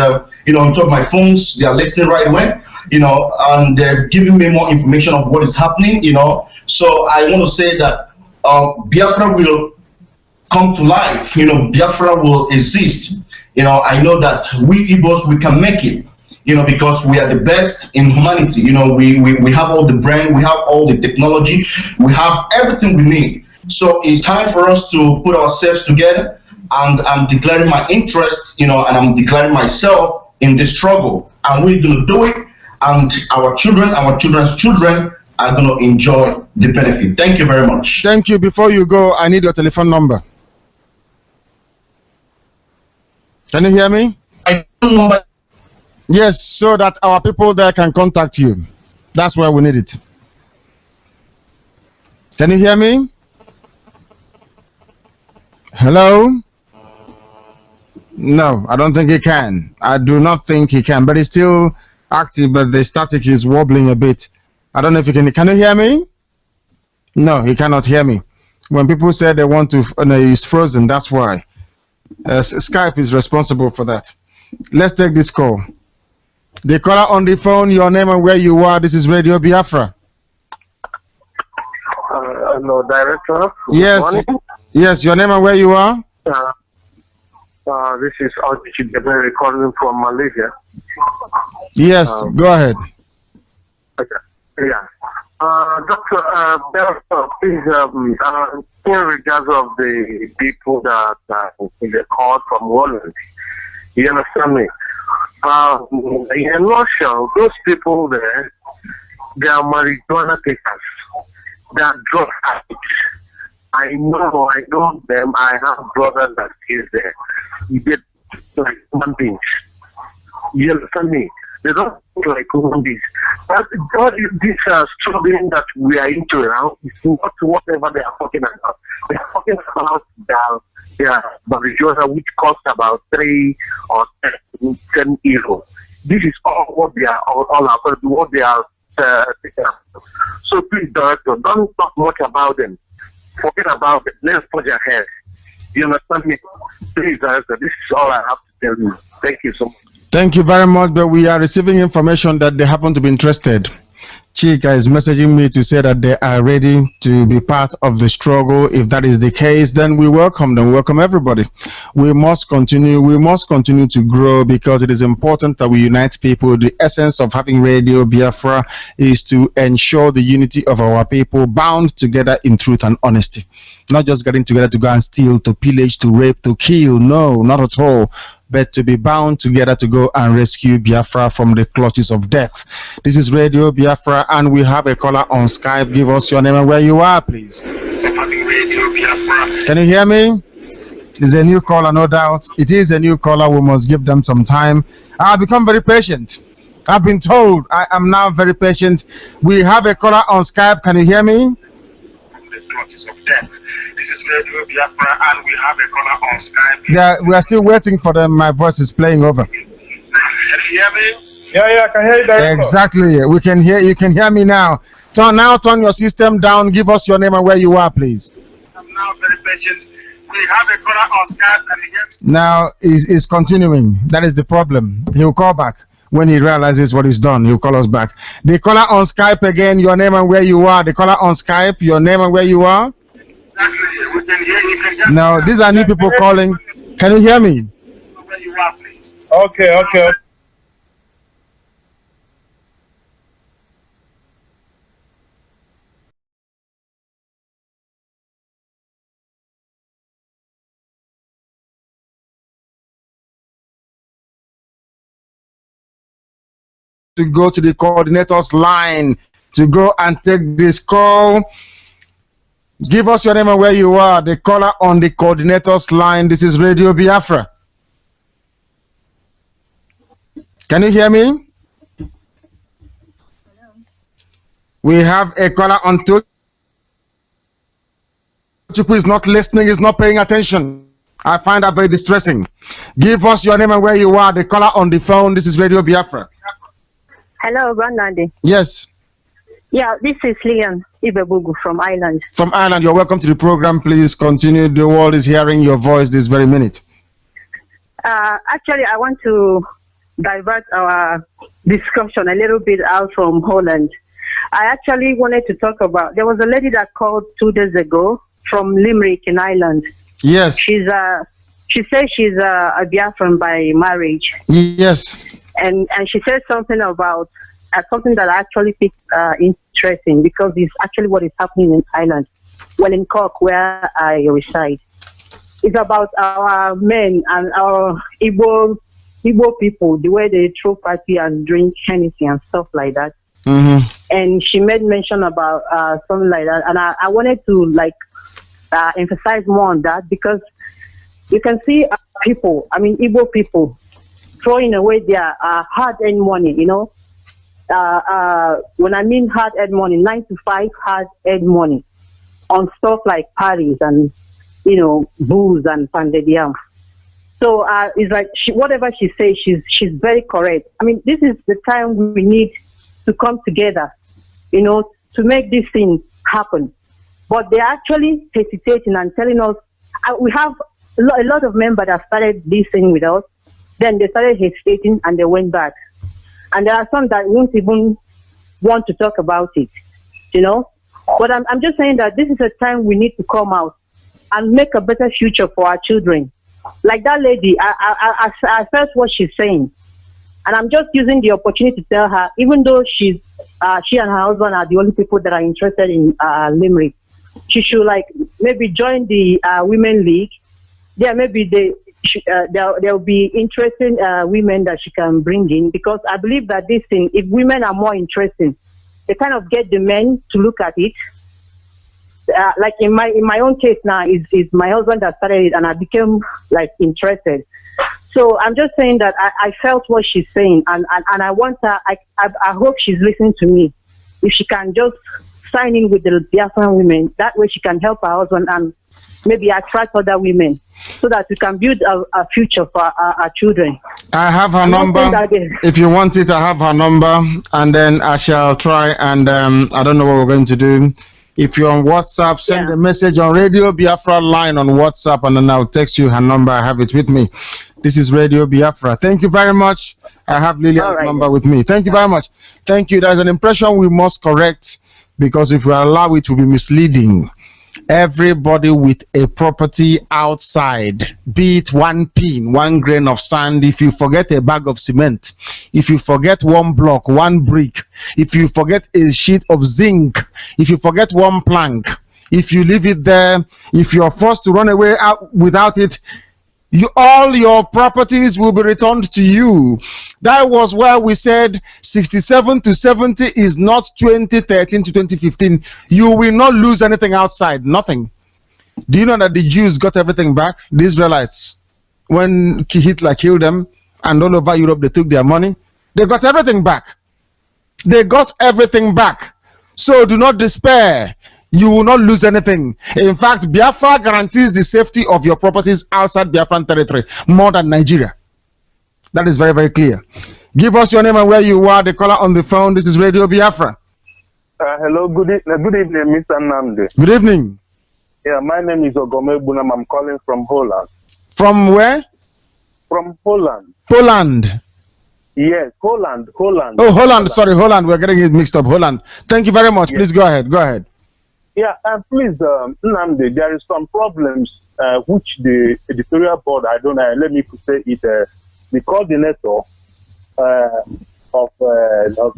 you know, on top of my phones, they are listening right away. You know, and they're giving me more information of what is happening. You know, so I want to say that Biafra will come to life. You know, Biafra will exist. You know, I know that we Igbos, we can make it, you know, because we are the best in humanity. You know, we have all the brain, we have all the technology, we have everything we need. So it's time for us to put ourselves together, and I'm declaring my interests, you know, and I'm declaring myself in this struggle, and we're going to do it, and our children, our children's children, are going to enjoy the benefit. Thank you very much. Thank you. Before you go, I need your telephone number. Can you hear me? Yes, so that our people there can contact you. That's where we need it. Can you hear me? Hello? No, I don't think he can. I do not think he can, but he's still active, but the static is wobbling a bit. I don't know if he can. Can you hear me? No, he cannot hear me. When people say they want to, he's frozen, that's why. Skype is responsible for that. Let's take this call. The caller on the phone, your name and where you are. This is Radio Biafra. Hello, Director. Yes. Good morning. Yes, your name and where you are. This is Audrey Debere calling from Malaysia. Yes, go ahead. Okay. Yeah. Doctor, please, in regards of the people that in the court from Holland, you understand me? In a nutshell, those people there, they are marijuana takers. They are drug addicts. I know them. I have brothers that is there. You get like human beings. You understand me? They don't look like human beings. But this struggling that we are into now is not whatever they are talking about. They are talking about their marijuana, which costs about 3 or 10 euros. This is all what they are all about, what they are taking up. So please, Director, don't talk much about them. Forget about it. Let's put your head. You understand me? Please, Director, this is all I have to tell you. Thank you so much. Thank you very much, but we are receiving information that they happen to be interested. Chika is messaging me to say that they are ready to be part of the struggle. If that is the case, then we welcome them. Welcome everybody. We must continue to grow because it is important that we unite people. The essence of having Radio Biafra is to ensure the unity of our people, bound together in truth and honesty. Not just getting together to go and steal, to pillage, to rape, to kill. No, not at all. But to be bound together to go and rescue Biafra from the clutches of death. This is Radio Biafra, and we have a caller on Skype. Give us your name and where you are, please. Radio Biafra. Can you hear me? It's a new caller, no doubt. It is a new caller. We must give them some time. I've become very patient. I've been told I am now very patient. We have a caller on Skype. Can you hear me? The clutches of death. This is Radio Biafra, and we have a caller on Skype. We are still waiting for them. My voice is playing over. Can you hear me? Yeah, I can hear you, Director. Exactly. We can hear you. Can hear me now. Turn your system down. Give us your name and where you are, please. I'm now very patient. We have a caller on Skype. Can you hear me? Now is continuing. That is the problem. He'll call back. When he realizes what he's done, he'll call us back. The caller on Skype again, your name and where you are. The caller on Skype, your name and where you are. Exactly. We can hear you. Now, these are new people calling. Can you hear me? Where you are, please. Okay. To go to the coordinator's line to go and take this call. Give us your name and where you are. The caller on the coordinator's line. This is Radio Biafra. Can you hear me? We have a caller on Tochukwu is not listening, is not paying attention. I find that very distressing. Give us your name and where you are. The caller on the phone. This is Radio Biafra. Hello, Grandaddy. Yes. Yeah, this is Leon Ibebugu from Ireland. From Ireland, you're welcome to the program. Please continue. The world is hearing your voice this very minute. Actually, I want to divert our discussion a little bit out from Holland. I actually wanted to talk about, there was a lady that called 2 days ago from Limerick in Ireland. Yes. She says she's a Biafran by marriage. Yes. And she said something about something that I actually picked interesting because it's actually what is happening in Ireland. Well, in Cork, where I reside. It's about our men and our Igbo people, the way they throw party and drink Hennessy and stuff like that. And she made mention about something like that, and I wanted to like emphasize more on that, because you can see people, I mean Igbo people, throwing away their hard-earned money, you know. When I mean hard-earned money, 9 to 5 hard-earned money on stuff like parties and, you know, booze and pandediam. So it's like whatever she says, she's very correct. I mean, this is the time we need to come together, you know, to make this thing happen. But they're actually hesitating and telling us, we have a lot of members that started this thing with us, then they started hesitating and they went back. And there are some that won't even want to talk about it, you know. But I'm just saying that this is a time we need to come out and make a better future for our children. Like that lady, I felt what she's saying. And I'm just using the opportunity to tell her, even though she and her husband are the only people that are interested in Limerick, she should like maybe join the Women League. Yeah, maybe there'll be interesting women that she can bring in, because I believe that this thing, if women are more interesting, they kind of get the men to look at it. Like in my own case now, is my husband that started it, and I became like interested. So I'm just saying that I felt what she's saying, and I want her. I hope she's listening to me. If she can just sign in with the Biafran women, that way she can help her husband and maybe attract other women, so that we can build a future for our children. I have her number. If you want it, I have her number, and then I shall try. And I don't know what we're going to do. If you're on WhatsApp, send a message on Radio Biafra line on WhatsApp, and then I'll text you her number. I have it with me. This is Radio Biafra. Thank you very much. I have Lilian's number with me. Thank you very much. Thank you. There's an impression we must correct, because if we allow it, will be misleading. Everybody with a property outside, be it 1 pin, 1 grain of sand, if you forget a bag of cement, if you forget 1 block, 1 brick, if you forget a sheet of zinc, if you forget 1 plank, if you leave it there, if you're forced to run away out without it, all your properties will be returned to you. That was where we said 67 to 70 is not 2013 to 2015. You will not lose anything outside, nothing. Do you know that the Jews got everything back? The Israelites, when Hitler killed them and all over Europe they took their money, they got everything back. They got everything back. So do not despair. You will not lose anything. In fact, Biafra guarantees the safety of your properties outside Biafran territory more than Nigeria. That is very, very clear. Give us your name and where you are. The caller on the phone. This is Radio Biafra. Hello, good evening, Mr. Nnamdi. Good evening. Yeah, my name is Ogome Bunam. I'm calling from Holland. From where? From Holland. Poland. Yes, Holland. Oh, Holland. Sorry, Holland. We're getting it mixed up. Holland. Thank you very much. Yes. Please go ahead. Go ahead. Yeah, and please, Nnamdi, there is some problems which the editorial board, I don't know, let me say it, the coordinator of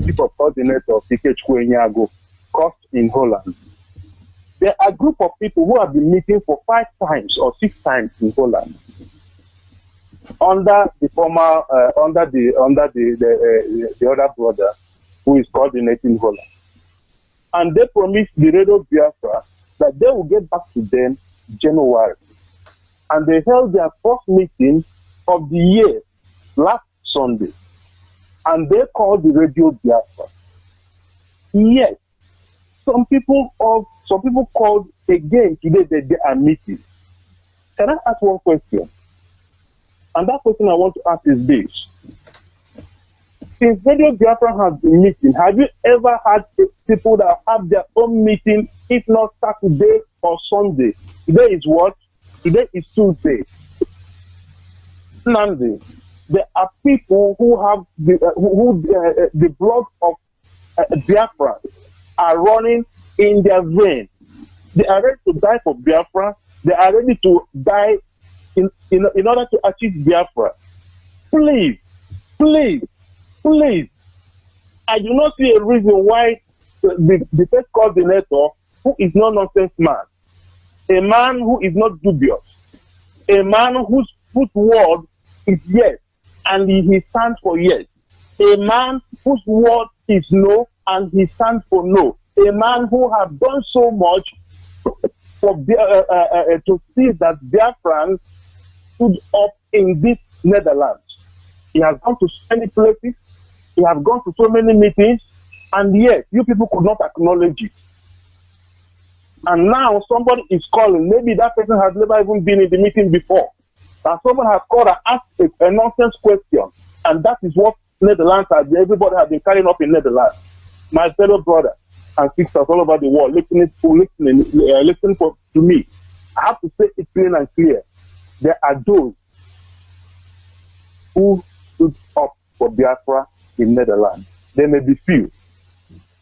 chief of coordinator PK Chukwenyago caused in Holland. There are a group of people who have been meeting for 5 times or 6 times in Holland under the former, under the other brother who is coordinating Holland. And they promised the Radio Biafra that they will get back to them January. And they held their first meeting of the year last Sunday. And they called the Radio Biafra. Yes, some people called again today that they are meeting. Can I ask one question? And that question I want to ask is this. Since Radio Biafra has been meeting, have you ever had people that have their own meeting, if not Saturday or Sunday? Today is what? Today is Tuesday. Sunday. There are people who have the blood of Biafra are running in their vein. They are ready to die for Biafra. They are ready to die in order to achieve Biafra. Please, please, please. I do not see a reason why the first coordinator, who is no nonsense man, a man who is not dubious, a man whose word is yes, and he stands for yes, a man whose word is no, and he stands for no. A man who has done so much for to see that Biafran stood up in this Netherlands. He has gone to so many places, he has gone to so many meetings, and yet you people could not acknowledge it. And now somebody is calling, maybe that person has never even been in the meeting before. And someone has called and asked a nonsense question, and that is what Netherlands everybody has been carrying up in Netherlands. My fellow brothers and sisters all over the world, listening to me, I have to say it plain and clear. There are those who stood up for Biafra in Netherlands. There may be few.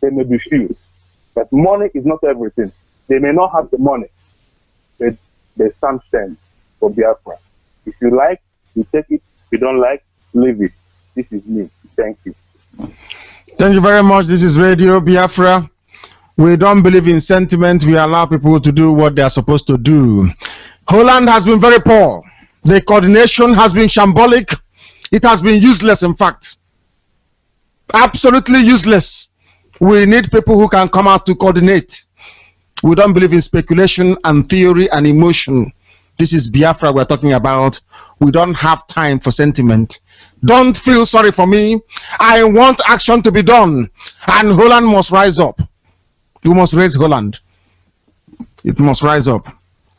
There may be few. But money is not everything. They may not have the money. But they stand for Biafra. If you like, you take it. If you don't like, leave it. This is me. Thank you. Thank you very much. This is Radio Biafra. We don't believe in sentiment. We allow people to do what they are supposed to do. Holland has been very poor. The coordination has been shambolic. It has been useless, in fact. Absolutely useless. We need people who can come out to coordinate. We don't believe in speculation and theory and emotion. This is Biafra we're talking about. We don't have time for sentiment. Don't feel sorry for me. I want action to be done. And Holland must rise up. You must raise Holland. It must rise up.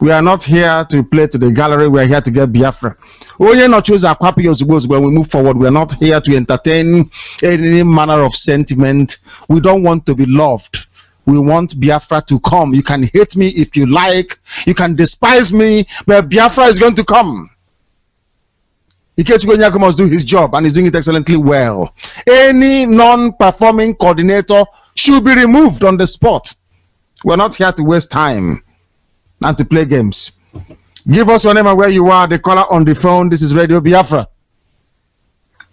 We are not here to play to the gallery. We are here to get Biafra. When we move forward, we are not here to entertain any manner of sentiment. We don't want to be loved. We want Biafra to come. You can hate me if you like. You can despise me, but Biafra is going to come. Ikechukwu must do his job, and he's doing it excellently well. Any non-performing coordinator should be removed on the spot. We're not here to waste time and to play games. Give us your name and where you are. The caller on the phone. This is Radio Biafra.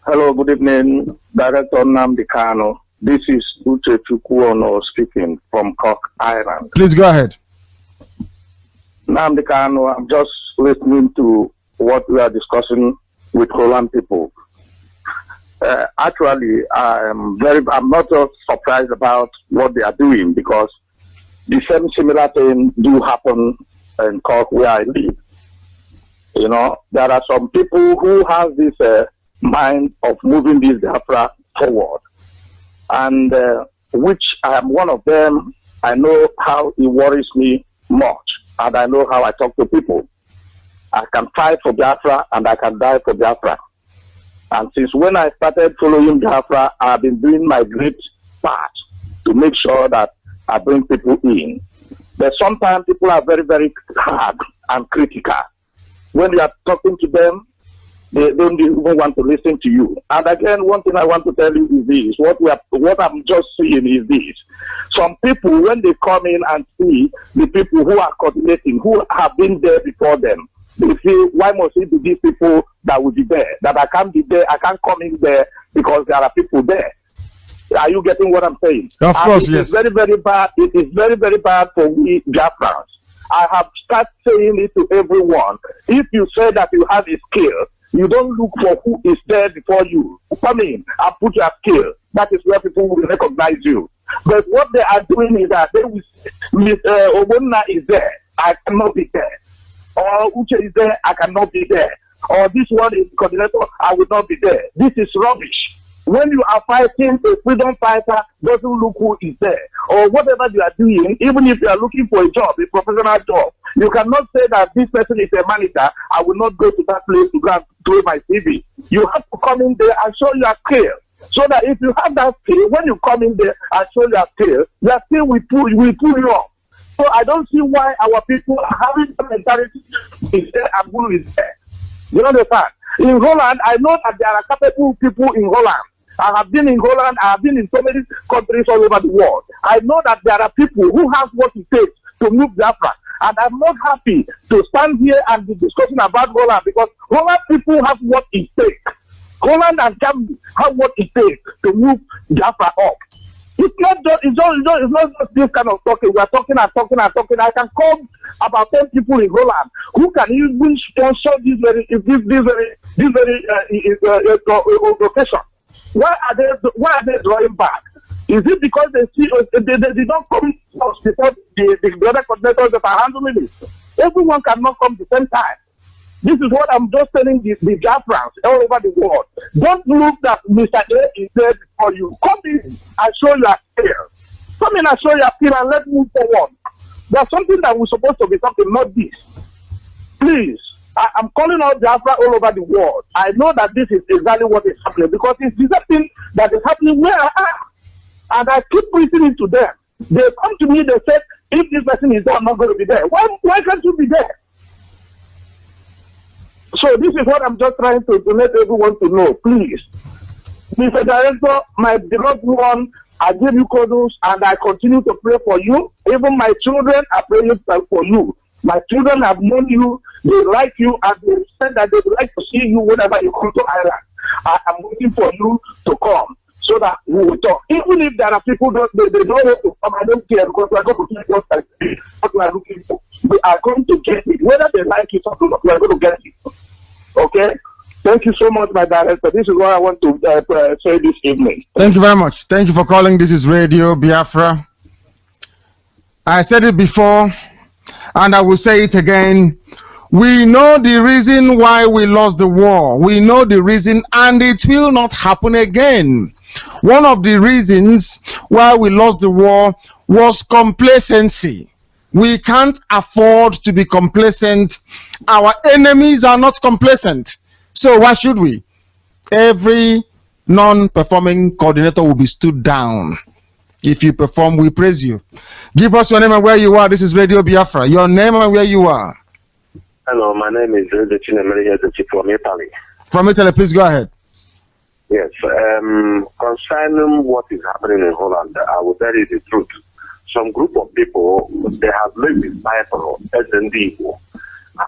Hello, good evening, Director Nnamdi Kanu. This is Uche Chukwuono speaking from Cork Island. Please go ahead. Nnamdi Kanu, I'm just listening to what we are discussing with Holland people. Actually, I'm not so surprised about what they are doing, because the same similar thing do happen in Cork where I live. You know, there are some people who have this mind of moving this Biafra forward, and which I am one of them. I know how it worries me much, and I know how I talk to people. I can fight for Biafra and I can die for Biafra. And since when I started following Biafra, I've been doing my great part to make sure that I bring people in. But sometimes people are very, very hard and critical. When you are talking to them, they don't even want to listen to you. And again, one thing I want to tell you is this. What I'm just seeing is this. Some people, when they come in and see the people who are coordinating, who have been there before them, they say, why must it be these people that will be there? That I can't be there, I can't come in there because there are people there. Are you getting what I'm saying? Of course, yes. It's very, very bad. It is very, very bad for we Biafrans. I have started saying it to everyone. If you say that you have a skill, you don't look for who is there before you. Come in and put your skill. That is where people will recognize you. But what they are doing is that they will say, Obonna is there, I cannot be there. Or Uche is there, I cannot be there. Or this one is coordinator, I will not be there. This is rubbish. When you are fighting, a freedom fighter doesn't look who is there. Or whatever you are doing, even if you are looking for a job, a professional job, you cannot say that this person is a manager, I will not go to that place to go and throw my CV. You have to come in there and show your skill. So that if you have that skill, when you come in there and show your skill will pull you up. So I don't see why our people are having the mentality is there and who is there. You understand? In Holland, I know that there are capable people in Holland. I have been in Holland, I have been in so many countries all over the world. I know that there are people who have what it takes to move Biafra. And I'm not happy to stand here and be discussing about Holland, because Holland people have what it takes. Holland and Germany have what it takes to move Biafra up. It's not just this kind of talking. We are talking and talking and talking. I can call about 10 people in Holland who can even sponsor this very location. Why are they drawing back? Is it because they see they did not come first before the other coordinators that are handling it? Everyone cannot come at the same time. This is what I'm just telling the Biafrans all over the world. Don't look that Mr. A is there for you. Come in and show your skill. Come in and show your skill and let's move forward. There's something that we're supposed to be talking, not this. Please, I'm calling out Biafra all over the world. I know that this is exactly what is happening because it's the thing that is happening where I am. And I keep listening to them. They come to me, they say, if this person is there, I'm not going to be there. Why can't you be there? So this is what I'm just trying to let everyone to know, please. Mr. Director, my beloved one, I give you kudos and I continue to pray for you. Even my children are praying for you. My children have known you, they like you, and they said that they would like to see you whenever you come to Ireland. I am waiting for you to come so that we will talk. Even if there are people they don't want to come, I don't care because we are going to get what we are looking for. We are going to get it. Whether they like it or not, we are going to get it. Okay? Thank you so much, my director. This is what I want to say this evening. Thank you very much. Thank you for calling. This is Radio Biafra. I said it before, and I will say it again. We know the reason why we lost the war. We know the reason, and it will not happen again. One of the reasons why we lost the war was complacency. We can't afford to be complacent. Our enemies are not complacent. So why should we? Every non-performing coordinator will be stood down. If you perform, we praise you. Give us your name and where you are. This is Radio Biafra. Your name and where you are. Hello, my name is from Italy. From Italy, please go ahead. Yes, concerning what is happening in Holland, I will tell you the truth. Some group of people, they have made this title SND,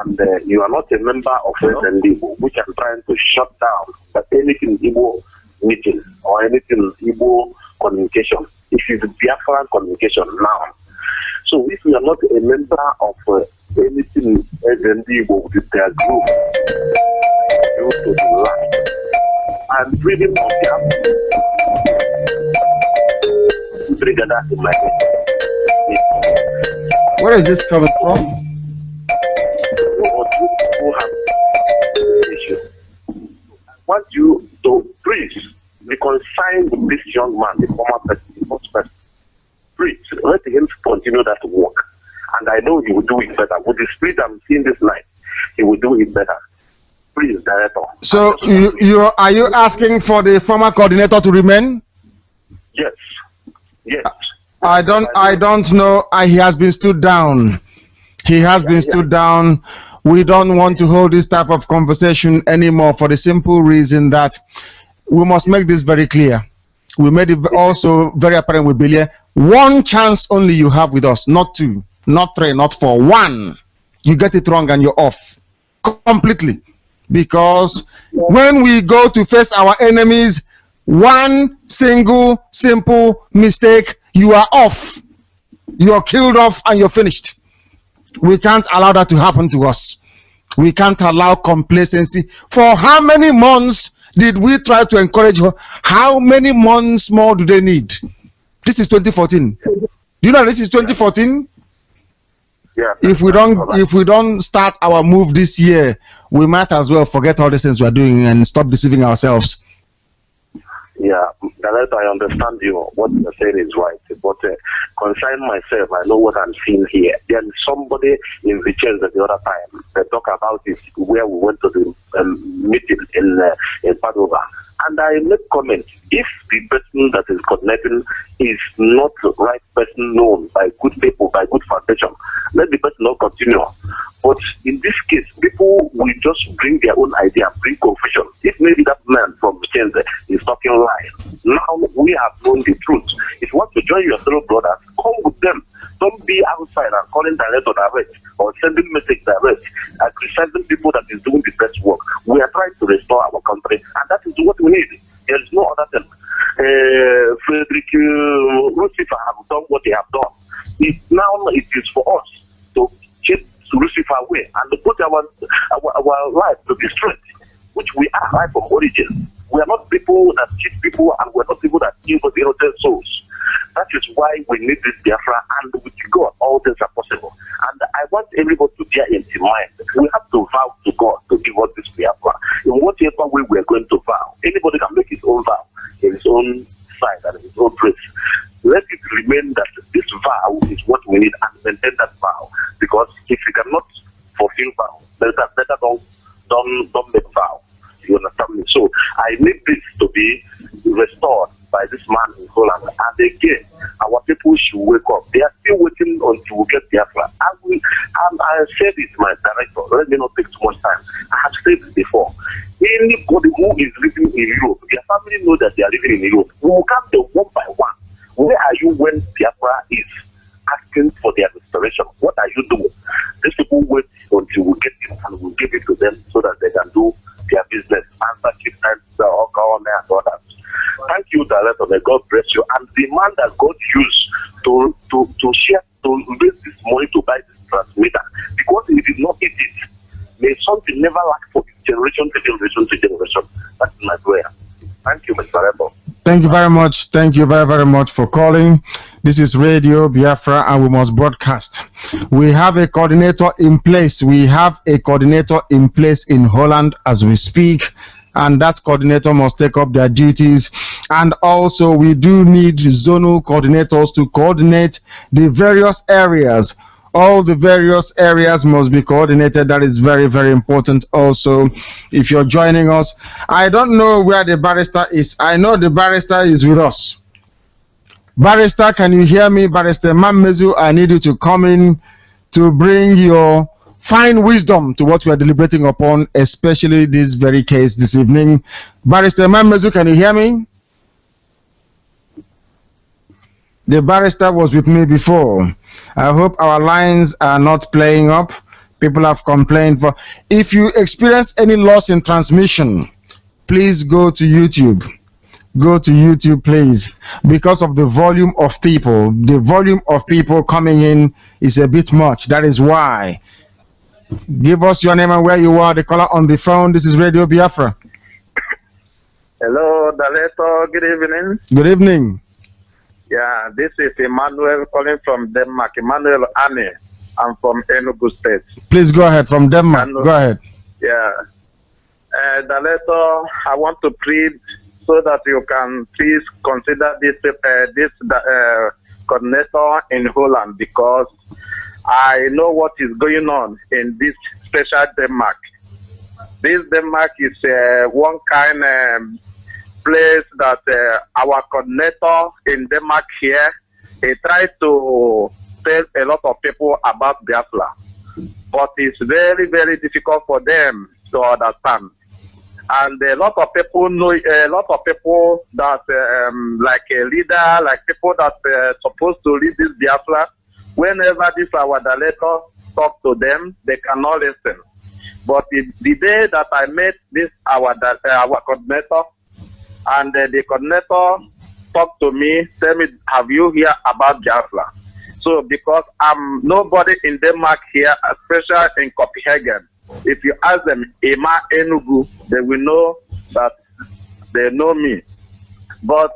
and you are not a member of SND, which I'm trying to shut down. But anything Igbo meeting or anything Igbo communication, if it's Biafran communication now. So if you are not a member of anything SND with their group, you to the last. And freedom of together in my head. Where is this coming from? Who have issue. I want you to please reconcile with this young man, the former person, the first person. Please let him continue that work. And I know he will do it better. With the spirit I'm seeing this night, he will do it better. Please, Director. So are you asking for the former coordinator to remain? Yes. Yes. I don't know. He has been stood down. He has been stood down. We don't want to hold this type of conversation anymore for the simple reason that we must make this very clear. We made it also very apparent with Billy. One chance only you have with us, not two, not three, not four. One. You get it wrong and you're off completely. Because when we go to face our enemies, one single simple mistake, you are off. You are killed off and you're finished. We can't allow that to happen to us. We can't allow complacency. For how many months did we try to encourage her? How many months more do they need? This is 2014. Do you know this is 2014? Yeah. If we don't start our move this year, we might as well forget all the things we are doing and stop deceiving ourselves. Yeah, Director, I understand you. What you're saying is right. But concerning myself, I know what I'm seeing here. There is somebody in the church the other time. They talk about this where we went to the meeting in Padova. And I make comment, if the person that is coordinating is not the right person known by good people, by good foundation, let the person not continue. But in this case, people will just bring their own idea, bring confusion. If maybe that man from Change is talking lies, now we have known the truth. If you want to join your fellow brothers, come with them. Don't be outside and calling direct or direct or sending message direct and criticizing people that is doing the best work. We are trying to restore our country, and that is what we need. There is no other thing. Frederick Lucifer have done what they have done. Now it is for us to change Lucifer away and to put our life to be straight, which we are right from origin. We are not people that cheat people, and we are not people that kill the innocent souls. That is why we need this Biafra, and with God, all things are possible. And I want everybody to bear in mind, we have to vow to God to give us this Biafra. In whatever way we are going to vow, anybody can make his own vow in his own side and his own place. Let it remain that this vow is what we need, and maintain that vow. Because if you cannot fulfill vow, better don't make vow. You understand me? So I need this to be restored by this man in Holland. And again, our people should wake up. They are still waiting until we get Biafra. And I said it, my director, let me not take too much time. I have said it before. Anybody who is living in Europe, their family know that they are living in Europe. We will come to one by one. Where are you when Biafra is asking for their restoration? What are you doing? These people wait until we get it and we'll give it to them so that they can do their business. Answer chief and government and others. Thank you, Director. May God bless you. And the man that God used to share, to raise this money to buy this transmitter, because he did not eat it, may something never lack for generation to generation to generation. That's my prayer. Thank you, Mr. Rebel. Thank you very much. Thank you very, very much for calling. This is Radio Biafra, and we must broadcast. We have a coordinator in place. We have a coordinator in place in Holland as we speak, and that coordinator must take up their duties. And also, we do need zonal coordinators to coordinate the various areas. All the various areas must be coordinated. That is very, very important. Also, if you're joining us, I don't know where the barrister is. I know the barrister is with us. Barrister, can you hear me? Barrister Mamezu, I need you to come in to bring your fine wisdom to what we are deliberating upon, especially this very case this evening. Barrister Mamezu, can you hear me? The barrister was with me before. I hope our lines are not playing up. People have complained for. If you experience any loss in transmission, please go to YouTube. Go to YouTube, please, because of the volume of people. The volume of people coming in is a bit much. That is why. Give us your name and where you are. The caller on the phone. This is Radio Biafra. Hello, Director. Good evening. Good evening. Yeah, this is Emmanuel calling from Denmark. Emmanuel Anne. I'm from Enugu State. Please go ahead from Denmark. Go ahead. Yeah. Director, I want to plead so that you can please consider this coordinator in Holland, because I know what is going on in this special Denmark. This Denmark is one kind place that our coordinator in Denmark here, he tried to tell a lot of people about Biafra, but it's very, very difficult for them to understand. And a lot of people know, a lot of people that like a leader, like people that supposed to lead this Biafra, whenever this our director talk to them, they cannot listen. But the day that I met this our coordinator, and the coordinator talked to me, tell me, have you heard about Biafra? So because I'm nobody in Denmark here, especially in Copenhagen, if you ask them, Ema Enugu, they will know that they know me. But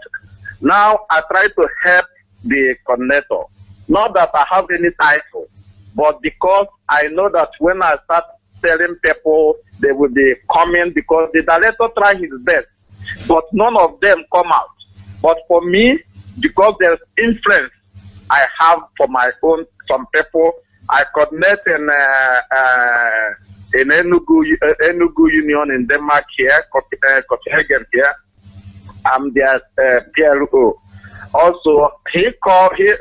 now I try to help the coordinator. Not that I have any title, but because I know that when I start telling people, they will be coming, because the director try his best, but none of them come out. But for me, because there's influence I have for my own, some people, I coordinate in Enugu Union in Denmark here, Copenhagen here. I'm their PLO. Also,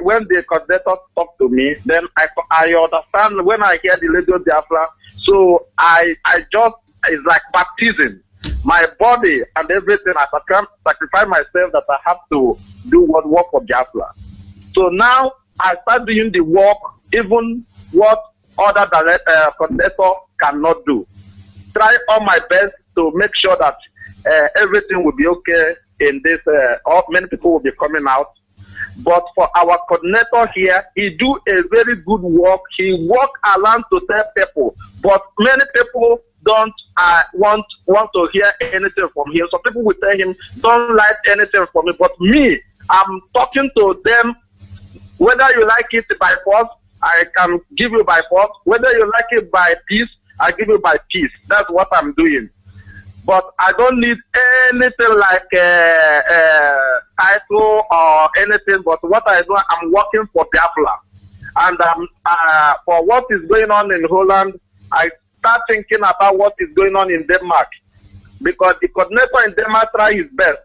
when the coordinator talked to me, then I understand when I hear the Radio Biafra. So I just, it's like baptism. My body and everything, I sacrifice myself that I have to do what work for Biafra. So now I start doing the work, even what other coordinator cannot do. Try all my best to make sure that everything will be okay in this, many people will be coming out. But for our coordinator here, he do a very good work. He walk around to tell people, but many people don't want to hear anything from him. So people will tell him, don't like anything from me. But me, I'm talking to them. Whether you like it by force, I can give you by force. Whether you like it by peace, I give you by peace. That's what I'm doing. But I don't need anything like title or anything. But what I do, I'm working for Biafra. And for what is going on in Holland, I start thinking about what is going on in Denmark. Because the coordinator in Denmark try his best.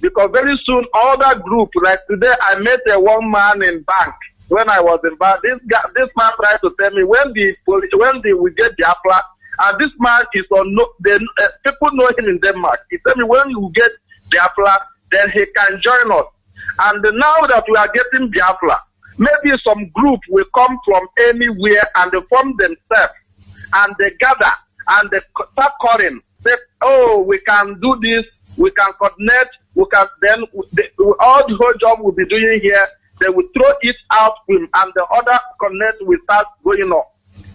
Because very soon, other group, like today, I met a one man in bank. When I was in bank, this man tried to tell me when we get Biafra, and this man is on people know him in Denmark. He told me when you get Biafra, then he can join us. And now that we are getting Biafra, maybe some group will come from anywhere and they form themselves and they gather and they start calling. Say, oh, we can do this, we can coordinate, we can then all the whole job we'll be doing here, they will throw it out and the other connect will start going on.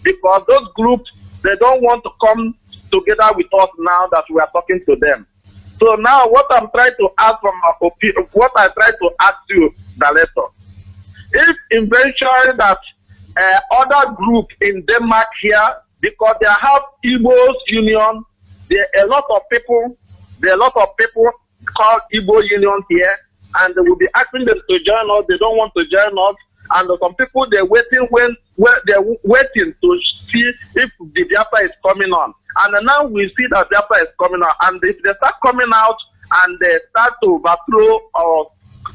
Because those groups, they don't want to come together with us now that we are talking to them. So now what I'm trying to ask from our opinion, what I try to ask you, Director, if eventually that other group in Denmark here, because they have Igbo's Union, there are a lot of people called Igbo Union here, and they will be asking them to join us. They don't want to join us, and some people they're waiting to see if the Biafra is coming on. And now we see that Biafra is coming on, and if they start coming out and they start to overthrow or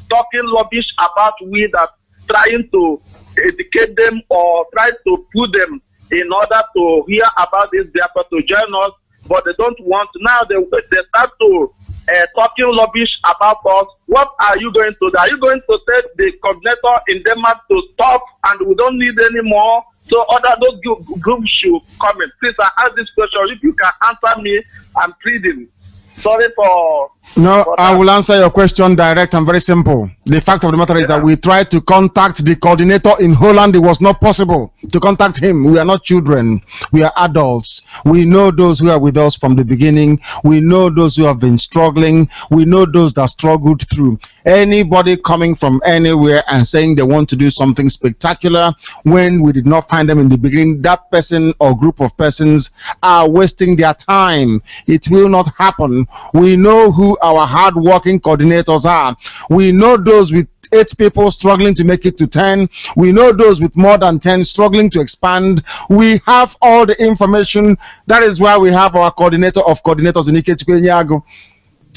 talking rubbish about we that trying to educate them or try to put them in order to hear about this Biafra to join us, but they don't want. Now they start to talking rubbish about us. What are you going to do? Are you going to tell the coordinator in Denmark to stop and we don't need any more? So those groups should come in. Please, I ask this question. If you can answer me, I'm pleading. Sorry for... No, I will answer your question direct and very simple. The fact of the matter is that we tried to contact the coordinator in Holland. It was not possible to contact him. We are not children. We are adults. We know those who are with us from the beginning. We know those who have been struggling. We know those that struggled through. Anybody coming from anywhere and saying they want to do something spectacular when we did not find them in the beginning, that person or group of persons are wasting their time. It will not happen. We know who our hard-working coordinators are. We know those with 8 people struggling to make it to 10. We know those with more than 10 struggling to expand. We have all the information. That is why we have our coordinator of coordinators in Ikechukwu.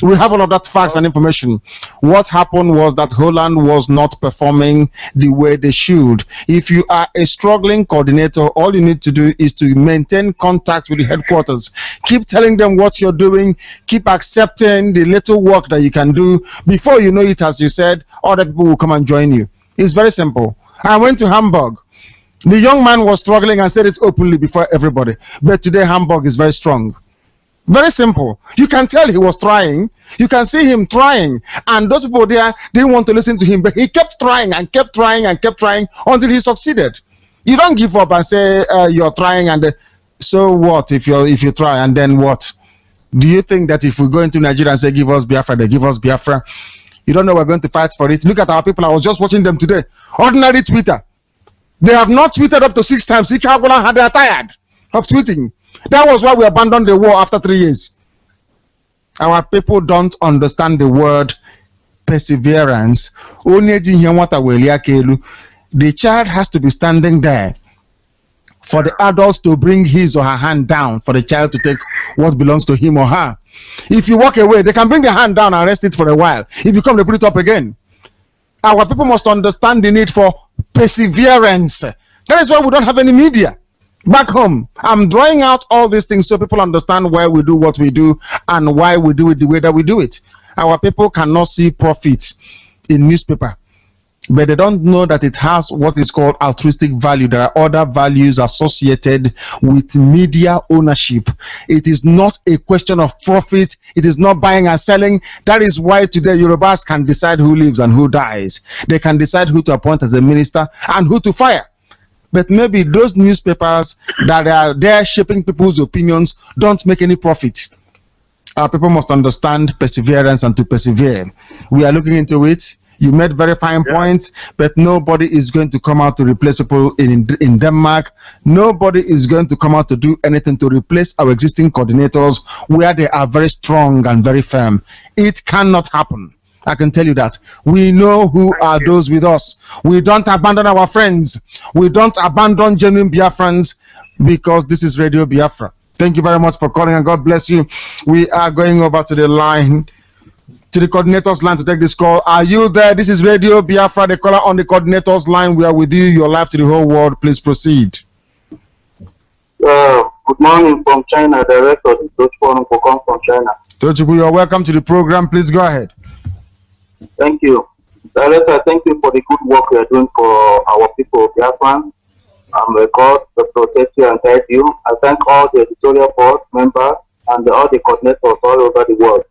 We have all of that facts and information. What happened was that Holland was not performing the way they should. If you are a struggling coordinator, all you need to do is to maintain contact with the headquarters. Keep telling them what you're doing. Keep accepting the little work that you can do. Before you know it, as you said, other people will come and join you. It's very simple. I went to Hamburg. The young man was struggling and said it openly before everybody. But today Hamburg is very strong. Very simple. You can tell he was trying. You can see him trying. And those people there didn't want to listen to him. But he kept trying and kept trying and kept trying until he succeeded. You don't give up and say you're trying and so what if you try and then what? Do you think that if we go into Nigeria and say give us Biafra, they give us Biafra? You don't know we're going to fight for it. Look at our people. I was just watching them today. Ordinary Twitter. They have not tweeted up to 6 times. They are tired of tweeting. That was why we abandoned the war after 3 years. Our people don't understand the word perseverance. The child has to be standing there for the adults to bring his or her hand down for the child to take what belongs to him or her. If you walk away, they can bring their hand down and rest it for a while. If you come, they put it up again. Our people must understand the need for perseverance. That is why we don't have any media. Back home, I'm drawing out all these things so people understand why we do what we do and why we do it the way that we do it. Our people cannot see profit in newspaper, but they don't know that it has what is called altruistic value. There are other values associated with media ownership. It is not a question of profit. It is not buying and selling. That is why today Yorubas can decide who lives and who dies. They can decide who to appoint as a minister and who to fire. But maybe those newspapers that are there shaping people's opinions don't make any profit. Our people must understand perseverance and to persevere. We are looking into it. You made very fine points, but nobody is going to come out to replace people in Denmark. Nobody is going to come out to do anything to replace our existing coordinators where they are very strong and very firm. It cannot happen. I can tell you that. We know who are those with us. We don't abandon our friends. We don't abandon genuine Biafrans, because this is Radio Biafra. Thank you very much for calling, and God bless you. We are going over to the line, to the coordinator's line, to take this call. Are you there? This is Radio Biafra, the caller on the coordinator's line. We are with you. Your life to the whole world. Please proceed. Good morning from China, Director. From China. Tochukwu, you're welcome to the program. Please go ahead. Thank you. Director, thank you for the good work you are doing for our people, Biafran. God to protect you and guide you. I thank all the editorial board members and all the coordinators all over the world.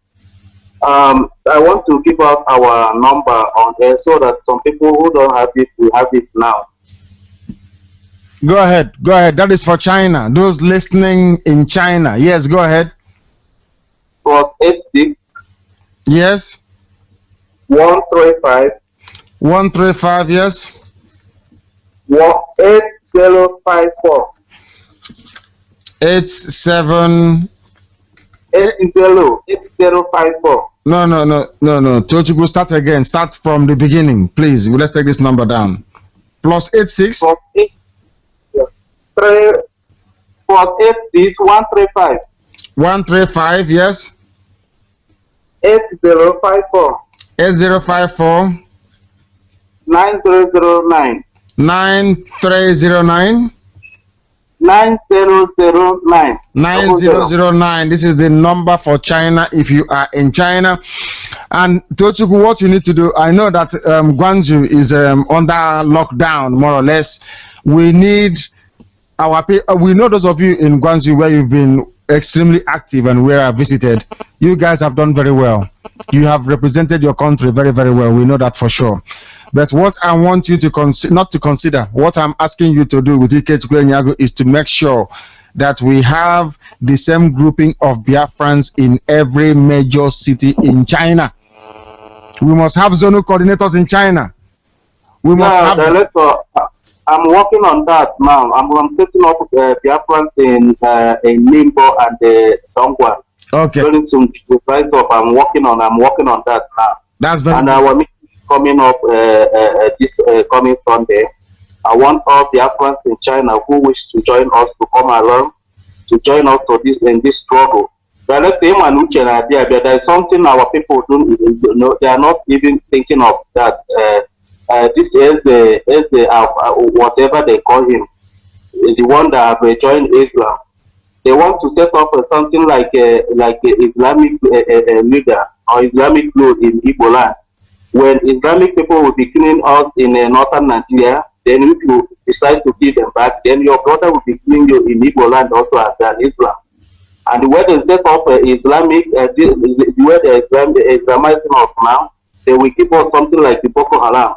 I want to give out our number on there so that some people who don't have it will have it now. Go ahead. Go ahead. That is for China. Those listening in China. Yes, go ahead. +86. Yes. 135. 135. Yes. 8054. 8054. No. Tochukwu, start again. Start from the beginning, please. Let's take this number down. +86. +86 135. 135. Yes. 8054. 8054. 9009. 9309. 9009. 9009. This is the number for China if you are in China. And Tochukwu, what you need to do, I know that Guangzhou is under lockdown, more or less. We need our people. We know those of you in Guangzhou where you've been extremely active and where I visited. You guys have done very well. You have represented your country very, very well. We know that for sure. But what I want you to not to consider, what I'm asking you to do with Ikechukwu Enyago is to make sure that we have the same grouping of Biafrans in every major city in China. We must have zonal coordinators in China. We must have. I'm working on that now. I'm setting up Biafrans in Limbo and Dongguan. Okay. Very soon, I'm working on that now. That's very. And our meeting is coming up this coming Sunday. I want all Biafrans in China who wish to join us to come along, to join us in this struggle. There is something our people do. They are not even thinking of that. This is whatever they call him, the one that have joined Islam. They want to set up something like a Islamic leader or Islamic law in Igbo land. When Islamic people will be killing us in northern Nigeria, then if you decide to kill them back, then your brother will be killing you in Igbo land also as an Islam. And where they set up Islamic, where they Islamizing us now, they will give us something like the Boko Haram.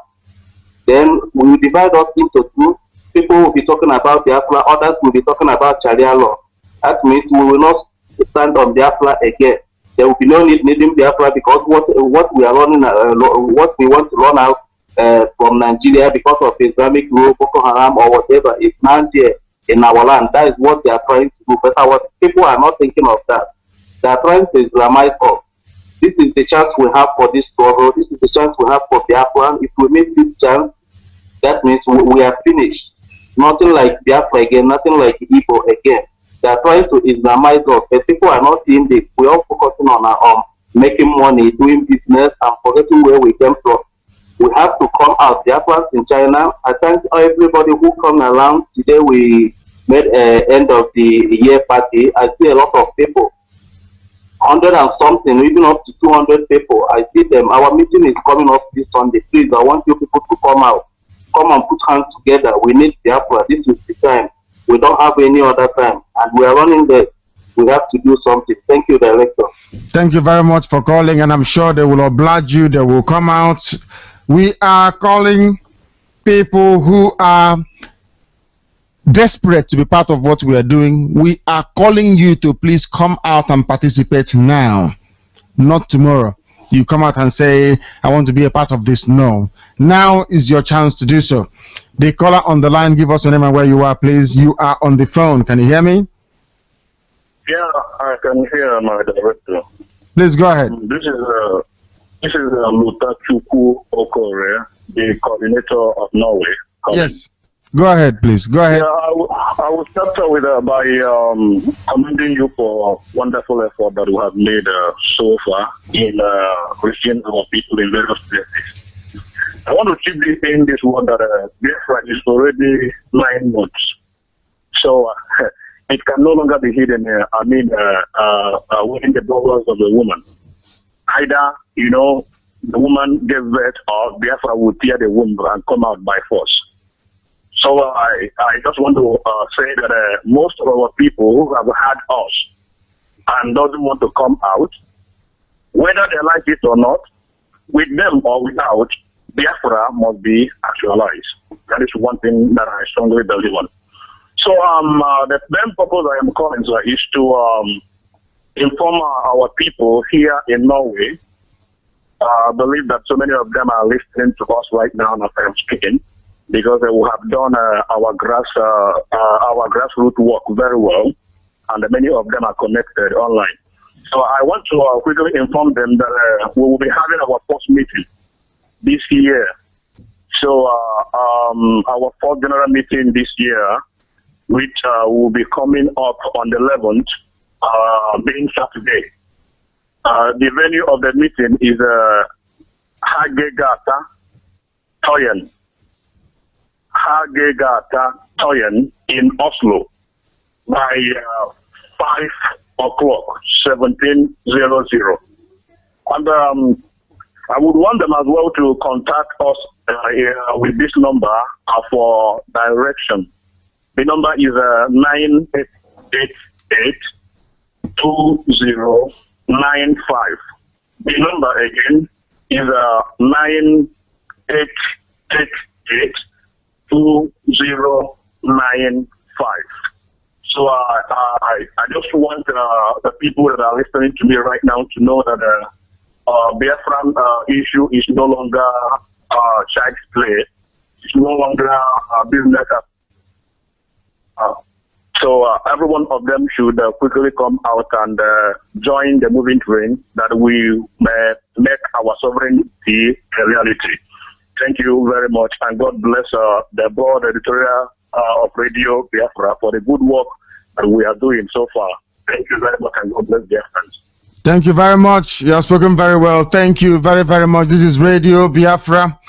Then we will divide us into two. People will be talking about Biafra, others will be talking about Sharia law. That means we will not stand on Biafra again. There will be no need needing Biafra because what we are running, what we want to run out from Nigeria because of Islamic rule, Boko Haram or whatever is now here in our land. That is what they are trying to do. But our people are not thinking of that. They are trying to Islamize us. This is the chance we have for this struggle. This is the chance we have for Biafra. If we miss this chance, that means we are finished. Nothing like Biafra again, nothing like Ipob again. They are trying to Islamize us. But people are not seeing this. We are focusing on making money, doing business, and forgetting where we came from. We have to come out. Biafrans in China. I thank everybody who come around. Today we made an end of the year party. I see a lot of people. 100 and something, even up to 200 people. I see them. Our meeting is coming up this Sunday. Please, I want you people to come out. Come and put hands together. We need Biafra. This is the time. We don't have any other time. And we are running there. We have to do something. Thank you, Director. Thank you very much for calling. And I'm sure they will oblige you. They will come out. We are calling people who are desperate to be part of what we are doing. We are calling you to please come out and participate now, not tomorrow. you come out and say, I want to be a part of this. No. Now is your chance to do so. The caller on the line, give us your name and where you are, please. You are on the phone. Can you hear me? Yeah, I can hear my director. Please go ahead. This is Luta Chukwu Okore, the coordinator of Norway. Yes. Go ahead, please. Go ahead. Yeah, I will start with by commending you for wonderful effort that you have made so far in reaching our people in various places. I want to keep in this one that Biafra is already 9 months, so it can no longer be hidden. Within the borders of the woman. Either the woman gave birth, or Biafra will tear the womb and come out by force. So I just want to say that most of our people who have had us and doesn't want to come out, whether they like it or not, with them or without, Biafra must be actualized. That is one thing that I strongly believe on. So the main purpose I am calling is to inform our people here in Norway. I believe that so many of them are listening to us right now as I am speaking, because we have done our grassroots work very well, and many of them are connected online. So I want to quickly inform them that we will be having our first meeting this year. So our fourth general meeting this year, which will be coming up on the 11th, being Saturday. The venue of the meeting is Hagegata Toyen. Hagegata Toyen in Oslo by 5 o'clock, 17:00. And I would want them as well to contact us with this number for direction. The number is 9888-2095. The number again is 9888-2095. So I just want the people that are listening to me right now to know that Biafran issue is no longer child's play. It's no longer business. So every one of them should quickly come out and join the moving train that we may make our sovereignty a reality. Thank you very much, and God bless the board editorial of Radio Biafra for the good work that we are doing so far. Thank you very much, and God bless Biafrans. Thank you very much. You have spoken very well. Thank you very, very much. This is Radio Biafra.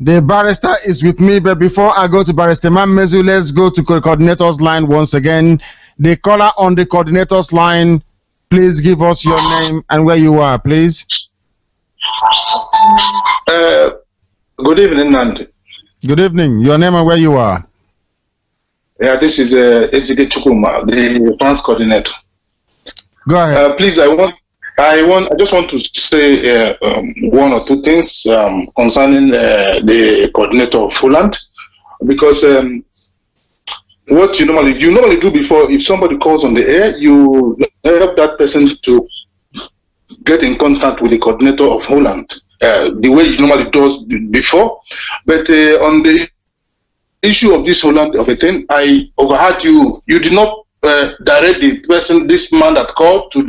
The barrister is with me, but before I go to Barrister Mamezu, let's go to the coordinator's line once again. The caller on the coordinator's line, please give us your name and where you are, please. Good evening, Nandi. Good evening. Your name and where you are. Yeah, this is Ezike Chukuma, the France coordinator. Go ahead. Please, I just want to say one or two things concerning the coordinator of Holland, because what you normally do before, if somebody calls on the air, you help that person to get in contact with the coordinator of Holland, the way you normally does before. But on the issue of this Holland of a thing, I overheard you did not direct the person, this man that called to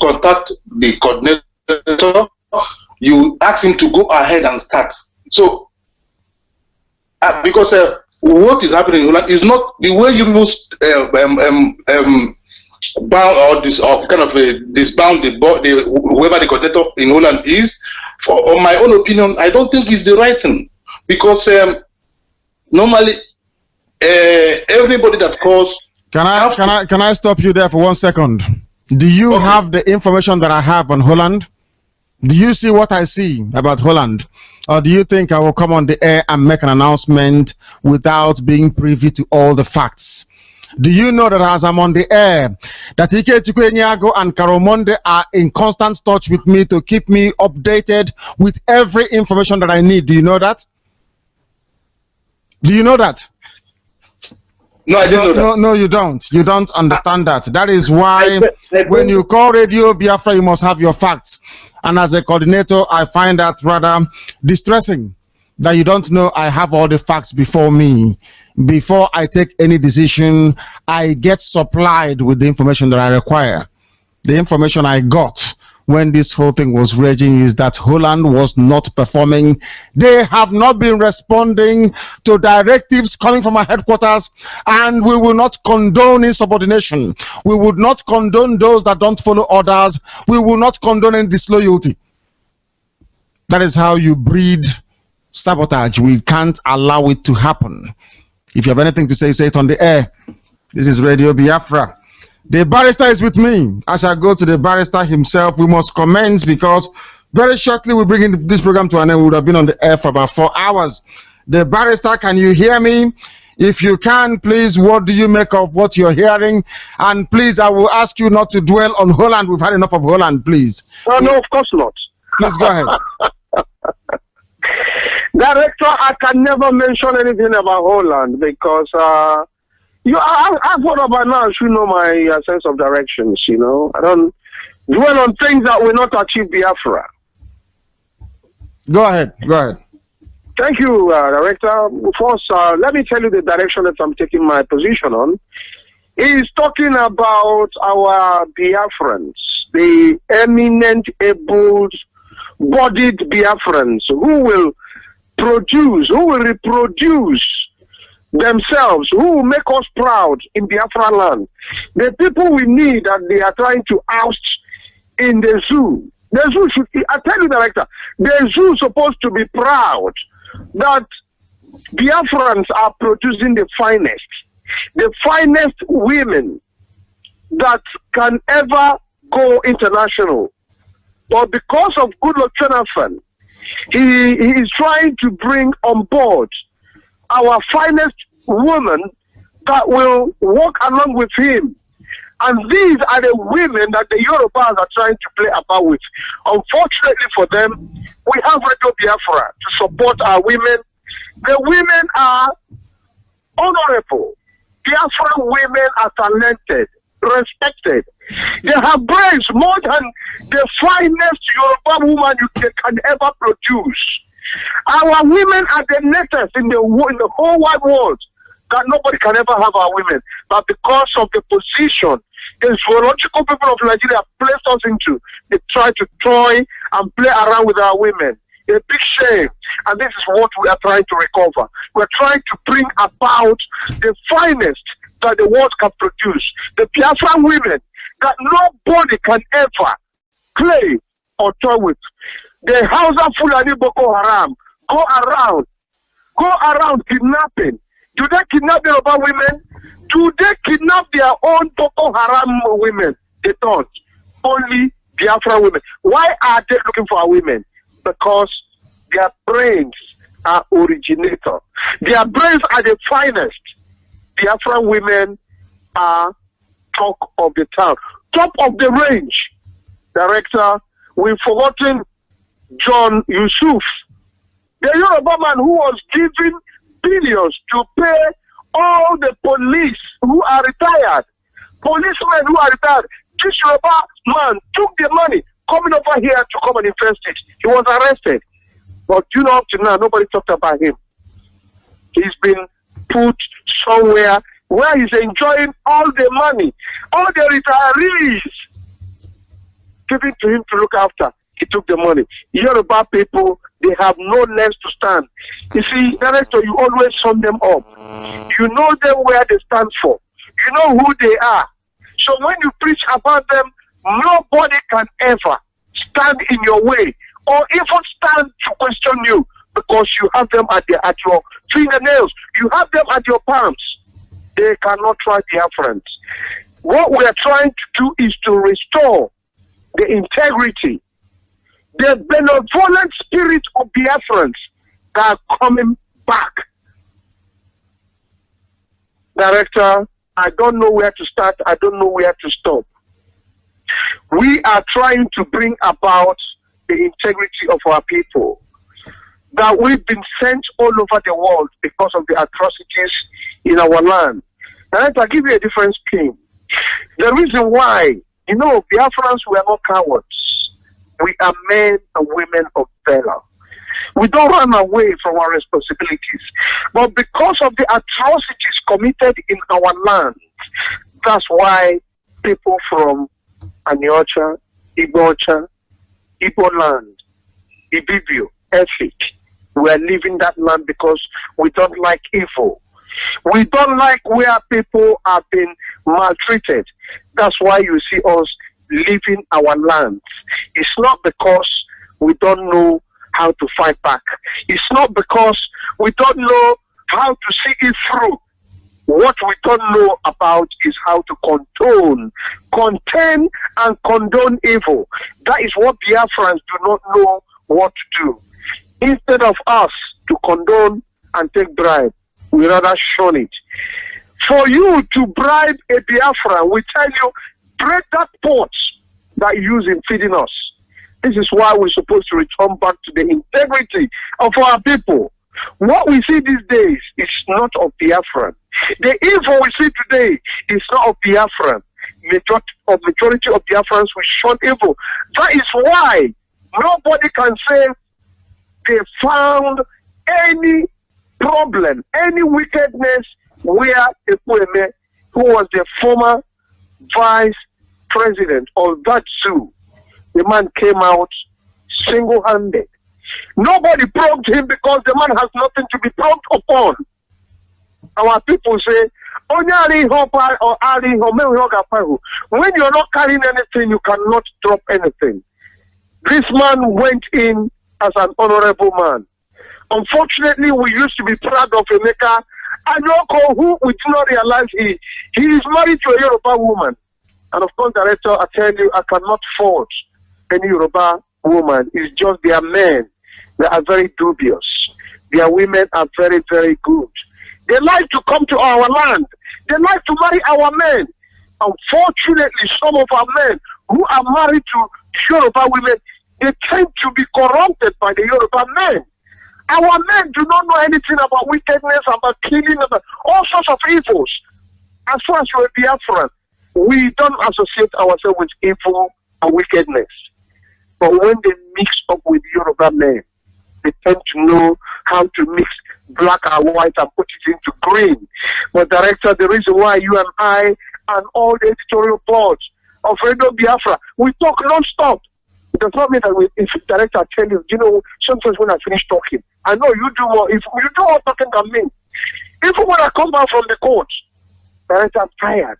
contact the coordinator. You asked him to go ahead and start. So because what is happening in Holland is not the way you most bound or this or kind of disbound whoever the coordinator in Holland is. On my own opinion, I don't think it's the right thing, because normally everybody that calls. Can I stop you there for 1 second? Do you have the information that I have on Holland? Do you see what I see about Holland? Or do you think I will come on the air and make an announcement without being privy to all the facts? Do you know that as I'm on the air, that Ike Chukwenyago and Karomonde are in constant touch with me to keep me updated with every information that I need? Do you know that? Do you know that? No, I didn't know that. No, you don't. You don't understand that. That is why when you call Radio Biafra, you must have your facts. And as a coordinator, I find that rather distressing that you don't know I have all the facts before me. Before I take any decision, I get supplied with the information that I require. The information I got when this whole thing was raging is that Holland was not performing. They have not been responding to directives coming from our headquarters, and we will not condone insubordination. We would not condone those that don't follow orders. We will not condone any disloyalty. That is how you breed sabotage. We can't allow it to happen. If you have anything to say it on the air. This is Radio Biafra. The barrister is with me. I shall go to the barrister himself. We must commence because very shortly we bring in this program to an end. We would have been on the air for about 4 hours. The barrister, can you hear me? If you can, please, what do you make of what you're hearing? And please, I will ask you not to dwell on Holland. We've had enough of Holland, please. No, of course not. Please go ahead. Director, I can never mention anything about Holland because I thought about now, I should know my sense of directions, you know. I don't dwell on things that will not achieve Biafra. Go ahead. Go ahead. Thank you, Director. First, let me tell you the direction that I'm taking my position on. He's talking about our Biafrans, the eminent, able-bodied Biafrans who will produce, who will reproduce themselves, who will make us proud in Biafra land. The people we need that they are trying to oust in the zoo. The zoo should, I tell you, Director, the zoo is supposed to be proud that Biafrans are producing the finest women that can ever go international. But because of Goodluck Jonathan, he is trying to bring on board our finest women that will walk along with him. And these are the women that the Yorubas are trying to play about with. Unfortunately for them, we have Radio Biafra to support our women. The women are honorable. Biafra women are talented, respected. They have brains more than the finest Yoruba woman you can ever produce. Our women are the latest in the whole wide world. That nobody can ever have our women. But because of the position the zoological people of Nigeria placed us into, they try to toy and play around with our women. A big shame. And this is what we are trying to recover. We are trying to bring about the finest that the world can produce. The Biafra women that nobody can ever play or toy with. The Hausa Fulani Boko Haram go around kidnapping. Do they kidnap the Yoruba women? Do they kidnap their own Boko Haram women? They don't. Only Biafra women. Why are they looking for our women? Because their brains are originator. Their brains are the finest. Biafra women are talk of the town. Top of the range. Director, we've forgotten John Yusuf, the Yoruba man who was given billions to pay all the police who are retired. Policemen who are retired. This Yoruba man took the money coming over here to come and invest it. He was arrested. But you know, up to now, nobody talked about him. He's been put somewhere where he's enjoying all the money, all the retirees given to him to look after. He took the money. Yoruba people, they have no legs to stand. You see, Director, you always sum them up. You know them where they stand for. You know who they are. So when you preach about them, nobody can ever stand in your way or even stand to question you because you have them at your fingernails. You have them at your palms. They cannot try Biafrans. What we are trying to do is to restore the integrity, the benevolent spirit of Biafrans that are coming back. Director, I don't know where to start. I don't know where to stop. We are trying to bring about the integrity of our people. That we've been sent all over the world because of the atrocities in our land. And I'll give you a different scheme. The reason why, you know, Biafrans were not cowards. We are men and women of valor. We don't run away from our responsibilities. But because of the atrocities committed in our land, that's why people from Aniocha, Ibocha, Ibo land, Ibibio, Efik, we are leaving that land because we don't like evil. We don't like where people are being maltreated. That's why you see us leaving our lands. It's not because we don't know how to fight back. It's not because we don't know how to see it through. What we don't know about is how to contain and condone evil. That is what Biafrans do not know what to do. Instead of us to condone and take bribe, we rather shun it. For you to bribe a Biafran, we tell you, break that pot that you use in feeding us. This is why we're supposed to return back to the integrity of our people. What we see these days is not of Biafran. The evil we see today is not of Biafran. Majority of Biafrans will shun evil. That is why nobody can say they found any problem, any wickedness where Ekweme, who was the former vice president of that zoo, the man came out single-handed. Nobody probed him because the man has nothing to be probed upon. Our people say, when you're not carrying anything, you cannot drop anything. This man went in as an honorable man. Unfortunately, we used to be proud of Emeka Anyoko, who we do not realize he is married to a Yoruba woman. And of course, Director, I tell you, I cannot fault any Yoruba woman. It's just their men that are very dubious. Their women are very, very good. They like to come to our land. They like to marry our men. Unfortunately, some of our men who are married to Yoruba women, they tend to be corrupted by the Yoruba men. Our men do not know anything about wickedness, about killing, about all sorts of evils. As far as you're a Biafran, we don't associate ourselves with evil and wickedness. But when they mix up with Yoruba men, they tend to know how to mix black and white and put it into green. But Director, the reason why you and I and all the editorial boards of Radio Biafra, we talk non-stop. It does not mean that if the Director tell you, sometimes when I finish talking, I know you do more. If you do more talking than me, even when I come back from the court, Director, I'm tired.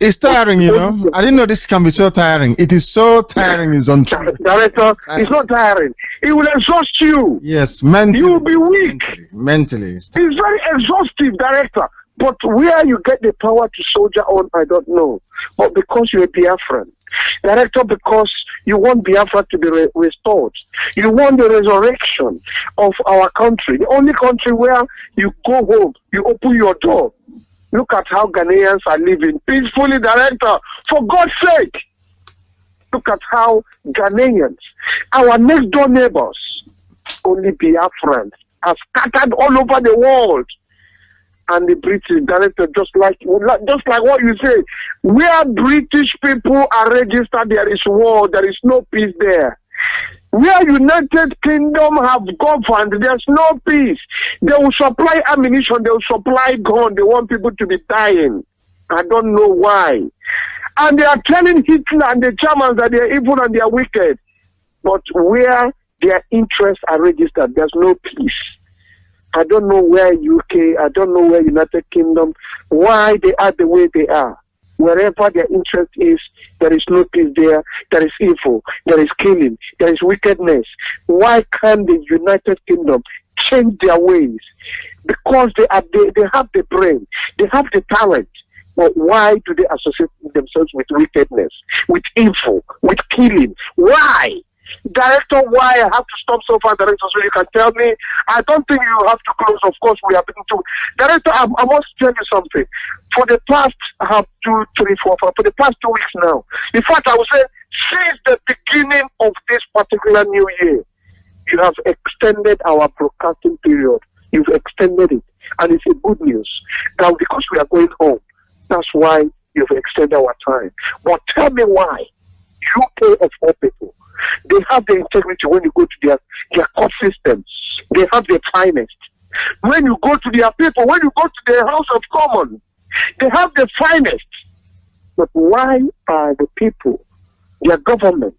It's tiring, I didn't know this can be so tiring. It is so tiring, it's untrue. Director, it's not tiring. It will exhaust you. Yes, mentally. You will be weak. Mentally. It's very exhaustive, Director. But where you get the power to soldier on, I don't know. But because you're a Biafran. Director, because you want Biafra to be restored. You want the resurrection of our country. The only country where you go home, you open your door. Look at how Ghanaians are living peacefully, Director. For God's sake. Look at how Ghanaians, our next door neighbors, only Biafrans, are scattered all over the world. And the British, Director, just like what you say, where British people are registered, there is war, there is no peace there. Where United Kingdom have governed, there's no peace. They will supply ammunition, they will supply gun, they want people to be dying. I don't know why. And they are telling Hitler and the Germans that they are evil and they are wicked. But where their interests are registered, there's no peace. I don't know where UK, I don't know where United Kingdom, why they are the way they are. Wherever their interest is, there is no peace there. There is evil, there is killing, there is wickedness. Why can't the United Kingdom change their ways? Because they have the brain, they have the talent. But why do they associate themselves with wickedness, with evil, with killing? Why? Director, why I have to stop so far, Director, so you can tell me? I don't think you have to close. Of course, we have been to. Director, I must tell you something. For the past, I have 2, 3, 4, 5, for the past 2 weeks now. In fact, I would say, since the beginning of this particular new year, you have extended our broadcasting period. You've extended it. And it's a good news. Now, because we are going home, that's why you've extended our time. But tell me why. UK of all people, They have the integrity when you go to their court systems. They have the finest. When you go to their people, when you go to their House of Commons, they have the finest. But why are the people, their government,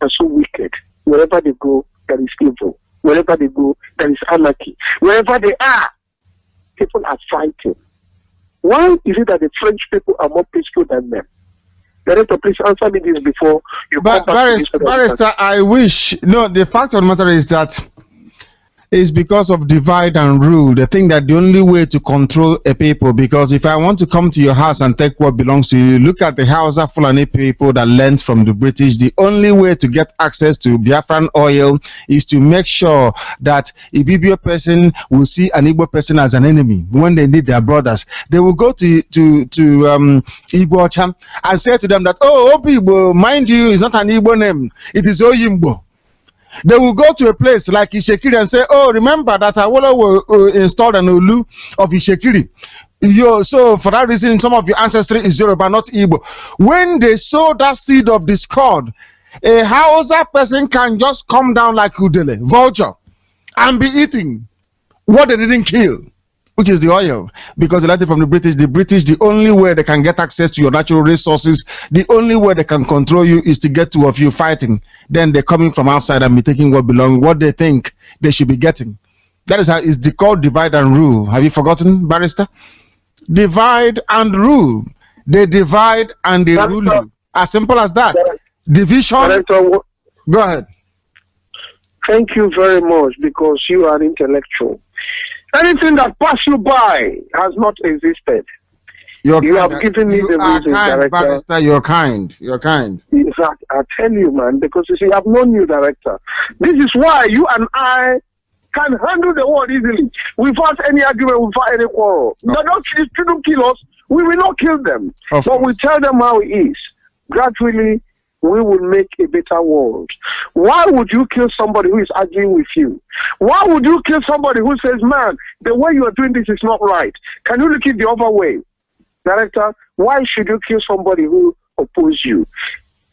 are so wicked? Wherever they go, there is evil. Wherever they go, there is anarchy. Wherever they are, people are fighting. Why is it that the French people are more peaceful than them? Director, please answer me this before you come back to this. Barrister, I wish. No, the fact of the matter is that it's because of divide and rule. They think that the only way to control a people, because if I want to come to your house and take what belongs to you, look at the Hausa Fulani people that learned from the British. The only way to get access to Biafran oil is to make sure that a Ibibio person will see an Igbo person as an enemy when they need their brothers. They will go to Igbo Cham and say to them that, oh, Obibo, mind you, is not an Igbo name. It is Oyimbo. They will go to a place like Ishekiri and say, oh, remember that Awolowo installed an Olu of Ishekiri. So for that reason, some of your ancestry is Yoruba, not Igbo. When they sow that seed of discord, a Hausa person can just come down like Udele, vulture, and be eating what they didn't kill, which is the oil, because they learned it from the British. The only way they can get access to your natural resources, the only way they can control you is to get two of you fighting. Then they're coming from outside and be taking what belongs, what they think they should be getting. That is how it's called divide and rule. Have you forgotten, Barrister? Divide and rule. They divide and they rule you. As simple as that. Division. Go ahead. Thank you very much, because you are intellectual. Anything that passed you by has not existed. You have given me the reason, Director. Barrister, you're kind. You're kind. In fact, I tell you, man, because you see, I've known you, Director. This is why you and I can handle the world easily without any argument, without any quarrel. They don't kill us. We will not kill them. But we tell them how it is. Gradually, we will make a better world. Why would you kill somebody who is arguing with you? Why would you kill somebody who says, man, the way you are doing this is not right? Can you look it the other way? Director, why should you kill somebody who opposes you?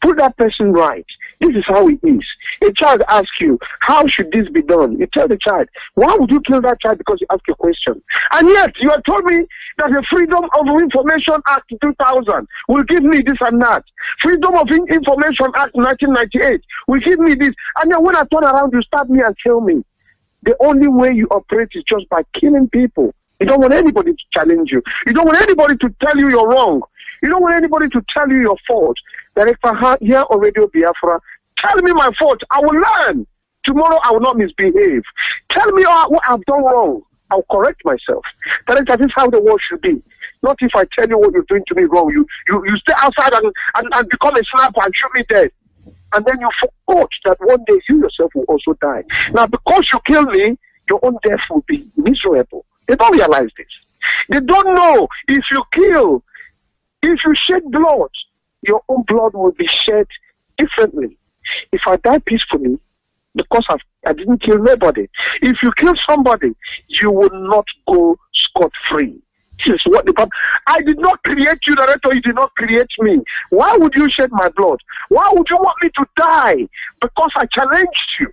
Put that person right. This is how it is. A child asks you, how should this be done? You tell the child, why would you kill that child because you ask a question? And yet, you have told me that the Freedom of Information Act 2000 will give me this and that. Freedom of Information Act 1998 will give me this. And then when I turn around, you stab me and kill me. The only way you operate is just by killing people. You don't want anybody to challenge you. You don't want anybody to tell you you're wrong. You don't want anybody to tell you your fault. Director, here on Radio Biafra, tell me my fault. I will learn. Tomorrow I will not misbehave. Tell me what I've done wrong. I'll correct myself. Director, this is how the world should be. Not if I tell you what you're doing to me wrong. You stay outside and become a snapper and shoot me dead. And then you forgot that one day you yourself will also die. Now, because you kill me, your own death will be miserable. They don't realize this. They don't know if you kill, if you shed blood, your own blood will be shed differently. If I die peacefully, because I didn't kill nobody. If you kill somebody, you will not go scot-free. This is what I did not create you, Director. You did not create me. Why would you shed my blood? Why would you want me to die? Because I challenged you.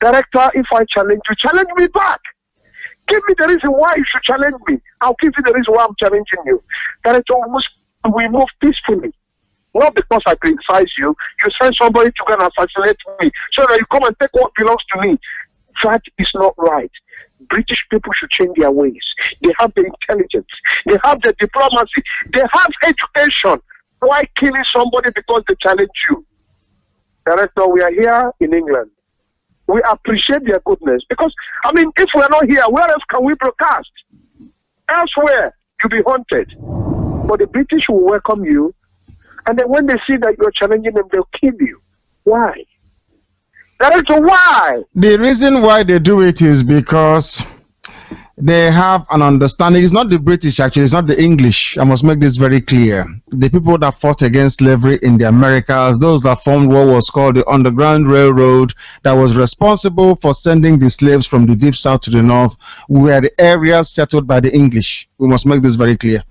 Director, if I challenge you, challenge me back. Give me the reason why you should challenge me. I'll give you the reason why I'm challenging you. Director, we move peacefully. Not because I criticize you. You send somebody to go and assassinate me so that you come and take what belongs to me. That is not right. British people should change their ways. They have the intelligence. They have the diplomacy. They have education. Why killing somebody because they challenge you? Director, we are here in England. We appreciate their goodness. Because, I mean, if we are not here, where else can we broadcast? Elsewhere, you'll be haunted. But the British will welcome you. And then when they see that you're challenging them, they'll kill you. Why? Director, why? The reason why they do it is because they have an understanding. It's not the British, actually. It's not the English. I must make this very clear. The people that fought against slavery in the Americas, those that formed what was called the Underground Railroad, that was responsible for sending the slaves from the deep south to the north, were the areas settled by the English. We must make this very clear.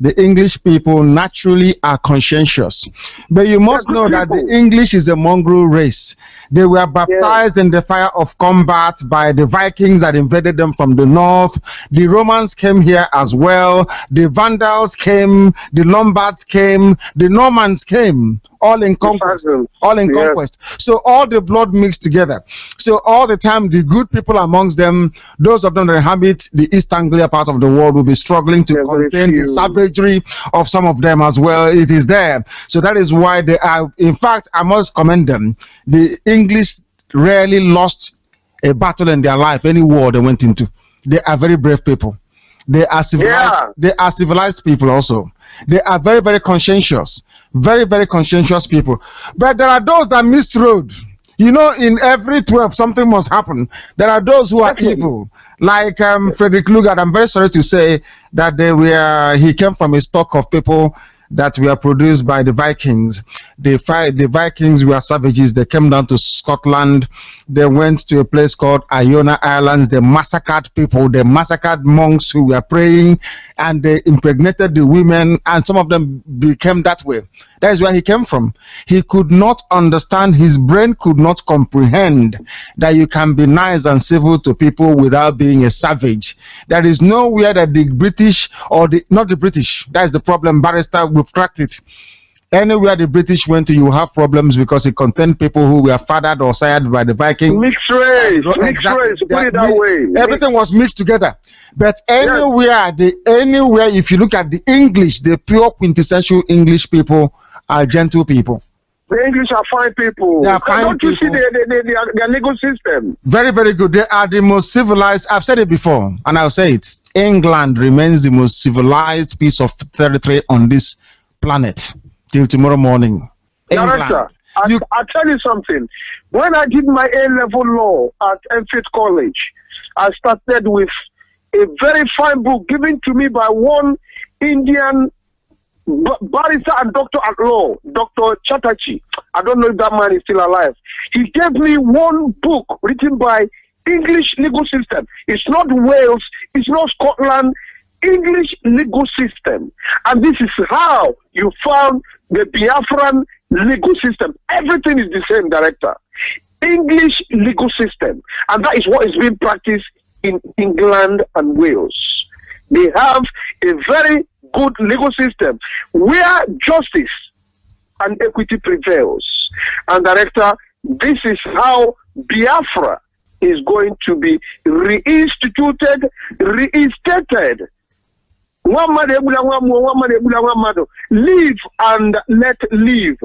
the English people naturally are conscientious. But you must know that the English is a mongrel race. They were baptized in the fire of combat by the Vikings that invaded them from the north. The Romans came here as well. The Vandals came. The Lombards came. The Normans came. All in conquest. All in conquest. So all the blood mixed together. So all the time, the good people amongst them, those of them that inhabit the East Anglia part of the world, will be struggling to contain the savagery of some of them as well. It is there. So that is why they are. In fact, I must commend them. The English rarely lost a battle in their life, any war they went into. They are very brave people. They are civilized. They are civilized people also. They are very, very conscientious. Very, very conscientious people. But there are those that misrode. You know, in every 12, something must happen. There are those who are evil. Like Frederick Lugard, I'm very sorry to say that he came from a stock of people that were produced by the Vikings. The Vikings were savages. They came down to Scotland. They went to a place called Iona Islands. They massacred people. They massacred monks who were praying, and they impregnated the women, and some of them became that way. That is where he came from. He could not understand, his brain could not comprehend that you can be nice and civil to people without being a savage. There is nowhere that the British, not the British, that's the problem, barrister, we've cracked it. Anywhere the British went to, you have problems because it contained people who were fathered or sired by the Vikings. Mixed race, mixed race, put it that way. Everything was mixed together. But anywhere, if you look at the English, the pure quintessential English people are gentle people. The English are fine people. They are fine Don't you see their legal system? Very, very good. They are the most civilized. I've said it before, and I'll say it. England remains the most civilized piece of territory on this planet till tomorrow morning. Director, I'll tell you something. When I did my A-level law at Enfield College, I started with a very fine book given to me by one Indian barrister and doctor at law, Dr. Chatterjee. I don't know if that man is still alive. He gave me one book written by English legal system. It's not Wales, it's not Scotland, English legal system. And this is how you found the Biafran legal system. Everything is the same, Director. English legal system. And that is what is being practiced in England and Wales. They have a very good legal system where justice and equity prevails. And Director, this is how Biafra is going to be reinstated. Live and let live.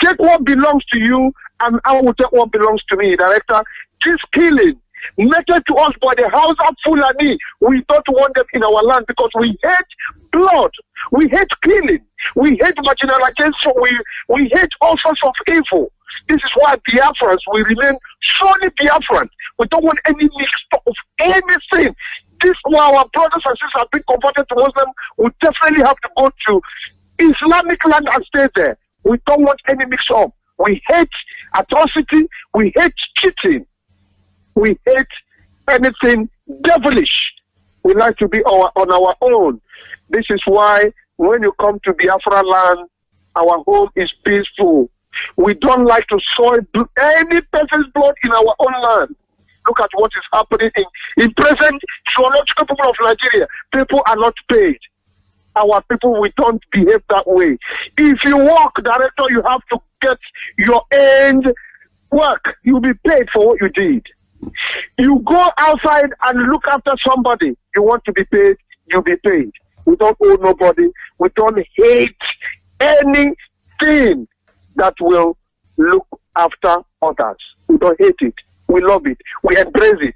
Take what belongs to you, and I will take what belongs to me, Director. This killing meted to us by the House of Fulani. We don't want them in our land because we hate blood, we hate killing, we hate marginalization, we hate all sorts of evil. This is why Biafrans will remain solely Biafran. We don't want any mixture of anything. This, while our brothers and sisters have been converted to Muslim, we definitely have to go to Islamic land and stay there. We don't want any mix-up. We hate atrocity. We hate cheating. We hate anything devilish. We like to be on our own. This is why when you come to Biafra land, our home is peaceful. We don't like to soil any person's blood in our own land. Look at what is happening in present geological people of Nigeria. People are not paid. Our people, we don't behave that way. If you work, Director, you have to get your end work. You'll be paid for what you did. You go outside and look after somebody. You want to be paid, you'll be paid. We don't owe nobody. We don't hate anything that will look after others. We don't hate it. We love it. We embrace it.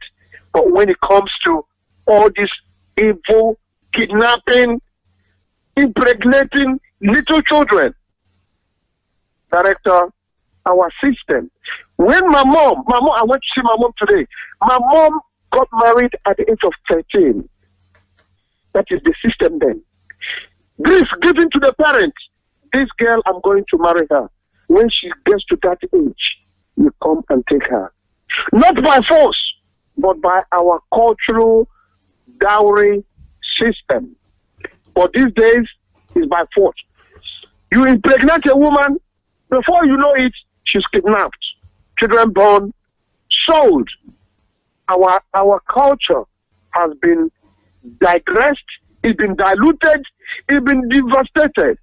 But when it comes to all this evil, kidnapping, impregnating little children, Director, our system. When my mom, I went to see my mom today. My mom got married at the age of 13. That is the system then. This given to the parents. This girl, I'm going to marry her. When she gets to that age, you come and take her. Not by force, but by our cultural dowry system. But these days, is by force. You impregnate a woman, before you know it, she's kidnapped. Children born, sold. Our culture has been digressed, it's been diluted, it's been devastated.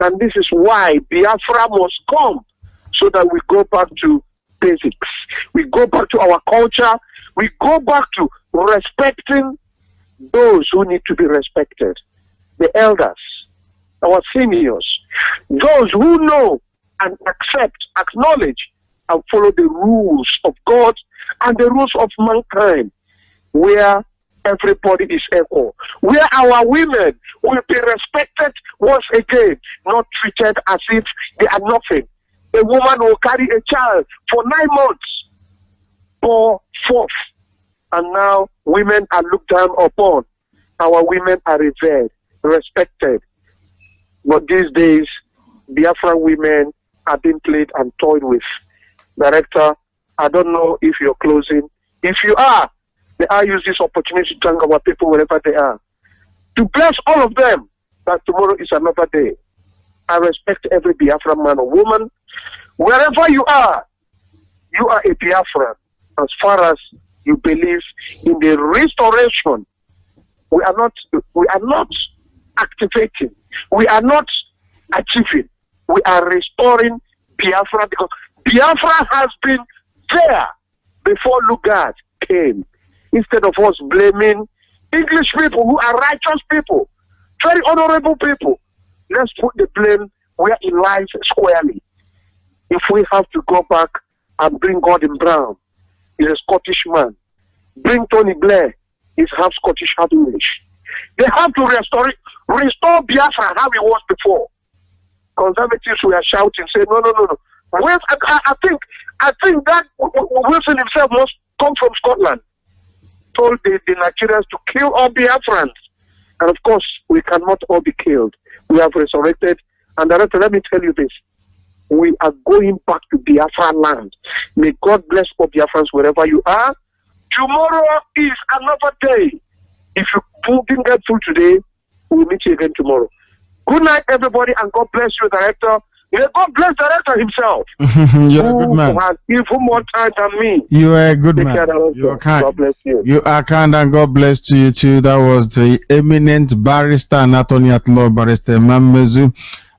And this is why Biafra must come, so that we go back to basics. We go back to our culture. We go back to respecting those who need to be respected. The elders, our seniors, those who know and accept, acknowledge, and follow the rules of God and the rules of mankind, where everybody is equal, where our women will be respected once again, not treated as if they are nothing. A woman will carry a child for 9 months or forth, and now women are looked down upon. Our women are revered, respected. But these days, Biafra women are being played and toyed with. Director, I don't know if you're closing. If you are, may I use this opportunity to thank our people wherever they are, to bless all of them that tomorrow is another day. I respect every Biafra man or woman. Wherever you are a Biafran, as far as you believe in the restoration. We are not activating. We are not achieving. We are restoring Biafra, because Biafra has been there before Lugard came. Instead of us blaming English people who are righteous people, very honorable people, let's put the blame where it lies squarely. If we have to go back and bring Gordon Brown, he's a Scottish man. Bring Tony Blair, he's half Scottish, half English. They have to restore Biafra how it was before. Conservatives were shouting, saying, no. Well, I think that Wilson himself must come from Scotland. Told the Nigerians to kill all Biafrans. And of course, we cannot all be killed. We have resurrected. And director, let me tell you this. We are going back to Biafra land. May God bless all Biafrans wherever you are. Tomorrow is another day. If you didn't get through today, we'll meet you again tomorrow. Good night, everybody, and God bless you, director. May God bless director himself. You're a good man. Who has even more time than me. You are a good man. You are kind. God bless you. You are kind, and God bless you too. That was the eminent barrister and attorney at law, Barrister Mamezu.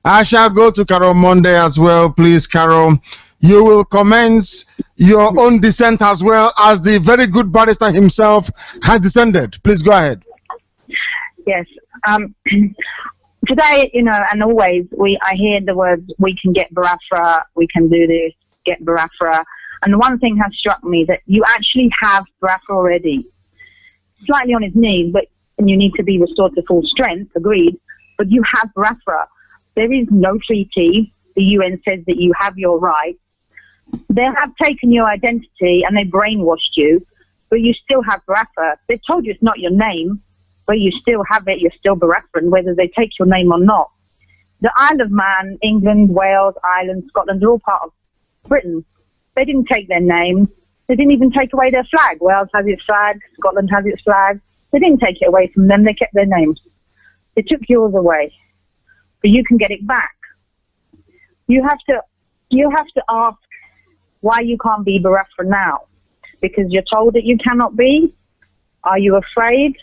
I shall go to Carol Monday as well. Please, Carol, you will commence your own descent as well, as the very good barrister himself has descended. Please go ahead. Yes. Today, and always, I hear the words, we can get Biafra, we can do this, get Biafra. And the one thing has struck me, that you actually have Biafra already. Slightly on his knees, and you need to be restored to full strength, agreed, but you have Biafra. There is no treaty. The UN says that you have your rights. They have taken your identity and they brainwashed you, but you still have Biafra. They've told you it's not your name, but you still have it. You're still Biafran, whether they take your name or not. The Isle of Man, England, Wales, Ireland, Scotland, they're all part of Britain. They didn't take their name. They didn't even take away their flag. Wales has its flag. Scotland has its flag. They didn't take it away from them. They kept their names. They took yours away, but you can get it back. You have to ask why you can't be Biafra now, because you're told that you cannot be. Are you afraid?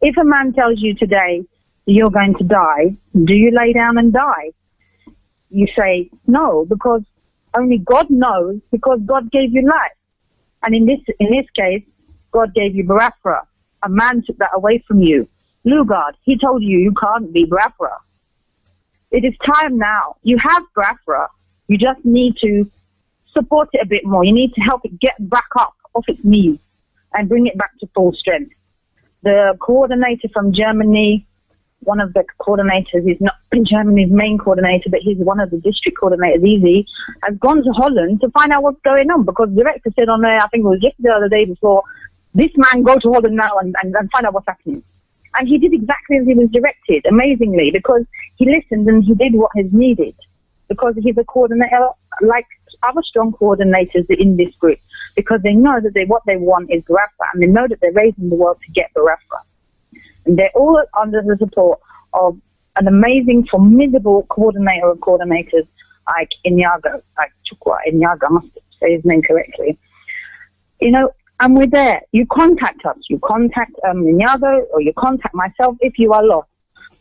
If a man tells you today you're going to die, do you lay down and die? You say no, because only God knows, because God gave you life. And in this case, God gave you Biafra. A man took that away from you. Lugard, he told you you can't be Biafra. It is time now. You have Biafra. You just need to support it a bit more. You need to help it get back up off its knees and bring it back to full strength. The coordinator from Germany, one of the coordinators, is not Germany's main coordinator, but he's one of the district coordinators, Easy, has gone to Holland to find out what's going on, because the director said on there, I think it was yesterday or the day before, this man go to Holland now and find out what's happening. And he did exactly as he was directed, amazingly, because he listened and he did what is needed, because he's a coordinator like other strong coordinators in this group, because they know that what they want is Biafra, and they know that they're raising the world to get Biafra. And they're all under the support of an amazing, formidable coordinator of coordinators like Inyago, like Chukwa Inyago, I must say his name correctly. You know, and we're there. You contact us. You contact Inyago, or you contact myself if you are lost.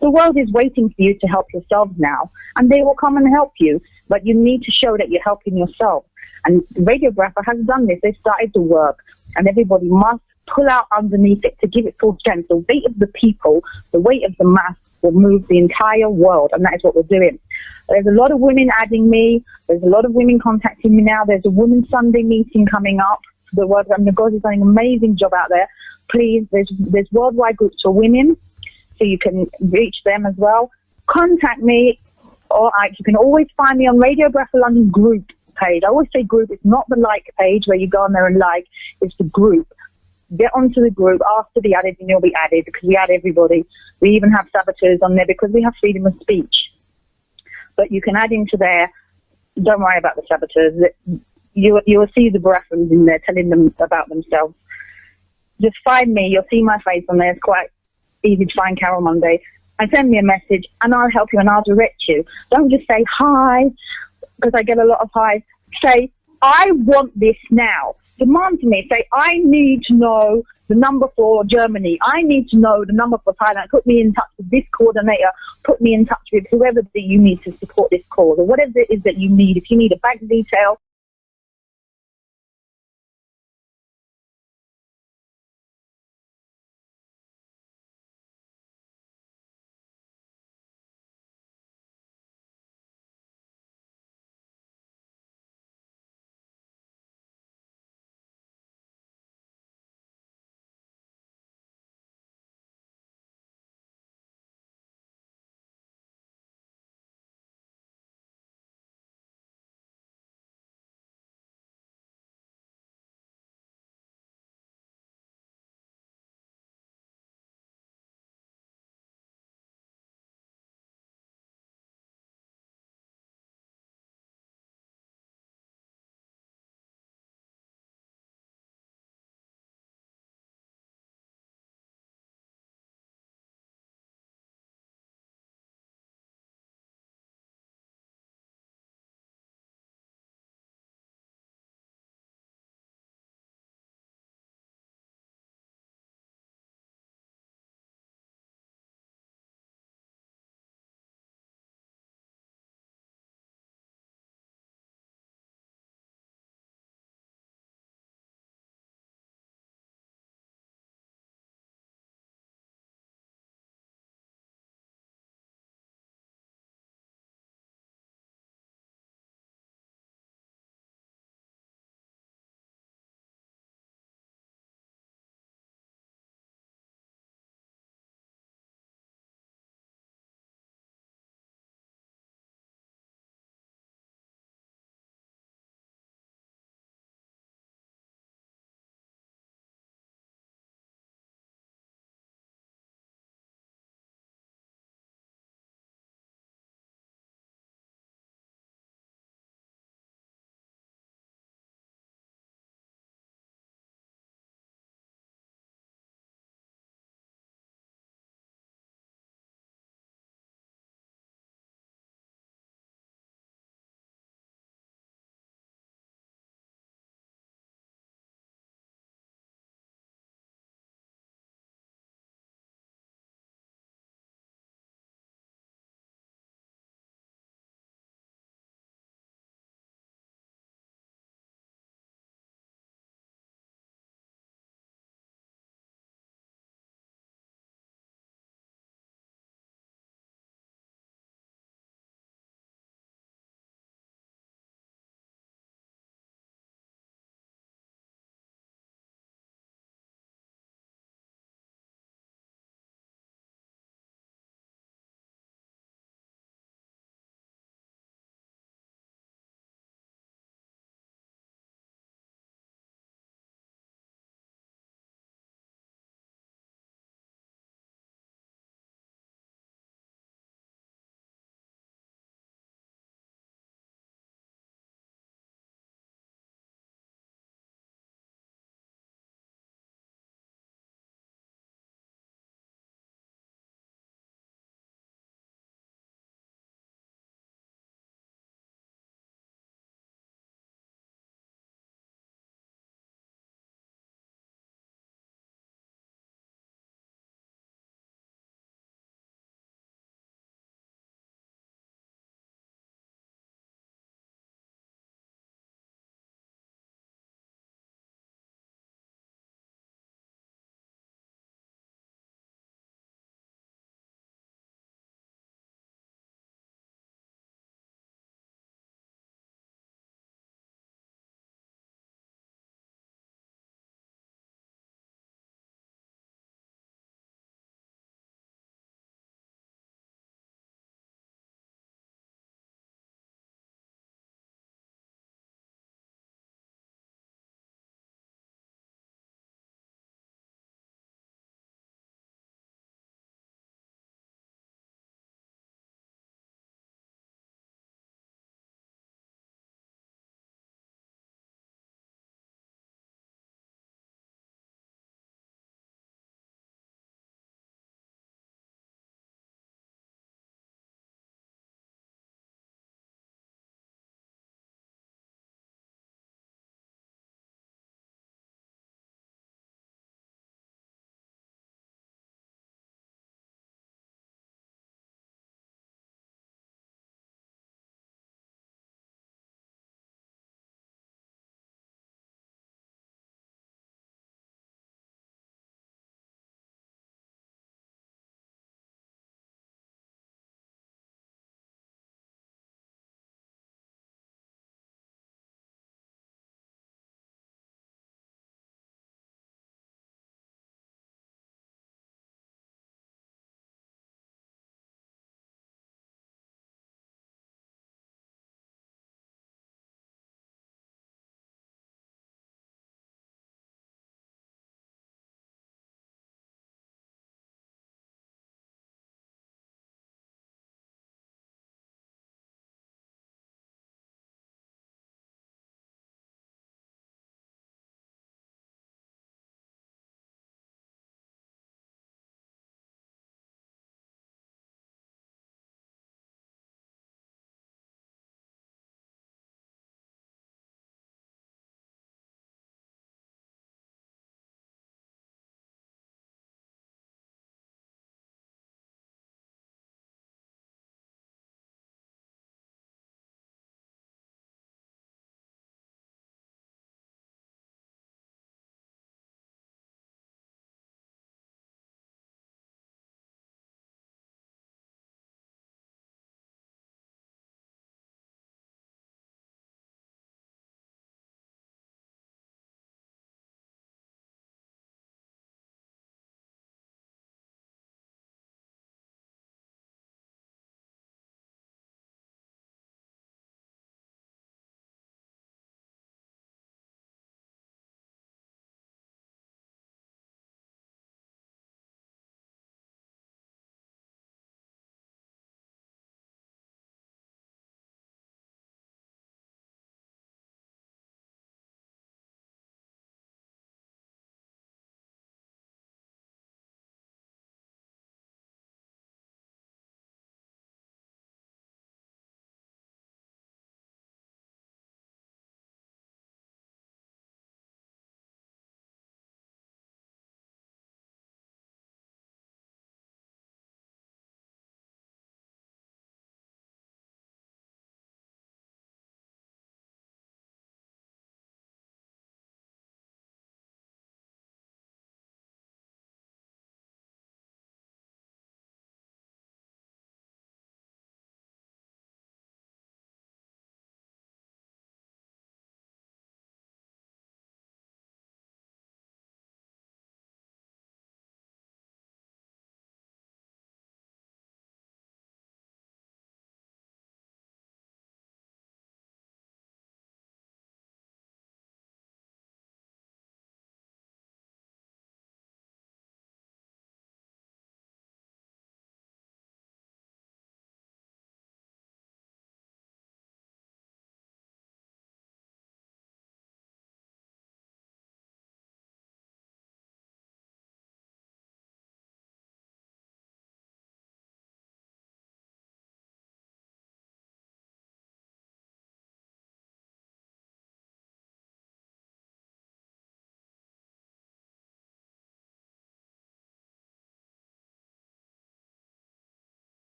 The world is waiting for you to help yourselves now, and they will come and help you, but you need to show that you're helping yourself. And Radio Biafra has done this. They've started the work, and everybody must pull out underneath it to give it full strength. The weight of the people, the weight of the mass will move the entire world, and that is what we're doing. There's a lot of women adding me. There's a lot of women contacting me now. There's a Women's Sunday meeting coming up. The world, I mean, the God is doing an amazing job out there. Please, there's worldwide groups for women, so you can reach them as well. Contact me, or you can always find me on Radio Biafra London group page. I always say group. It's not the like page where you go on there and like. It's the group. Get onto the group, ask to be added, and you'll be added, because we add everybody. We even have saboteurs on there because we have freedom of speech. But you can add into there. Don't worry about the saboteurs. You will see the Biafrans in there telling them about themselves. Just find me. You'll see my face on there. It's quite easy to find Carol Monday. And send me a message, and I'll help you, and I'll direct you. Don't just say hi, because I get a lot of highs. Say, I want this now. Demand to me. Say, I need to know the number for Germany. I need to know the number for Thailand. Put me in touch with this coordinator. Put me in touch with whoever that you need to support this cause, or whatever it is that you need. If you need a bank detail,